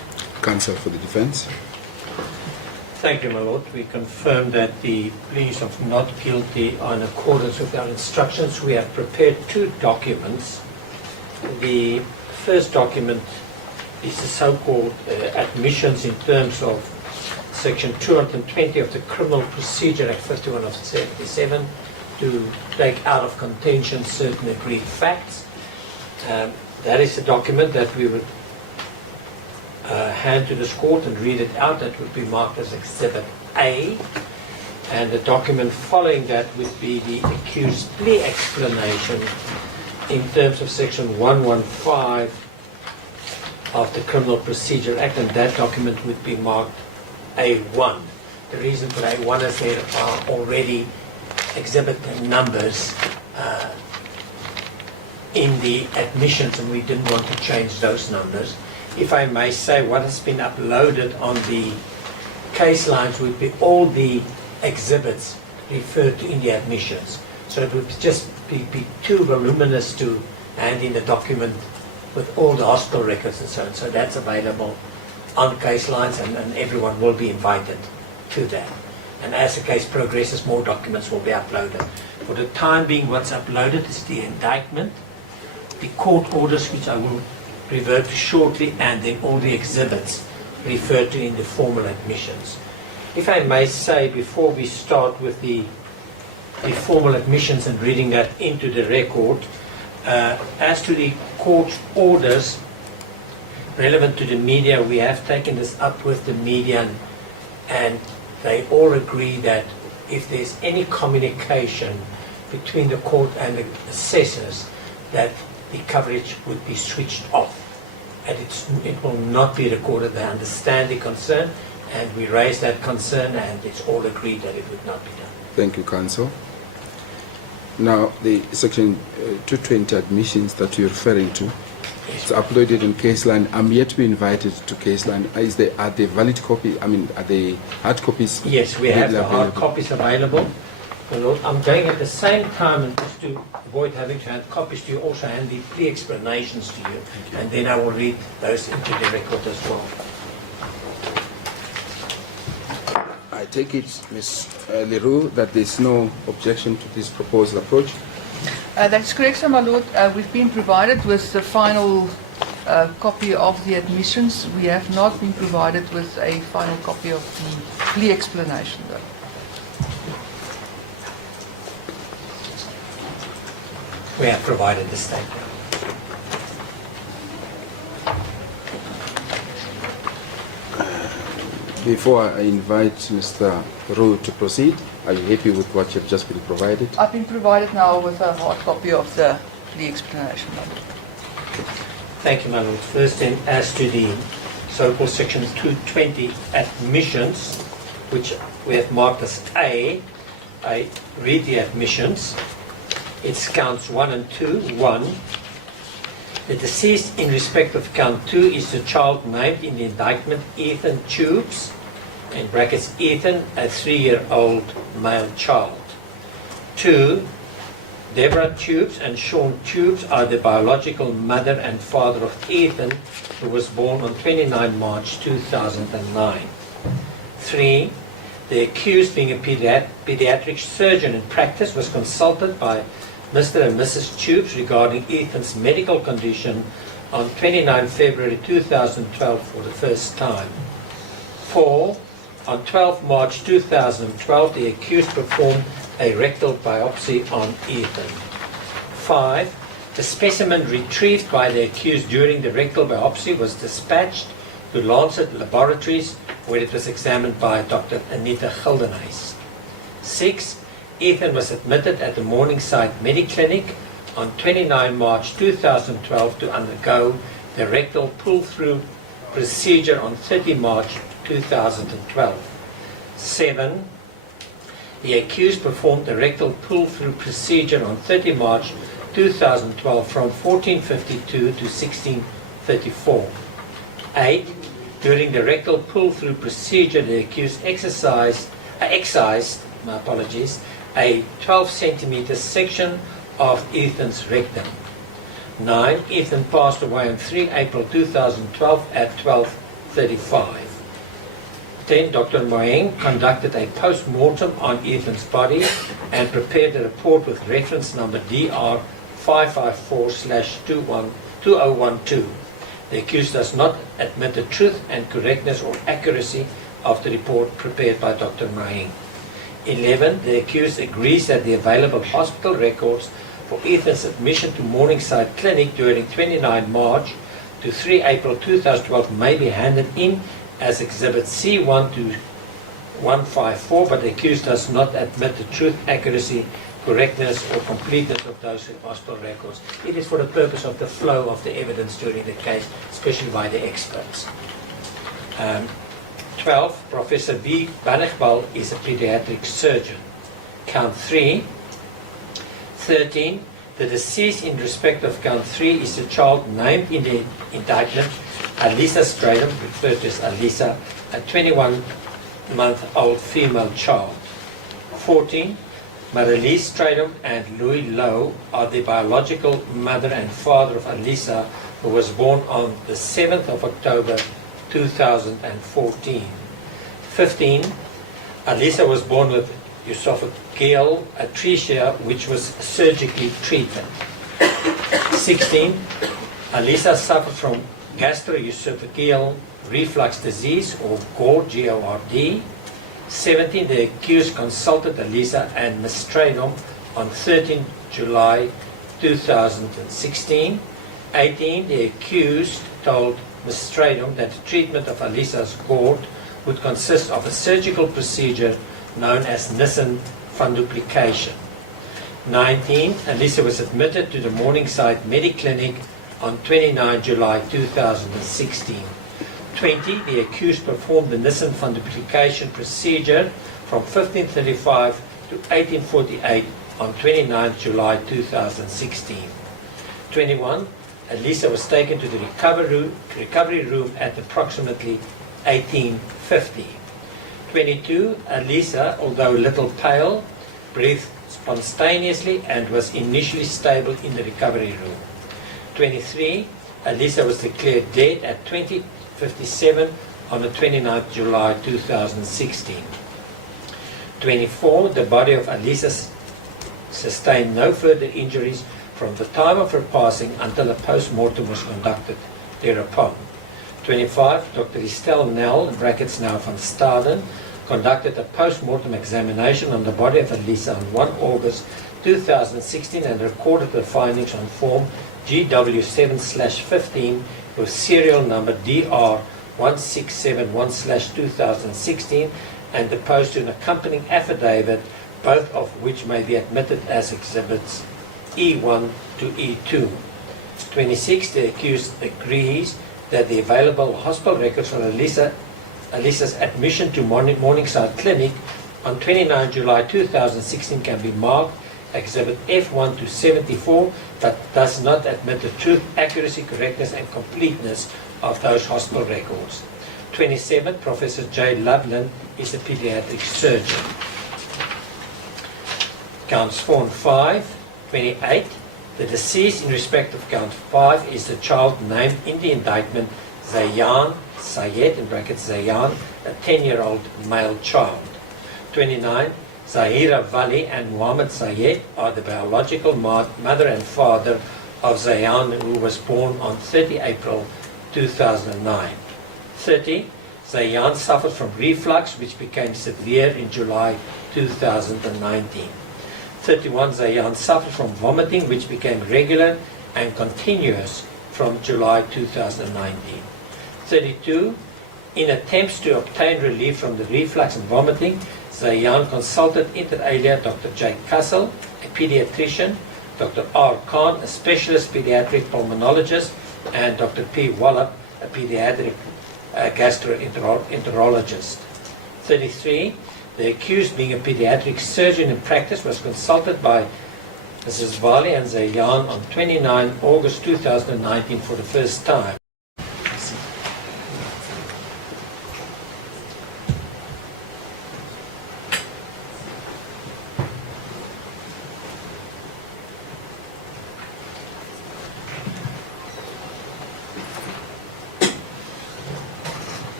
counsel for the defense. Thank you, my lord. We confirm that the pleas of not guilty are in accordance with our instructions. We have prepared 2 documents. The first document is the so-called admissions in terms of Section 220 of the Criminal Procedure Act 51 of 77 to take out of contention certain agreed facts. That is the document that we would hand to this court and read it out. That would be marked as Exhibit A. And the document following that would be the accused plea explanation in terms of Section 115 of the Criminal Procedure Act, and that document would be marked A1. The reason for A1 is there are already exhibit numbers in the admissions, and we didn't want to change those numbers. If I may say, what has been uploaded on the case lines would be all the exhibits referred to in the admissions. So it would just be too voluminous to hand in a document with all the hospital records and so on. So that's available on case lines, and everyone will be invited to that. And as the case progresses, more documents will be uploaded. For the time being, what's uploaded is the indictment, the court orders, which I will revert to shortly, and then all the exhibits referred to in the formal admissions. If I may say, before we start with the formal admissions and reading that into the record, as to the court orders relevant to the media, we have taken this up with the media, and they all agree that if there's any communication between the court and the assessors, that the coverage would be switched off. And it will not be recorded. They understand the concern, and we raise that concern, and it's all agreed that it would not be done. Thank you, counsel. Now, the Section 220 admissions that you're referring to, it's uploaded in case line. I'm yet to be invited to case line. Are they valid copy? I mean, are they hard copies? Yes, we have the hard available? copies available. My Lord, I'm going at the same time, and just to avoid having to hand copies to you, also hand the plea explanations to you, and then I will read those into the record as well. I take it, Ms. Leroux, that there's no objection to this proposed approach. That's correct, sir, my lord. We've been provided with the final copy of the admissions. We have not been provided with a final copy of the plea explanation, though. We have provided the statement. Before I invite Mr. Roux to proceed, are you happy with what you've just been provided? I've been provided now with a hard copy of the plea explanation, my lord. Thank you, my Lord. First, then, as to the so-called Section 220 admissions, which we have marked as A, I read the admissions. It's counts 1 and 2. 1. The deceased in respect of count 2 is the child named in the indictment, Ethan Tubes, in brackets Ethan, a 3-year-old male child. 2. Deborah Tubes and Sean Tubes are the biological mother and father of Ethan, who was born on 29 March 2009. 3. The accused, being a pediatric surgeon in practice, was consulted by Mr. and Mrs. Tubes regarding Ethan's medical condition on 29 February 2012 for the first time. 4. On 12 March 2012, the accused performed a rectal biopsy on Ethan. 5. The specimen retrieved by the accused during the rectal biopsy was dispatched to Lancet Laboratories, where it was examined by Dr. Anita Gildenhuys. 6. Ethan was admitted at the Morningside Mediclinic on 29 March 2012 to undergo the rectal pull-through procedure on 30 March 2012. 7. The accused performed the rectal pull-through procedure on 30 March 2012 from 14:52 to 16:34. 8. During the rectal pull-through procedure, the accused excised a 12-centimeter section of Ethan's rectum. 9. Ethan passed away on 3 April 2012 at 35. Then Dr. Moeng conducted a post-mortem on Ethan's body and prepared a report with reference number DR 554/2012. The accused does not admit the truth and correctness or accuracy of the report prepared by Dr. Moeng. 11. The accused agrees that the available hospital records for Ethan's admission to Morningside Clinic during 29 March to 3 April 2012 may be handed in as Exhibit C1 to 154, but the accused does not admit the truth, accuracy, correctness or completeness of those hospital records. It is for the purpose of the flow of the evidence during the case, especially by the experts. 12. Professor V. Baele is a pediatric surgeon. Count 3. 13. The deceased in respect of count 3 is the child named in the indictment, Alisa Stradom, referred to as Alisa, a 21-month-old female child. 14. Marilise Stradom and Louis Lowe are the biological mother and father of Alisa, who was born on the 7th of October 2014. 15. Alisa was born with esophageal atresia, which was surgically treated. 16. Alisa suffered from gastroesophageal reflux disease, or GORD, G-O-R-D. 17. The accused consulted Alisa and Ms. Stradom on 13 July 2016. 18. The accused told Ms. Stradom that the treatment of Alisa's GORD would consist of a surgical procedure known as Nissen funduplication. 19. Alisa was admitted to the Morningside Mediclinic on 29 July 2016. 20. The accused performed the Nissen funduplication procedure from 1535 to 1848 on 29 July 2016. 21. Alisa was taken to the recovery room at approximately 1850. 22. Alisa, although a little pale, breathed spontaneously and was initially stable in the recovery room. 23. Alisa was declared dead at 20:57 on the 29th July 2016. 24. The body of Alisa sustained no further injuries from the time of her passing until a post-mortem was conducted thereupon. 25. Dr. Estelle Nell, in brackets now van Staden, conducted a post-mortem examination on the body of Alisa on 1 August 2016 and recorded the findings on form GW7/15 with serial number DR 1671/2016 and deposed to an accompanying affidavit, both of which may be admitted as exhibits E1 to E2. 26. The accused agrees that the available hospital records for Alisa's admission to Morningside Clinic on 29 July 2016 can be marked Exhibit F1 to 74, but does not admit the truth, accuracy, correctness, and completeness of those hospital records. 27. Professor J. Loveland is a pediatric surgeon. Counts 4 and 5. 28. The deceased in respect of count 5 is the child named in the indictment Zayan Sayed, in brackets Zayan, a 10-year-old male child. 29. Zahira Vali and Muhammad Sayed are the biological mother and father of Zayan, who was born on 30 April 2009. 30. Zayan suffered from reflux, which became severe in July 2019. 31. Zayan suffered from vomiting, which became regular and continuous from July 2019. 32. In attempts to obtain relief from the reflux and vomiting, Zayan consulted inter alia Dr. J. Kassel, a pediatrician, Dr. R. Khan, a specialist pediatric pulmonologist, and Dr. P. Wallop, a pediatric gastroenterologist. 33. The accused, being a pediatric surgeon in practice, was consulted by Mrs. Vali and Zayan on 29 August 2019 for the first time.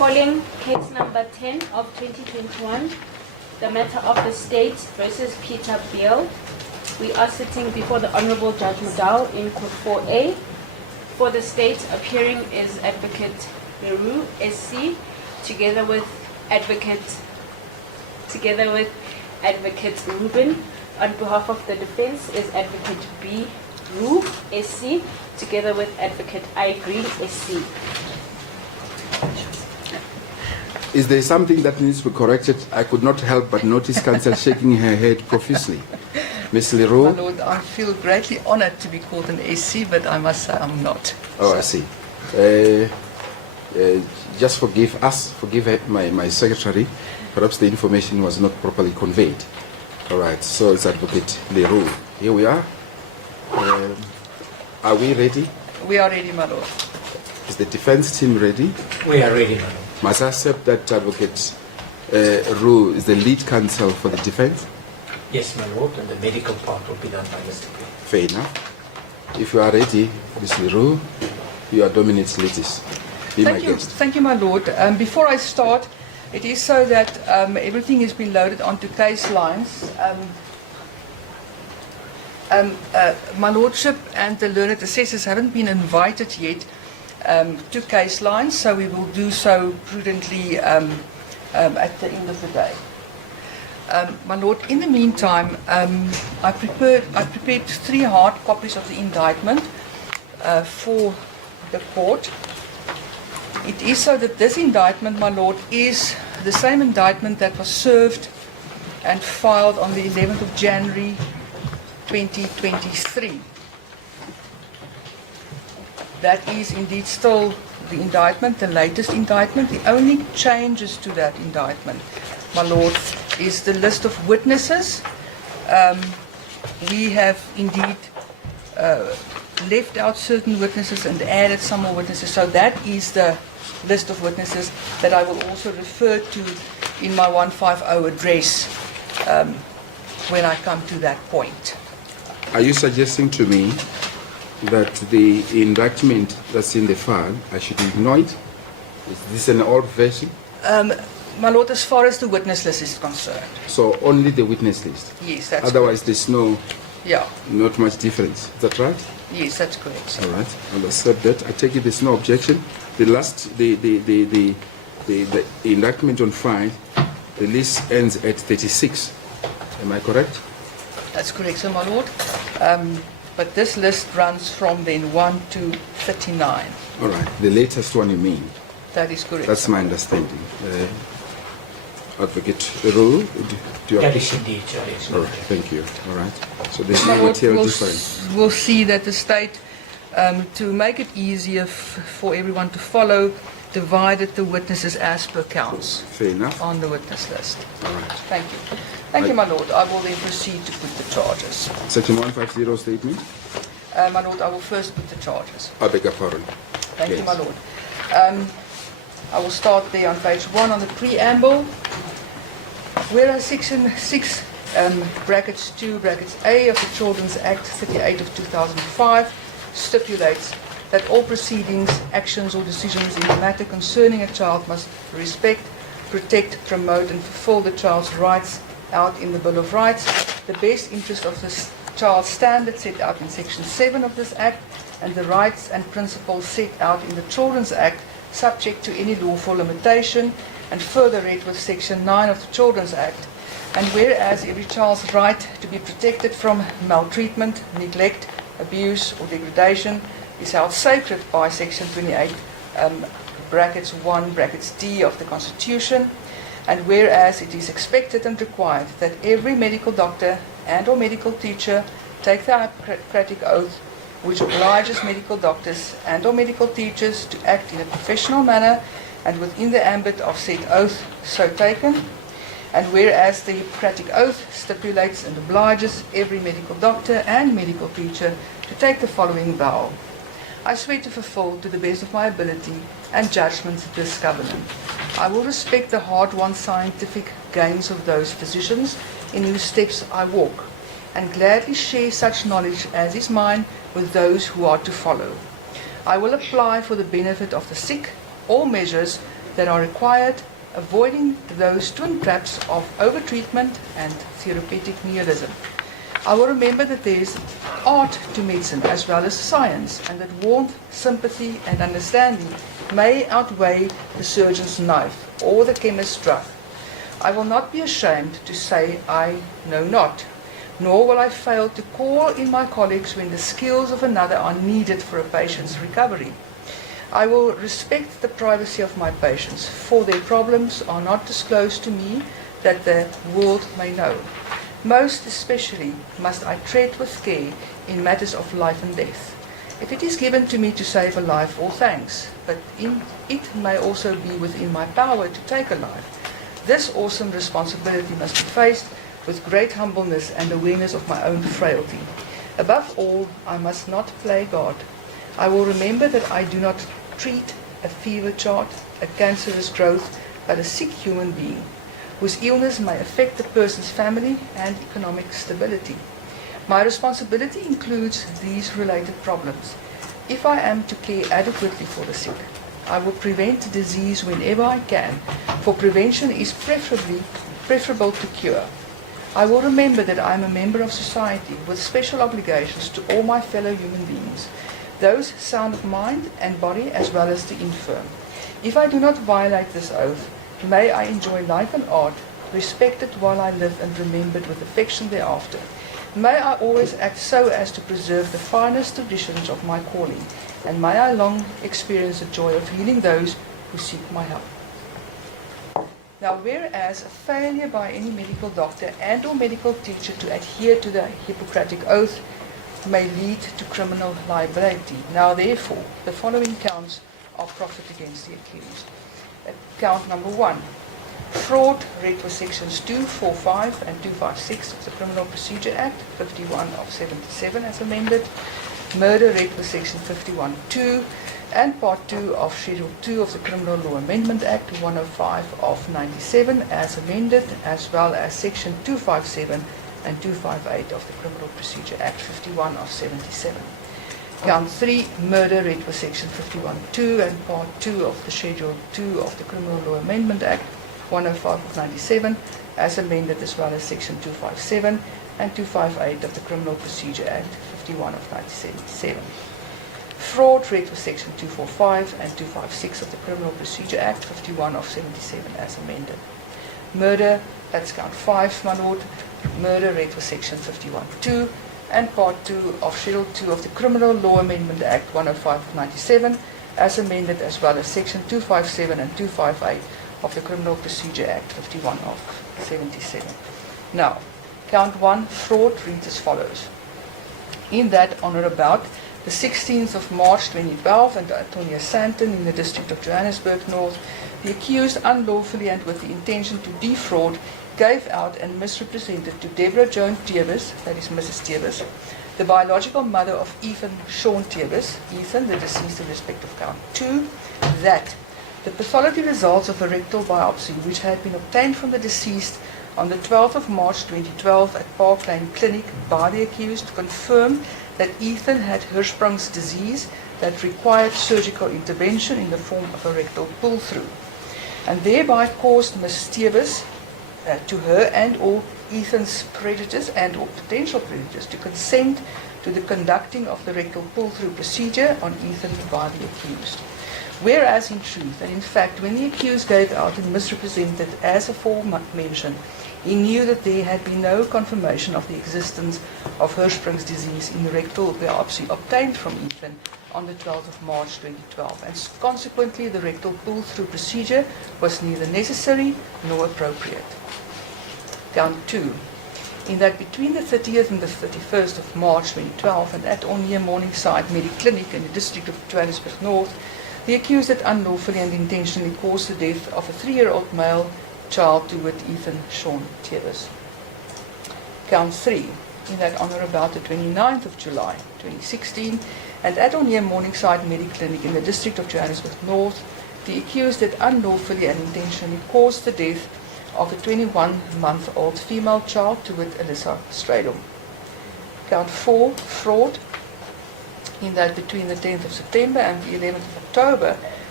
Calling case number 10 of 2021, the matter of the state versus Peter Beale. We are sitting before the Honorable Judge Mdntv in Court 4A. For the state, appearing is Advocate Barry Roux, SC, together with Advocate Ruben. On behalf of the defense is Advocate B. Roux, SC, together with Advocate I. Green, SC. Is there something that needs to be corrected? I could not help but notice counsel shaking her head profusely. Ms. My Leroux? Lord, I feel greatly honored to be called an SC, but I must say I'm not. Oh, I see. Just forgive us, forgive my secretary. Perhaps the information was not properly conveyed. All right, so it's Advocate Leroux. Here we are. Are we ready? We are ready, my Lord. Is the defense team ready? We are ready, my lord. Must I accept that Advocate Roux is the lead counsel for the defense? Yes, my lord, and the medical part will be done by Mr. Beale. Fair enough. If you are ready, Ms. Leroux, you are Dominant's latest. Be my guest. Thank you, my Lord. Before I start, it is so that everything has been loaded onto case lines. My Lordship and the learned assessors haven't been invited yet to case lines, so we will do so prudently at the end of the day. My Lord, in the meantime, I prepared 3 hard copies of the indictment for the court. It is so that this indictment, my Lord, is the same indictment that was served and filed on the 11th of January 2023. That is indeed still the indictment, the latest indictment. The only changes to that indictment, my Lord, is the list of witnesses. We have indeed left out certain witnesses and added some more witnesses. So that is the list of witnesses that I will also refer to in my 150 address when I come to that point. Are you suggesting to me that the indictment that's in the file, I should ignore it? Is this an old version? My Lord, as far as the witness list is concerned, So only the witness list? yes, that's Otherwise, correct. there's Yeah, not much difference. Is that right? yes, that's correct, sir. All right. I'll accept that. I take it there's no objection. The indictment on file, the list ends at 36. Am I correct? That's correct, sir, my Lord. But this list runs from then 1 to 39. All right. The latest one you mean? That is correct. That's sir. my understanding. Advocate Roux, do you That is indeed, Judge. All right. Thank you. All right. So there's My no Lord, material difference. we'll see that the state, to make it easier for everyone to follow, divided the witnesses as per counts Fair enough. on the witness list. All right. Thank you. Thank you, my Lord. I will then proceed to put the charges. Section 150 statement. My Lord, I will first put the charges. I beg your pardon. Thank you, Yes. my Lord. I will start there on page 1 on the preamble. Whereas Section 6, brackets 2, brackets A of the Children's Act 38 of 2005 stipulates that all proceedings, actions or decisions in a matter concerning a child must respect, protect, promote and fulfill the child's rights out in the Bill of Rights, the best interest of the child standards set out in Section 7 of this Act, and the rights and principles set out in the Children's Act subject to any lawful limitation, and further read with Section 9 of the Children's Act. And whereas every child's right to be protected from maltreatment, neglect, abuse or degradation is held sacred by Section 28, brackets 1, brackets D of the Constitution, and whereas it is expected and required that every medical doctor and or medical teacher take the Hippocratic Oath, which obliges medical doctors and or medical teachers to act in a professional manner and within the ambit of said oath so taken, and whereas the Hippocratic Oath stipulates and obliges every medical doctor and medical teacher to take the following vow. I swear to fulfill to the best of my ability and judgment this covenant. I will respect the hard-won scientific gains of those physicians in whose steps I walk, and gladly share such knowledge as is mine with those who are to follow. I will apply for the benefit of the sick all measures that are required, avoiding those twin traps of overtreatment and therapeutic nihilism. I will remember that there is art to medicine as well as science, and that warmth, sympathy, and understanding may outweigh the surgeon's knife or the chemist's drug. I will not be ashamed to say I know not, nor will I fail to call in my colleagues when the skills of another are needed for a patient's recovery. I will respect the privacy of my patients, for their problems are not disclosed to me that the world may know. Most especially must I tread with care in matters of life and death. If it is given to me to save a life, all thanks, but it may also be within my power to take a life. This awesome responsibility must be faced with great humbleness and awareness of my own frailty. Above all, I must not play God. I will remember that I do not treat a fever chart, a cancerous growth, but a sick human being, whose illness may affect the person's family and economic stability. My responsibility includes these related problems. If I am to care adequately for the sick, I will prevent disease whenever I can, for prevention is preferable to cure. I will remember that I am a member of society with special obligations to all my fellow human beings, those sound of mind and body as well as the infirm. If I do not violate this oath, may I enjoy life and art, respected while I live and remembered with affection thereafter. May I always act so as to preserve the finest traditions of my calling, and may I long experience the joy of healing those who seek my help. Now, whereas a failure by any medical doctor and or medical teacher to adhere to the Hippocratic Oath may lead to criminal liability. Now, therefore, the following counts are proffered against the accused. Count number 1. Fraud, read with sections 245 and 256 of the Criminal Procedure Act, 51 of 77 as amended. Murder, read with section 51(2) and part 2 of Schedule 2 of the Criminal Law Amendment Act, 105 of 97 as amended, as well as section 257 and 258 of the Criminal Procedure Act, 51 of 77. Count 3, murder, read with section 51(2) and part 2 of the Schedule 2 of the Criminal Law Amendment Act, 105 of 97, as amended, as well as section 257 and 258 of the Criminal Procedure Act, 51 of 1977. Fraud, read with section 245 and 256 of the Criminal Procedure Act, 51 of 77, as amended. Murder, that's count 5, my lord. Murder, read with section 51(2) and part 2 of Schedule 2 of the Criminal Law Amendment Act, 105 of 97, as amended, as well as section 257 and 258 of the Criminal Procedure Act, 51 of 77. Now, count 1, fraud, reads as follows. In that, on or about the 16th of March 2012, and Antonia Santon in the District of Johannesburg North, the accused unlawfully and with the intention to defraud gave out and misrepresented to Deborah Joan Tevis, that is Mrs. Tevis, the biological mother of Ethan Sean Tevis, Ethan, the deceased in respect of count 2, that the pathology results of a rectal biopsy which had been obtained from the deceased on the 12th of March 2012 at Park Lane Clinic by the accused confirmed that Ethan had Hirschsprung's disease that required surgical intervention in the form of a rectal pull-through, and thereby caused Ms. Tevis to her and or Ethan's predators and or potential predators to consent to the conducting of the rectal pull-through procedure on Ethan by the accused. Whereas in truth, and in fact, when the accused gave out and misrepresented as aforementioned, he knew that there had been no confirmation of the existence of Hirschsprung's disease in the rectal biopsy obtained from Ethan on the 12th of March 2012, and consequently the rectal pull-through procedure was neither necessary nor appropriate. Count 2. In that between the 30th and the 31st of March 2012 and at or near Morningside Mediclinic in the District of Johannesburg North, the accused had unlawfully and intentionally caused the death of a 3-year-old male child to wit Ethan Sean Tevis. Count 3. In that on or about the 29th of July 2016 and at or near Morningside Mediclinic in the District of Johannesburg North, the accused had unlawfully and intentionally caused the death of a 21-month-old female child to wit Alyssa Stradom. Count 4. Fraud. In that between the 10th of September and the 11th of October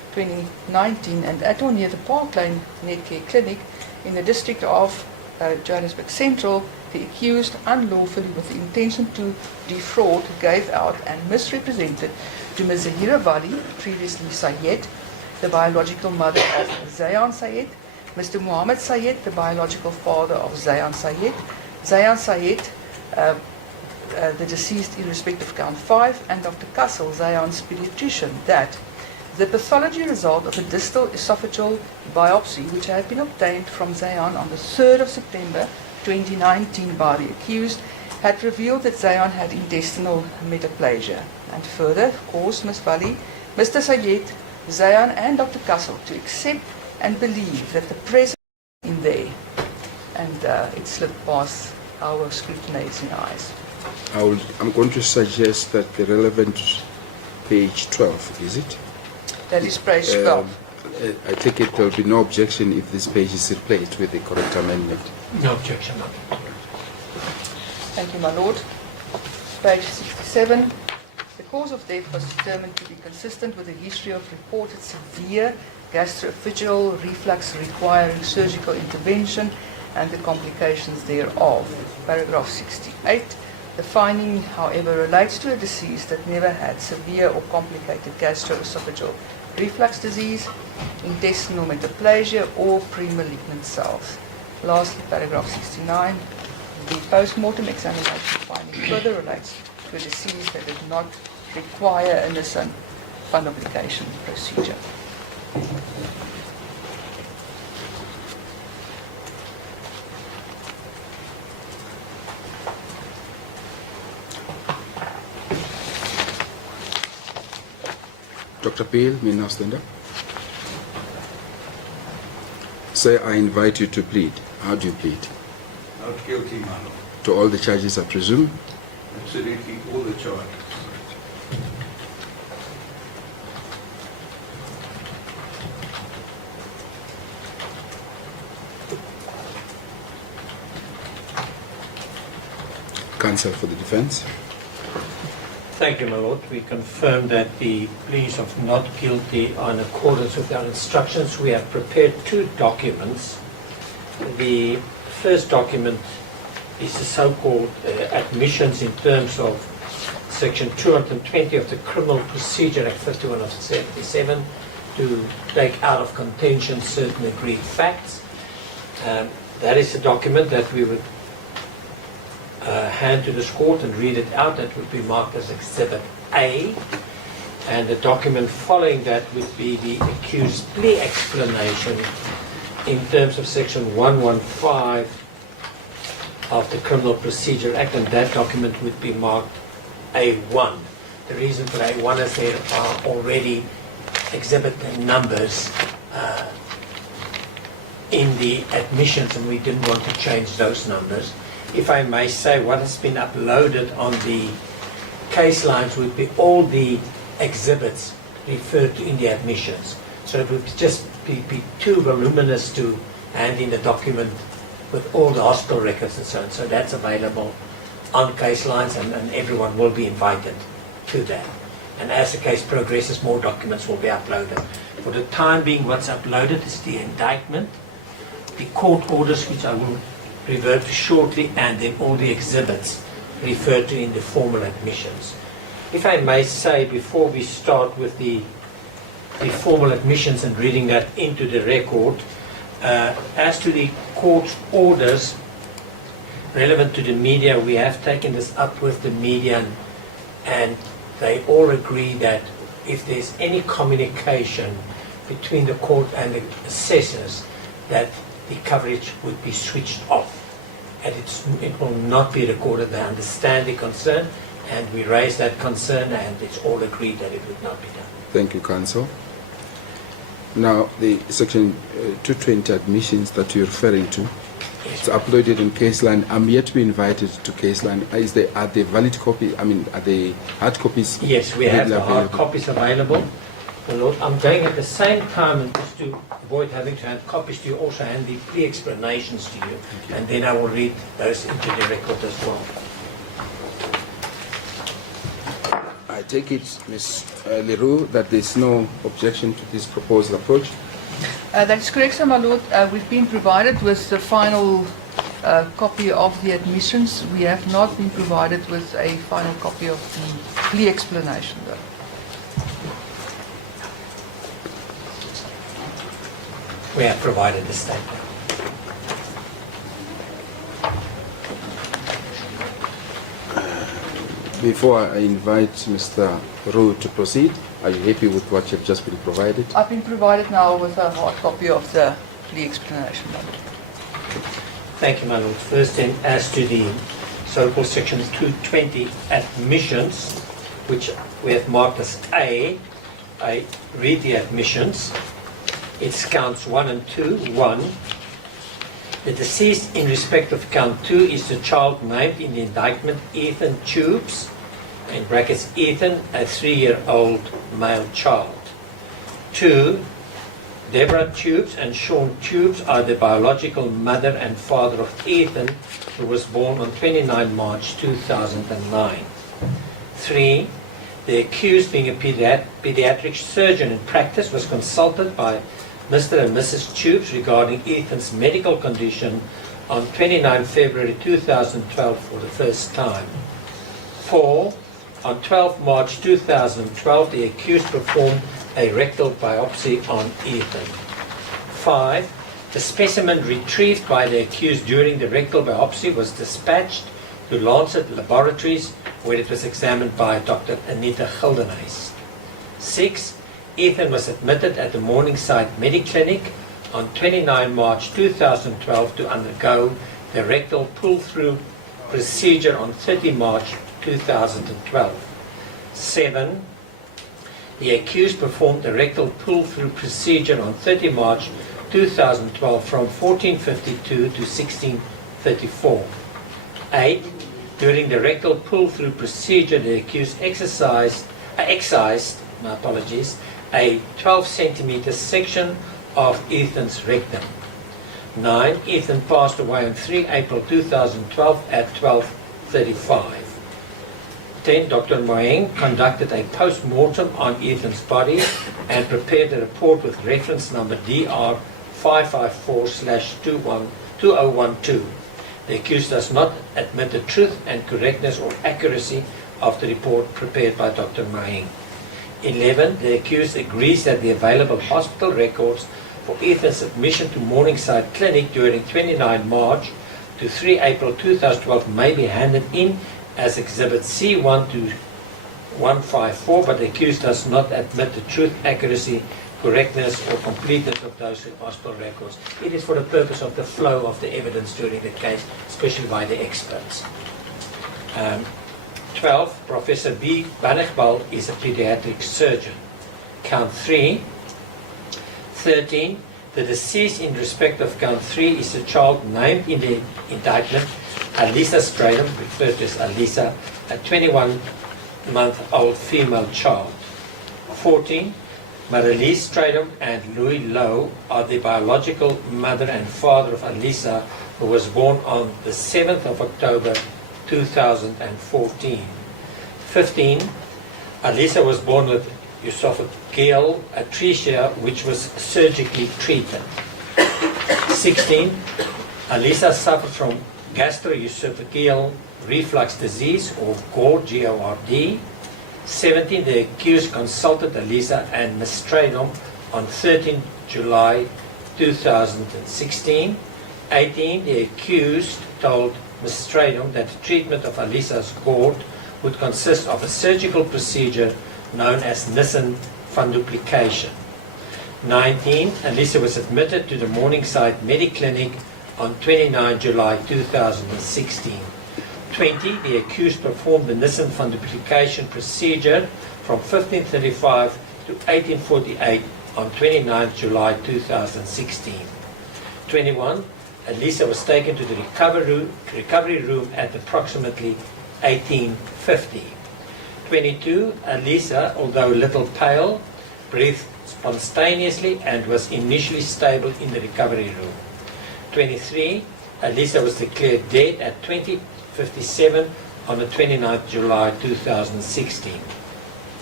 2019, and at or near the Park Lane Netcare Clinic in the district of Johannesburg Central, the accused unlawfully with the intention to defraud gave out and misrepresented to Ms. Zahira Vali, previously Sayed, the biological mother of Zayan Sayed, Mr. Muhammad Sayed, the biological father of Zayan Sayed, Zayan Sayed, the deceased in respect of count 5, and Dr. Kassel, Zayan's pediatrician, that the pathology result of a distal esophageal biopsy, which had been obtained from Zayan on the 3rd of September 2019 by the accused, had revealed that Zayan had intestinal metaplasia, and further caused Ms. Vali, Mr. Sayed, Zayan and Dr. Kassel to accept and believe that the presence in there, and it slipped past our scrutinizing eyes. I'm going to suggest that the relevant page 12, is it? That is page 12. I take it there will be no objection if this page is replaced with the correct amendment. No objection, Lord. Thank you, my lord. Page 67. The cause of death was determined to be consistent with a history of reported severe gastroesophageal reflux requiring surgical intervention and the complications thereof. Paragraph 68. The finding, however, relates to a disease that never had severe or complicated gastroesophageal reflux disease, intestinal metaplasia, or pre-malignant cells. Lastly, paragraph 69. The post-mortem examination finding further relates to a disease that did not require a Nissan fundoplication procedure. Dr. Beale, may now stand up. Sir, I invite you to plead. How do you plead? Not guilty, my lord. To all the charges, I presume? Absolutely all the charges. Counsel for the defense. Thank you, my lord. We confirm that the pleas of not guilty are in accordance with our instructions. We have prepared two documents. The first document is the so-called admissions in terms of Section 220 of the Criminal Procedure Act 51 of 77 to take out of contention certain agreed facts. That is a document that we would hand to this court and read it out. That would be marked as Exhibit A. And the document following that would be the accused plea explanation in terms of Section 115 of the Criminal Procedure Act, and that document would be marked A1. The reason for A1 is there are already exhibit numbers in the admissions, and we didn't want to change those numbers. If I may say, what has been uploaded on the case lines would be all the exhibits referred to in the admissions. So it would just be too voluminous to hand in the document with all the hospital records and so on. So that's available on case lines, and everyone will be invited to that. And as the case progresses, more documents will be uploaded. For the time being, what's uploaded is the indictment, the court orders, which I will revert to shortly, and then all the exhibits referred to in the formal admissions. If I may say, before we start with the formal admissions and reading that into the record, as to the court's orders relevant to the media, we have taken this up with the media, and they all agree that if there's any communication between the court and the assessors, that the coverage would be switched off, and it will not be recorded. They understand the concern, and we raise that concern, and it's all agreed that it would not be done. Thank you, counsel. Now, the Section 220 admissions that you're referring to, it's uploaded in case line. I'm yet to be invited to case line. Are they valid copy? I mean, are they hard copies? Yes, we have the hard available? copies available. My Lord, I'm going at the same time, and just to avoid having to hand copies to you, also hand the plea explanations to you, and then I will read those into the record as well. Right. take it, Ms. Leroux, that there's no objection to this proposed approach. That is correct, sir, my lord. We've been provided with the final copy of the admissions. We have not been provided with a final copy of the plea explanation, though. We have provided the statement. Before I invite Mr. Roux to proceed, are you happy with what you've just been provided? I've been provided now with a hard copy of the plea explanation, my lord. Thank you, my lord. First, then, as to the so-called section 220 admissions, which we have marked as A, I read the admissions. It's counts 1 and 2. 1. The deceased in respect of count 2 is the child named in the indictment, Ethan Tubes, in brackets Ethan, a 3-year-old male child. 2. Deborah Tubes and Sean Tubes are the biological mother and father of Ethan, who was born on 29 March 2009. 3. The accused, being a pediatric surgeon in practice, was consulted by Mr. and Mrs. Tubes regarding Ethan's medical condition on 29 February 2012 for the first time. 4. On 12 March 2012, the accused performed a rectal biopsy on Ethan. 5. The specimen retrieved by the accused during the rectal biopsy was dispatched to Lancet Laboratories, where it was examined by Dr. Anita Gildenhuys. 6. Ethan was admitted at the Morningside Mediclinic on 29 March 2012 to undergo the rectal pull-through procedure on 30 March 2012. 7. The accused performed the rectal pull-through procedure on 30 March 2012 from 14:52 to 16:34. 8. During the rectal pull-through procedure, the accused excised a 12 centimeter section of Ethan's rectum. 9. Ethan passed away on 3 April 2012 at 12:35. 10. Dr. Moeng conducted a post-mortem on Ethan's body and prepared a report with reference number DR 554/2012. The accused does not admit the truth and correctness or accuracy of the report prepared by Dr. Moeng. 11. The accused agrees that the available hospital records for Ethan's admission to Morningside Clinic during 29 March to 3 April 2012 may be handed in as Exhibit C1 to 154, but the accused does not admit the truth, accuracy, correctness or completeness of those hospital records. It is for the purpose of the flow of the evidence during the case, especially by the experts. 12. Professor B. Baele is a pediatric surgeon. Count 3. 13. The deceased in respect of count 3 is a child named in the indictment, Alisa Stradom, referred to as Alisa, a 21-month-old female child. 14. Marilise Stradom and Louis Lowe are the biological mother and father of Alisa, who was born on the 7th of October 2014. 15. Alisa was born with esophageal atresia, which was surgically treated. 16. Alisa suffered from gastroesophageal reflux disease, or GORD, G-O-R-D. 17. The accused consulted Alisa and Ms. Stradom on 13 July 2016. 18. The accused told Ms. Stradom that the treatment of Alisa's GORD would consist of a surgical procedure known as Nissen funduplication. 19. Alisa was admitted to the Morningside Mediclinic on 29 July 2016. 20. The accused performed the Nissen funduplication procedure from 1535 to 1848 on 29 July 2016. 21. Alisa was taken to the recovery room at approximately 1850. 22. Alisa, although a little pale, breathed spontaneously and was initially stable in the recovery room. 23. Alisa was declared dead at 20:57 on the 29th July 2016.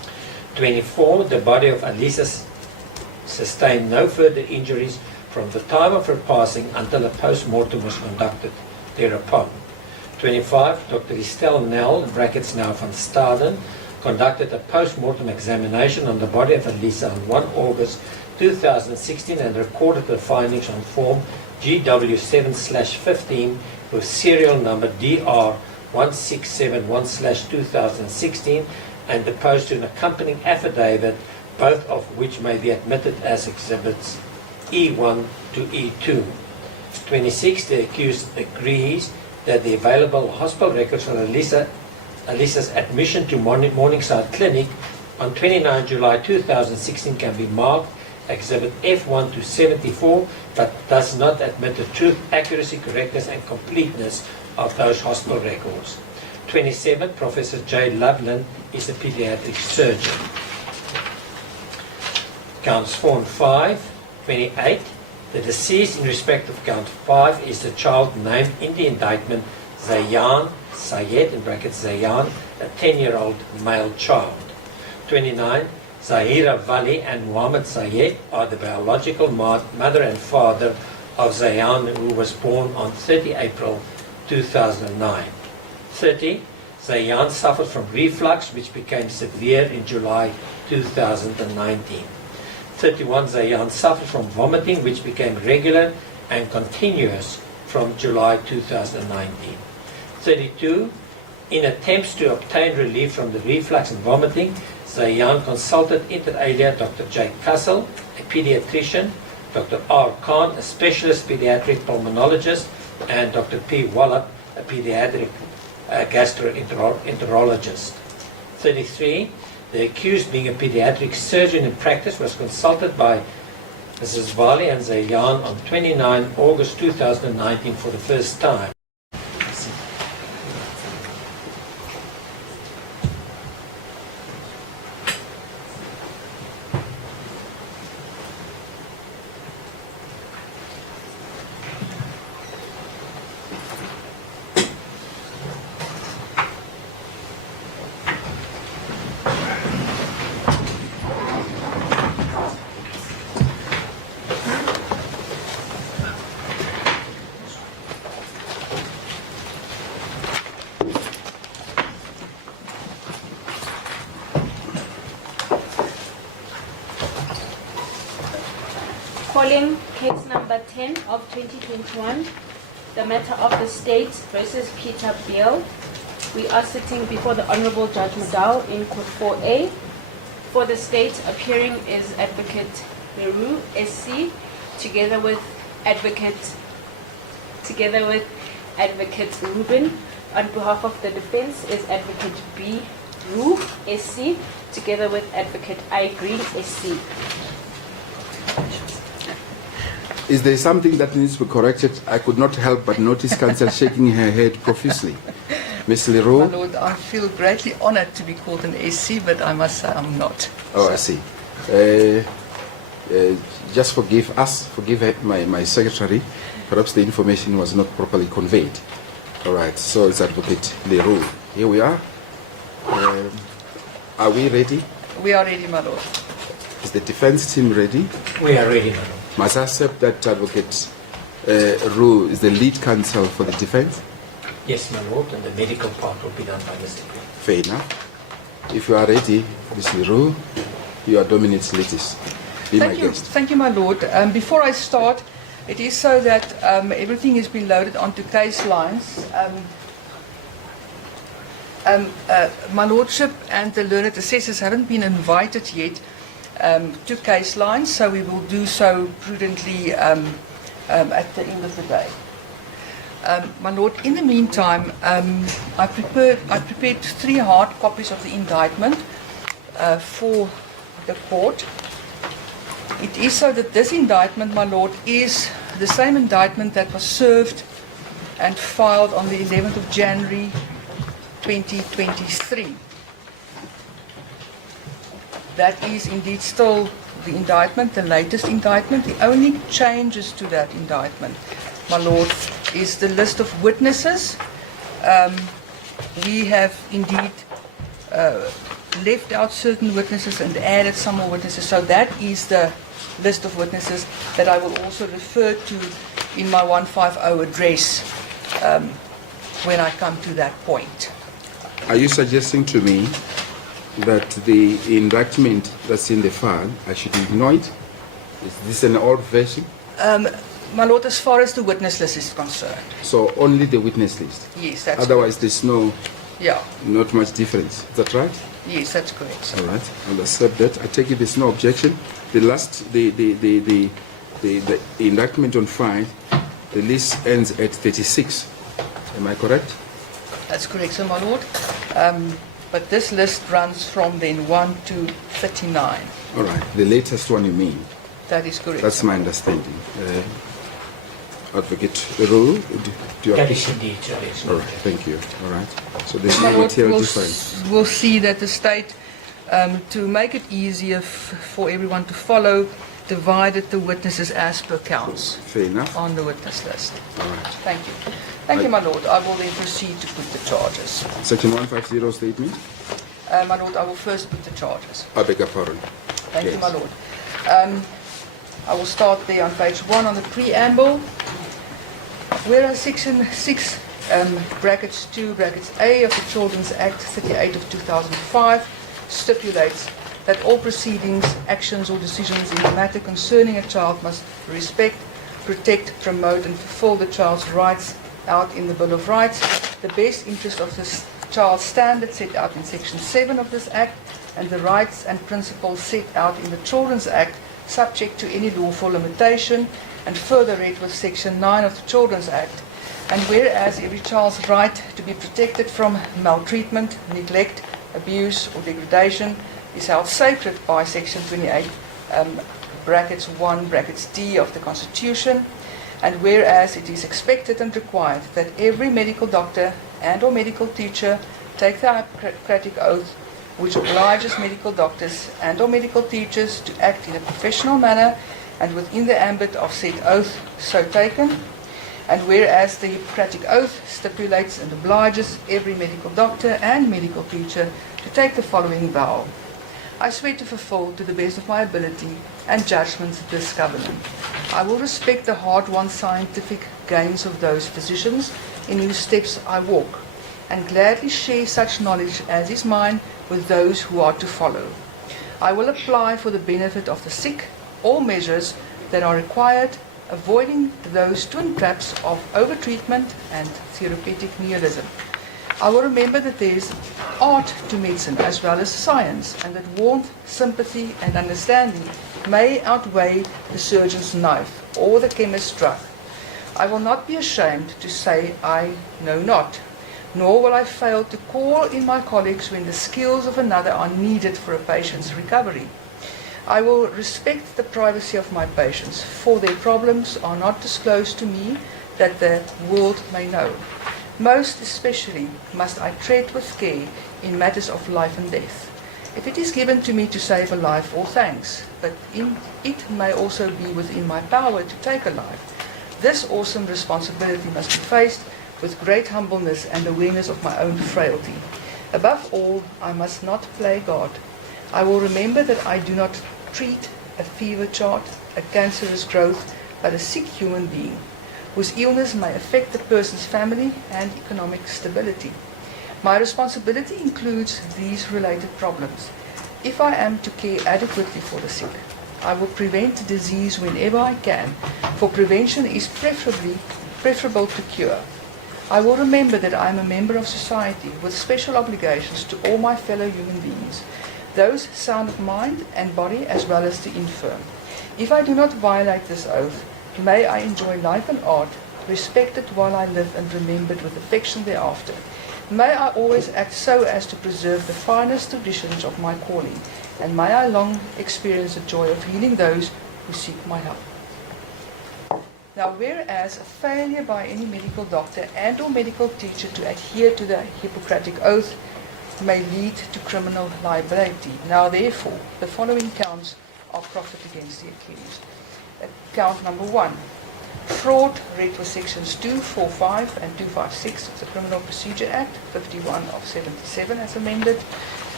24. The body of Alisa sustained no further injuries from the time of her passing until a post-mortem was conducted thereupon. 25. Dr. Estelle Nel, in brackets now van Staden, conducted a post-mortem examination on the body of Alisa on 1 August 2016 and recorded the findings on form GW7/15 with serial number DR1671/2016 and deposed to an accompanying affidavit, both of which may be admitted as exhibits E1 to E2. 26. The accused agrees that the available hospital records on Alisa's admission to Morningside Clinic on 29 July 2016 can be marked Exhibit F1 to 74, but does not admit the truth, accuracy, correctness and completeness of those hospital records. 27. Professor J. Loveland is a pediatric surgeon. Counts 4 and 5. 28. The deceased in respect of count 5 is the child named in the indictment Zayan Sayed, in brackets Zayan, a 10-year-old male child. 29. Zahira Vali and Muhammad Sayed are the biological mother and father of Zayan, who was born on 30 April 2009. 30. Zayan suffered from reflux, which became severe in July 2019. 31. Zayan suffered from vomiting, which became regular and continuous from July 2019. 32. In attempts to obtain relief from the reflux and vomiting, Zayan consulted inter alia Dr. J. Kassel, a pediatrician, Dr. R. Khan, a specialist pediatric pulmonologist, and Dr. P. Wallop, a pediatric gastroenterologist. 33. The accused, being a pediatric surgeon in practice, was consulted by Mrs. Vali and Zayan on 29 August 2019 for the first time. Calling case number 10 of 2021, the matter of the state versus Peter Beale. We are sitting before the Honorable Judge Madal in Court 4A. For the state, appearing is Advocate Barry Roux, SC, together with Advocate Rubin. On behalf of the defense is Advocate B. Roux, SC, together with Advocate I. Green, SC. Is there something that needs to be corrected? I could not help but notice counsel shaking her head profusely. Ms. My Leroux? Lord, I feel greatly honored to be called an SC, but I must say I'm not. Oh, I see. Just forgive us, forgive my secretary. Perhaps the information was not properly conveyed. All right, so it's Advocate Leroux. Here we are. Are we ready? We are ready, my Lord. Is the defense team ready? We are ready, madam. Must I accept that Advocate Roux is the lead counsel for the defense? Yes, my lord, and the medical part will be done by Mr. Green. Fair enough. If you are ready, Ms. Leroux, you are Dominant Litis. Be my guest. Thank you, my Lord. Before I start, it is so that everything has been loaded onto case lines. My Lordship and the learned assessors haven't been invited yet to case lines, so we will do so prudently at the end of the day. My Lord, in the meantime, I prepared 3 hard copies of the indictment for the court. It is so that this indictment, my Lord, is the same indictment that was served and filed on the 11th of January 2023. That is indeed still the indictment, the latest indictment. The only changes to that indictment, my Lord, is the list of witnesses. We have indeed left out certain witnesses and added some more witnesses. So that is the list of witnesses that I will also refer to in my 150 address when I come to that point. Are you suggesting to me that the indictment that's in the file, I should ignore it? Is this an old version? My Lord, as far as the witness list is concerned, So only the witness list? yes, that's Otherwise, correct. there's Yeah, not much difference. Is that right? yes, that's correct, sir. All right, I'll accept that. I take it there's no objection. The indictment on file, the list ends at 36. Am I correct? That's correct, sir, my Lord. But this list runs from then 1 to 39. All right, the latest one you mean? That is correct. That's sir. my understanding. Advocate Roux, do you That have... is indeed, Your Excellency. All right, thank you. All right, so there's My no Lord, material we'll, difference. we'll see that the state, to make it easier for everyone to follow, divided the witnesses as per counts Fair enough. on the witness list. All right. Thank you. Thank you, my Lord. I will then proceed to put the charges. Section 150 statement. My Lord, I will first put the charges. I beg your pardon. Thank you, Yes. my Lord. I will start there on page 1 on the preamble. Whereas Section 6, brackets 2, brackets A of the Children's Act 38 of 2005 stipulates that all proceedings, actions or decisions in a matter concerning a child must respect, protect, promote and fulfill the child's rights out in the Bill of Rights, the best interest of the child's standards set out in Section 7 of this Act, and the rights and principles set out in the Children's Act subject to any lawful limitation, and further read with Section 9 of the Children's Act. And whereas every child's right to be protected from maltreatment, neglect, abuse or degradation is held sacred by Section 28, brackets 1, brackets D of the Constitution, and whereas it is expected and required that every medical doctor and or medical teacher take the Hippocratic Oath, which obliges medical doctors and or medical teachers to act in a professional manner and within the ambit of said oath so taken, and whereas the Hippocratic Oath stipulates and obliges every medical doctor and medical teacher to take the following vow. I swear to fulfill to the best of my ability and judgment this covenant. I will respect the hard-won scientific gains of those physicians in whose steps I walk, and gladly share such knowledge as is mine with those who are to follow. I will apply for the benefit of the sick all measures that are required, avoiding those twin traps of overtreatment and therapeutic nihilism. I will remember that there is art to medicine as well as science, and that warmth, sympathy and understanding may outweigh the surgeon's knife or the chemist's drug. I will not be ashamed to say I know not, nor will I fail to call in my colleagues when the skills of another are needed for a patient's recovery. I will respect the privacy of my patients, for their problems are not disclosed to me that the world may know. Most especially must I tread with care in matters of life and death. If it is given to me to save a life, all thanks, but it may also be within my power to take a life. This awesome responsibility must be faced with great humbleness and awareness of my own frailty. Above all, I must not play God. I will remember that I do not treat a fever chart, a cancerous growth, but a sick human being, whose illness may affect the person's family and economic stability. My responsibility includes these related problems. If I am to care adequately for the sick, I will prevent disease whenever I can, for prevention is preferable to cure. I will remember that I am a member of society with special obligations to all my fellow human beings, those sound of mind and body as well as the infirm. If I do not violate this oath, may I enjoy life and art, respected while I live and remembered with affection thereafter. May I always act so as to preserve the finest traditions of my calling, and may I long experience the joy of healing those who seek my help. Now, whereas a failure by any medical doctor and or medical teacher to adhere to the Hippocratic Oath may lead to criminal liability. Now, therefore, the following counts are proffered against the accused. Count number 1. Fraud, read with sections 245 and 256 of the Criminal Procedure Act, 51 of 77 as amended.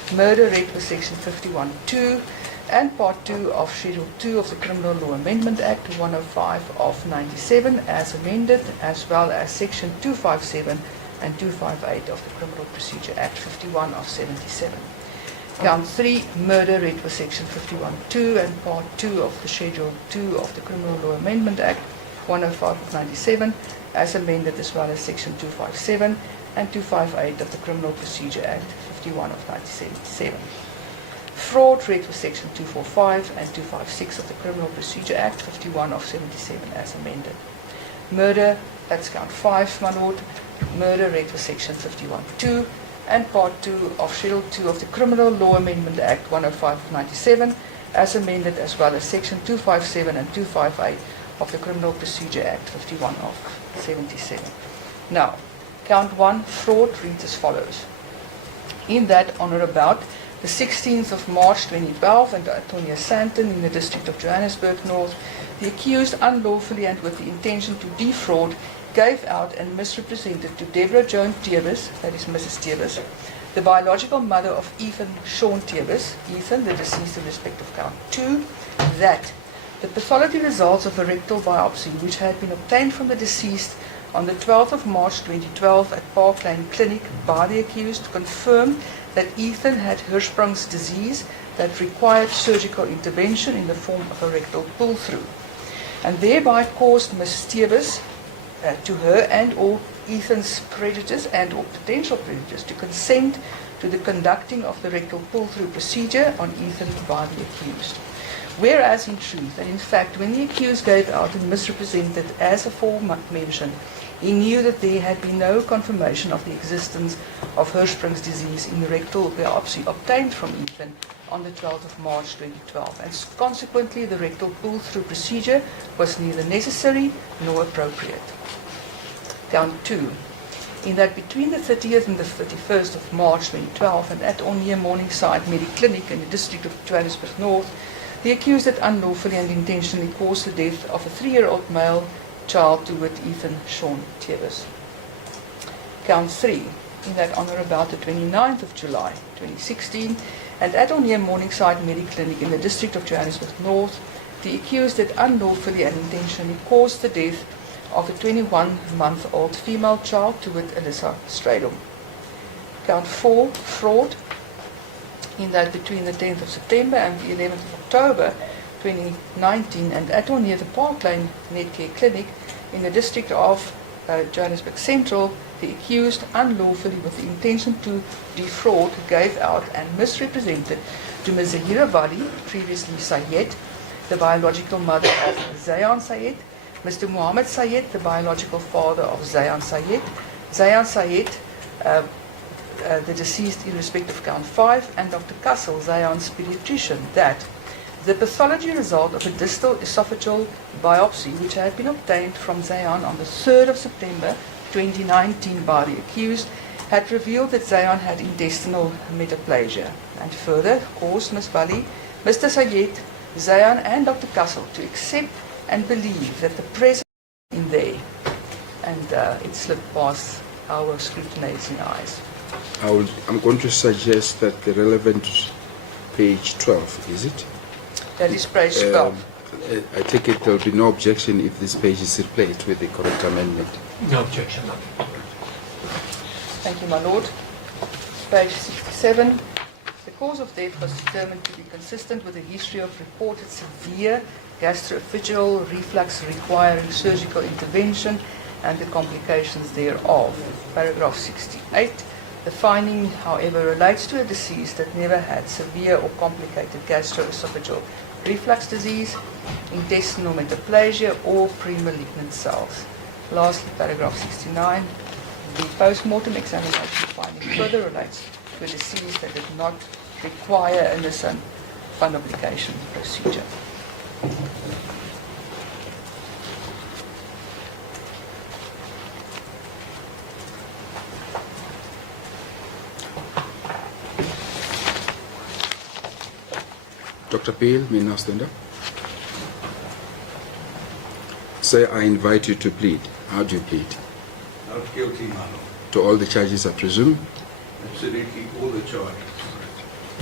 murder read for section 51(2), and part 2 of Schedule 2 of the Criminal Law Amendment Act 105 of 97 as amended, as well as section 257 and 258 of the Criminal Procedure Act 51 of 77. Count 3, murder read for section 51(2) and part 2 of the Schedule 2 of the Criminal Law Amendment Act 105 of 97 as amended, as well as section 257 and 258 of the Criminal Procedure Act 51 of 1977. Fraud read for section 245 and 256 of the Criminal Procedure Act 51 of 77 as amended. Murder, that's count 5, my lord. Murder read for section 51(2) and part 2 of Schedule 2 of the Criminal Law Amendment Act 105 of 97 as amended, as well as section 257 and 258 of the Criminal Procedure Act 51 of 77. Now, count 1, fraud, reads as follows. In that, on or about the 16th of March 2012, and Antonia Santon in the District of Johannesburg North, the accused unlawfully and with the intention to defraud gave out and misrepresented to Deborah Joan Tevis, that is Mrs. Tevis, the biological mother of Ethan Sean Tevis, Ethan, the deceased in respect of count 2, that the pathology results of a rectal biopsy which had been obtained from the deceased on the 12th of March 2012 at Park Lane Clinic by the accused confirmed that Ethan had Hirschsprung's disease that required surgical intervention in the form of a rectal pull-through, and thereby caused Ms. Tevis to her and or Ethan's predators and or potential predators to consent to the conducting of the rectal pull-through procedure on Ethan by the accused. Whereas in truth and in fact, when the accused gave out and misrepresented as aforementioned, he knew that there had been no confirmation of the existence of Hirschsprung's disease in the rectal biopsy obtained from Ethan on the 12th of March 2012, and consequently the rectal pull-through procedure was neither necessary nor appropriate. Count 2. In that between the 30th and the 31st of March 2012 and at or near Morningside Mediclinic in the District of Johannesburg North, the accused had unlawfully and intentionally caused the death of a 3-year-old male child to wit Ethan Sean Tevis. Count 3. In that on or about the 29th of July 2016 and at or near Morningside Mediclinic in the District of Johannesburg North, the accused had unlawfully and intentionally caused the death of a 21-month-old female child to wit Alyssa Stradom. Count 4. Fraud. In that between the 10th of September and the 11th of October 2019 and at or near the Park Lane Netcare Clinic in the District of Johannesburg Central, the accused unlawfully with the intention to defraud gave out and misrepresented to Ms. Zahira Vali, previously Sayed, the biological mother of Zayan Sayed, Mr. Muhammad Sayed, the biological father of Zayan Sayed, the deceased in respect of count 5, and Dr. Kassel, Zayan's pediatrician, that the pathology result of a distal esophageal biopsy which had been obtained from Zayan on the 3rd of September 2019 by the accused had revealed that Zayan had intestinal metaplasia, and further caused Ms. Bali, Mr. Sayed, Zayan and Dr. Kassel to accept and believe that the presence in there, and it slipped past our scrutinizing eyes. I'm going to suggest that the relevant page 12, is it? That is page 12. I take it there will be no objection if this page is replaced with the correct amendment. No objection. Thank you, my lord. Page 67. The cause of death was determined to be consistent with a history of reported severe gastroesophageal reflux requiring surgical intervention and the complications thereof. Paragraph 68. The finding, however, relates to a deceased that never had severe or complicated gastroesophageal reflux disease, intestinal metaplasia, or pre-malignant cells. Lastly, paragraph 69. The post-mortem examination finding further relates to a deceased that did not require an innocent fundoplication procedure. Dr. Beale, may now stand up. Sir, I invite you to plead. How do you plead? Not guilty, my lord. To all the charges, I presume? Absolutely all the charges.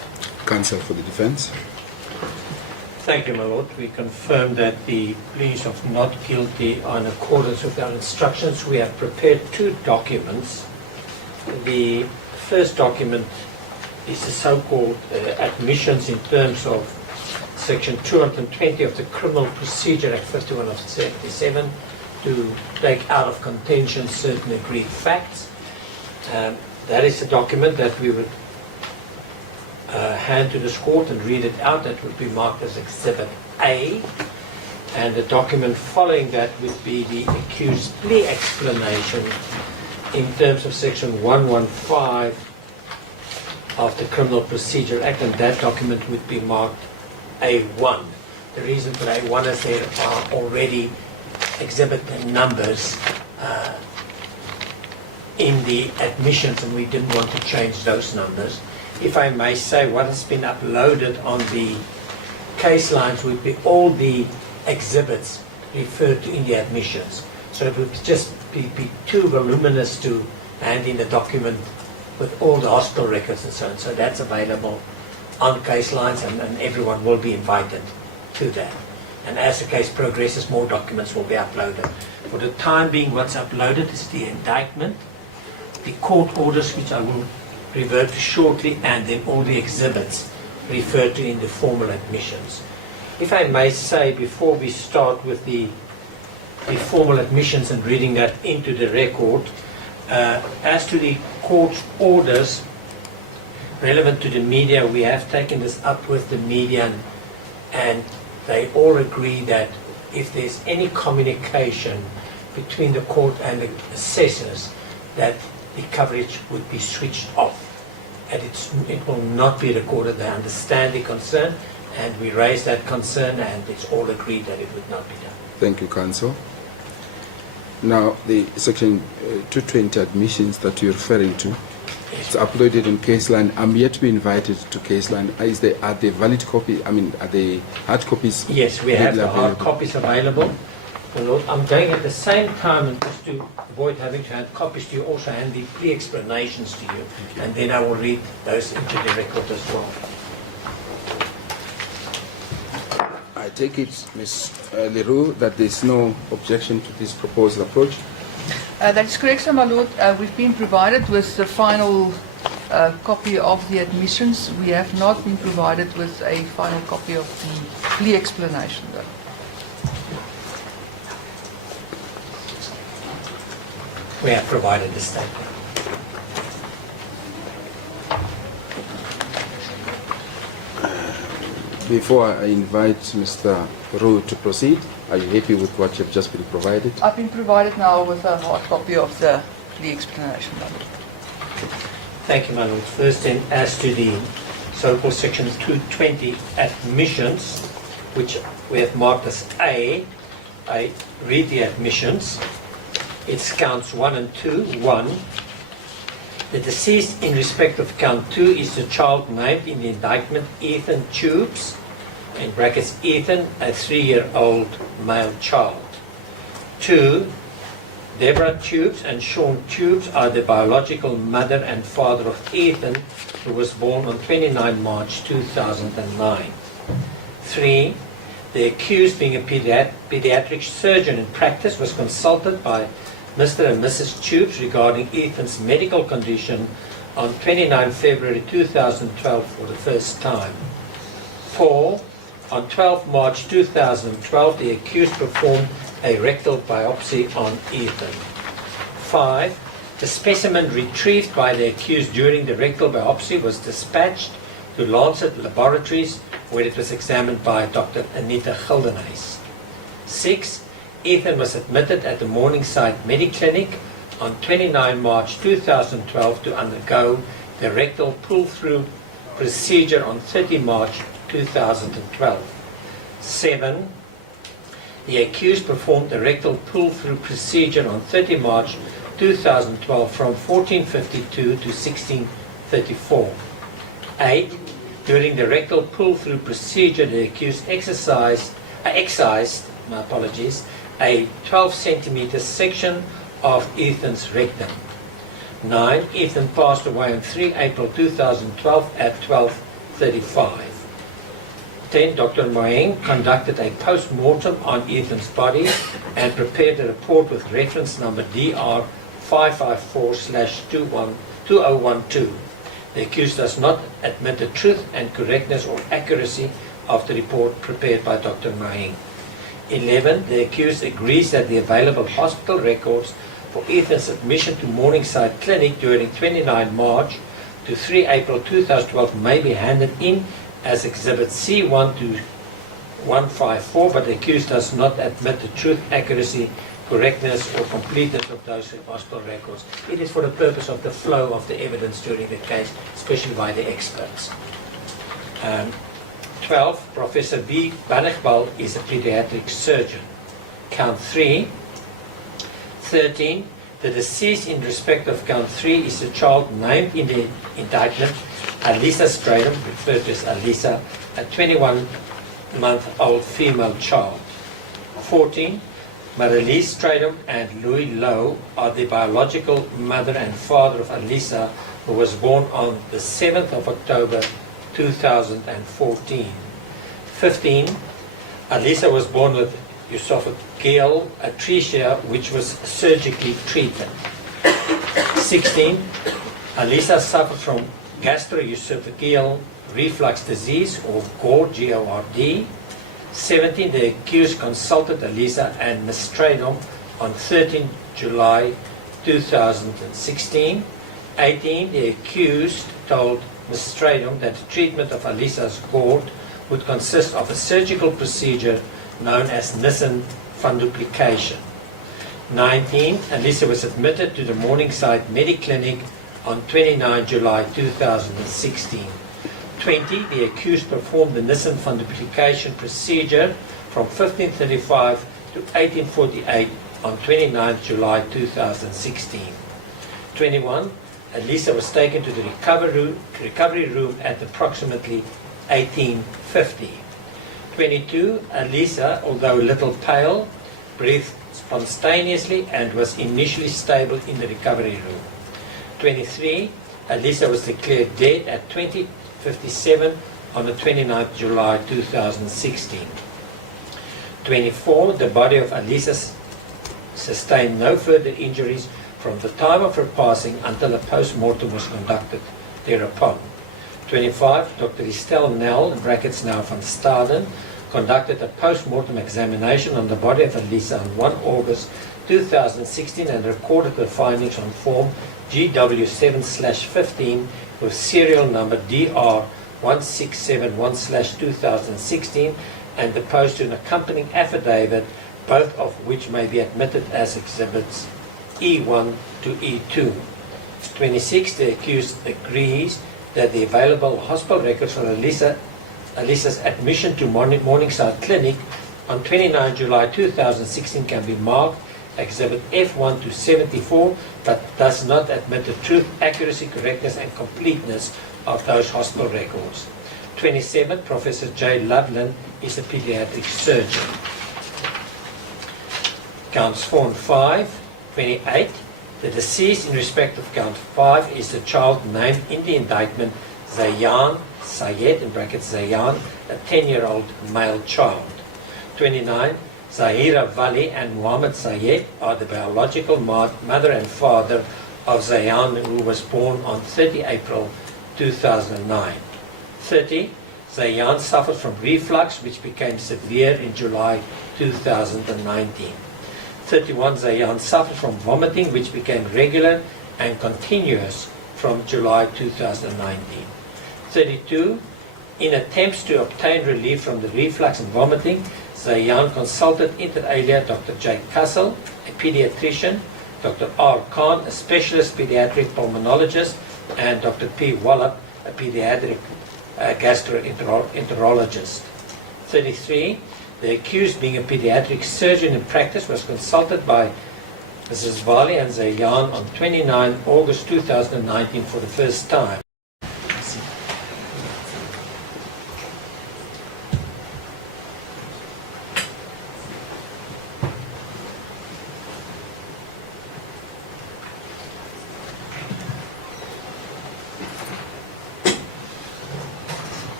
counsel for the defense. Thank you, my lord. We confirm that the pleas of not guilty are in accordance with our instructions. We have prepared two documents. The first document is the so-called admissions in terms of Section 220 of the Criminal Procedure Act 51 of 77 to take out of contention certain agreed facts. That is a document that we would hand to this court and read it out. That would be marked as Exhibit A. And the document following that would be the accused plea explanation in terms of Section 115 of the Criminal Procedure Act, and that document would be marked A1. The reason for A1 is there are already exhibit numbers in the admissions, and we didn't want to change those numbers. If I may say, what has been uploaded on the case lines would be all the exhibits referred to in the admissions. So it would just be too voluminous to hand in a document with all the hospital records and so on. So that's available on case lines, and everyone will be invited to that. And as the case progresses, more documents will be uploaded. For the time being, what's uploaded is the indictment, the court orders, which I will revert to shortly, and then all the exhibits referred to in the formal admissions. If I may say, before we start with the formal admissions and reading that into the record, as to the court's orders relevant to the media, we have taken this up with the media, and they all agree that if there's any communication between the court and the assessors, that the coverage would be switched off, and it will not be recorded. They understand the concern, and we raise that concern, and it's all agreed that it would not be done. Thank you, counsel. Now, the Section 220 admissions that you're referring to, it's uploaded in Caseline. I'm yet to be invited to Caseline. Are they valid copies? I mean, are they hard copies? Yes, we have the hard available? copies available. My lord, I'm going at the same time, and just to avoid having to hand copies to you, also hand the plea explanations to you, and then I will read those into the record as well. I take it, Ms. Leroux, that there's no objection to this proposed approach. That is correct, sir, my lord. We've been provided with the final copy of the admissions. We have not been provided with a final copy of the plea explanation, though. We have provided the statement. Before I invite Mr. Roux to proceed, are you happy with what you've just been provided? I've been provided now with a hard copy of the plea explanation, my lord. Thank you, my lord. First, then, as to the so-called Section 220 admissions, which we have marked as A, I read the admissions. It's counts 1 and 2. 1. The deceased in respect of count 2 is the child named in the indictment, Ethan Tubes, in brackets Ethan, a 3-year-old male child. 2. Deborah Tubes and Sean Tubes are the biological mother and father of Ethan, who was born on 29 March 2009. 3. The accused, being a pediatric surgeon in practice, was consulted by Mr. and Mrs. Tubes regarding Ethan's medical condition on 29 February 2012 for the first time. 4. On 12 March 2012, the accused performed a rectal biopsy on Ethan. 5. The specimen retrieved by the accused during the rectal biopsy was dispatched to Lancet Laboratories, where it was examined by Dr. Anita Gildenhuys. 6. Ethan was admitted at the Morningside Mediclinic on 29 March 2012 to undergo the rectal pull-through procedure on 30 March 2012. 7. The accused performed the rectal pull-through procedure on 30 March 2012 from 14:52 to 16:34. 8. During the rectal pull-through procedure, the accused excised a 12 centimeter section of Ethan's rectum. 9. Ethan passed away on 3 April 2012 at 35. 10. Dr. Moeng conducted a post-mortem on Ethan's body and prepared a report with reference number DR 554/2012. The accused does not admit the truth and correctness or accuracy of the report prepared by Dr. Moeng. 11. The accused agrees that the available hospital records for Ethan's admission to Morningside Clinic during 29 March to 3 April 2012 may be handed in as Exhibit C1 to 154, but the accused does not admit the truth, accuracy, correctness or completeness of those hospital records. It is for the purpose of the flow of the evidence during the case, especially by the experts. 12. Professor B. Bannigbal is a pediatric surgeon. Count 3. 13. The deceased in respect of count 3 is a child named in the indictment, Alisa Stradom, referred to as Alisa, a 21-month-old female child. 14. Marilise Stradom and Louis Lowe are the biological mother and father of Alisa, who was born on the 7th of October 2014. 15. Alisa was born with esophageal atresia, which was surgically treated. 16. Alisa suffered from gastroesophageal reflux disease, or GORD, G-O-R-D. 17. The accused consulted Alisa and Ms. Stradom on 13 July 2016. 18. The accused told Ms. Stradom that the treatment of Alisa's GORD would consist of a surgical procedure known as Nissen funduplication. 19. Alisa was admitted to the Morningside Mediclinic on 29 July 2016. 20. The accused performed the Nissen funduplication procedure from 1535 to 1848 on 29 July 2016. 21. Alisa was taken to the recovery room at approximately 1850. 22. Alisa, although a little pale, breathed spontaneously and was initially stable in the recovery room. 23. Alisa was declared dead at 20:57 on the 29th July 2016. 24. The body of Alisa sustained no further injuries from the time of her passing until a post-mortem was conducted thereupon. 25. Dr. Estelle Nell, in brackets now van Staden, conducted a post-mortem examination on the body of Alisa on 1 August 2016 and recorded the findings on form GW7/15 with serial number DR 1671/2016 and deposed to an accompanying affidavit, both of which may be admitted as exhibits E1 to E2. 26. The accused agrees that the available hospital records for Alisa's admission to Morningside Clinic on 29 July 2016 can be marked Exhibit F1 to 74, but does not admit the truth, accuracy, correctness, and completeness of those hospital records. 27. Professor J. Loveland is a pediatric surgeon. Counts 4 and 5. 28. The deceased in respect of count 5 is the child named in the indictment Zayan Sayed, in brackets Zayan, a 10-year-old male child. 29. Zahira Vali and Muhammad Sayed are the biological mother and father of Zayan, who was born on 30 April 2009. 30. Zayan suffered from reflux, which became severe in July 2019. 31. Zayan suffered from vomiting, which became regular and continuous from July 2019. 32. In attempts to obtain relief from the reflux and vomiting, Zayan consulted inter alia Dr. J. Kassel, a pediatrician, Dr. R. Khan, a specialist pediatric pulmonologist, and Dr. P. Wallop, a pediatric gastroenterologist. 33. The accused, being a pediatric surgeon in practice, was consulted by Mrs. Vali and Zayan on 29 August 2019 for the first time.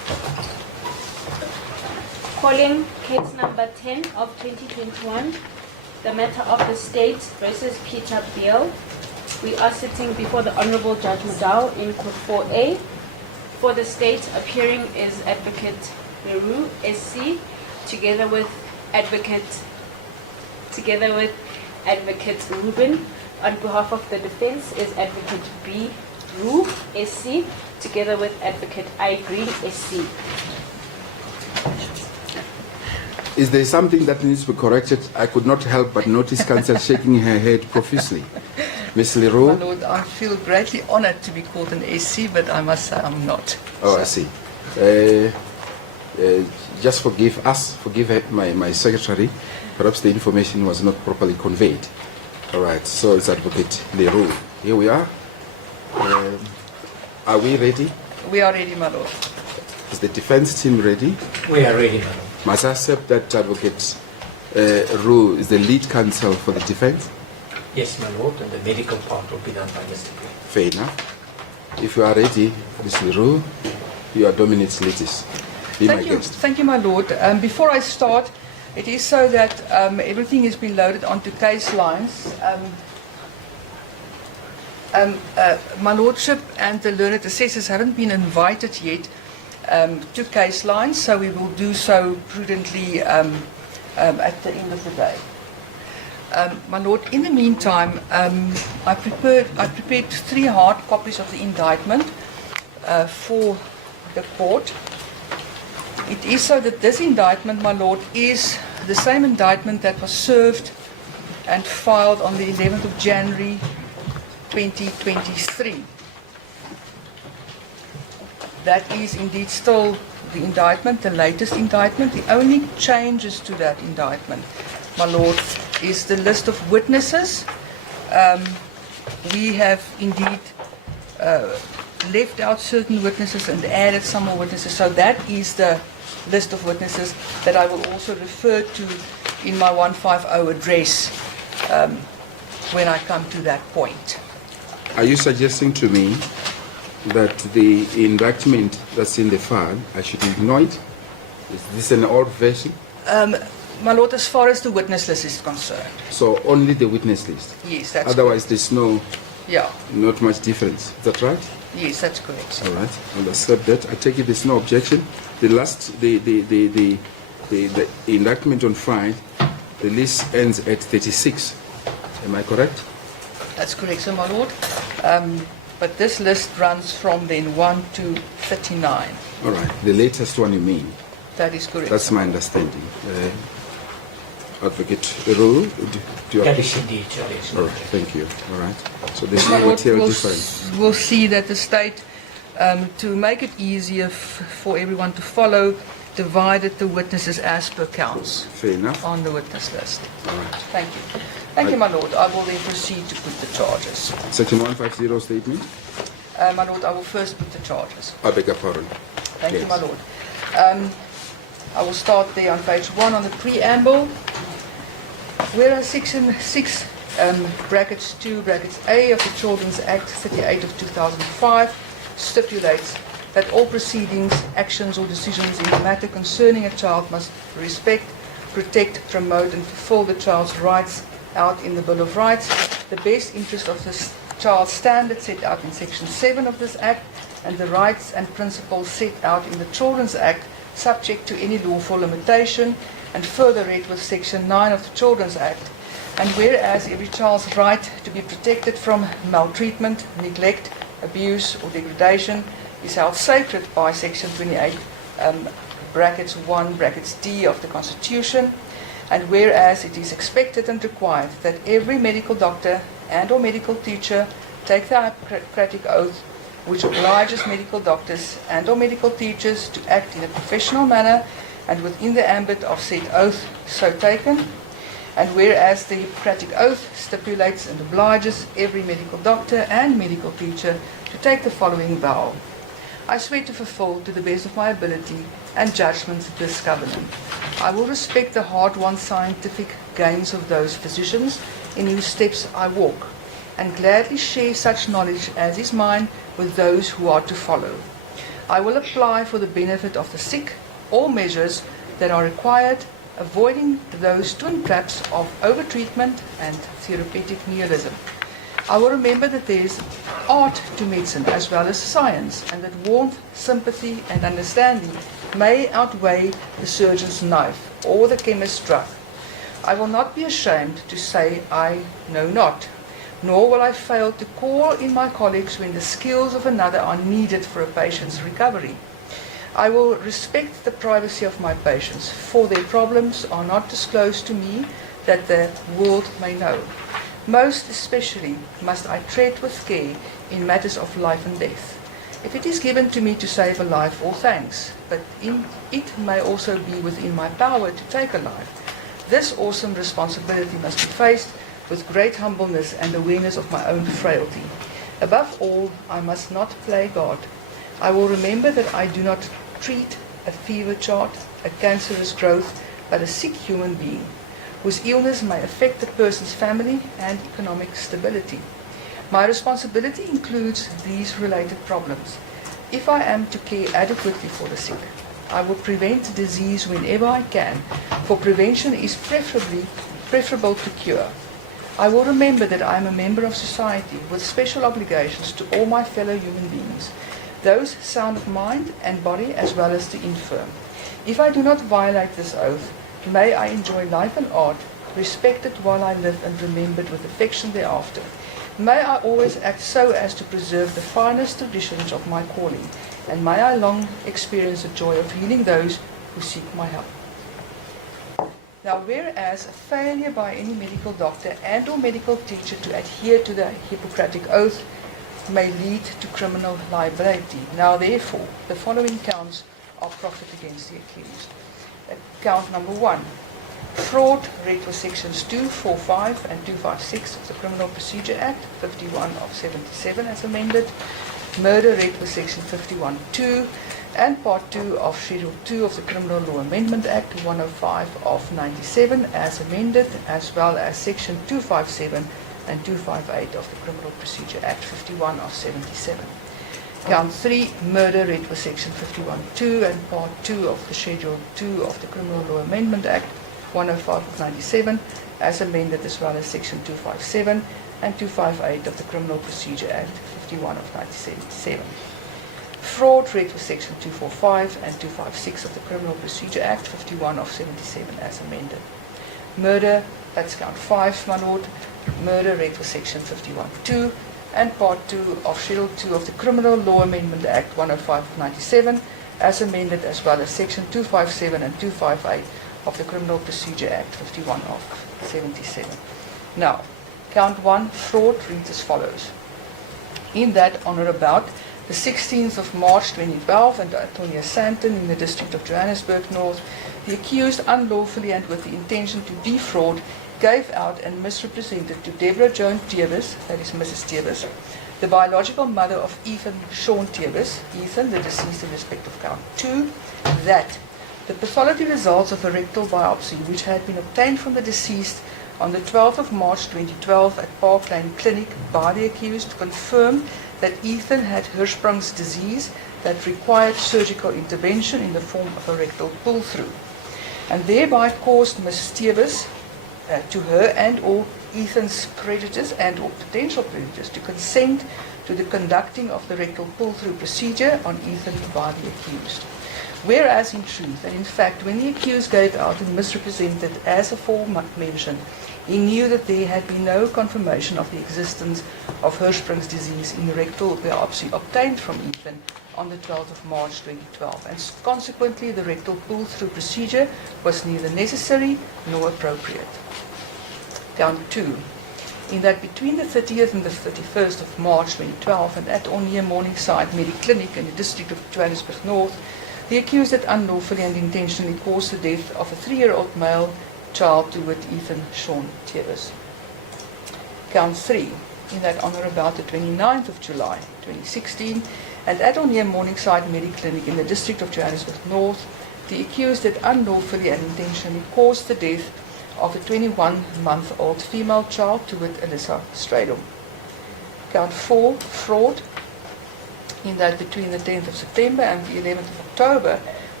Calling case number 10 of 2021, the matter of the state versus Peter Beale. We are sitting before the Honorable Judge Mdntv in Court 4A. For the state, appearing is Advocate Barry Roux, SC, together with Advocate Ruben. On behalf of the defense is Advocate Barry Roux, SC, together with Advocate I. Green, SC. Is there something that needs to be corrected? I could not help but notice counsel shaking her head profusely. Ms. My Leroux? Lord, I feel greatly honored to be called an SC, but I must say I'm not. Oh, I see. Just forgive us, forgive my secretary. Perhaps the information was not properly conveyed. All right, so it's Advocate Leroux. Here we are. Are we ready? We are ready, my Lord. Is the defense team ready? We are ready, Madam. Must I accept that Advocate Roux is the lead counsel for the defense? Yes, my Lord, and the medical part will be done by Mr. Beale. Fair enough. If you are ready, Ms. Leroux, you are Dominus Litis. Be my guest. Thank you, my Lord. Before I start, it is so that everything has been loaded onto case lines. My Lordship and the learned assessors haven't been invited yet to case lines, so we will do so prudently at the end of the day. My Lord, in the meantime, I prepared 3 hard copies of the indictment for the court. It is so that this indictment, my Lord, is the same indictment that was served and filed on the 11th of January 2023. That is indeed still the indictment, the latest indictment. The only changes to that indictment, my Lord, is the list of witnesses. We have indeed left out certain witnesses and added some more witnesses. So that is the list of witnesses that I will also refer to in my 150 address when I come to that point. Are you suggesting to me that the indictment that's in the file, I should ignore it? Is this an old version? My Lord, as far as the witness list is concerned, So only the witness list? yes, that's Otherwise there's yeah, not much difference. Is that right? yes, that's correct. All right, I'll accept that. I take it there's no objection. The indictment on file, the list ends at 36. Am I correct? That's correct, sir, my Lord. But this list runs from then 1 to 39. All right, the latest one you mean? That is correct. That's my understanding. Advocate Roux, do you That is indeed, Your Excellency. All right, thank you. All right. So there's My no Lord, material we'll difference. we'll see that the state, to make it easier for everyone to follow, divided the witnesses as per counts Fair enough. on the witness list. All right. Thank you. Thank you, my Lord. I will then proceed to put the charges. Section 150 statement. My Lord, I will first put the charges. I beg your pardon. Thank you, Yes. my Lord. I will start there on page 1 on the preamble. Whereas Section 6, brackets 2, brackets A of the Children's Act 38 of 2005 stipulates that all proceedings, actions or decisions in a matter concerning a child must respect, protect, promote and fulfill the child's rights out in the Bill of Rights, the best interest of the child's standards set out in Section 7 of this Act, and the rights and principles set out in the Children's Act subject to any lawful limitation, and further read with Section 9 of the Children's Act. And whereas every child's right to be protected from maltreatment, neglect, abuse or degradation is held sacred by Section 28, brackets 1, brackets D of the Constitution, and whereas it is expected and required that every medical doctor and or medical teacher take the Hippocratic Oath, which obliges medical doctors and or medical teachers to act in a professional manner and within the ambit of said oath so taken, and whereas the Hippocratic Oath stipulates and obliges every medical doctor and medical teacher to take the following vow. I swear to fulfill to the best of my ability and judgment this covenant. I will respect the hard-won scientific gains of those physicians in whose steps I walk, and gladly share such knowledge as is mine with those who are to follow. I will apply for the benefit of the sick all measures that are required, avoiding those twin traps of overtreatment and therapeutic nihilism. I will remember that there is art to medicine as well as science, and that warmth, sympathy, and understanding may outweigh the surgeon's knife or the chemist's drug. I will not be ashamed to say I know not, nor will I fail to call in my colleagues when the skills of another are needed for a patient's recovery. I will respect the privacy of my patients, for their problems are not disclosed to me that the world may know. Most especially must I tread with care in matters of life and death. If it is given to me to save a life, all thanks, but it may also be within my power to take a life. This awesome responsibility must be faced with great humbleness and awareness of my own frailty. Above all, I must not play God. I will remember that I do not treat a fever chart, a cancerous growth, but a sick human being, whose illness may affect the person's family and economic stability. My responsibility includes these related problems. If I am to care adequately for the sick, I will prevent disease whenever I can, for prevention is preferable to cure. I will remember that I am a member of society with special obligations to all my fellow human beings, those sound of mind and body as well as the infirm. If I do not violate this oath, may I enjoy life and art, respected while I live and remembered with affection thereafter. May I always act so as to preserve the finest traditions of my calling, and may I long experience the joy of healing those who seek my help. Now, whereas a failure by any medical doctor and or medical teacher to adhere to the Hippocratic Oath may lead to criminal liability. Now, therefore, the following counts are proffered against the accused. Count number 1, fraud, read for sections 245 and 256 of the Criminal Procedure Act, 51 of 77 as amended. Murder, read for section 51(2) and part 2 of Schedule 2 of the Criminal Law Amendment Act, 105 of 97 as amended, as well as section 257 and 258 of the Criminal Procedure Act, 51 of 77. Count 3, murder, read for section 51(2) and part 2 of the Schedule 2 of the Criminal Law Amendment Act, 105 of 97 as amended, as well as section 257 and 258 of the Criminal Procedure Act, 51 of 1977. Fraud, read for section 245 and 256 of the Criminal Procedure Act, 51 of 77 as amended. Murder, that's count 5, my lord. Murder, read for section 51(2) and part 2 of Schedule 2 of the Criminal Law Amendment Act, 105 of 97 as amended, as well as section 257 and 258 of the Criminal Procedure Act, 51 of 77. Now, count 1, fraud, reads as follows. In that, on or about the 16th of March 2012, and Antonia Santon in the district of Johannesburg North, the accused unlawfully and with the intention to defraud gave out and misrepresented to Deborah Joan Tebus, that is Mrs. Tebus, the biological mother of Ethan Sean Tebus, Ethan, the deceased in respect of count 2, that the pathology results of a rectal biopsy which had been obtained from the deceased on the 12th of March 2012 at Park Lane Clinic by the accused confirmed that Ethan had Hirschsprung's disease that required surgical intervention in the form of a rectal pull-through, and thereby caused Ms. Tebus to her and or Ethan's creditors and or potential creditors to consent to the conducting of the rectal pull-through procedure on Ethan by the accused. Whereas in truth, and in fact, when the accused gave out and misrepresented as aforementioned, he knew that there had been no confirmation of the existence of Hirschsprung's disease in the rectal biopsy obtained from Ethan on the 12th of March 2012, and consequently the rectal pull-through procedure was neither necessary nor appropriate. Count 2. In that between the 30th and the 31st of March 2012 and at or near Morningside Mediclinic in the district of Johannesburg North, the accused had unlawfully and intentionally caused the death of a 3-year-old male child, to wit Ethan Sean Tebus. Count 3. In that on or about the 29th of July 2016 and at or near Morningside Mediclinic in the district of Johannesburg North, the accused had unlawfully and intentionally caused the death of a 21-month-old female child, to wit Alyssa Stradom. Count 4, fraud, in that between the 10th of September and the 11th of October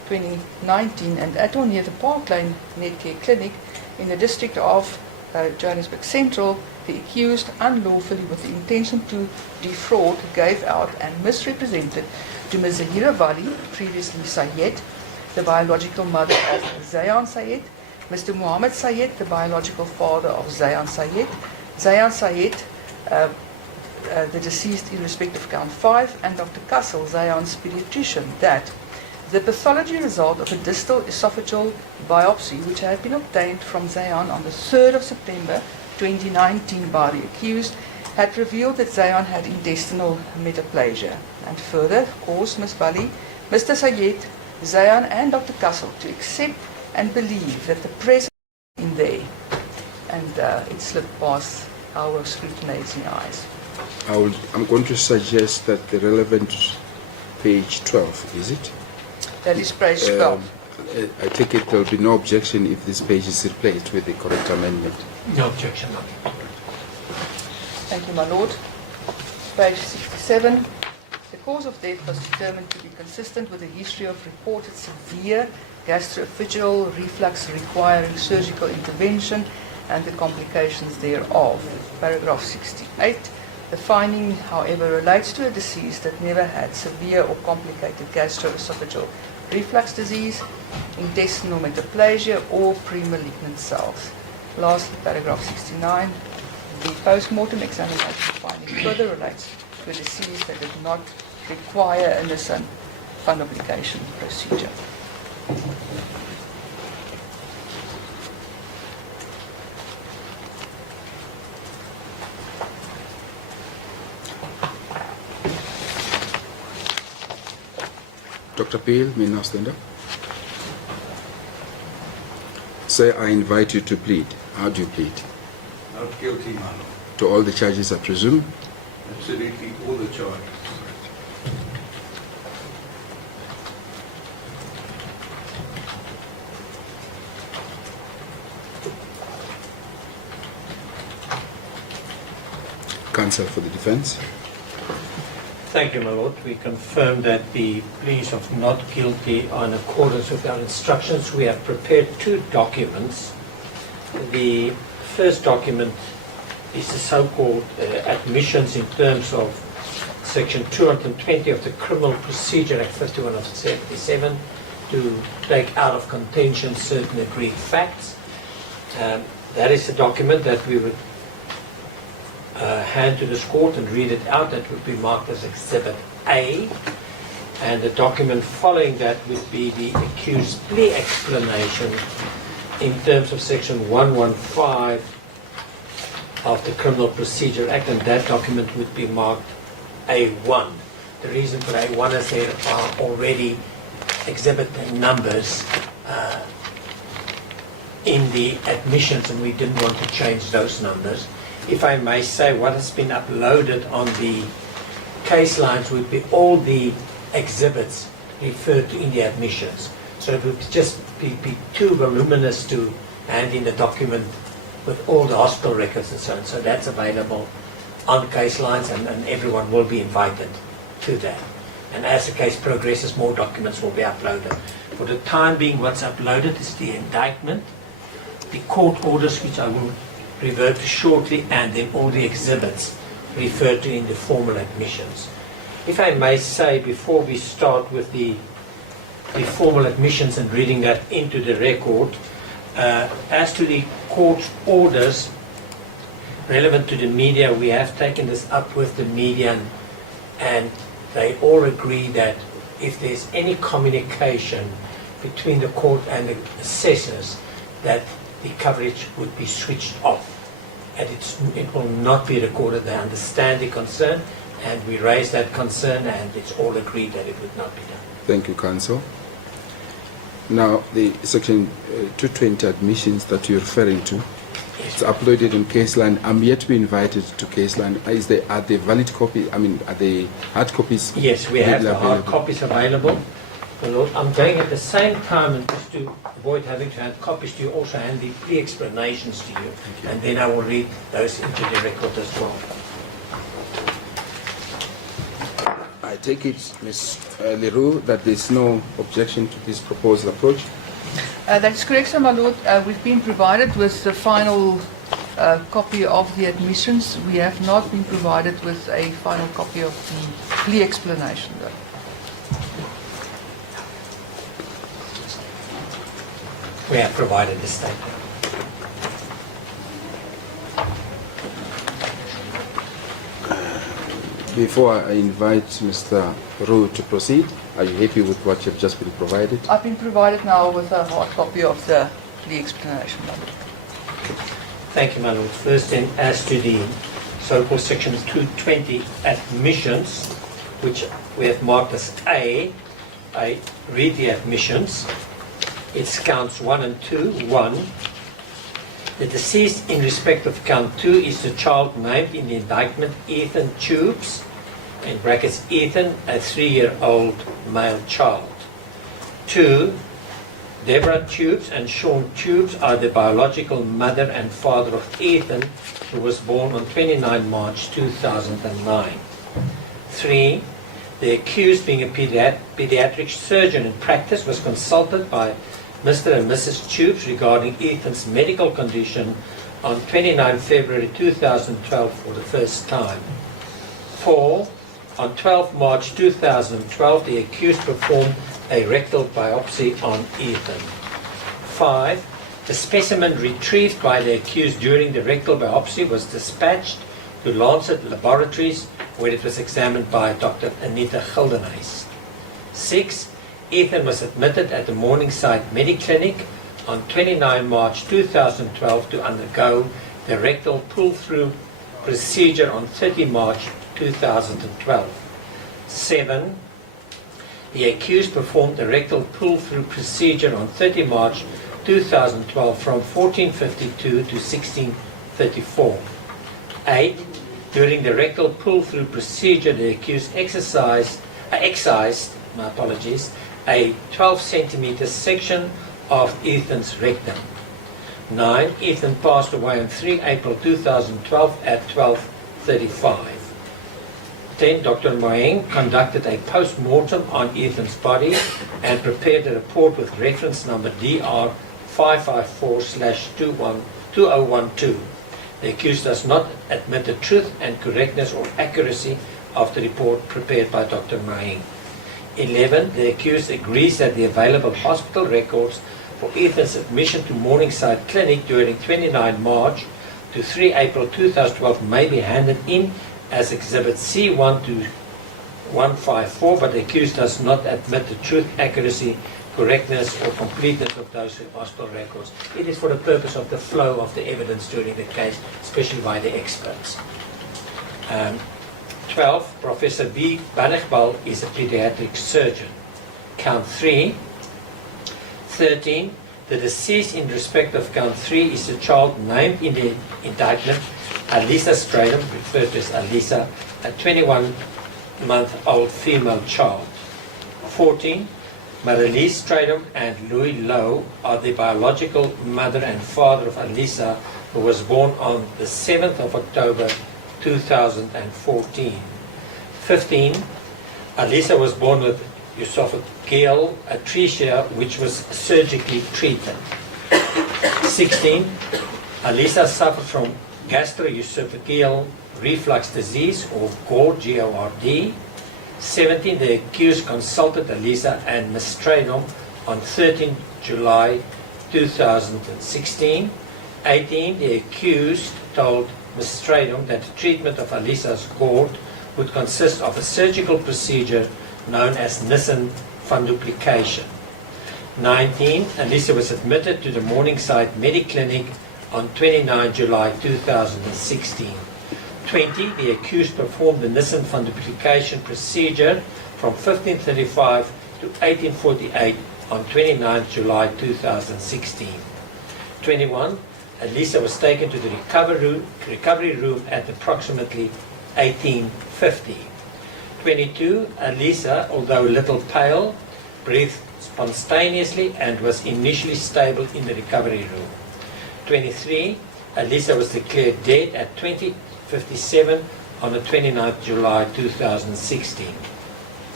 2019 and at or near the Park Lane Netcare Clinic in the district of Johannesburg Central, the accused unlawfully with the intention to defraud gave out and misrepresented to Ms. Zahira Vali, previously Sayed, the biological mother of Zayan Sayed, Mr. Muhammad Sayed, the biological father of Zayan Sayed, the deceased in respect of count 5, and Dr. Kassel, Zayan's pediatrician, that the pathology result of a distal esophageal biopsy, which had been obtained from Zayan on the 3rd of September 2019 by the accused, had revealed that Zayan had intestinal metaplasia, and further caused Ms. Vali, Mr. Sayed, Zayan and Dr. Kassel to accept and believe that the presence in there, and it slipped past our scrutinizing eyes. I'm going to suggest that the relevant page 12, is it? That is page 12. I take it there will be no objection if this page is replaced with the correct amendment. No objection. Thank you, my lord. Page 67. The cause of death was determined to be consistent with a history of reported severe gastroesophageal reflux requiring surgical intervention and the complications thereof. Paragraph 68. The finding, however, relates to a deceased that never had severe or complicated gastroesophageal reflux disease, intestinal metaplasia, or pre-malignant cells. Lastly, paragraph 69. The post-mortem examination finding further relates to a disease that did not require a Nissen fundoplication procedure. Dr. Beale, may now stand up. Sir, I invite you to plead. How do you plead? Not guilty, my lord. To all the charges, I presume? Absolutely all the charges. Counsel for the defense. Thank you, my lord. We confirm that the pleas of not guilty are in accordance with our instructions. We have prepared two documents. The first document is the so-called admissions in terms of Section 220 of the Criminal Procedure Act 51 of 77 to take out of contention certain agreed facts. That is the document that we would hand to this court and read it out. That would be marked as Exhibit A. And the document following that would be the accused plea explanation in terms of Section 115 of the Criminal Procedure Act, and that document would be marked A1. The reason for A1 is there are already exhibit numbers in the admissions, and we didn't want to change those numbers. If I may say, what has been uploaded on the case lines would be all the exhibits referred to in the admissions. So it would just be too voluminous to hand in the document with all the hospital records and so on. So that's available on case lines, and everyone will be invited to that. And as the case progresses, more documents will be uploaded. For the time being, what's uploaded is the indictment, the court orders, which I will revert to shortly, and then all the exhibits referred to in the formal admissions. If I may say, before we start with the formal admissions and reading that into the record, as to the court's orders relevant to the media, we have taken this up with the media, and they all agree that if there's any communication between the court and the assessors, that the coverage would be switched off, and it will not be recorded. They understand the concern, and we raise that concern, and it's all agreed that it would not be done. Thank you, counsel. Now, the Section 220 admissions that you're referring to, it's uploaded on Caseline. I'm yet to be invited to Caseline. Are they valid copies? I mean, are they hard copies? Yes, we have the hard available? copies available. My Lord, I'm going at the same time, and just to avoid having to hand copies to you, also hand the plea explanations to you, and then I will read those into the record as well. I take it, Ms. Leroux, that there's no objection to this proposed approach. That's correct, sir, my lord. We've been provided with the final copy of the admissions. We have not been provided with a final copy of the plea explanation, though. We have provided the statement. Before I invite Mr. Roux to proceed, are you happy with what you've just been provided? I've been provided now with a hard copy of the plea explanation, my lord. Thank you, my lord. First, then, as to the so-called section 220 admissions, which we have marked as A, I read the admissions. It's counts 1 and 2. 1. The deceased in respect of count 2 is the child named in the indictment Ethan Tubes, in brackets Ethan, a 3-year-old male child. 2. Deborah Tubes and Sean Tubes are the biological mother and father of Ethan, who was born on 29 March 2009. 3. The accused, being a pediatric surgeon in practice, was consulted by Mr. and Mrs. Tubes regarding Ethan's medical condition on 29 February 2012 for the first time. 4. On 12 March 2012, the accused performed a rectal biopsy on Ethan. 5. The specimen retrieved by the accused during the rectal biopsy was dispatched to Lancet Laboratories, where it was examined by Dr. Anita Gildenhuys. 6. Ethan was admitted at the Morningside Mediclinic on 29 March 2012 to undergo the rectal pull-through procedure on 30 March 2012. 7. The accused performed the rectal pull-through procedure on 30 March 2012 from 14:52 to 16:34. 8. During the rectal pull-through procedure, the accused excised a 12 centimeter section of Ethan's rectum. 9. Ethan passed away on 3 April 2012 at 12:35. 10. Dr. Moeng conducted a post-mortem on Ethan's body and prepared a report with reference number DR 554/2012. The accused does not admit the truth and correctness or accuracy of the report prepared by Dr. Moeng. 11. The accused agrees that the available hospital records for Ethan's admission to Morningside Clinic during 29 March to 3 April 2012 may be handed in as Exhibit C1 to 154, but the accused does not admit the truth, accuracy, correctness or completeness of those hospital records. It is for the purpose of the flow of the evidence during the case, especially by the experts. 12. Professor B. Baele is a pediatric surgeon. Count 3. 13. The deceased in respect of count 3 is the child named in the indictment, Alisa Stradom, referred to as Alisa, a 21-month-old female child. 14. Marilise Stradom and Louis Lowe are the biological mother and father of Alisa, who was born on the 7th of October 2014. 15. Alisa was born with esophageal atresia, which was surgically treated. 16. Alisa suffered from gastroesophageal reflux disease, or GORD, G-O-R-D. 17. The accused consulted Alisa and Ms. Stradom on 13 July 2016. 18. The accused told Ms. Stradom that the treatment of Alisa's GORD would consist of a surgical procedure known as Nissen funduplication. 19. Alisa was admitted to the Morningside Mediclinic on 29 July 2016. 20. The accused performed the Nissen funduplication procedure from 1535 to 1848 on 29 July 2016. 21. Alisa was taken to the recovery room at approximately 1850. 22. Alisa, although a little pale, breathed spontaneously and was initially stable in the recovery room. 23. Alisa was declared dead at 20:57 on the 29th July 2016.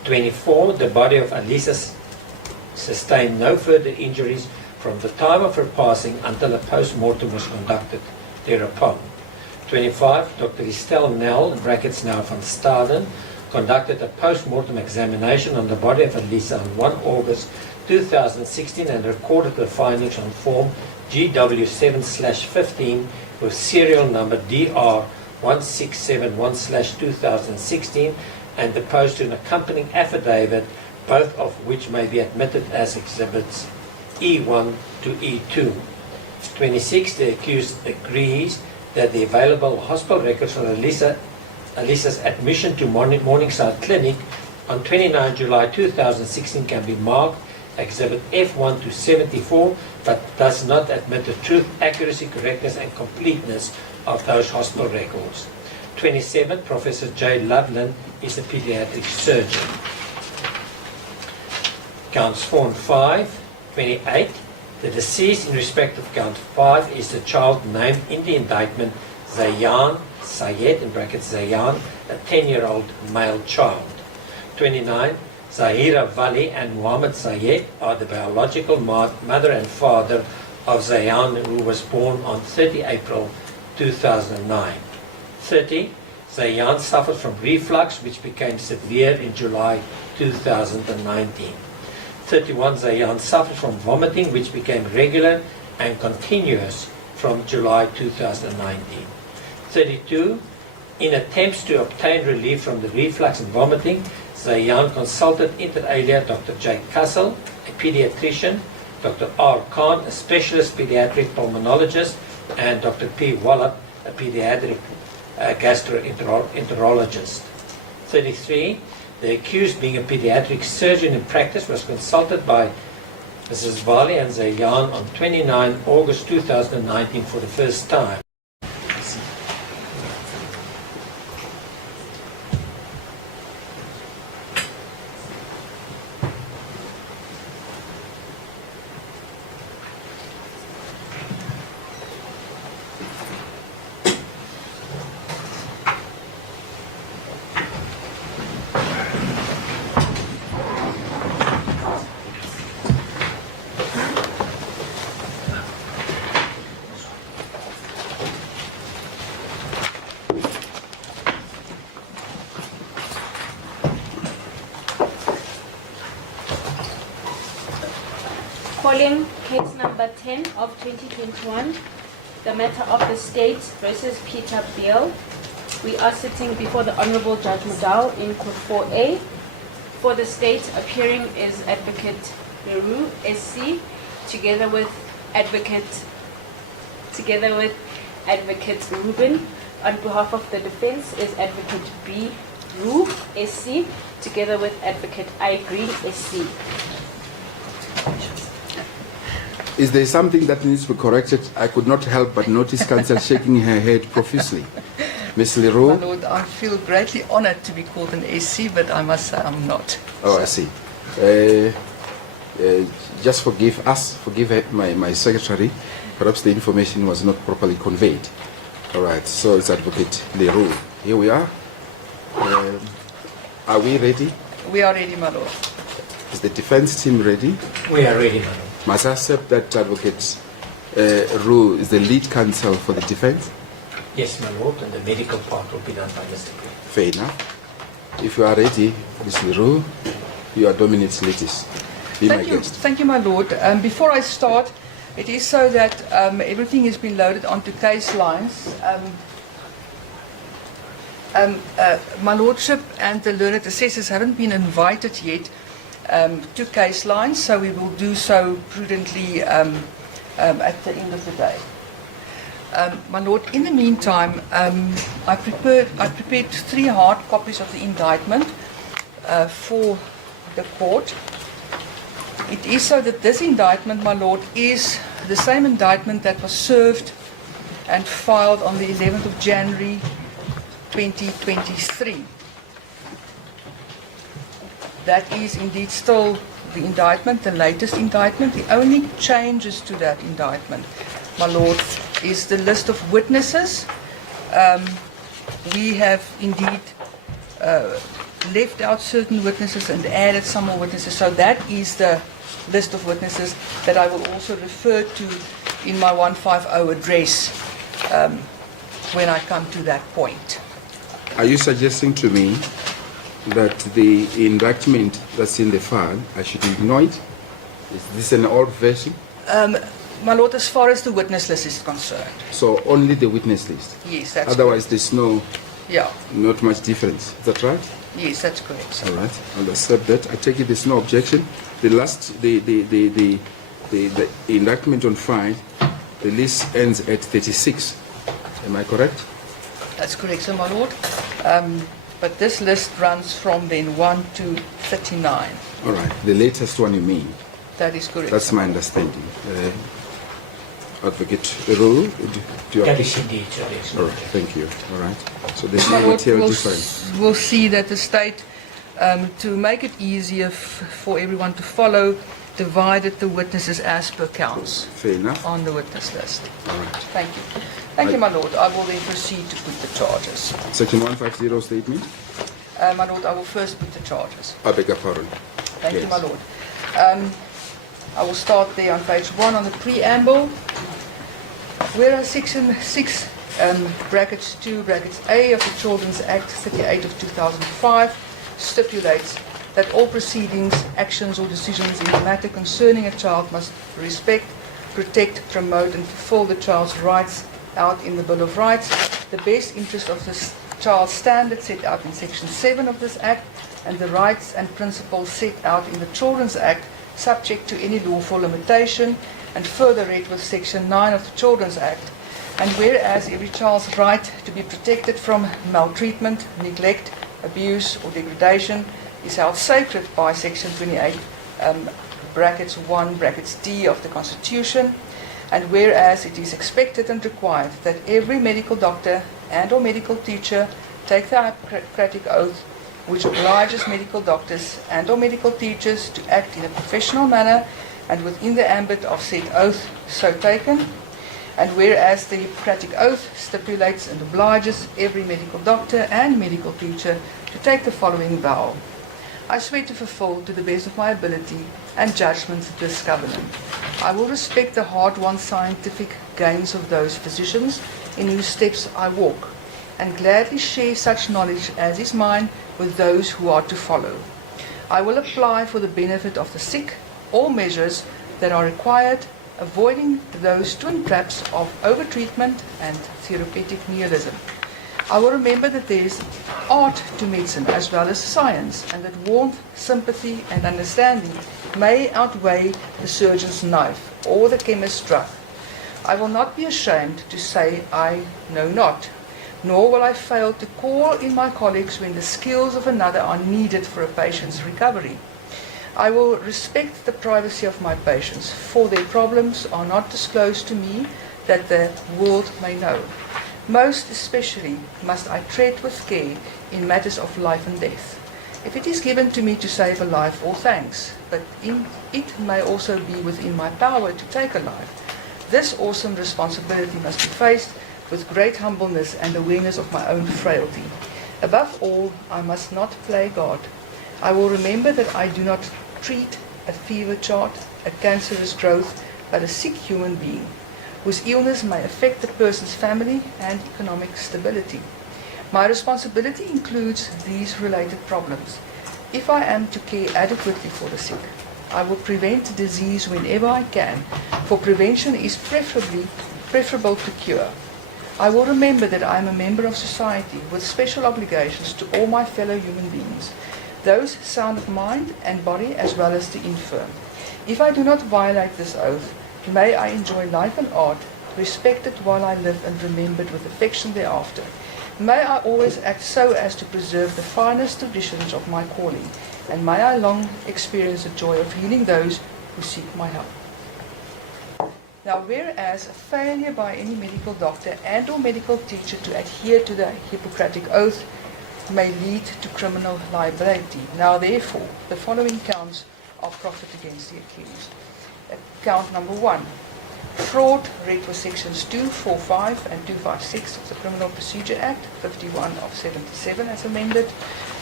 24. The body of Alisa sustained no further injuries from the time of her passing until a post-mortem was conducted thereupon. 25. Dr. Estelle Nel, brackets now van Staden, conducted a post-mortem examination on the body of Alisa on 1 August 2016 and recorded the findings on Form GW7/15 with serial number DR1671/2016 and deposed to an accompanying affidavit, both of which may be admitted as exhibits E1 to E2. 26. The accused agrees that the available hospital records for Alisa's admission to Morningside Clinic on 29 July 2016 can be marked Exhibit F1 to 74, but does not admit the truth, accuracy, correctness and completeness of those hospital records. 27. Professor J. Loveland is a pediatric surgeon. Counts 4 and 5. 28. The deceased in respect of count 5 is the child named in the indictment Zayan Sayed, in brackets Zayan, a 10-year-old male child. 29. Zahira Vali and Muhammad Sayed are the biological mother and father of Zayan, who was born on 30 April 2009. 30. Zayan suffered from reflux, which became severe in July 2019. 31. Zayan suffered from vomiting, which became regular and continuous from July 2019. 32. In attempts to obtain relief from the reflux and vomiting, Zayan consulted inter alia Dr. J. Kassel, a pediatrician, Dr. R. Khan, a specialist pediatric pulmonologist, and Dr. P. Wallach, a pediatric gastroenterologist. 33. The accused, being a pediatric surgeon in practice, was consulted by Mrs. Vali and Zayan on 29 August 2019 for the first time. Calling case number 10 of 2021, the matter of the state versus Peter Beale. We are sitting before the Honorable Judge Mdntv in Court 4A. For the state, appearing is Advocate Barry Roux, SC, together with Advocate Ruben. On behalf of the defense is Advocate B. Roux, SC, together with Advocate I. Green, SC. Is there something that needs to be corrected? I could not help but notice counsel shaking her head profusely. Ms. My Leroux? Lord, I feel greatly honored to be called an SC, but I must say I'm not. Oh, I see. Just forgive us, forgive my secretary. Perhaps the information was not properly conveyed. All right, so it's Advocate Leroux. Here we are. Are we ready? We are ready, my Lord. Is the defense team ready? We are ready, madam. Must I accept that Advocate Roux is the lead counsel for the defense? Yes, my lord, and the medical part will be done by Mr. Beale. Fair enough. If you are ready, Ms. Leroux, you are Dominant's latest. Be my guest. Thank you, my Lord. Before I start, it is so that everything has been loaded onto case lines. My Lordship and the learned assessors haven't been invited yet to case lines, so we will do so prudently at the end of the day. My Lord, in the meantime, I prepared 3 hard copies of the indictment for the court. It is so that this indictment, my Lord, is the same indictment that was served and filed on the 11th of January 2023. That is indeed still the indictment, the latest indictment. The only changes to that indictment, my Lord, is the list of witnesses. We have indeed left out certain witnesses and added some more witnesses. So that is the list of witnesses that I will also refer to in my 150 address when I come to that point. Are you suggesting to me that the indictment that's in the file, I should ignore it? Is this an old version? My Lord, as far as the witness list is concerned, So only the witness list. yes, that's Otherwise, there's yeah, not much difference. Is that right? yes, that's correct, sir. All right. I'll accept that. I take it there's no objection. The indictment on file, the list ends at 36. Am I correct? That's correct, sir, my Lord. But this list runs from then 1 to 39. All right. The latest one you mean? That is correct. That's my understanding. Advocate Roux, do you That is indeed, sir. Yes. All right. Thank you. All right. So there's My no Lord, material we'll, difference. we'll see that the state, to make it easier for everyone to follow, divided the witnesses as per counts Fair enough. on the witness list. All right. Thank you. Thank you, my Lord. I will then proceed to put the charges. Section 150 statement. My Lord, I will first put the charges. I beg your pardon. Thank you, Yes. my Lord. I will start there on page 1 on the preamble. Whereas Section 6, brackets 2, brackets A of the Children's Act 38 of 2005 stipulates that all proceedings, actions or decisions in the matter concerning a child must respect, protect, promote and fulfill the child's rights out in the Bill of Rights, the best interest of the child's standards set out in Section 7 of this Act, and the rights and principles set out in the Children's Act subject to any lawful limitation, and further read with Section 9 of the Children's Act. And whereas every child's right to be protected from maltreatment, neglect, abuse or degradation is held sacred by Section 28, brackets 1, brackets D of the Constitution, and whereas it is expected and required that every medical doctor and or medical teacher take the Hippocratic Oath, which obliges medical doctors and or medical teachers to act in a professional manner and within the ambit of said oath so taken, and whereas the Hippocratic Oath stipulates and obliges every medical doctor and medical teacher to take the following vow. I swear to fulfill to the best of my ability and judgment this covenant. I will respect the hard-won scientific gains of those physicians in whose steps I walk, and gladly share such knowledge as is mine with those who are to follow. I will apply for the benefit of the sick all measures that are required, avoiding those twin traps of overtreatment and therapeutic nihilism. I will remember that there is art to medicine as well as science, and that warmth, sympathy and understanding may outweigh the surgeon's knife or the chemist's drug. I will not be ashamed to say I know not, nor will I fail to call in my colleagues when the skills of another are needed for a patient's recovery. I will respect the privacy of my patients, for their problems are not disclosed to me that the world may know. Most especially must I tread with care in matters of life and death. If it is given to me to save a life, all thanks, but it may also be within my power to take a life. This awesome responsibility must be faced with great humbleness and awareness of my own frailty. Above all, I must not play God. I will remember that I do not treat a fever chart, a cancerous growth, but a sick human being, whose illness may affect the person's family and economic stability. My responsibility includes these related problems. If I am to care adequately for the sick, I will prevent disease whenever I can, for prevention is preferable to cure. I will remember that I am a member of society with special obligations to all my fellow human beings, those sound of mind and body as well as the infirm. If I do not violate this oath, may I enjoy life and art, respected while I live and remembered with affection thereafter. May I always act so as to preserve the finest traditions of my calling, and may I long experience the joy of healing those who seek my help. Now, whereas a failure by any medical doctor and or medical teacher to adhere to the Hippocratic Oath may lead to criminal liability. Now, therefore, the following counts are proffered against the accused. Count number 1, fraud, read with sections 245 and 256 of the Criminal Procedure Act, 51 of 77 as amended.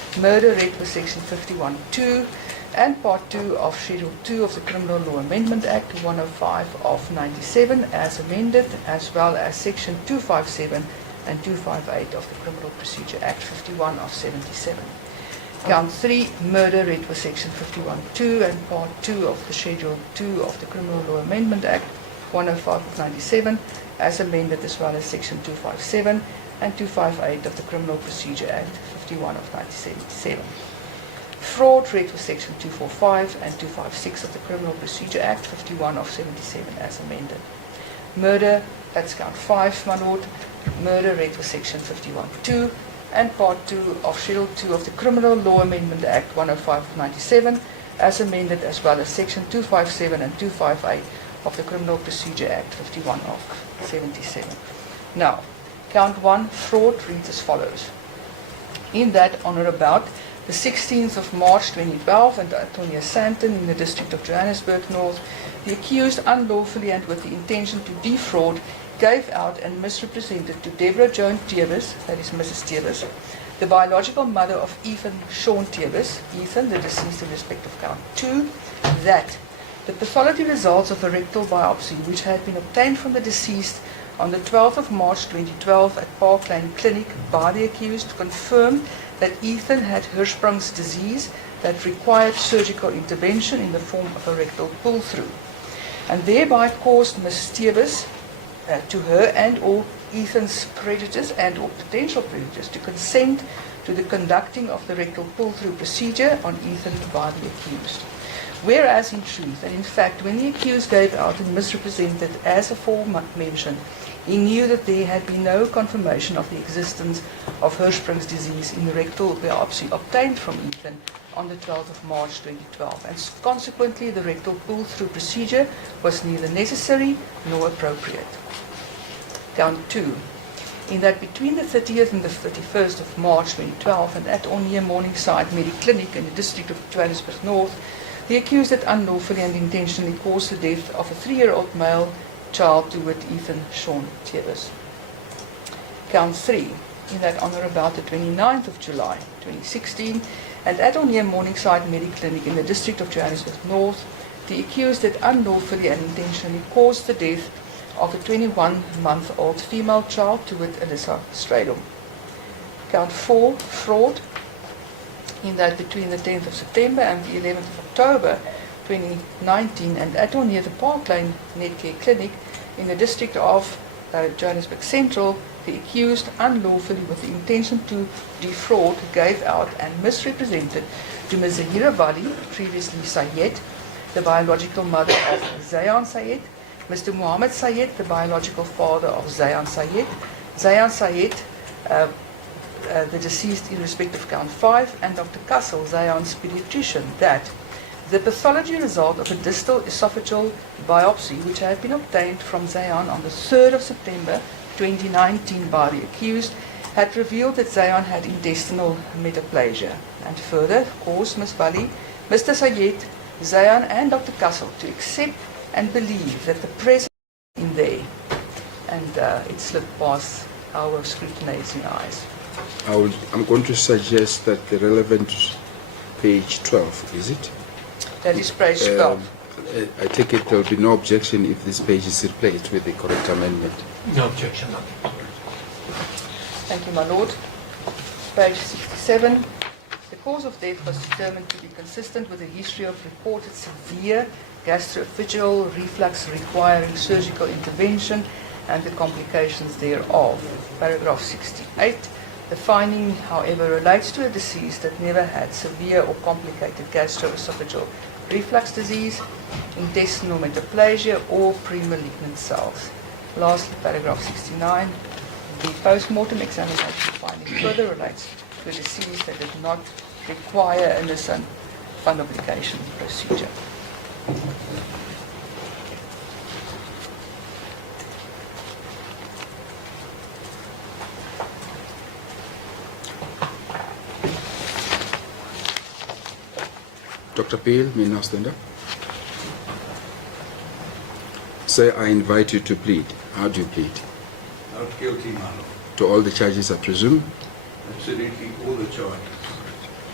murder read for section 51(2), and part 2 of Schedule 2 of the Criminal Law Amendment Act 105 of 97 as amended, as well as section 257 and 258 of the Criminal Procedure Act 51 of 77. Count 3, murder read for section 51(2) and part 2 of the Schedule 2 of the Criminal Law Amendment Act 105 of 97 as amended, as well as section 257 and 258 of the Criminal Procedure Act 51 of 1977. Fraud read for section 245 and 256 of the Criminal Procedure Act 51 of 77 as amended. Murder, that's count 5, my lord. Murder read for section 51(2) and part 2 of Schedule 2 of the Criminal Law Amendment Act 105 of 97 as amended, as well as section 257 and 258 of the Criminal Procedure Act 51 of 77. Now, count 1, fraud, reads as follows. In that, on or about the 16th of March 2012, and Antonia Santon in the district of Johannesburg North, the accused unlawfully and with the intention to defraud gave out and misrepresented to Deborah Joan Tevis, that is Mrs. Tevis, the biological mother of Ethan Sean Tevis, Ethan, the deceased in respect of count 2, that the pathology results of a rectal biopsy which had been obtained from the deceased on the 12th of March 2012 at Park Lane Clinic by the accused confirmed that Ethan had Hirschsprung's disease that required surgical intervention in the form of a rectal pull-through, and thereby caused Mrs. Tevis to her and or Ethan's creditors and or potential creditors to consent to the conducting of the rectal pull-through procedure on Ethan by the accused. Whereas in truth and in fact, when the accused gave out and misrepresented as aforementioned, he knew that there had been no confirmation of the existence of Hirschsprung's disease in the rectal biopsy obtained from Ethan on the 12th of March 2012, and consequently the rectal pull-through procedure was neither necessary nor appropriate. Count 2. In that between the 30th and the 31st of March 2012 and at or near Morningside Mediclinic in the district of Johannesburg North, the accused had unlawfully and intentionally caused the death of a 3-year-old male child to wit Ethan Sean Tevis. Count 3. In that on or about the 29th of July 2016 and at or near Morningside Mediclinic in the district of Johannesburg North, the accused had unlawfully and intentionally caused the death of a 21-month-old female child to wit Alyssa Stradom. Count 4, fraud, in that between the 10th of September and the 11th of October 2019 and at or near the Park Lane Netcare Clinic in the district of Johannesburg Central, the accused unlawfully with the intention to defraud gave out and misrepresented to Ms. Zahira Wali, previously Sayed, the biological mother of Zayan Sayed, Mr. Muhammad Sayed, the biological father of Zayan Sayed, the deceased in respect of count 5, and Dr. Kassel, Zayan's pediatrician, that the pathology result of a distal esophageal biopsy which had been obtained from Zayan on the 3rd of September 2019 by the accused had revealed that Zayan had intestinal metaplasia, and further caused Ms. Wali, Mr. Sayed, Zayan and Dr. Kassel to accept and believe that the presence in there, and it slipped past our scrutinizing eyes. I'm going to suggest that the relevant page 12, is it? That is page 12. I take it there will be no objection if this page is replaced with the correct amendment. No objection. Thank you, my lord. Page 67. The cause of death was determined to be consistent with a history of reported severe gastroesophageal reflux requiring surgical intervention and the complications thereof. Paragraph 68. The finding, however, relates to a deceased that never had severe or complicated gastroesophageal reflux disease, intestinal metaplasia, or pre-malignant cells. Lastly, paragraph 69. The post-mortem examination finding further relates to a disease that did not require a Nissan fundoplication procedure. Dr. Beale, may now stand up. Sir, I invite you to plead. How do you plead? Not guilty, my lord. To all the charges, I presume? Absolutely all the charges.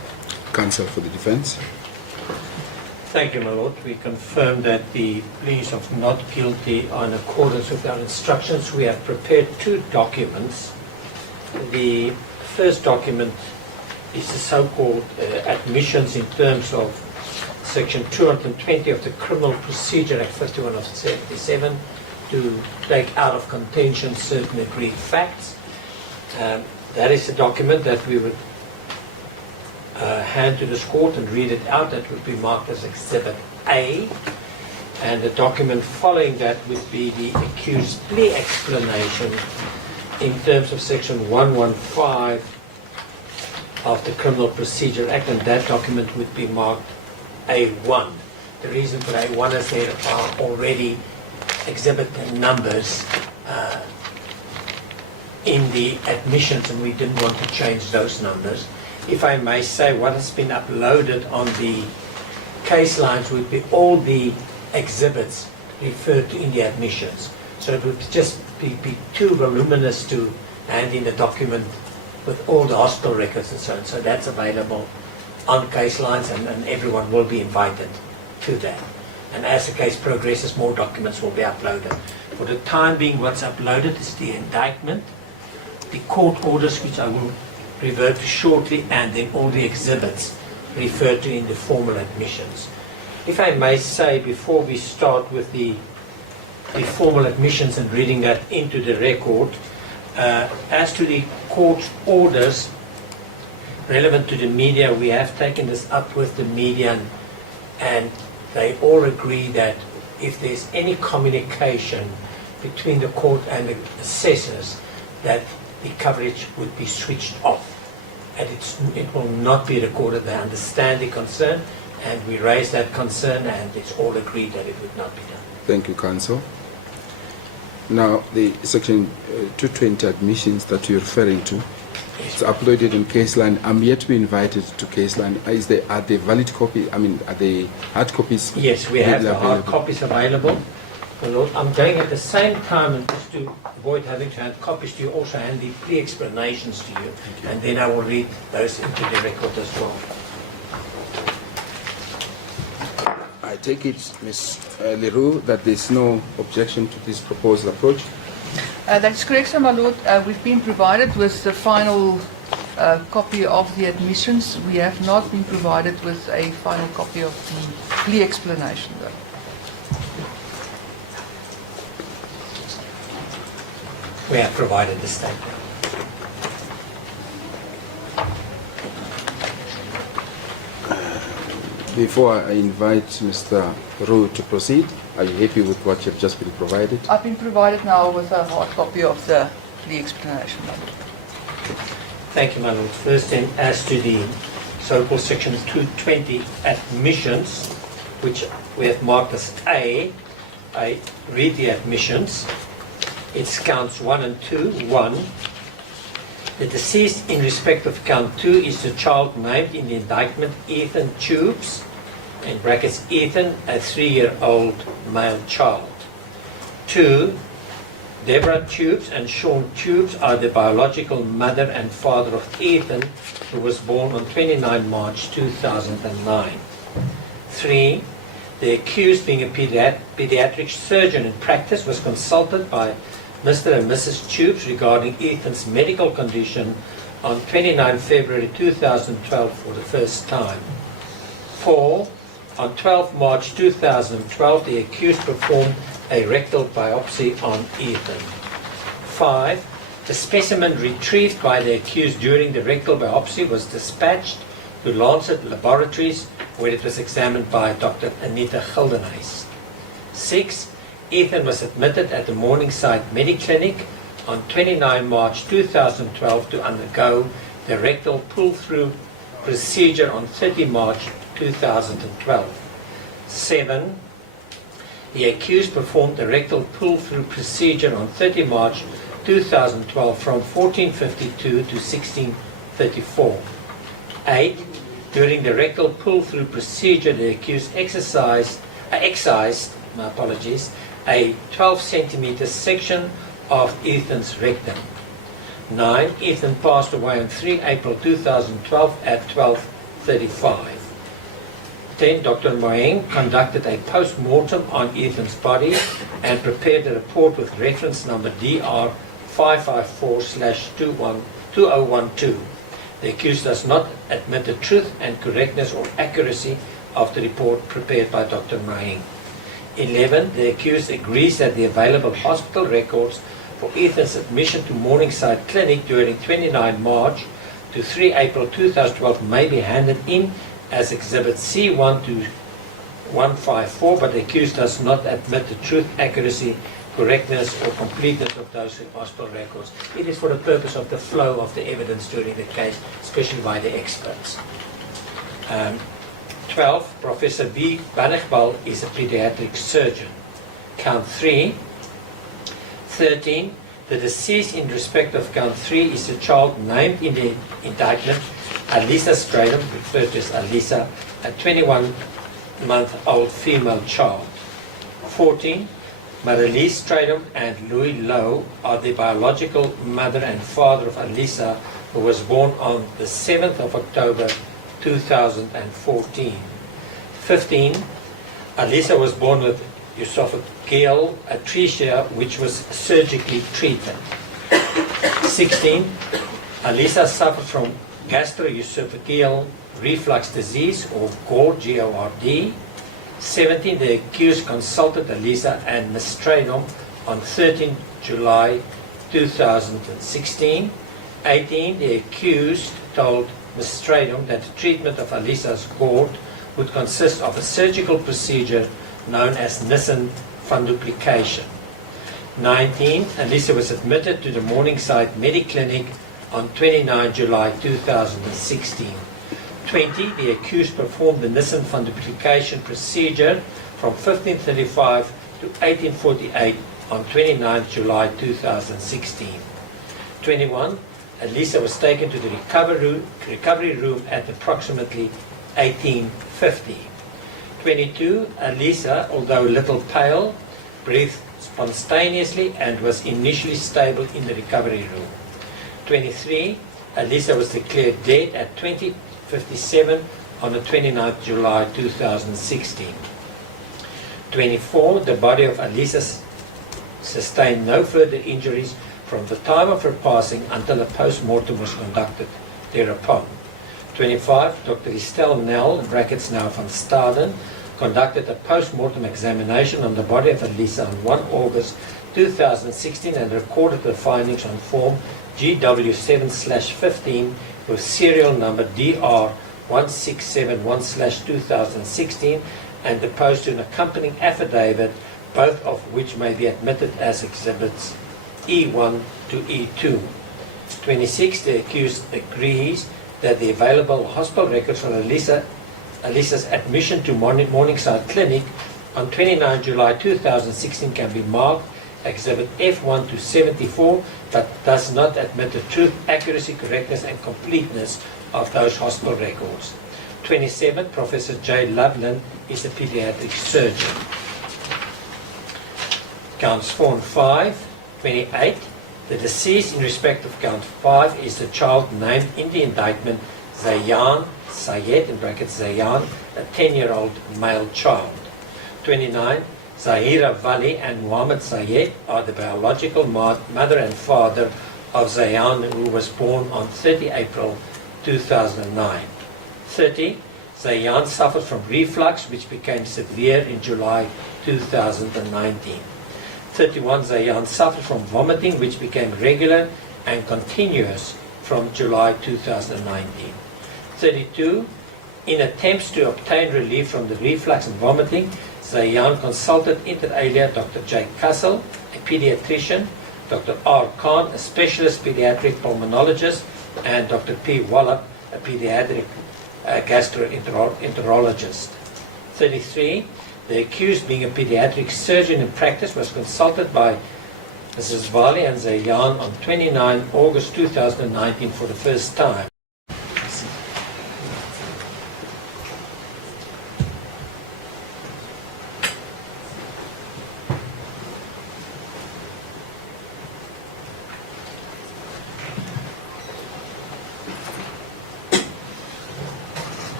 Counsel for the defense. Thank you, my lord. We confirm that the pleas of not guilty are in accordance with our instructions. We have prepared two documents. The first document is the so-called admissions in terms of Section 220 of the Criminal Procedure Act 51 of 77 to take out of contention certain agreed facts. That is the document that we would hand to this court and read it out. That would be marked as Exhibit A. And the document following that would be the accused plea explanation in terms of Section 115 of the Criminal Procedure Act, and that document would be marked A1. The reason for A1 is there are already exhibit numbers in the admissions, and we didn't want to change those numbers. If I may say, what has been uploaded on the case lines would be all the exhibits referred to in the admissions. So it would just be too voluminous to hand in the document with all the hospital records and so on. So that's available on case lines, and everyone will be invited to that. And as the case progresses, more documents will be uploaded. For the time being, what's uploaded is the indictment, the court orders, which I will revert to shortly, and then all the exhibits referred to in the formal admissions. If I may say, before we start with the formal admissions and reading that into the record, as to the court orders relevant to the media, we have taken this up with the media, and they all agree that if there's any communication between the court and the assessors, that the coverage would be switched off, and it will not be recorded. They understand the concern, and we raise that concern, and it's all agreed that it would not be done. Thank you, Counsel. Now, the Section 220 admissions that you're referring to, it's uploaded in case line. I'm yet to be invited to case line. Are they valid copy? I mean, are they hard copies? Yes, we have the hard copies available. Well, Lord, I'm going at the same time, and just to avoid having to hand copies to you, also hand the plea explanations to you, and then I will read those into the record as well. I take it, Ms. Leroux, that there's no objection to this proposed approach. That's correct, sir, my lord. We've been provided with the final copy of the admissions. We have not been provided with a final copy of the plea explanation, though. We have provided the statement. Before I invite Mr. Roux to proceed, are you happy with what you've just been provided? I've been provided now with a hard copy of the plea explanation, my lord. Thank you, my lord. First, then, as to the so-called Section 220 admissions, which we have marked as A, I read the admissions. It's counts 1 and 2. 1. The deceased in respect of count 2 is the child named in the indictment, Ethan Tubes, in brackets Ethan, a 3-year-old male child. 2. Deborah Tubes and Sean Tubes are the biological mother and father of Ethan, who was born on 29 March 2009. 3. The accused, being a pediatric surgeon in practice, was consulted by Mr. and Mrs. Tubes regarding Ethan's medical condition on 29 February 2012 for the first time. 4. On 12 March 2012, the accused performed a rectal biopsy on Ethan. 5. The specimen retrieved by the accused during the rectal biopsy was dispatched to Lancet Laboratories, where it was examined by Dr. Anita Gildenhuys. 6. Ethan was admitted at the Morningside Mediclinic on 29 March 2012 to undergo the rectal pull-through procedure on 30 March 2012. 7. The accused performed the rectal pull-through procedure on 30 March 2012 from 14:52 to 16:34. 8. During the rectal pull-through procedure, the accused excised a 12 centimeter section of Ethan's rectum. 9. Ethan passed away on 3 April 2012 at 12 35. 10. Dr. Moeng conducted a post-mortem on Ethan's body and prepared a report with reference number DR 554/2012. The accused does not admit the truth and correctness or accuracy of the report prepared by Dr. Moeng. 11. The accused agrees that the available hospital records for Ethan's admission to Morningside Clinic during 29 March to 3 April 2012 may be handed in as Exhibit C1 to 154, but the accused does not admit the truth, accuracy, correctness or completeness of those hospital records. It is for the purpose of the flow of the evidence during the case, especially by the experts. 12. Professor B. Baale is a pediatric surgeon. Count 3. 13. The deceased in respect of count 3 is a child named in the indictment, Alisa Stradom, referred to as Alisa, a 21-month-old female child. 14. Marilise Stradom and Louis Lowe are the biological mother and father of Alisa, who was born on the 7th of October 2014. 15. Alisa was born with esophageal atresia, which was surgically treated. 16. Alisa suffered from gastroesophageal reflux disease, or GORD, G-O-R-D. 17. The accused consulted Alisa and Ms. Stradom on 13 July 2016. 18. The accused told Ms. Stradom that the treatment of Alisa's GORD would consist of a surgical procedure known as Nissen funduplication. 19. Alisa was admitted to the Morningside Mediclinic on 29 July 2016. 20. The accused performed the Nissen funduplication procedure from 1535 to 1848 on 29 July 2016. 21. Alisa was taken to the recovery room at approximately 1850. 22. Alisa, although a little pale, breathed spontaneously and was initially stable in the recovery room. 23. Alisa was declared dead at 20:57 on the 29th July 2016. 24. The body of Alisa sustained no further injuries from the time of her passing until a post-mortem was conducted thereupon. 25. Dr. Estelle Nell, brackets now van Staden, conducted a post-mortem examination on the body of Alisa on 1 August 2016 and recorded the findings on form GW7/15 with serial number DR 1671/2016 and deposed to an accompanying affidavit, both of which may be admitted as exhibits E1 to E2. 26. The accused agrees that the available hospital records on Alisa's admission to Morningside Clinic on 29 July 2016 can be marked Exhibit F1 to 74, but does not admit the truth, accuracy, correctness and completeness of those hospital records. 27. Professor J. Loveland is a pediatric surgeon. Counts 4 and 5. 28. The deceased in respect of count 5 is the child named in the indictment Zayan Sayed, in brackets Zayan, a 10-year-old male child. 29. Zahira Vali and Muhammad Sayed are the biological mother and father of Zayan, who was born on 30 April 2009. 30. Zayan suffered from reflux, which became severe in July 2019. 31. Zayan suffered from vomiting, which became regular and continuous from July 2019. 32. In attempts to obtain relief from the reflux and vomiting, Zayan consulted inter alia Dr. J. Kassel, a pediatrician, Dr. R. Khan, a specialist pediatric pulmonologist, and Dr. P. Wallach, a pediatric gastroenterologist. 33. The accused, being a pediatric surgeon in practice, was consulted by Mrs. Vali and Zayan on 29 August 2019 for the first time.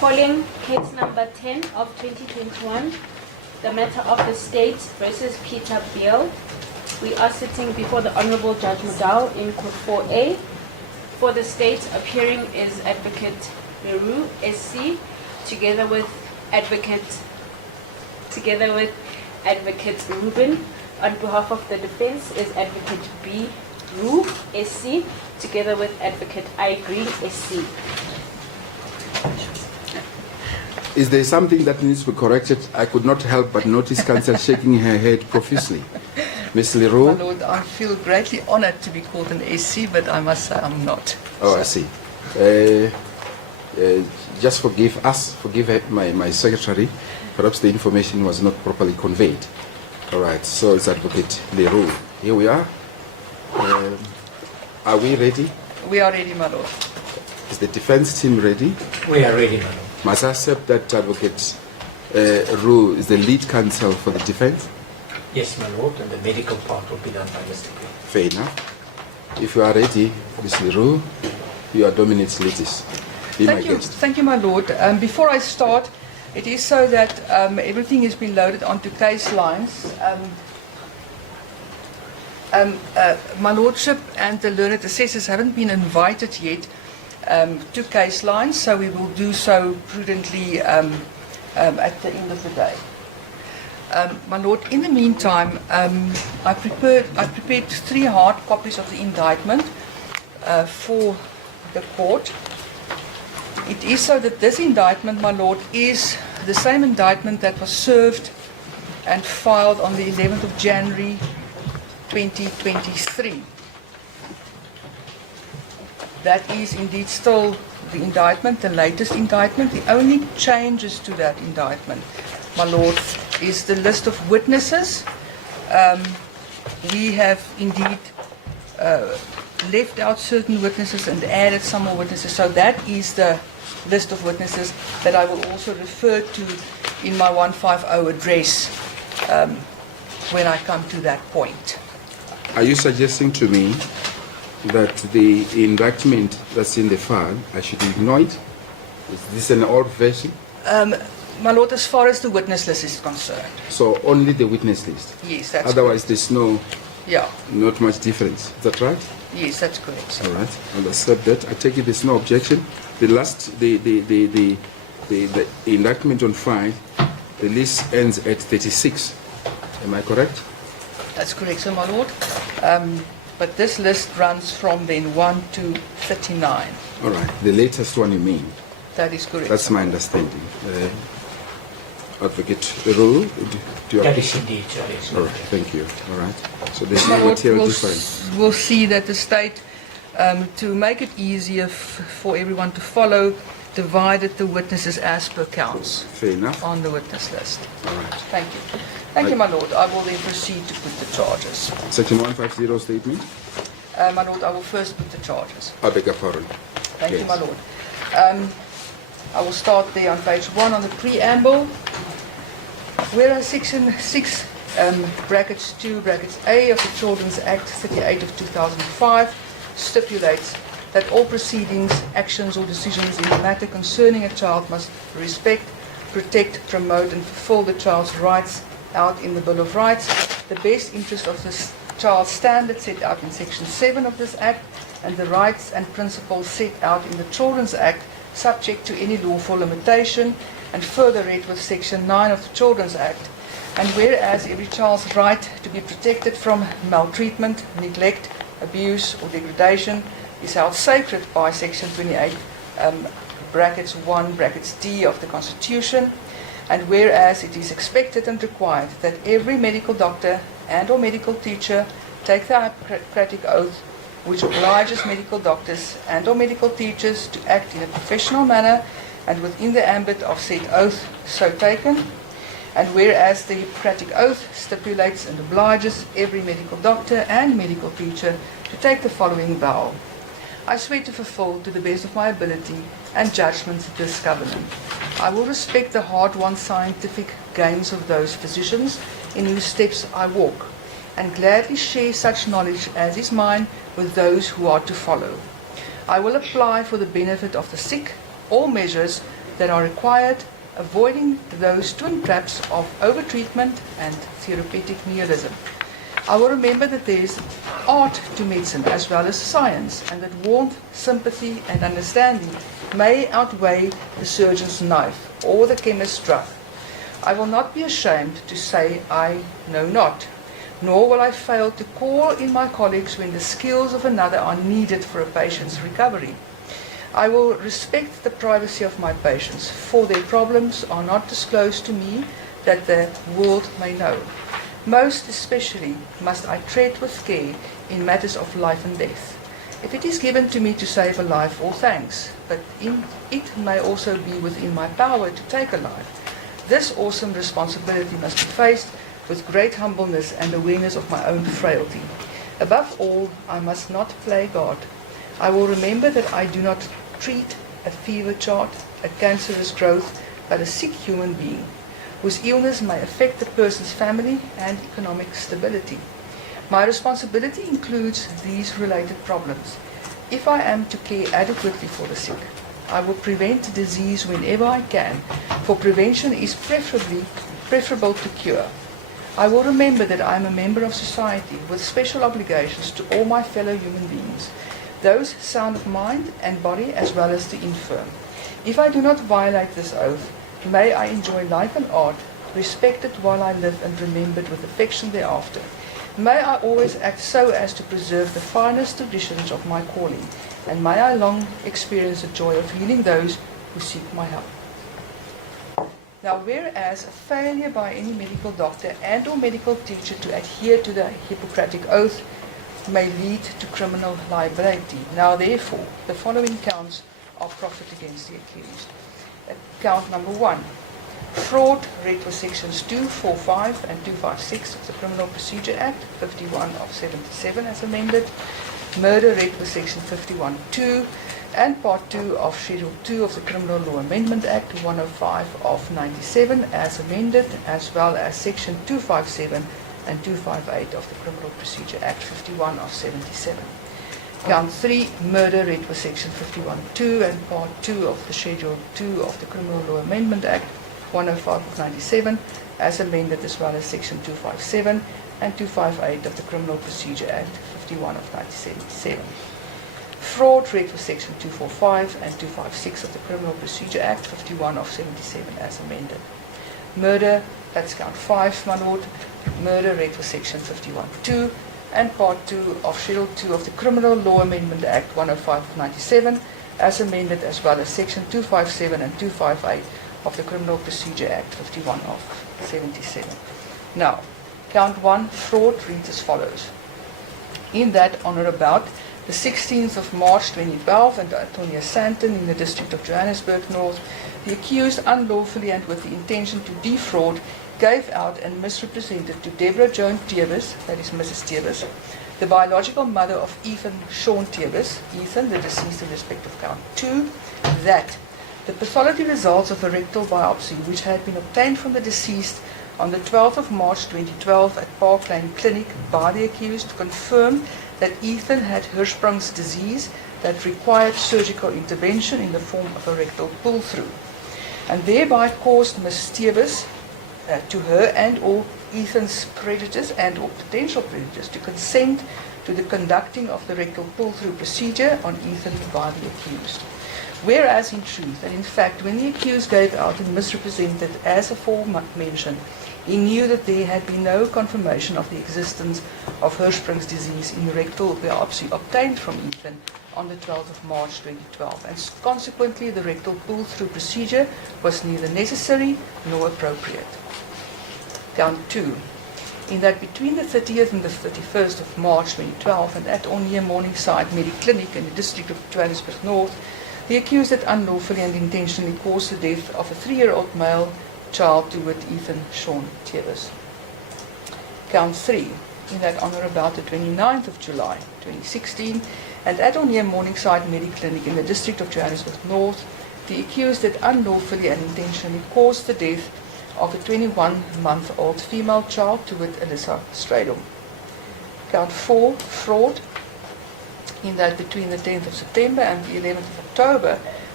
Calling case number 10 of 2021, the matter of the state versus Peter Beale. We are sitting before the Honorable Judge Mdntv in Court 4A. For the state, appearing is Advocate Barry Roux, SC, together with Advocate Ruben. On behalf of the defense is Advocate Beale Roux, SC, together with Advocate I. Green, SC. Is there something that needs to be corrected? I could not help but notice counsel shaking her head profusely. Ms. My Leroux? Lord, I feel greatly honored to be called an SC, but I must say I'm not. Oh, I see. Just forgive us, forgive my secretary. Perhaps the information was not properly conveyed. All right, so it's Advocate Leroux. Here we are. Are we ready? We are ready, my Lord. Is the defense team ready? We are ready, my lord. Must I accept that Advocate Roux is the lead counsel for the defense? Yes, my lord, and the medical part will be done by Mr. Beale. Fair enough. If you are ready, Ms. Leroux, you are Dominant's latest. Be my guest. Thank you, my Lord. Before I start, it is so that everything has been loaded onto case lines. My Lordship and the learned assessors haven't been invited yet to case lines, so we will do so prudently at the end of the day. My Lord, in the meantime, I prepared 3 hard copies of the indictment for the court. It is so that this indictment, my Lord, is the same indictment that was served and filed on the 11th of January 2023. That is indeed still the indictment, the latest indictment. The only changes to that indictment, my Lord, is the list of witnesses. We have indeed left out certain witnesses and added some more witnesses. So that is the list of witnesses that I will also refer to in my 150 address when I come to that point. Are you suggesting to me that the indictment that's in the file, I should ignore it? Is this an old version? My Lord, as far as the witness list is concerned. So only the witness list? Yes, that's Otherwise, correct. there's not much difference. Is that right? Yes, that's correct, sir. All right. I'll accept that. I take it there's no objection. The indictment on file, the list ends at 36. Am I correct? That's correct, sir, my Lord. But this list runs from then 1 to 39. All right. The latest one you mean? That is correct. That's my understanding. Advocate Roux, do you That is indeed, sir. Yes, all right, thank you. All right. So there's My no Lord, material difference. we'll see that the state, to make it easier for everyone to follow, divided the witnesses as per counts Fair enough. on the witness list. All right. Thank you. Thank you, my Lord. I will then proceed to put the charges. Section 150 statement. My Lord, I will first put the charges. I beg your pardon. Thank you, Yes. my Lord. I will start there on page 1 on the preamble. Whereas Section 6, brackets 2, brackets A of the Children's Act 38 of 2005 stipulates that all proceedings, actions or decisions in the matter concerning a child must respect, protect, promote and fulfill the child's rights out in the Bill of Rights, the best interest of the child's standards set out in Section 7 of this Act, and the rights and principles set out in the Children's Act subject to any lawful limitation, and further read with Section 9 of the Children's Act. And whereas every child's right to be protected from maltreatment, neglect, abuse or degradation is held sacred by Section 28, brackets 1, brackets D of the Constitution, and whereas it is expected and required that every medical doctor and or medical teacher take the Hippocratic oath which obliges medical doctors and or medical teachers to act in a professional manner and within the ambit of said oath so taken, and whereas the Hippocratic oath stipulates and obliges every medical doctor and medical teacher to take the following vow. I swear to fulfill to the best of my ability and judgment this covenant. I will respect the hard-won scientific gains of those physicians in whose steps I walk, and gladly share such knowledge as is mine with those who are to follow. I will apply for the benefit of the sick all measures that are required, avoiding those twin traps of overtreatment and therapeutic nihilism. I will remember that there is art to medicine as well as science, and that warmth, sympathy, and understanding may outweigh the surgeon's knife or the chemist's drug. I will not be ashamed to say I know not, nor will I fail to call in my colleagues when the skills of another are needed for a patient's recovery. I will respect the privacy of my patients, for their problems are not disclosed to me that the world may know. Most especially must I tread with care in matters of life and death. If it is given to me to save a life, all thanks, but it may also be within my power to take a life. This awesome responsibility must be faced with great humbleness and awareness of my own frailty. Above all, I must not play God. I will remember that I do not treat a fever chart, a cancerous growth, but a sick human being, whose illness may affect the person's family and economic stability. My responsibility includes these related problems. If I am to care adequately for the sick, I will prevent disease whenever I can, for prevention is preferable to cure. I will remember that I am a member of society with special obligations to all my fellow human beings, those sound of mind and body as well as the infirm. If I do not violate this oath, may I enjoy life and art, respected while I live and remembered with affection thereafter. May I always act so as to preserve the finest traditions of my calling, and may I long experience the joy of healing those who seek my help. Now, whereas a failure by any medical doctor and or medical teacher to adhere to the Hippocratic Oath may lead to criminal liability. Now, therefore, the following counts are proffered against the accused. Count number 1. Fraud, read with sections 245 and 256 of the Criminal Procedure Act, 51 of 77 as amended. Murder, read with section 51(2) and part 2 of Schedule 2 of the Criminal Law Amendment Act, 105 of 97 as amended, as well as section 257 and 258 of the Criminal Procedure Act, 51 of 77. Count 3, murder, read with section 51(2) and part 2 of the Schedule 2 of the Criminal Law Amendment Act, 105 of 97 as amended, as well as section 257 and 258 of the Criminal Procedure Act, 51 of 1977. Fraud, read with section 245 and 256 of the Criminal Procedure Act, 51 of 77 as amended. Murder, that's count 5, my lord. Murder, read with section 51(2) and part 2 of Schedule 2 of the Criminal Law Amendment Act, 105 of 97 as amended, as well as section 257 and 258 of the Criminal Procedure Act, 51 of 77. Now, count 1, fraud, reads as follows. In that, on or about the 16th of March 2012, and Antonia Santon in the District of Johannesburg North, the accused unlawfully and with the intention to defraud gave out and misrepresented to Deborah Joan Tebus, that is Mrs. Tebus, the biological mother of Ethan Sean Tebus, Ethan, the deceased in respect of count 2, that the pathology results of a rectal biopsy which had been obtained from the deceased on the 12th of March 2012 at Park Lane Clinic by the accused confirmed that Ethan had Hirschsprung's disease that required surgical intervention in the form of a rectal pull-through, and thereby caused Ms. Tebus to her and or Ethan's creditors and or potential creditors to consent to the conducting of the rectal pull-through procedure on Ethan by the accused. Whereas in truth, and in fact, when the accused gave out and misrepresented as aforementioned, he knew that there had been no confirmation of the existence of Hirschsprung's disease in the rectal biopsy obtained from Ethan on the 12th of March 2012, and consequently the rectal pull-through procedure was neither necessary nor appropriate. Count 2. In that between the 30th and the 31st of March 2012 and at or near Morningside Mediclinic in the District of Johannesburg North, the accused had unlawfully and intentionally caused the death of a 3-year-old male child to wit Ethan Sean Tebus. Count 3. In that on or about the 29th of July 2016 and at or near Morningside Mediclinic in the District of Johannesburg North, the accused had unlawfully and intentionally caused the death of a 21-month-old female child to wit Alyssa Stradom. Count 4. Fraud. In that between the 10th of September and the 11th of October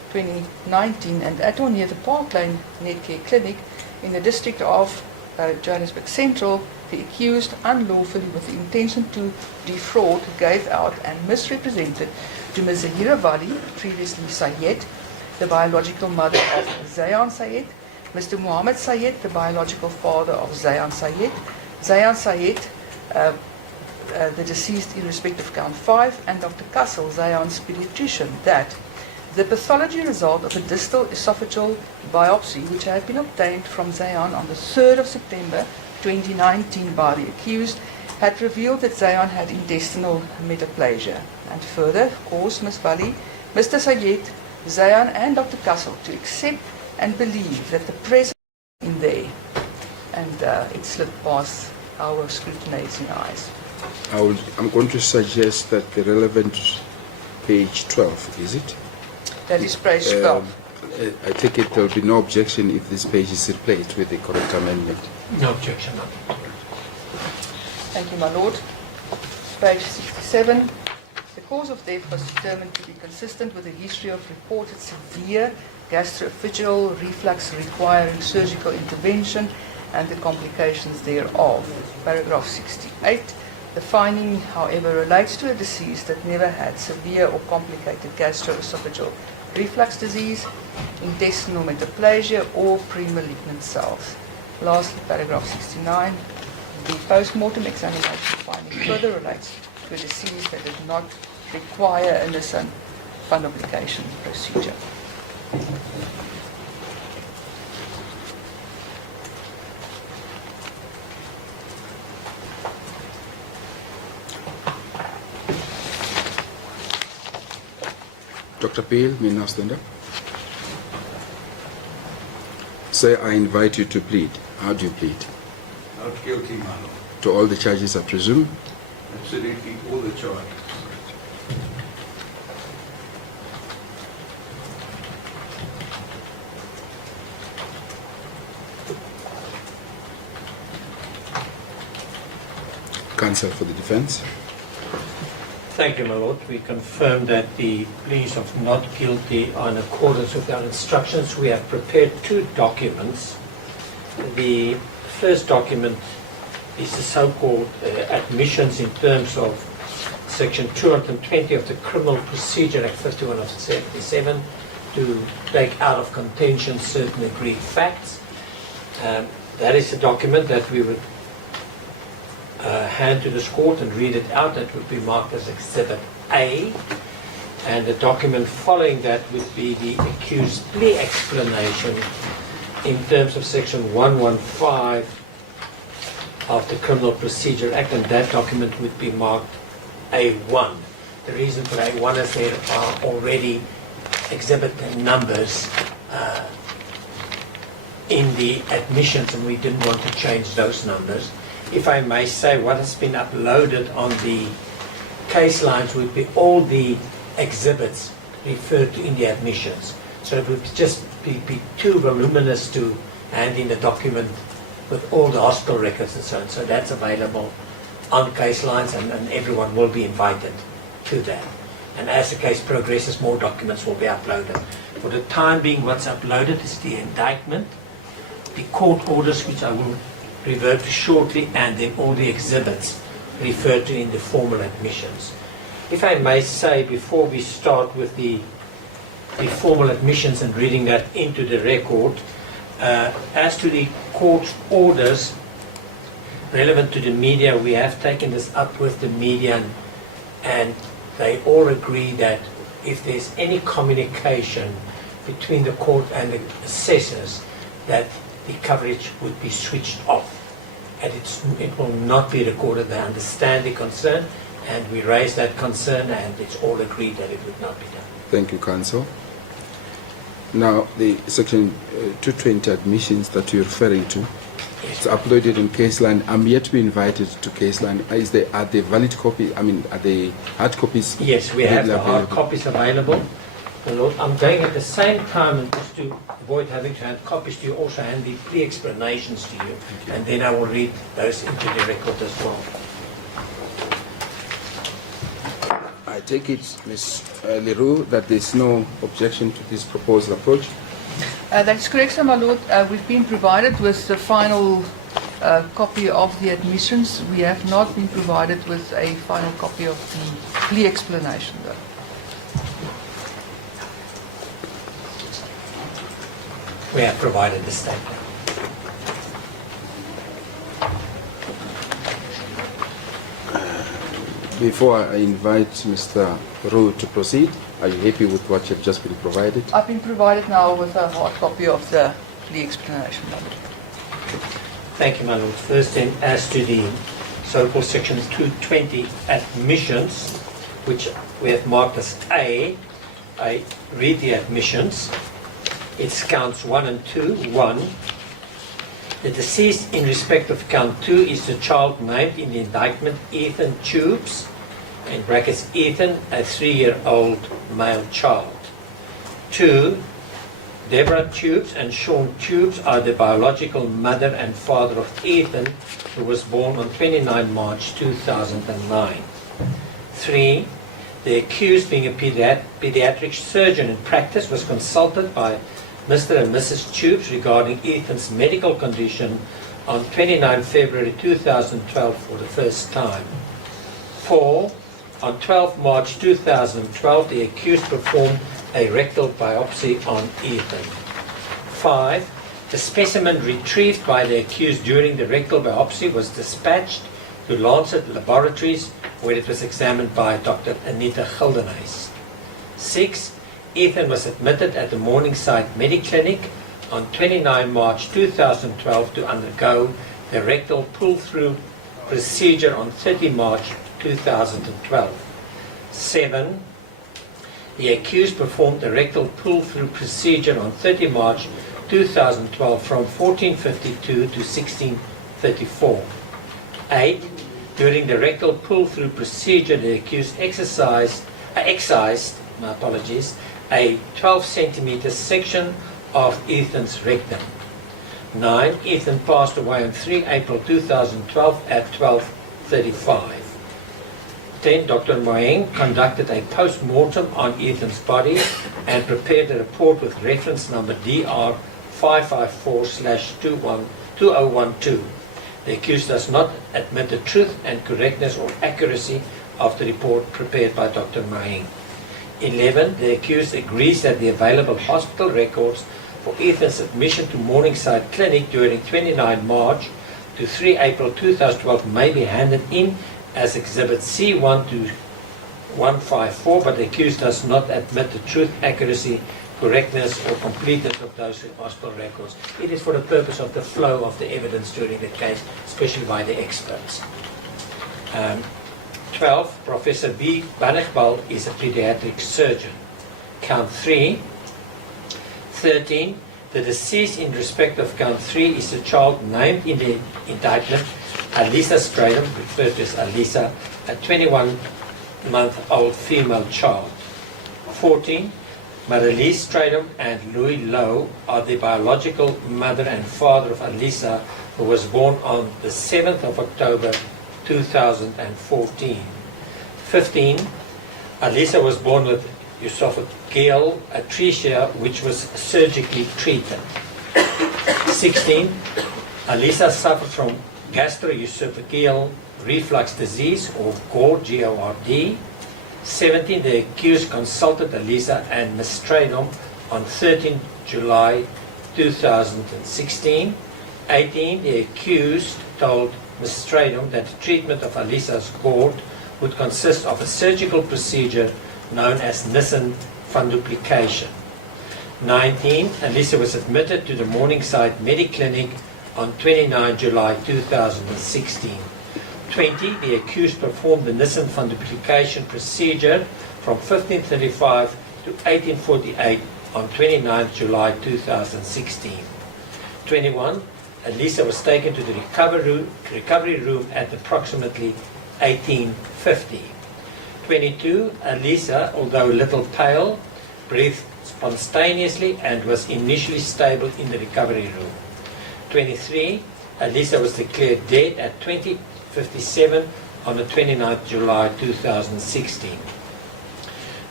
2019, and at or near the Park Lane Netcare Clinic in the district of Johannesburg Central, the accused unlawfully with the intention to defraud gave out and misrepresented to Ms. Zahira Vali, previously Sayed, the biological mother of Zayan Sayed, Mr. Muhammad Sayed, the biological father of Zayan Sayed, the deceased in respect of count 5, and Dr. Kassel, Zayan's pediatrician, that the pathology result of a distal esophageal biopsy, which had been obtained from Zayan on the 3rd of September 2019 by the accused, had revealed that Zayan had intestinal metaplasia, and further caused Ms. Vali, Mr. Sayed, Zayan and Dr. Kassel to accept and believe that the presence in there, and it slipped past our scrutinizing eyes. I'm going to suggest that the relevant page 12, is it? That is page 12. I take it there will be no objection if this page is replaced with the correct amendment. No objection. Thank you, my lord. Page 67. The cause of death was determined to be consistent with a history of reported severe gastroesophageal reflux requiring surgical intervention and the complications thereof. Paragraph 68. The finding, however, relates to a deceased that never had severe or complicated gastroesophageal reflux disease, intestinal metaplasia, or pre-malignant cells. Lastly, paragraph 69. The post-mortem examination finding further relates to a disease that did not require a Nissan fundoplication procedure. Dr. Beale, may now stand up. Sir, I invite you to plead. How do you plead? Not guilty, my lord. To all the charges, I presume? Absolutely all the charges. Counsel for the defense. Thank you, my lord. We confirm that the pleas of not guilty are in accordance with our instructions. We have prepared 2 documents. The first document is the so-called admissions in terms of Section 220 of the Criminal Procedure Act 51 of 77 to take out of contention certain agreed facts. That is a document that we would hand to this court and read it out. That would be marked as Exhibit A. And the document following that would be the accused plea explanation in terms of Section 115 of the Criminal Procedure Act, and that document would be marked A1. The reason for A1 is there are already exhibit numbers in the admissions, and we didn't want to change those numbers. If I may say, what has been uploaded on the case lines would be all the exhibits referred to in the admissions. So it would just be too voluminous to hand in the document with all the hospital records and so on. So that's available on case lines, and everyone will be invited to that. And as the case progresses, more documents will be uploaded. For the time being, what's uploaded is the indictment, the court orders, which I will revert to shortly, and then all the exhibits referred to in the formal admissions. If I may say, before we start with the formal admissions and reading that into the record, as to the court orders relevant to the media, we have taken this up with the media, and they all agree that if there's any communication between the court and the assessors, that the coverage would be switched off, and it will not be recorded. They understand the concern, and we raise that concern, and it's all agreed that it would not be done. Thank you, counsel. Now, the Section 220 admissions that you're referring to, it's uploaded in Caseline. I'm yet to be invited to Caseline. Are they valid copies? I mean, are they hard copies? Yes, we have the available? hard copies available. My Lord, I'm going at the same time, and just to avoid having to hand copies to you, also hand the plea explanations to you, and then I will read those into the record as well. I I take it, Ms. Leroux, that there's no objection to this proposed approach. That's correct, sir, my lord. We've been provided with the final copy of the admissions. We have not been provided with a final copy of the plea explanation, though. We have provided the statement. Before I invite Mr. Roux to proceed, are you happy with what you've just been provided? I've been provided now with a hard copy of the plea explanation, my lord. Thank you, my lord. First then, as to the so-called section 220 admissions, which we have marked as A, I read the admissions. It's counts 1 and 2. 1. The deceased in respect of count 2 is the child named in the indictment, Ethan Tubes, in brackets Ethan, a 3-year-old male child. 2. Deborah Tubes and Sean Tubes are the biological mother and father of Ethan, who was born on 29 March 2009. 3. The accused, being a pediatric surgeon in practice, was consulted by Mr. and Mrs. Tubes regarding Ethan's medical condition on 29 February 2012 for the first time. 4. On 12 March 2012, the accused performed a rectal biopsy on Ethan. 5. The specimen retrieved by the accused during the rectal biopsy was dispatched to Lancet Laboratories, where it was examined by Dr. Anita Gildenhuys. 6. Ethan was admitted at the Morningside Mediclinic on 29 March 2012 to undergo the rectal pull-through procedure on 30 March 2012. 7. The accused performed the rectal pull-through procedure on 30 March 2012 from 14:52 to 16:34. 8. During the rectal pull-through procedure, the accused excised a 12 centimeter section of Ethan's rectum. 9. Ethan passed away on 3 April 2012 at 12:35. 10. Dr. Moeng conducted a post-mortem on Ethan's body and prepared a report with reference number DR 554/2012. The accused does not admit the truth and correctness or accuracy of the report prepared by Dr. Moeng. 11. The accused agrees that the available hospital records for Ethan's admission to Morningside Clinic during 29 March to 3 April 2012 may be handed in as Exhibit C1 to 154, but the accused does not admit the truth, accuracy, correctness or completeness of those hospital records. It is for the purpose of the flow of the evidence during the case, especially by the experts. 12. Professor B. Baele is a pediatric surgeon. Count 3. 13. The deceased in respect of count 3 is the child named in the indictment, Alisa Stradom, referred to as Alisa, a 21-month-old female child. 14. Marilise Stradom and Louis Lowe are the biological mother and father of Alisa, who was born on the 7th of October 2014. 15. Alisa was born with esophageal atresia, which was surgically treated. 16. Alisa suffered from gastroesophageal reflux disease, or GORD, G-O-R-D. 17. The accused consulted Alisa and Ms. Stradom on 13 July 2016. 18. The accused told Ms. Stradom that the treatment of Alisa's GORD would consist of a surgical procedure known as Nissen funduplication. 19. Alisa was admitted to the Morningside Mediclinic on 29 July 2016. 20. The accused performed the Nissen funduplication procedure from 1535 to 1848 on 29 July 2016. 21. Alisa was taken to the recovery room at approximately 1850. 22. Alisa, although a little pale, breathed spontaneously and was initially stable in the recovery room. 23. Alisa was declared dead at 20:57 on the 29th July 2016.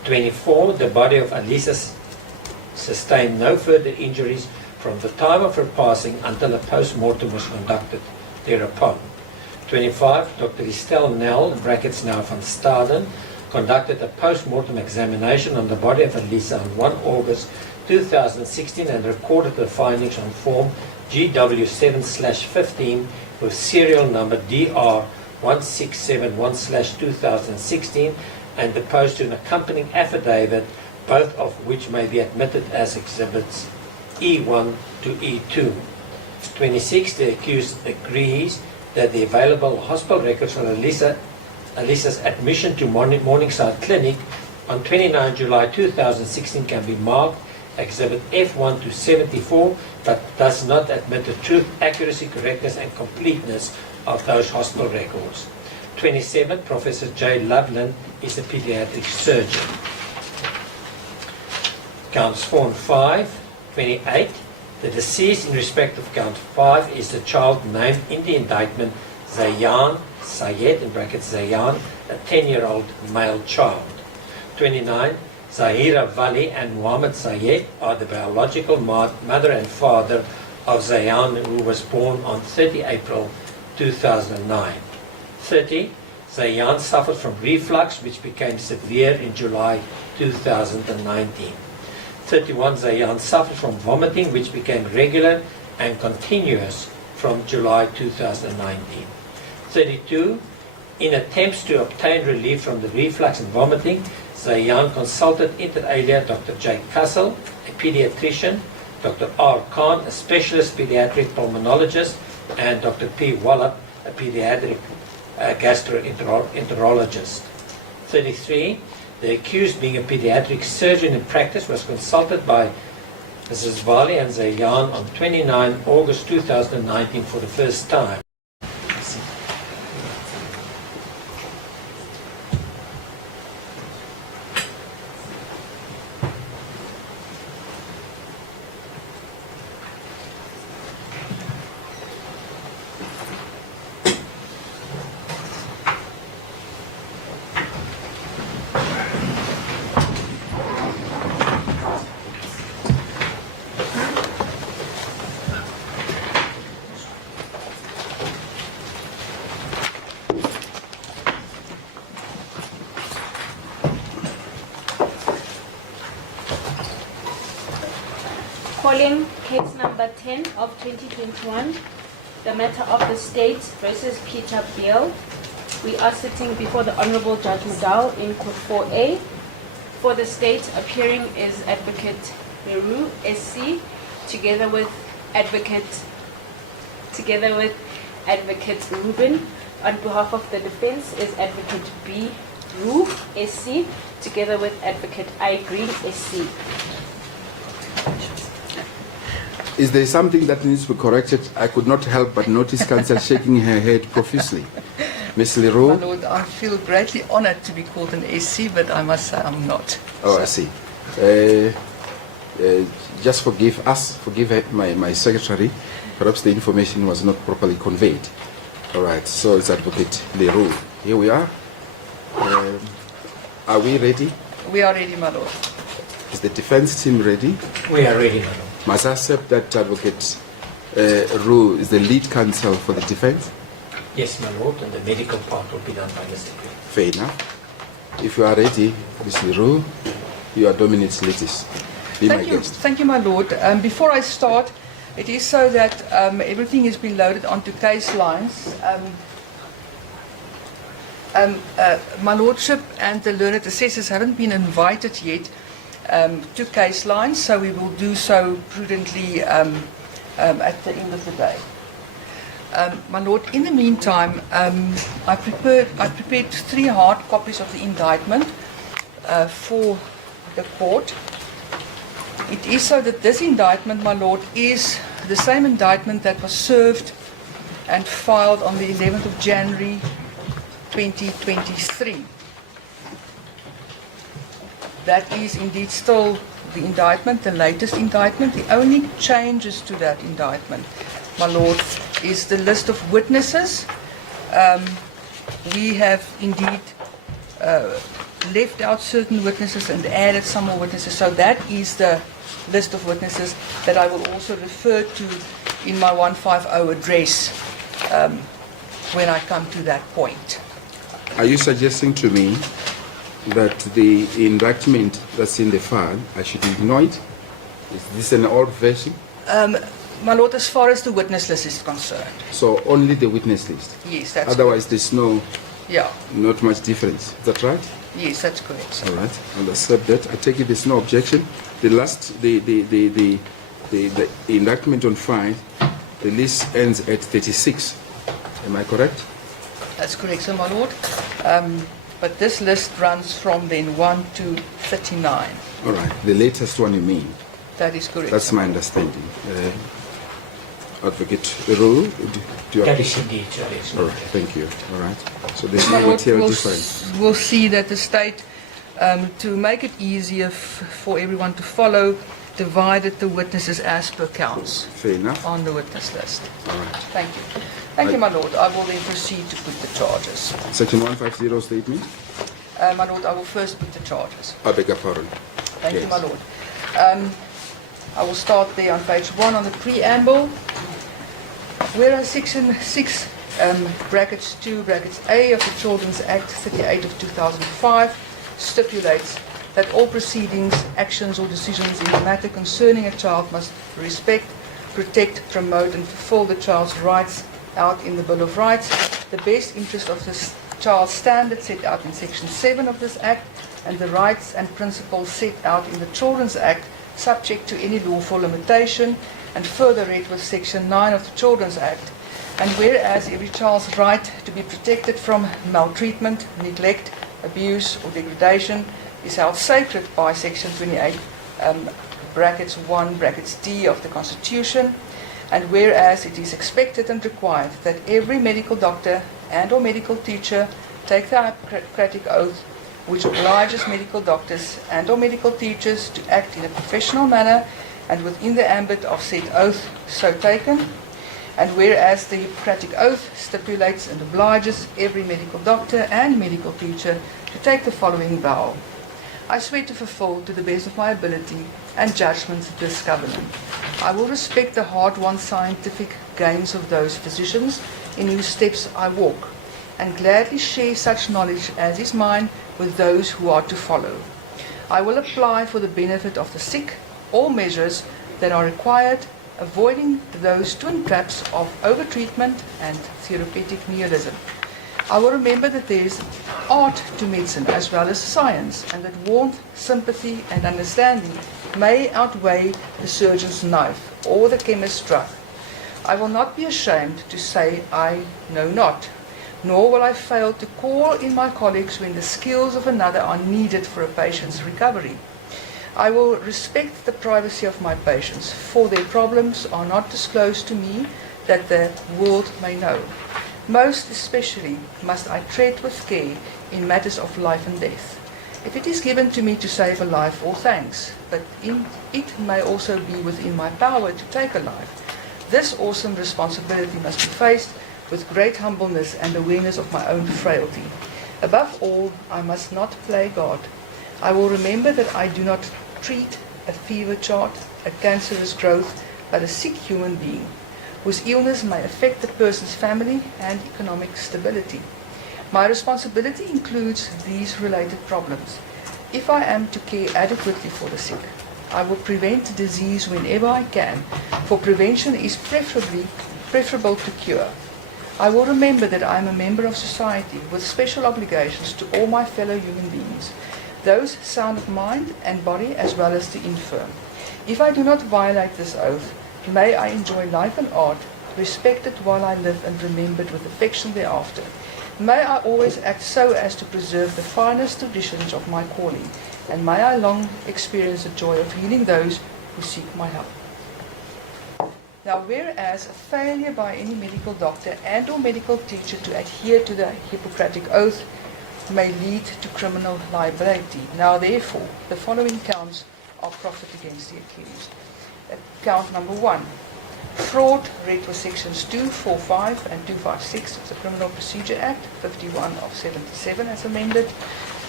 24. The body of Alisa sustained no further injuries from the time of her passing until a post-mortem was conducted thereupon. 25. Dr. Estelle Nel, in brackets now van Staden, conducted a post-mortem examination on the body of Alisa on 1 August 2016 and recorded the findings on form GW7/15 with serial number DR1671/2016 and deposed to an accompanying affidavit, both of which may be admitted as exhibits E1 to E2. 26. The accused agrees that the available hospital records for Alisa's admission to Morningside Clinic on 29 July 2016 can be marked Exhibit F1 to 74, but does not admit the truth, accuracy, correctness and completeness of those hospital records. 27. Professor J. Loveland is a pediatric surgeon. Counts 4 and 5. 28. The deceased in respect of count 5 is the child named in the indictment Zayan Sayed, in brackets Zayan, a 10-year-old male child. 29. Zahira Vali and Muhammad Sayed are the biological mother and father of Zayan, who was born on 30 April 2009. 30. Zayan suffered from reflux, which became severe in July 2019. 31. Zayan suffered from vomiting, which became regular and continuous from July 2019. 32. In attempts to obtain relief from the reflux and vomiting, Zayan consulted inter alia Dr. J. Kassel, a pediatrician, Dr. R. Khan, a specialist pediatric pulmonologist, and Dr. P. Wallop, a pediatric gastroenterologist. 33. The accused, being a pediatric surgeon in practice, was consulted by Mrs. Vali and Zayan on 29 August 2019 for the first time. Calling case number 10 of 2021, the matter of the state versus Peter Beale. We are sitting before the Honorable Judge Mdntv in Court 4A. For the state, appearing is Advocate Barry Roux, SC, together with Advocate Ruben. On behalf of the defense is Advocate B. Roux, SC, together with Advocate I. Green, SC. Is there something that needs to be corrected? I could not help but notice counsel shaking her head profusely. Ms. Leroux? My Lord, I feel greatly honored to be called an SC, but I must say I'm not. Oh, I see. Just forgive us, forgive my secretary. Perhaps the information was not properly conveyed. All right, so it's Advocate Leroux. Here we are. Are we ready? We are ready, my Lord. Is the defense team ready? We are ready, Madam. Must I accept that Advocate Roux is the lead counsel for the defense? Yes, my Lord, and the medical part will be done by Mr. Green. Fair enough. If you are ready, Ms. Leroux, you are Dominant's latest. Be my guest. Thank you, my Lord. Before I start, it is so that everything has been loaded onto case lines. My Lordship and the learned assessors haven't been invited yet to case lines, so we will do so prudently at the end of the day. My Lord, in the meantime, I prepared 3 hard copies of the indictment for the court. It is so that this indictment, my Lord, is the same indictment that was served and filed on the 11th of January 2023. That is indeed still the indictment, the latest indictment. The only changes to that indictment, my Lord, is the list of witnesses. We have indeed left out certain witnesses and added some more witnesses. So that is the list of witnesses that I will also refer to in my 150 address when I come to that point. Are you suggesting to me that the indictment that's in the file, I should ignore it? Is this an old version? My Lord, as far as the witness list is concerned, So only the witness list? yes, that's Otherwise, there's yeah, not much difference. Is that right? yes, that's correct, sir. All right, I'll accept that. I take it there's no objection. The indictment on file, the list ends at 36. Am I correct? That's correct, sir, my Lord. But this list runs from then 1 to 39. All right, the latest one you mean? That is correct. That's my understanding. Advocate Roux, do you That is indeed, Your Excellency. All right, thank you. All right. So there's My no Lord, material we'll difference. we'll see that the state, to make it easier for everyone to follow, divided the witnesses as per counts Fair enough. on the witness list. All right. Thank you. Thank you, my Lord. I will then proceed to put the charges. Section 150 statement. My Lord, I will first put the charges. I beg your pardon. Thank you, Yes. my Lord. I will start there on page 1 on the preamble. Whereas Section 6, brackets 2, brackets A of the Children's Act 38 of 2005 stipulates that all proceedings, actions or decisions in the matter concerning a child must respect, protect, promote and fulfill the child's rights out in the Bill of Rights, the best interest of this child's standards set out in Section 7 of this Act, and the rights and principles set out in the Children's Act subject to any lawful limitation, and further read with Section 9 of the Children's Act. And whereas every child's right to be protected from maltreatment, neglect, abuse or degradation is held sacred by Section 28, brackets 1, brackets D of the Constitution, and whereas it is expected and required that every medical doctor and or medical teacher take the Hippocratic Oath, which obliges medical doctors and or medical teachers to act in a professional manner and within the ambit of said oath so taken, and whereas the Hippocratic Oath stipulates and obliges every medical doctor and medical teacher to take the following vow. I swear to fulfill to the best of my ability and judgment this covenant. I will respect the hard-won scientific gains of those physicians in whose steps I walk, and gladly share such knowledge as is mine with those who are to follow. I will apply for the benefit of the sick all measures that are required, avoiding those twin traps of overtreatment and therapeutic nihilism. I will remember that there is art to medicine as well as science, and that warmth, sympathy and understanding may outweigh the surgeon's knife or the chemist's drug. I will not be ashamed to say I know not, nor will I fail to call in my colleagues when the skills of another are needed for a patient's recovery. I will respect the privacy of my patients, for their problems are not disclosed to me that the world may know. Most especially must I tread with care in matters of life and death. If it is given to me to save a life, all thanks, but it may also be within my power to take a life. This awesome responsibility must be faced with great humbleness and awareness of my own frailty. Above all, I must not play God. I will remember that I do not treat a fever chart, a cancerous growth, but a sick human being, whose illness may affect the person's family and economic stability. My responsibility includes these related problems. If I am to care adequately for the sick, I will prevent disease whenever I can, for prevention is preferable to cure. I will remember that I am a member of society with special obligations to all my fellow human beings, those sound of mind and body as well as the infirm. If I do not violate this oath, may I enjoy life and art, respected while I live and remembered with affection thereafter. May I always act so as to preserve the finest traditions of my calling, and may I long experience the joy of healing those who seek my help. Now, whereas a failure by any medical doctor and or medical teacher to adhere to the Hippocratic Oath may lead to criminal liability. Now, therefore, the following counts are proffered against the accused. Count number 1. Fraud, read with sections 245 and 256 of the Criminal Procedure Act, 51 of 77 as amended.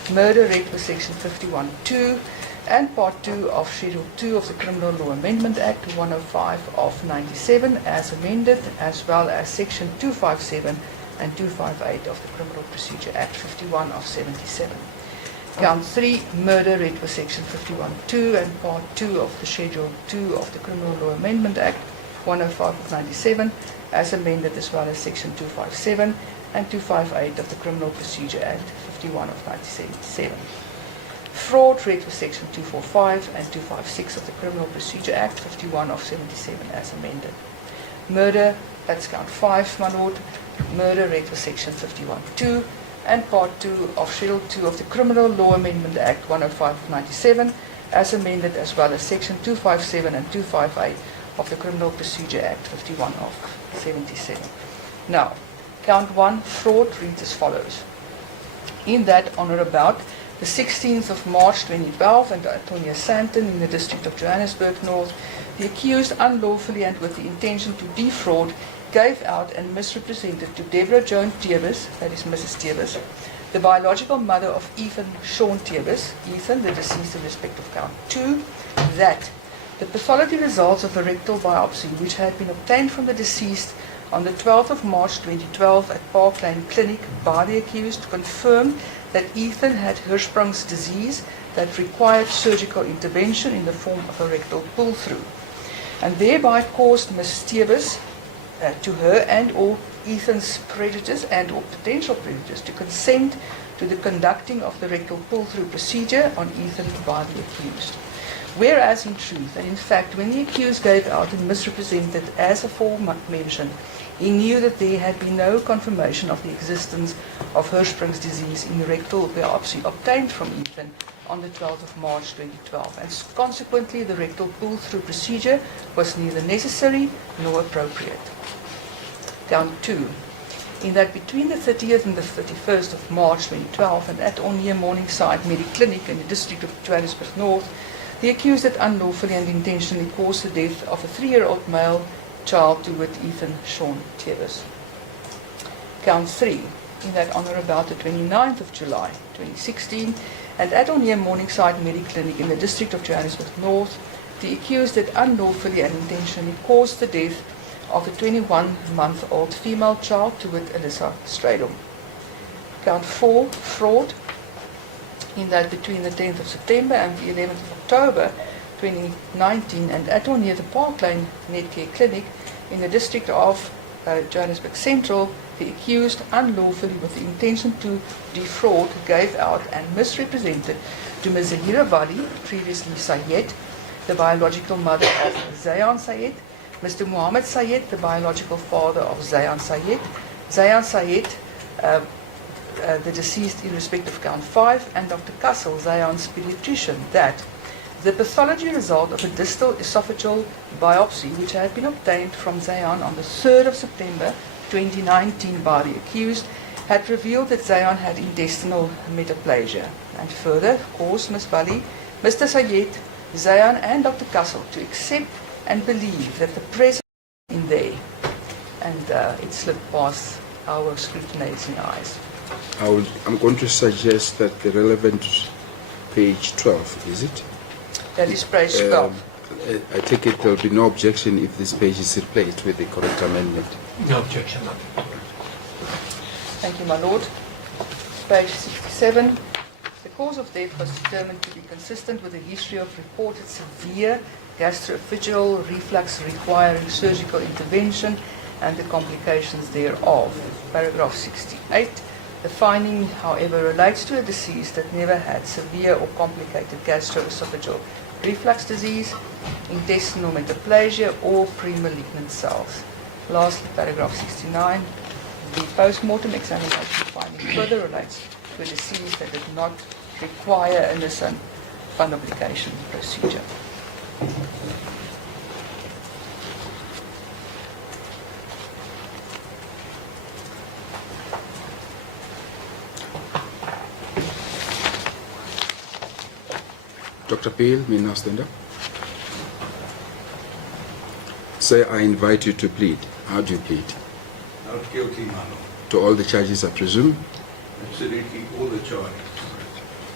murder read for section 51(2), and part 2 of Schedule 2 of the Criminal Law Amendment Act 105 of 97 as amended, as well as section 257 and 258 of the Criminal Procedure Act 51 of 77. Count 3, murder read for section 51(2) and part 2 of the Schedule 2 of the Criminal Law Amendment Act 105 of 97 as amended, as well as section 257 and 258 of the Criminal Procedure Act 51 of 1977. Fraud read for section 245 and 256 of the Criminal Procedure Act 51 of 77 as amended. Murder, that's count 5, my lord. Murder read for section 51(2) and part 2 of Schedule 2 of the Criminal Law Amendment Act 105 of 97 as amended, as well as section 257 and 258 of the Criminal Procedure Act 51 of 77. Now, count 1, fraud, reads as follows. In that, on or about the 16th of March 2012, and Antonia Santon in the District of Johannesburg North, the accused unlawfully and with the intention to defraud gave out and misrepresented to Deborah Joan Tevis, that is Mrs. Tevis, the biological mother of Ethan Sean Tevis, Ethan, the deceased in respect of count 2, that the pathology results of a rectal biopsy which had been obtained from the deceased on the 12th of March 2012 at Park Lane Clinic by the accused confirmed that Ethan had Hirschsprung's disease that required surgical intervention in the form of a rectal pull-through, and thereby caused Mrs. Tevis to her and or Ethan's predators and or potential predators to consent to the conducting of the rectal pull-through procedure on Ethan by the accused. Whereas in truth and in fact, when the accused gave out and misrepresented as aforementioned, he knew that there had been no confirmation of the existence of Hirschsprung's disease in the rectal biopsy obtained from Ethan on the 12th of March 2012, and consequently the rectal pull-through procedure was neither necessary nor appropriate. Count 2. In that between the 30th and the 31st of March 2012 and at or near Morningside Mediclinic in the District of Johannesburg North, the accused had unlawfully and intentionally caused the death of a 3-year-old male child to wit Ethan Sean Tevis. Count 3. In that on or about the 29th of July 2016 and at or near Morningside Mediclinic in the District of Johannesburg North, the accused had unlawfully and intentionally caused the death of a 21-month-old female child to wit Alyssa Stradom. Count 4, fraud, in that between the 10th of September and the 11th of October 2019 and at or near the Park Lane Netcare Clinic in the District of Johannesburg Central, the accused unlawfully with the intention to defraud gave out and misrepresented to Ms. Zahira Wali, previously Sayed, the biological mother of Zayan Sayed, Mr. Muhammad Sayed, the biological father of Zayan Sayed, Zayan Sayed, the deceased in respect of count 5, and Dr. Kassel, Zayan's pediatrician, that the pathology result of a distal esophageal biopsy which had been obtained from Zayan on the 3rd of September 2019 by the accused had revealed that Zayan had intestinal metaplasia, and further caused Ms. Wali, Mr. Sayed, Zayan and Dr. Kassel to accept and believe that the presence in there, and it slipped past our scrutinizing eyes. I'm going to suggest that the relevant page 12, is it? That is page 12. I take it there will be no objection if this page is replaced with the correct amendment. No objection. Thank you, my lord. Page 67. The cause of death was determined to be consistent with a history of reported severe gastroesophageal reflux requiring surgical intervention and the complications thereof. Paragraph 68. The finding, however, relates to a deceased that never had severe or complicated gastroesophageal reflux disease, intestinal metaplasia, or pre-malignant cells. Lastly, paragraph 69. The post-mortem examination finding further relates to a disease that did not require an innocent fundoplication procedure. Dr. Beale, may now stand up. Sir, I invite you to plead. How do you plead? Not guilty, my lord. To all the charges, I presume? Absolutely all the charges.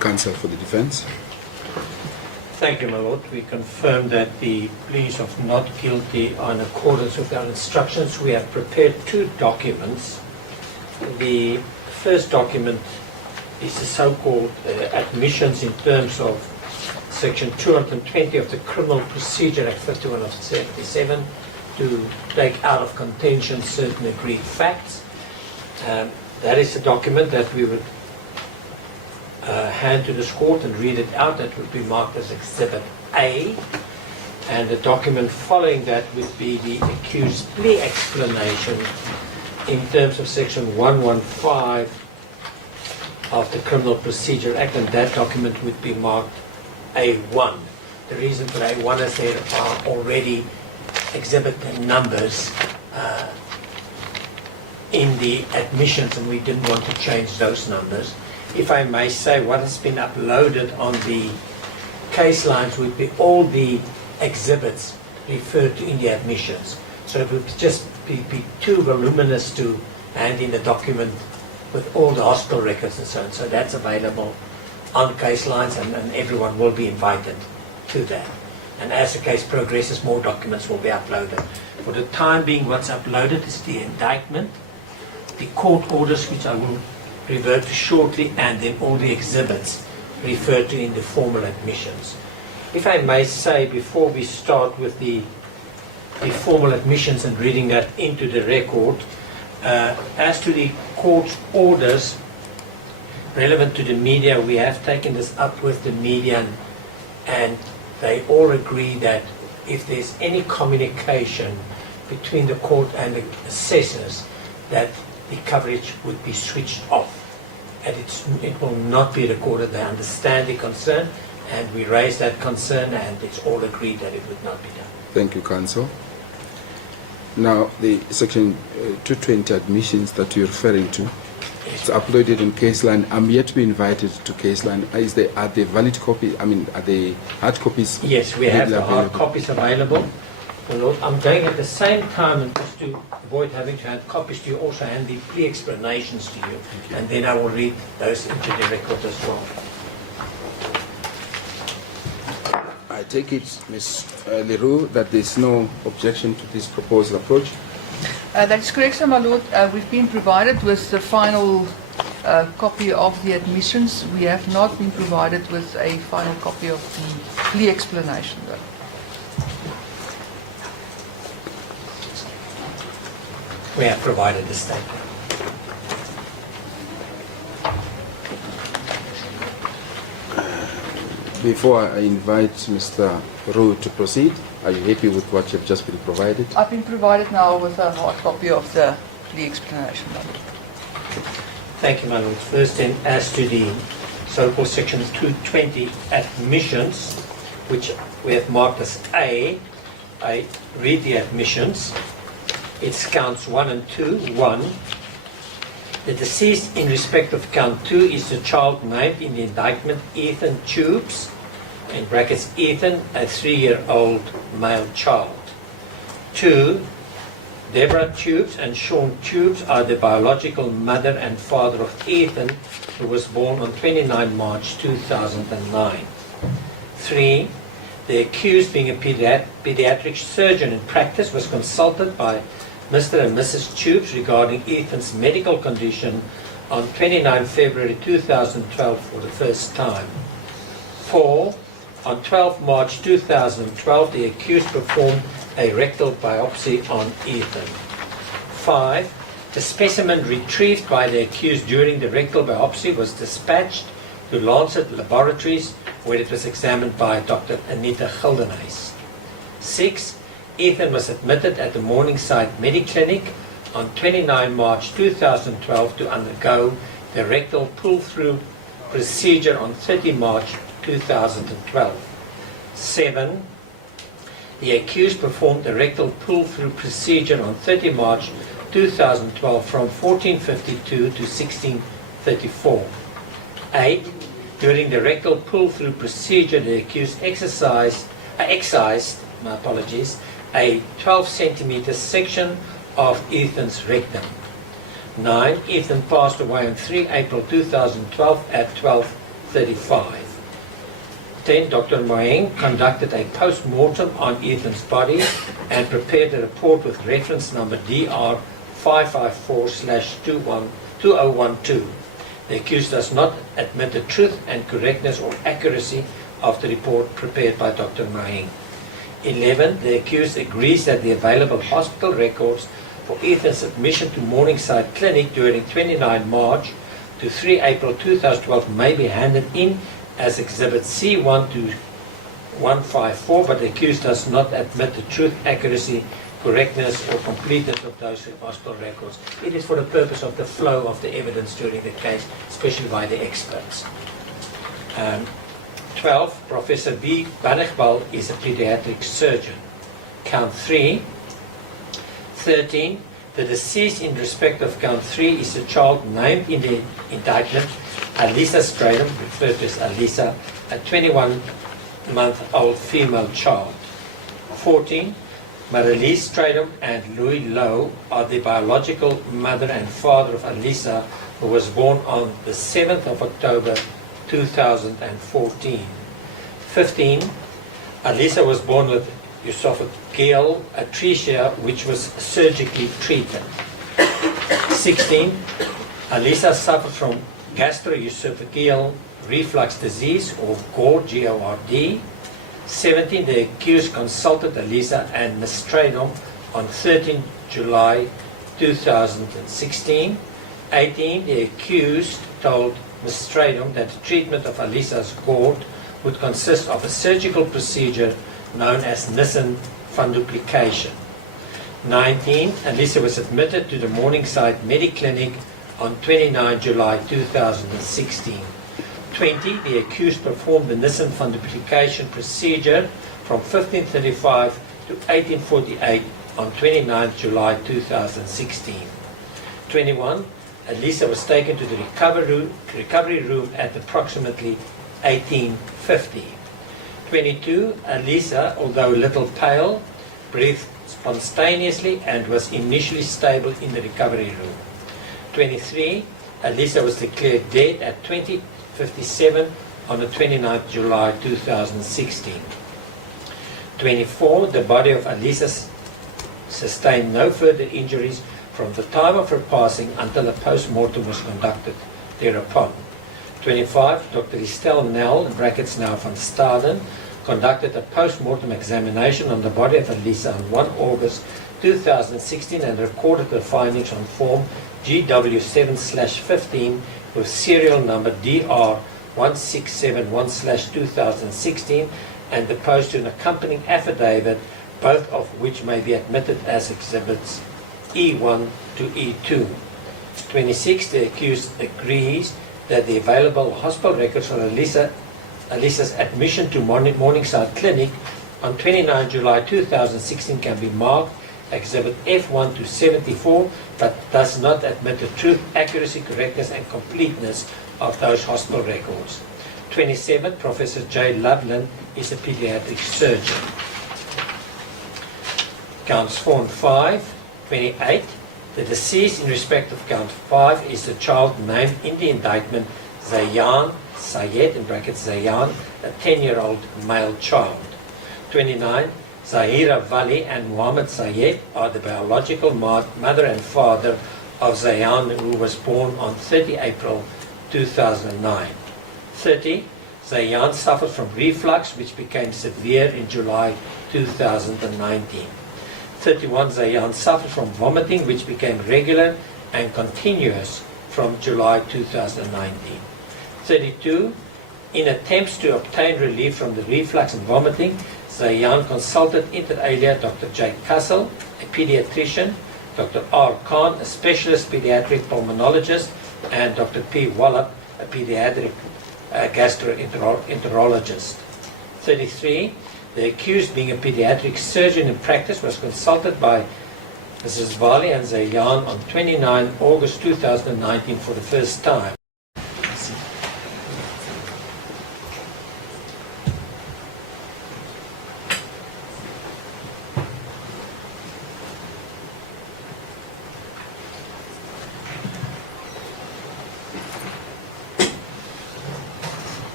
Counsel for the defense. Thank you, my lord. We confirm that the pleas of not guilty are in accordance with our instructions. We have prepared two documents. The first document is the so-called admissions in terms of Section 220 of the Criminal Procedure Act 51 of 77 to take out of contention certain agreed facts. That is a document that we would hand to this court and read it out. That would be marked as Exhibit A. And the document following that would be the accused plea explanation in terms of Section 115 of the Criminal Procedure Act, and that document would be marked A1. The reason for A1 is there are already exhibit numbers in the admissions, and we didn't want to change those numbers. If I may say, what has been uploaded on the case lines would be all the exhibits referred to in the admissions. So it would just be too voluminous to hand in a document with all the hospital records and so on. So that's available on case lines, and everyone will be invited to that. And as the case progresses, more documents will be uploaded. For the time being, what's uploaded is the indictment, the court orders, which I will revert to shortly, and then all the exhibits referred to in the formal admissions. If I may say, before we start with the formal admissions and reading that into the record, as to the court's orders relevant to the media, we have taken this up with the media, and they all agree that if there's any communication between the court and the assessors, that the coverage would be switched off. And it will not be recorded. They understand the concern, and we raise that concern, and it's all agreed that it would not be done. Thank you, counsel. Now, the Section 220 admissions that you're referring to, it's uploaded in Caseline. I'm yet to be invited to Caseline. Are they valid copies? I mean, are they hard copies? Yes, we have the hard available? copies available. Well, I'm going at the same time, and just to avoid having to hand copies to you, also hand the plea explanations to you, and then I will read those into the record as well. I take it, Ms. Leroux, that there's no objection to this proposed approach. That is correct, sir, my lord. We've been provided with the final copy of the admissions. We have not been provided with a final copy of the plea explanation, though. We have provided the statement. Before I invite Mr. Roux to proceed, are you happy with what you've just been provided? I've been provided now with a hard copy of the plea explanation, my lord. Thank you, my lord. First, then, as to the so-called Section 220 admissions, which we have marked as A, I read the admissions. It's counts 1 and 2. 1. The deceased in respect of count 2 is the child named in the indictment, Ethan Tubes, in brackets Ethan, a 3-year-old male child. 2. Deborah Tubes and Sean Tubes are the biological mother and father of Ethan, who was born on 29 March 2009. 3. The accused, being a pediatric surgeon in practice, was consulted by Mr. and Mrs. Tubes regarding Ethan's medical condition on 29 February 2012 for the first time. 4. On 12 March 2012, the accused performed a rectal biopsy on Ethan. 5. The specimen retrieved by the accused during the rectal biopsy was dispatched to Lancet Laboratories, where it was examined by Dr. Anita Gildenhuys. 6. Ethan was admitted at the Morningside Mediclinic on 29 March 2012 to undergo the rectal pull-through procedure on 30 March 2012. 7. The accused performed the rectal pull-through procedure on 30 March 2012 from 14:52 to 16:34. 8. During the rectal pull-through procedure, the accused excised a 12 centimeter section of Ethan's rectum. 9. Ethan passed away on 3 April 2012 at 35. 10. Dr. Moeng conducted a post-mortem on Ethan's body and prepared a report with reference number DR 554/2012. The accused does not admit the truth and correctness or accuracy of the report prepared by Dr. Moeng. 11. The accused agrees that the available hospital records for Ethan's admission to Morningside Clinic during 29 March to 3 April 2012 may be handed in as Exhibit C1 to 154, but the accused does not admit the truth, accuracy, correctness or completeness of those hospital records. It is for the purpose of the flow of the evidence during the case, especially by the experts. 12. Professor B. Baele is a pediatric surgeon. Count 3. 13. The deceased in respect of count 3 is a child named in the indictment, Alisa Stradom, referred to as Alisa, a 21-month-old female child. 14. Marilise Stradom and Louis Lowe are the biological mother and father of Alisa, who was born on the 7th of October 2014. 15. Alisa was born with esophageal atresia, which was surgically treated. 16. Alisa suffered from gastroesophageal reflux disease, or GORD, G-O-R-D. 17. The accused consulted Alisa and Ms. Stradom on 13 July 2016. 18. The accused told Ms. Stradom that the treatment of Alisa's GORD would consist of a surgical procedure known as Nissen funduplication. 19. Alisa was admitted to the Morningside Mediclinic on 29 July 2016. 20. The accused performed the Nissen funduplication procedure from 1535 to 1848 on 29 July 2016. 21. Alisa was taken to the recovery room at approximately 1850. 22. Alisa, although a little pale, breathed spontaneously and was initially stable in the recovery room. 23. Alisa was declared dead at 20:57 on the 29th July 2016. 24. The body of Alisa sustained no further injuries from the time of her passing until a post-mortem was conducted thereupon. 25. Dr. Estelle Nel, in brackets now van Staden, conducted a post-mortem examination on the body of Alisa on 1 August 2016 and recorded the findings on form GW7/15 with serial number DR1671/2016 and deposed to an accompanying affidavit, both of which may be admitted as exhibits E1 to E2. 26. The accused agrees that the available hospital records for Alisa's admission to Morningside Clinic on 29 July 2016 can be marked Exhibit F1 to 74, but does not admit the truth, accuracy, correctness, and completeness of those hospital records. 27. Professor J. Loveland is a pediatric surgeon. Counts 4 and 5. 28. The deceased in respect of count 5 is the child named in the indictment Zayan Sayed, in brackets Zayan, a 10-year-old male child. 29. Zahira Vali and Muhammad Sayed are the biological mother and father of Zayan, who was born on 30 April 2009. 30. Zayan suffered from reflux, which became severe in July 2019. 31. Zayan suffered from vomiting, which became regular and continuous from July 2019. 32. In attempts to obtain relief from the reflux and vomiting, Zayan consulted inter alia Dr. J. Kassel, a pediatrician, Dr. R. Khan, a specialist pediatric pulmonologist, and Dr. P. Wallop, a pediatric gastroenterologist. 33. The accused, being a pediatric surgeon in practice, was consulted by Mrs. Vali and Zayan on 29 August 2019 for the first time.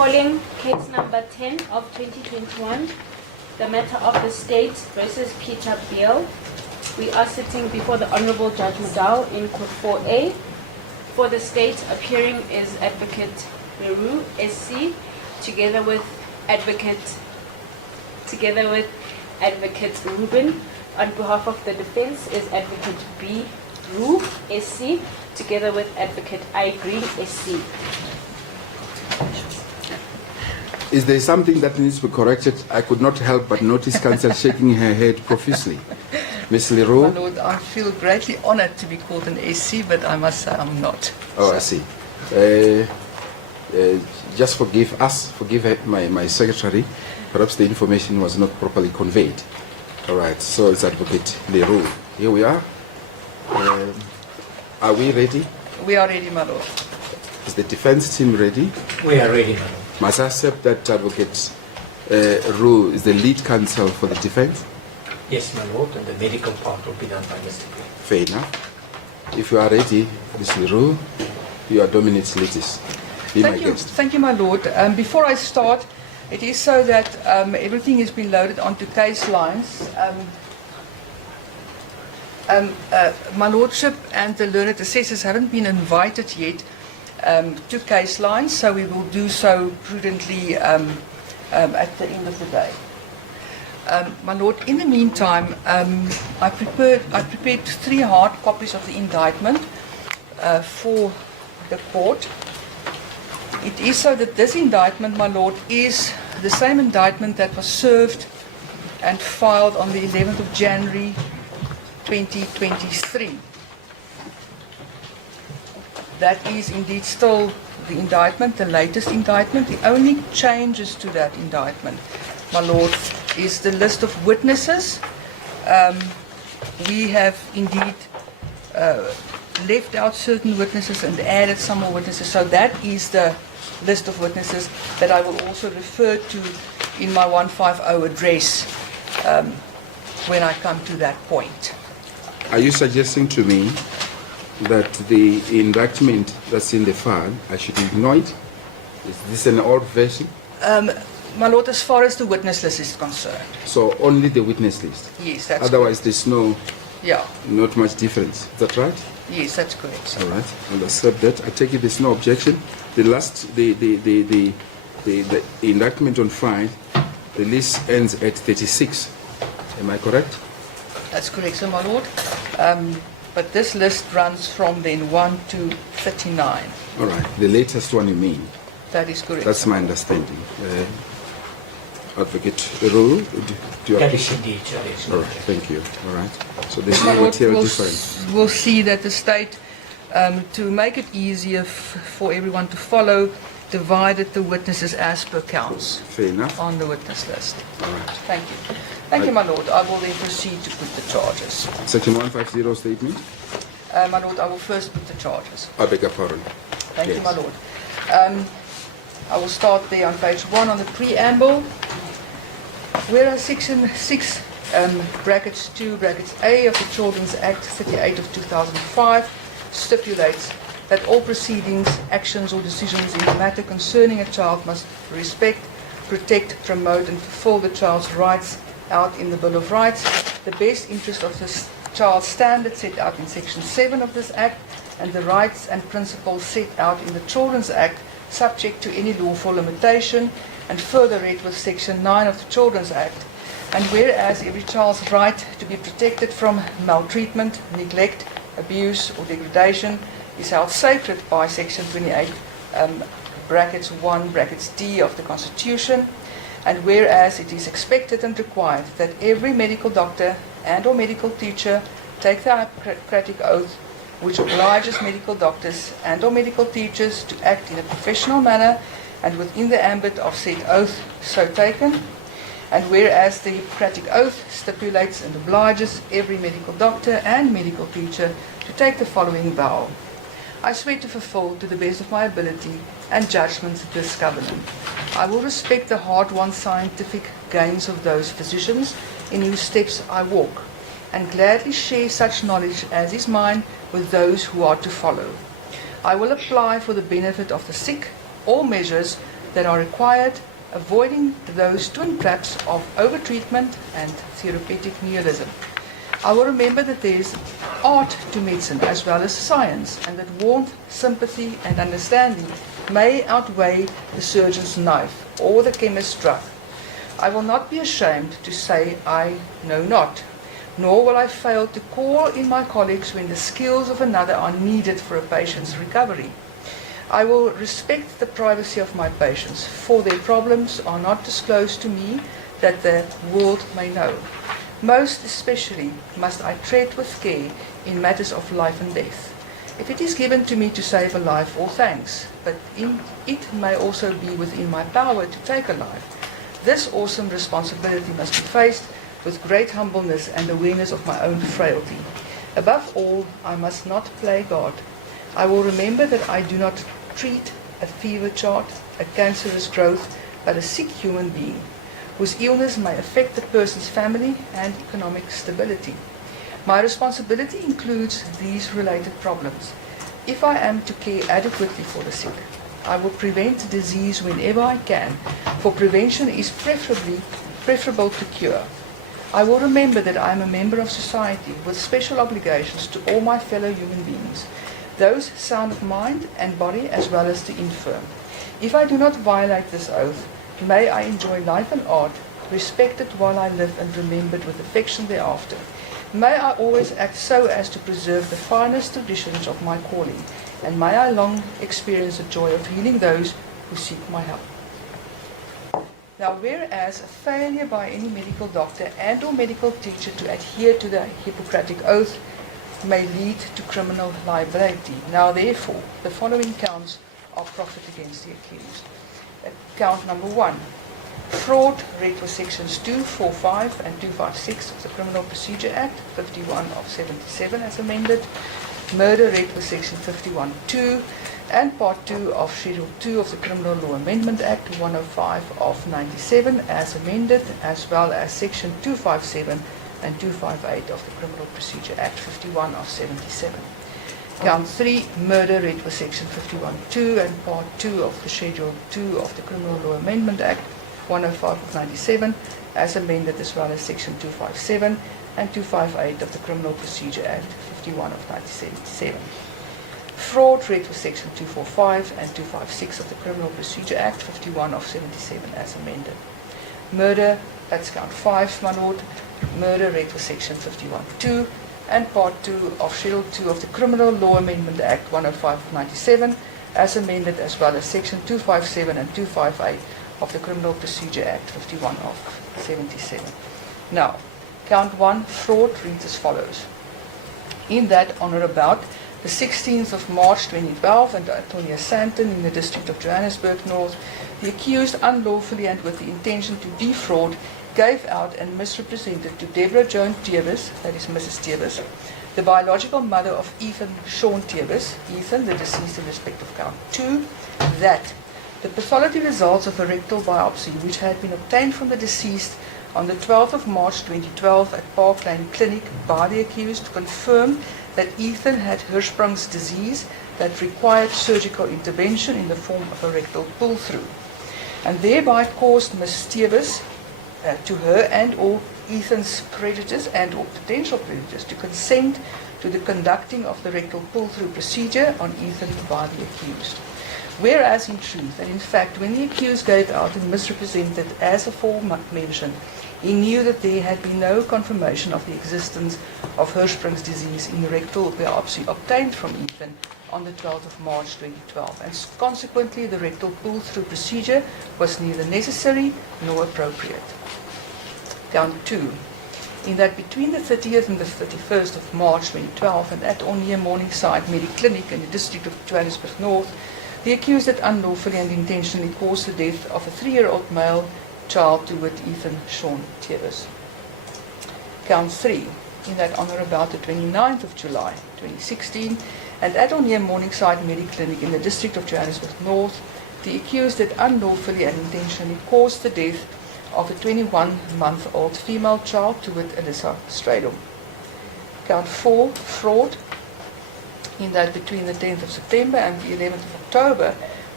Calling case number 10 of 2021, the matter of the state versus Peter Beale. We are sitting before the Honorable Judge Mdntv in Court 4A. For the state, appearing is Advocate Barry Roux, SC, together with Advocate Ruben. On behalf of the defense is Advocate B. Roux, SC, together with Advocate I. Green, SC. Is there something that needs to be corrected? I could not help but notice counsel shaking her head profusely. Ms. My Leroux? Lord, I feel greatly honored to be called an SC, but I must say I'm not. Oh, I see. Just forgive us, forgive my secretary. Perhaps the information was not properly conveyed. All right, so it's Advocate Leroux. Here we are. Are we ready? We are ready, my Lord. Is the defense team ready? We are ready, my lord. Must I accept that Advocate Roux is the lead counsel for the defense? Yes, my lord, and the medical part will be done by Mr. Beale. Fair enough. If you are ready, Ms. Leroux, you are Dominant Litis. Be my guest. Thank you, my Lord. Before I start, it is so that everything has been loaded onto case lines. My Lordship and the learned assessors haven't been invited yet to case lines, so we will do so prudently at the end of the day. My Lord, in the meantime, I prepared 3 hard copies of the indictment for the court. It is so that this indictment, my Lord, is the same indictment that was served and filed on the 11th of January 2023. That is indeed still the indictment, the latest indictment. The only changes to that indictment, my Lord, is the list of witnesses. We have indeed left out certain witnesses and added some more witnesses. So that is the list of witnesses that I will also refer to in my 150 address when I come to that point. Are you suggesting to me that the indictment that's in the file, I should ignore it? Is this an old version? My Lord, as far as the witness list is concerned, So only the witness list? yes, that's Otherwise there's yeah, not much difference. Is that right? yes, that's correct, sir. All right, I'll accept that. I take it there's no objection. The indictment on file, the list ends at 36. Am I correct? That's correct, sir, my Lord. But this list runs from then 1 to 39. All right, the latest one you mean? That is correct. That's my understanding. Advocate Roux, do you That appreciate? is indeed, yes. All right, thank you. All right, so there's My no Lord, material we'll, difference. we'll see that the state, to make it easier for everyone to follow, divided the witnesses as per counts Fair enough. on the witness list. All right. Thank you. Thank you, my Lord. I will then proceed to put the charges. Section 150 statement. My Lord, I will first put the charges. I beg your pardon. Thank you, Yes. my Lord. I will start there on page 1 on the preamble. Whereas Section 6, brackets 2, brackets A of the Children's Act 38 of 2005 stipulates that all proceedings, actions or decisions in the matter concerning a child must respect, protect, promote and fulfill the child's rights out in the Bill of Rights, the best interest of the child's standards set out in Section 7 of this Act, and the rights and principles set out in the Children's Act subject to any lawful limitation, and further read with Section 9 of the Children's Act. And whereas every child's right to be protected from maltreatment, neglect, abuse or degradation is held sacred by Section 28, brackets 1, brackets D of the Constitution, and whereas it is expected and required that every medical doctor and or medical teacher take the Hippocratic Oath, which obliges medical doctors and or medical teachers to act in a professional manner and within the ambit of said oath so taken, and whereas the Hippocratic Oath stipulates and obliges every medical doctor and medical teacher to take the following vow. I swear to fulfill to the best of my ability and judgment this covenant. I will respect the hard-won scientific gains of those physicians in whose steps I walk, and gladly share such knowledge as is mine with those who are to follow. I will apply for the benefit of the sick all measures that are required, avoiding those twin traps of overtreatment and therapeutic nihilism. I will remember that there is art to medicine as well as science, and that warmth, sympathy, and understanding may outweigh the surgeon's knife or the chemist's drug. I will not be ashamed to say I know not, nor will I fail to call in my colleagues when the skills of another are needed for a patient's recovery. I will respect the privacy of my patients, for their problems are not disclosed to me that the world may know. Most especially must I tread with care in matters of life and death. If it is given to me to save a life, all thanks, but it may also be within my power to take a life. This awesome responsibility must be faced with great humbleness and awareness of my own frailty. Above all, I must not play God. I will remember that I do not treat a fever chart, a cancerous growth, but a sick human being, whose illness may affect the person's family and economic stability. My responsibility includes these related problems. If I am to care adequately for the sick, I will prevent disease whenever I can, for prevention is preferable to cure. I will remember that I am a member of society with special obligations to all my fellow human beings, those sound of mind and body as well as the infirm. If I do not violate this oath, may I enjoy life and art, respected while I live and remembered with affection thereafter. May I always act so as to preserve the finest traditions of my calling, and may I long experience the joy of healing those who seek my help. Now, whereas a failure by any medical doctor and or medical teacher to adhere to the Hippocratic Oath may lead to criminal liability. Now, therefore, the following counts are proffered against the accused. Count number 1. Fraud, read with sections 245 and 256 of the Criminal Procedure Act, 51 of 77 as amended. Murder, read with section 51(2) and part 2 of schedule 2 of the Criminal Law Amendment Act, 105 of 97 as amended, as well as section 257 and 258 of the Criminal Procedure Act, 51 of 77. Count 3, murder, read with section 51(2) and part 2 of the schedule 2 of the Criminal Law Amendment Act, 105 of 97 as amended, as well as section 257 and 258 of the Criminal Procedure Act, 51 of 1977. Fraud, read with section 245 and 256 of the Criminal Procedure Act, 51 of 77 as amended. Murder, that's count 5, my lord. Murder, read with section 51(2) and part 2 of schedule 2 of the Criminal Law Amendment Act, 105 of 97 as amended, as well as section 257 and 258 of the Criminal Procedure Act, 51 of 77. Now, count 1, fraud, reads as follows. In that, on or about the 16th of March 2012, and Antonia Santon in the district of Johannesburg North, the accused unlawfully and with the intention to defraud gave out and misrepresented to Deborah Joan Tevis, that is Mrs. Tevis, the biological mother of Ethan Sean Tevis, Ethan, the deceased in respect of count 2, that the pathology results of a rectal biopsy which had been obtained from the deceased on the 12th of March 2012 at Park Lane Clinic by the accused confirmed that Ethan had Hirschsprung's disease that required surgical intervention in the form of a rectal pull-through, and thereby caused Ms. Tevis to her and or Ethan's creditors and or potential creditors to consent to the conducting of the rectal pull-through procedure on Ethan by the accused. Whereas in truth, and in fact, when the accused gave out and misrepresented as aforementioned, he knew that there had been no confirmation of the existence of Hirschsprung's disease in the rectal biopsy obtained from Ethan on the 12th of March 2012, and consequently the rectal pull-through procedure was neither necessary nor appropriate. Count 2. In that between the 30th and the 31st of March 2012 and at or near Morningside Mediclinic in the district of Johannesburg North, the accused had unlawfully and intentionally caused the death of a 3-year-old male child to wit Ethan Sean Tevis. Count 3. In that on or about the 29th of July 2016 and at or near Morningside Mediclinic in the district of Johannesburg North, the accused had unlawfully and intentionally caused the death of a 21-month-old female child to wit Alyssa Stradom. Count 4. Fraud. In that between the 10th of September and the 11th of October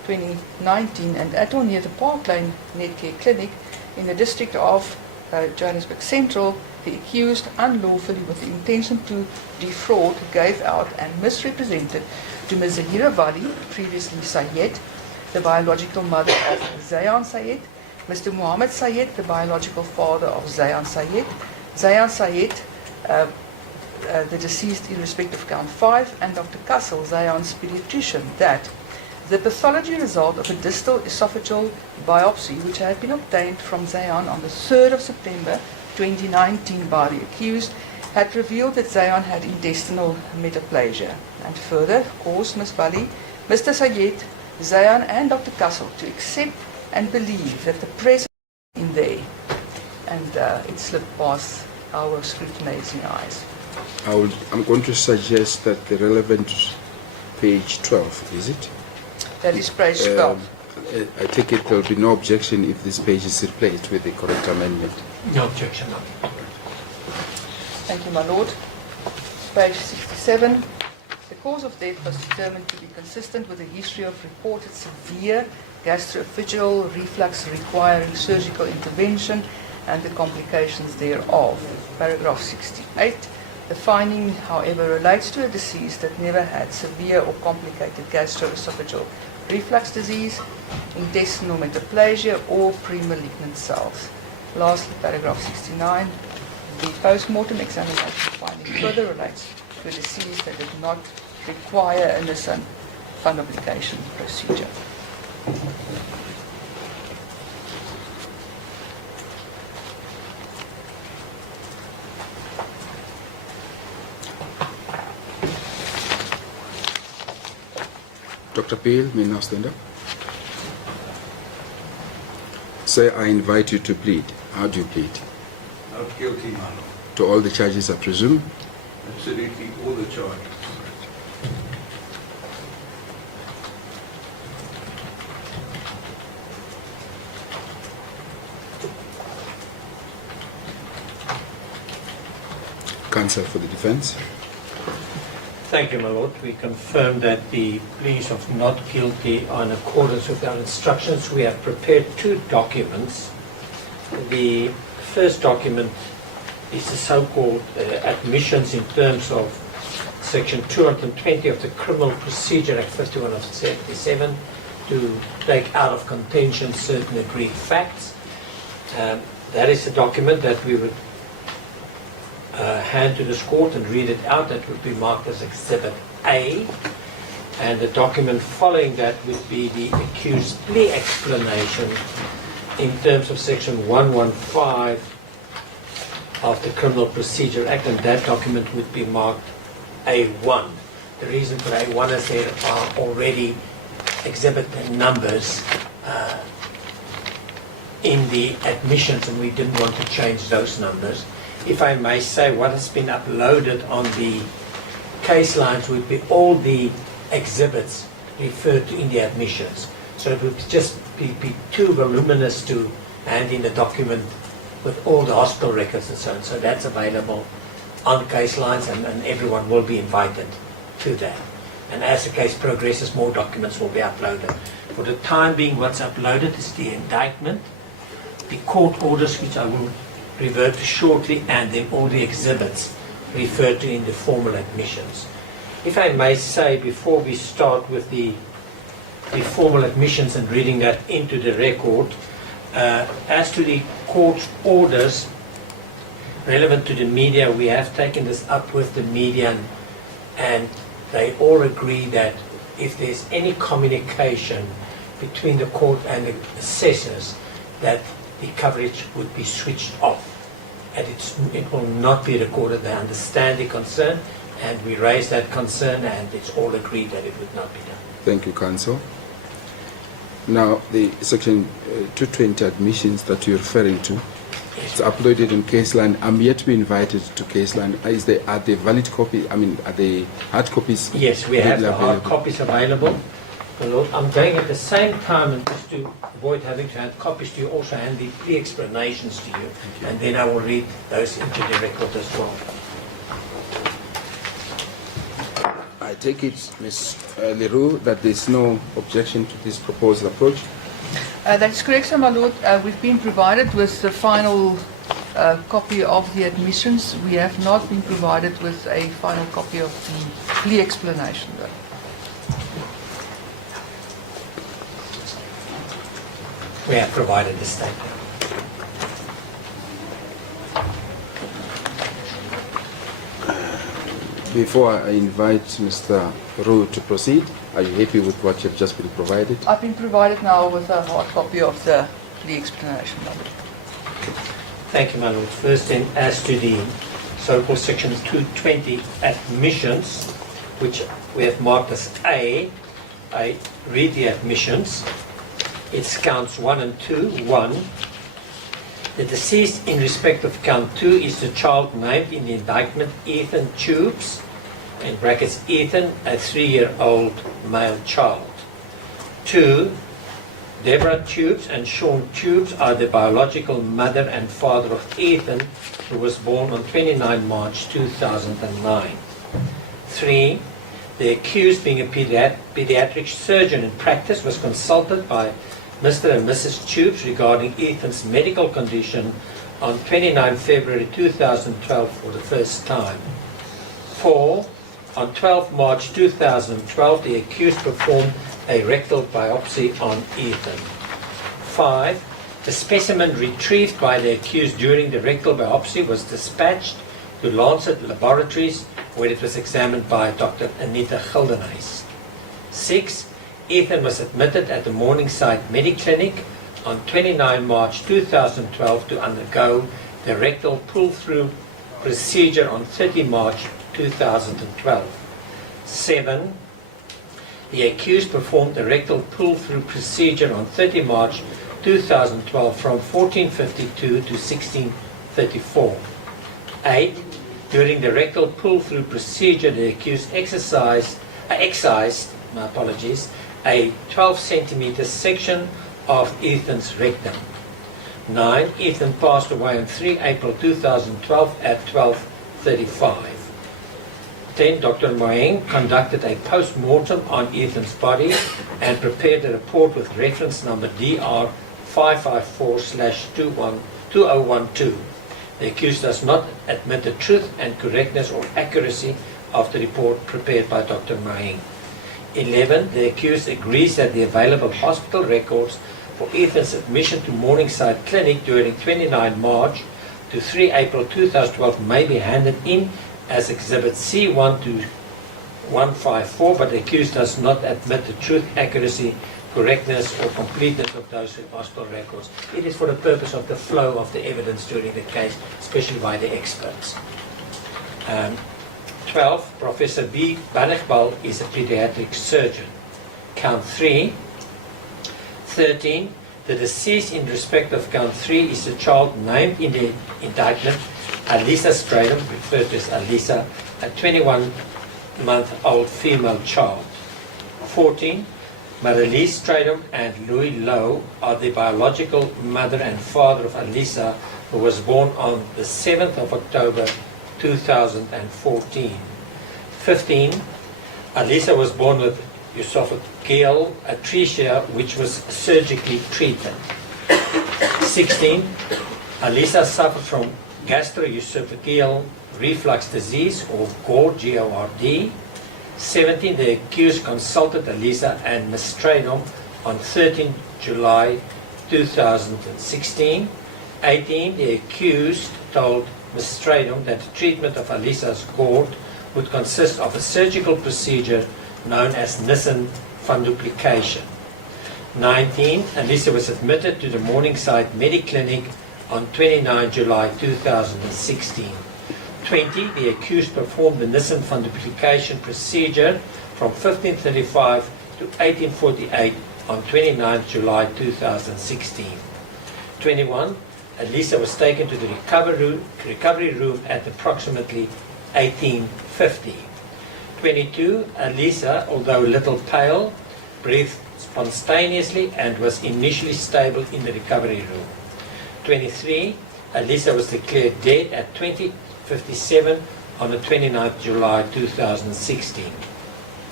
2019 and at or near the Park Lane Netcare Clinic in the district of Johannesburg Central, the accused unlawfully with the intention to defraud gave out and misrepresented to Ms. Zahira Vali, previously Sayed, the biological mother of Zayan Sayed, Mr. Muhammad Sayed, the biological father of Zayan Sayed, the deceased in respect of count 5, and Dr. Kassel, Zayan's pediatrician, that the pathology result of a distal esophageal biopsy, which had been obtained from Zayan on the 3rd of September 2019 by the accused, had revealed that Zayan had intestinal metaplasia, and further caused Ms. Bali, Mr. Sayed, Zayan and Dr. Kassel to accept and believe that the presence in there, and it slipped past our scrutinizing eyes. I'm going to suggest that the relevant page 12, is it? That is page 12. I take it there will be no objection if this page is replaced with the correct amendment. No objection. No. Thank you, my lord. Page 67. The cause of death was determined to be consistent with a history of reported severe gastroesophageal reflux requiring surgical intervention and the complications thereof. Paragraph 68. The finding, however, relates to a deceased that never had severe or complicated gastroesophageal reflux disease, intestinal metaplasia, or pre-malignant cells. Lastly, paragraph 69. The post-mortem examination finding further relates to a disease that did not require a Nissan fundoplication procedure. Dr. Beale, may now stand up. Sir, I invite you to plead. How do you plead? Not guilty, my lord. To all the charges, I presume? Absolutely all the charges. Counsel for the defense. Thank you, my lord. We confirm that the pleas of not guilty are in accordance with our instructions. We have prepared two documents. The first document is the so-called admissions in terms of Section 220 of the Criminal Procedure Act 51 of 77 to take out of contention certain agreed facts. That is the document that we would hand to this court and read it out. That would be marked as Exhibit A. And the document following that would be the accused plea explanation in terms of Section 115 of the Criminal Procedure Act, and that document would be marked A1. The reason for A1 is there are already exhibit numbers in the admissions, and we didn't want to change those numbers. If I may say, what has been uploaded on the case lines would be all the exhibits referred to in the admissions. So it would just be too voluminous to hand in a document with all the hospital records and so on. So that's available on case lines, and everyone will be invited to that. And as the case progresses, more documents will be uploaded. For the time being, what's uploaded is the indictment, the court orders, which I will revert to shortly, and then all the exhibits referred to in the formal admissions. If I may say, before we start with the formal admissions and reading that into the record, as to the court's orders relevant to the media, we have taken this up with the media, and they all agree that if there's any communication between the court and the assessors, that the coverage would be switched off, and it will not be recorded. They understand the concern, and we raise that concern, and it's all agreed that it would not be done. Thank you, counsel. Now, the Section 220 admissions that you're referring to, it's uploaded in Caseline. I'm yet to be invited to Caseline. Are they valid copies? I mean, are they hard copies? Yes, we have the hard available? copies available. My Lord, I'm going at the same time, and just to avoid having to hand copies to you, also hand the plea explanations to you, and then I will read those into the record as well. I I take it, Ms. Leroux, that there's no objection to this proposed approach. That is correct, sir, my lord. We've been provided with the final copy of the admissions. We have not been provided with a final copy of the plea explanation, though. We have provided the statement. Before I invite Mr. Roux to proceed, are you happy with what you've just been provided? I've been provided now with a hard copy of the plea explanation, my lord. Thank you, my lord. First, then, as to the so-called section 220 admissions, which we have marked as A, I read the admissions. It's counts 1 and 2. 1. The deceased in respect of count 2 is the child named in the indictment, Ethan Tubes, in brackets Ethan, a 3-year-old male child. 2. Deborah Tubes and Sean Tubes are the biological mother and father of Ethan, who was born on 29 March 2009. 3. The accused, being a pediatric surgeon in practice, was consulted by Mr. and Mrs. Tubes regarding Ethan's medical condition on 29 February 2012 for the first time. 4. On 12 March 2012, the accused performed a rectal biopsy on Ethan. 5. The specimen retrieved by the accused during the rectal biopsy was dispatched to Lancet Laboratories, where it was examined by Dr. Anita Gildenhuys. 6. Ethan was admitted at the Morningside Mediclinic on 29 March 2012 to undergo the rectal pull-through procedure on 30 March 2012. 7. The accused performed the rectal pull-through procedure on 30 March 2012 from 14:52 to 16:34. 8. During the rectal pull-through procedure, the accused excised a 12 centimeter section of Ethan's rectum. 9. Ethan passed away on 3 April 2012 at 12:35. 10. Dr. Moeng conducted a post-mortem on Ethan's body and prepared a report with reference number DR 554/2012. The accused does not admit the truth and correctness or accuracy of the report prepared by Dr. Moeng. 11. The accused agrees that the available hospital records for Ethan's admission to Morningside Clinic during 29 March to 3 April 2012 may be handed in as Exhibit C1 to 154, but the accused does not admit the truth, accuracy, correctness or completeness of those hospital records. It is for the purpose of the flow of the evidence during the case, especially by the experts. 12. Professor B. Baele is a pediatric surgeon. Count 3. 13. The deceased in respect of count 3 is the child named in the indictment, Alisa Stradom, referred to as Alisa, a 21-month-old female child. 14. Marilee Stradom and Louis Lowe are the biological mother and father of Alisa, who was born on the 7th of October 2014. 15. Alisa was born with esophageal atresia, which was surgically treated. 16. Alisa suffered from gastroesophageal reflux disease, or GORD, G-O-R-D. 17. The accused consulted Alisa and Ms. Stradom on 13 July 2016. 18. The accused told Ms. Stradom that the treatment of Alisa's GORD would consist of a surgical procedure known as Nissen funduplication. 19. Alisa was admitted to the Morningside Mediclinic on 29 July 2016. 20. The accused performed the Nissen funduplication procedure from 1535 to 1848 on 29 July 2016. 21. Alisa was taken to the recovery room at approximately 1850. 22. Alisa, although a little pale, breathed spontaneously and was initially stable in the recovery room. 23. Alisa was declared dead at 20:57 on the 29th July 2016.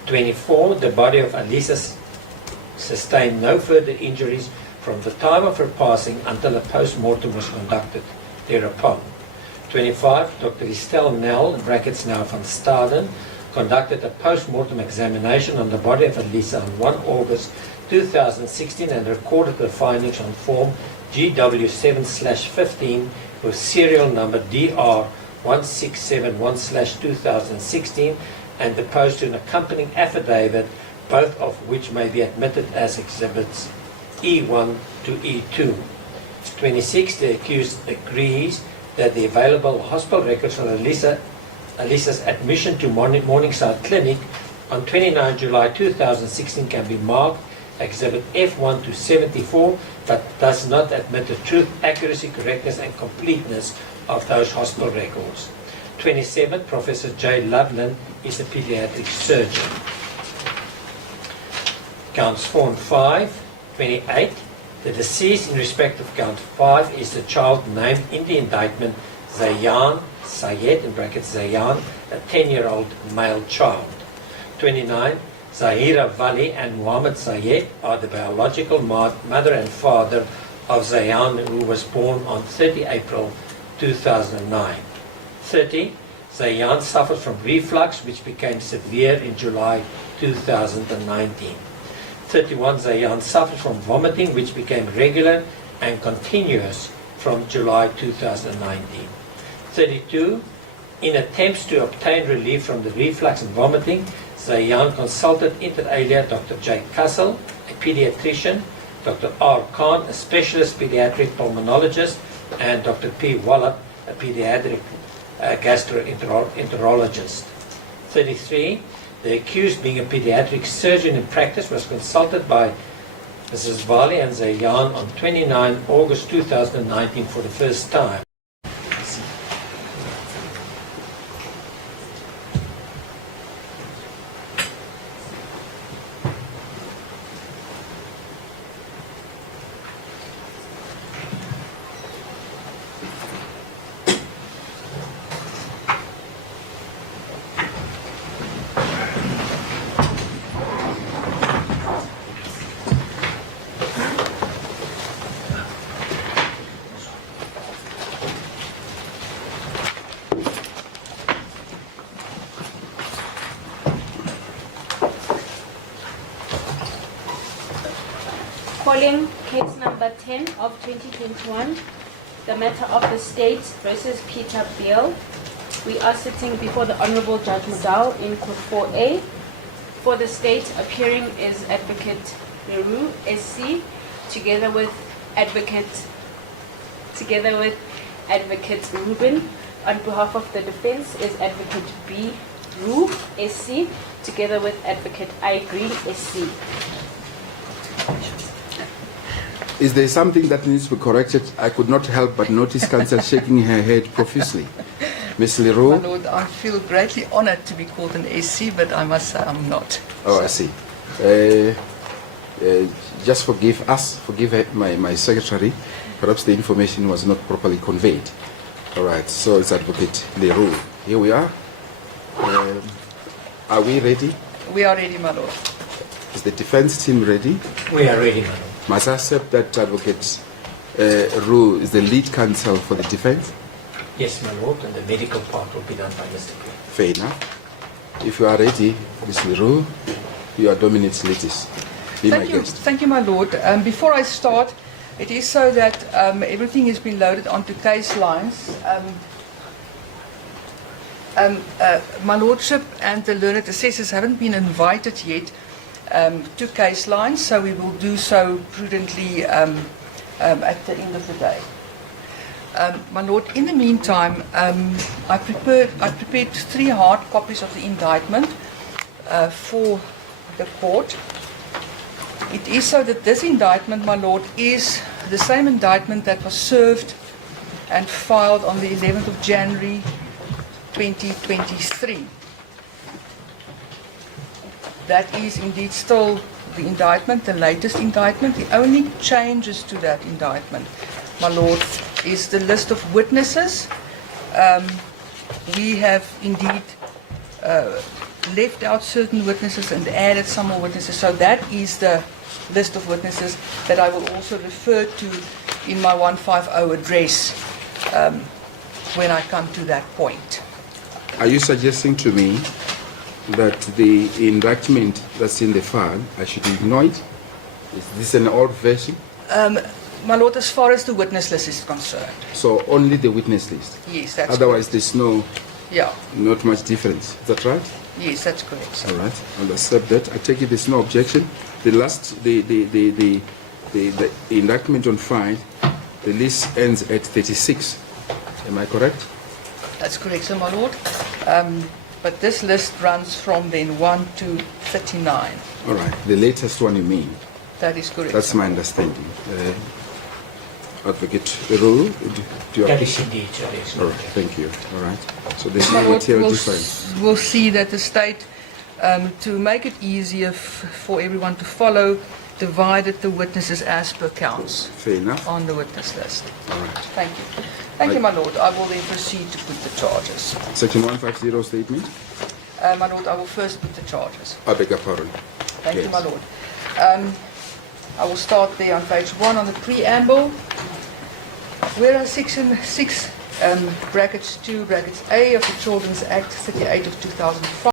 24. The body of Alisa sustained no further injuries from the time of her passing until a post-mortem was conducted thereupon. 25. Dr. Estelle Nel, in brackets now van Staden, conducted a post-mortem examination on the body of Alisa on 1 August 2016 and recorded the findings on form GW7/15 with serial number DR1671/2016 and deposed to an accompanying affidavit, both of which may be admitted as exhibits E1 to E2. 26. The accused agrees that the available hospital records on Alisa's admission to Morningside Clinic on 29 July 2016 can be marked Exhibit F1 to 74, but does not admit the truth, accuracy, correctness and completeness of those hospital records. 27. Professor J. Loveland is a pediatric surgeon. Counts 4 and 5. 28. The deceased in respect of count 5 is the child named in the indictment Zayan Sayed, in brackets Zayan, a 10-year-old male child. 29. Zahira Vali and Muhammad Sayed are the biological mother and father of Zayan, who was born on 30 April 2009. 30. Zayan suffered from reflux, which became severe in July 2019. 31. Zayan suffered from vomiting, which became regular and continuous from July 2019. 32. In attempts to obtain relief from the reflux and vomiting, Zayan consulted inter alia Dr. J. Kassel, a pediatrician, Dr. R. Khan, a specialist pediatric pulmonologist, and Dr. P. Wallet, a pediatric gastroenterologist. 33. The accused, being a pediatric surgeon in practice, was consulted by Mrs. Vali and Zayan on 29 August 2019 for the first time. Calling case number 10 of 2021, the matter of the state versus Peter Beale. We are sitting before the Honorable Judge Modal in Court 4A. For the state, appearing is Advocate Barry Roux, SC, together with Advocate Rubin. On behalf of the defense is Advocate B. Roux, SC, together with Advocate I. Green, SC. Is there something that needs to be corrected? I could not help but notice counsel shaking her head profusely. Ms. My Leroux? Lord, I feel greatly honored to be called an SC, but I must say I'm not. Oh, I see. Just forgive us, forgive my secretary. Perhaps the information was not properly conveyed. All right, so it's Advocate Leroux. Here we are. Are we ready? We are ready, my Lord. Is the defense team ready? We are ready, madam. Must I accept that Advocate Roux is the lead counsel for the defense? Yes, my lord, and the medical part will be done by Mr. Beale. Fair enough. If you are ready, Ms. Leroux, you are Dominant Litis. Be my guest. Thank you, my Lord. Before I start, it is so that everything has been loaded onto case lines. My Lordship and the learned assessors haven't been invited yet to case lines, so we will do so prudently at the end of the day. My Lord, in the meantime, I prepared 3 hard copies of the indictment for the court. It is so that this indictment, my Lord, is the same indictment that was served and filed on the 11th of January 2023. That is indeed still the indictment, the latest indictment. The only changes to that indictment, my Lord, is the list of witnesses. We have indeed left out certain witnesses and added some more witnesses. So that is the list of witnesses that I will also refer to in my 150 address when I come to that point. Are you suggesting to me that the indictment that's in the file, I should ignore it? Is this an old version? My lord, as far as the witness list is concerned, So only the witness list? yes, that's Otherwise, correct. there's Yeah, not much difference. Is that right? yes, that's correct, sir. All right, I'll accept that. I take it there's no objection. The last, the indictment on file, the list ends at 36. Am I correct? That's correct, sir, my lord. But this list runs from then 1 to 39. All right, the latest one you mean? That is correct. That's sir. my understanding. Advocate Roux, do you That have... is indeed, yes. All right, thank you. All right. So there's My no lord, material we'll, difference. we'll see that the state, to make it easier for everyone to follow, divided the witnesses as per counts Fair enough. on the witness list. All right. Thank you. Thank you, my lord. I will then proceed to put the charges. Section 150 statement. My lord, I will first put the charges. I beg your pardon. Thank you, Yes. my lord. I will start there on page 1 on the preamble. Whereas section 6, brackets 2, brackets A of the Children's Act 38 of 2005